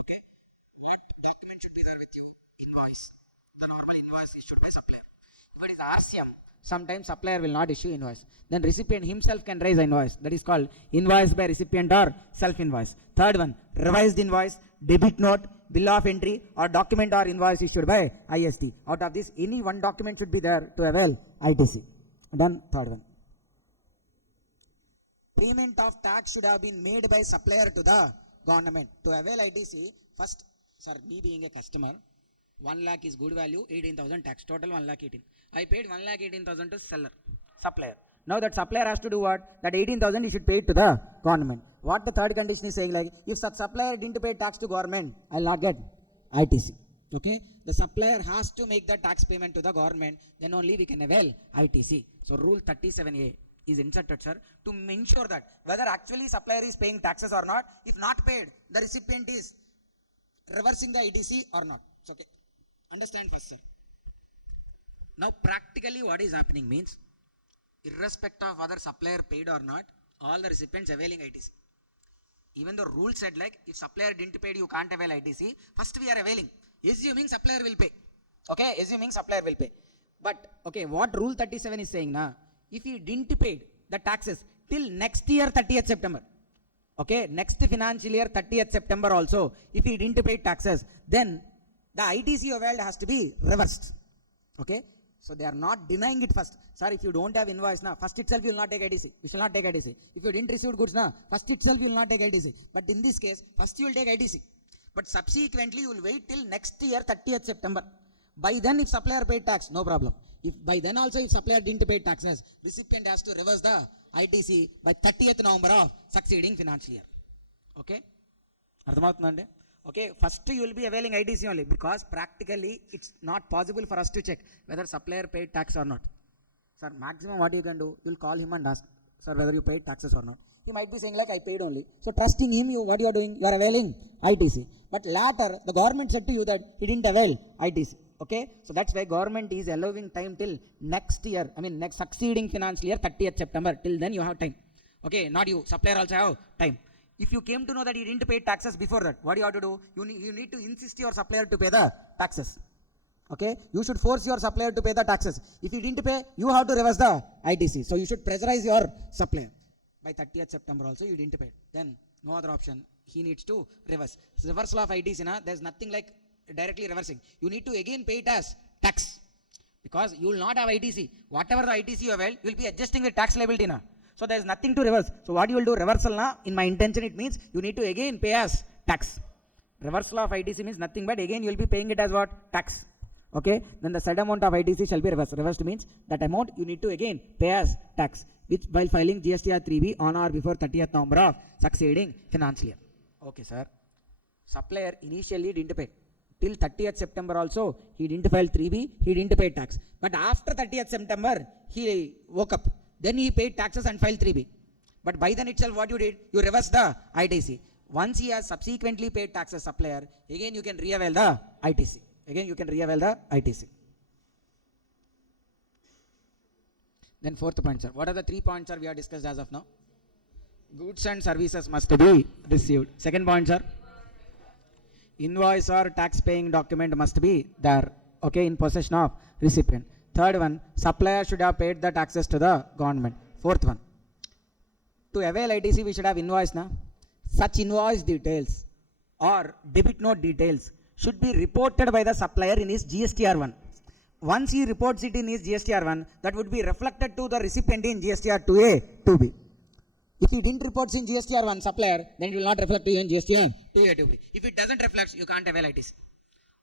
Okay. What document should be there with you? Invoice. The normal invoice issued by supplier. If it is RCM, sometimes supplier will not issue invoice. Then recipient himself can raise invoice. That is called invoice by recipient or self-invoice. Third one, revised invoice, debit note, bill of entry, or document or invoice issued by IST. Out of this, any one document should be there to avail ITC. Done. Third one. Payment of tax should have been made by supplier to the government. To avail ITC, first, sir, me being a customer, 1 lakh is good value, 18,000 tax, total 1 lakh 18. I paid 1 lakh 18,000 to seller, supplier. Now that supplier has to do what? That 18,000 he should pay it to the government. What the third condition is saying, like, if such supplier didn't pay tax to government, I'll not get ITC. Okay? The supplier has to make the tax payment to the government, then only we can avail ITC. So rule 37A is inserted, sir, to ensure that whether actually supplier is paying taxes or not, if not paid, the recipient is reversing the ITC or not. So, okay. Understand first, sir. Now practically what is happening means, irrespective of whether supplier paid or not, all the recipients availing ITC. Even the rule said, like, if supplier didn't pay, you can't avail ITC. First we are availing, assuming supplier will pay. Okay, assuming supplier will pay. But, okay, what rule 37 is saying now, if he didn't pay the taxes till next year 30th September, okay, next financial year 30th September also, if he didn't pay taxes, then the ITC availed has to be reversed. Okay, so they are not denying it first. Sir, if you don't have invoice now, first itself you will not take ITC. You shall not take ITC. If you didn't receive goods now, first itself you will not take ITC. But in this case, first you will take ITC. But subsequently you will wait till next year 30th September. By then if supplier paid tax, no problem. If by then also if supplier didn't pay taxes, recipient has to reverse the ITC by 30th November of succeeding financial year. Okay? Ardhamavutundi? Okay, first you will be availing ITC only because practically it's not possible for us to check whether supplier paid tax or not. Sir, maximum what you can do, you will call him and ask, sir, whether you paid taxes or not. He might be saying like, I paid only. So trusting him, what you are doing, you are availing ITC. But later, the government said to you that he didn't avail ITC. Okay, so that's why government is allowing time till next year, next succeeding financial year, 30th September. Till then you have time. Okay, not you, supplier also have time. If you came to know that he didn't pay taxes before that, what do you have to do? You need to insist your supplier to pay the taxes. Okay, you should force your supplier to pay the taxes. If he didn't pay, you have to reverse the ITC. So you should pressurize your supplier. By 30th September also you didn't pay. Then no other option. he needs to reverse. Reversal of ITC, there's nothing like directly reversing. You need to again pay it as tax, because you will not have ITC. Whatever the ITC you avail, you will be adjusting the tax liability. So there is nothing to reverse. So what you will do, reversal in my intention, it means you need to again pay as tax. Reversal of ITC means nothing but again you will be paying it as what? Tax. Okay, then the said amount of ITC shall be reversed. Reversed means that amount you need to again pay as tax, which while filing GSTR 3B on or before 30th November of succeeding financial year. Okay, sir. Supplier initially didn't pay. Till 30th September also, he didn't file 3B, he didn't pay tax. But after 30th September, he woke up. Then he paid taxes and filed 3B. But by then itself, what you did? You reversed the ITC. Once he has subsequently paid taxes, supplier, again you can re-avail the ITC. Again you can re-avail the ITC. Then fourth point, sir. What are the 3 points, sir, we have discussed as of now? Goods and services must be received. Second point, sir. Invoice or tax paying document must be there, okay, in possession of recipient. Third one, supplier should have paid the taxes to the government. Fourth one, to avail ITC we should have invoice. Such invoice details or debit note details should be reported by the supplier in his GSTR1. Once he reports it in his GSTR1, that would be reflected to the recipient in GSTR2A, 2B. If he didn't report in GSTR1 supplier, then it will not reflect to you in GSTR2A, 2B. If it doesn't reflect, you can't avail ITC.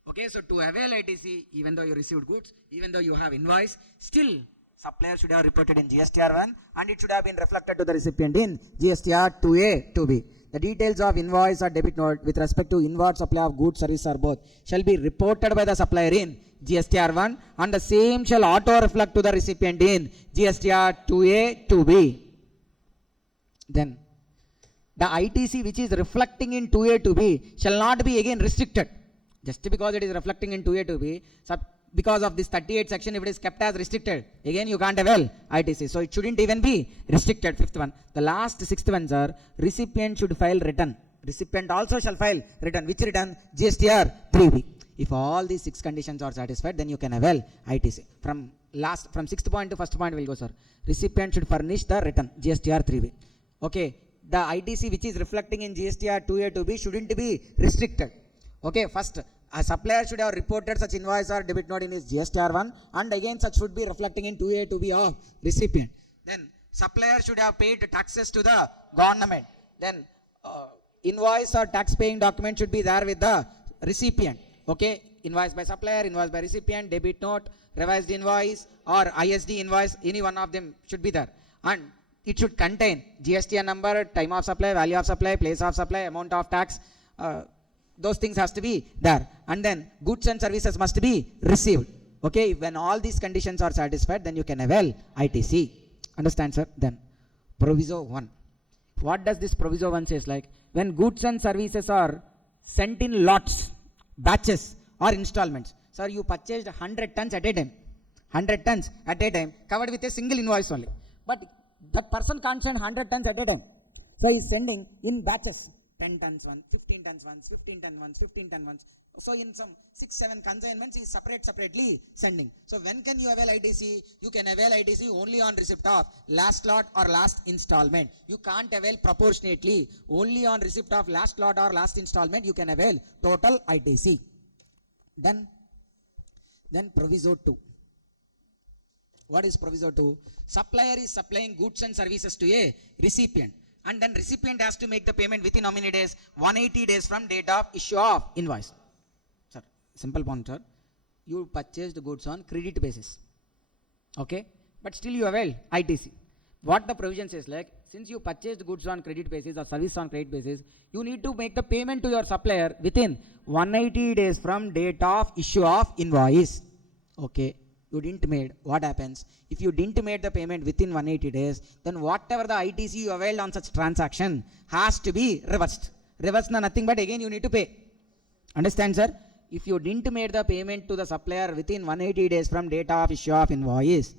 Okay, so to avail ITC, even though you received goods, even though you have invoice, still supplier should have reported in GSTR1 and it should have been reflected to the recipient in GSTR2A, 2B. The details of invoice or debit note with respect to inward supply of goods, service or both shall be reported by the supplier in GSTR1 and the same shall auto reflect to the recipient in GSTR2A, 2B. Then the ITC which is reflecting in 2A, 2B shall not be again restricted. Just because it is reflecting in 2A, 2B, because of this 38 section, if it is kept as restricted, again you can't avail ITC. So it shouldn't even be restricted. Fifth one. The last sixth ones are recipient should file return. Recipient also shall file return. Which return? GSTR 3B. If all these 6 conditions are satisfied, then you can avail ITC. From sixth point to first point we'll go, sir. Recipient should furnish the return. GSTR 3B. Okay. The ITC which is reflecting in GSTR 2A, 2B shouldn't be restricted. Okay. First, a supplier should have reported such invoice or debit note in his GSTR1 and again such should be reflecting in 2A, 2B of recipient. Then supplier should have paid taxes to the government. Then invoice or tax paying document should be there with the recipient. Okay, invoice by supplier, invoice by recipient, debit note, revised invoice or ISD invoice, any one of them should be there. And it should contain GSTN number, time of supply, value of supply, place of supply, amount of tax, those things has to be there. And then goods and services must be received. Okay, when all these conditions are satisfied, then you can avail ITC. Understand, sir? Then Proviso 1. What does this Proviso 1 says? Like when goods and services are sent in lots, batches or installments. Sir, you purchased 100 tons at a time. 100 tons at a time covered with a single invoice only. But that person can't send 100 tons at a time. So he is sending in batches. 10 tons once, 15 tons once, 15 tons once, 15 tons once. So in some 6-7 consignments, he is separately sending. So when can you avail ITC? You can avail ITC only on receipt of last lot or last installment. You can't avail proportionately. Only on receipt of last lot or last installment, you can avail total ITC. Then Proviso 2. What is Proviso 2? Supplier is supplying goods and services to a recipient. And then recipient has to make the payment within how many days? 180 days from date of issue of invoice. Sir, simple point, sir. You purchased goods on credit basis. Okay? But still you avail ITC. What the provision says, like, since you purchased goods on credit basis or service on credit basis, you need to make the payment to your supplier within 180 days from date of issue of invoice. Okay? You didn't made, what happens? If you didn't made the payment within 180 days, then whatever the ITC you availed on such transaction has to be reversed. Reversed na nothing but again you need to pay. Understand, sir? If you didn't made the payment to the supplier within 180 days from date of issue of invoice,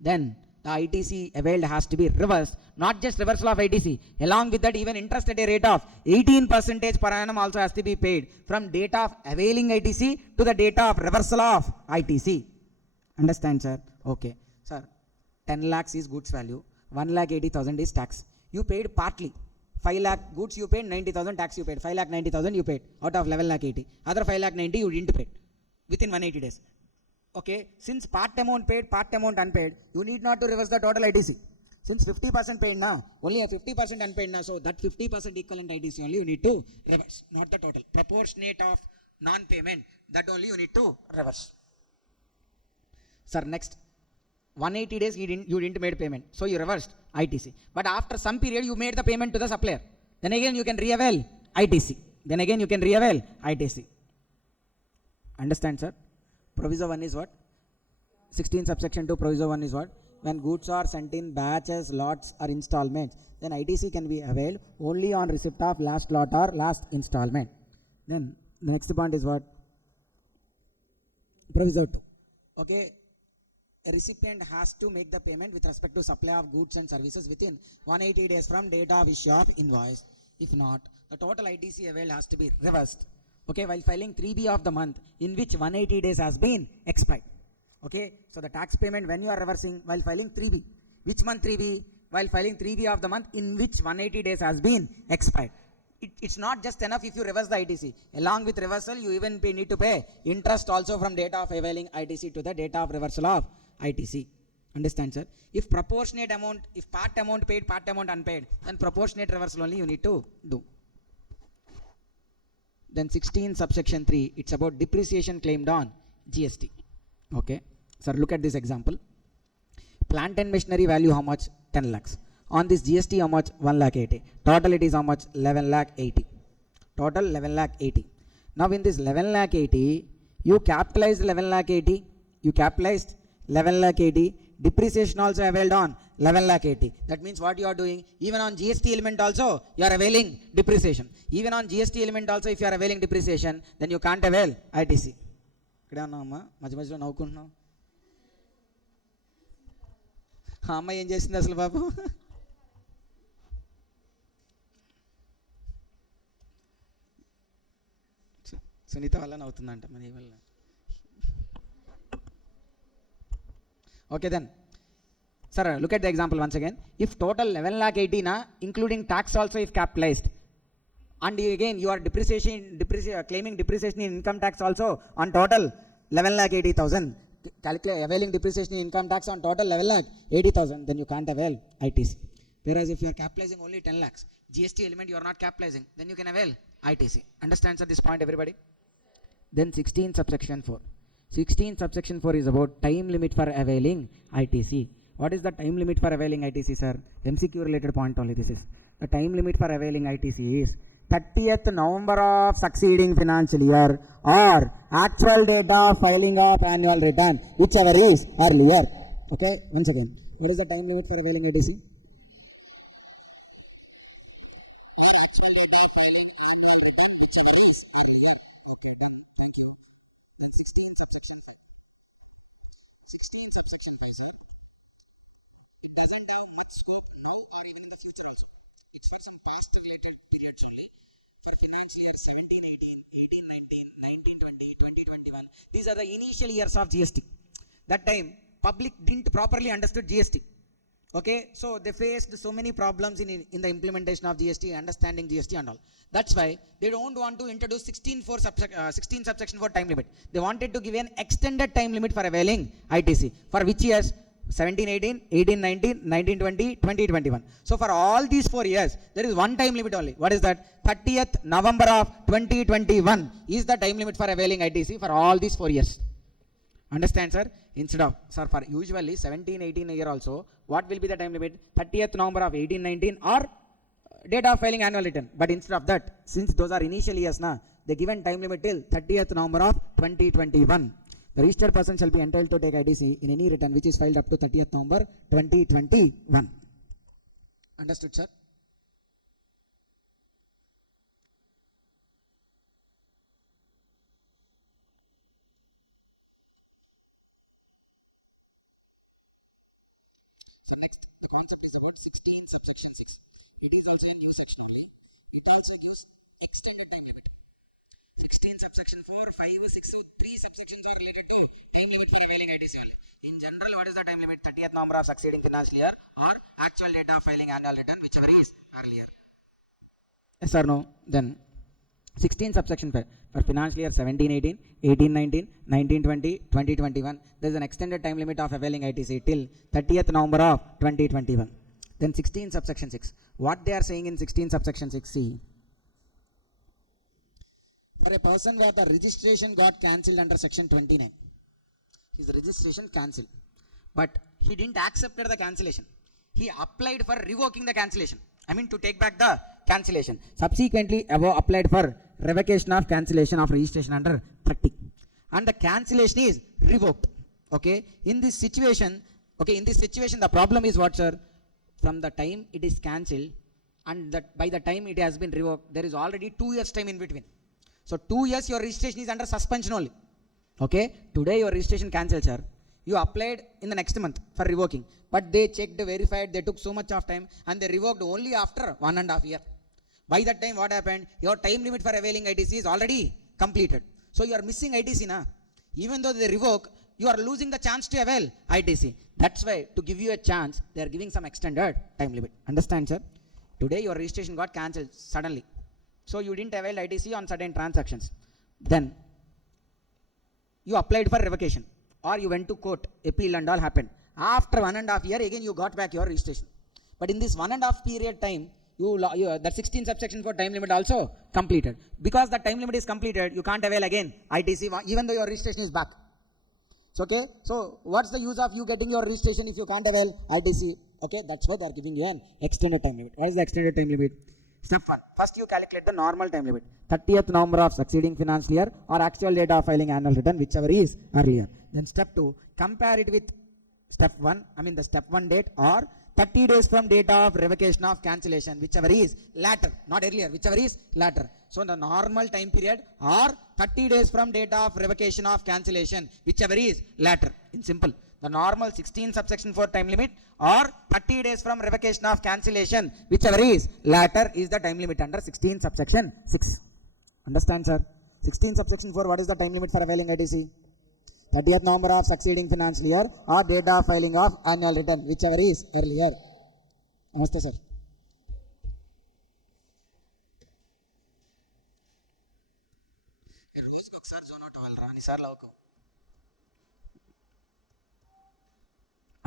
then the ITC availed has to be reversed. Not just reversal of ITC. Along with that, even interest at a rate of 18% per annum also has to be paid from date of availing ITC to the date of reversal of ITC. Understand, sir? Okay. Sir, 10 lakhs is goods value, 1,80,000 is tax. You paid partly. 5 lakh goods you paid, 90,000 tax you paid, 5 lakh 90,000 you paid out of 11 lakh 80. Other 5 lakh 90 you didn't pay within 180 days. Okay, since part amount paid, part amount unpaid, you need not to reverse the total ITC. Since 50% paid na, only a 50% unpaid na, so that 50% equivalent ITC only you need to reverse, not the total. Proportionate of non-payment, that only you need to reverse. Sir, next 180 days you didn't made payment, so you reversed ITC. But after some period you made the payment to the supplier, then again you can re-avail ITC. Then again you can re-avail ITC. Understand, sir? Proviso 1 is what? 16 subsection 2 proviso 1 is what? When goods are sent in batches, lots or installments, then ITC can be availed only on receipt of last lot or last installment. Then the next point is what? Proviso 2. Okay, a recipient has to make the payment with respect to supply of goods and services within 180 days from date of issue of invoice. If not, the total ITC availed has to be reversed. Okay, while filing 3B of the month in which 180 days has been expired. Okay, so the tax payment when you are reversing while filing 3B. Which month 3B? While filing 3B of the month in which 180 days has been expired. It's not just enough if you reverse the ITC. Along with reversal, you even need to pay interest also from date of availing ITC to the date of reversal of ITC. Understand, sir? If proportionate amount, if part amount paid, part amount unpaid, then proportionate reversal only you need to do. Then 16 subsection 3, it's about depreciation claimed on GST. Okay, sir, look at this example. Plant and machinery value how much? 10 lakhs. On this GST how much? 1 lakh 80. Total it is how much? 11 lakh 80. Total 11 lakh 80. Now in this 11 lakh 80, you capitalized 11 lakh 80. You capitalized 11 lakh 80. Depreciation also availed on 11 lakh 80. That means what you are doing? Even on GST element also, you are availing depreciation. Even on GST element also, if you are availing depreciation, then you can't avail ITC. ఇక్కడే ఉన్నామమ్మా, మధ్య మధ్యలో నవ్వుకుంటున్నావు. ఆ అమ్మాయి ఏం చేసింది అసలు బాబు? సునీత వల్ల నవ్వుతుందంట, మరి వల్ల. Okay then, sir, look at the example once again. If total 11 lakh 80 na, including tax also if capitalized, and again you are claiming depreciation in income tax also on total 11 lakh 80,000, availing depreciation in income tax on total 11 lakh 80,000, then you can't avail ITC. Whereas if you are capitalizing only 10 lakhs, GST element you are not capitalizing, then you can avail ITC. Understands at this point everybody? Then 16 subsection 4. 16 subsection 4 is about time limit for availing ITC. What is the time limit for availing ITC, sir? MCQ related point only this is. The time limit for availing ITC is 30th November of succeeding financial year or actual date of filing of annual return, whichever is earlier. Okay, once again, what is the time limit for availing ITC? Actual date of filing annual return, whichever is earlier. Okay, done. Thank you. 16 subsection 5. 16 subsection 5, sir. It doesn't have much scope now or even in the future also. It's for some past related periods only. For financial year 17-18, 18-19, 19-20, 20-21. These are the initial years of GST. That time, public didn't properly understood GST. Okay, so they faced so many problems in the implementation of GST, understanding GST and all. That's why they don't want to introduce 16 subsection 4 time limit. They wanted to give an extended time limit for availing ITC. For which years? 17-18, 18-19, 19-20, 20-21. So for all these 4 years, there is one time limit only. What is that? 30th November of 2021 is the time limit for availing ITC for all these 4 years. Understand, sir? Instead of, sir, for usually 17-18 year also, what will be the time limit? 30th November of 18-19 or date of filing annual return. But instead of that, since those are initial years, they given time limit till 30th November of 2021. The registered person shall be entitled to take ITC in any return which is filed up to 30th November 2021. Understood, sir? So next, the concept is about 16 subsection 6. It is also a new section only. It also gives extended time limit. 16 subsection 4, 5, 6, 3 subsections are related to time limit for availing ITC only. In general, what is the time limit? 30th November of succeeding financial year or actual date of filing annual return, whichever is earlier. Yes or no? Then 16 subsection 5 for financial year 17-18, 18-19, 19-20, 20-21. There is an extended time limit of availing ITC till 30th November of 2021. Then 16 subsection 6. What they are saying in 16 subsection 6? See, for a person where the registration got cancelled under section 29, his registration cancelled, but he didn't accept the cancellation. He applied for revoking the cancellation. I mean to take back the cancellation. Subsequently, above applied for revocation of cancellation of registration under 30, and the cancellation is revoked. Okay. In this situation, the problem is what, sir? From the time it is cancelled and that by the time it has been revoked, there is already 2 years time in between. So 2 years your registration is under suspension only. Okay. Today your registration cancelled, sir. You applied in the next month for revoking, but they checked, verified, they took so much of time and they revoked only after 1.5 years. By that time what happened? Your time limit for availing ITC is already completed. So you are missing ITC now. Even though they revoke, you are losing the chance to avail ITC. That's why to give you a chance, they are giving some extended time limit. Understand, sir? Today your registration got cancelled suddenly. So you didn't avail ITC on certain transactions. Then you applied for revocation, or you went to court, appeal and all happened. After 1.5 years, again you got back your registration. But in this 1.5 period time, that 16 subsection 4 time limit also completed. Because the time limit is completed, you can't avail again ITC even though your registration is back. So, okay, so what's the use of you getting your registration if you can't avail ITC? Okay, that's why they are giving you an extended time limit. What is the extended time limit? Step 1. First you calculate the normal time limit, 30th November of succeeding financial year or actual date of filing annual return, whichever is earlier. Then step 2, compare it with step 1, the step 1 date, or 30 days from date of revocation of cancellation, whichever is latter, not earlier, whichever is latter. So the normal time period, or 30 days from date of revocation of cancellation, whichever is latter. In simple, the normal 16 subsection 4 time limit or 30 days from revocation of cancellation, whichever is latter, is the time limit under 16 subsection 6. Understand, sir? 16 subsection 4, what is the time limit for availing ITC? 30th November of succeeding financial year or date of filing of annual return, whichever is earlier. Namaste, sir. రోజుకి ఒకసారి zone out అవ్వాలి, రానిసార్లు అవ్వకు.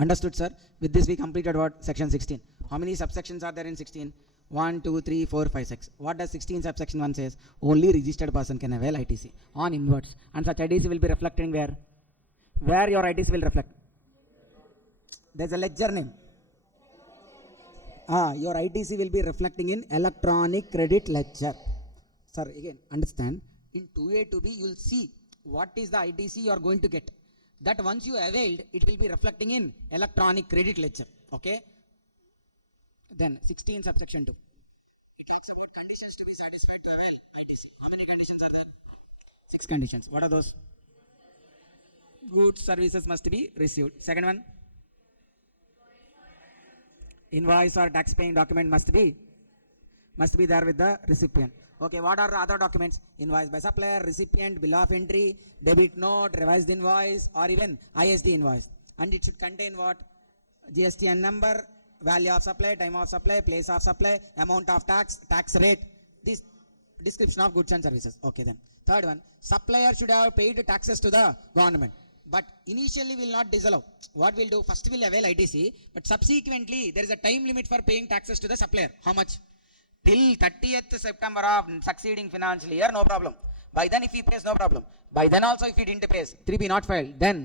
Understood, sir? With this we completed what? Section 16. How many subsections are there in 16? 1, 2, 3, 4, 5, 6. What does 16 subsection 1 says? Only registered person can avail ITC on inwards. And such ITC will be reflecting where? Where your ITC will reflect? There's a ledger name. Your ITC will be reflecting in electronic credit ledger. Sir, again, understand. In 2A to B, you will see what is the ITC you are going to get. That once you availed, it will be reflecting in electronic credit ledger. Okay? Then 16 subsection 2. It talks about conditions to be satisfied to avail ITC. How many conditions are there? 6 conditions. What are those? Goods, services must be received. Second one, invoice or tax paying document must be there with the recipient. Okay, what are the other documents? Invoice by supplier, recipient, bill of entry, debit note, revised invoice, or even ISD invoice. And it should contain what? GSTN number, value of supply, time of supply, place of supply, amount of tax, tax rate, this description of goods and services. Okay, then third one, supplier should have paid taxes to the government, but initially will not disallow. What we'll do? First we'll avail ITC, but subsequently there is a time limit for paying taxes to the supplier. How much? Till 30th September of succeeding financial year, no problem. By then if he pays, no problem. By then also if he didn't pay, 3B not filed, then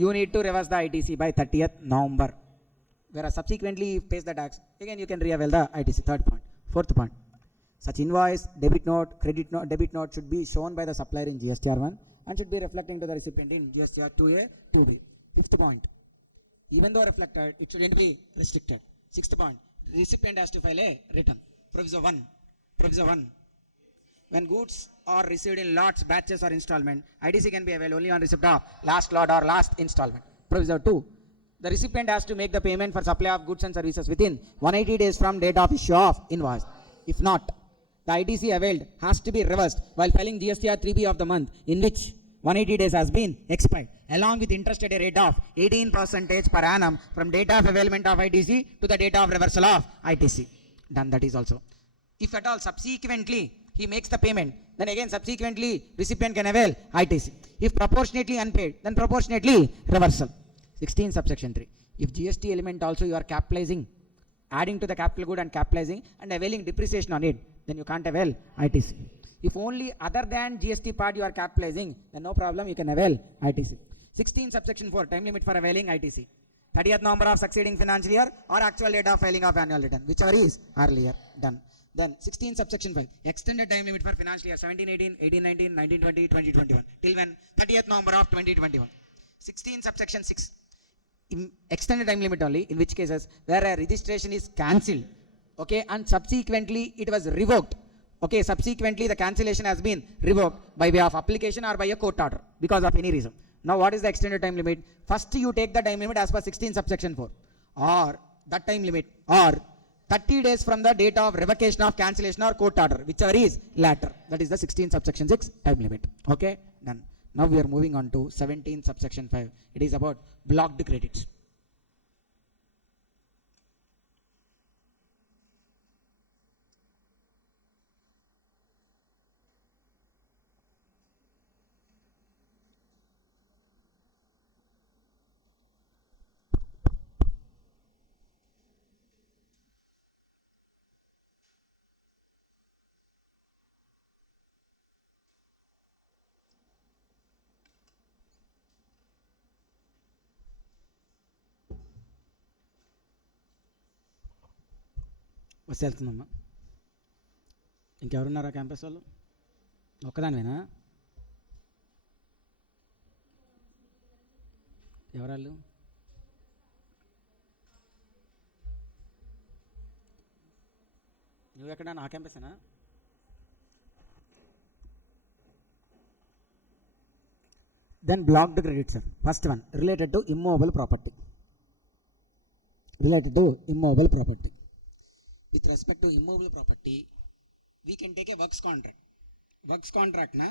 you need to reverse the ITC by 30th November. Whereas subsequently if pays the tax, again you can re-avail the ITC. Third point. Fourth point, such invoice, debit note, credit note, debit note should be shown by the supplier in GSTR 1 and should be reflecting to the recipient in GSTR 2A, 2B. Fifth point, even though reflected, it shouldn't be restricted. Sixth point, recipient has to file a return. Proviso 1. When goods are received in lots, batches or installment, ITC can be available only on receipt of last lot or last installment. Proviso 2. The recipient has to make the payment for supply of goods and services within 180 days from date of issue of invoice. If not, the ITC availed has to be reversed while filing GSTR 3B of the month in which 180 days has been expired, along with interest at a rate of 18% per annum from date of availment of ITC to the date of reversal of ITC. Done, that is also. If at all subsequently he makes the payment, then again subsequently recipient can avail ITC. If proportionately unpaid, then proportionately reversal. 16 subsection 3. If GST element also you are capitalizing, adding to the capital good and capitalizing and availing depreciation on it, then you can't avail ITC. If only other than GST part you are capitalizing, then no problem, you can avail ITC. 16 subsection 4, time limit for availing ITC. 30th November of succeeding financial year or actual date of filing of annual return, whichever is earlier. Done. Then 16 subsection 5, extended time limit for financial year 17-18, 18-19, 19-20, 20-21. Till when? 30th November of 2021. 16 subsection 6, extended time limit only, in which cases where a registration is cancelled, okay, and subsequently it was revoked. Okay, subsequently the cancellation has been revoked by way of application or by a court order because of any reason. Now what is the extended time limit? First you take the time limit as per 16 subsection 4 or that time limit or 30 days from the date of revocation of cancellation or court order, whichever is latter. That is the 16 subsection 6 time limit. Okay, done. Now we are moving on to 17 subsection 5. It is about blocked credits. వస్తే వెళ్తుందమ్మా. ఇంకెవరున్నారా campus వాళ్ళు? ఒక్కదానివేనా? ఎవరాళ్ళు? నువ్వెక్కడ? నా క్యాంపసేనా? Then blocked credit, sir. First one related to immovable property. Related to immovable property. With respect to immovable property, we can take a works contract. Works contract na,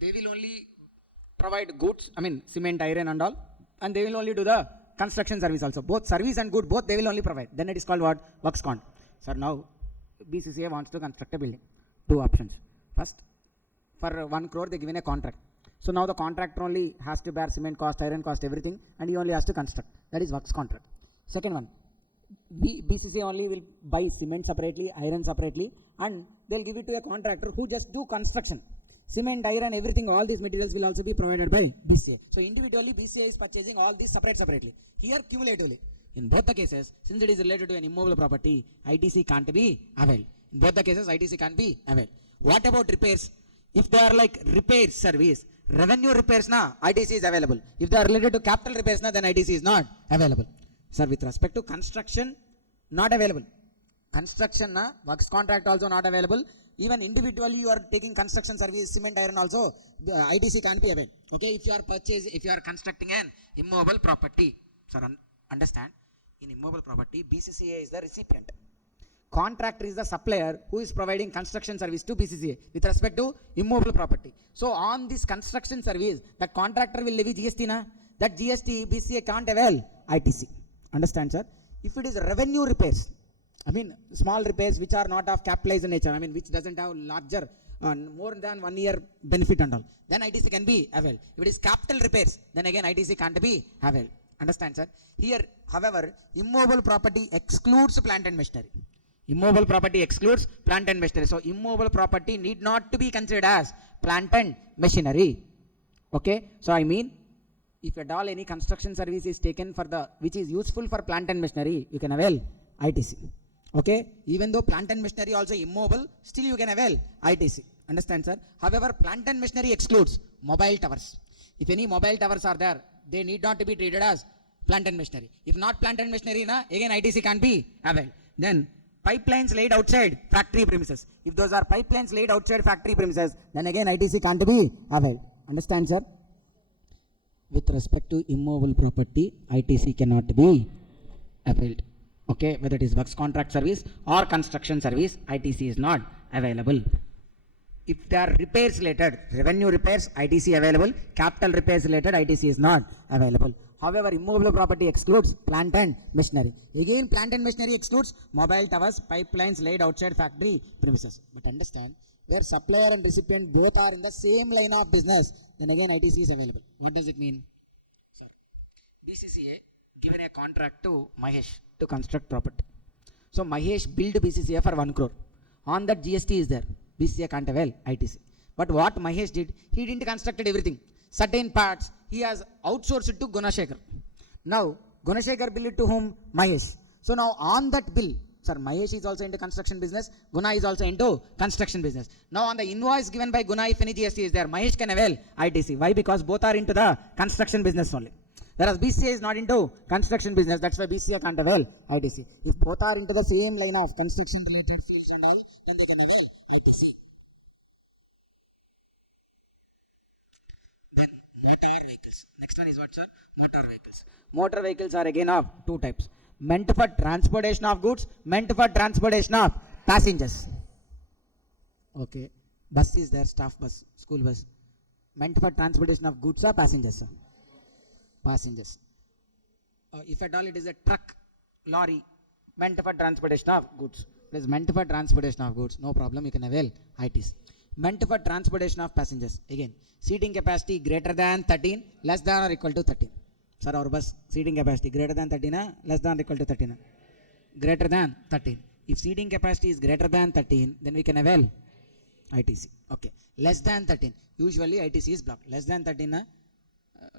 they will only provide goods, I mean cement, iron and all, and they will only do the construction service also. Both service and good, both they will only provide. Then it is called what? Works contract. Sir, now BCCA wants to construct a building. Two options. First, for 1 crore they given a contract. So now the contractor only has to bear cement cost, iron cost, everything, and he only has to construct. That is works contract. Second one, BCCA only will buy cement separately, iron separately, and they'll give it to a contractor who just do construction. Cement, iron, everything, all these materials will also be provided by BCCA. So individually BCCA is purchasing all these separately. Here cumulatively. In both the cases, since it is related to an immovable property, ITC can't be availed. In both the cases, ITC can't be availed. What about repairs? If they are like repair service, revenue repairs na, ITC is available. If they are related to capital repairs na, then ITC is not available. Sir, with respect to construction, not available. Construction na, works contract also not available. Even individually you are taking construction service, cement, iron also, ITC can't be available. Okay, if you are constructing an immovable property. Sir, understand, in immovable property, BCCA is the recipient. Contractor is the supplier who is providing construction service to BCCA with respect to immovable property. So on this construction service, that contractor will levy GST na, that GST BCCA can't avail ITC. Understand, sir? If it is revenue repairs, I mean small repairs which are not of capitalized nature, I mean which doesn't have larger, more than 1 year benefit and all, then ITC can be availed. If it is capital repairs, then again ITC can't be availed. Understand, sir? Here, however, immovable property excludes plant and machinery. Immovable property excludes plant and machinery. So immovable property need not to be considered as plant and machinery. Okay, so I mean, if at all any construction service is taken for the, which is useful for plant and machinery, you can avail ITC. Okay, even though plant and machinery also immovable, still you can avail ITC. Understand, sir? However, plant and machinery excludes mobile towers. If any mobile towers are there, they need not to be treated as plant and machinery. If not plant and machinery, na, again ITC can be availed. Then pipelines laid outside factory premises. If those are pipelines laid outside factory premises, then again ITC can't be availed. Understand, sir? With respect to immovable property, ITC cannot be availed. Okay, whether it is works contract service or construction service, ITC is not available. If they are repairs related, revenue repairs, ITC available. Capital repairs related, ITC is not available. However, immovable property excludes plant and machinery. Again, plant and machinery excludes mobile towers, pipelines laid outside factory premises. But understand, where supplier and recipient both are in the same line of business, then again ITC is available. What does it mean? Sir, BCCA given a contract to Mahesh to construct property. So Mahesh billed BCCA for 1 crore. On that GST is there. BCCA can't avail ITC. But what Mahesh did, he didn't constructed everything. Certain parts he has outsourced it to Gunashekar. Now Gunashekar billed it to whom? Mahesh. So now on that bill, sir, Mahesh is also into construction business. Guna is also into construction business. Now on the invoice given by Guna, if any GST is there, Mahesh can avail ITC. Why? Because both are into the construction business only. Whereas BCCA is not into construction business. That's why BCCA can't avail ITC. If both are into the same line of construction related fields and all, then they can avail ITC. Then motor vehicles. Next one is what, sir? Motor vehicles. Motor vehicles are again of two types. Meant for transportation of goods, meant for transportation of passengers. Okay. Bus is there, staff bus, school bus. Meant for transportation of goods or passengers, sir? Passengers. If at all it is a truck, lorry, meant for transportation of goods. It is meant for transportation of goods. No problem, you can avail ITC. Meant for transportation of passengers. Again, seating capacity greater than 13, less than or equal to 13. Sir, our bus seating capacity greater than 13, less than or equal to 13? Greater than 13. If seating capacity is greater than 13, then we can avail ITC. Okay. Less than 13. Usually ITC is blocked. Less than 13,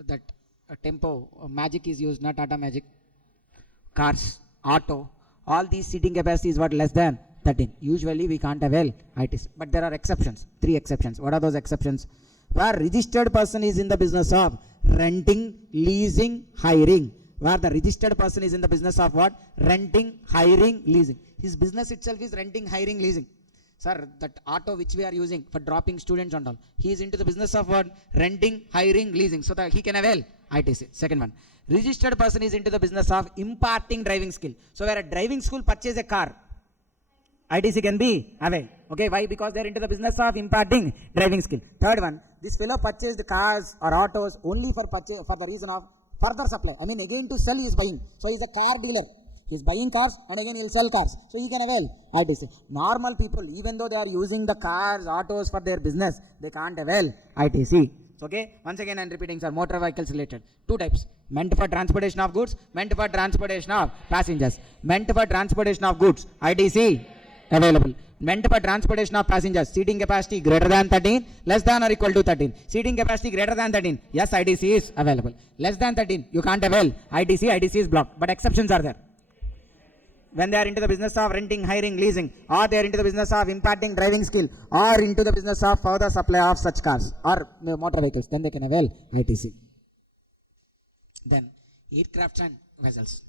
that tempo, magic is used, not Tata Magic. Cars, auto, all these seating capacity is what? Less than 13. Usually we can't avail ITC. But there are exceptions. 3 exceptions. What are those exceptions? Where registered person is in the business of renting, leasing, hiring. Where the registered person is in the business of what? Renting, hiring, leasing. His business itself is renting, hiring, leasing. Sir, that auto which we are using for dropping students and all, he is into the business of what? Renting, hiring, leasing. So that he can avail ITC. Second one. Registered person is into the business of imparting driving skill. So where a driving school purchase a car, ITC can be availed. Okay, why? Because they are into the business of imparting driving skill. Third one, this fellow purchased cars or autos only for purchase for the reason of further supply. I mean, again to sell he is buying. So he is a car dealer. He is buying cars and again he will sell cars. So he can avail ITC. Normal people, even though they are using the cars, autos for their business, they can't avail ITC. Okay, once again I am repeating, sir, motor vehicles related. 2 types. Meant for transportation of goods, meant for transportation of passengers. Meant for transportation of goods, ITC available. Meant for transportation of passengers, seating capacity greater than 13, less than or equal to 13. Seating capacity greater than 13, yes, ITC is available. Less than 13, you can't avail ITC, ITC is blocked. But exceptions are there. When they are into the business of renting, hiring, leasing, or they are into the business of imparting driving skill, or into the business of further supply of such cars or motor vehicles, then they can avail ITC. Then, aircrafts and vessels.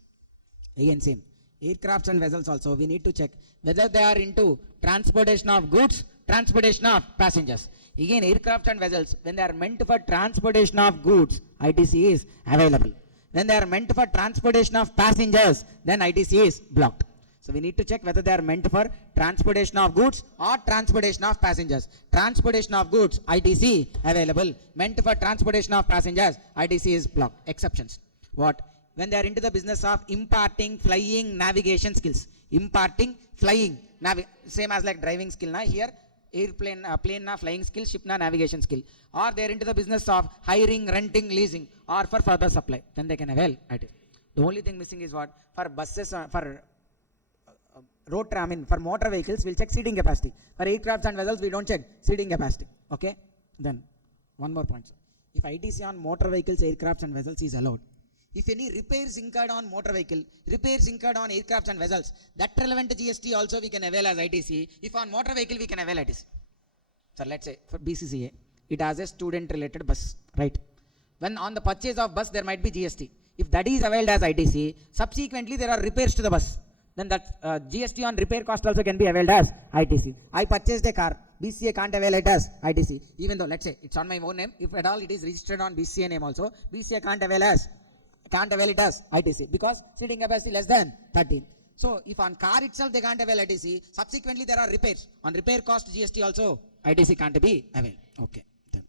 Again, same. Aircrafts and vessels also, we need to check whether they are into transportation of goods, transportation of passengers. Again, aircraft and vessels, when they are meant for transportation of goods, ITC is available. When they are meant for transportation of passengers, then ITC is blocked. So we need to check whether they are meant for transportation of goods or transportation of passengers. Transportation of goods, ITC available. Meant for transportation of passengers, ITC is blocked. Exceptions. What? When they are into the business of imparting flying navigation skills. Imparting flying, same as like driving skill. Na? Here, airplane, plane na flying skill, ship na navigation skill. Or they are into the business of hiring, renting, leasing, or for further supply. Then they can avail ITC. The only thing missing is what? For buses, for road tram, for motor vehicles, we'll check seating capacity. For aircrafts and vessels, we don't check seating capacity. Okay? Then, one more point, sir. If ITC on motor vehicles, aircrafts and vessels is allowed, if any repairs incurred on motor vehicle, repairs incurred on aircrafts and vessels, that relevant GST also we can avail as ITC. If on motor vehicle, we can avail ITC. So let's say for BCCA, it has a student related bus, right? When on the purchase of bus, there might be GST. If that is availed as ITC, subsequently there are repairs to the bus. Then that GST on repair cost also can be availed as ITC. I purchased a car, BCA can't avail it as ITC. Even though, let's say, it's on my own name, if at all it is registered on BCA name also, BCA can't avail it as ITC because seating capacity less than 13. So if on car itself they can't avail ITC, subsequently there are repairs. On repair cost GST also ITC can't be availed. Okay. Then.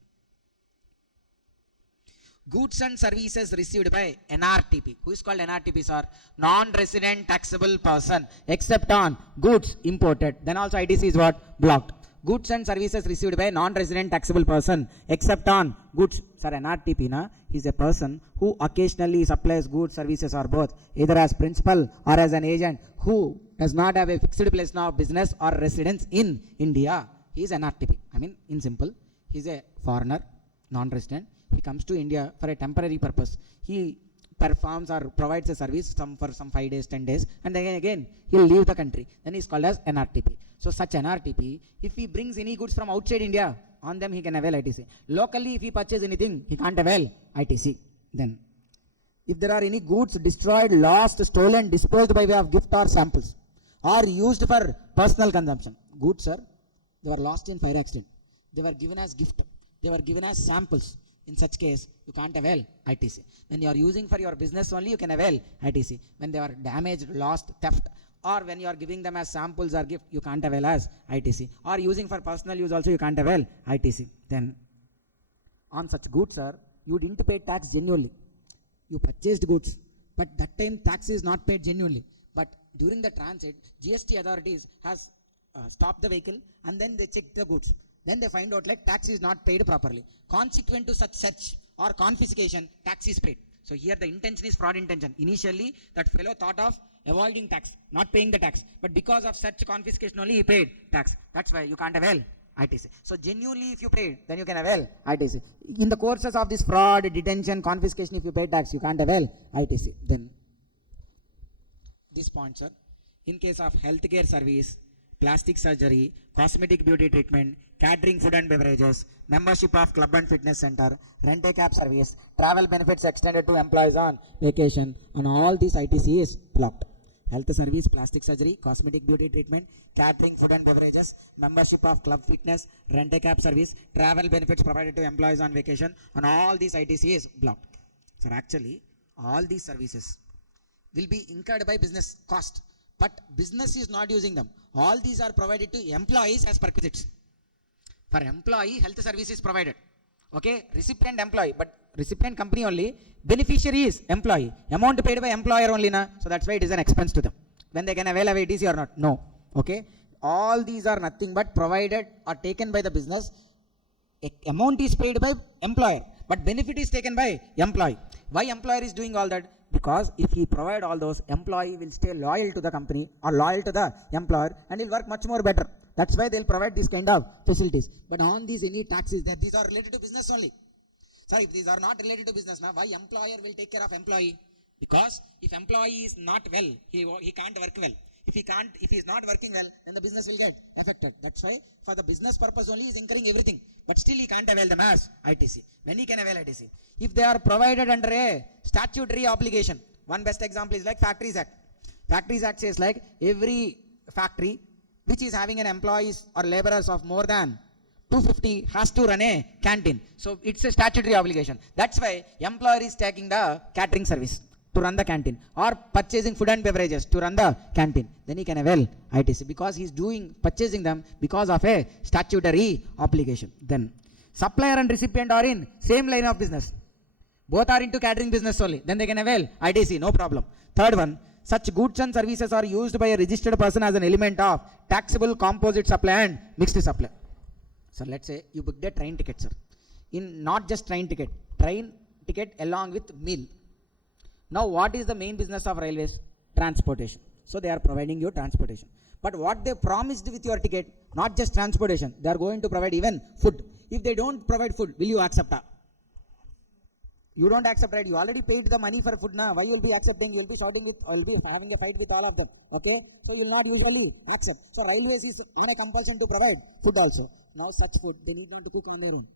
goods and services received by NRTP. Who is called NRTP, sir? Non-resident taxable person, except on goods imported. Then also ITC is what? Blocked. Goods and services received by non-resident taxable person, except on goods. Sir, NRTP, na, is a person who occasionally supplies goods, services, or both, either as principal or as an agent, who does not have a fixed place now business or residence in India. He is NRTP. I mean, in simple, he is a foreigner, non-resident. He comes to India for a temporary purpose. He performs or provides a service for some 5 days, 10 days, and then again he'll leave the country. Then he's called as NRTP. So such NRTP, if he brings any goods from outside India, on them he can avail ITC. Locally, if he purchases anything, he can't avail ITC. Then, if there are any goods destroyed, lost, stolen, disposed by way of gift or samples, or used for personal consumption. Goods, sir, they were lost in fire accident. They were given as gift. They were given as samples. In such case, you can't avail ITC. When you are using for your business only, you can avail ITC. When they are damaged, lost, theft, or when you are giving them as samples or gift, you can't avail as ITC. Or using for personal use also, you can't avail ITC. Then, on such goods, sir, you didn't pay tax genuinely. You purchased goods, but that time tax is not paid genuinely. But during the transit, GST authorities has stopped the vehicle, and then they check the goods. Then they find out like tax is not paid properly. Consequent to such search or confiscation, tax is paid. So here the intention is fraud intention. Initially, that fellow thought of avoiding tax, not paying the tax. But because of such confiscation only, he paid tax. That's why you can't avail ITC. So genuinely, if you paid, then you can avail ITC. In the courses of this fraud, detention, confiscation, if you pay tax, you can't avail ITC. Then, this point, sir, in case of healthcare service, plastic surgery, cosmetic beauty treatment, catering food and beverages, membership of club and fitness center, rent-a-cab service, travel benefits extended to employees on vacation, on all these ITC is blocked. Health service, plastic surgery, cosmetic beauty treatment, catering food and beverages, membership of club fitness, rent-a-cab service, travel benefits provided to employees on vacation, on all these ITC is blocked. So actually, all these services will be incurred by business cost, but business is not using them. All these are provided to employees as perquisites. For employee, health service is provided. Okay, recipient employee, but recipient company only, beneficiary is employee. Amount paid by employer only, na? So that's why it is an expense to them. When they can avail of ITC or not? No. Okay, all these are nothing but provided or taken by the business. Amount is paid by employer, but benefit is taken by employee. Why employer is doing all that? Because if he provide all those, employee will stay loyal to the company or loyal to the employer, and he'll work much more better. That's why they'll provide this kind of facilities. But on these any taxes that these are related to business only. Sir, if these are not related to business, now why employer will take care of employee? Because if employee is not well, he can't work well. If he is not working well, then the business will get affected. That's why for the business purpose only he is incurring everything. But still he can't avail them as ITC. When he can avail ITC? If they are provided under a statutory obligation. One best example is like Factories Act. Factories Act says like every factory which is having an employees or laborers of more than 250 has to run a canteen. So it's a statutory obligation. That's why employer is taking the catering service to run the canteen, or purchasing food and beverages to run the canteen. Then he can avail ITC because he is purchasing them because of a statutory obligation. Then supplier and recipient are in same line of business. Both are into catering business only. Then they can avail ITC, no problem. Third one, such goods and services are used by a registered person as an element of taxable composite supply and mixed supply. So let's say you booked a train ticket, sir. In not just train ticket along with meal. Now what is the main business of railways? Transportation. So they are providing you transportation. But what they promised with your ticket, not just transportation, they are going to provide even food. If they don't provide food, will you accept? You don't accept, right? You already paid the money for food now. Why you will be accepting? You will be shouting with, will be having a fight with all of them. Okay? So you will not usually accept. So railways is in a compulsion to provide food also. Now such food, they need not to cook any room.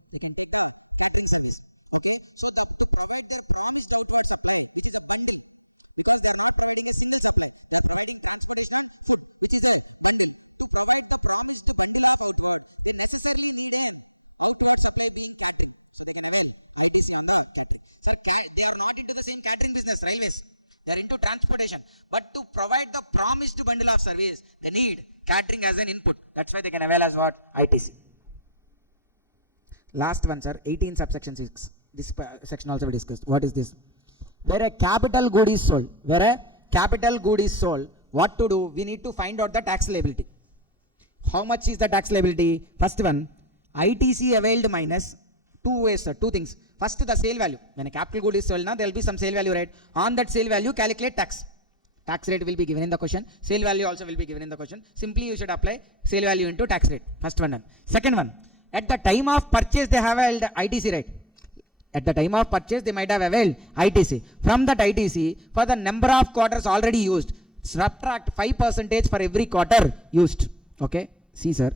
They are not into the same catering business, railways. They are into transportation. But to provide the promised bundle of service, they need catering as an input. That's why they can avail as what? ITC. Last one, sir, 18 subsection 6. This section also we discussed. What is this? Where a capital good is sold. Where a capital good is sold, what to do? We need to find out the tax liability. How much is the tax liability? First one, ITC availed minus two ways, sir. Two things. First, the sale value. When a capital good is sold, now there will be some sale value, right? On that sale value, calculate tax. Tax rate will be given in the question. Sale value also will be given in the question. Simply you should apply sale value into tax rate. First one done. Second one, at the time of purchase they have availed ITC, right? At the time of purchase they might have availed ITC. From that ITC, for the number of quarters already used, subtract 5% for every quarter used. Okay? See, sir.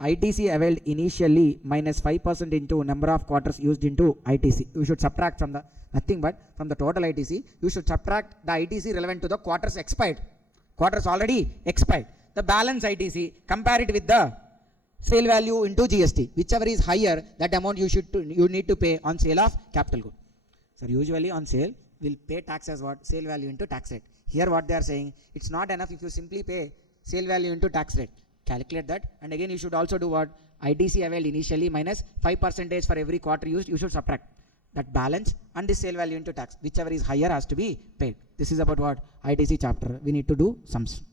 ITC availed initially minus 5% into number of quarters used into ITC. You should subtract from the nothing but from the total ITC. You should subtract the ITC relevant to the quarters expired. Quarters already expired. The balance ITC, compare it with the sale value into GST. Whichever is higher, that amount you need to pay on sale of capital good. So usually on sale, we'll pay tax as what? Sale value into tax rate. Here what they are saying, it's not enough if you simply pay sale value into tax rate. Calculate that, and again you should also do what? ITC availed initially minus 5% for every quarter used. You should subtract that balance and the sale value into tax. Whichever is higher has to be paid. This is about what? ITC chapter. We need to do sums.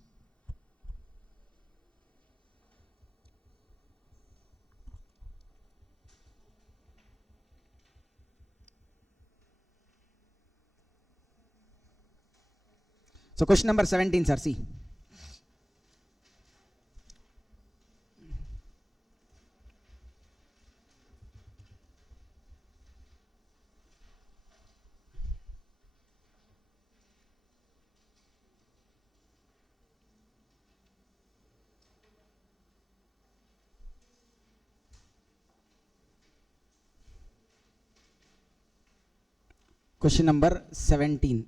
So question number 17, sir. See. Question number 17.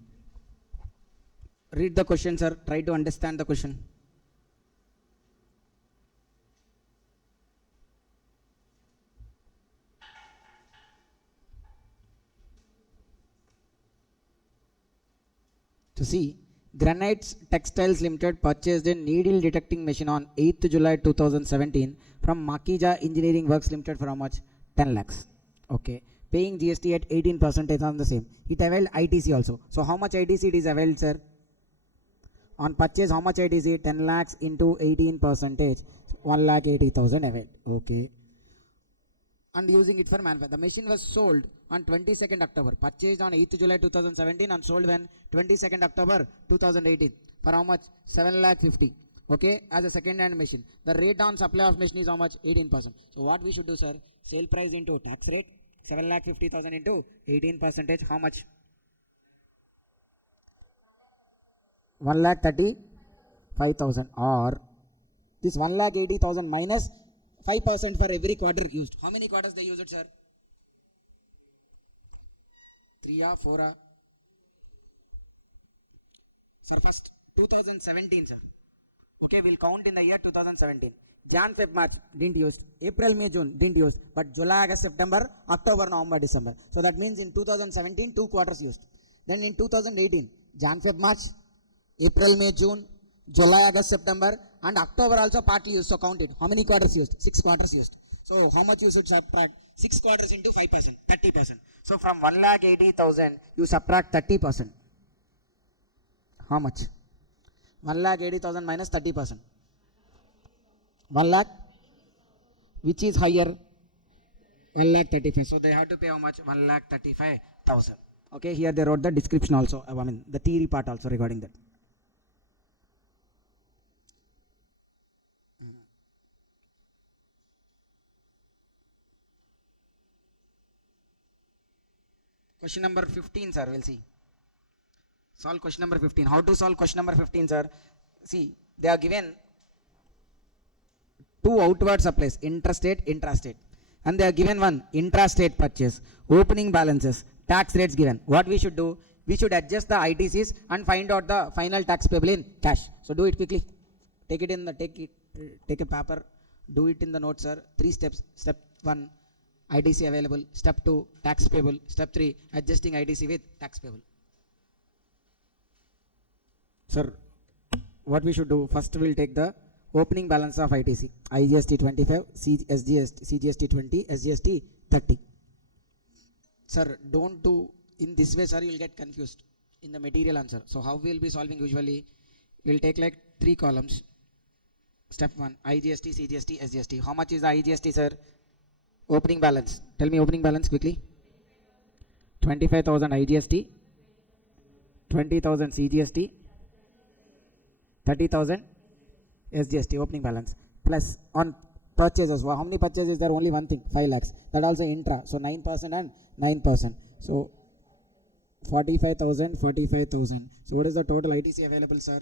Read the question, sir. Try to understand the question. To see, Granites Textiles Limited purchased a needle detecting machine on 8th July 2017 from Makija Engineering Works Limited for how much? 10 lakhs. Okay. Paying GST at 18% on the same. It availed ITC also. So how much ITC it is availed, sir? On purchase, how much ITC? 10 lakhs into 18%. 1,80,000 availed. Okay. And using it for manufacture. The machine was sold on 22nd October. Purchased on 8th July 2017 and sold when? 22nd October 2018. For how much? 7,50,000. Okay. As a second hand machine. The rate on supply of machine is how much? 18%. So what we should do, sir? Sale price into tax rate. 7,50,000 into 18%. How much? 1,35,000, or this 1,80,000 minus 5% for every quarter used. How many quarters they use it, sir? 3 or 4 or? Sir, first 2017, sir. Okay, we'll count in the year 2017. Jan, Feb, March didn't use. April, May, June didn't use. But July, August, September, October, November, December. So that means in 2017, 2 quarters used. Then in 2018, Jan, Feb, March, April, May, June, July, August, September, and October also partly used. So count it. How many quarters used? 6 quarters used. So how much you should subtract? 6 quarters into 5%, 30%. So from 1,80,000, you subtract 30%. How much? 1,80,000 minus 30%. 1 lakh, which is higher? 1,35,000. So they have to pay how much? 1,35,000. Okay, here they wrote the description also. I mean the theory part also regarding that. Question number 15, sir. We'll see. Solve question number 15. How to solve question number 15, sir? See, they are given 2 outward supplies, intrastate, intrastate. And they are given one intrastate purchase, opening balances, tax rates given. What we should do? We should adjust the ITCs and find out the final tax payable in cash. So do it quickly. Take it in the take a paper. Do it in the notes, sir. 3 steps. Step 1, ITC available. Step 2, tax payable. Step 3, adjusting ITC with tax payable. Sir, what we should do? First, we'll take the opening balance of ITC. IGST 25, CGST 20, SGST 30. Sir, don't do in this way, sir, you will get confused in the material answer. So how we will be solving usually, we'll take like 3 columns. Step 1, IGST, CGST, SGST. How much is the IGST, sir? Opening balance. Tell me opening balance quickly. 25,000 IGST, 20,000 CGST, 30,000 SGST opening balance. Plus on purchases, how many purchases is there? Only one thing, 5 lakhs. That also intra. So 9% and 9%. So 45,000, 45,000. So what is the total ITC available, sir?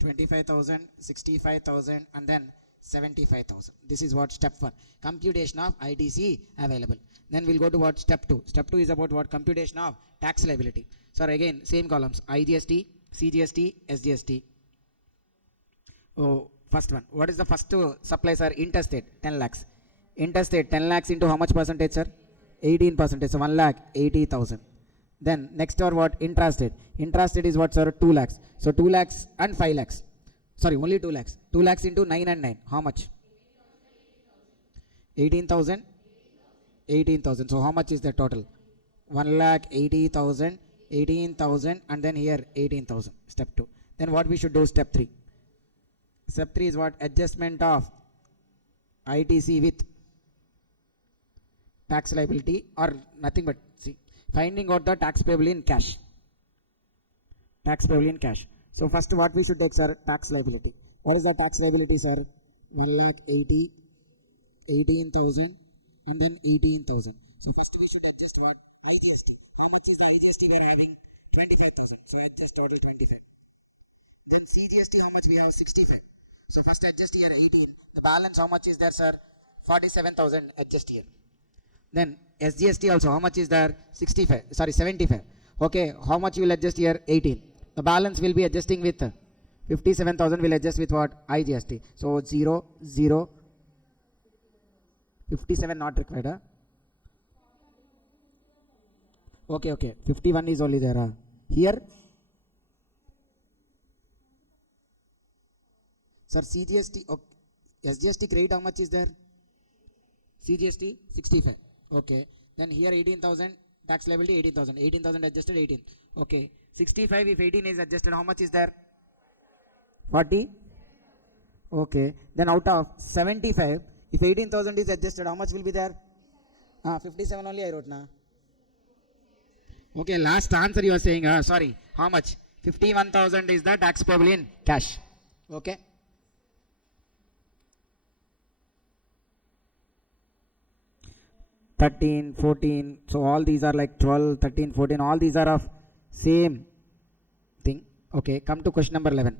25,000, 65,000 and then 75,000. This is what step 1. Computation of ITC available. Then we'll go to what step 2. Step 2 is about what? Computation of tax liability. So again, same columns. IGST, CGST, SGST. Oh, first one. What is the first supply, sir? Interstate, 10 lakhs. Interstate, 10 lakhs into how much percentage, sir? 18%. So 1,80,000. Then next or what? Intrastate. Intrastate is what, sir? 2 lakhs. So 2 lakhs and 5 lakhs. Sorry, only 2 lakhs. 2 lakhs into 9 and 9. How much? 18,000. 18,000. So how much is the total? 1,80,000, 18,000 and then here 18,000. Step 2. Then what we should do? Step 3. Step 3 is what? Adjustment of ITC with tax liability or nothing but see. Finding out the tax payable in cash. Tax payable in cash. So first what we should take, sir? Tax liability. What is the tax liability, sir? 1,80,000, 18,000 and then 18,000. So first we should adjust what? IGST. How much is the IGST we are having? 25,000. So adjust total 25. Then CGST how much we have? 65. So first adjust here 18. The balance how much is there, sir? 47,000 adjust here. Then SGST also how much is there? 65. Sorry, 75. Okay, how much you will adjust here? 18. The balance will be adjusting with 57,000 will adjust with what? IGST. So 0, 0, 57 not required. Huh? Okay. 51 is only there. Huh? Here, sir, CGST, okay. SGST credit how much is there? CGST 65. Okay. Then here 18,000 tax liability 18,000. 18,000 adjusted 18. Okay. 65 if 18 is adjusted how much is there? 40. Okay. Then out of 75 if 18,000 is adjusted how much will be there? 57 only I wrote now. Okay, last answer you are saying, sorry, how much? 51,000 is the tax payable in cash. Okay. (13, 14), so all these are like 12, 13, 14, all these are of same thing. Okay, come to question number 11.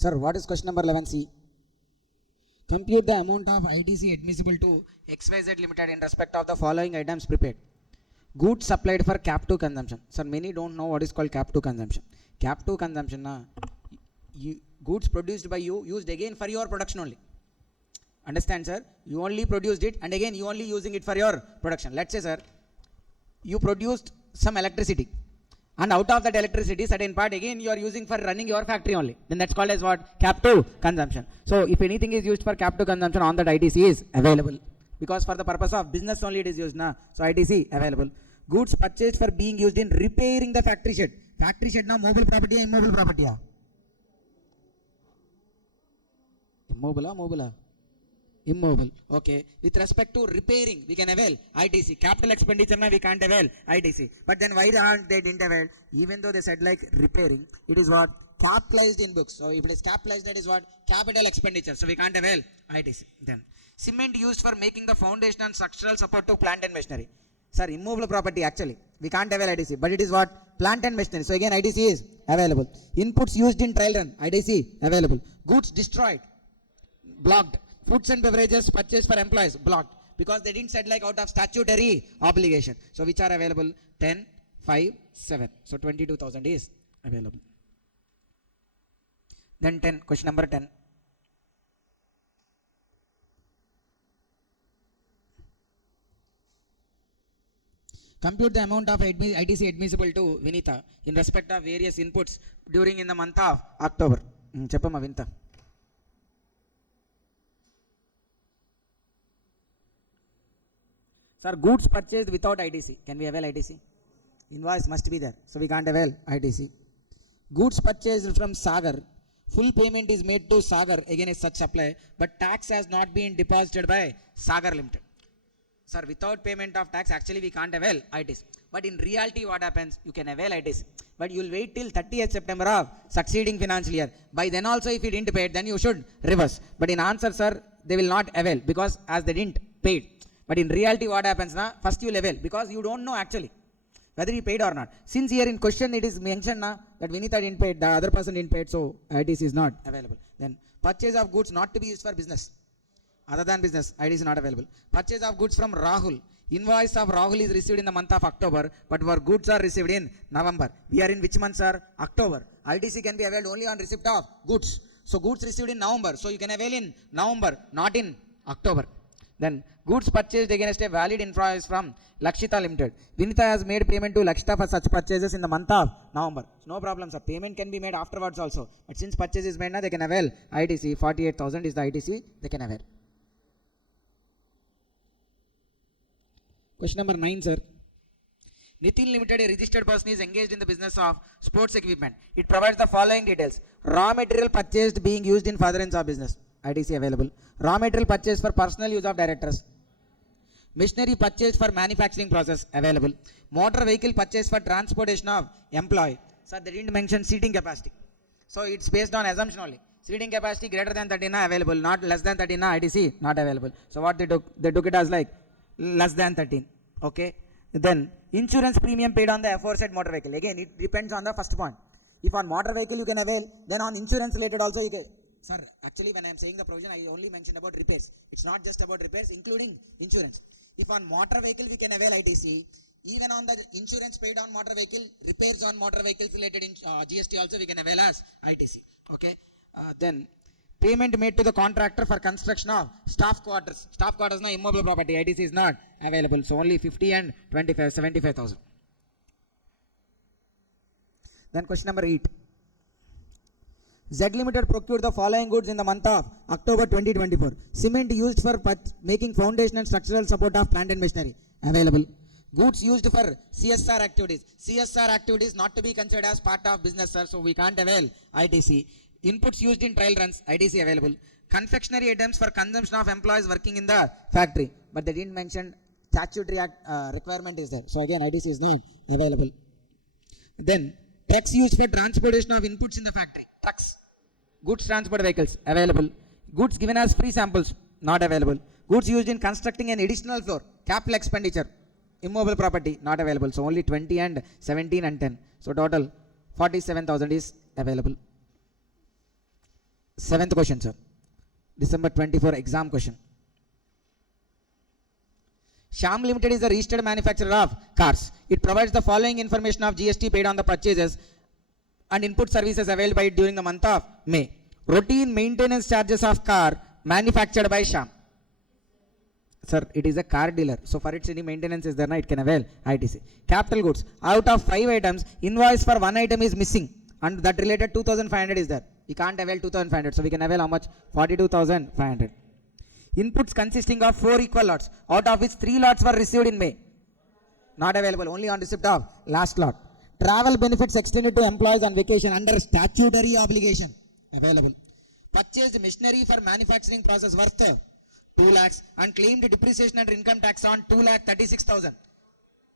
Sir, what is question number 11C? Compute the amount of ITC admissible to XYZ Limited in respect of the following items prepared. Goods supplied for captive consumption. Sir, many don't know what is called captive consumption. Captive consumption, goods produced by you, used again for your production only. Understand, sir? You only produced it and again you only using it for your production. Let's say, sir, you produced some electricity. And out of that electricity, certain part again you are using for running your factory only. Then that's called as what? Captive consumption. So if anything is used for captive consumption, on that ITC is available. Because for the purpose of business only it is used now. So ITC available. Goods purchased for being used in repairing the factory shed. Factory shed now mobile property or immobile property? Immobile. Immobile. Okay. With respect to repairing, we can avail ITC. Capital expenditure, we can't avail ITC. But then why they didn't avail? Even though they said like repairing, it is what? capitalized in books. So if it is capitalized, that is what? Capital expenditure. So we can't avail ITC. Then cement used for making the foundation and structural support to plant and machinery. Sir, immovable property actually. We can't avail ITC, but it is what? Plant and machinery. So again ITC is available. Inputs used in trial run, ITC available. Goods destroyed, blocked. Foods and beverages purchased for employees, blocked. Because they didn't set like out of statutory obligation. So which are available? 10, 5, 7. So 22,000 is available. Then 10, question number 10. Compute the amount of ITC admissible to Vinita in respect of various inputs during in the month of October. Cheppama Vinita. Sir, goods purchased without ITC. Can we avail ITC? Invoice must be there. So we can't avail ITC. Goods purchased from Sagar. Full payment is made to Sagar against such supply, but tax has not been deposited by Sagar Limited. Sir, without payment of tax, actually we can't avail ITC. But in reality, what happens? You can avail ITC. But you will wait till 30th September of succeeding financial year. By then also, if you didn't pay it, then you should reverse. But in answer, sir, they will not avail because as they didn't pay it. But in reality, what happens now? First you will avail because you don't know actually whether he paid or not. Since here in question it is mentioned now that Vinita didn't pay it, the other person didn't pay it, so ITC is not available. Then purchase of goods not to be used for business. Other than business, ITC is not available. Purchase of goods from Rahul. Invoice of Rahul is received in the month of October, but our goods are received in November. We are in which month, sir? October. ITC can be availed only on receipt of goods. So goods received in November. So you can avail in November, not in October. Then goods purchased against a valid invoice from Lakshita Limited. Vinita has made payment to Lakshita for such purchases in the month of November. So no problem, sir. Payment can be made afterwards also. But since purchase is made now, they can avail ITC. 48,000 is the ITC they can avail. Question number 9, sir. Nitin Limited, a registered person, is engaged in the business of sports equipment. It provides the following details. Raw material purchased being used in furtherance of business. ITC available. Raw material purchased for personal use of directors. Machinery purchased for manufacturing process available. Motor vehicle purchased for transportation of employee. Sir, they didn't mention seating capacity. So it's based on assumption only. Seating capacity greater than 13 available, not less than 13 ITC not available. So what they took it as like less than 13. Okay. Then insurance premium paid on the aforesaid motor vehicle. Again, it depends on the first point. If on motor vehicle you can avail, then on insurance related also you can. Sir, actually when I am saying the provision, I only mentioned about repairs. It's not just about repairs, including insurance. If on motor vehicle we can avail ITC, even on the insurance paid on motor vehicle, repairs on motor vehicles related in GST also we can avail as ITC. Okay. Then payment made to the contractor for construction of staff quarters. Staff quarters now immobile property. ITC is not available. So only 50 and 25, 75,000. Then question number 8. Z Limited procured the following goods in the month of October 2024. Cement used for making foundation and structural support of plant and machinery available. Goods used for CSR activities. CSR activities not to be considered as part of business, sir. So we can't avail ITC. Inputs used in trial runs, ITC available. Confectionery items for consumption of employees working in the factory. But they didn't mention statutory requirement is there. So again, ITC is not available. Then trucks used for transportation of inputs in the factory. Trucks. Goods transport vehicles available. Goods given as free samples not available. Goods used in constructing an additional floor. Capital expenditure. Immobile property not available. So only 20 and 17 and 10. So total 47,000 is available. 7th question, sir. December 24 exam question. Shyam Limited is the registered manufacturer of cars. It provides the following information of GST paid on the purchases and input services availed by it during the month of May. Routine maintenance charges of car manufactured by Shyam. Sir, it is a car dealer. So for its any maintenance is there, it can avail ITC. Capital goods. Out of 5 items, invoice for 1 item is missing. And that related 2,500 is there. We can't avail 2,500. So we can avail how much? 42,500. Inputs consisting of 4 equal lots, out of which 3 lots were received in May. Not available. Only on receipt of last lot. Travel benefits extended to employees on vacation under statutory obligation. Available. Purchased machinery for manufacturing process worth 2 lakhs and claimed depreciation and income tax on 2,36,000.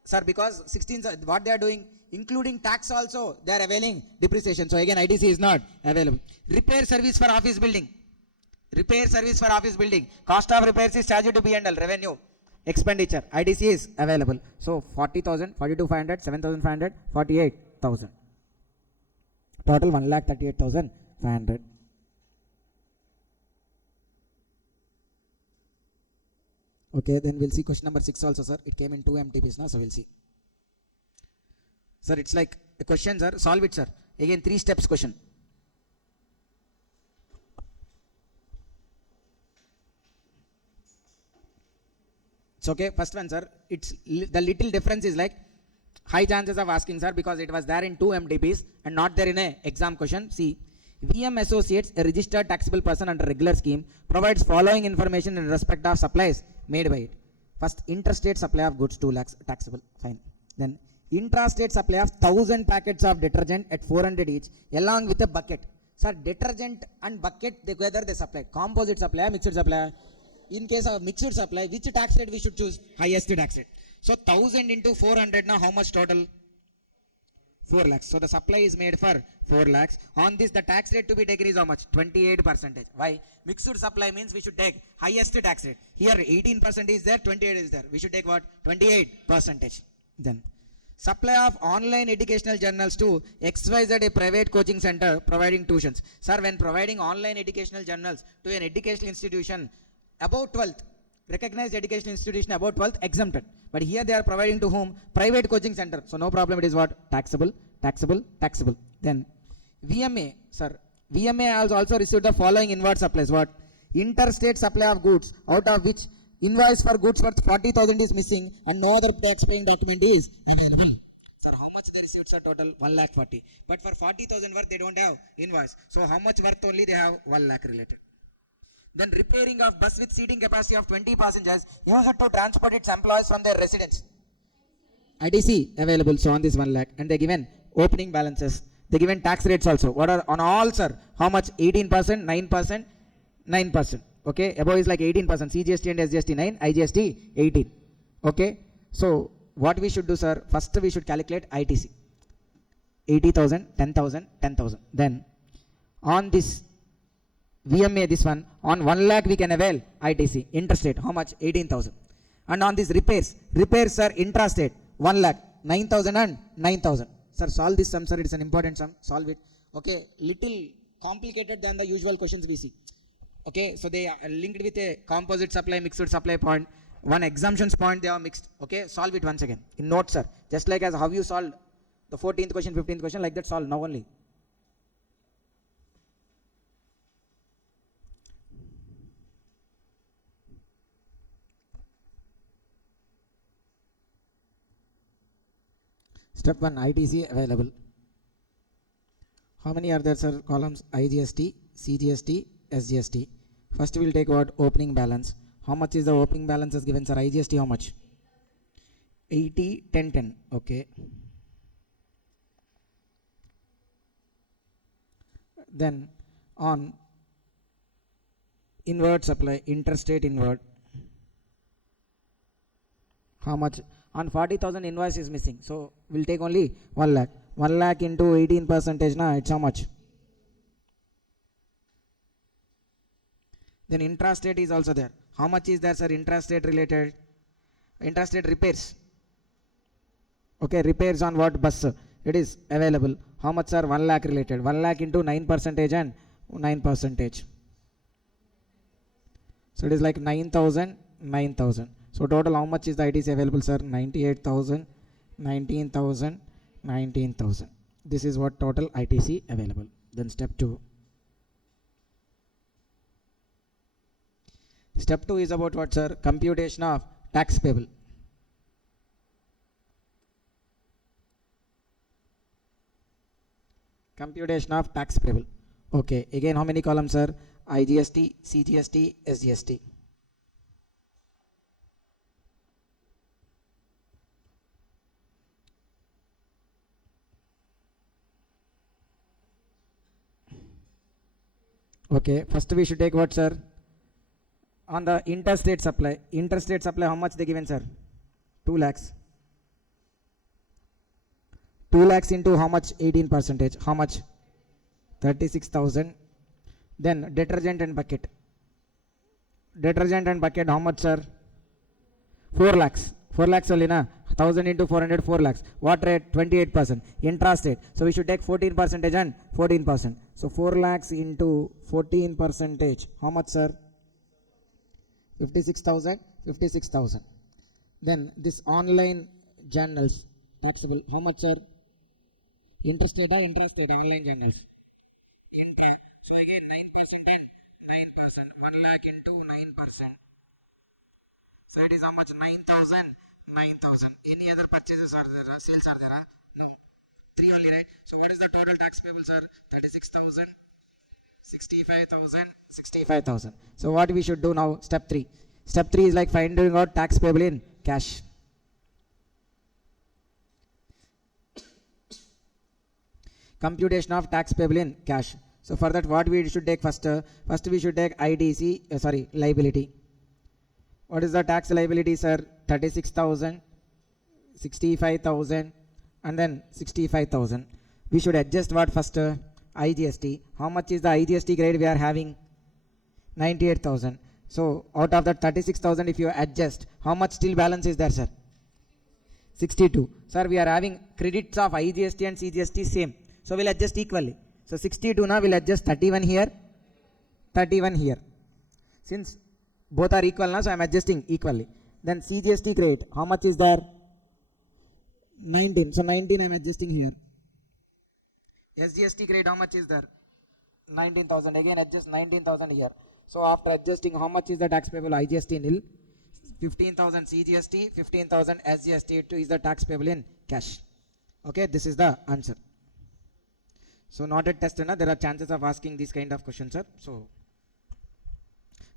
Sir, because 16, what they are doing, including tax also, they are availing depreciation. So again, ITC is not available. Repair service for office building. Repair service for office building. Cost of repairs is charged to P&L, revenue, expenditure. ITC is available. So 40,000, 42,500, 7,500, 48,000. Total 1,38,500. Okay, then we'll see question number 6 also, sir. It came in 2 MTPs now, so we'll see. Sir, it's like a question, sir. Solve it, sir. Again, 3 steps question. It's okay. First one, sir. It's the little difference is like high chances of asking, sir, because it was there in 2 MTPs and not there in a exam question. See, VM Associates, a registered taxable person under regular scheme, provides following information in respect of supplies made by it. First, interstate supply of goods 2 lakhs taxable, fine. Then intrastate supply of 1,000 packets of detergent at 400 each, along with a bucket. Sir, detergent and bucket together they supply. Composite supply, mixed supply. In case of mixed supply, which tax rate we should choose? Highest tax rate. So 1,000 into 400 now, how much total? 4 lakhs. So the supply is made for 4 lakhs. On this, the tax rate to be taken is how much? 28%. Why? Mixed supply means we should take highest tax rate. Here 18% is there, 28 is there. We should take what? 28%. Then supply of online educational journals to XYZ, a private coaching center providing tuitions. Sir, when providing online educational journals to an educational institution above 12th, recognized educational institution above 12th, exempted. But here they are providing to whom? Private coaching center. So no problem, it is what? Taxable, taxable, taxable. Then VMA, sir. VMA has also received the following inward supplies. What? Interstate supply of goods, out of which invoice for goods worth 40,000 is missing and no other tax paying document is available. Sir, how much they received, sir? Total 1,40,000. But for 40,000 worth they don't have invoice. So how much worth only they have? 1 lakh related. Then repairing of bus with seating capacity of 20 passengers used to transport its employees from their residence. ITC available, so on this 1 lakh. And they given opening balances. They given tax rates also. What are on all, sir? How much? 18%, 9%, 9%. Okay, above is like 18%. CGST and SGST 9, IGST 18. Okay, so what we should do, sir? First we should calculate ITC. 80,000, 10,000, 10,000. Then on this VMA, this one, on 1 lakh we can avail ITC, interstate, how much? 18,000. And on this repairs are intrastate, 1 lakh, 9,000 and 9,000. Sir, solve this sum, sir, it is an important sum, solve it. Okay, little complicated than the usual questions we see. Okay, so they are linked with a composite supply, mixed supply point, one exemptions point they are mixed. Okay, solve it once again, in notes, sir. Just like as how you solved the 14th question, 15th question, like that solve now only. Step 1, ITC available. How many are there, sir? Columns IGST, CGST, SGST. First we will take what? Opening balance. How much is the opening balance as given, sir? IGST how much? 80, 10, 10. Okay. Then on inward supply, interstate inward. How much? On 40,000 invoice is missing. So we'll take only 1 lakh. 1 lakh into 18% now, it's how much? Then intrastate is also there. How much is there, sir? Intrastate related. Intrastate repairs. Okay, repairs on what? Bus. It is available. How much, sir? 1 lakh related. 1 lakh into 9% and 9%. So it is like 9,000, 9,000. So total how much is the ITC available, sir? 98,000, 19,000, 19,000. This is what total ITC available. Then step 2. Step 2 is about what, sir? Computation of tax payable. Computation of tax payable. Okay, again how many columns, sir? IGST, CGST, SGST. Okay, first we should take what, sir? On the interstate supply. Interstate supply, how much they given, sir? 2 lakhs. 2 lakhs into how much? 18 percentage. How much? 36,000. Then detergent and bucket. Detergent and bucket, how much, sir? 4 lakhs. 4 lakhs only, na? 1000 into 400, 4 lakhs. What rate? 28%. Interest rate. So we should take 14 percentage and 14%. So 4 lakhs into 14 percentage. How much, sir? 56,000. 56,000. Then this online journals, taxable. How much, sir? Interest rate, online journals. Intra. So again 9% and 9%. 1 lakh into 9%. So it is how much? 9,000. 9,000. Any other purchases are there? Sales are there? No. 3 only, right? So what is the total tax payable, sir? 36,000. 65,000. 65,000. So what we should do now? Step 3. Step 3 is like finding out tax payable in cash. Computation of tax payable in cash. So for that, what we should take first? First we should take ITC, liability. What is the tax liability, sir? 36,000, 65,000, and then 65,000. We should adjust what first? IGST. How much is the IGST grade we are having? 98,000. So out of that 36,000, if you adjust, how much still balance is there, sir? 62. Sir, we are having credits of IGST and CGST same. So we'll adjust equally. So 62 now we'll adjust 31 here, 31 here. Since both are equal now, so I am adjusting equally. Then CGST grade, how much is there? 19. So 19 I am adjusting here. SGST grade, how much is there? 19,000. Again adjust 19,000 here. So after adjusting, how much is the tax payable? IGST nil. 15,000 CGST, 15,000 SGST. 2 is the tax payable in cash. Okay, this is the answer. So not a test, there are chances of asking these kind of questions, sir. So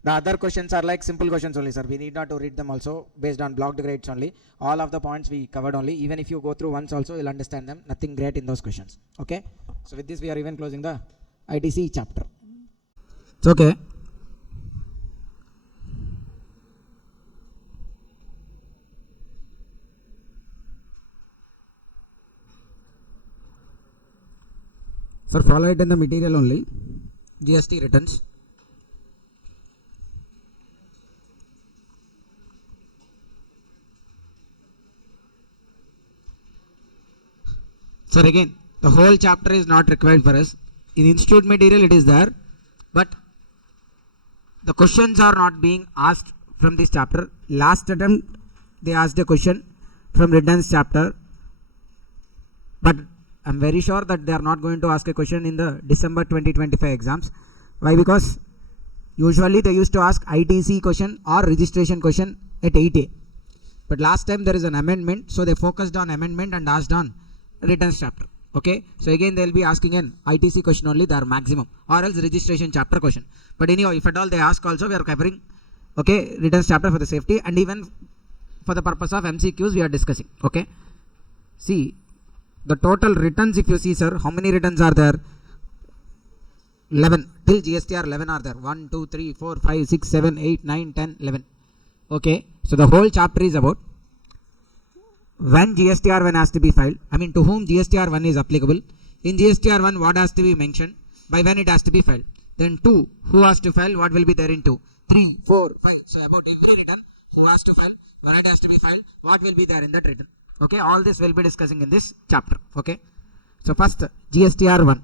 the other questions are like simple questions only, sir. We need not to read them also based on blocked grades only. All of the points we covered only. Even if you go through once also, you'll understand them. Nothing great in those questions. Okay. So with this, we are even closing the ITC chapter. It's okay. Sir, follow it in the material only. GST returns. Sir, again, the whole chapter is not required for us. In institute material it is there, but the questions are not being asked from this chapter. Last attempt they asked a question from returns chapter, but I am very sure that they are not going to ask a question in the December 2025 exams. Why? Because usually they used to ask ITC question or registration question at 8A. But last time there is an amendment, so they focused on amendment and asked on returns chapter. Okay, so again they will be asking an ITC question only, their maximum, or else registration chapter question. But anyhow, if at all they ask also, we are covering, okay, returns chapter for the safety, and even for the purpose of MCQs we are discussing. Okay, see the total returns, if you see, sir, how many returns are there? 11. Till GSTR 11 are there. 1, 2, 3, 4, 5, 6, 7, 8, 9, 10, 11. Okay, so the whole chapter is about when GSTR 1 has to be filed, I mean to whom GSTR 1 is applicable. In GSTR 1, what has to be mentioned, by when it has to be filed. Then 2, who has to file, what will be there in 2. 3, 4, 5. So about every return, who has to file, when it has to be filed, what will be there in that return. Okay, all this will be discussing in this chapter. Okay, so first GSTR 1.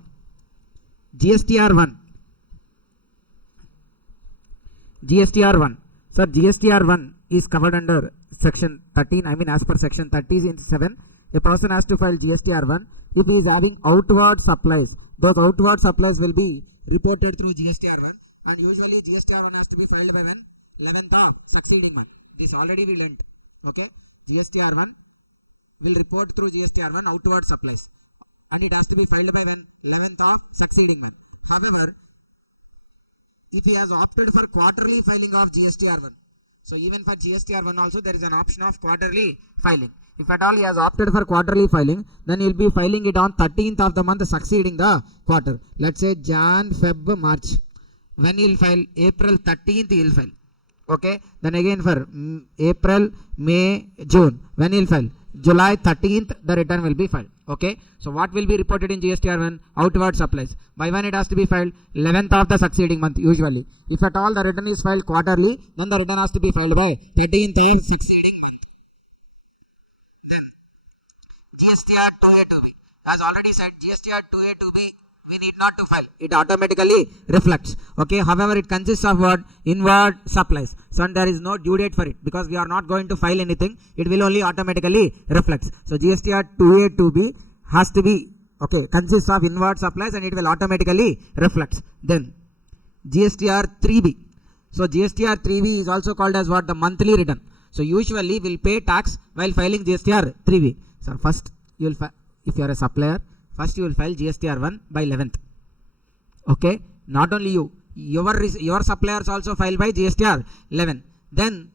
GSTR 1. GSTR 1. Sir, GSTR 1 is covered under section 13. I mean, as per section 37, a person has to file GSTR 1 if he is having outward supplies. Those outward supplies will be reported through GSTR 1, and usually GSTR 1 has to be filed by when? 11th of succeeding month. This already we learnt. Okay, GSTR 1 will report through GSTR 1 outward supplies, and it has to be filed by when? 11th of succeeding month. However, if he has opted for quarterly filing of GSTR 1, so even for GSTR 1 also there is an option of quarterly filing. If at all he has opted for quarterly filing, then he will be filing it on 13th of the month succeeding the quarter. Let's say Jan, Feb, March. When he will file? April 13th he will file. Okay, then again for April, May, June. When he will file? July 13th, the return will be filed. Okay. So what will be reported in GSTR1? Outward supplies. By when it has to be filed? 11th of the succeeding month usually. If at all the return is filed quarterly, then the return has to be filed by 13th of succeeding month. Then GSTR 2A 2B. As already said, GSTR 2A 2B we need not to file. It automatically reflects. Okay. However, it consists of what? Inward supplies. So there is no due date for it because we are not going to file anything. It will only automatically reflects. So GSTR 2A 2B has to be consists of inward supplies and it will automatically reflects. Then GSTR 3B. So GSTR 3B is also called as what? The monthly return. So usually we'll pay tax while filing GSTR 3B. So first you will if you are a supplier, first you will file GSTR 1 by 11th. Okay. Not only you, your suppliers also file by GSTR 11. Then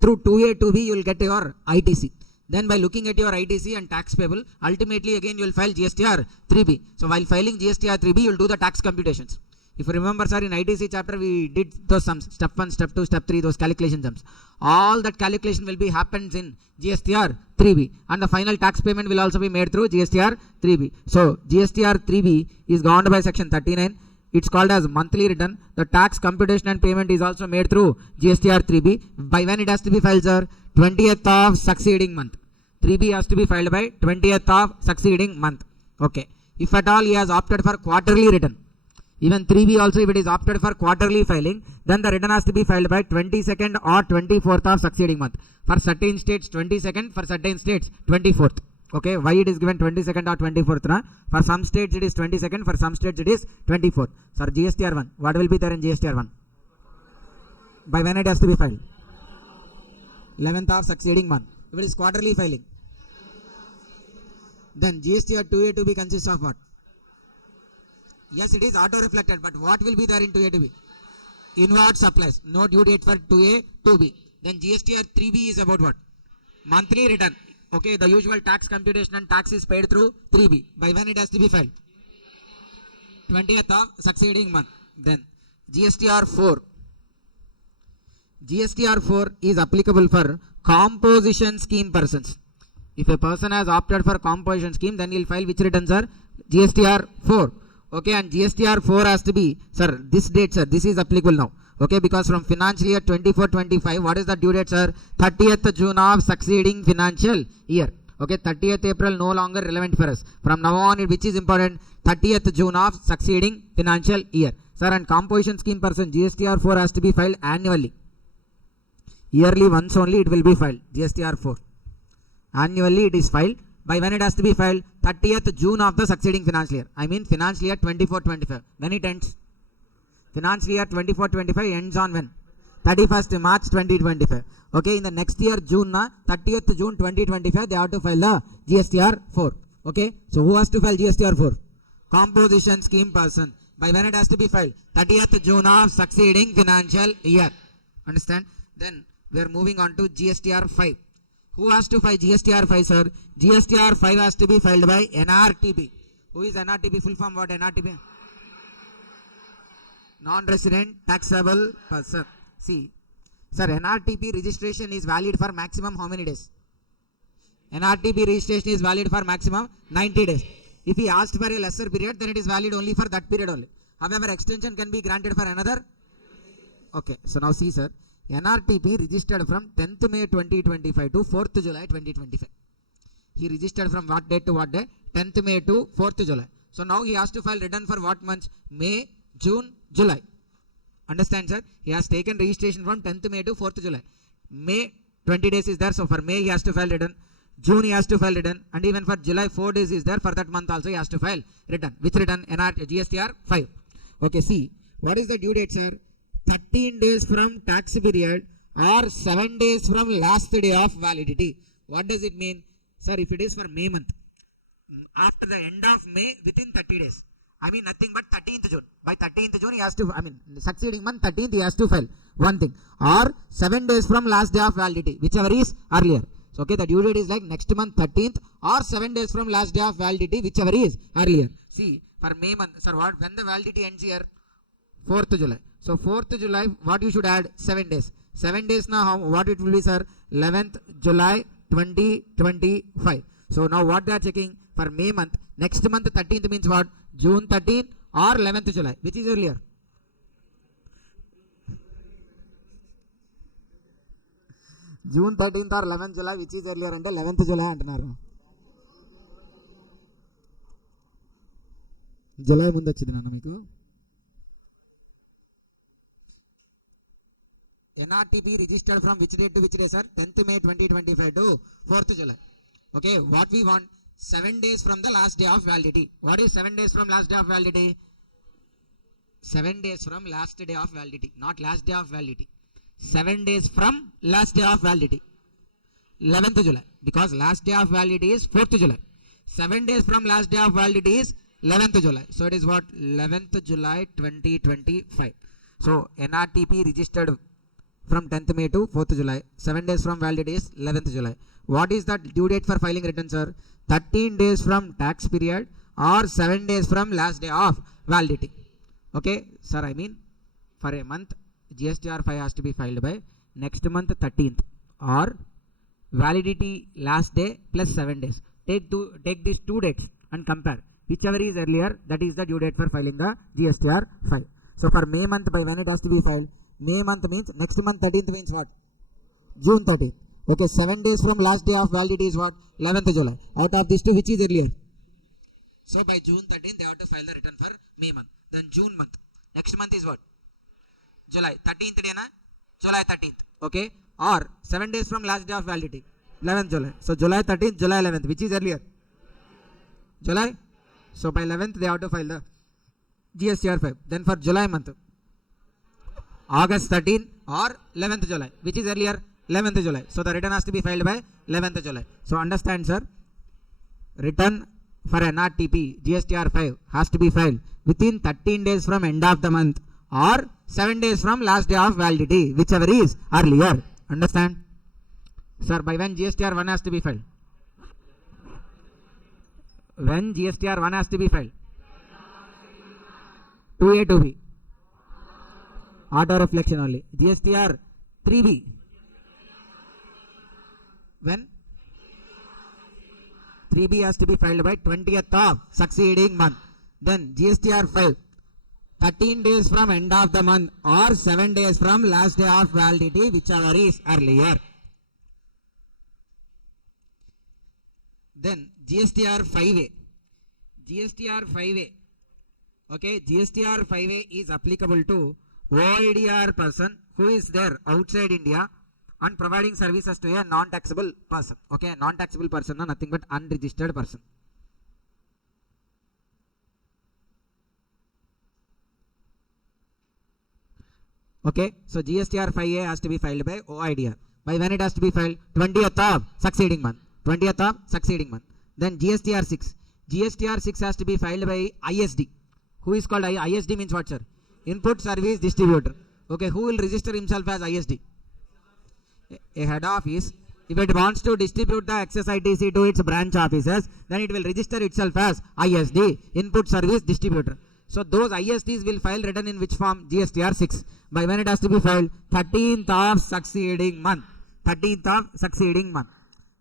through 2A 2B you will get your ITC. Then by looking at your ITC and tax payable, ultimately again you will file GSTR 3B. So while filing GSTR 3B, you will do the tax computations. If you remember, sir, in ITC chapter we did those sums, step 1, step 2, step 3, those calculation sums. All that calculation will be happens in GSTR 3B and the final tax payment will also be made through GSTR 3B. So GSTR 3B is governed by section 39. It's called as monthly return. The tax computation and payment is also made through GSTR 3B. By when it has to be filed, sir? 20th of succeeding month. 3B has to be filed by 20th of succeeding month. Okay. If at all he has opted for quarterly return, even 3B also if it is opted for quarterly filing, then the return has to be filed by 22nd or 24th of succeeding month. For certain states 22nd, for certain states 24th. Okay, why it is given 22nd or 24th? Na? For some states it is 22nd, for some states it is 24th. Sir, GSTR 1, what will be there in GSTR 1? By when it has to be filed? 11th of succeeding month. If it is quarterly filing, then GSTR 2A 2B consists of what? Yes, it is auto reflected, but what will be there in 2A 2B? Inward supplies. No due date for 2A 2B. Then GSTR 3B is about what? Monthly return. Okay, the usual tax computation and tax is paid through 3B. By when it has to be filed? 20th of succeeding month. Then GSTR 4. GSTR 4 is applicable for composition scheme persons. If a person has opted for composition scheme, then he will file which returns are? GSTR 4. Okay, and GSTR 4 has to be, sir, this date, sir, this is applicable now. Okay, because from financial year 24-25, what is the due date, sir? 30th June of succeeding financial year. Okay, 30th April no longer relevant for us. From now on, which is important? 30th June of succeeding financial year. Sir, and composition scheme person, GSTR 4 has to be filed annually. Yearly once only it will be filed, GSTR 4. Annually it is filed. By when it has to be filed? 30th June of the succeeding financial year. I mean financial year 24-25. When it ends? Financial year 24-25 ends on when? 31st March 2025. Okay, in the next year June, 30th June 2025, they have to file the GSTR 4. Okay, so who has to file GSTR 4? Composition scheme person. By when it has to be filed? 30th June of succeeding financial year. Understand? Then we are moving on to GSTR 5. Who has to file GSTR 5, sir? GSTR 5 has to be filed by NRTP. Who is NRTP? Full form what? NRTP? Non-resident taxable person. See, sir, NRTP registration is valid for maximum how many days? NRTP registration is valid for maximum 90 days. If he asked for a lesser period, then it is valid only for that period only. However, extension can be granted for another. Okay, so now see, sir. NRTP registered from 10th May 2025 to 4th July 2025. He registered from what date to what day? 10th May to 4th July. So now he has to file return for what months? May, June, July. Understand, sir? He has taken registration from 10th May to 4th July. May 20 days is there. So for May he has to file return. June he has to file return. And even for July 4 days is there. For that month also he has to file return. Which return? GSTR 5. Okay, see. What is the due date, sir? 13 days from tax period or 7 days from last day of validity. What does it mean? Sir, if it is for May month, after the end of May, within 30 days. I mean nothing but 13th June. By 13th June he has to, succeeding month 13th he has to file one thing. Or 7 days from last day of validity, whichever is earlier. So okay, the due date is like next month 13th or 7 days from last day of validity, whichever is earlier. See, for May month, sir, what? When the validity ends here? 4th July. So 4th July, what you should add? 7 days. 7 days now, what it will be, sir? 11th July 2025. So now what they are checking for May month, next month 13th means what? June 13th or 11th July, which is earlier? June 13th or 11th July, which is earlier అంటే 11th July అంటున్నారు. July ముందు వచ్చింది నాన్న మీకు. NRTP registered from which date to which day, sir? 10th May 2025 to 4th July. Okay, what we want? 7 days from the last day of validity. What is 7 days from last day of validity? 7 days from last day of validity, not last day of validity. 7 days from last day of validity. 11th July, because last day of validity is 4th July. 7 days from last day of validity is 11th July. So it is what? 11th July 2025. So NRTP registered from 10th May to 4th July. 7 days from validity is 11th July. What is the due date for filing returns, sir? 13 days from tax period or 7 days from last day of validity. Okay, sir, I mean for a month GSTR 5 has to be filed by next month 13th or validity last day plus 7 days. Take these 2 dates and compare. Whichever is earlier, that is the due date for filing the GSTR 5. So for May month, by when it has to be filed? May month means next month 13th means what? June 13th. Okay, 7 days from last day of validity is what? 11th July. Out of these two, which is earlier? So by June 13th, they have to file the return for May month. Then June month. Next month is what? July. 13th day na? July 13th. Okay. Or 7 days from last day of validity. 11th July. So July 13th, July 11th. Which is earlier? July. So by 11th, they have to file the GSTR 5. Then for July month, August 13th or 11th July. Which is earlier? 11th July. So the return has to be filed by 11th July. So understand, sir. Return for NRTP GSTR 5 has to be filed within 13 days from end of the month or 7 days from last day of validity, whichever is earlier. Understand? Sir, by when GSTR 1 has to be filed? When GSTR 1 has to be filed? 2A, 2B. Auto reflection only. GSTR 3B. When? 3B has to be filed by 20th of succeeding month. Then GSTR 5. 13 days from end of the month or 7 days from last day of validity, whichever is earlier. Then GSTR 5A. GSTR 5A. Okay, GSTR 5A is applicable to OIDR person who is there outside India and providing services to a non-taxable person. Okay, non-taxable person is nothing but unregistered person. Okay, so GSTR 5A has to be filed by OIDR. By when it has to be filed? 20th of succeeding month. 20th of succeeding month. Then GSTR 6. GSTR 6 has to be filed by ISD. Who is called ISD means what, sir? Input Service Distributor. Okay, who will register himself as ISD? A head office. If it wants to distribute the excess ITC to its branch offices, then it will register itself as ISD, Input Service Distributor. So those ISDs will file return in which form? GSTR 6. By when it has to be filed? 13th of succeeding month. 13th of succeeding month.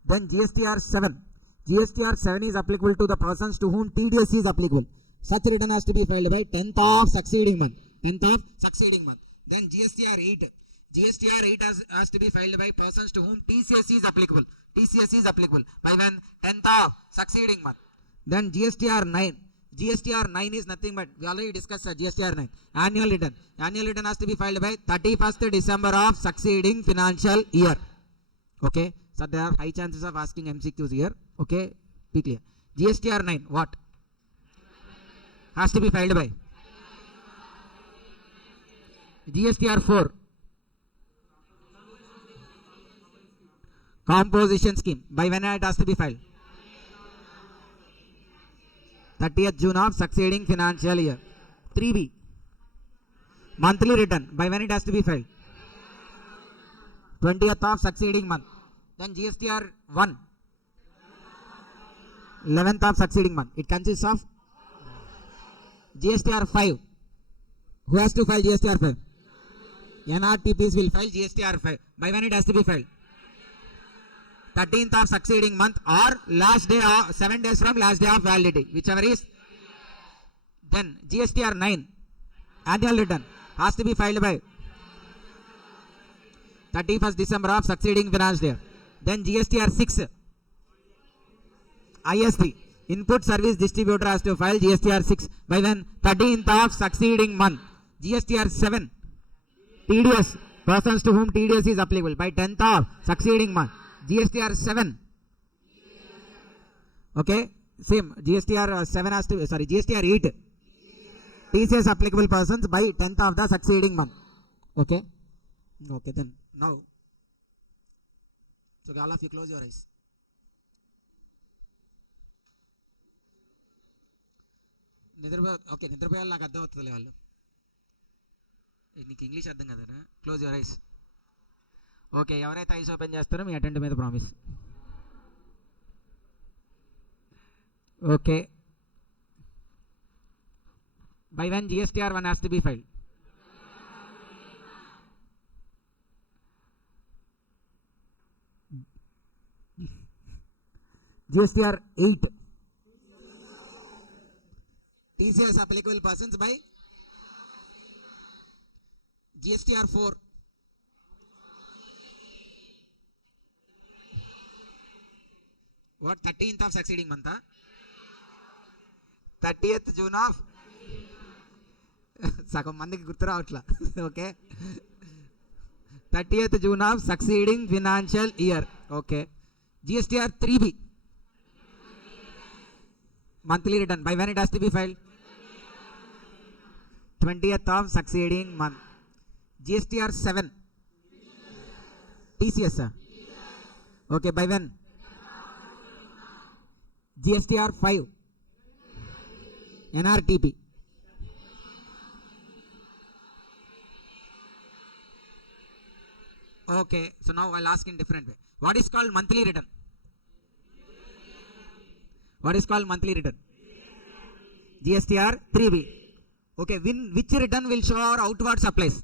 Then GSTR 7. GSTR 7 is applicable to the persons to whom TDS is applicable. Such return has to be filed by 10th of succeeding month. 10th of succeeding month. Then GSTR 8. GSTR 8 has to be filed by persons to whom TCS is applicable. TCS is applicable. By when? 10th of succeeding month. Then GSTR 9. GSTR 9 is nothing but, we already discussed GSTR 9. Annual return. Annual return has to be filed by 31st December of succeeding financial year. Okay. So there are high chances of asking MCQs here. Okay. Be clear. GSTR 9. What? Has to be filed by? GSTR 4. Composition scheme. By when it has to be filed? 30th June of succeeding financial year. 3B. Monthly return. By when it has to be filed? 20th of succeeding month. Then GSTR 1. 11th of succeeding month. It consists of GSTR 5. Who has to file GSTR 5? NRTPs will file GSTR 5. By when it has to be filed? 13th of succeeding month or last day of 7 days from last day of validity, whichever is. Then GSTR 9, annual return has to be filed by 31st December of succeeding financial year. Then GSTR 6, ISD, input service distributor has to file GSTR 6 by when 13th of succeeding month. GSTR 7, TDS, persons to whom TDS is applicable by 10th of succeeding month. GSTR 7, okay, same. GSTR 7 has to, sorry, GSTR 8, TCS applicable persons by 10th of the succeeding month. Okay, okay, then now, so all of you close your eyes. Okay నిద్రపోయాలి నాకు అర్థం అవుతుంది వాళ్ళు నీకు English అర్థం కదా close your eyes okay ఎవరైతే eyes open చేస్తారో మీ అటెండ్ మీద promise okay by when GSTR 1 has to be filed? GSTR 8, TCS applicable persons by GSTR 4, what 13th of succeeding month, 30th June of సగం మందికి గుర్తు రావట్లా okay 30th June of succeeding financial year. Okay GSTR 3B, monthly return by when it has to be filed? 20th of succeeding month. GSTR 7, TCS, okay, by when? GSTR 5, NRTP. Okay, so now I'll ask in different way. What is called monthly return? What is called monthly return? GSTR 3B. Okay, which return will show our outward supplies?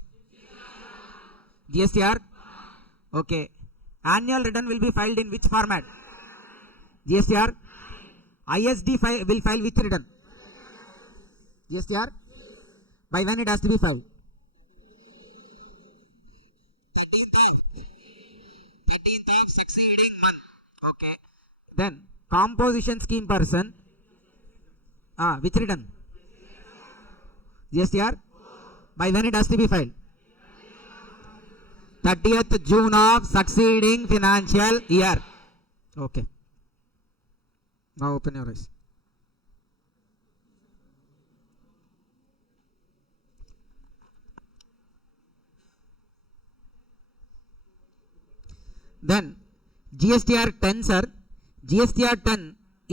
GSTR. Okay, annual return will be filed in which format? GSTR. ISD will file which return? GSTR. By when it has to be filed? 13th of succeeding month. Okay. Then composition scheme person. Which return? GSTR. By when it has to be filed? 30th June of succeeding financial year. Okay. Now open your eyes. Then GSTR 10, sir. GSTR 10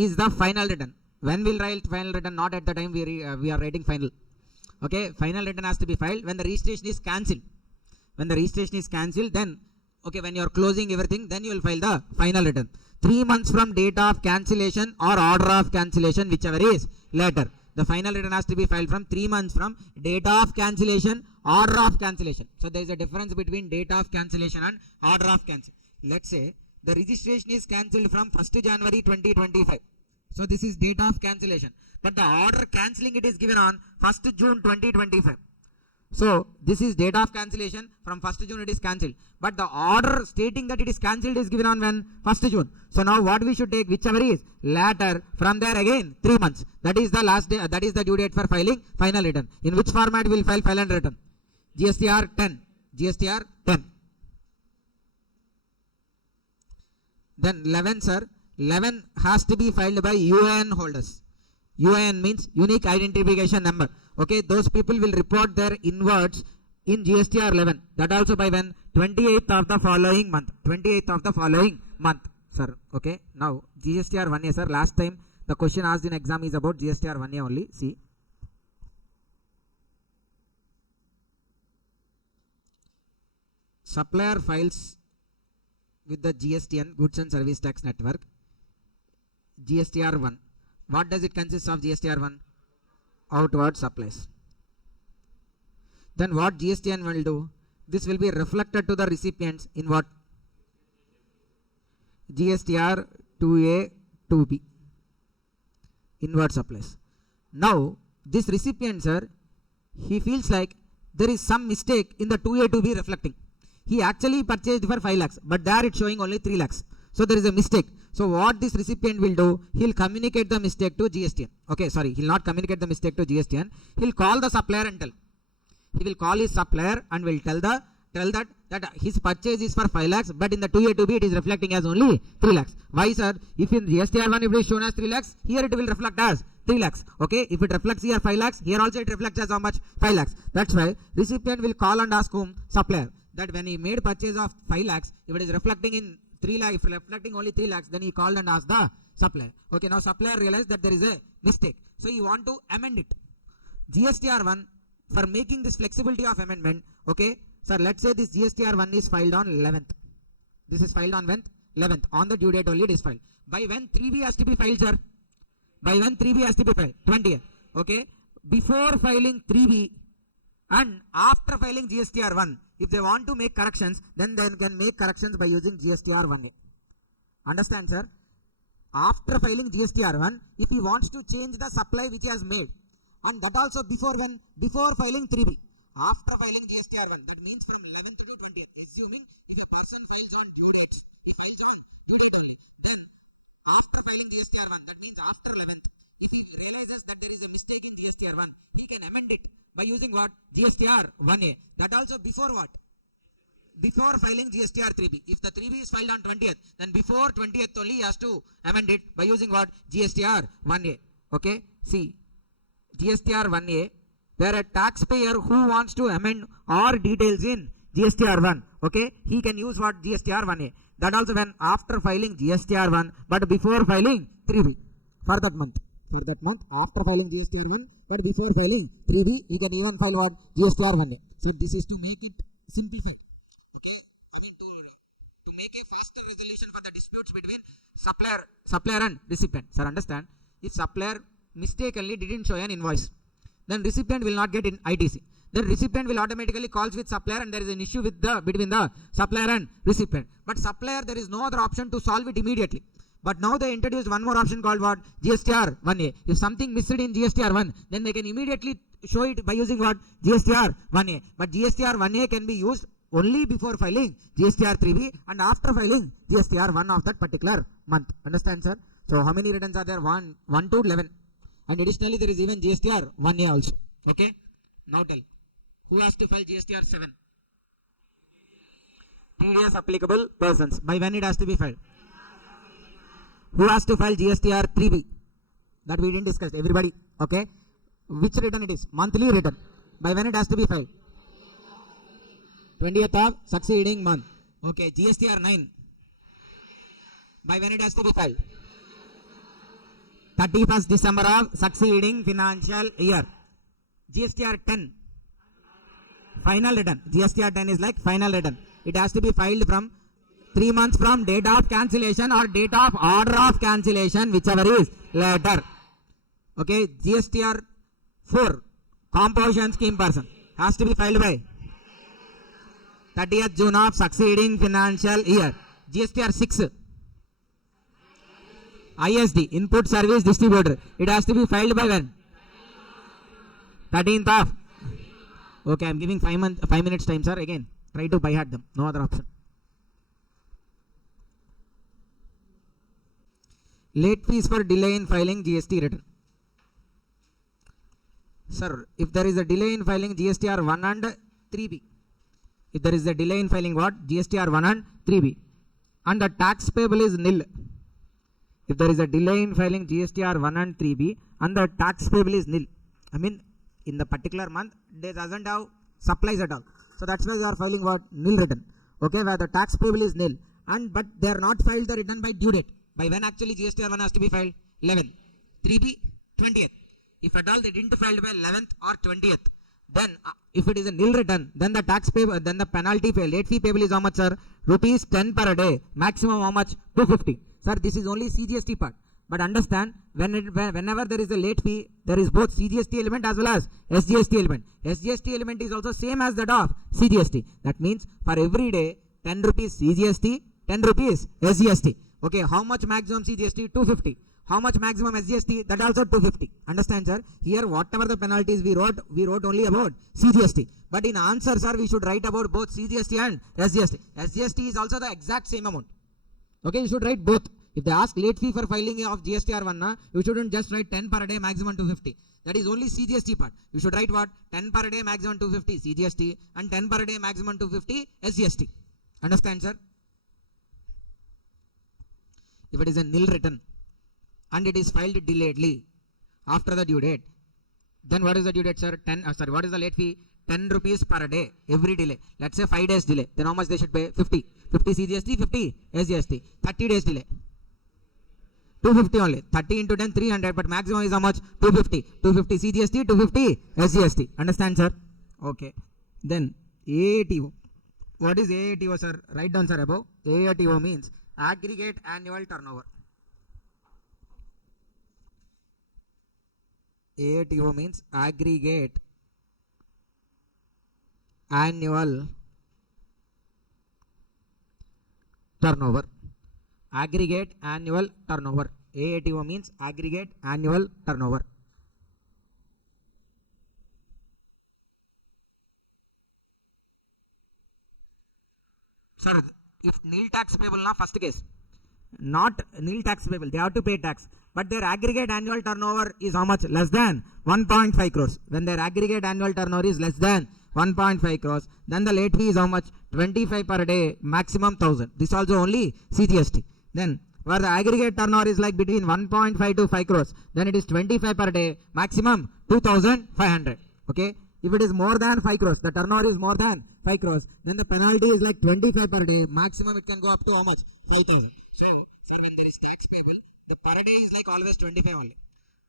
is the final return. When we'll write final return? Not at the time we are writing final. Okay, final return has to be filed when the registration is cancelled. When the registration is cancelled, then okay, when you are closing everything, then you will file the final return. 3 months from date of cancellation or order of cancellation, whichever is later. The final return has to be filed from 3 months from date of cancellation, order of cancellation. So there is a difference between date of cancellation and order of cancellation. Let's say the registration is cancelled from 1st January 2025. So this is date of cancellation. But the order cancelling it is given on 1st June 2025. So this is date of cancellation. From 1st June it is cancelled. But the order stating that it is cancelled is given on when? 1st June. So now what we should take? Whichever is later. From there again 3 months. That is the last day. That is the due date for filing final return. In which format we will file final return? GSTR 10. GSTR 10. Then 11, sir. 11 has to be filed by UIN holders. UIN means unique identification number. Okay, those people will report their inwards in GSTR 11. That also by when? 28th of the following month. 28th of the following month, sir. Okay, now GSTR 1A, sir. Last time the question asked in exam is about GSTR 1A only. See. Supplier files with the GSTN, Goods and Service Tax Network, GSTR 1. What does it consist of GSTR 1? Outward supplies. Then what GSTN will do? This will be reflected to the recipients in what? GSTR 2A 2B. Inward supplies. Now this recipient, sir, he feels like there is some mistake in the 2A 2B reflecting. He actually purchased for 5 lakhs, but there it's showing only 3 lakhs. So there is a mistake. So what this recipient will do, he'll communicate the mistake to GSTN. Okay, sorry, he'll not communicate the mistake to GSTN. He'll call the supplier and tell. He will call his supplier and will tell that his purchase is for 5 lakhs, but in the 2A 2B it is reflecting as only 3 lakhs. Why, sir? If in GSTR 1 if it is shown as 3 lakhs, here it will reflect as 3 lakhs. Okay, if it reflects here 5 lakhs, here also it reflects as how much? 5 lakhs. That's why recipient will call and ask whom? Supplier. That when he made purchase of 5 lakhs, if it is reflecting in 3 lakhs, if reflecting only 3 lakhs, then he called and asked the supplier. Okay, now supplier realized that there is a mistake. So you want to amend it. GSTR 1, for making this flexibility of amendment, okay, sir, let's say this GSTR 1 is filed on 11th. This is filed on when? 11th. On the due date only it is filed. By when 3B has to be filed, sir? By when 3B has to be filed? 20th. Okay. Before filing 3B and after filing GSTR 1, if they want to make corrections, then they can make corrections by using GSTR 1A. Understand, sir? After filing GSTR 1, if he wants to change the supply which he has made, and that also before when? Before filing 3B. After filing GSTR 1, that means from 11th to 20th, assuming if a person files on due dates, he files on due date only, then after filing GSTR 1, that means after 11th, if he realizes that there is a mistake in GSTR 1, he can amend it by using what? GSTR 1A. That also before what? Before filing GSTR 3B. If the 3B is filed on 20th, then before 20th only he has to amend it by using what? GSTR 1A. Okay? See, GSTR 1A, where a taxpayer who wants to amend or details in GSTR 1, okay, he can use what? GSTR 1A. That also when after filing GSTR 1, but before filing 3B. For that month, after filing GSTR 1, but before filing 3B, he can even file what? GSTR 1A. So this is to make it simplified. Okay, I mean to make a faster resolution for the disputes between supplier and recipient. Sir, understand? If supplier mistakenly didn't show an invoice, then recipient will not get in ITC. Then recipient will automatically calls with supplier and there is an issue with between the supplier and recipient. But supplier, there is no other option to solve it immediately. But now they introduced one more option called what? GSTR 1A. If something missed in GSTR 1, then they can immediately show it by using what? GSTR 1A. But GSTR 1A can be used only before filing GSTR 3B and after filing GSTR 1 of that particular month. Understand, sir? So how many returns are there? 1 to 11. And additionally, there is even GSTR 1A also. Okay? Now tell. Who has to file GSTR 7? TDS applicable persons. By when it has to be filed? Who has to file GSTR 3B? That we didn't discuss. Everybody. Okay? Which return it is? Monthly return. By when it has to be filed? 20th of succeeding month. Okay. GSTR 9. By when it has to be filed? 31st December of succeeding financial year. GSTR 10. Final return. GSTR 10 is like final return. It has to be filed from 3 months from date of cancellation or date of order of cancellation, whichever is later. Okay. GSTR 4. Composition scheme person. Has to be filed by 30th June of succeeding financial year. GSTR 6. ISD, Input Service Distributor. It has to be filed by when? 13th of. Okay, I am giving 5 minutes time, sir. Again, try to by-heart them. No other option. Late fees for delay in filing GST return. Sir, if there is a delay in filing GSTR 1 and 3B. If there is a delay in filing what? GSTR 1 and 3B. And the tax payable is nil. If there is a delay in filing GSTR 1 and 3B and the tax payable is nil, I mean in the particular month they doesn't have supplies at all. So that's why they are filing what? Nil return. Okay, where the tax payable is nil. And but they are not filed the return by due date. By when actually GSTR 1 has to be filed? 11. 3B 20th. If at all they didn't file by 11th or 20th, then if it is a nil return, then the tax payable, then the penalty pay, late fee payable is how much, sir? Rupees 10 per day. Maximum how much? 250. Sir, this is only CGST part. But understand, whenever there is a late fee, there is both CGST element as well as SGST element. SGST element is also same as that of CGST. That means for every day, 10 rupees CGST, 10 rupees SGST. Okay, how much maximum CGST? 250. How much maximum SGST? That also 250. Understand, sir? Here, whatever the penalties we wrote only about CGST. But in answer, sir, we should write about both CGST and SGST. SGST is also the exact same amount. Okay, you should write both. If they ask late fee for filing of GSTR 1, you shouldn't just write 10 per day, maximum 250. That is only CGST part. You should write what? 10 per day, maximum 250 CGST and 10 per day, maximum 250 SGST. Understand, sir? If it is a nil return and it is filed delayedly after the due date, then what is the due date, sir? What is the late fee? 10 rupees per day every delay. Let's say 5 days delay. Then how much they should pay? 50. 50 CGST, 50 SGST. 30 days delay. 250 only. 30 into 10, 300. But maximum is how much? 250. 250 CGST, 250 SGST. Understand, sir? Okay. Then AATO. What is AATO, sir? Write down, sir, above. AATO means aggregate annual turnover. AATO means aggregate annual turnover. Aggregate annual turnover. AATO means aggregate annual turnover. Sir, if nil tax payable na first case, not nil tax payable, they have to pay tax, but their aggregate annual turnover is how much? Less than 1.5 crores. When their aggregate annual turnover is less than 1.5 crores, then the late fee is how much? 25 per day, maximum 1000. This also only CGST. Then where the aggregate turnover is like between 1.5 to 5 crores, then it is 25 per day, maximum 2500. Okay. If it is more than 5 crores, the turnover is more than 5 crores, then the penalty is like 25 per day, maximum it can go up to how much? 5000. So, sir, when there is tax payable, the per day is like always 25 only.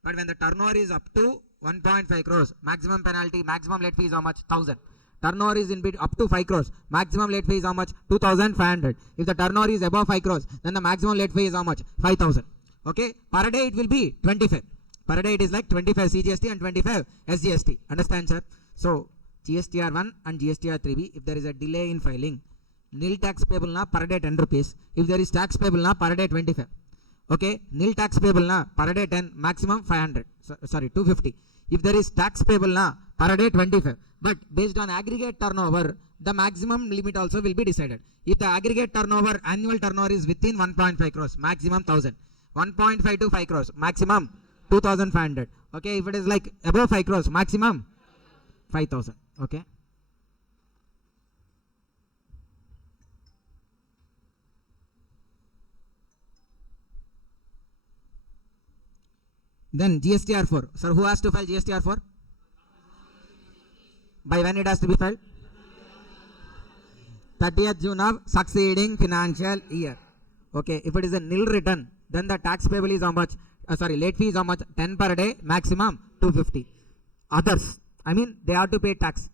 But when the turnover is up to 1.5 crores, maximum penalty, maximum late fee is how much? 1000. Turnover is in bit up to 5 crores, maximum late fee is how much? 2500. If the turnover is above 5 crores, then the maximum late fee is how much? 5000. Okay, per day it will be 25. Per day it is like 25 CGST and 25 SGST. Understand, sir? So, GSTR 1 and GSTR 3B, if there is a delay in filing, nil tax payable na per day 10 rupees. If there is tax payable na per day 25. Okay, nil tax payable na per day 10, maximum 500. Sorry, 250. If there is tax payable na per day 25. But based on aggregate turnover, the maximum limit also will be decided. If the aggregate turnover, annual turnover is within 1.5 crores, maximum 1000. 1.5 to 5 crores, maximum 2500. Okay, if it is like above 5 crores, maximum 5000. Okay. Then GSTR 4. Sir, who has to file GSTR 4? By when it has to be filed? 30th June of succeeding financial year. Okay, if it is a nil return, then the tax payable is how much? Late fee is how much? 10 per day, maximum 250. Others, I mean, they have to pay tax.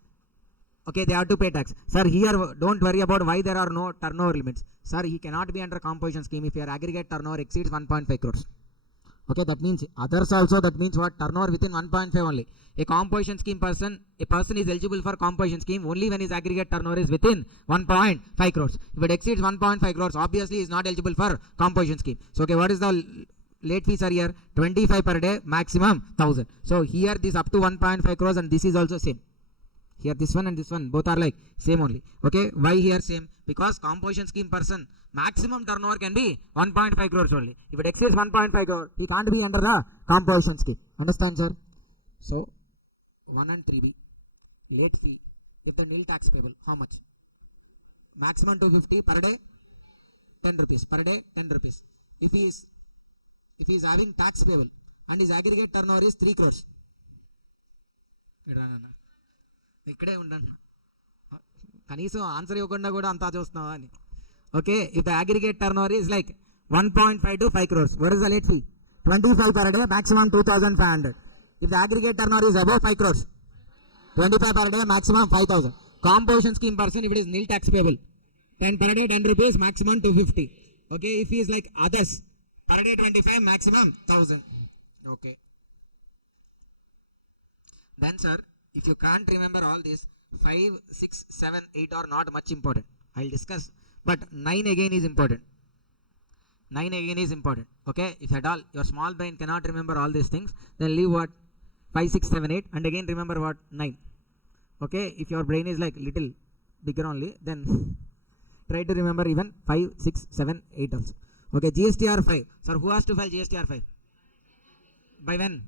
Okay, they have to pay tax. Sir, here don't worry about why there are no turnover limits. Sir, he cannot be under composition scheme if your aggregate turnover exceeds 1.5 crores. Okay, that means others also, that means what? Turnover within 1.5 only. A composition scheme person, a person is eligible for composition scheme only when his aggregate turnover is within 1.5 crores. If it exceeds 1.5 crores, obviously he is not eligible for composition scheme. So, okay, what is the late fees are here? 25 per day, maximum 1000. So, here this up to 1.5 crores and this is also same. Here this one and this one both are like same only. Okay, why here same? Because composition scheme person maximum turnover can be 1.5 crores only. If it exceeds 1.5 crore, he can't be under the composition scheme. Understand, sir? So 1 and 3B, late fee, if the nil tax payable, how much? Maximum 250 per day, 10 rupees. Per day, 10 rupees. If he is having tax payable and his aggregate turnover is 3 crores. ఇక్కడే ఉండండి కనీసం answer ఇవ్వకుండా కూడా అంతా చూస్తున్నావా అని. Okay, if the aggregate turnover is like 1.5 to 5 crores, what is the late fee? 25 per day, maximum 2500. If the aggregate turnover is above 5 crores, 25 per day, maximum 5000. Composition scheme person, if it is nil tax payable, 10 per day, 10 rupees, maximum 250. Okay, if he is like others, per day 25, maximum 1000. Okay. Then, sir, if you can't remember all this, 5, 6, 7, 8 are not much important. I'll discuss. But 9 again is important. 9 again is important. Okay, if at all your small brain cannot remember all these things, then leave what 5, 6, 7, 8 and again remember what 9. Okay, if your brain is like little bigger only, then try to remember even 5, 6, 7, 8 also. Okay, GSTR 5. Sir, who has to file GSTR 5? By when?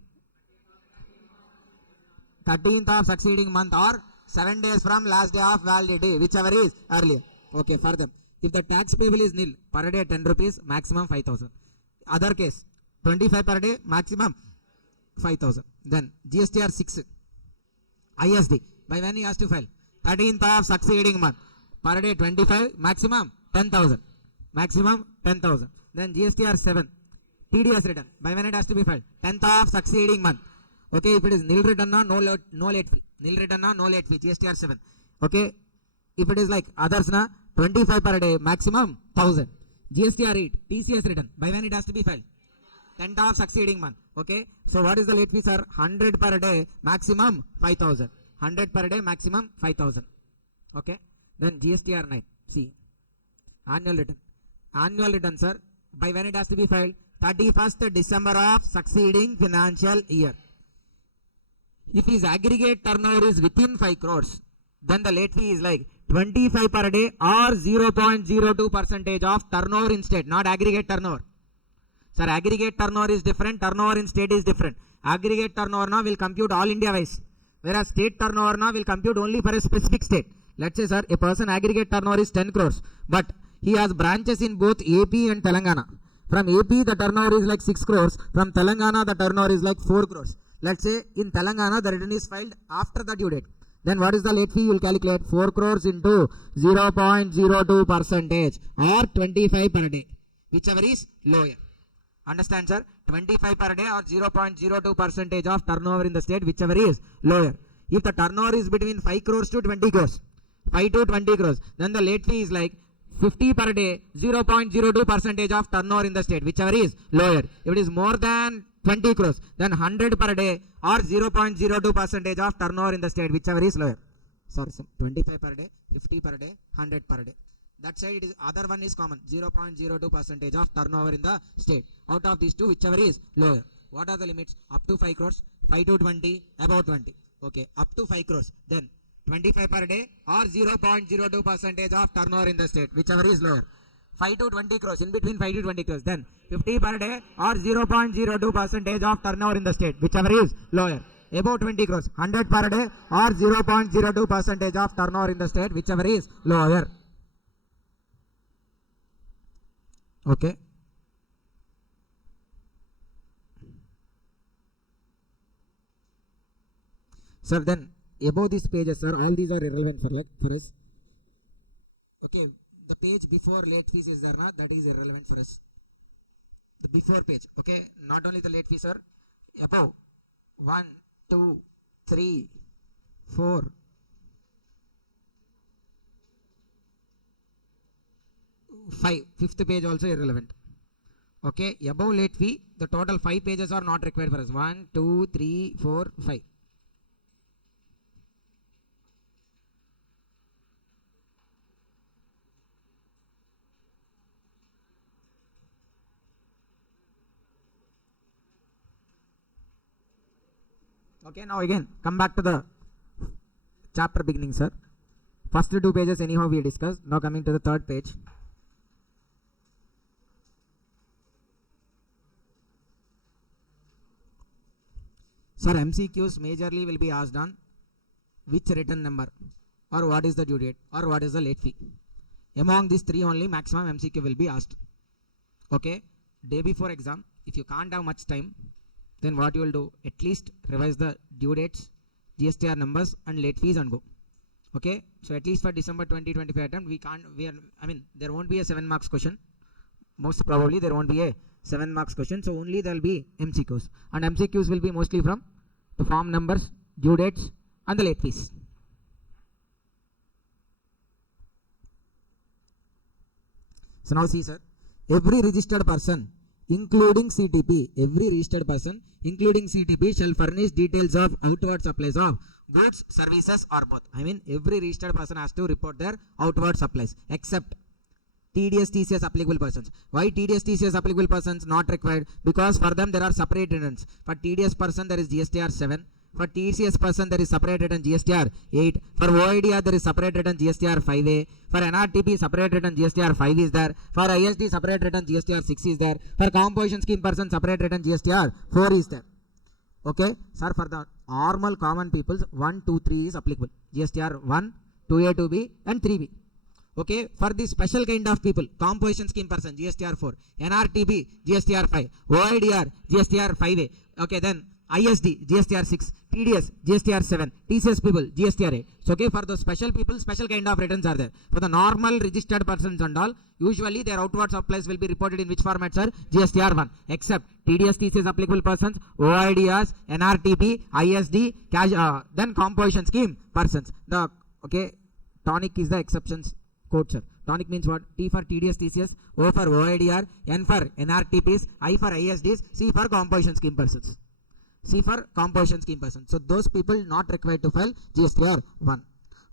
13th of succeeding month or 7 days from last day of validity, whichever is earlier. Okay, further. If the tax payable is nil, per day 10 rupees, maximum 5,000. Other case, 25 per day, maximum 5,000. Then GSTR 6, ISD. By when he has to file? 13th of succeeding month. Per day 25, maximum 10,000. Maximum 10,000. Then GSTR 7, TDS return. By when it has to be filed? 10th of succeeding month. Okay, if it is nil return, no late fee. Nil return, no late fee. GSTR 7. Okay, if it is like others, 25 per day, maximum 1,000. GSTR 8, TCS return. By when it has to be filed? 10th of succeeding month. Okay, so what is the late fee, sir? 100 per day, maximum 5,000. 100 per day, maximum 5,000. Okay, then GSTR 9. See, annual return. Annual return, sir. By when it has to be filed? 31st December of succeeding financial year. If his aggregate turnover is within 5 crores, then the late fee is like 25 per day or 0.02% of turnover in state, not aggregate turnover. Sir, aggregate turnover is different, turnover in state is different. Aggregate turnover now will compute all India wise, whereas state turnover now will compute only for a specific state. Let's say, sir, a person aggregate turnover is 10 crores, but he has branches in both AP and Telangana. From AP, the turnover is like 6 crores. From Telangana, the turnover is like 4 crores. Let's say in Telangana, the return is filed after the due date. Then what is the late fee? You will calculate 4 crores into 0.02% or 25 per day, whichever is lower. Understand, sir? 25 per day or 0.02% of turnover in the state, whichever is lower. If the turnover is between 5 crores to 20 crores, 5 to 20 crores, then the late fee is like 50 per day, 0.02% of turnover in the state, whichever is lower. If it is more than 20 crores, then 100 per day or 0.02% of turnover in the state, whichever is lower. Sorry, 25 per day, 50 per day, 100 per day. That side, it is other one is common, 0.02% of turnover in the state. Out of these two, whichever is lower. What are the limits? Up to 5 crores, 5 to 20, above 20. Okay, up to 5 crores, then 25 per day or 0.02% of turnover in the state, whichever is lower. 5 to 20 crores, in between 5 to 20 crores, then 50 per day or 0.02% of turnover in the state, whichever is lower. Above 20 crores, 100 per day or 0.02% of turnover in the state, whichever is lower. Okay. Sir, then above these pages, sir, all these are irrelevant for us. Okay, the page before late fees is there, that is irrelevant for us. The before page, okay, not only the late fees, sir, above 1, 2, 3, 4, 5, fifth page also irrelevant. Okay, above late fee, the total 5 pages are not required for us. 1, 2, 3, 4, 5. Okay, now again, come back to the chapter beginning, sir. First 2 pages anyhow we discussed. Now coming to the third page. Sir, MCQs majorly will be asked on which return number or what is the due date or what is the late fee. Among these 3 only maximum MCQ will be asked. Okay, day before exam, if you can't have much time, then what you will do? At least revise the due dates, GSTR numbers and late fees and go. Okay, so at least for December 2025 attempt, there won't be a 7 marks question. Most probably there won't be a 7 marks question. So only there will be MCQs. And MCQs will be mostly from the form numbers, due dates and the late fees. So now see, sir, every registered person including CTP, every registered person including CTP shall furnish details of outward supplies of goods, services or both. Every registered person has to report their outward supplies except TDS TCS applicable persons. Why TDS TCS applicable persons not required? Because for them there are separate returns. For TDS person there is GSTR 7. For TCS person there is separate return GSTR 8. For OIDR there is separate return GSTR 5A. For NRTP separate return GSTR 5 is there. For ISD separate return GSTR 6 is there. For composition scheme person separate return GSTR 4 is there. Okay, sir, for the normal common peoples 1, 2, 3 is applicable. GSTR 1, 2A, 2B and 3B. Okay, for the special kind of people, composition scheme person GSTR 4, NRTP GSTR 5, OIDR GSTR 5A. Okay, then ISD GSTR 6, TDS GSTR 7, TCS people GSTR 8. So okay, for those special people, special kind of returns are there. For the normal registered persons and all, usually their outward supplies will be reported in which format, sir? GSTR 1, except TDS TCS applicable persons, OIDRs, NRTP, ISD, then composition scheme persons. The okay, tonic is the exceptions code, sir. Tonic means what? T for TDS TCS, O for OIDR, N for NRTPs, I for ISDs, C for composition scheme persons. C for composition scheme person. So those people not required to file GSTR 1.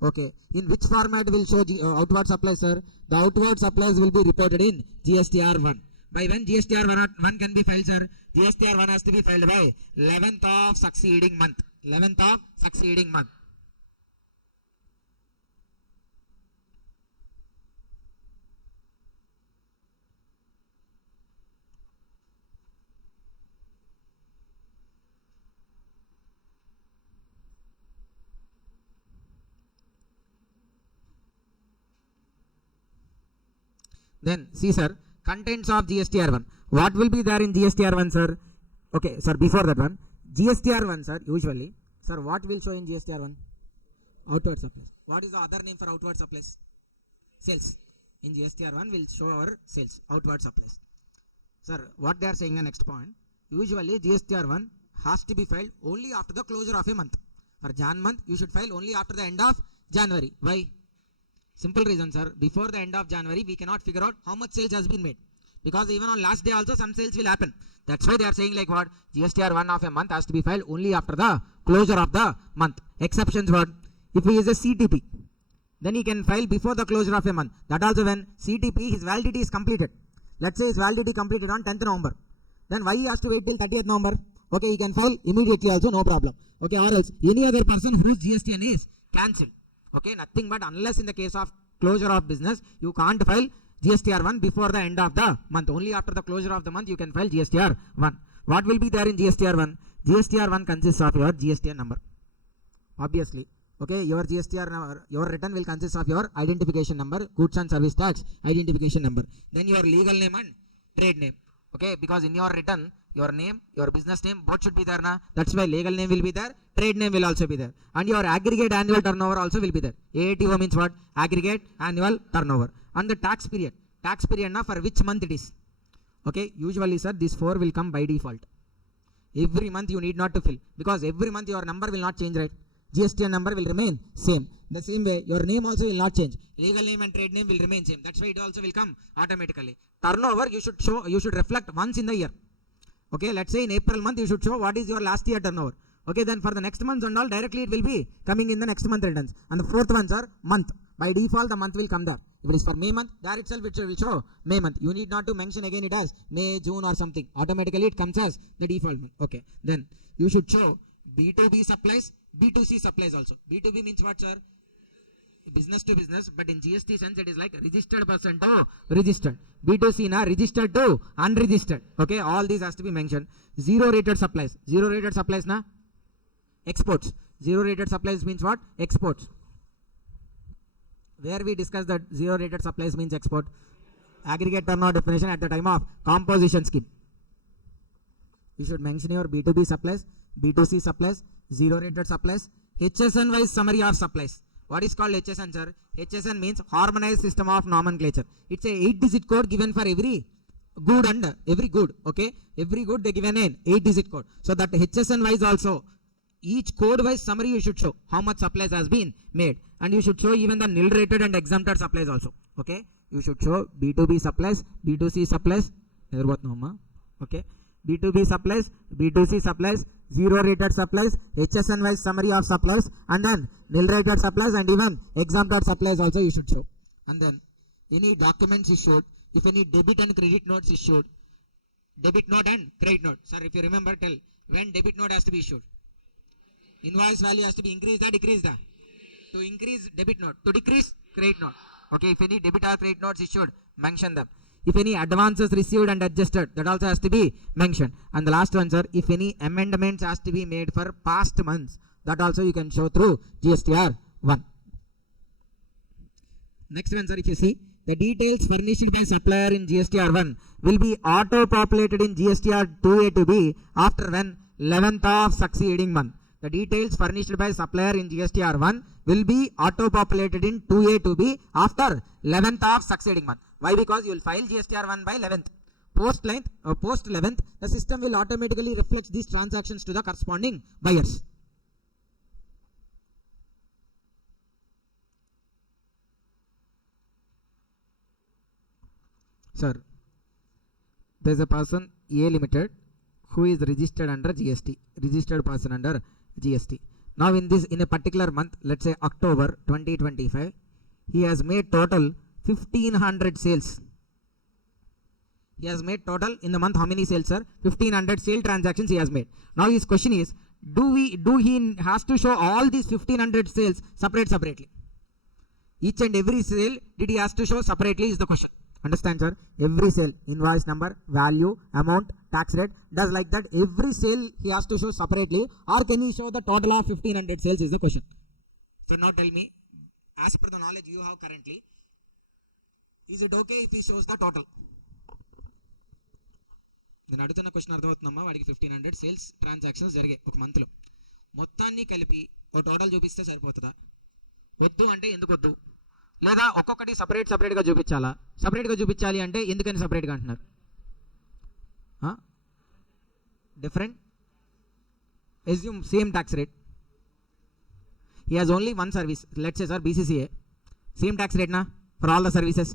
Okay. In which format will show outward supplies, sir? The outward supplies will be reported in GSTR 1. By when GSTR 1 can be filed, sir? GSTR 1 has to be filed by 11th of succeeding month. 11th of succeeding month. Then, see, sir, contents of GSTR 1. What will be there in GSTR 1, sir? Okay, sir, before that one, GSTR 1, sir, usually, sir, what will show in GSTR 1? Outward supplies. What is the other name for outward supplies? Sales. In GSTR 1, will show our sales, outward supplies. Sir, what they are saying the next point, usually GSTR 1 has to be filed only after the closure of a month. For Jan month, you should file only after the end of January. Why? Simple reason, sir. Before the end of January, we cannot figure out how much sales has been made. Because even on last day also, some sales will happen. That's why they are saying like what? GSTR 1 of a month has to be filed only after the closure of the month. Exceptions what? If he is a CTP, then he can file before the closure of a month. That also when CTP, his validity is completed. Let's say his validity completed on 10th November. Then why he has to wait till 30th November? Okay, he can file immediately also, no problem. Okay, or else any other person whose GSTN is cancelled. Okay, nothing but unless in the case of closure of business, you can't file GSTR 1 before the end of the month. Only after the closure of the month, you can file GSTR 1. What will be there in GSTR 1? GSTR 1 consists of your GSTN number. Obviously. Okay, your GSTR number, your return will consist of your identification number, goods and service tax identification number. Then your legal name and trade name. Okay, because in your return, your name, your business name, both should be there, na? That's why legal name will be there, trade name will also be there. And your aggregate annual turnover also will be there. AATO means what? Aggregate annual turnover. And the tax period na, for which month it is. Okay, usually, sir, these 4 will come by default. Every month you need not to fill, because every month your number will not change, right? GSTN number will remain same. The same way, your name also will not change. Legal name and trade name will remain same. That's why it also will come automatically. Turnover, you should reflect once in the year. Okay, let's say in April month, you should show what is your last year turnover. Okay, then for the next months and all, directly it will be coming in the next month returns. And the 4th ones are month. By default, the month will come there. If it is for May month, there itself it will show May month. You need not to mention again it as May, June or something. Automatically it comes as the default month. Okay, then you should show B2B supplies, B2C supplies also. B2B means what, sir? Business to business, but in GST sense it is like registered person to registered. B2C na registered to unregistered. Okay, all these has to be mentioned. Zero rated supplies. Zero rated supplies na exports. Zero rated supplies means what? Exports. Where we discuss that zero rated supplies means export. Aggregate turnover definition at the time of composition scheme. You should mention your B2B supplies, B2C supplies, zero rated supplies, HSN wise summary of supplies. What is called HSN, sir? HSN means harmonized system of nomenclature. It's a 8-digit code given for every good and every good. Okay, every good they given an 8-digit code. So that HSN wise also, each code wise summary you should show how much supplies has been made, and you should show even the nil rated and exempted supplies also. Okay, you should show B2B supplies, B2C supplies. Okay, B2B supplies, B2C supplies, zero rated supplies, HSN wise summary of supplies, and then nil rated supplies and even exempted supplies also you should show. And then any documents issued, if any debit and credit notes issued, debit note and credit note. Sir, if you remember, tell when debit note has to be issued. Invoice value has to be increased or decreased. To increase debit note, to decrease credit note. Okay, if any debit or credit notes issued, mention them. If any advances received and adjusted, that also has to be mentioned. And the last one, sir, if any amendments has to be made for past months, that also you can show through GSTR 1. Next one, sir, if you see, the details furnished by supplier in GSTR 1 will be auto-populated in GSTR 2A to B after when 11th of succeeding month. The details furnished by supplier in GSTR 1 will be auto-populated in 2A to B after 11th of succeeding month. Why? Because you will file GSTR 1 by 11th. Post 11th, the system will automatically reflect these transactions to the corresponding buyers. Sir, there is a person A Limited who is registered under GST, registered person under GST. Now in a particular month, let's say October 2025, he has made total 1500 sales. He has made total in the month how many sales, sir? 1500 sale transactions he has made. Now his question is, do he has to show all these 1500 sales separately? Each and every sale did he has to show separately is the question. Understand, sir? Every sale, invoice number, value, amount, tax rate, does like that. Every sale he has to show separately, or can he show the total of 1500 sales is the question. So now tell me, as per the knowledge you have currently, is it okay if he shows the total? నేను అడుగుతున్న question అర్థమవుతుందమ్మా. వాడికి 1500 sales transactions జరిగాయి ఒక మంత్లో. మొత్తాన్ని కలిపి ఓ total చూపిస్తే సరిపోతుందా? వద్దు అంటే ఎందుకు వద్దు? లేదా ఒక్కొక్కటి సపరేట్గా చూపించాలా? సపరేట్గా చూపించాలి అంటే ఎందుకని సపరేట్గా అంటున్నారు? Different, assume same tax rate. He has only one service. Let's say, sir, BCCA. Same tax rate na for all the services.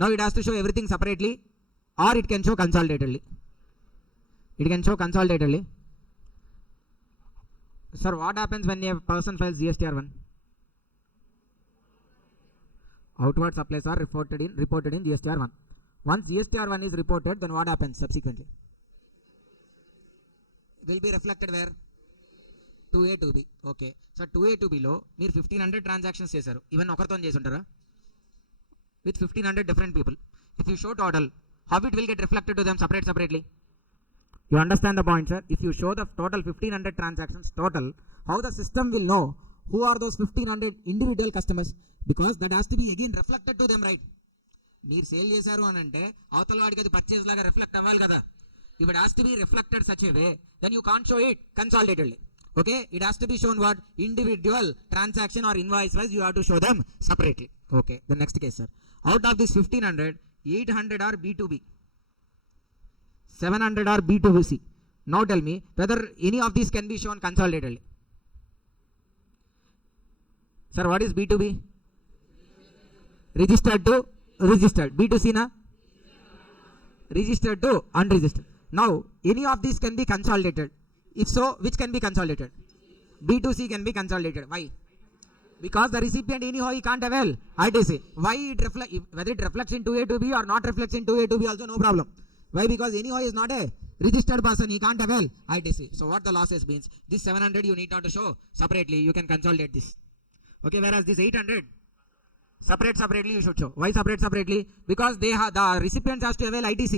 Now it has to show everything separately, or it can show consolidatedly. It can show consolidatedly. Sir, what happens when a person files GSTR 1? Outward supplies are reported in GSTR 1. Once GSTR 1 is reported, then what happens subsequently? Will be reflected where? 2A to B. Okay. So 2A to B లో మీరు 1500 transactions చేశారు. Even ఒకరితో చేసి ఉంటారా? With 1500 different people. If you show total, how it will get reflected to them separately? You understand the point, sir? If you show the total 1500 transactions total, how the system will know who are those 1500 individual customers? Because that has to be again reflected to them, right? మీరు sale చేశారు అని అంటే అవతల వాడికి అది purchase లాగా reflect అవ్వాలి కదా. If it has to be reflected such a way, then you can't show it consolidatedly. Okay, it has to be shown what? Individual transaction or invoice wise, you have to show them separately. Okay, the next case, sir. Out of this 1500, 800 are B2B, 700 are B2C. Now tell me whether any of these can be shown consolidatedly. Sir, what is B2B? Registered to registered. B2C na? Registered to unregistered. Now, any of these can be consolidated. If so, which can be consolidated? B2C can be consolidated. Why? Because the recipient anyhow he can't avail ITC. Why it reflects? Whether it reflects in 2A to B or not reflects in 2A to B also no problem. Why? Because anyhow he is not a registered person, he can't avail ITC. So what the losses means? This 700 you need not to show separately. You can consolidate this. Okay, whereas this 800 separately you should show. Why separately? Because they have the recipients has to avail ITC.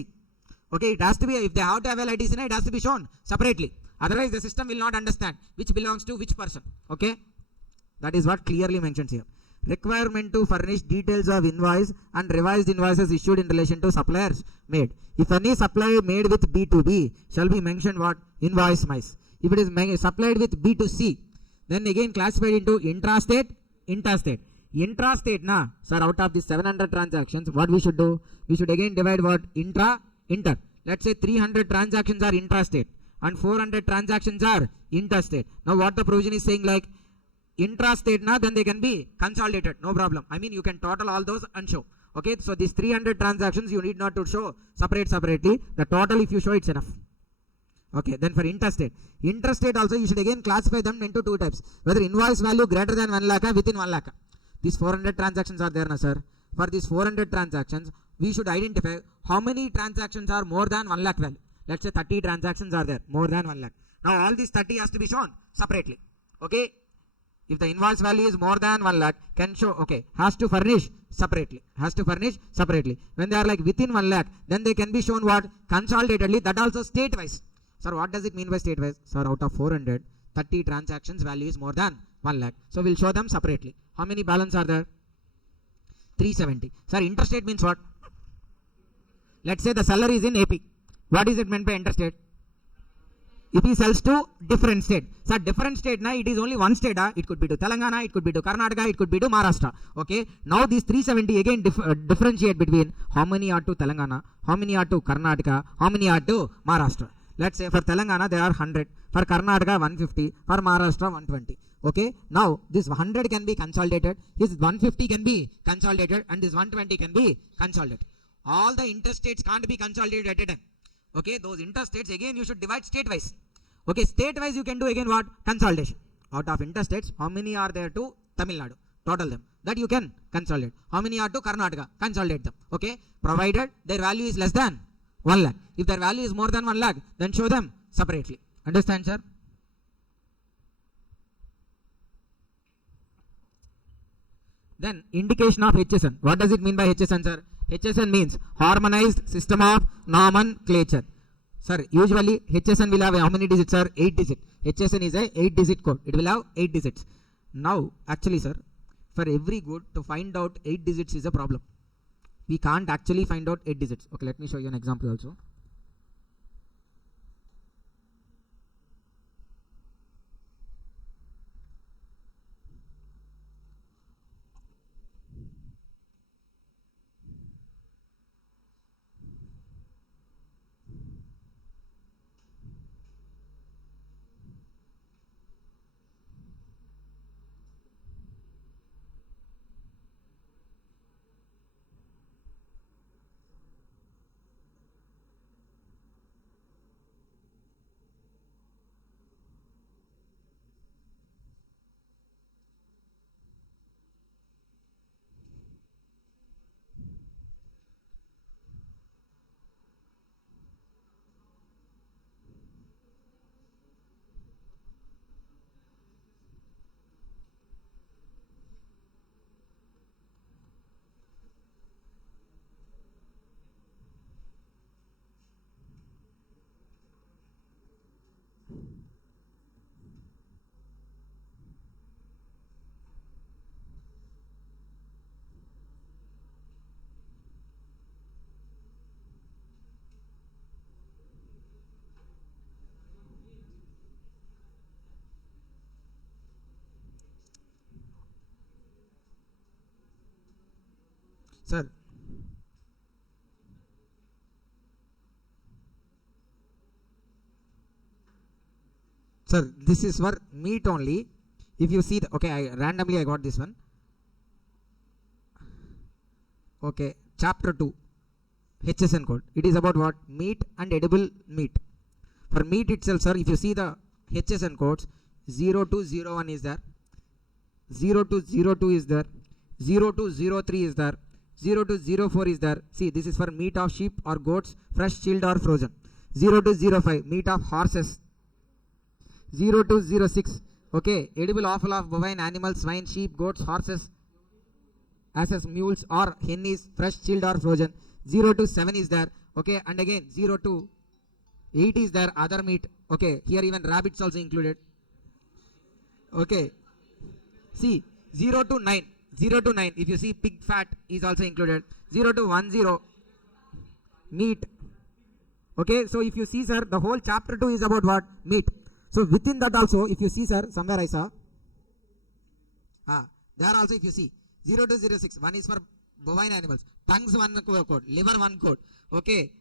Okay, it has to be, if they have to avail ITC, it has to be shown separately. Otherwise the system will not understand which belongs to which person. Okay, that is what clearly mentions here. Requirement to furnish details of invoice and revised invoices issued in relation to suppliers made. If any supply made with B2B shall be mentioned what? Invoice mice. If it is supplied with B2C, then again classified into intrastate, interstate. Intrastate na, sir, out of these 700 transactions, what we should do? We should again divide what? Inter. Let's say 300 transactions are intrastate and 400 transactions are interstate. Now what the provision is saying, like intrastate na, then they can be consolidated, no problem. I mean you can total all those and show. Okay, so these 300 transactions you need not to show separately. The total if you show it's enough. Okay, then for interstate also you should again classify them into two types. Whether invoice value greater than 1 lakh or within 1 lakh. These 400 transactions are there na, sir. for these 400 transactions, we should identify how many transactions are more than 1 lakh value. Let's say 30 transactions are there, more than 1 lakh. Now all these 30 has to be shown separately. Okay. If the invoice value is more than 1 lakh, can show, okay, has to furnish separately. When they are like within 1 lakh, then they can be shown what? Consolidatedly, that also state-wise. Sir, what does it mean by state-wise? Sir, out of 400, 30 transactions value is more than 1 lakh. So we'll show them separately. How many balance are there? 370. Sir, interstate means what? Let's say the seller is in AP. What is it meant by interstate? If he sells to different state. So different state, na, it is only one state. It could be to Telangana, it could be to Karnataka, it could be to Maharashtra. Okay. Now these 370 again differentiate between how many are to Telangana, how many are to Karnataka, how many are to Maharashtra. Let's say for Telangana there are 100, for Karnataka 150, for Maharashtra 120. Okay. Now this 100 can be consolidated, this 150 can be consolidated, and this 120 can be consolidated. All the interstates can't be consolidated at a time. Okay, those interstates again you should divide state-wise. Okay, state-wise you can do again what? Consolidation. Out of interstates, how many are there to Tamil Nadu? Total them. That you can consolidate. How many are to Karnataka? Consolidate them. Okay, provided their value is less than 1 lakh. If their value is more than 1 lakh, then show them separately. Understand, sir? Then indication of HSN. What does it mean by HSN, sir? HSN means Harmonized System of Nomenclature. Sir, usually HSN will have how many digits, sir? 8 digits. HSN is a 8-digit code. It will have 8 digits. Now, actually, sir, for every good to find out 8 digits is a problem. We can't actually find out 8 digits. Okay, let me show you an example also. Sir, this is for meat only. If you see the, okay, randomly I got this one. Okay, chapter 2, HSN code. It is about what? Meat and edible meat. For meat itself, sir, if you see the HSN codes, 0201 is there, 0202 is there, 0203 is there, 0204 is there. See, this is for meat of sheep or goats, fresh, chilled or frozen. 0205, meat of horses. 0206, okay, edible offal of bovine animals, swine, sheep, goats, horses, asses, mules or hennies, fresh, chilled or frozen. 027 is there, okay, and again 028 is there, other meat, okay, here even rabbits also included. Okay, see 029, if you see pig fat is also included. 0210, meat. Okay, so if you see, sir, the whole chapter 2 is about what? Meat. So within that also, if you see, sir, somewhere I saw, there also if you see, 0206, one is for bovine animals, tongues one code, liver one code, okay.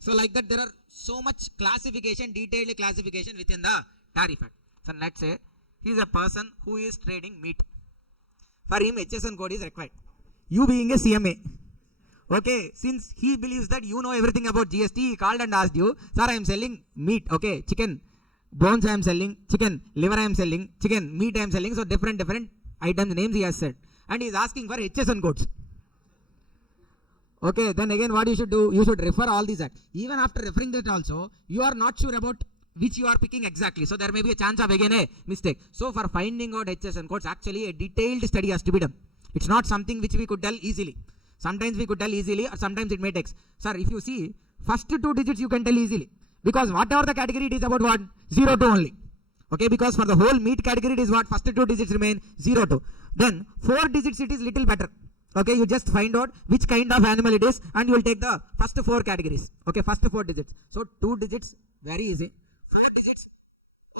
So like that there are so much classification, detailed classification within the tariff act. So let's say, he is a person who is trading meat. For him, HSN code is required. You being a CMA, okay, since he believes that you know everything about GST, he called and asked you, sir, I am selling meat, okay, chicken. Bones I am selling, chicken, liver I am selling, chicken, meat I am selling. So different items, names he has said. And he is asking for HSN codes. Okay, then again what you should do, you should refer all these acts. Even after referring that also, you are not sure about which you are picking exactly. So there may be a chance of again a mistake. So for finding out HS and codes, actually a detailed study has to be done. It's not something which we could tell easily. Sometimes we could tell easily, or sometimes it may take. Sir, if you see, first 2 digits you can tell easily. Because whatever the category, it is about what? 0 to only. Okay, because for the whole meat category, it is what? First 2 digits remain 0 to. Then 4 digits, it is little better. Okay, you just find out which kind of animal it is and you will take the first 4 categories. Okay, first 4 digits. So 2 digits, very easy. 4 digits,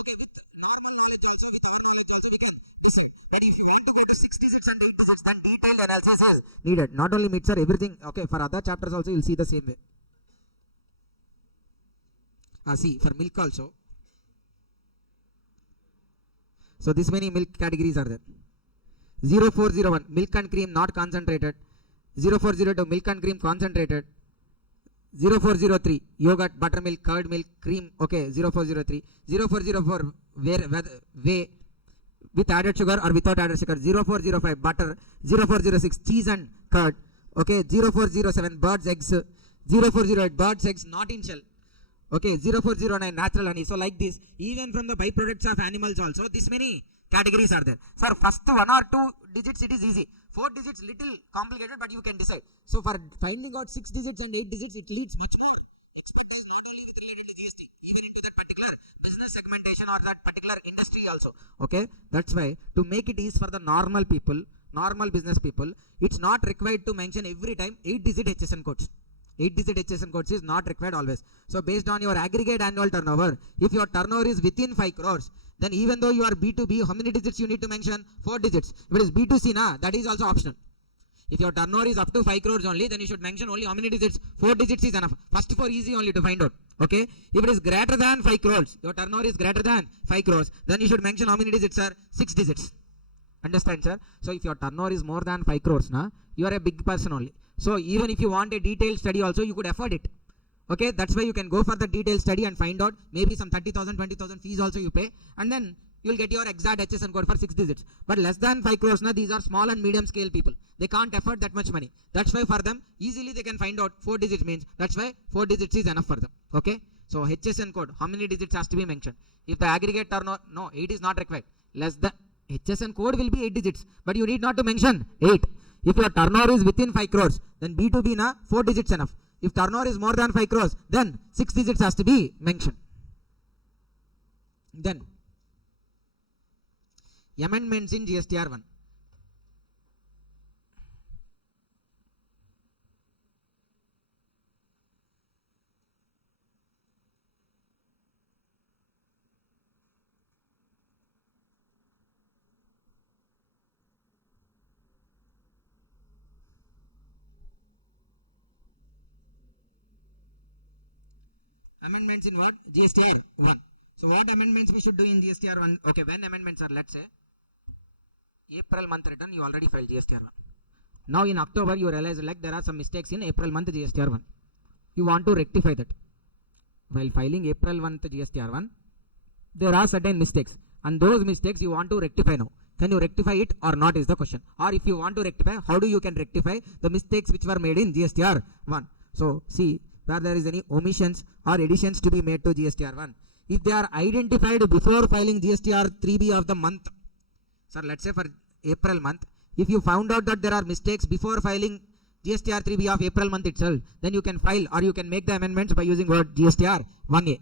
okay, with normal knowledge also, with our knowledge also, we can decide. But if you want to go to 6 digits and 8 digits, then detailed analysis is needed. Not only meat, sir, everything. Okay, for other chapters also, you will see the same way. See, for milk also. So this many milk categories are there. 0401, milk and cream not concentrated. 0402, milk and cream concentrated. 0403, yogurt, buttermilk, curd milk, cream. Okay, 0403. 0404, whey with added sugar or without added sugar. 0405, butter. 0406, cheese and curd. Okay, 0407, birds, eggs. 0408, birds, eggs not in shell. Okay, 0409, natural honey. So like this, even from the byproducts of animals also, this many categories are there. Sir, first 1 or 2 digits, it is easy. 4 digits, little complicated, but you can decide. So for finding out 6 digits and 8 digits, it leads much more expertise, not only with related to GST, even into that particular business segmentation or that particular industry also. Okay, that's why to make it easy for the normal people, normal business people, it's not required to mention every time 8 digit HSN codes. 8 digit HSN codes is not required always. So based on your aggregate annual turnover, if your turnover is within 5 crores, then even though you are B2B, how many digits you need to mention? 4 digits. If it is B2C, that is also optional. If your turnover is up to 5 crores only, then you should mention only how many digits? 4 digits is enough. First 4 easy only to find out. Okay. If it is greater than 5 crores, your turnover is greater than 5 crores, then you should mention how many digits, sir? 6 digits. Understand, sir? So if your turnover is more than 5 crores, you are a big person only. So even if you want a detailed study also, you could afford it. Okay, that's why you can go for the detailed study and find out maybe some 30,000, 20,000 fees also you pay, and then you will get your exact HSN code for 6 digits. But less than 5 crores, these are small and medium scale people. They can't afford that much money. That's why for them, easily they can find out 4 digits means, that's why 4 digits is enough for them. Okay, so HSN code, how many digits has to be mentioned? If the aggregate turnover, no, 8 is not required. Less than, HSN code will be 8 digits, but you need not to mention 8. If your turnover is within 5 crores, then B2B 4 digits enough. If turnover is more than 5 crores, then 6 digits has to be mentioned. Then, amendments in GSTR 1. Amendments in what? GSTR 1. So what amendments we should do in GSTR 1? Okay, when amendments are, let's say, April month return, you already filed GSTR 1. Now in October, you realize like there are some mistakes in April month GSTR 1. You want to rectify that. While filing April month GSTR 1, there are certain mistakes. And those mistakes you want to rectify now. Can you rectify it or not is the question. Or if you want to rectify, how do you can rectify the mistakes which were made in GSTR 1? So see, where there is any omissions or additions to be made to GSTR 1. If they are identified before filing GSTR 3B of the month, sir, let's say for April month, if you found out that there are mistakes before filing GSTR 3B of April month itself, then you can file or you can make the amendments by using what? GSTR 1A.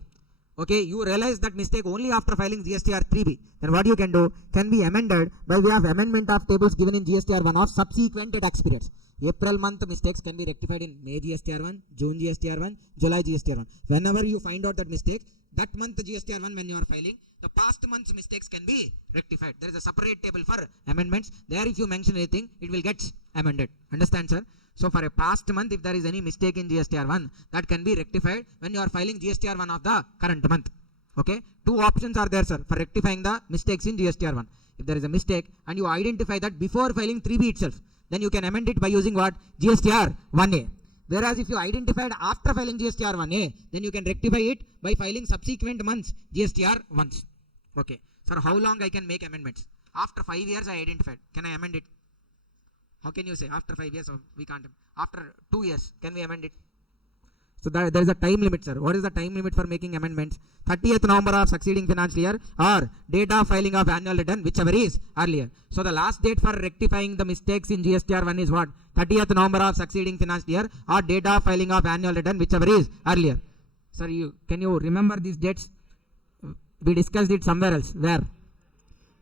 Okay, you realize that mistake only after filing GSTR 3B. Then what you can do? Can be amended by way of amendment of tables given in GSTR 1 of subsequent tax periods. April month mistakes can be rectified in May GSTR 1, June GSTR 1, July GSTR 1. Whenever you find out that mistake, that month GSTR 1 when you are filing, the past month's mistakes can be rectified. There is a separate table for amendments. There if you mention anything, it will get amended. Understand, sir? So for a past month, if there is any mistake in GSTR 1, that can be rectified when you are filing GSTR 1 of the current month. Okay? 2 options are there, sir, for rectifying the mistakes in GSTR 1. If there is a mistake and you identify that before filing 3B itself, then you can amend it by using what? GSTR 1A. Whereas if you identified after filing GSTR 1A, then you can rectify it by filing subsequent months GSTR 1s. Okay. Sir, how long I can make amendments? After 5 years I identified. Can I amend it? How can you say after 5 years we can't? After 2 years, can we amend it? So there is a time limit, sir. What is the time limit for making amendments? 30th November of succeeding financial year or date of filing of annual return, whichever is earlier. So the last date for rectifying the mistakes in GSTR 1 is what? 30th November of succeeding financial year or date of filing of annual return, whichever is earlier. Sir, can you remember these dates? We discussed it somewhere else. Where?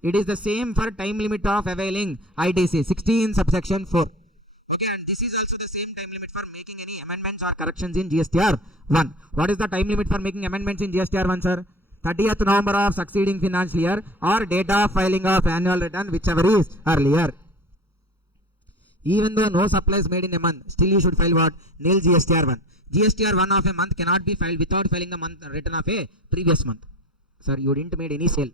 It is the same for time limit of availing ITC 16 subsection 4. Okay, and this is also the same time limit for making any amendments or corrections in GSTR 1. What is the time limit for making amendments in GSTR 1, sir? 30th November of succeeding financial year or date of filing of annual return, whichever is earlier. Even though no supplies made in a month, still you should file what? Nil GSTR 1. GSTR 1 of a month cannot be filed without filing the month return of a previous month. Sir, you didn't made any sale,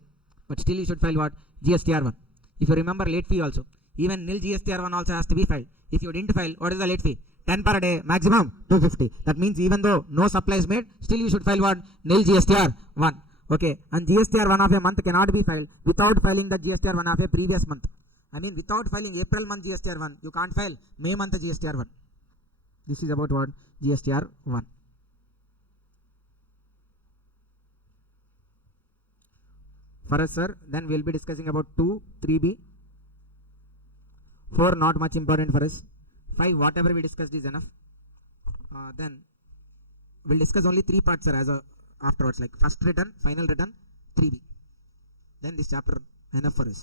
but still you should file what? GSTR 1. If you remember late fee also, even nil GSTR 1 also has to be filed. If you didn't file, what is the late fee? 10 per day, maximum 250. That means even though no supply is made, still you should file what? Nil GSTR 1. Okay, and GSTR 1 of a month cannot be filed without filing the GSTR 1 of a previous month. I mean, without filing April month GSTR 1, you can't file May month GSTR 1. This is about what? GSTR 1. For us, sir, then we will be discussing about 2, 3B. 4, not much important for us. 5, whatever we discussed is enough. Then we'll discuss only 3 parts, sir, as afterwards, like first return, final return, 3B. Then this chapter enough for us.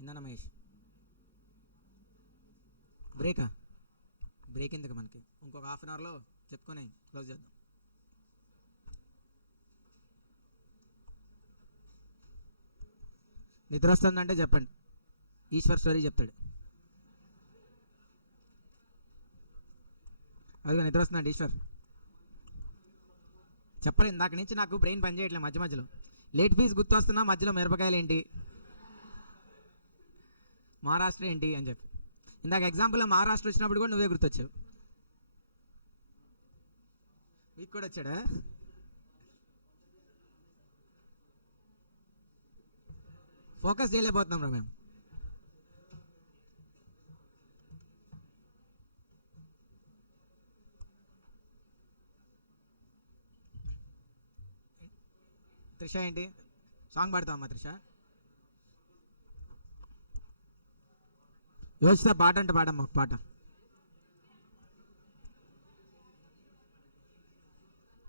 ఇందన్న మహేష్ బ్రేకా break ఎందుకు మనకి ఇంకొక half an అవర్లో చెప్పుకొని close చేద్దాం. నిద్ర వస్తుందంటే చెప్పండి, ఈశ్వర్ స్టోరీ చెప్తాడు. అదిగా నిద్ర వస్తుందండి ఈశ్వర్ చెప్పలేదు. ఇందాక నుంచి నాకు బ్రెయిన్ పని చేయట్లేదు, మధ్య మధ్యలో లేట్ ఫీజు గుర్తు వస్తున్నా, మధ్యలో మిరపకాయలు ఏంటి, మహారాష్ట్ర ఏంటి అని చెప్పి. ఇందాక ఎగ్జాంపుల్లో మహారాష్ట్ర వచ్చినప్పుడు కూడా నువ్వే గుర్తొచ్చావు. మీకు కూడా వచ్చాడా? ఫోకస్ చేయలేకపోతున్నాం రా మేము. త్రిష ఏంటి సాంగ్ పాడతావమ్మా త్రిష? యోచిత పాట అంటే పాడమ్మా ఒక పాట.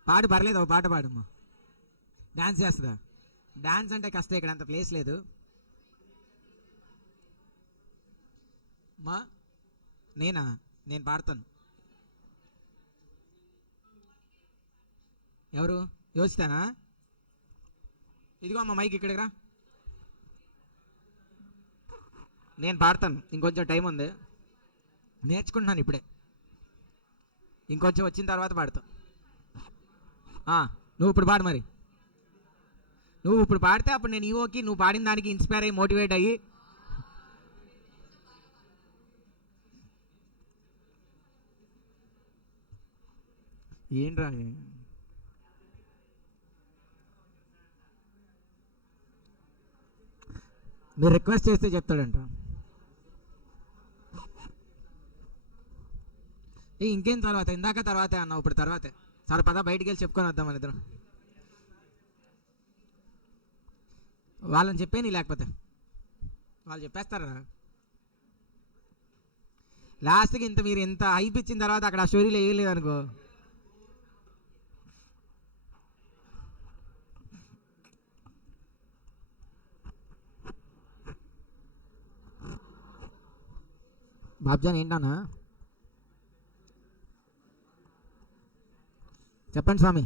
పాడు పర్లేదు, ఒక పాట పాడమ్మా. డాన్స్ చేస్తుందా? డాన్స్ అంటే కష్టం, ఇక్కడ అంత ప్లేస్ లేదు. మా నేను పాడతాను. ఎవరు? యోచితానా? ఇదిగో అమ్మ మైక్ ఇక్కడికి రా, నేను పాడతాను. ఇంకొంచెం టైం ఉంది, నేర్చుకుంటున్నాను ఇప్పుడే. ఇంకొంచెం వచ్చిన తర్వాత పాడతాను. నువ్వు ఇప్పుడు పాడు. మరి నువ్వు ఇప్పుడు పాడితే అప్పుడు నేను ఈవోకి నువ్వు పాడిన దానికి ఇన్స్పైర్ అయ్యి మోటివేట్ అయ్యి ఏంట్రా మీరు రిక్వెస్ట్ చేస్తే చెప్తాడంట. ఇంకేం తర్వాత? ఇందాక తర్వాతే అన్నావు, ఇప్పుడు తర్వాతే. సరే పద బయటికి వెళ్ళి చెప్పుకొని వద్దాం మన ఇద్దరం. వాళ్ళని చెప్పేని, లేకపోతే వాళ్ళు చెప్పేస్తారా లాస్ట్కి. మీరు ఇంత హైప్ ఇచ్చిన తర్వాత అక్కడ ఆ స్టోరీలో వేయలేదు అనుకో. బాబ్జాన్ ఏంటన్నా? చెప్పండి స్వామి.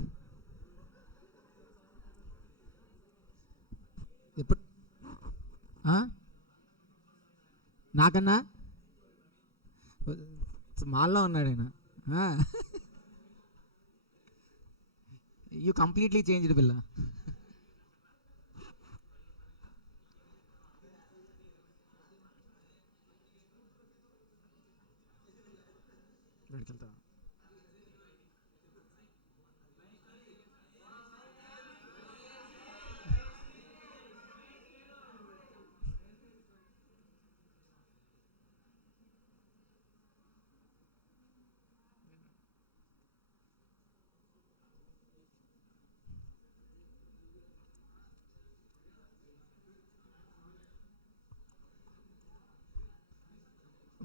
ఎప్పుడు నాకన్నా మాల్లో ఉన్నాడు ఆయన. యూ కంప్లీట్లీ చేంజ్డ్ పిల్ల.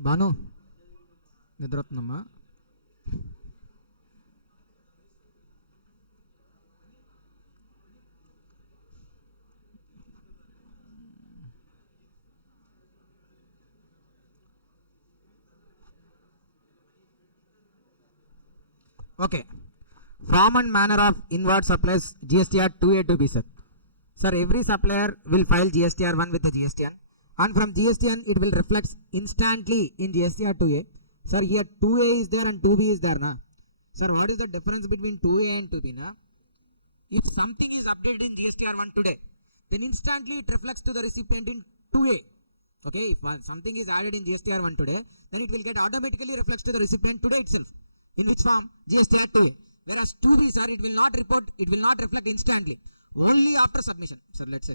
Bhanu నిద్రొస్తుందమ్మా. Okay. Form and manner of inward supplies GSTR 2A to B, sir. Sir, every supplier will file GSTR 1 with the GSTN, and from GSTN it will reflect instantly in GSTR 2A. Sir, here 2A is there and 2B is there, na? Sir, what is the difference between 2A and 2B, na? If something is updated in GSTR 1 today, then instantly it reflects to the recipient in 2A. Okay, if something is added in GSTR 1 today, then it will get automatically reflects to the recipient today itself. In which form? GSTR 2A. Whereas 2B, sir, it will not report, it will not reflect instantly. Only after submission. Sir, let's say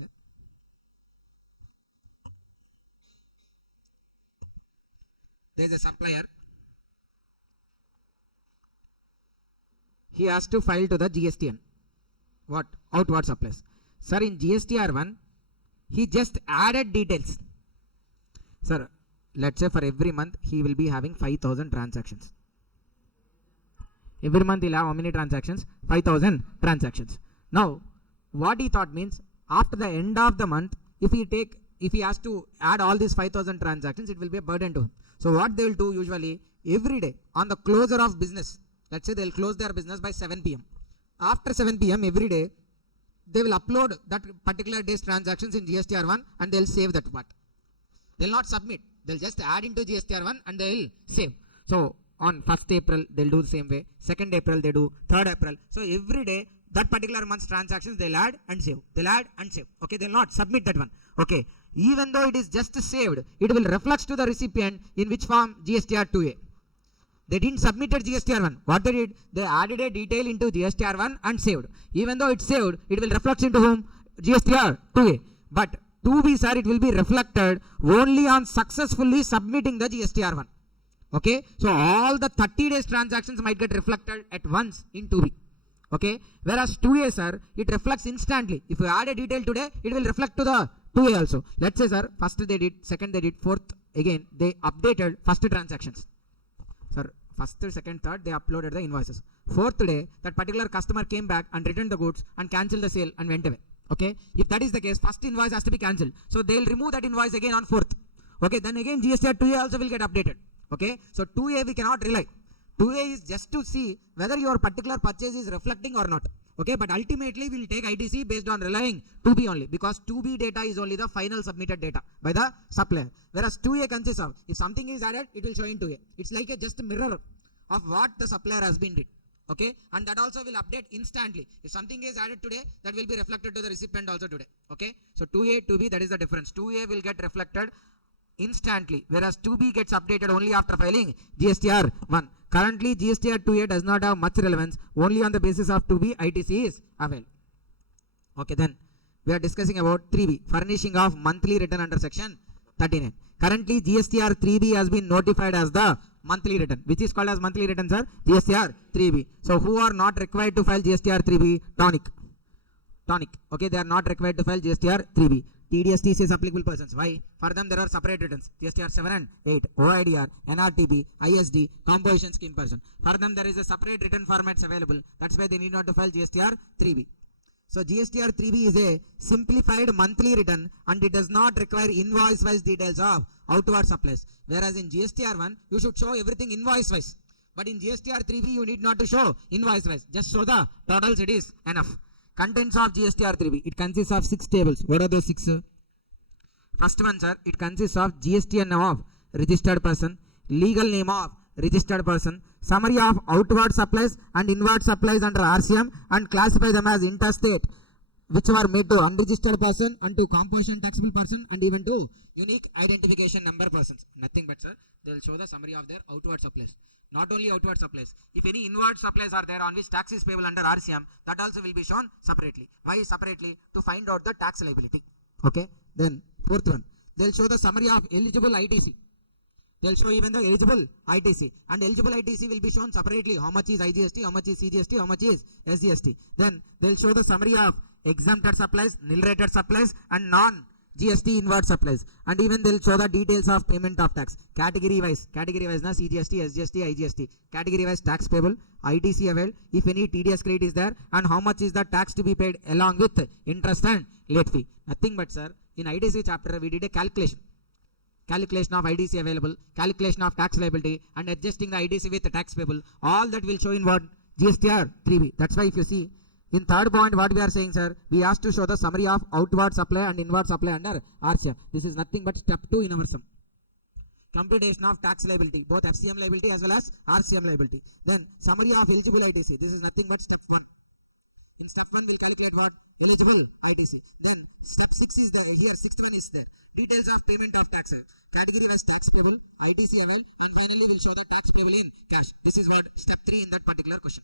there is a supplier. He has to file to the GSTN. What? Outward supplies. Sir, in GSTR 1, he just added details. Sir, let's say for every month, he will be having 5,000 transactions. Every month he'll have how many transactions? 5,000 transactions. Now, what he thought means, after the end of the month, if he has to add all these 5,000 transactions, it will be a burden to him. So what they will do usually, every day, on the closure of business, let's say they'll close their business by 7 p.m. After 7 p.m. every day, they will upload that particular day's transactions in GSTR 1 and they'll save that part. They'll not submit. They'll just add into GSTR 1 and they'll save. So on 1st April, they'll do the same way. 2nd April, they do. 3rd April. So every day, that particular month's transactions, they'll add and save. They'll add and save. Okay, they'll not submit that one. Okay, even though it is just saved, it will reflect to the recipient in which form? GSTR 2A. They didn't submit GSTR 1. What they did? They added a detail into GSTR 1 and saved. Even though it's saved, it will reflect into whom? GSTR 2A. But 2B, sir, it will be reflected only on successfully submitting the GSTR 1. Okay, so all the 30 days transactions might get reflected at once in 2B. Okay, whereas 2A, sir, it reflects instantly. If you add a detail today, it will reflect to the 2A also. Let's say, sir, first they did, second they did, fourth again they updated first transactions. Sir, first, second, third they uploaded the invoices. Fourth day, that particular customer came back and returned the goods and cancelled the sale and went away. Okay, if that is the case, first invoice has to be cancelled. So they'll remove that invoice again on 4th. Okay, then again GSTR 2A also will get updated. Okay, so 2A we cannot rely. 2A is just to see whether your particular purchase is reflecting or not. Okay, but ultimately we will take ITC based on relying 2B only, because 2B data is only the final submitted data by the supplier. Whereas 2A consists of, if something is added, it will show in 2A. It's like a just a mirror of what the supplier has been did. Okay, and that also will update instantly. If something is added today, that will be reflected to the recipient also today. Okay, so 2A, 2B, that is the difference. 2A will get reflected instantly, whereas 2B gets updated only after filing GSTR 1. Currently, GSTR 2A does not have much relevance. Only on the basis of 2B, ITC is available. Okay, then we are discussing about 3B, furnishing of monthly return under section 39. Currently, GSTR 3B has been notified as the monthly return. Which is called as monthly return, sir? GSTR 3B. So, who are not required to file GSTR 3B? Tonic. Okay, they are not required to file GSTR 3B. TDS, TCS applicable persons. Why? For them there are separate returns. GSTR 7 and 8, OIDR, NRTP, ISD, composition scheme person. For them there is a separate return formats available. That's why they need not to file GSTR 3B. So GSTR 3B is a simplified monthly return and it does not require invoice-wise details of outward supplies. Whereas in GSTR 1, you should show everything invoice-wise. But in GSTR 3B, you need not to show invoice-wise. Just show the totals, it is enough. Contents of GSTR 3B. It consists of 6 tables. What are those 6? First one, sir, it consists of GSTN name of registered person, legal name of registered person, summary of outward supplies and inward supplies under RCM and classify them as interstate which were made to unregistered person and to composition taxable person and even to unique identification number persons. Nothing but, sir, they will show the summary of their outward supplies. Not only outward supplies, if any inward supplies are there on which tax is payable under RCM, that also will be shown separately. Why separately? To find out the tax liability. Okay. Then fourth one, they will show the summary of eligible ITC. They will show even the eligible ITC, and eligible ITC will be shown separately. How much is IGST, how much is CGST, how much is SGST. Then they will show the summary of exempted supplies, nil rated supplies, and non-GST inward supplies. And even they will show the details of payment of tax. Category wise na CGST, SGST, IGST. Category wise tax payable, ITC availed, if any TDS credit is there, and how much is the tax to be paid along with interest and late fee. Nothing but, sir, in ITC chapter we did a calculation of ITC available, calculation of tax liability, and adjusting the ITC with the tax payable. All that will show in what? GSTR 3B. That's why if you see, in third point what we are saying, sir, we have to show the summary of outward supply and inward supply under RCM. This is nothing but step 2 in our sum. Computation of tax liability, both FCM liability as well as RCM liability. Then summary of eligible ITC. This is nothing but step 1. In step 1 we'll calculate what? Eligible ITC. Then step 6 is there. Here sixth one is there. Details of payment of tax. Category wise tax payable, ITC available, and finally we'll show the tax payable in cash. This is what? Step 3 in that particular question.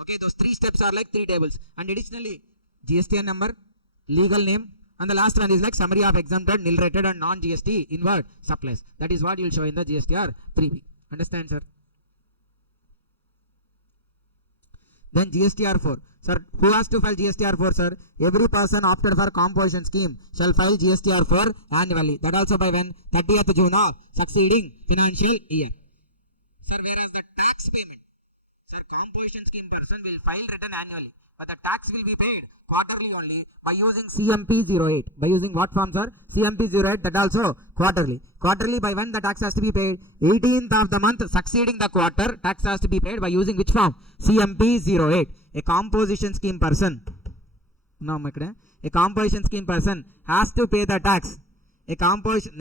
Okay, those 3 steps are like 3 tables. And additionally, GSTN number, legal name, and the last one is like summary of exempted, nil rated, and non-GST inward supplies. That is what you will show in the GSTR 3B. Understand, sir? Then GSTR 4. Sir, who has to file GSTR 4, sir? Every person opted for composition scheme shall file GSTR 4 annually. That also by when? 30th June of succeeding financial year. Sir, whereas the tax payment, sir, composition scheme person will file return annually, but the tax will be paid quarterly only by using CMP 08. By using what form, sir? CMP 08, that also quarterly. Quarterly by when the tax has to be paid? 18th of the month succeeding the quarter, tax has to be paid by using which form? CMP 08. A composition scheme person. No, a composition scheme person has to pay the tax. A composition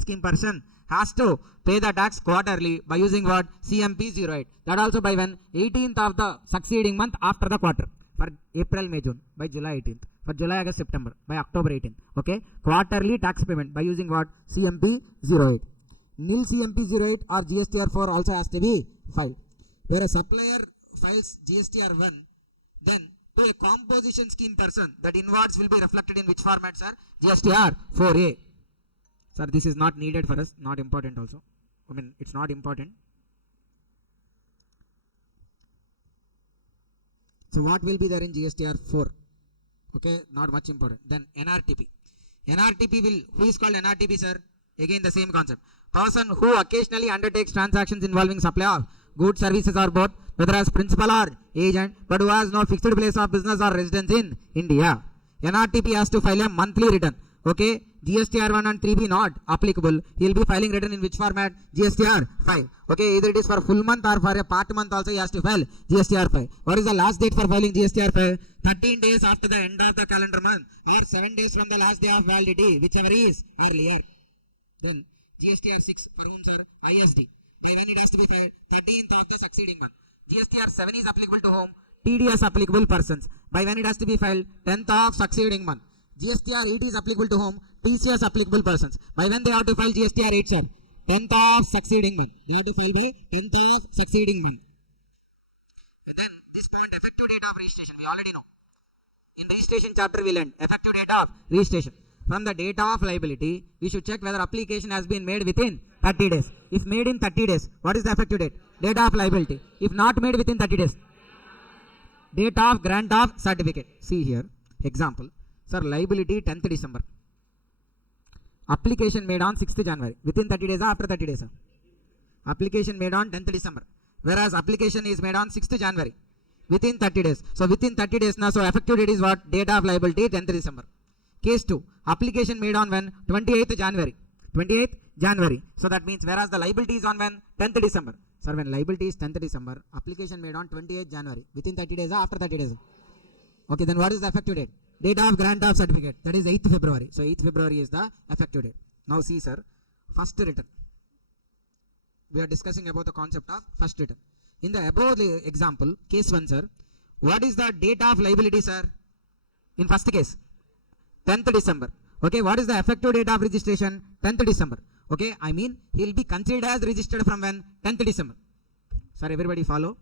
scheme person has to pay the tax quarterly by using what? CMP 08. That also by when? 18th of the succeeding month after the quarter. For April, May, June, by July 18th. For July, August, September, by October 18th. Okay. Quarterly tax payment by using what? CMP 08. Nil CMP 08 or GSTR 4 also has to be filed. Where a supplier files GSTR 1, then to a composition scheme person, that inwards will be reflected in which format, sir? GSTR 4A. Sir, this is not needed for us, not important also. I mean, it's not important. So what will be there in GSTR 4? Okay, not much important. Then NRTP. NRTP will, who is called NRTP, sir? Again the same concept. Person who occasionally undertakes transactions involving supply of goods, services or both, whether as principal or agent, but who has no fixed place of business or residence in India. NRTP has to file a monthly return. Okay, GSTR 1 and 3B not applicable. He will be filing return in which format? GSTR 5. Okay, either it is for full month or for a part month also he has to file GSTR 5. What is the last date for filing GSTR 5? 13 days after the end of the calendar month or 7 days from the last day of validity, whichever is earlier. Then GSTR 6 for whom, sir? ISD. By when it has to be filed? 13th of the succeeding month. GSTR 7 is applicable to whom? TDS applicable persons. By when it has to be filed? 10th of succeeding month. GSTR 8 is applicable to whom? TCS applicable persons. By when they have to file GSTR 8, sir? 10th of succeeding month. They have to file by 10th of succeeding month. And then this point, effective date of registration, we already know. In registration chapter we learned effective date of registration. From the date of liability, we should check whether application has been made within 30 days. If made in 30 days, what is the effective date? Date of liability. If not made within 30 days, date of grant of certificate. See here, example. Sir, liability 10th December. Application made on 6th January. Within 30 days or after 30 days? Application made on 10th December. Whereas application is made on 6th January. Within 30 days. So within 30 days now, so effective date is what? Date of liability 10th December. Case 2. Application made on when? 28th January. 28th January. So that means whereas the liability is on when? 10th December. Sir, when liability is 10th December, application made on 28th January. Within 30 days or after 30 days? Okay, then what is the effective date? Date of grant of certificate. That is 8th February. So 8th February is the effective date. Now see, sir, first return. We are discussing about the concept of first return. In the above example, case 1, sir, What is the date of liability, sir? In first case, 10th December. Okay, what is the effective date of registration? 10th December. Okay, I mean, he will be considered as registered from when? 10th December. Sir, everybody follow?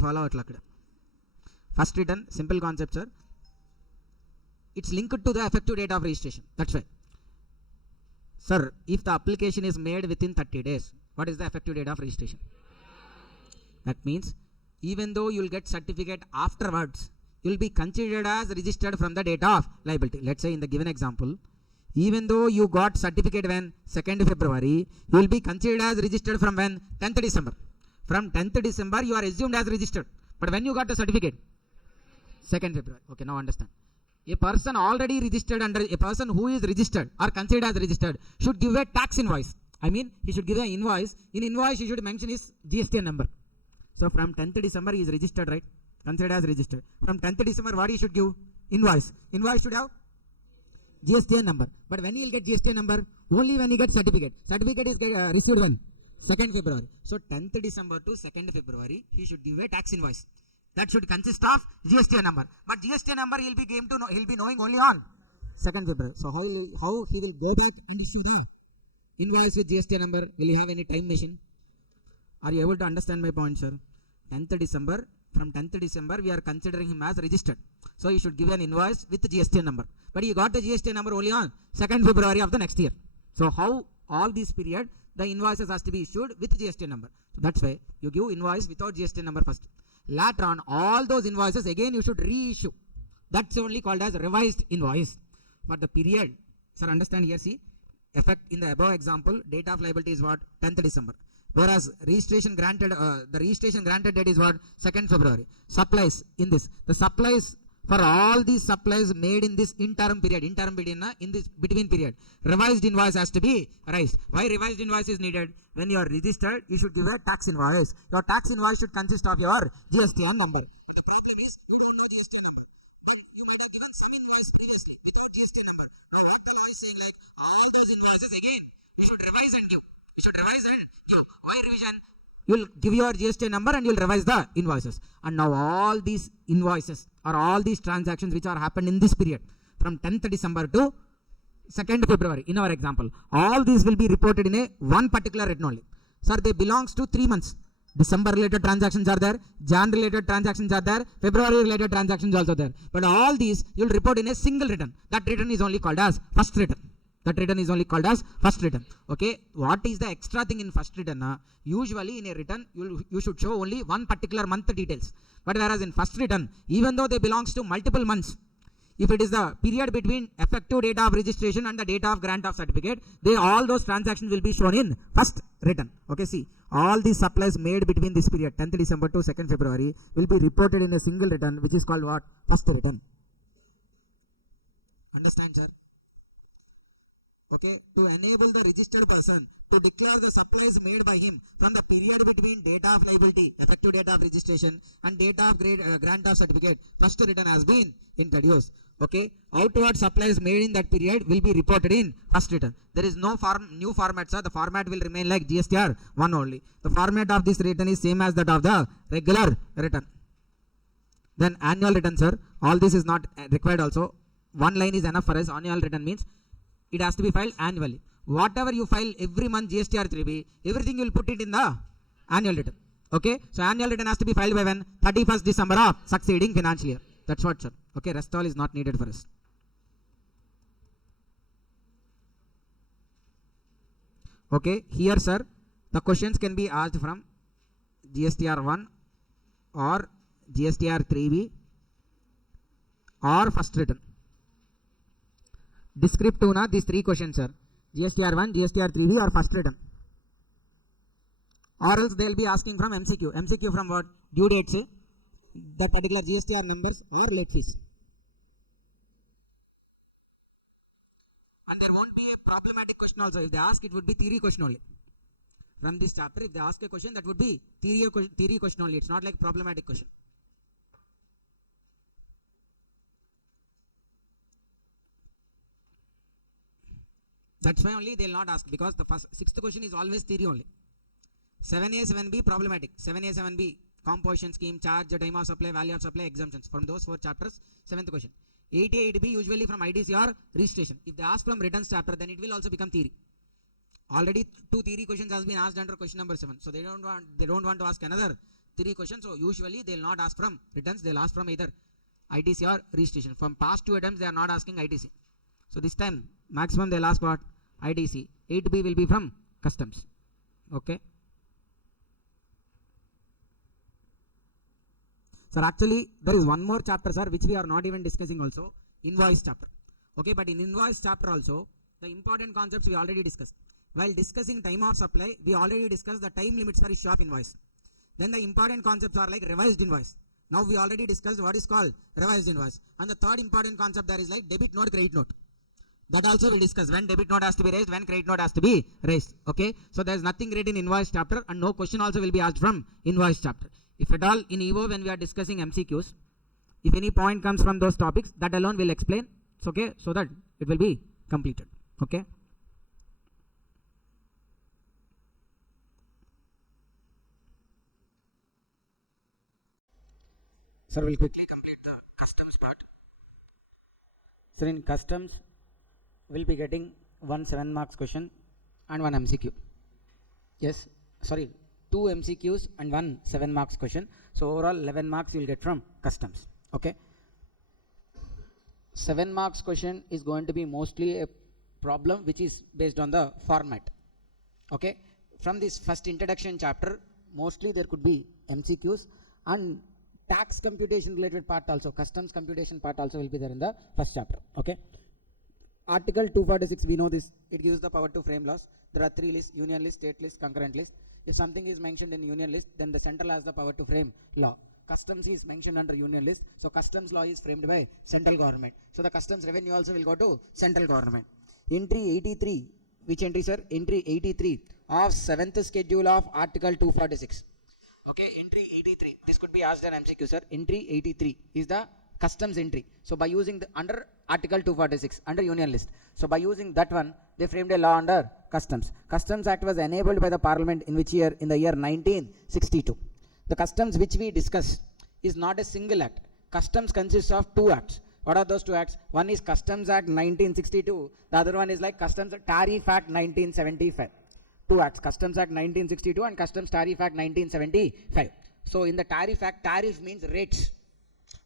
Follow. First return, simple concept, sir. It's linked to the effective date of registration. That's why. Sir, if the application is made within 30 days, what is the effective date of registration? That means, even though you will get certificate afterwards, you will be considered as registered from the date of liability. Let's say in the given example, even though you got certificate when 2nd February, you will be considered as registered from when? 10th December. From 10th December, you are assumed as registered. But when you got the certificate? 2nd February. Okay, now understand. A person already registered under, a person who is registered or considered as registered should give a tax invoice. I mean, he should give an invoice. In invoice, he should mention his GSTN number. So from 10th December, he is registered, right? Considered as registered. From 10th December, what he should give? Invoice. Invoice should have GSTN number. But when he will get GSTN number? Only when he gets certificate. Certificate is received when? 2nd February. So 10th December to 2nd February, he should give a tax invoice. That should consist of GSTN number. But GSTN number he'll be knowing only on 2nd February. So how he will go back and issue the invoice with GSTN number? Will he have any time machine? Are you able to understand my point, sir? 10th December, from 10th December, we are considering him as registered. So he should give an invoice with the GSTN number. But he got the GSTN number only on 2nd February of the next year. So how all this period, the invoices has to be issued with GSTN number. So that's why you give invoice without GSTN number first. Later on, all those invoices again you should reissue. That's only called as revised invoice. For the period, sir, understand here, see, effect in the above example, date of liability is what? 10th December. Whereas registration granted, the registration granted date is what? 2nd February. Supplies in this. The supplies for all these supplies made in this interim period in this between period, revised invoice has to be raised. Why revised invoice is needed? When you are registered, you should give a tax invoice. Your tax invoice should consist of your GSTN number. But the problem is, you don't know GSTN number. But you might have given some invoice previously without GSTN number. Now what the law is saying, like all those invoices again, you should revise and give. You should revise and give. Why revision? You'll give your GST number and you'll revise the invoices. And now all these invoices or all these transactions which are happened in this period from 10th December to 2nd February in our example, all these will be reported in a one particular return only. Sir, they belongs to 3 months. December related transactions are there, Jan related transactions are there, February related transactions also there. But all these you'll report in a single return. That return is only called as first return. That return is only called as first return. Okay, what is the extra thing in first return? Usually in a return, you should show only one particular month details. But whereas in first return, even though they belongs to multiple months, if it is the period between effective date of registration and the date of grant of certificate, all those transactions will be shown in first return. Okay, see, all these supplies made between this period, 10th December to 2nd February, will be reported in a single return, which is called what? First return. Understand, sir? Okay, to enable the registered person to declare the supplies made by him from the period between date of liability, effective date of registration, and date of grant of certificate, first return has been introduced. Okay, outward supplies made in that period will be reported in first return. There is no new format, sir. The format will remain like GSTR 1 only. The format of this return is same as that of the regular return. Then annual return, sir. All this is not required also. One line is enough for us. Annual return means it has to be filed annually. Whatever you file every month GSTR 3B, everything you will put it in the annual return. Okay, so annual return has to be filed by when? 31st December of succeeding financial year. That's what, sir. Okay, rest all is not needed for us. Okay, here, sir, the questions can be asked from GSTR 1 or GSTR 3B or first return. Descriptive na these 3 questions, sir. GSTR 1, GSTR 3B or first return. Or else they will be asking from MCQ. MCQ from what? Due dates, the particular GSTR numbers or late fees. And there won't be a problematic question also. If they ask, it would be theory question only. From this chapter, if they ask a question, that would be theory question only. It's not like problematic question. That's why only they will not ask, because the 6th question is always theory only. 7A, 7B problematic. 7A, 7B composition scheme, charge, time of supply, value of supply, exemptions. From those 4 chapters, 7th question. 80A, 8B usually from ITC or registration. If they ask from returns chapter, then it will also become theory. Already 2 theory questions has been asked under question number 7. So they don't want to ask another 3 questions. So usually they will not ask from returns. They will ask from either ITC or registration. From past 2 attempts, they are not asking ITC. So this time maximum they will ask what? ITC. 8B will be from customs. Okay. Sir, actually there is one more chapter, sir, which we are not even discussing also. Invoice chapter. Okay, but in invoice chapter also, the important concepts we already discussed. While discussing time of supply, we already discussed the time limits for issue of invoice. Then the important concepts are like revised invoice. Now we already discussed what is called revised invoice. And the third important concept there is like debit note, credit note. That also we'll discuss when debit note has to be raised, when credit note has to be raised. Okay, so there is nothing written in invoice chapter and no question also will be asked from invoice chapter. If at all in EVO when we are discussing MCQs, if any point comes from those topics, that alone will explain. It's okay, so that it will be completed. Okay. Sir, we'll quickly complete the customs part. Sir, in customs, we'll be getting 1 7 marks question and 1 MCQ. Yes, sorry, 2 MCQs and 1 7 marks question. So overall 11 marks you will get from customs. Okay. 7 marks question is going to be mostly a problem which is based on the format. Okay. From this first introduction chapter, mostly there could be MCQs and tax computation related part also, customs computation part also will be there in the first chapter. Okay. Article 246, we know this, it gives the power to frame laws. There are 3 lists: union list, state list, concurrent list. If something is mentioned in union list, then the central has the power to frame law. Customs is mentioned under union list, so customs law is framed by central government. So the customs revenue also will go to central government. Entry 83, which entry, sir? Entry 83 of 7th schedule of Article 246. Okay, entry 83. This could be asked an MCQ, sir. Entry 83 is the customs entry. So by using the under Article 246 under union list. So by using that one, they framed a law under customs. Customs Act was enabled by the Parliament in which year? In the year 1962. The customs which we discuss is not a single act. Customs consists of 2 acts. What are those 2 acts? One is Customs Act 1962. The other one is like Customs Tariff Act 1975. 2 acts, Customs Act 1962 and Customs Tariff Act 1975. So in the Tariff Act, tariff means rates.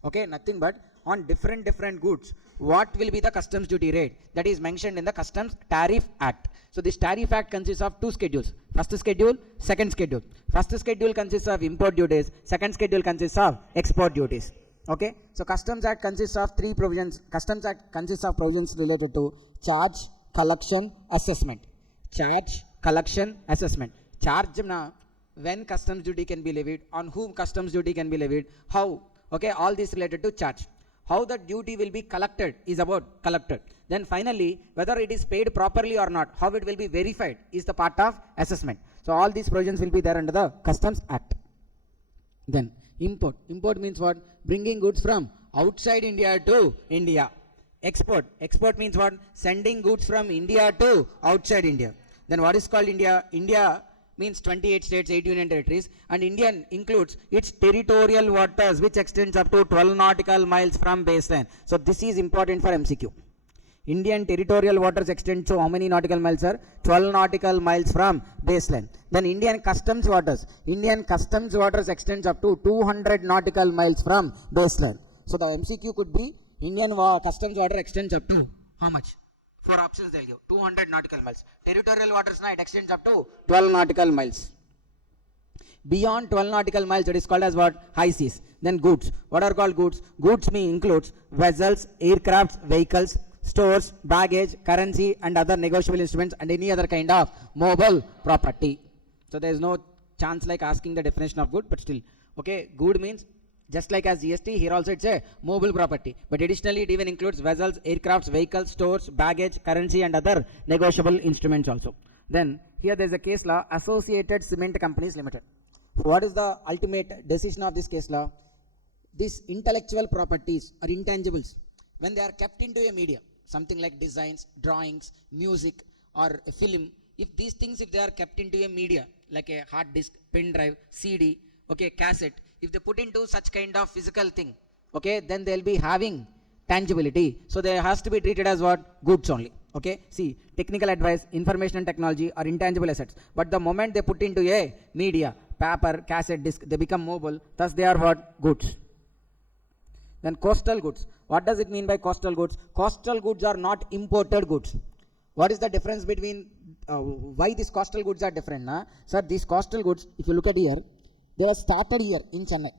Okay, nothing but on different goods, what will be the customs duty rate? That is mentioned in the Customs Tariff Act. So this Tariff Act consists of 2 schedules. First schedule, second schedule. First schedule consists of import duties. Second schedule consists of export duties. Okay, so Customs Act consists of 3 provisions. Customs Act consists of provisions related to charge, collection, assessment. Charge, collection, assessment. Charge na when customs duty can be levied, on whom customs duty can be levied, how. Okay, all this related to charge. How the duty will be collected is about collected. Then finally, whether it is paid properly or not, how it will be verified is the part of assessment. So all these provisions will be there under the Customs Act. Then import. Import means what? Bringing goods from outside India to India. Export. Export means what? Sending goods from India to outside India. Then what is called India? India means 28 states, 8 union territories, and Indian includes its territorial waters which extends up to 12 nautical miles from baseline. So this is important for MCQ. Indian territorial waters extend to how many nautical miles, sir? 12 nautical miles from baseline. Then Indian customs waters. Indian customs waters extends up to 200 nautical miles from baseline. So the MCQ could be Indian customs water extends up to how much? 4 options they'll give. 200 nautical miles. Territorial waters now it extends up to 12 nautical miles. Beyond 12 nautical miles, it is called as what? High seas. Then goods. What are called goods? Goods includes vessels, aircrafts, vehicles, stores, baggage, currency and other negotiable instruments and any other kind of mobile property. So there is no chance like asking the definition of good, but still. Okay, good means just like as GST, here also it's a mobile property. But additionally, it even includes vessels, aircrafts, vehicles, stores, baggage, currency and other negotiable instruments also. Then here there is a case law, Associated Cement Companies Limited. What is the ultimate decision of this case law? These intellectual properties or intangibles, when they are kept into a media, something like designs, drawings, music or a film, if these things, if they are kept into a media, like a hard disk, pen drive, CD, okay, cassette, if they put into such kind of physical thing, okay, then they'll be having tangibility. So they has to be treated as what? Goods only. Okay, see, technical advice, information and technology are intangible assets. But the moment they put into a media, paper, cassette, disc, they become mobile. Thus they are what? Goods. Then coastal goods. What does it mean by coastal goods? Coastal goods are not imported goods. What is the difference between why these coastal goods are different? Sir, these coastal goods, if you look at here, they were started here in Chennai.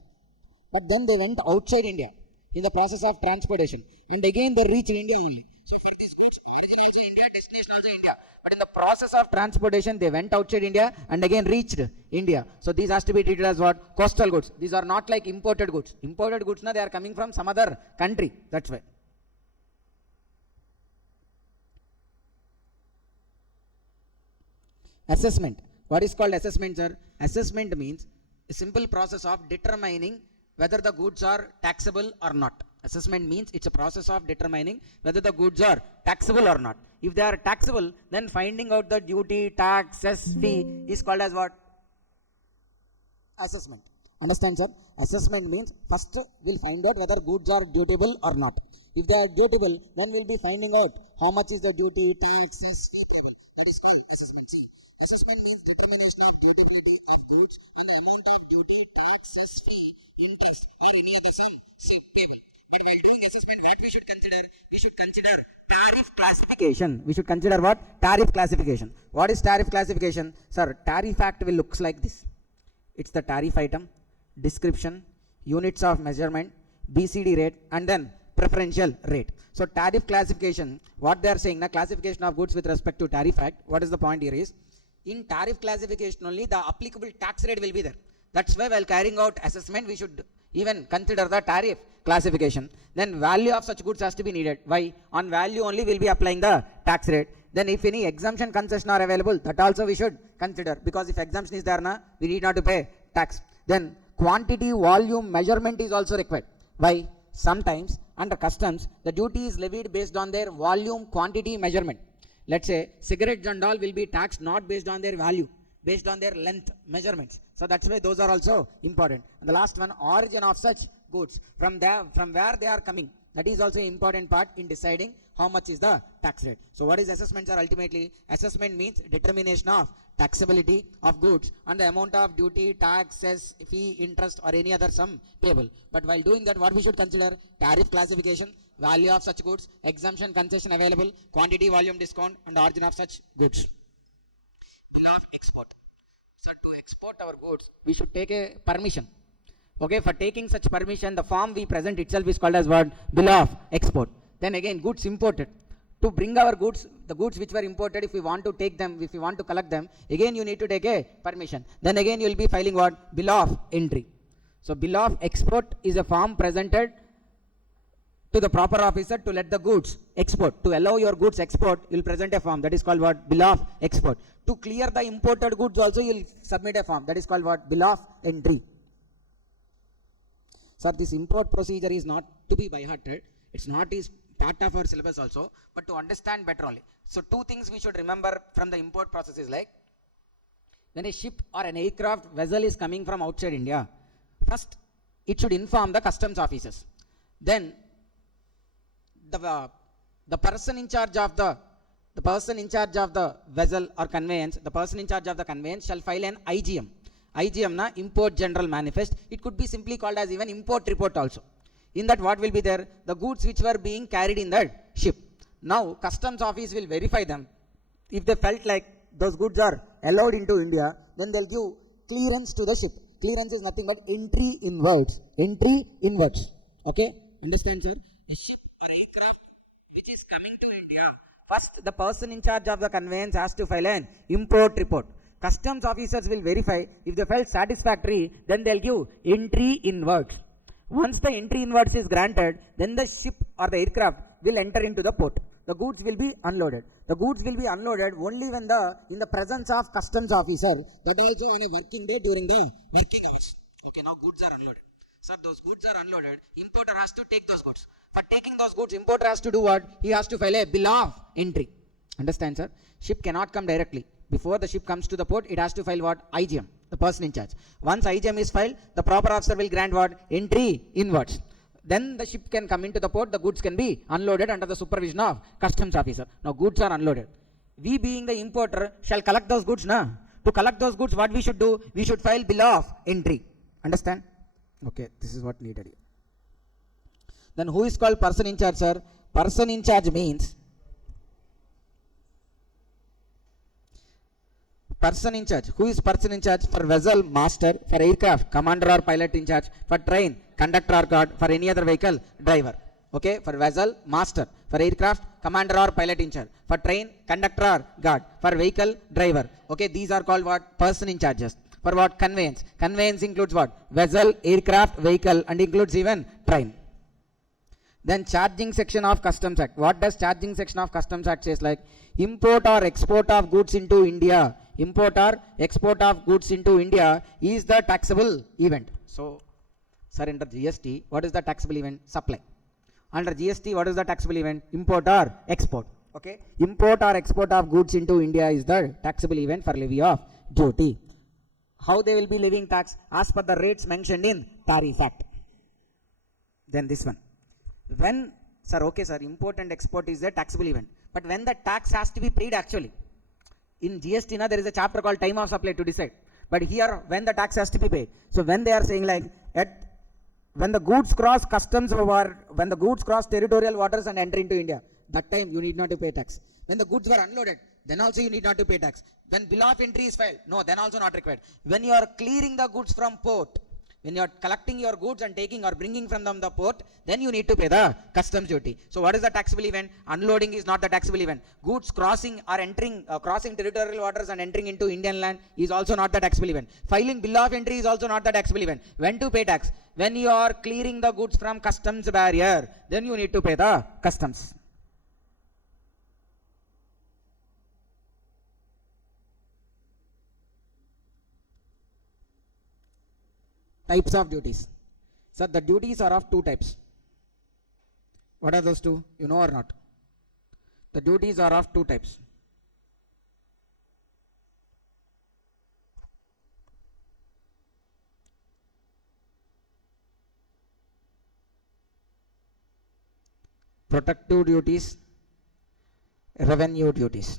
But then they went outside India in the process of transportation. And again they reached India only. So for these goods, origin also India, destination also India. But in the process of transportation, they went outside India and again reached India. So these has to be treated as what? Coastal goods. These are not like imported goods. Imported goods, they are coming from some other country. That's why. Assessment. What is called assessment, sir? Assessment means a simple process of determining whether the goods are taxable or not. Assessment means it's a process of determining whether the goods are taxable or not. If they are taxable, then finding out the duty, tax, cess, fee is called as what? Assessment. Understand, sir? Assessment means first we'll find out whether goods are dutiable or not. If they are dutiable, then we'll be finding out how much is the duty, tax, cess, fee payable. That is called assessment. See, assessment means determination of dutiability of goods and the amount of duty, tax, cess, fee, interest or any other sum payable. But while doing assessment, what we should consider? We should consider tariff classification. We should consider what? Tariff classification. What is tariff classification? Sir, tariff act will looks like this. It's the tariff item, description, units of measurement, BCD rate, and then preferential rate. So tariff classification, what they are saying, classification of goods with respect to tariff act. What is the point here is, in tariff classification only the applicable tax rate will be there. That's why while carrying out assessment, we should even consider the tariff classification. Then value of such goods has to be needed. Why? On value only we'll be applying the tax rate. Then if any exemption concession are available, that also we should consider, because if exemption is there, we need not to pay tax. Then quantity, volume, measurement is also required. Why? Sometimes under customs, the duty is levied based on their volume, quantity, measurement. Let's say cigarettes and all will be taxed not based on their value, based on their length, measurements. So that's why those are also important. And the last one, origin of such goods, from where they are coming. That is also an important part in deciding how much is the tax rate. So what is assessment, sir? Ultimately, assessment means determination of taxability of goods and the amount of duty, tax, cess, fee, interest or any other sum payable. But while doing that, what we should consider? Tariff classification, value of such goods, exemption, concession available, quantity, volume, discount and origin of such goods. Bill of export. So to export our goods, we should take a permission. Okay, for taking such permission, the form we present itself is called as what? Bill of export. Then again, goods imported. To bring our goods, the goods which were imported, if we want to take them, if we want to collect them, again you need to take a permission. Then again you will be filing what? Bill of entry. So bill of export is a form presented to the proper officer to let the goods export. To allow your goods export, you will present a form that is called what? Bill of export. To clear the imported goods also, you will submit a form that is called what? Bill of entry. Sir, this import procedure is not to be by hearted. It's not is part of our syllabus also, but to understand better only. So two things we should remember from the import process is like, when a ship or an aircraft vessel is coming from outside India, first it should inform the customs officers. Then the person in charge of the vessel or conveyance, the person in charge of the conveyance shall file an IGM. IGM import general manifest. It could be simply called as even import report also. In that what will be there? The goods which were being carried in that ship. Now customs office will verify them. If they felt like those goods are allowed into India, then they'll give clearance to the ship. Clearance is nothing but entry inwards. Entry inwards. Okay? Understand, sir? A ship or aircraft which is coming to India, first the person in charge of the conveyance has to file an import report. Customs officers will verify. If they felt satisfactory, then they'll give entry inwards. Once the entry inwards is granted, then the ship or the aircraft will enter into the port. The goods will be unloaded. The goods will be unloaded only when in the presence of customs officer, but also on a working day during the working hours. Okay, now goods are unloaded. Sir, those goods are unloaded. Importer has to take those goods. For taking those goods, importer has to do what? He has to file a bill of entry. Understand, sir? Ship cannot come directly. Before the ship comes to the port, it has to file what? IGM. the person in charge. Once IGM is filed, the proper officer will grant what? Entry inwards. Then the ship can come into the port, the goods can be unloaded under the supervision of customs officer. Now goods are unloaded. We being the importer shall collect those goods now. To collect those goods, what we should do? We should file bill of entry. Understand? Okay, this is what needed. Then who is called person in charge, sir? Person in charge means person in charge. Who is person in charge? For vessel, master. For aircraft, commander or pilot in charge. For train, conductor or guard. For any other vehicle, driver. Okay, for vessel, master. For aircraft, commander or pilot in charge. For train, conductor or guard. For vehicle, driver. Okay, these are called what? Person in charges. For what? Conveyance. Conveyance includes what? Vessel, aircraft, vehicle, and includes even train. Then charging section of Customs Act. What does charging section of Customs Act says? Like import or export of goods into India. Import or export of goods into India is the taxable event. So, sir, under GST, what is the taxable event? Supply. Under GST, what is the taxable event? Import or export. Okay. Import or export of goods into India is the taxable event for levy of duty. How they will be levying tax? As per the rates mentioned in Tariff Act. Then this one. When, sir, okay, sir, import and export is a taxable event. But when the tax has to be paid actually. In GST, now there is a chapter called time of supply to decide. But here, when the tax has to be paid. So when they are saying like, when the goods cross customs over, when the goods cross territorial waters and enter into India, that time you need not to pay tax. When the goods were unloaded, then also you need not to pay tax. When bill of entry is filed, no, then also not required. When you are clearing the goods from port, when you are collecting your goods and taking or bringing from them the port, then you need to pay the customs duty. So what is the taxable event? Unloading is not the taxable event. Goods crossing or entering, crossing territorial waters and entering into Indian land is also not the taxable event. Filing bill of entry is also not the taxable event. When to pay tax? When you are clearing the goods from customs barrier, then you need to pay the customs. Types of duties. Sir, the duties are of two types. What are those two? You know or not? The duties are of two types. Protective duties, revenue duties.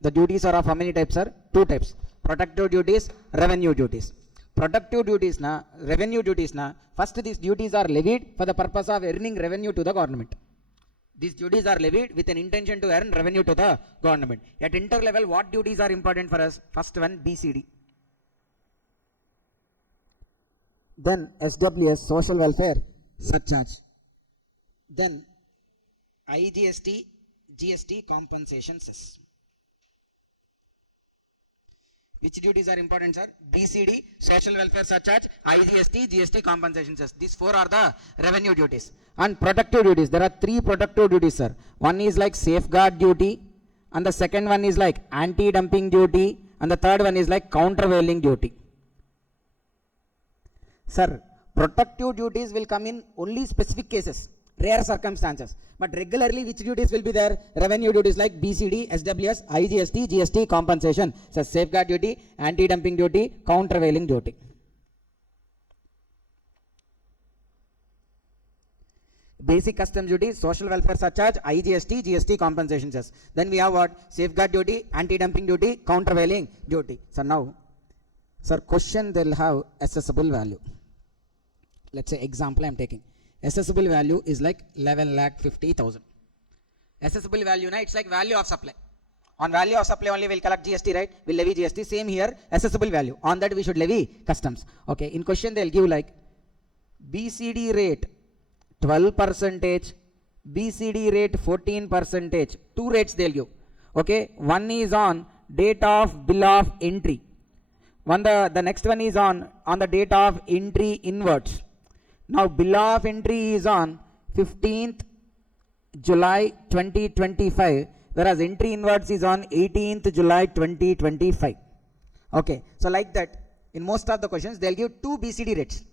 The duties are of how many types, sir? Two types. Protective duties, revenue duties. Protective duties na, revenue duties na, first these duties are levied for the purpose of earning revenue to the government. These duties are levied with an intention to earn revenue to the government. At inter level, what duties are important for us? First one, BCD. Then SWS, social welfare surcharge. Then IGST, GST Compensation Cess. Which duties are important, sir? BCD, social welfare surcharge, IGST, GST Compensation Cess. These four are the revenue duties. And protective duties, there are three protective duties, sir. One is like safeguard duty, and the second one is like anti-dumping duty, and the third one is like countervailing duty. Sir, protective duties will come in only specific cases, rare circumstances. But regularly, which duties will be there? Revenue duties like BCD, SWS, IGST, GST Compensation. So, safeguard duty, anti-dumping duty, countervailing duty. Basic customs duty, social welfare surcharge, IGST, GST Compensation Cess. Then we have what? Safeguard duty, anti-dumping duty, countervailing duty. So, now, sir, question they will have assessable value. Let's say example I am taking. Assessable value is like 11,50,000. Assessable value, na, it's like value of supply. On value of supply only we'll collect GST, right? We'll levy GST. Same here, assessable value. On that we should levy customs. Okay, in question they'll give like BCD rate 12%, BCD rate 14%. Two rates they'll give. Okay, one is on date of bill of entry. The next one is on the date of entry inwards. Now, bill of entry is on 15th July 2025, whereas entry inwards is on 18th July 2025. Okay, so like that, in most of the questions, they'll give two BCD rates.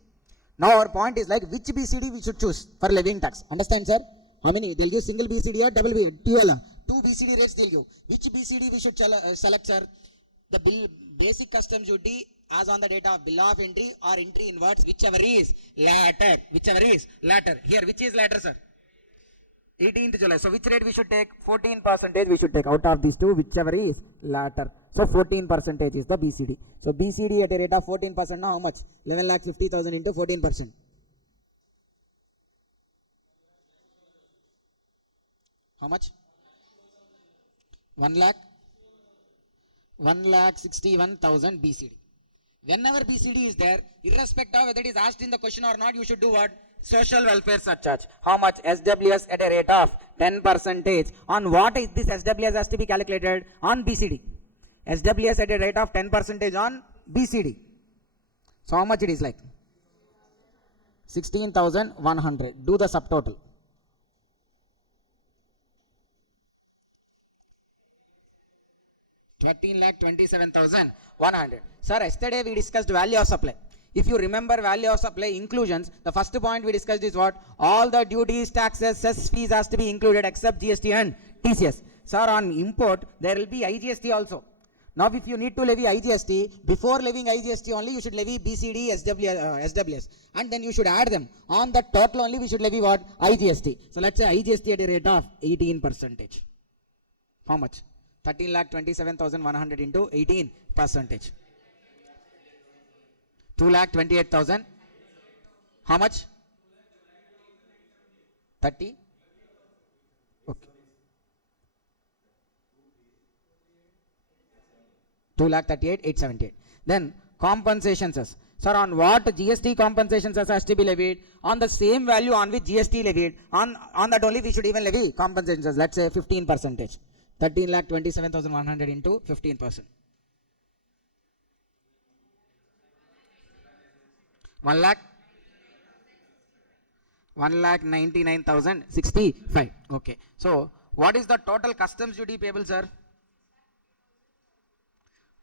Now, our point is like which BCD we should choose for levying tax. Understand, sir? How many? They'll give single BCD or double BCD? Two BCD rates they'll give. Which BCD we should select, sir? The basic customs duty as on the date of bill of entry or entry inwards, whichever is latter. Whichever is latter. Here, which is latter, sir? 18th July. So which rate we should take? 14% we should take out of these two, whichever is latter. So 14% is the BCD. So BCD at a rate of 14% now how much? 11,50,000 into 14%. How much? 1,61,000 BCD. Whenever BCD is there, irrespective of whether it is asked in the question or not, you should do what? Social welfare surcharge. How much? SWS at a rate of 10%. On what is this SWS has to be calculated? On BCD. SWS at a rate of 10% on BCD. So how much it is like? 16,100. Do the subtotal. 13,27,100. Sir, yesterday we discussed value of supply. If you remember value of supply inclusions, the first point we discussed is what? All the duties, taxes, cess, fees has to be included except GST and TCS. Sir, on import, there will be IGST also. Now, if you need to levy IGST, before levying IGST only, you should levy BCD, SWS, and then you should add them. On the total only, we should levy what? IGST. So, let's say IGST at a rate of 18%. How much? 13,27,100 into 18%. 2,28,000. How much? 30. Okay. 2,38,878. Then compensation cess. Sir, on what GST compensation cess has to be levied? On the same value on which GST levied. On that only we should even levy compensation cess. Let's say 15%. 13,27,100 into 15%. 1,99,065. Okay. So, what is the total customs duty payable, sir?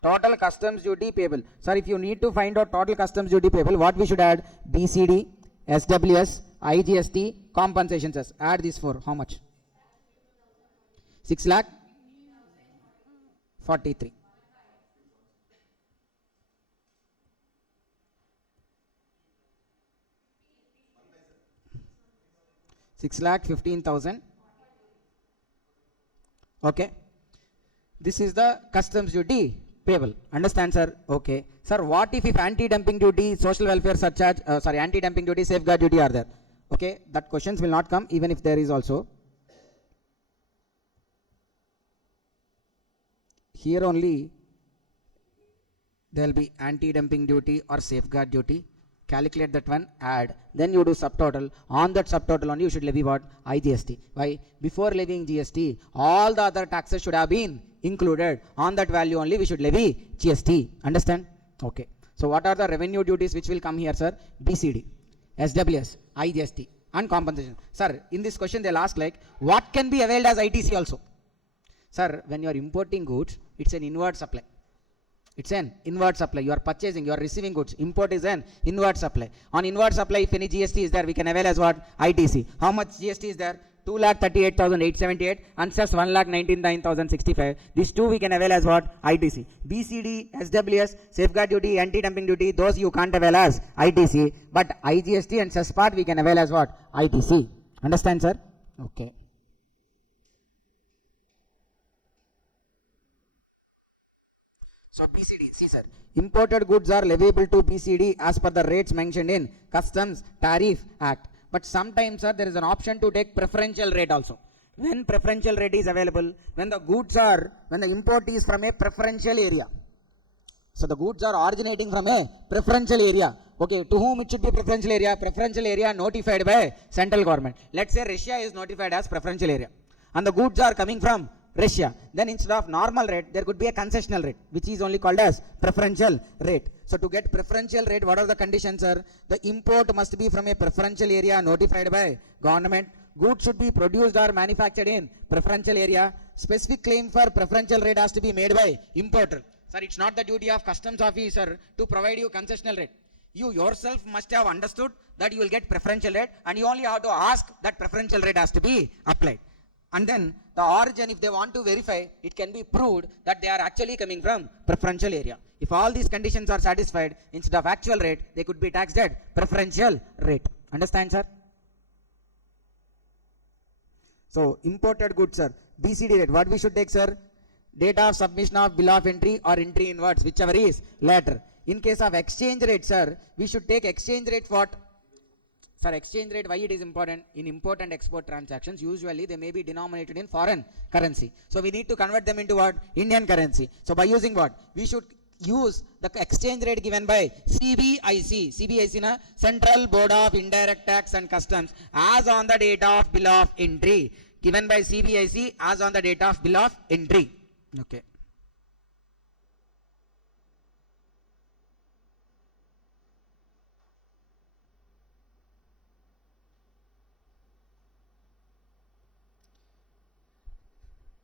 Total customs duty payable. Sir, if you need to find out total customs duty payable, what we should add? BCD, SWS, IGST, compensation cess. Add these four. How much? 6,43. 6,15,000. Okay. This is the customs duty payable. Understand, sir? Okay. Sir, what if anti-dumping duty, social welfare surcharge, anti-dumping duty, safeguard duty are there? Okay. That questions will not come even if there is also. Here only there will be anti-dumping duty or safeguard duty. Calculate that one, add, then you do subtotal. On that subtotal only you should levy what? IGST. Why? Before levying GST, all the other taxes should have been included. On that value only we should levy GST. Understand? Okay. So what are the revenue duties which will come here, sir? BCD, SWS, IGST and compensation. Sir, in this question they'll ask like, what can be availed as ITC also? Sir, when you are importing goods, it's an inward supply. It's an inward supply. You are purchasing, you are receiving goods. Import is an inward supply. On inward supply, if any GST is there, we can avail as what? ITC. How much GST is there? 2,38,878 and cess 1,19,965. These two we can avail as what? ITC. BCD, SWS, safeguard duty, anti-dumping duty, those you can't avail as ITC. But IGST and cess part we can avail as what? ITC. Understand, sir? Okay. So BCD, see sir, imported goods are leviable to BCD as per the rates mentioned in Customs Tariff Act. But sometimes, sir, there is an option to take preferential rate also. When preferential rate is available, when the import is from a preferential area. So the goods are originating from a preferential area. Okay, to whom it should be preferential area? Preferential area notified by central government. Let's say Russia is notified as preferential area. And the goods are coming from Russia. Then instead of normal rate, there could be a concessional rate, which is only called as preferential rate. So to get preferential rate, what are the conditions, sir? The import must be from a preferential area notified by government. Goods should be produced or manufactured in preferential area. Specific claim for preferential rate has to be made by importer. Sir, it's not the duty of customs officer to provide you concessional rate. You yourself must have understood that you will get preferential rate and you only have to ask that preferential rate has to be applied. And then the origin, if they want to verify, it can be proved that they are actually coming from preferential area. If all these conditions are satisfied, instead of actual rate, they could be taxed at preferential rate. Understand, sir? So, imported goods, sir. BCD rate, what we should take, sir? Date of submission of bill of entry or entry inwards, whichever is later. In case of exchange rate, sir, we should take exchange rate what? Sir, exchange rate, why it is important? In import and export transactions, usually they may be denominated in foreign currency. So we need to convert them into what? Indian currency. So by using what? We should use the exchange rate given by CBIC. CBIC na Central Board of Indirect Tax and Customs as on the date of bill of entry. Given by CBIC as on the date of bill of entry. Okay.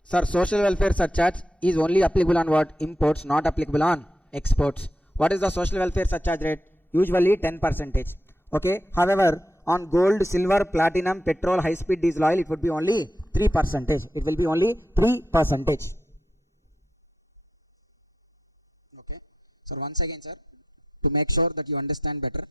Sir, social welfare surcharge is only applicable on what? Imports, not applicable on exports. What is the social welfare surcharge rate? Usually 10%. Okay. However, on gold, silver, platinum, petrol, high-speed diesel oil, it would be only 3%. It will be only 3%. Okay. So once again, sir, to make sure that you understand better.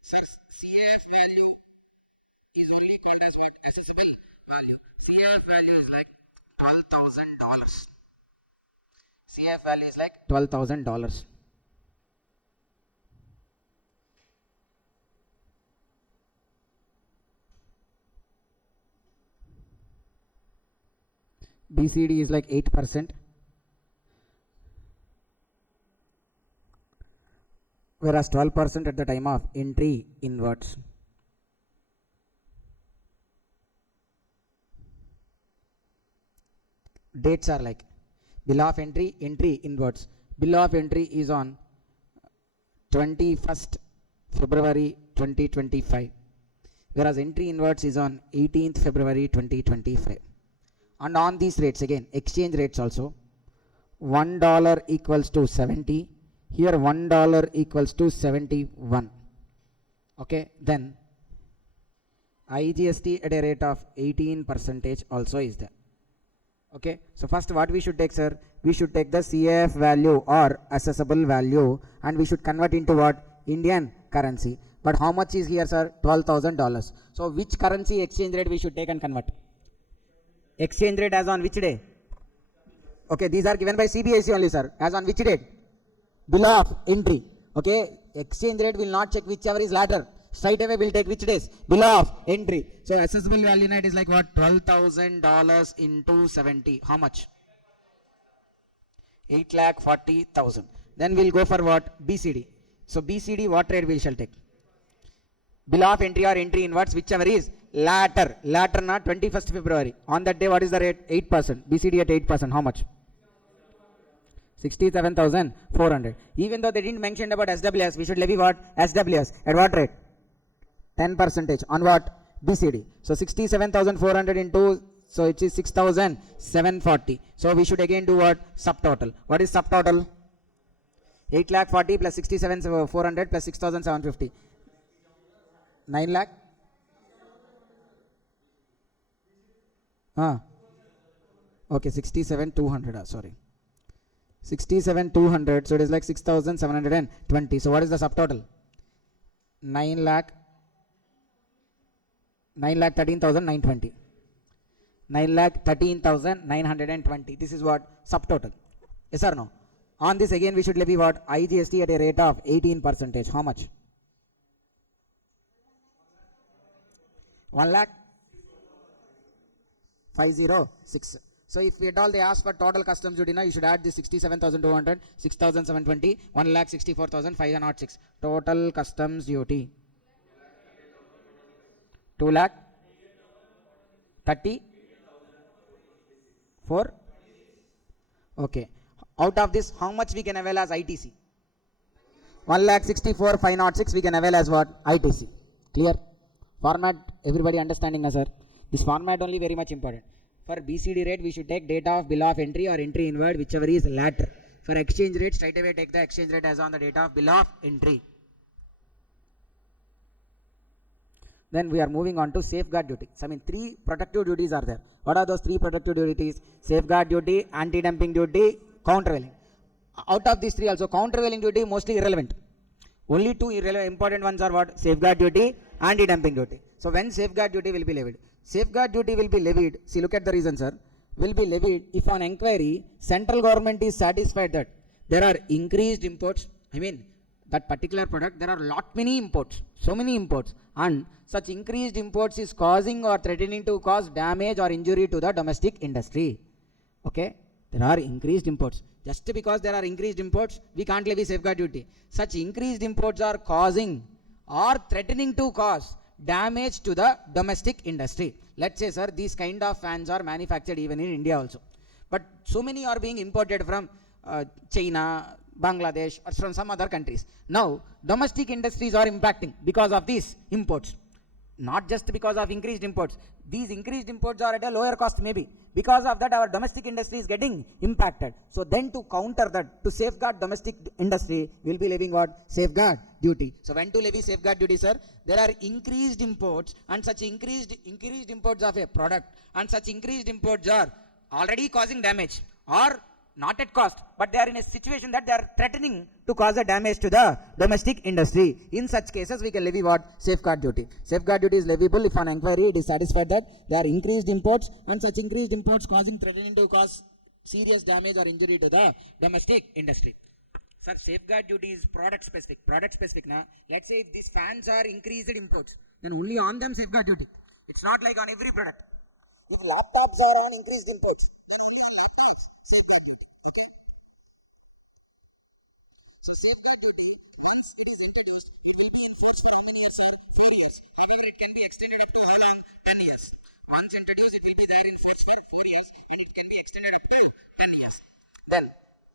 Sir, CAF value is only called as what? Accessible value. CAF value is like $12,000. CAF value is like $12,000. BCD is like 8%. Whereas 12% at the time of entry inwards. Dates are like bill of entry, entry inwards. Bill of entry is on 21st February 2025. Whereas entry inwards is on 18th February 2025. And on these rates again, exchange rates also. $1 equals to 70. Here $1 equals to 71. Okay, then IGST at a rate of 18% also is there. Okay, so first what we should take, sir? We should take the CAF value or accessible value and we should convert into what? Indian currency. But how much is here, sir? $12,000. So which currency exchange rate we should take and convert? Exchange rate as on which day? Okay, these are given by CBIC only, sir. As on which date? Bill of entry. Okay, exchange rate will not check whichever is latter. Straight away will take which days? Bill of entry. So accessible value net is like what? $12,000 into 70. How much? 8,40,000. Then we'll go for what? BCD. So BCD what rate we shall take? Bill of entry or entry inwards, whichever is latter. Latter na 21st February. On that day what is the rate? 8%. BCD at 8%. How much? 67,400. Even though they didn't mention about SWS, we should levy what? SWS. At what rate? 10%. On what? BCD. So 67,400 into, so it is 6,740. So we should again do what? Subtotal. What is subtotal? 8,40,000 plus 67,400 plus 6,750. 9 lakh? Okay, 67,200. Sorry. 67,200. So it is like 6,720. So what is the subtotal? 9,13,920. 9,13,920. This is what? Subtotal. Yes or no? On this again we should levy what? IGST at a rate of 18%. How much? 1,506. So if at all they ask for total customs duty, you should add this 67,200, 6,720, 1,64,506. Total customs duty. 2,34. Okay. Out of this, how much we can avail as ITC? 1,64,506 we can avail as what? ITC. Clear? Format, everybody understanding, sir? This format only very much important. For BCD rate, we should take data of bill of entry or entry inward, whichever is latter. For exchange rate, straight away take the exchange rate as on the date of bill of entry. Then we are moving on to safeguard duty. So, I mean, 3 protective duties are there. What are those 3 protective duties? Safeguard duty, anti-dumping duty, countervailing. Out of these 3 also, countervailing duty mostly irrelevant. Only 2 important ones are what? Safeguard duty, anti-dumping duty. So, when safeguard duty will be levied? Safeguard duty will be levied, see, look at the reason, sir, will be levied if on inquiry, central government is satisfied that there are increased imports, I mean, that particular product, there are lot many imports, so many imports, and such increased imports is causing or threatening to cause damage or injury to the domestic industry. Okay, there are increased imports. Just because there are increased imports, we can't levy safeguard duty. Such increased imports are causing or threatening to cause damage to the domestic industry. Let's say, sir, these kind of fans are manufactured even in India also, but so many are being imported from China, Bangladesh, or from some other countries. Now, domestic industries are impacting because of these imports. Not just because of increased imports. These increased imports are at a lower cost maybe. Because of that, our domestic industry is getting impacted. So then to counter that, to safeguard domestic industry, we will be levying what? Safeguard duty. So when to levy safeguard duty, sir? There are increased imports, and such increased imports of a product, and such increased imports are already causing damage, or not at cost, but they are in a situation that they are threatening to cause a damage to the domestic industry. In such cases, we can levy what? Safeguard duty. Safeguard duty is leviable if on inquiry it is satisfied that there are increased imports, and such increased imports threatening to cause serious damage or injury to the domestic industry. Sir, safeguard duty is product specific. Product specific, na? Let's say if these fans are increased imports, then only on them safeguard duty. It's not like on every product. If laptops are on increased imports, safeguard duty. Safeguard duty, once it is introduced, it will be enforced for how many years, sir? 4 years. However, it can be extended up to how long? 10 years. Once introduced, it will be there in force for 4 years, and it can be extended up to 10 years. Then,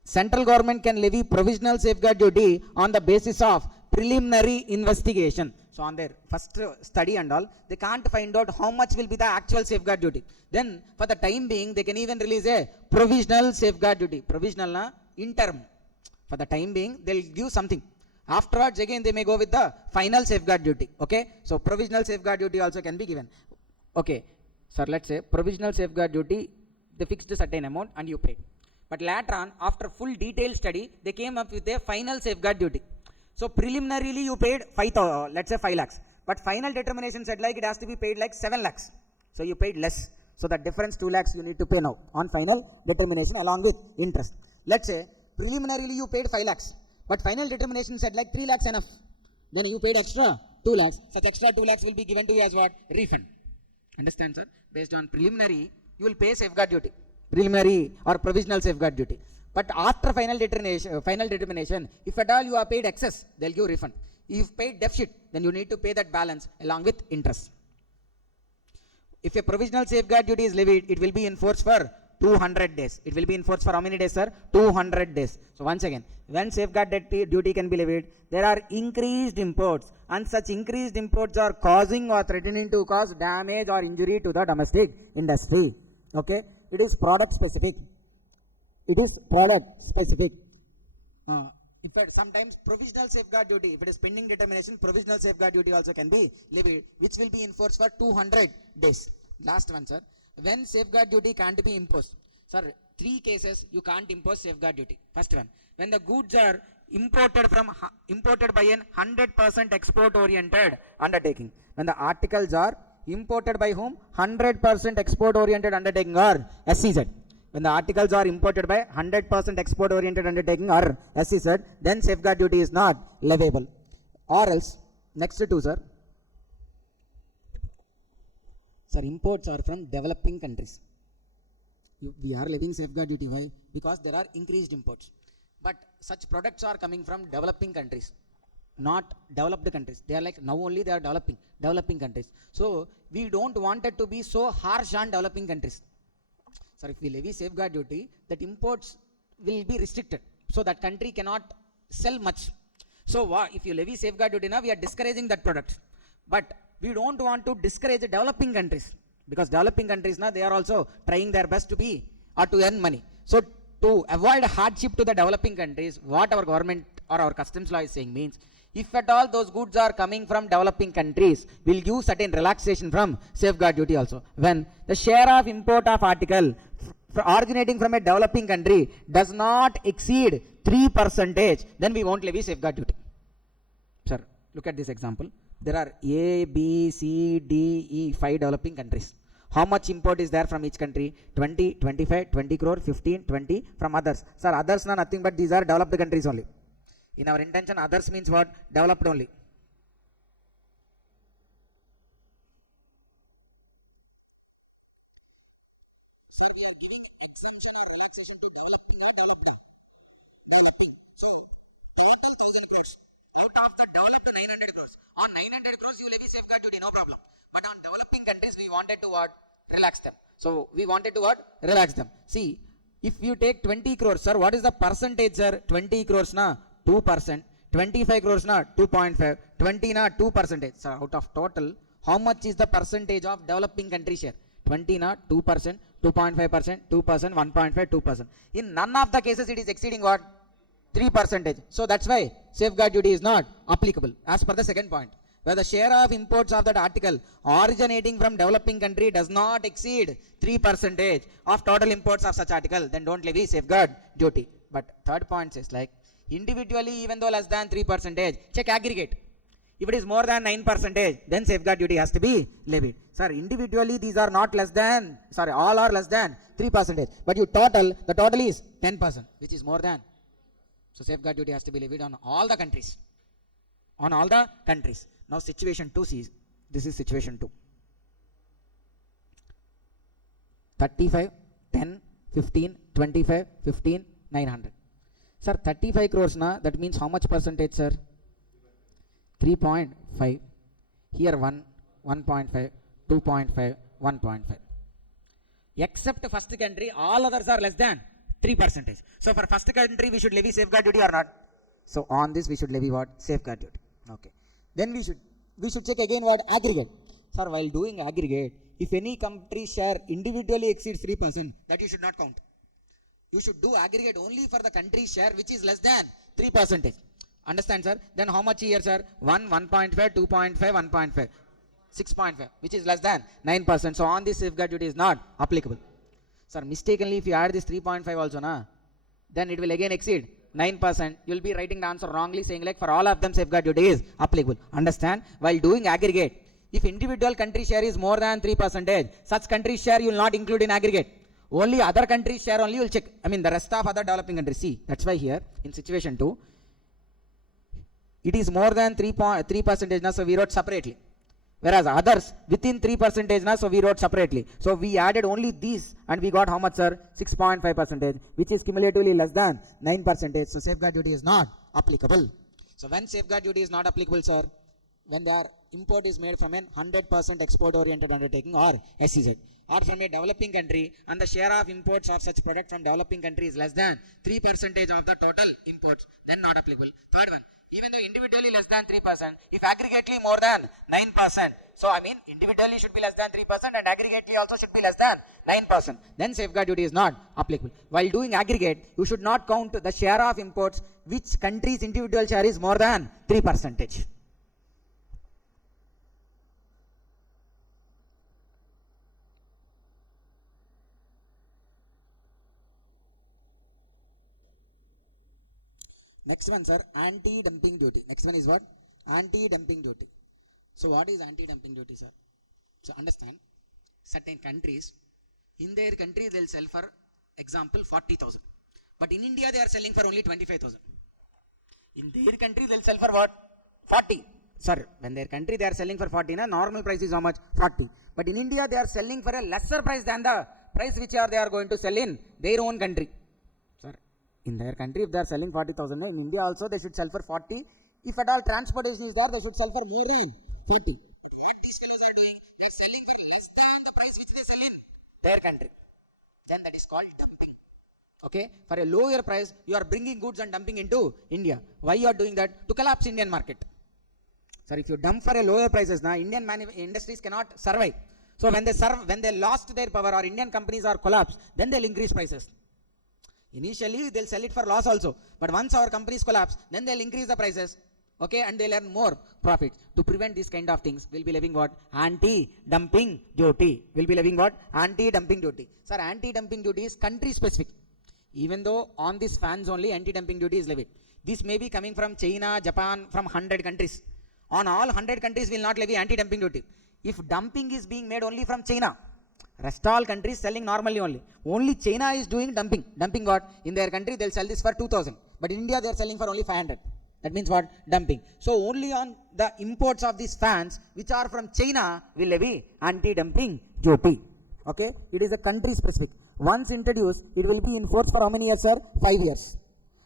central government can levy provisional safeguard duty on the basis of preliminary investigation. So, on their first study and all, they can't find out how much will be the actual safeguard duty. Then, for the time being, they can even release a provisional safeguard duty. Provisional, na? Interim. For the time being, they'll give something. Afterwards, again, they may go with the final safeguard duty. Okay, so provisional safeguard duty also can be given. Okay, sir, let's say provisional safeguard duty, they fixed a certain amount and you paid. But later on, after full detailed study, they came up with a final safeguard duty. So preliminarily, you paid 5 lakhs. But final determination said like it has to be paid like 7 lakhs. So you paid less. So the difference 2 lakhs you need to pay now on final determination along with interest. Let's say preliminarily you paid 5 lakhs, but final determination said like 3 lakhs enough. Then you paid extra 2 lakhs. Such extra 2 lakhs will be given to you as what? Refund. Understand, sir? Based on preliminary, you will pay safeguard duty. Preliminary or provisional safeguard duty. But after final determination, if at all you are paid excess, they'll give refund. If you paid deficit, then you need to pay that balance along with interest. If a provisional safeguard duty is levied, it will be enforced for 200 days. It will be enforced for how many days, sir? 200 days. So once again, when safeguard duty can be levied, there are increased imports, and such increased imports are causing or threatening to cause damage or injury to the domestic industry. Okay, it is product specific. It is product specific. If it sometimes provisional safeguard duty, if it is pending determination, provisional safeguard duty also can be levied, which will be enforced for 200 days. Last one, sir. When safeguard duty can't be imposed? Sir, 3 cases you can't impose safeguard duty. First one, when the goods are imported by an 100% export oriented undertaking. When the articles are imported by whom? 100% export oriented undertaking or SEZ. When the articles are imported by 100% export oriented undertaking or SEZ, then safeguard duty is not leviable. Or else, next 2, sir. Sir, imports are from developing countries. We are levying safeguard duty. Why? Because there are increased imports. But such products are coming from developing countries, not developed countries. They are like, now only they are developing countries. So, we don't want it to be so harsh on developing countries. Sir, if we levy safeguard duty, that imports will be restricted. So, that country cannot sell much. So, if you levy safeguard duty now, we are discouraging that product. But we don't want to discourage the developing countries, because developing countries now, they are also trying their best to be or to earn money. So to avoid hardship to the developing countries, what our government or our customs law is saying means, If at all those goods are coming from developing countries, we'll give certain relaxation from safeguard duty also. When the share of import of article originating from a developing country does not exceed 3%, then we won't levy safeguard duty. Sir, look at this example. There are A, B, C, D, E, 5 developing countries. How much import is there from each country? 20, 25, 20 crore, 15, 20 from others. Sir, others are nothing but these are developed countries only. In our intention, others means what? Developed only. Sir, we are giving exemption or relaxation to developing or developing. So, total 1000 crores. Out of the developed 900 crores. On 900 crores, you levy safeguard duty, no problem. But on developing countries, we wanted to what? Relax them. So, we wanted to what? Relax them. See, if you take 20 crores, sir, what is the percentage, sir? 20 crores na 2%. 25 crores na 2.5. 20 na 2%. Sir, out of total, how much is the percentage of developing country share? 20 na 2%, 2.5%, 2%, 1.5, 2%. In none of the cases, it is exceeding what? 3%. So that's why safeguard duty is not applicable as per the second point. Where the share of imports of that article originating from developing country does not exceed 3% of total imports of such article, then don't levy safeguard duty. But third point is like individually, even though less than 3%, check aggregate. If it is more than 9%, then safeguard duty has to be levied. Sir, individually these are not less than, sorry, all are less than 3%. But you total, the total is 10%, which is more than. So safeguard duty has to be levied on all the countries. On all the countries. Now situation 2, see, this is situation 2. 35, 10, 15, 25, 15, 900. Sir, 35 crores na, that means how much percentage, sir? 3.5. Here 1, 1.5, 2.5, 1.5. Except first country, all others are less than 3%. So for first country, we should levy safeguard duty or not? So on this, we should levy what? Safeguard duty. Okay. Then we should check again what? Aggregate. Sir, while doing aggregate, if any country share individually exceeds 3%, that you should not count. You should do aggregate only for the country share which is less than 3%. Understand, sir? Then how much here, sir? 1, 1.5, 2.5, 1.5, 6.5, which is less than 9%. So on this safeguard duty is not applicable. Sir, mistakenly if you add this 3.5 also, na, then it will again exceed 9%. You will be writing the answer wrongly, saying like for all of them safeguard duty is applicable. Understand? While doing aggregate, if individual country share is more than 3%, such country share you will not include in aggregate. Only other countries share only you will check. I mean the rest of other developing countries. See, that's why here in situation 2, it is more than 3% now, so we wrote separately. Whereas others within 3% now, so we wrote separately. So we added only these and we got how much, sir? 6.5%, which is cumulatively less than 9%. So safeguard duty is not applicable. So when safeguard duty is not applicable, sir? When their import is made from an 100% export oriented undertaking or SEZ, or from a developing country and the share of imports of such product from developing country is less than 3% of the total imports, then not applicable. Third one, even though individually less than 3%, if aggregately more than 9%, so I mean individually should be less than 3% and aggregately also should be less than 9%, then safeguard duty is not applicable. While doing aggregate, you should not count the share of imports which country's individual share is more than 3%. Next one, sir, anti-dumping duty. Next one is what? Anti-dumping duty. So what is anti-dumping duty, sir? So understand, certain countries, in their country they'll sell for example 40,000. But in India they are selling for only 25,000. In their country they'll sell for what? 40. Sir, when their country they are selling for 40, na, normal price is how much? 40. But in India they are selling for a lesser price than the price which they are going to sell in their own country. In their country, if they are selling 40,000, in India also they should sell for 40. If at all transportation is there, they should sell for more than 40. What these fellows are doing, they are selling for less than the price which they sell in their country. Then that is called dumping. Okay, for a lower price, you are bringing goods and dumping into India. Why you are doing that? To collapse Indian market. Sir, if you dump for a lower prices, now Indian industries cannot survive. So when they lost their power or Indian companies are collapsed, then they'll increase prices. Initially, they'll sell it for loss also. But once our companies collapse, then they'll increase the prices. Okay, and they'll earn more profits. To prevent these kind of things, we'll be levying what? Anti-dumping duty. We'll be levying what? Anti-dumping duty. Sir, anti-dumping duty is country specific. Even though on these fans only anti-dumping duty is levied. This may be coming from China, Japan, from 100 countries. On all 100 countries will not levy anti-dumping duty. If dumping is being made only from China, rest all countries selling normally only. Only China is doing dumping. Dumping what? In their country they'll sell this for 2000. But in India they're selling for only 500. That means what? Dumping. So only on the imports of these fans which are from China will levy anti-dumping duty. Okay? It is a country specific. Once introduced, it will be in force for how many years, sir? 5 years.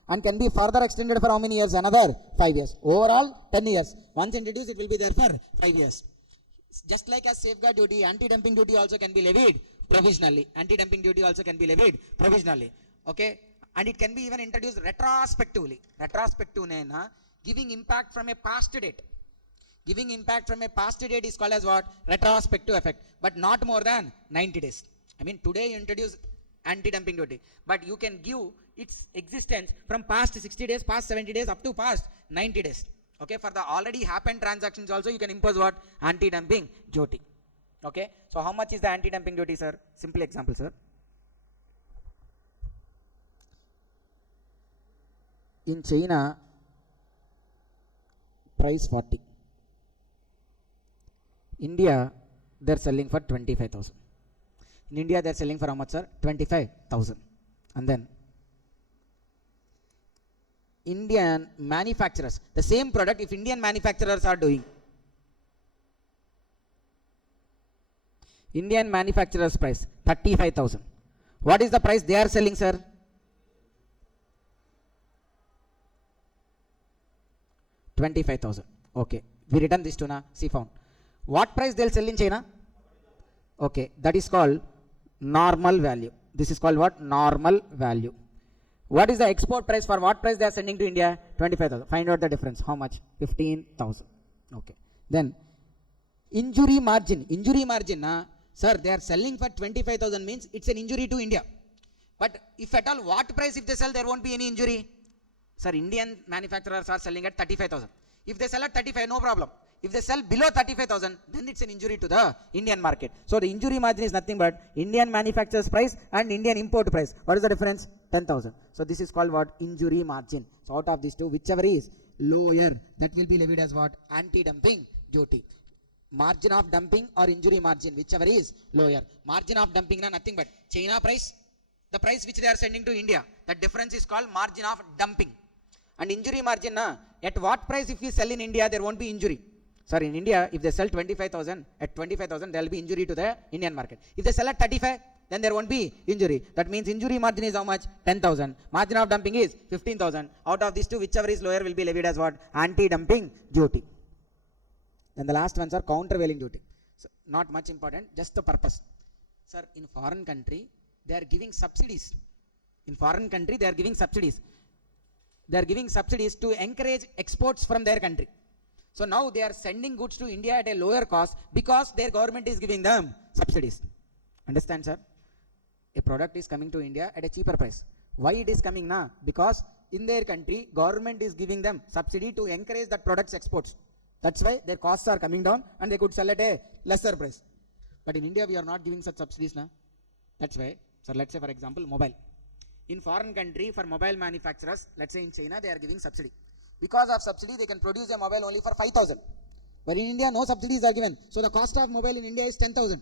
And can be further extended for how many years? Another 5 years. Overall, 10 years. Once introduced, it will be there for 5 years. Just like as safeguard duty, anti-dumping duty also can be levied provisionally. Anti-dumping duty also can be levied provisionally. Okay? And it can be even introduced retrospectively. Retrospectively, giving impact from a past date. Giving impact from a past date is called as what? Retrospective effect. But not more than 90 days. I mean, today you introduce anti-dumping duty. But you can give its existence from past 60 days, past 70 days, up to past 90 days. Okay, for the already happened transactions also you can impose what? Anti-dumping duty. Okay, so how much is the anti-dumping duty, sir? Simple example, sir. In China, price 40. India, they're selling for 25,000. In India, they're selling for how much, sir? 25,000. And then Indian manufacturers, the same product, if Indian manufacturers are doing, Indian manufacturers price 35,000. What is the price they are selling, sir? 25,000. Okay, we return this to see found. What price they'll sell in China? Okay, that is called normal value. This is called what? Normal value. What is the export price? For what price they are sending to India? 25,000. Find out the difference. How much? 15,000. Okay. Then injury margin. Injury margin, sir, they are selling for 25,000 means it's an injury to India. But if at all, what price if they sell, there won't be any injury. Sir, Indian manufacturers are selling at 35,000. If they sell at 35, no problem. If they sell below 35,000, then it's an injury to the Indian market. So the injury margin is nothing but Indian manufacturer's price and Indian import price. What is the difference? 10,000. So this is called what? Injury margin. So out of these two, whichever is lower, that will be levied as what? Anti-dumping duty. Margin of dumping or injury margin, whichever is lower. Margin of dumping, nothing but China price, the price which they are sending to India. That difference is called margin of dumping. And injury margin, at what price if we sell in India, there won't be injury. Sir, in India, if they sell 25,000, at 25,000, there will be injury to the Indian market. If they sell at 35, then there won't be injury. That means injury margin is how much? 10,000. Margin of dumping is 15,000. Out of these two, whichever is lower will be levied as what? Anti-dumping duty. Then the last ones are countervailing duty. So not much important, just the purpose. Sir, in foreign country, they are giving subsidies. In foreign country, they are giving subsidies. They are giving subsidies to encourage exports from their country. So now they are sending goods to India at a lower cost because their government is giving them subsidies. Understand, sir? A product is coming to India at a cheaper price. Why it is coming now? Because in their country, government is giving them subsidy to encourage that product's exports. That's why their costs are coming down and they could sell at a lesser price. But in India, we are not giving such subsidies now. That's why, sir, let's say for example, mobile. In foreign country, for mobile manufacturers, let's say in China, they are giving subsidy. Because of subsidy, they can produce a mobile only for 5,000. But in India, no subsidies are given. So the cost of mobile in India is 10,000.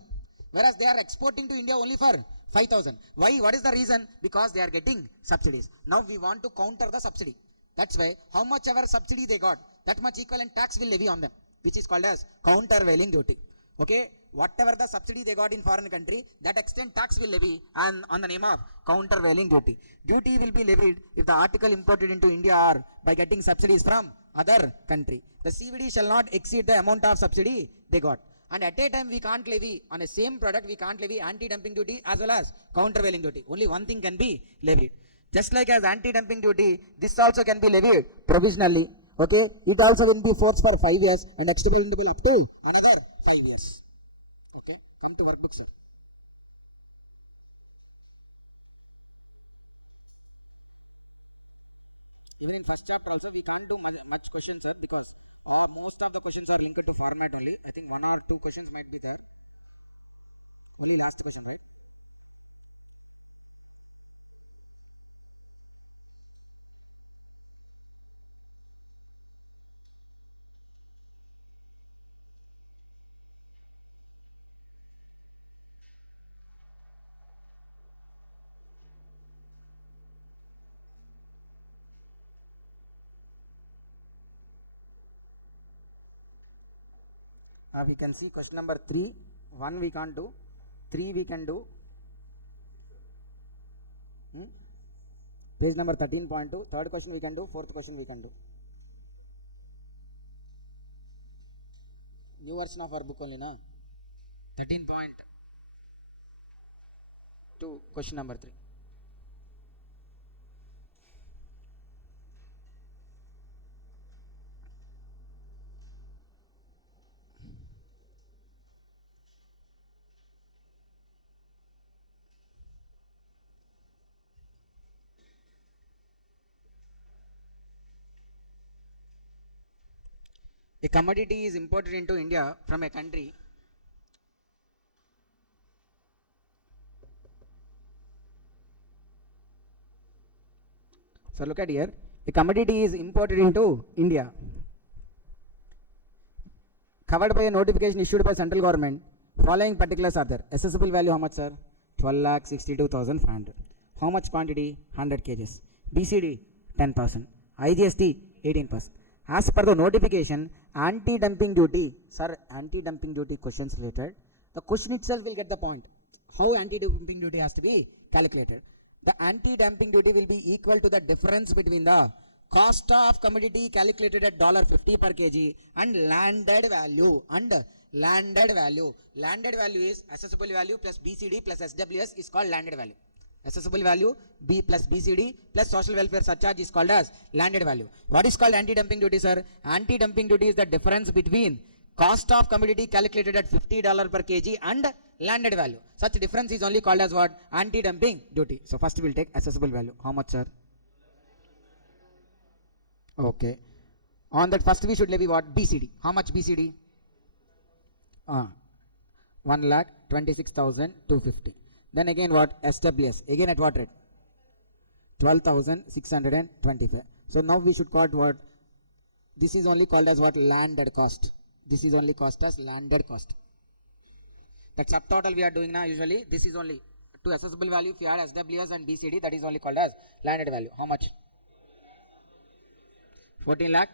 Whereas they are exporting to India only for 5,000. Why? What is the reason? Because they are getting subsidies. Now we want to counter the subsidy. That's why how much ever subsidy they got, that much equivalent tax will levy on them, which is called as countervailing duty. Okay? Whatever the subsidy they got in foreign country, that extent tax will levy on the name of countervailing duty. Duty will be levied if the article imported into India are by getting subsidies from other country. The CVD shall not exceed the amount of subsidy they got. And at a time we can't levy, on a same product we can't levy anti-dumping duty as well as countervailing duty. Only one thing can be levied. Just like as anti-dumping duty, this also can be levied provisionally. Okay, it also will be forced for 5 years and extendable up to another 5 years. Okay, come to workbook, sir. Even in first chapter also we can't do much questions, sir, because most of the questions are linked to format only. I think 1 or 2 questions might be there. Only last question, right? We can see question number 3. 1 we can't do. 3 we can do. Page number 13.2. Third question we can do. Fourth question we can do. New version of our book only, na? 13.2. Question number 3. A commodity is imported into India from a country. So look at here. A commodity is imported into India, covered by a notification issued by central government. Following particulars are there. Accessible value how much, sir? 12,62,500. How much quantity? 100 kgs. BCD 10%. IGST 18%. As per the notification, anti-dumping duty, sir, anti-dumping duty questions related. The question itself will get the point. How anti-dumping duty has to be calculated? The anti-dumping duty will be equal to the difference between the cost of commodity calculated at $50 per kg and landed value. Landed value is accessible value plus BCD plus SWS is called landed value. Accessible value B plus BCD plus social welfare surcharge is called as landed value. What is called anti-dumping duty, sir? Anti-dumping duty is the difference between cost of commodity calculated at $50 per kg and landed value. Such difference is only called as what? Anti-dumping duty. So first we will take accessible value. How much, sir? Okay. On that first we should levy what? BCD. How much BCD? 1,26,250. Then again what? SWS. Again at what rate? 12,625. So now we should call what? This is only called as what? Landed cost. This is only cost as landed cost. That subtotal we are doing now usually. This is only to accessible value. If you add SWS and BCD, that is only called as landed value. How much? 14 lakh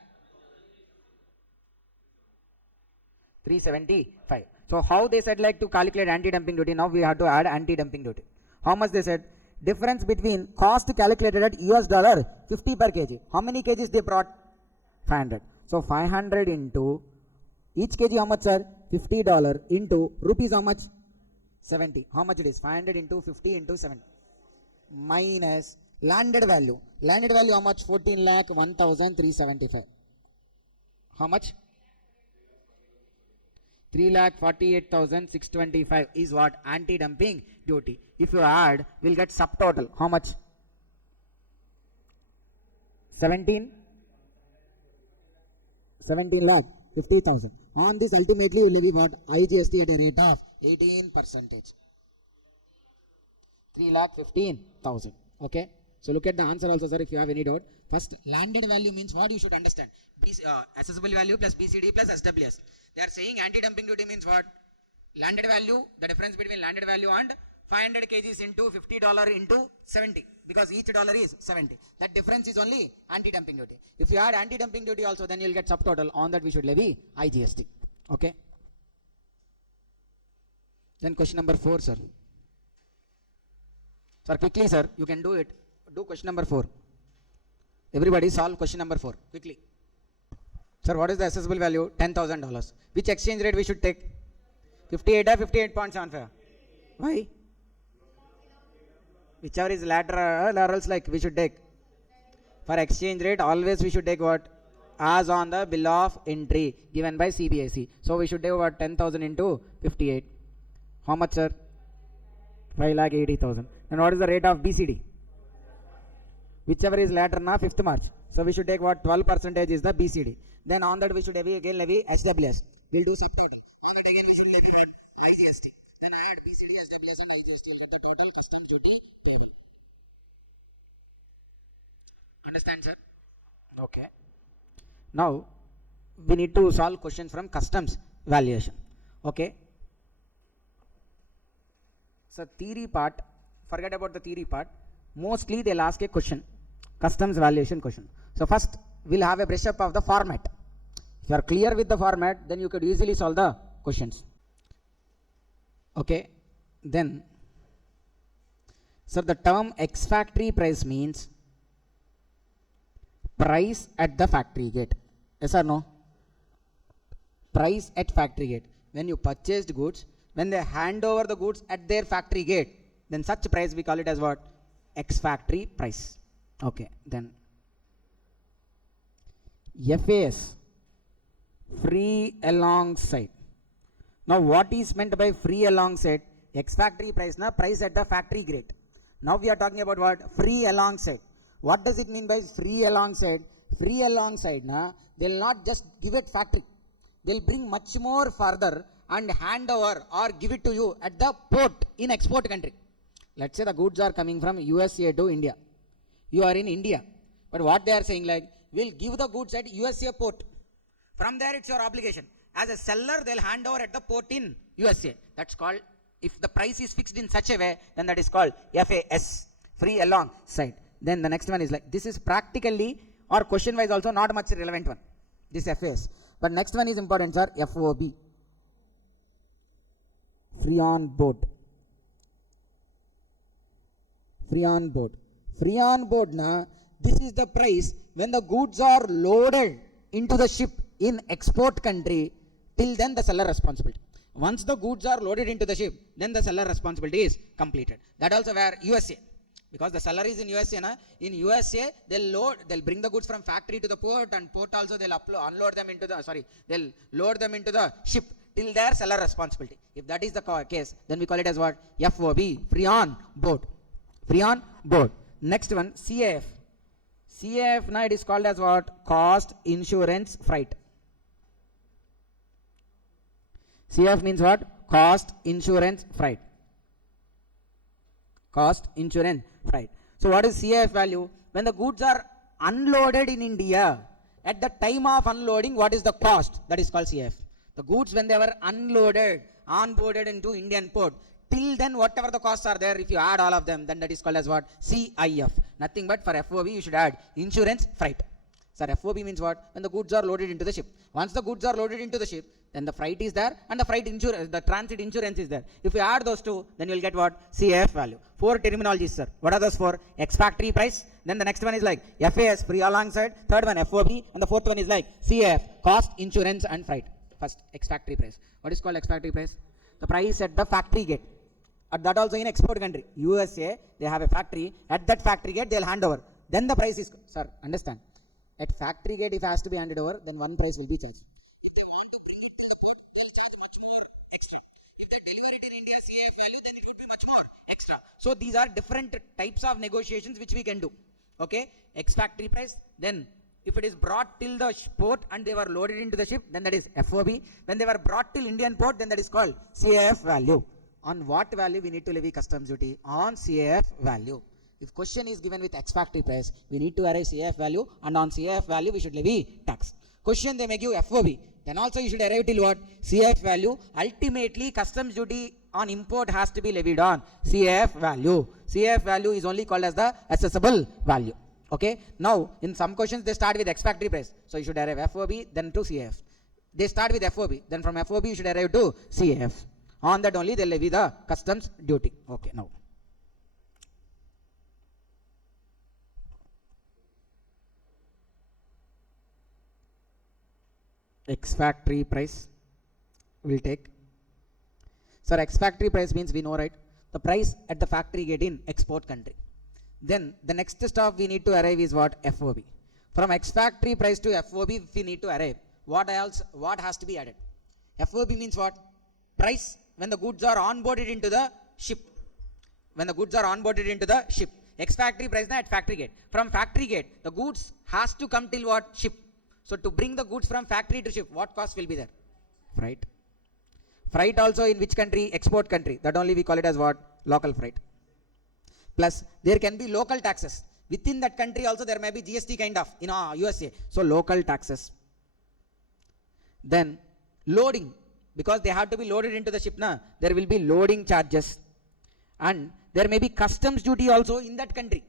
375. So how they said like to calculate anti-dumping duty? Now we have to add anti-dumping duty. How much they said? Difference between cost calculated at US dollar 50 per kg. How many kgs they brought? 500. So 500 into each kg how much, sir? $50 into rupees how much? 70. How much it is? 500 into 50 into 70 minus landed value. Landed value how much? 14 lakh 1,375. How much? 3,48,625 is what? Anti-dumping duty. If you add, we'll get subtotal. How much? 17 lakh 50,000. On this ultimately you will levy what? IGST at a rate of 18%. 3,15,000. Okay. So look at the answer also, sir, if you have any doubt. First, landed value means what? You should understand. Accessible value plus BCD plus SWS. They are saying anti-dumping duty means what? Landed value, the difference between landed value and 500 kgs into $50 into 70, because each dollar is 70. That difference is only anti-dumping duty. If you add anti-dumping duty also, then you will get subtotal. On that we should levy IGST. Okay. Then question number 4, sir. Sir, quickly, sir, you can do it. Do question number 4. Everybody solve question number 4 quickly. Sir, what is the accessible value? $10,000. Which exchange rate we should take? 58 or 58.75? Why? Whichever is lateral or else like we should take. For exchange rate, always we should take what? As on the bill of entry given by CBIC. So we should take what? 10,000 into 58. How much, sir? 5,80,000. And what is the rate of BCD? Whichever is later na 5th March. So we should take what 12% is the BCD. Then on that we should again levy HWS. We'll do subtotal. On that again we should levy what IGST. Then add BCD, HWS and IGST. You'll get the total customs duty payable. Understand, sir? Okay. Now we need to solve questions from customs valuation. Okay. So theory part, forget about the theory part. Mostly they'll ask a question, customs valuation question. So first we'll have a brush up of the format. If you are clear with the format, then you could easily solve the questions. Okay. Then, so the term ex factory price means price at the factory gate. Yes or no? Price at factory gate. When you purchased goods, when they hand over the goods at their factory gate, then such price we call it as what? Ex factory price. Okay, then FAS, free alongside. Now what is meant by free alongside? Ex factory price na price at the factory gate. Now we are talking about what? Free alongside. What does it mean by free alongside? Free alongside na, they'll not just give it factory. They'll bring much more further and hand over or give it to you at the port in export country. Let's say the goods are coming from USA to India. You are in India. But what they are saying like, we'll give the goods at USA port. From there it's your obligation. As a seller, they'll hand over at the port in USA. That's called, if the price is fixed in such a way, then that is called FAS, free alongside. Then the next one is like, this is practically or question wise also not much relevant one, this FAS. But next one is important, sir, FOB, free on board. Free on board. Free on board na, this is the price when the goods are loaded into the ship in export country, till then the seller responsibility. Once the goods are loaded into the ship, then the seller responsibility is completed. That also where USA, because the seller is in USA na, in USA they'll bring the goods from factory to the port, and port also they'll unload them into the, they'll load them into the ship, till their seller responsibility. If that is the case, then we call it as what? FOB, free on board. Free on board. Next one, CAF. CAF now it is called as what? Cost insurance freight. CAF means what? Cost insurance freight. Cost insurance freight. So what is CAF value? When the goods are unloaded in India, at the time of unloading, what is the cost? That is called CAF. The goods when they were unloaded, onboarded into Indian port, till then whatever the costs are there, if you add all of them, then that is called as what? CIF. Nothing but for FOB you should add insurance freight. Sir, FOB means what? When the goods are loaded into the ship. Once the goods are loaded into the ship, then the freight is there and the freight insurance, the transit insurance is there. If you add those two, then you will get what? CAF value. 4 terminologies, sir. What are those 4? Ex factory price. Then the next one is like FAS, free alongside. Third one FOB, and the fourth one is like CAF, cost, insurance and freight. First, ex factory price. What is called ex factory price? The price at the factory gate. At that also in export country. USA, they have a factory. At that factory gate, they'll hand over. Then the price is, sir, understand. At factory gate, if it has to be handed over, then one price will be charged. If they want to bring it to the port, they'll charge much more extra. If they deliver it in India CAF value, then it would be much more extra. So these are different types of negotiations which we can do. Okay, ex factory price. Then if it is brought till the port and they were loaded into the ship, then that is FOB. When they were brought till Indian port, then that is called CAF value. On what value we need to levy customs duty? On CAF value. If question is given with ex factory price, we need to arrive CAF value, and on CAF value we should levy tax. Question they may give FOB, then also you should arrive till what? CAF value. Ultimately customs duty on import has to be levied on CAF value. CAF value is only called as the assessable value. Okay. Now in some questions they start with ex factory price, so you should arrive FOB then to CAF. They start with FOB, then from FOB you should arrive to CAF. On that only they levy the customs duty. Okay. Now ex factory price will take. Sir, ex factory price means we know, right? The price at the factory gate in export country. Then the next stop we need to arrive is what? FOB. From ex factory price to FOB if we need to arrive, what else? What has to be added? FOB means what? Price when the goods are onboarded into the ship. When the goods are onboarded into the ship. Ex factory price na at factory gate. From factory gate, the goods has to come till what? Ship. So to bring the goods from factory to ship, what cost will be there? Freight. Freight also in which country? Export country. That only we call it as what? Local freight. Plus there can be local taxes. Within that country also there may be GST kind of in USA. So local taxes. Then loading, because they have to be loaded into the ship na, there will be loading charges. And there may be customs duty also in that country.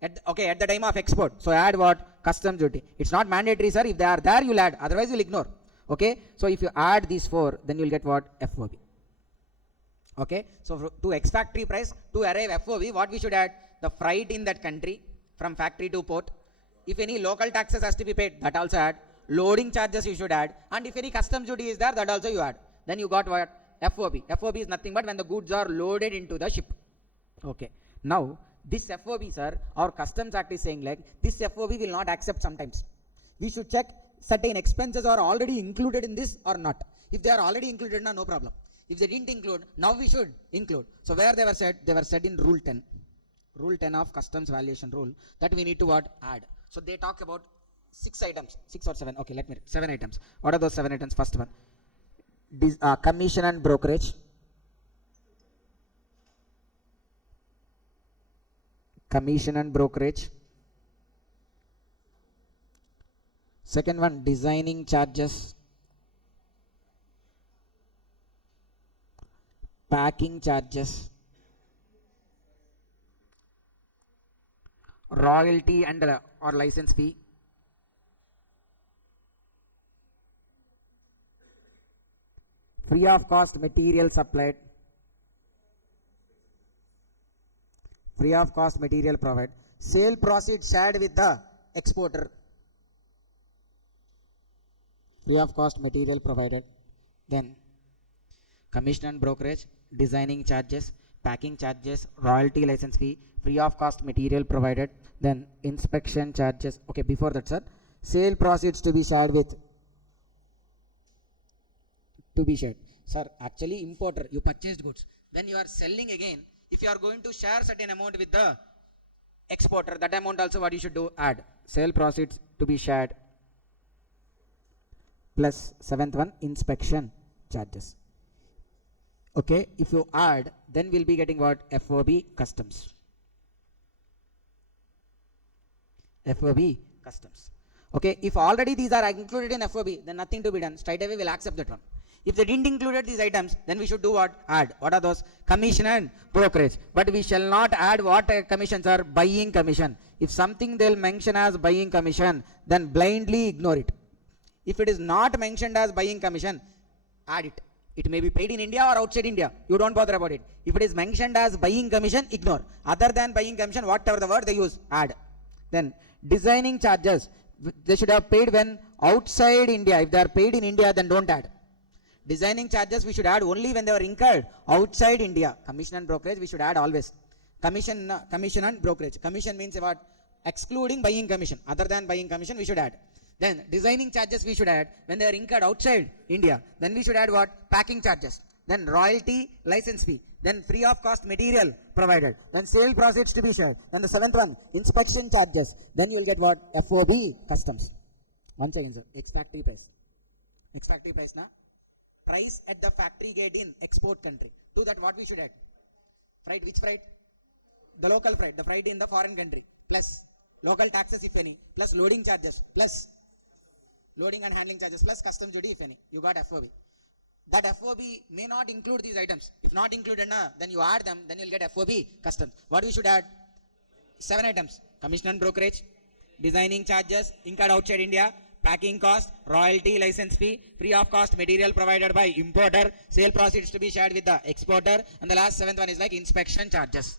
At the time of export. So add what? Customs duty. It's not mandatory, sir. If they are there, you'll add. Otherwise, you'll ignore. Okay. So if you add these 4, then you'll get what? FOB. Okay. So to ex factory price, to arrive FOB, what we should add? The freight in that country from factory to port. If any local taxes has to be paid, that also add. Loading charges you should add. And if any customs duty is there, that also you add. Then you got what? FOB. FOB is nothing but when the goods are loaded into the ship. Okay. Now, this FOB, sir, our Customs Act is saying like, this FOB will not accept sometimes. We should check certain expenses are already included in this or not. If they are already included, no problem. If they didn't include, now we should include. So where they were said? They were said in Rule 10. Rule 10 of Customs Valuation Rule, that we need to what? Add. So they talk about 6 items. 6 or 7. Okay, let me read. 7 items. What are those 7 items? First one. Commission and brokerage. Commission and brokerage. Second one, designing charges, packing charges, royalty and or license fee, free of cost material supplied, free of cost material provided, sale proceeds shared with the exporter, free of cost material provided, then commission and brokerage, designing charges, packing charges, royalty license fee, free of cost material provided, then inspection charges. Okay, before that, sir, sale proceeds to be shared with, sir, actually importer, you purchased goods, when you are selling again, if you are going to share certain amount with the exporter, that amount also what you should do? Add. Sale proceeds to be shared plus 7th one, inspection charges. Okay, if you add, then we'll be getting what? FOB customs. FOB customs. Okay, if already these are included in FOB, then nothing to be done. Straight away we'll accept that one. If they didn't include these items, then we should do what? Add. What are those? Commission and brokerage. But we shall not add what commissions are? Buying commission. If something they'll mention as buying commission, then blindly ignore it. If it is not mentioned as buying commission, add it. It may be paid in India or outside India. You don't bother about it. If it is mentioned as buying commission, ignore. Other than buying commission, whatever the word they use, add. Then designing charges, they should have paid when outside India. If they are paid in India, then don't add. Designing charges we should add only when they were incurred outside India. Commission and brokerage we should add always. Commission and brokerage. Commission means what? Excluding buying commission. Other than buying commission we should add. Then designing charges we should add when they are incurred outside India. Then we should add what? Packing charges. Then royalty, license fee. Then free of cost material provided. Then sale proceeds to be shared. Then the 7th one, inspection charges. Then you will get what? FOB customs. Once again, sir. Ex factory price. Ex factory price na? Price at the factory gate in export country. To that what we should add? Freight. Which freight? The local freight. The freight in the foreign country. Plus local taxes if any. Plus loading charges. Plus loading and handling charges. Plus customs duty if any. You got FOB. That FOB may not include these items. If not included, then you add them. Then you'll get FOB customs. What we should add? 7 items. Commission and brokerage. Designing charges. Incurred outside India. Packing cost, royalty, license fee, free of cost material provided by importer, sale proceeds to be shared with the exporter, and the last 7th one is like inspection charges.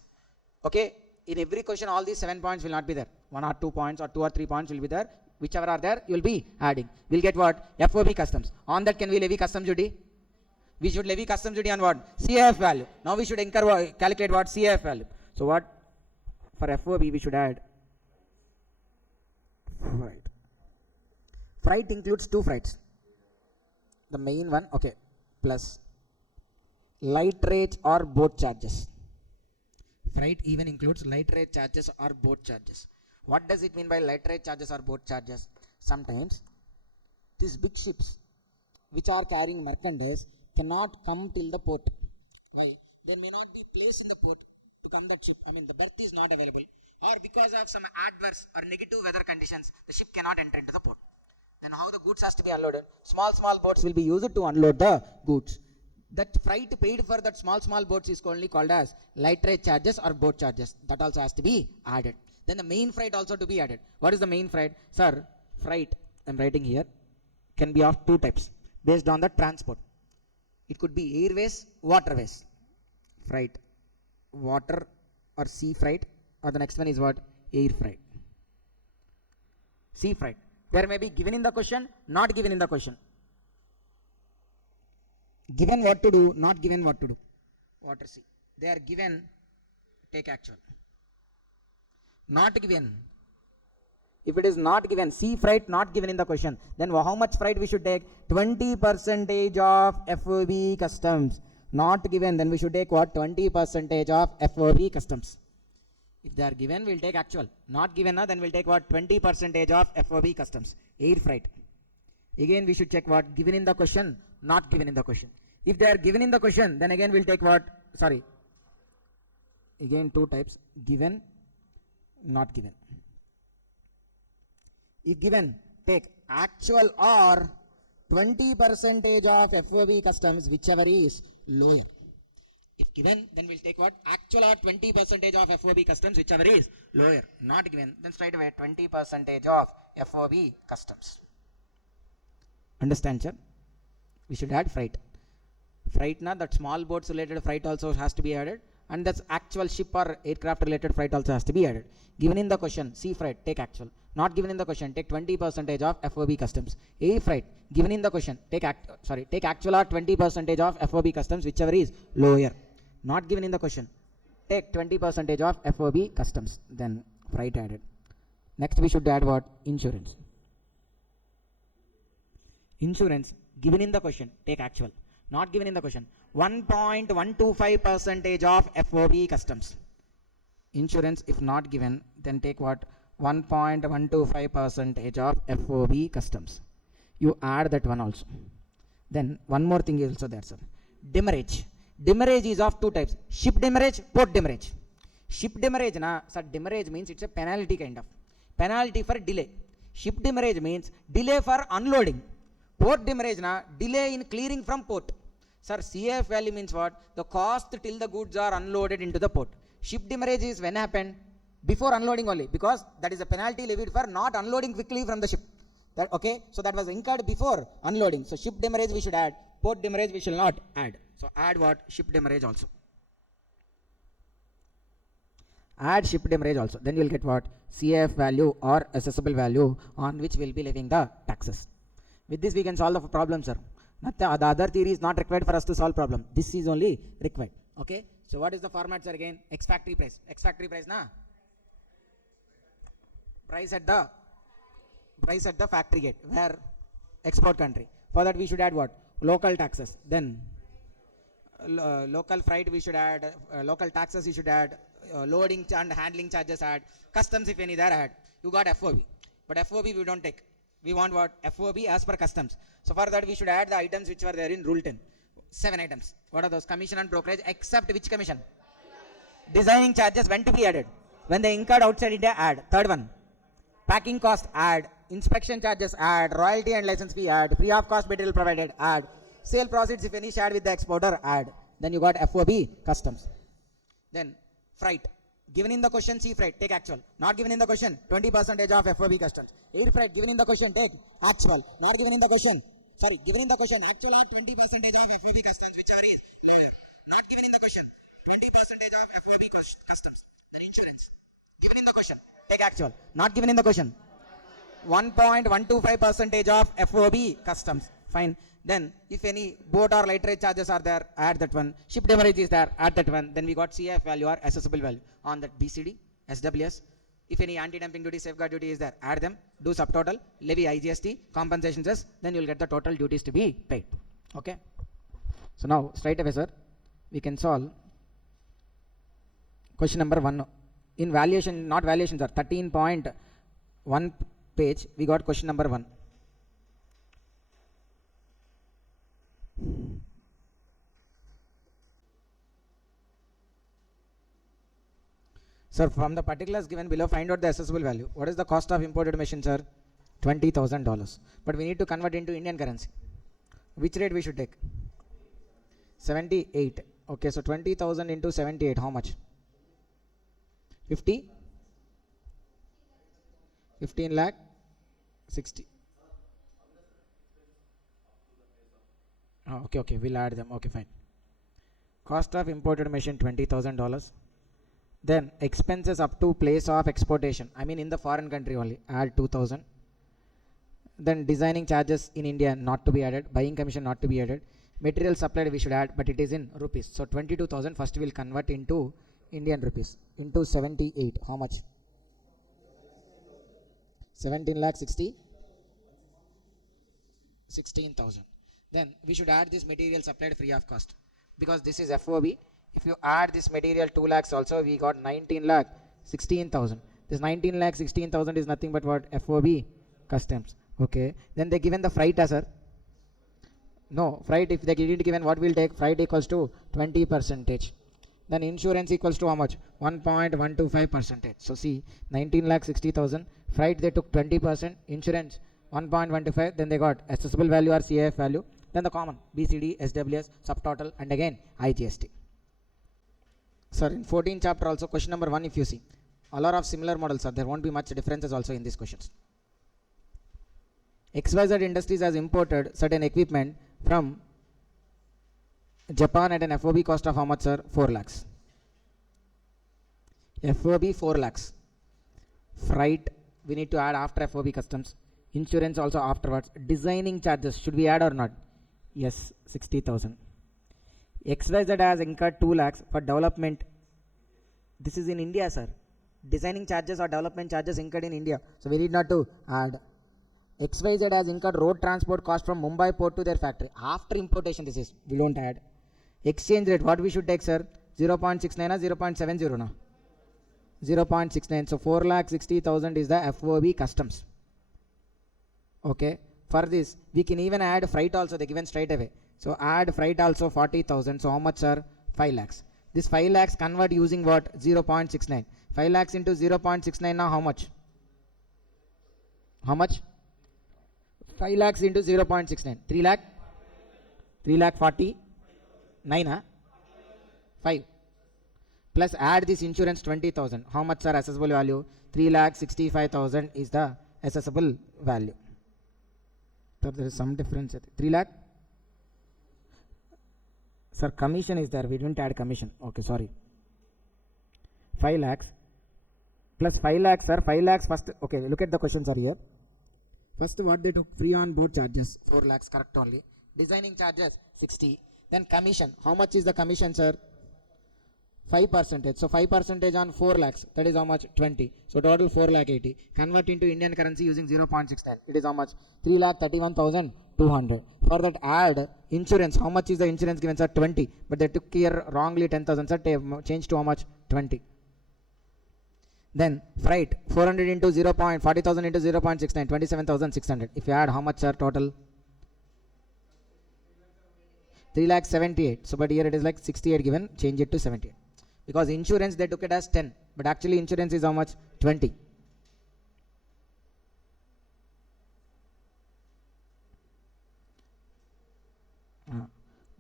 Okay, in every question all these 7 points will not be there. 1 or 2 points or 2 or 3 points will be there. Whichever are there, you will be adding. We'll get what? FOB customs. On that can we levy customs duty? We should levy customs duty on what? CAF value. Now we should calculate what? CAF value. So what? For FOB we should add. Right. Freight includes 2 freights. The main one, okay, plus light rate or boat charges. Freight even includes light rate charges or boat charges. What does it mean by light rate charges or boat charges? Sometimes these big ships which are carrying merchandise cannot come till the port. Why? They may not be placed in the port to come that ship. I mean, the berth is not available, or because of some adverse or negative weather conditions, the ship cannot enter into the port. Then how the goods has to be unloaded? Small boats will be used to unload the goods. That freight paid for that small boats is only called as light rate charges or boat charges. That also has to be added. Then the main freight also to be added. What is the main freight? Sir, freight, I'm writing here, can be of two types based on the transport. It could be airways, waterways. Freight, water or sea freight, or the next one is what? Air freight. Sea freight. There may be given in the question, not given in the question. Given what to do, not given what to do. Water, sea. They are given, take actual. Not given. If it is not given, sea freight not given in the question, then how much freight we should take? 20% of FOB customs. Not given, then we should take what? 20% of FOB customs. If they are given, we'll take actual. Not given, then we'll take what? 20% of FOB customs. Air freight. Again, we should check what? Given in the question, not given in the question. If they are given in the question, then again we'll take what? Sorry. Again, two types. Given, not given. If given, take actual or 20% of FOB customs, whichever is lower. If given, then we'll take what? Actual or 20% of FOB customs, whichever is lower. Not given, then straight away 20% of FOB customs. Understand, sir? We should add freight. Freight, na, that small boats related freight also has to be added, and that's actual ship or aircraft related freight also has to be added. Given in the question, sea freight, take actual. Not given in the question, take 20% of FOB customs. Air freight, given in the question, take actual or 20% of FOB customs, whichever is lower. Not given in the question, take 20% of FOB customs. Then freight added. Next we should add what? Insurance. Insurance, given in the question, take actual. Not given in the question, 1.125% of FOB customs. Insurance, if not given, then take what? 1.125% of FOB customs. You add that one also. Then one more thing is also there, sir. Demurrage. Demurrage is of two types. Ship demurrage, port demurrage. Ship demurrage, na, sir, demurrage means it's a penalty kind of. Penalty for delay. Ship demurrage means delay for unloading. Port demurrage, na, delay in clearing from port. Sir, CF value means what? The cost till the goods are unloaded into the port. Ship demurrage is when happened? Before unloading only, because that is a penalty levied for not unloading quickly from the ship. That, okay, so that was incurred before unloading. So ship demurrage we should add. Port demurrage we shall not add. So add what? Ship demurrage also. Add ship demurrage also. Then you will get what? CF value or assessable value on which we will be levying the taxes. With this we can solve the problem, sir. The other theory is not required for us to solve problem. This is only required. Okay. So what is the format, sir, again? Ex factory price. Ex factory price, na? Price at the factory gate, where export country. For that we should add what? Local taxes. Then local freight we should add, local taxes you should add, loading and handling charges add, customs if any there add. You got FOB. But FOB we don't take. We want what? FOB as per customs. So for that we should add the items which were there in Rule 10. 7 items. What are those? Commission and brokerage, except which commission? Designing charges when to be added? When they incurred outside India, add. Third one. Packing cost, add. Inspection charges, add. Royalty and license fee, add. Free of cost material provided, add. Sale proceeds if any shared with the exporter, add. Then you got FOB customs. Then freight. Given in the question, sea freight, take actual. Not given in the question, 20% of FOB customs. Air freight, given in the question, take actual. Not given in the question, sorry, given in the question, actual 20% of FOB customs, which are is lower. Not given in the question, 20% of FOB customs. Then insurance. Given in the question, take actual. Not given in the question, 1.125% of FOB customs. Fine. Then if any boat or light rate charges are there, add that one. Ship demurrage is there, add that one. Then we got CF value or assessable value on that BCD, SWS. If any anti-dumping duty, safeguard duty is there, add them. Do subtotal, levy IGST, compensation cess, then you will get the total duties to be paid. Okay. So now straight away, sir, we can solve Question number 1. In valuation, not valuation, sir, 13.1 page, we got question number 1. Sir, from the particulars given below, find out the assessable value. What is the cost of imported machine, sir? $20,000. But we need to convert into Indian currency. Which rate we should take? 78. Okay, so 20,000 into 78, how much? 50? 15 lakh? 60. Oh, okay, we'll add them. Okay, fine. Cost of imported machine $20,000. Then expenses up to place of exportation, I mean in the foreign country only, add 2,000. Then designing charges in India not to be added, buying commission not to be added, material supplied we should add, but it is in rupees. So 22,000 first we'll convert into Indian rupees into 78. How much? 17 lakh 60? 16,000. Then we should add this material supplied free of cost, because this is FOB. If you add this material 2 lakhs also, we got 19 lakh 16,000. This 19 lakh 16,000 is nothing but what? FOB customs. Okay. Then they given the freight as sir. No, freight if they didn't given, what will take? Freight equals to 20%. Then insurance equals to how much? 1.125%. So see, 19 lakh 60,000. Freight they took 20%. Insurance 1.125. Then they got accessible value or CAF value. Then the common BCD, SWS, subtotal, and again IGST. Sir, in 14th chapter also, question number 1, if you see, a lot of similar models, sir, there won't be much differences also in these questions. XYZ Industries has imported certain equipment from Japan at an FOB cost of how much, sir? 4 lakhs. FOB 4 lakhs. Freight we need to add after FOB customs. Insurance also afterwards. Designing charges should we add or not? Yes, 60,000. XYZ has incurred 2 lakhs for development. This is in India, sir. Designing charges or development charges incurred in India. So we need not to add. XYZ has incurred road transport cost from Mumbai port to their factory. After importation, this is. We don't add. Exchange rate, what we should take, sir? 0.69 or 0.70 now? 0.69. So 4 lakh 60,000 is the FOB customs. Okay. For this, we can even add freight also. They given straight away. So add freight also 40,000. So how much, sir? 5 lakhs. This 5 lakhs convert using what? 0.69. 5 lakhs into 0.69 now how much? How much? 5 lakhs into 0.69. 3 lakh? 3 lakh 40? 9, huh? 5. Plus add this insurance 20,000. How much, sir? Assessable value? 3 lakh 65,000 is the assessable value. So there is some difference. 3 lakh? Sir, commission is there. We didn't add commission. Okay, sorry. 5 lakhs. Plus 5 lakhs, sir. 5 lakhs first. Okay, look at the questions are here. First, what they took? Free on board charges. 4 lakhs, correct only. Designing charges, 60. Then commission. How much is the commission, sir? 5%. So 5% on 4 lakhs. That is how much? 20. So total 4 lakh 80. Convert into Indian currency using 0.69. It is how much? 3 lakh 31,200. For that add insurance. How much is the insurance given, sir? 20. But they took here wrongly 10,000. Sir, change to how much? 20. Then freight 400 into 40,000 into 0.69, 27,600. If you add how much, sir? Total 3 lakh 78. So but here it is like 68 given. Change it to 78. Because insurance they took it as 10. But actually insurance is how much? 20.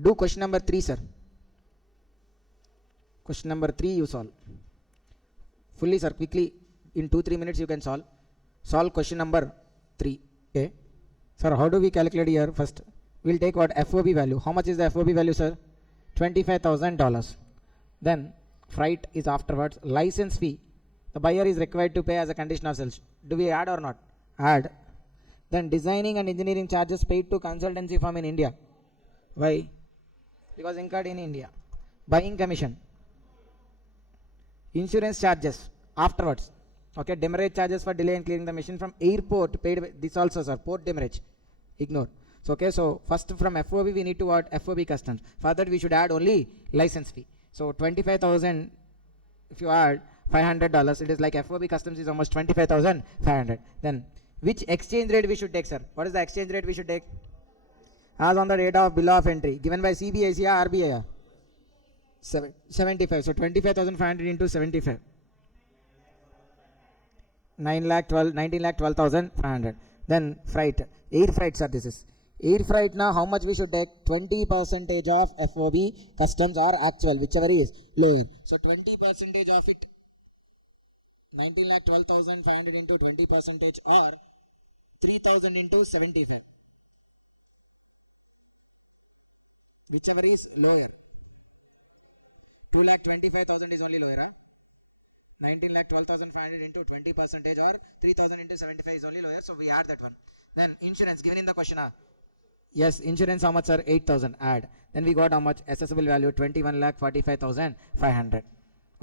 Do question number 3, sir. Question number 3 you solve. Fully, sir, quickly, in 2-3 minutes you can solve. Solve question number 3. Okay. Sir, how do we calculate here? First, we'll take what? FOB value. How much is the FOB value, sir? $25,000. Then, freight is afterwards. License fee. The buyer is required to pay as a condition of sales. Do we add or not? Add. Then, designing and engineering charges paid to consultancy firm in India. Why? Because incurred in India. Buying commission. Insurance charges afterwards. Okay, demurrage charges for delay in clearing the machine from airport paid. This also, sir, port demurrage. Ignore. So okay, so first from FOB we need to add FOB customs. For that we should add only license fee. So 25,000 if you add $500, it is like FOB customs is almost 25,500. Then which exchange rate we should take, sir? What is the exchange rate we should take? As on the date of bill of entry given by CBIC or RBI? 75. So 25,500 into 75. 19,12,500. Then freight. Air freight, sir, this is. Air freight now, how much we should take? 20% of FOB customs or actual, whichever is lower. So 20% of it, 19,12,500 into 20% or 3,000 into 75. Whichever is lower. 2,25,000 is only lower, right? 19,12,500 into 20% or 3,000 into 75 is only lower, so we add that one. Then insurance given in the question. Yes, insurance how much, sir? 8,000. Add. Then we got how much? Assessable value 21,45,500.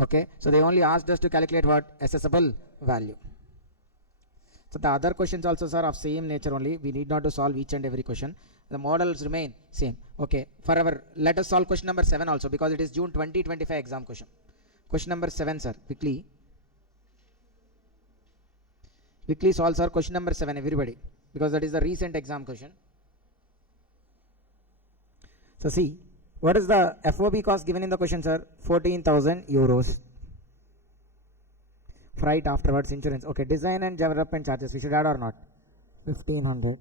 Okay, so they only asked us to calculate what? Assessable value. So the other questions also, sir, of same nature only. We need not to solve each and every question. The models remain same. Okay, forever. Let us solve question number 7 also, because it is June 2025 exam question. Question number 7, sir. Quickly solve, sir. Question number 7, everybody, because that is the recent exam question. So see, what is the FOB cost given in the question, sir? 14,000 euros. Freight afterwards, insurance. Okay, design and development charges, we should add or not? 1,500.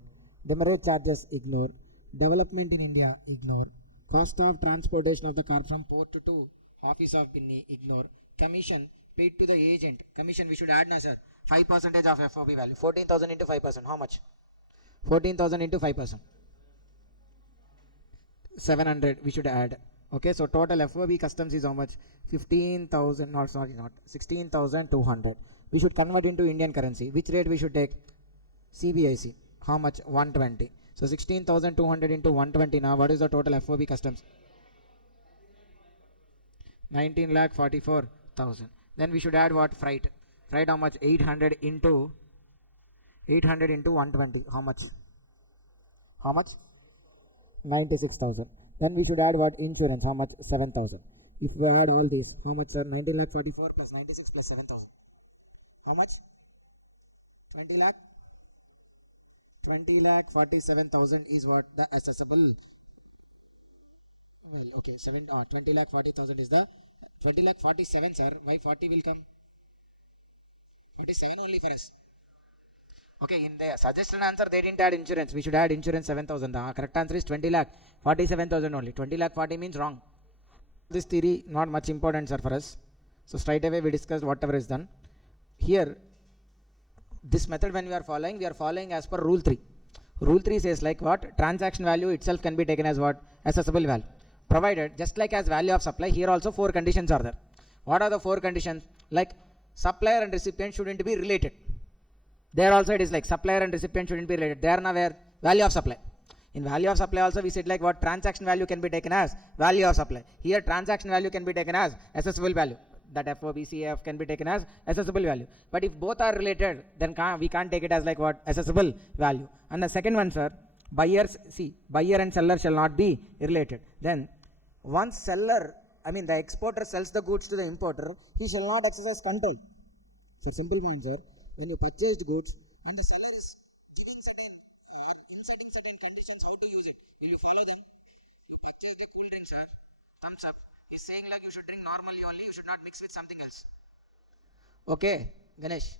Demurrage charges, ignore. Development in India, ignore. Cost of transportation of the car from port to office of Binni, ignore. Commission paid to the agent. Commission we should add now, sir. 5% of FOB value. 14,000 into 5%. How much? 14,000 into 5%. 700 we should add. Okay, so total FOB customs is how much? 15,000, not 16,200. We should convert into Indian currency. Which rate we should take? CBIC. How much? 120. So 16,200 into 120 now. What is the total FOB customs? 19,44,000. Then we should add what? Freight. Freight how much? 800 into 120. How much? 96,000. Then we should add what? Insurance. How much? 7,000. If we add all these, how much, sir? 19,44 plus 96 plus 7,000. How much? 20,47,000 is what? The assessable. Well, okay, 20,40,000 is the 20,47, sir. Why 40 will come? 47 only for us. Okay, in the suggested answer they didn't add insurance. We should add insurance 7,000. The correct answer is 20,47,000 only. 20,40 means wrong. This theory not much important, sir, for us. So straight away we discussed whatever is done. Here, this method when we are following as per rule 3. Rule 3 says like what? Transaction value itself can be taken as what? Assessable value. Provided, just like as value of supply, here also 4 conditions are there. What are the 4 conditions? Like supplier and recipient shouldn't be related. There also it is like supplier and recipient shouldn't be related. There now where? Value of supply. In value of supply also we said like what? Transaction value can be taken as value of supply. Here transaction value can be taken as assessable value. That FOBCF can be taken as accessible value. But if both are related, then we can't take it as like what? Accessible value. And the second one, sir, buyer and seller shall not be related. Then once the exporter sells the goods to the importer, he shall not exercise control. So simple one, sir. When you purchase the goods and the seller is giving certain or inserting certain conditions how to use it, will you follow them? You purchase the cool drink, sir. Thumbs up. He's saying like you should drink normally only, you should not mix with something else. Okay, Ganesh,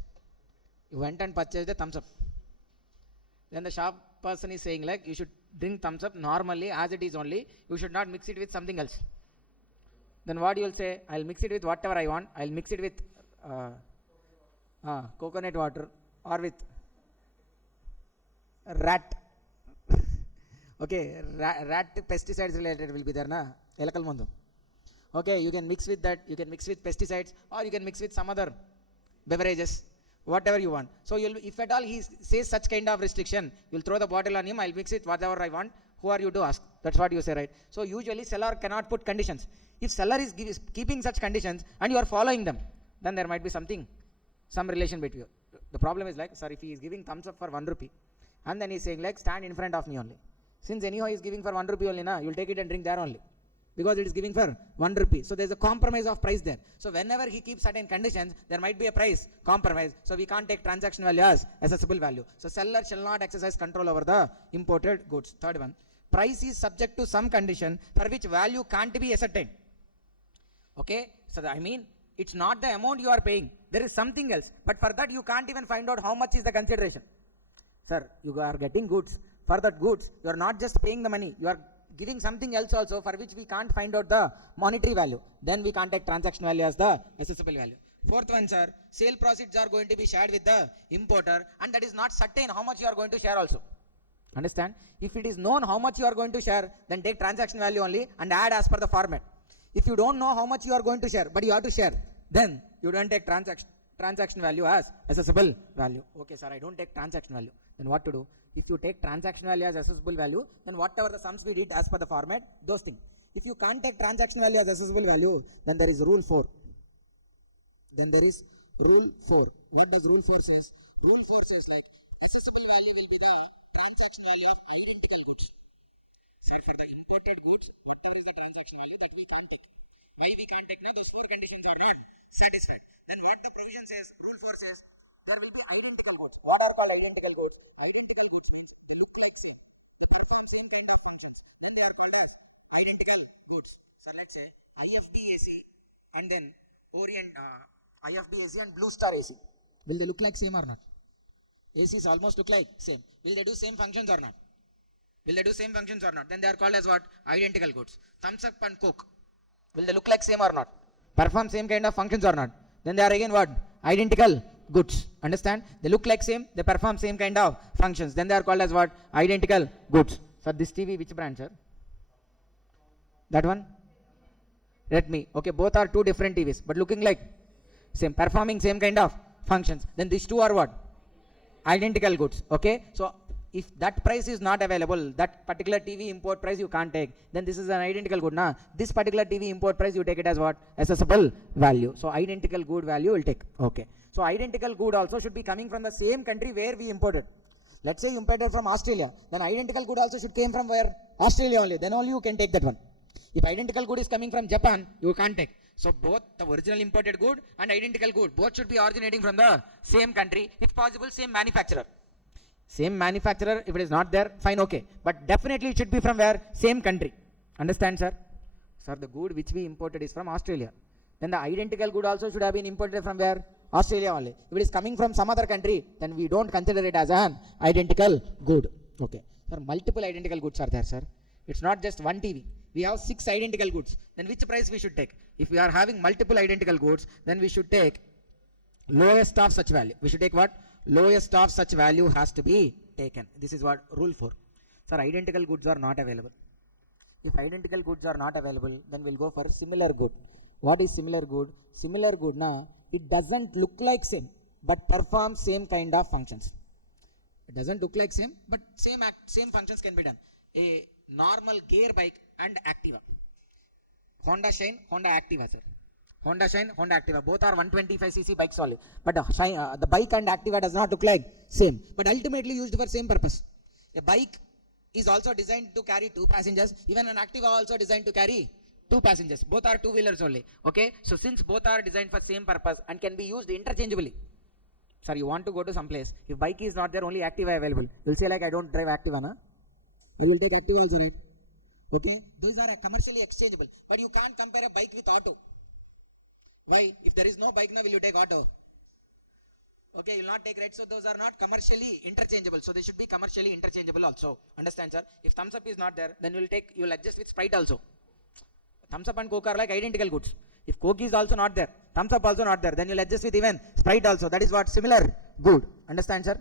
you went and purchased the thumbs up. Then the shop person is saying like you should drink thumbs up normally as it is only, you should not mix it with something else. Then what you will say? I'll mix it with whatever I want. I'll mix it with coconut water or with rat. Okay, rat pesticides related will be there na? Elakal mundu. Okay, you can mix with that, you can mix with pesticides or you can mix with some other beverages, whatever you want. So if at all he says such kind of restriction, you'll throw the bottle on him, I'll mix it whatever I want. Who are you to ask? That's what you say, right? So usually seller cannot put conditions. If seller is keeping such conditions and you are following them, then there might be some relation between you. The problem is like, sir, if he is giving thumbs up for 1 rupee and then he's saying like stand in front of me only. Since anyhow he is giving for 1 rupee only, you'll take it and drink there only. because it is giving for 1 rupee. So there is a compromise of price there. So whenever he keeps certain conditions, there might be a price compromise. So we can't take transaction value as assessable value. So seller shall not exercise control over the imported goods. Third one, price is subject to some condition for which value can't be ascertained. Okay, so I mean, it's not the amount you are paying. There is something else. But for that, you can't even find out how much is the consideration. Sir, you are getting goods. For that goods, you are not just paying the money. You are giving something else also for which we can't find out the monetary value. Then we can't take transaction value as the assessable value. Fourth one, sir, sale proceeds are going to be shared with the importer, and that is not certain how much you are going to share also. Understand? If it is known how much you are going to share, then take transaction value only and add as per the format. If you don't know how much you are going to share, but you have to share, then you don't take transaction value as assessable value. Okay, sir, I don't take transaction value. Then what to do? If you take transaction value as assessable value, then whatever the sums we did as per the format, those things. If you can't take transaction value as assessable value, then there is rule 4. Then there is rule 4. What does rule 4 says? Rule 4 says like assessable value will be the transaction value of identical goods. Sir, for the imported goods, whatever is the transaction value that we can't take. Why we can't take? Now those 4 conditions are not satisfied. Then what the provision says, rule 4 says, there will be identical goods. What are called identical goods? Identical goods means they look like same. They perform same kind of functions. Then they are called as identical goods. So let's say IFB-AC and then Orient IFB-AC and Blue Star AC. Will they look like same or not? ACs almost look like same. Will they do same functions or not? Will they do same functions or not? Then they are called as what? Identical goods. Thumbs Up and Coke. Will they look like same or not? Perform same kind of functions or not? Then they are again what? Identical goods. Understand? They look like same. They perform same kind of functions. Then they are called as what? Identical goods. Sir, this TV, which brand, sir? That one? Redmi. Okay, both are 2 different TVs, but looking like same. Performing same kind of functions. Then these 2 are what? Identical goods. Okay, so if that price is not available, that particular TV import price you can't take, then this is an identical good. Nah, this particular TV import price you take it as what? Assessable value. So identical good value will take. Okay, so identical good also should be coming from the same country where we imported. Let's say you imported from Australia, then identical good also should came from where? Australia only. Then only you can take that one. If identical good is coming from Japan, you can't take. So both the original imported good and identical good, both should be originating from the same country. If possible, same manufacturer. Same manufacturer, if it is not there, fine, okay. But definitely it should be from where? Same country. Understand, sir? Sir, the good which we imported is from Australia. Then the identical good also should have been imported from where? Australia only. If it is coming from some other country, then we don't consider it as an identical good. Okay. Sir, multiple identical goods are there, sir. It's not just one TV. We have 6 identical goods. Then which price we should take? If we are having multiple identical goods, then we should take lowest of such value. We should take what? Lowest of such value has to be taken. This is what? Rule 4. Sir, identical goods are not available. If identical goods are not available, then we'll go for similar good. What is similar good? Similar good, na, it doesn't look like same, but performs same kind of functions. It doesn't look like same, but same functions can be done. A normal gear bike and Activa. Honda Shine, Honda Activa, sir. Honda Shine, Honda Activa. Both are 125cc bikes only. But the bike and Activa does not look like same, but ultimately used for same purpose. A bike is also designed to carry 2 passengers. Even an Activa also designed to carry 2 passengers. Both are 2-wheelers only. Okay. So since both are designed for same purpose and can be used interchangeably. Sir, you want to go to some place. If bike is not there, only Activa available. You'll say like, I don't drive Activa, na? I will take Activa also, right? Okay. These are commercially exchangeable. But you can't compare a bike with auto. Why? If there is no bike, now will you take auto? Okay, you will not take, right? So those are not commercially interchangeable. So they should be commercially interchangeable also. Understand, sir? If thumbs up is not there, then you will adjust with Sprite also. Thumbs up and Coke are like identical goods. If Coke is also not there, thumbs up also not there, then you will adjust with even Sprite also. That is what? Similar good. Understand, sir?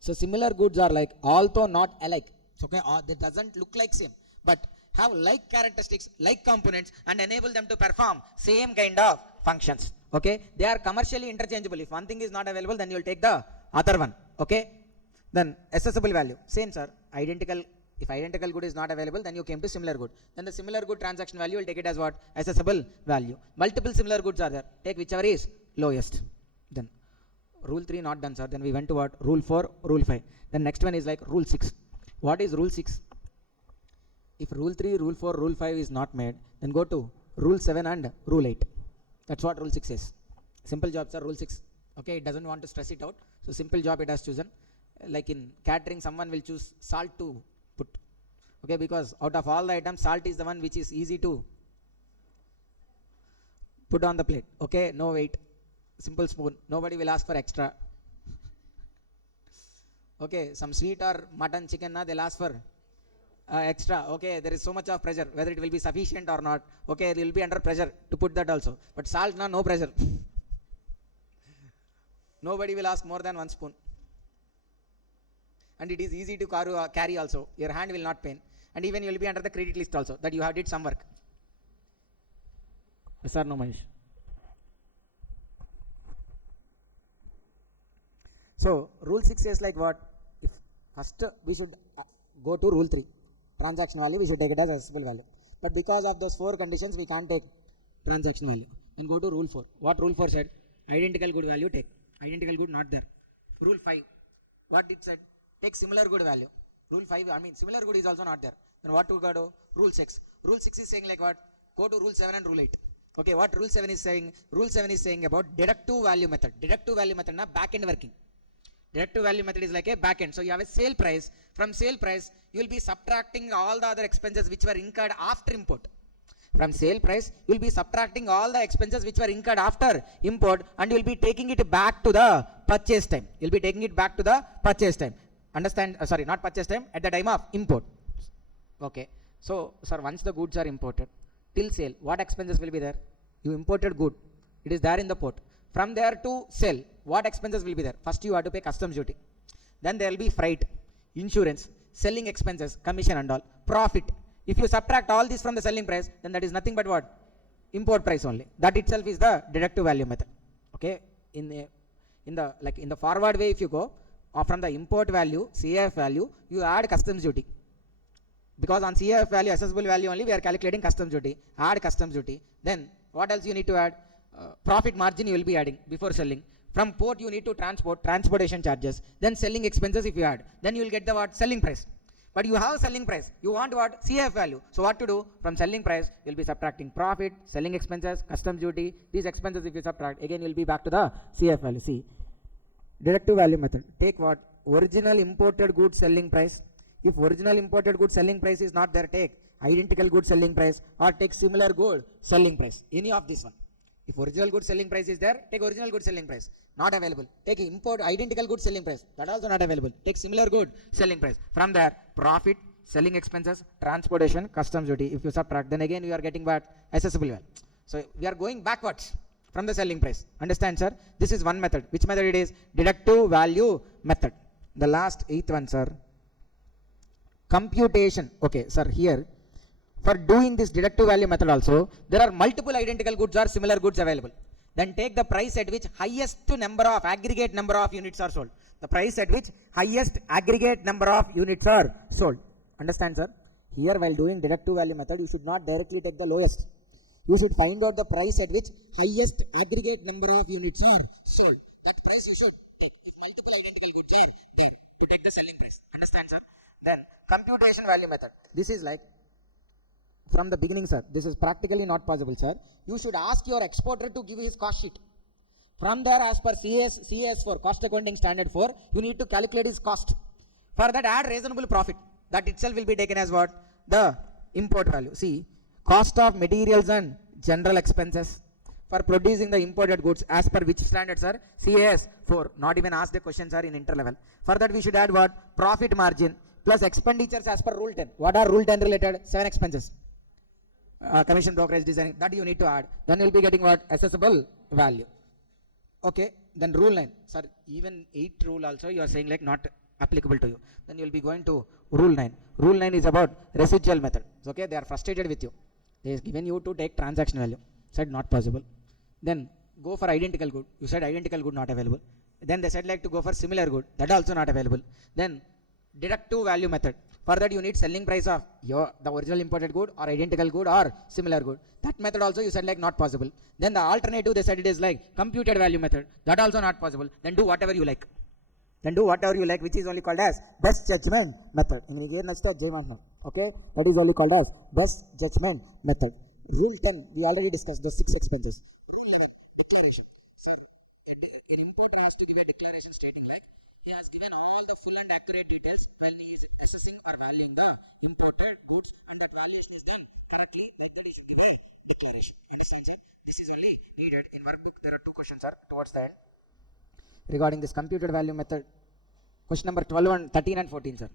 So similar goods are like, although not alike. Okay, they doesn't look like same, but have like characteristics, like components, and enable them to perform same kind of functions. Okay, they are commercially interchangeable. If one thing is not available, then you will take the other one. Okay, then assessable value, same, sir. Identical. If identical good is not available, then you came to similar good. Then the similar good transaction value will take it as what? Assessable value. Multiple similar goods are there. Take whichever is lowest. Then rule 3 not done, sir. Then we went to what? Rule 4, rule 5. Then next one is like rule 6. What is rule 6? if rule 3, rule 4, rule 5 is not made, then go to rule 7 and rule 8. That's what rule 6 is. Simple jobs are rule 6. Okay, it doesn't want to stress it out. So simple job it has chosen. Like in catering, someone will choose salt to put. Okay, because out of all the items, salt is the one which is easy to put on the plate. Okay, no weight, simple spoon. Nobody will ask for extra. Okay, some sweet or mutton, chicken, they'll ask for extra. Okay, there is so much of pressure whether it will be sufficient or not. Okay, they will be under pressure to put that also. But salt, no pressure. Nobody will ask more than 1 spoon. And it is easy to carry also. Your hand will not pain. And even you will be under the credit list also, that you have did some work. Yes or no, Mahesh? So rule 6 says like what? If first we should go to rule 3. Transaction value, we should take it as accessible value. But because of those 4 conditions, we can't take transaction value. Then go to rule 4. What rule 4 said? Identical good value take. Identical good not there. Rule 5. What it said? Take similar good value. Rule 5, similar good is also not there. Then what to go to? Rule 6. Rule 6 is saying like what? Go to rule 7 and rule 8. Okay, what rule 7 is saying? Rule 7 is saying about deductive value method. Deductive value method na back end working. Deductive value method is like a back end. So you have a sale price. From sale price, you will be subtracting all the other expenses which were incurred after import. From sale price, you will be subtracting all the expenses which were incurred after import, and you will be taking it back to the purchase time. You will be taking it back to the purchase time. Understand? Sorry, not purchase time, at the time of import. Okay. So, sir, once the goods are imported, till sale, what expenses will be there? You imported good. It is there in the port. From there to sell, what expenses will be there? First, you have to pay customs duty. Then there will be freight, insurance, selling expenses, commission and all, profit. If you subtract all this from the selling price, then that is nothing but what? Import price only. That itself is the deductive value method. Okay. In the forward way, if you go from the import value, CAF value, you add customs duty. Because on CAF value, accessible value only, we are calculating customs duty. Add customs duty. Then what else you need to add? Profit margin you will be adding before selling. From port you need to transportation charges. Then selling expenses if you add. Then you will get the what? Selling price. But you have selling price. You want what? CAF value. So what to do? From selling price, you will be subtracting profit, selling expenses, customs duty. These expenses if you subtract, again you will be back to the CAF value. See, deductive value method. Take what? Original imported goods selling price. If original imported goods selling price is not there, take identical goods selling price or take similar good selling price. Any of this one. If original good selling price is there, take original good selling price. Not available. Take import identical good selling price. That also not available. Take similar good selling price. From there, profit, selling expenses, transportation, customs duty. If you subtract, then again you are getting what? Accessible value. So we are going backwards from the selling price. Understand, sir? This is one method. Which method it is? Deductive value method. The last 8th one, sir. Computation. Okay, sir, here for doing this deductive value method also, there are multiple identical goods or similar goods available. Then take the price at which highest number of aggregate number of units are sold. The price at which highest aggregate number of units are sold. Understand, sir? Here while doing deductive value method, you should not directly take the lowest. You should find out the price at which highest aggregate number of units are sold. That price you should take if multiple identical goods are there to take the selling price. Understand, sir? Then computation value method. This is like from the beginning, sir. This is practically not possible, sir. You should ask your exporter to give his cost sheet. From there, as per CS for cost accounting standard 4, you need to calculate his cost. For that, add reasonable profit. That itself will be taken as what? The import value. See, cost of materials and general expenses for producing the imported goods as per which standard, sir? CAS 4. Not even ask the question, sir, in interlevel. For that, we should add what? Profit margin plus expenditures as per rule 10. What are rule 10 related? 7 expenses. Commission, brokerage, designing, that you need to add. Then you will be getting what? Accessible value. Okay, then rule 9. Sir, even 8 rule also you are saying like not applicable to you. Then you will be going to rule 9. Rule 9 is about residual method. Okay, they are frustrated with you. They have given you to take transaction value. Said not possible. Then go for identical good. You said identical good not available. Then they said like to go for similar good. That also not available. Then deductive value method. For that you need selling price of the original imported good or identical good or similar good. That method also you said like not possible. Then the alternative they said it is like computed value method. That also not possible. Then do whatever you like. then do whatever you like, which is only called as best judgment method. Okay, that is only called as best judgment method. Rule 10, we already discussed the 6 expenses. Rule 11, declaration. Sir, an importer has to give a declaration stating like, he has given all the full and accurate details when he is assessing or valuing the imported goods, and the valuation is done correctly, like that he should give a declaration. Understand, sir? This is only needed. In workbook, there are 2 questions, sir, towards the end, regarding this computed value method. Question number 12 and 13 and 14, sir.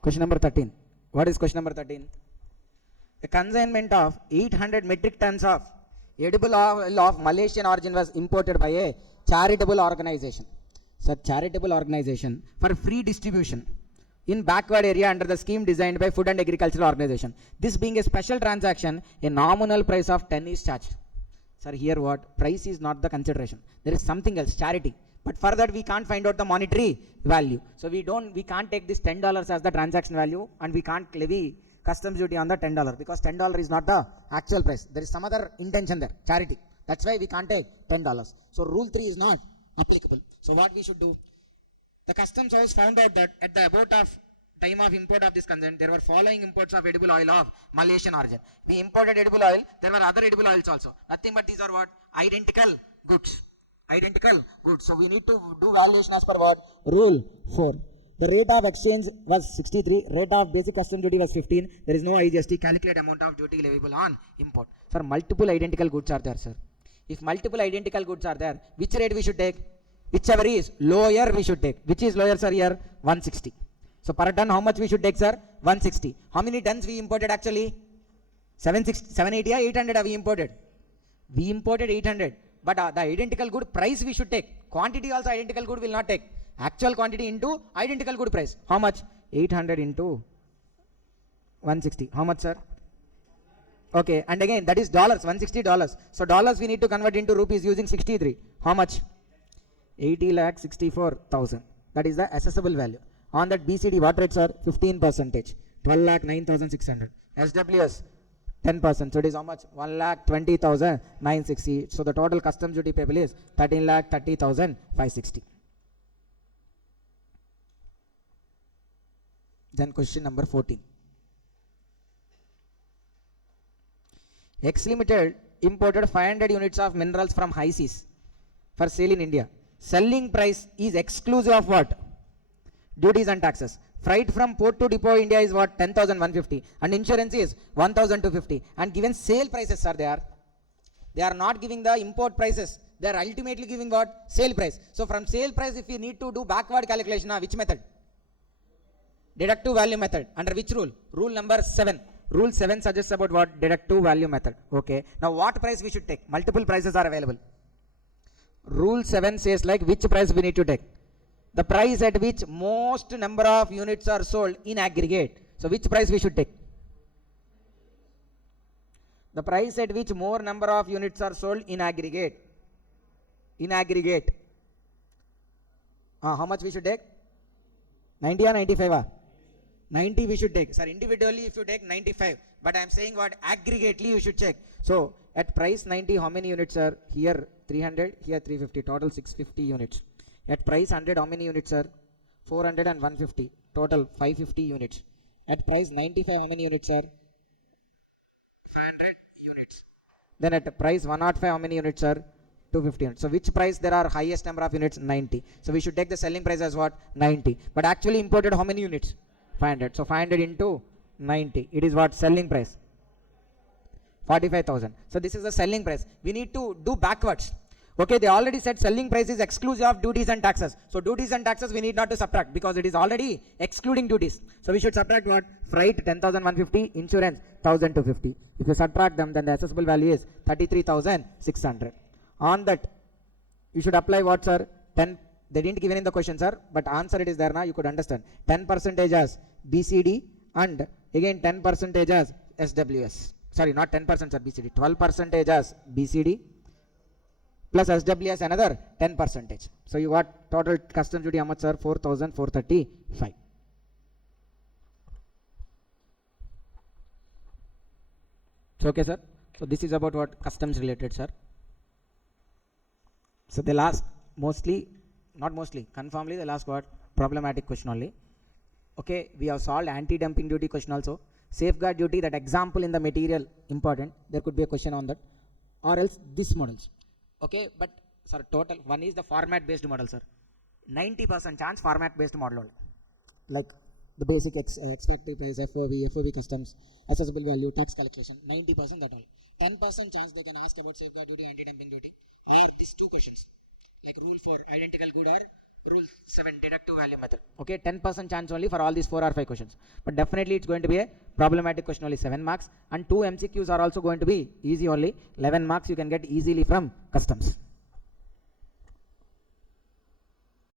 Question number 13. What is question number 13? A consignment of 800 metric tons of edible oil of Malaysian origin was imported by a charitable organization. So, charitable organization for free distribution in backward area under the scheme designed by Food and Agricultural Organization. This being a special transaction, a nominal price of 10 is charged. Sir, here what? Price is not the consideration. There is something else, charity. But for that we can't find out the monetary value. So we can't take this $10 as the transaction value, and we can't levy customs duty on the $10 because $10 is not the actual price. There is some other intention there, charity. That's why we can't take $10. So rule 3 is not applicable. So what we should do? The customs house found out that at the about of time of import of this consent, there were following imports of edible oil of Malaysian origin. We imported edible oil. There were other edible oils also. Nothing but these are what? Identical goods. Identical goods. So we need to do valuation as per what? Rule 4. The rate of exchange was 63. Rate of basic custom duty was 15. There is no IGST. Calculate amount of duty leviable on import. Sir, multiple identical goods are there, sir. If multiple identical goods are there, which rate we should take? Whichever is lower we should take. Which is lower, sir, here? 160. So per ton, how much we should take, sir? 160. How many tons we imported actually? 780 or 800 have we imported? We imported 800. But the identical good price we should take. Quantity also identical good will not take. Actual quantity into identical good price. How much? 800 into 160. How much, sir? Okay, and again that is dollars, $160. So dollars we need to convert into rupees using 63. How much? 80,64,000. That is the assessable value. On that BCD, what rates are? 15%. 12,09,600. SWS 10%. So it is how much? 1,20,960. So the total customs duty payable is 13,30,560. Then question number 14. X Limited imported 500 units of minerals from high seas for sale in India. Selling price is exclusive of what? Duties and taxes. Freight from port to depot India is what? 10,150, and insurance is 1,250, and given sale prices, sir, they are not giving the import prices. They are ultimately giving what? Sale price. So from sale price, if you need to do backward calculation, which method? Deductive value method. Under which rule? Rule number 7. Rule 7 suggests about what? Deductive value method. Okay. Now what price we should take? Multiple prices are available. Rule 7 says like which price we need to take? The price at which most number of units are sold in aggregate. So which price we should take? The price at which more number of units are sold in aggregate. In aggregate. How much we should take? 90 or 95? 90 we should take. Sir, individually if you take 95. But I am saying what? Aggregately you should check. So at price 90, how many units are? Here 300, here 350. Total 650 units. At price 100, how many units are? 400 and 150. Total 550 units. At price 95, how many units are? 500 units. Then at price 105, how many units are? 250 units. So which price there are highest number of units? 90. So we should take the selling price as what? 90. But actually imported how many units? 500. So 500 into 90. It is what? Selling price. 45,000. So this is the selling price. We need to do backwards. Okay, they already said selling price is exclusive of duties and taxes. So duties and taxes we need not to subtract because it is already excluding duties. So we should subtract what? Freight 10,150, insurance 1,250. If you subtract them, then the assessable value is 33,600. On that, you should apply what, sir? 10. They didn't give it in the question, sir, but answer it is there now. You could understand. 10% as BCD and again 10% as SWS. Sorry, not 10% sir, BCD. 12% as BCD. Plus SWS another 10%. So you got total customs duty how much, sir? 4,435. So okay, sir. So this is about what customs related, sir. So they'll ask mostly, not mostly, confirmly they'll ask what problematic question only. Okay, we have solved anti-dumping duty question also. Safeguard duty, that example in the material important. There could be a question on that, or else this models. Okay, but sir, total one is the format-based model, sir. 90% chance format-based model only. Like the basic expected price, FOB customs, assessable value, tax calculation, 90% that all. 10% chance they can ask about safeguard duty, anti-dumping duty, or these two questions, like rule 4, identical good, or rule 7, deductive value method. Okay, 10% chance only for all these 4 or 5 questions. But definitely it's going to be a problematic question only, 7 marks. And 2 MCQs are also going to be easy only, 11 marks you can get easily from customs.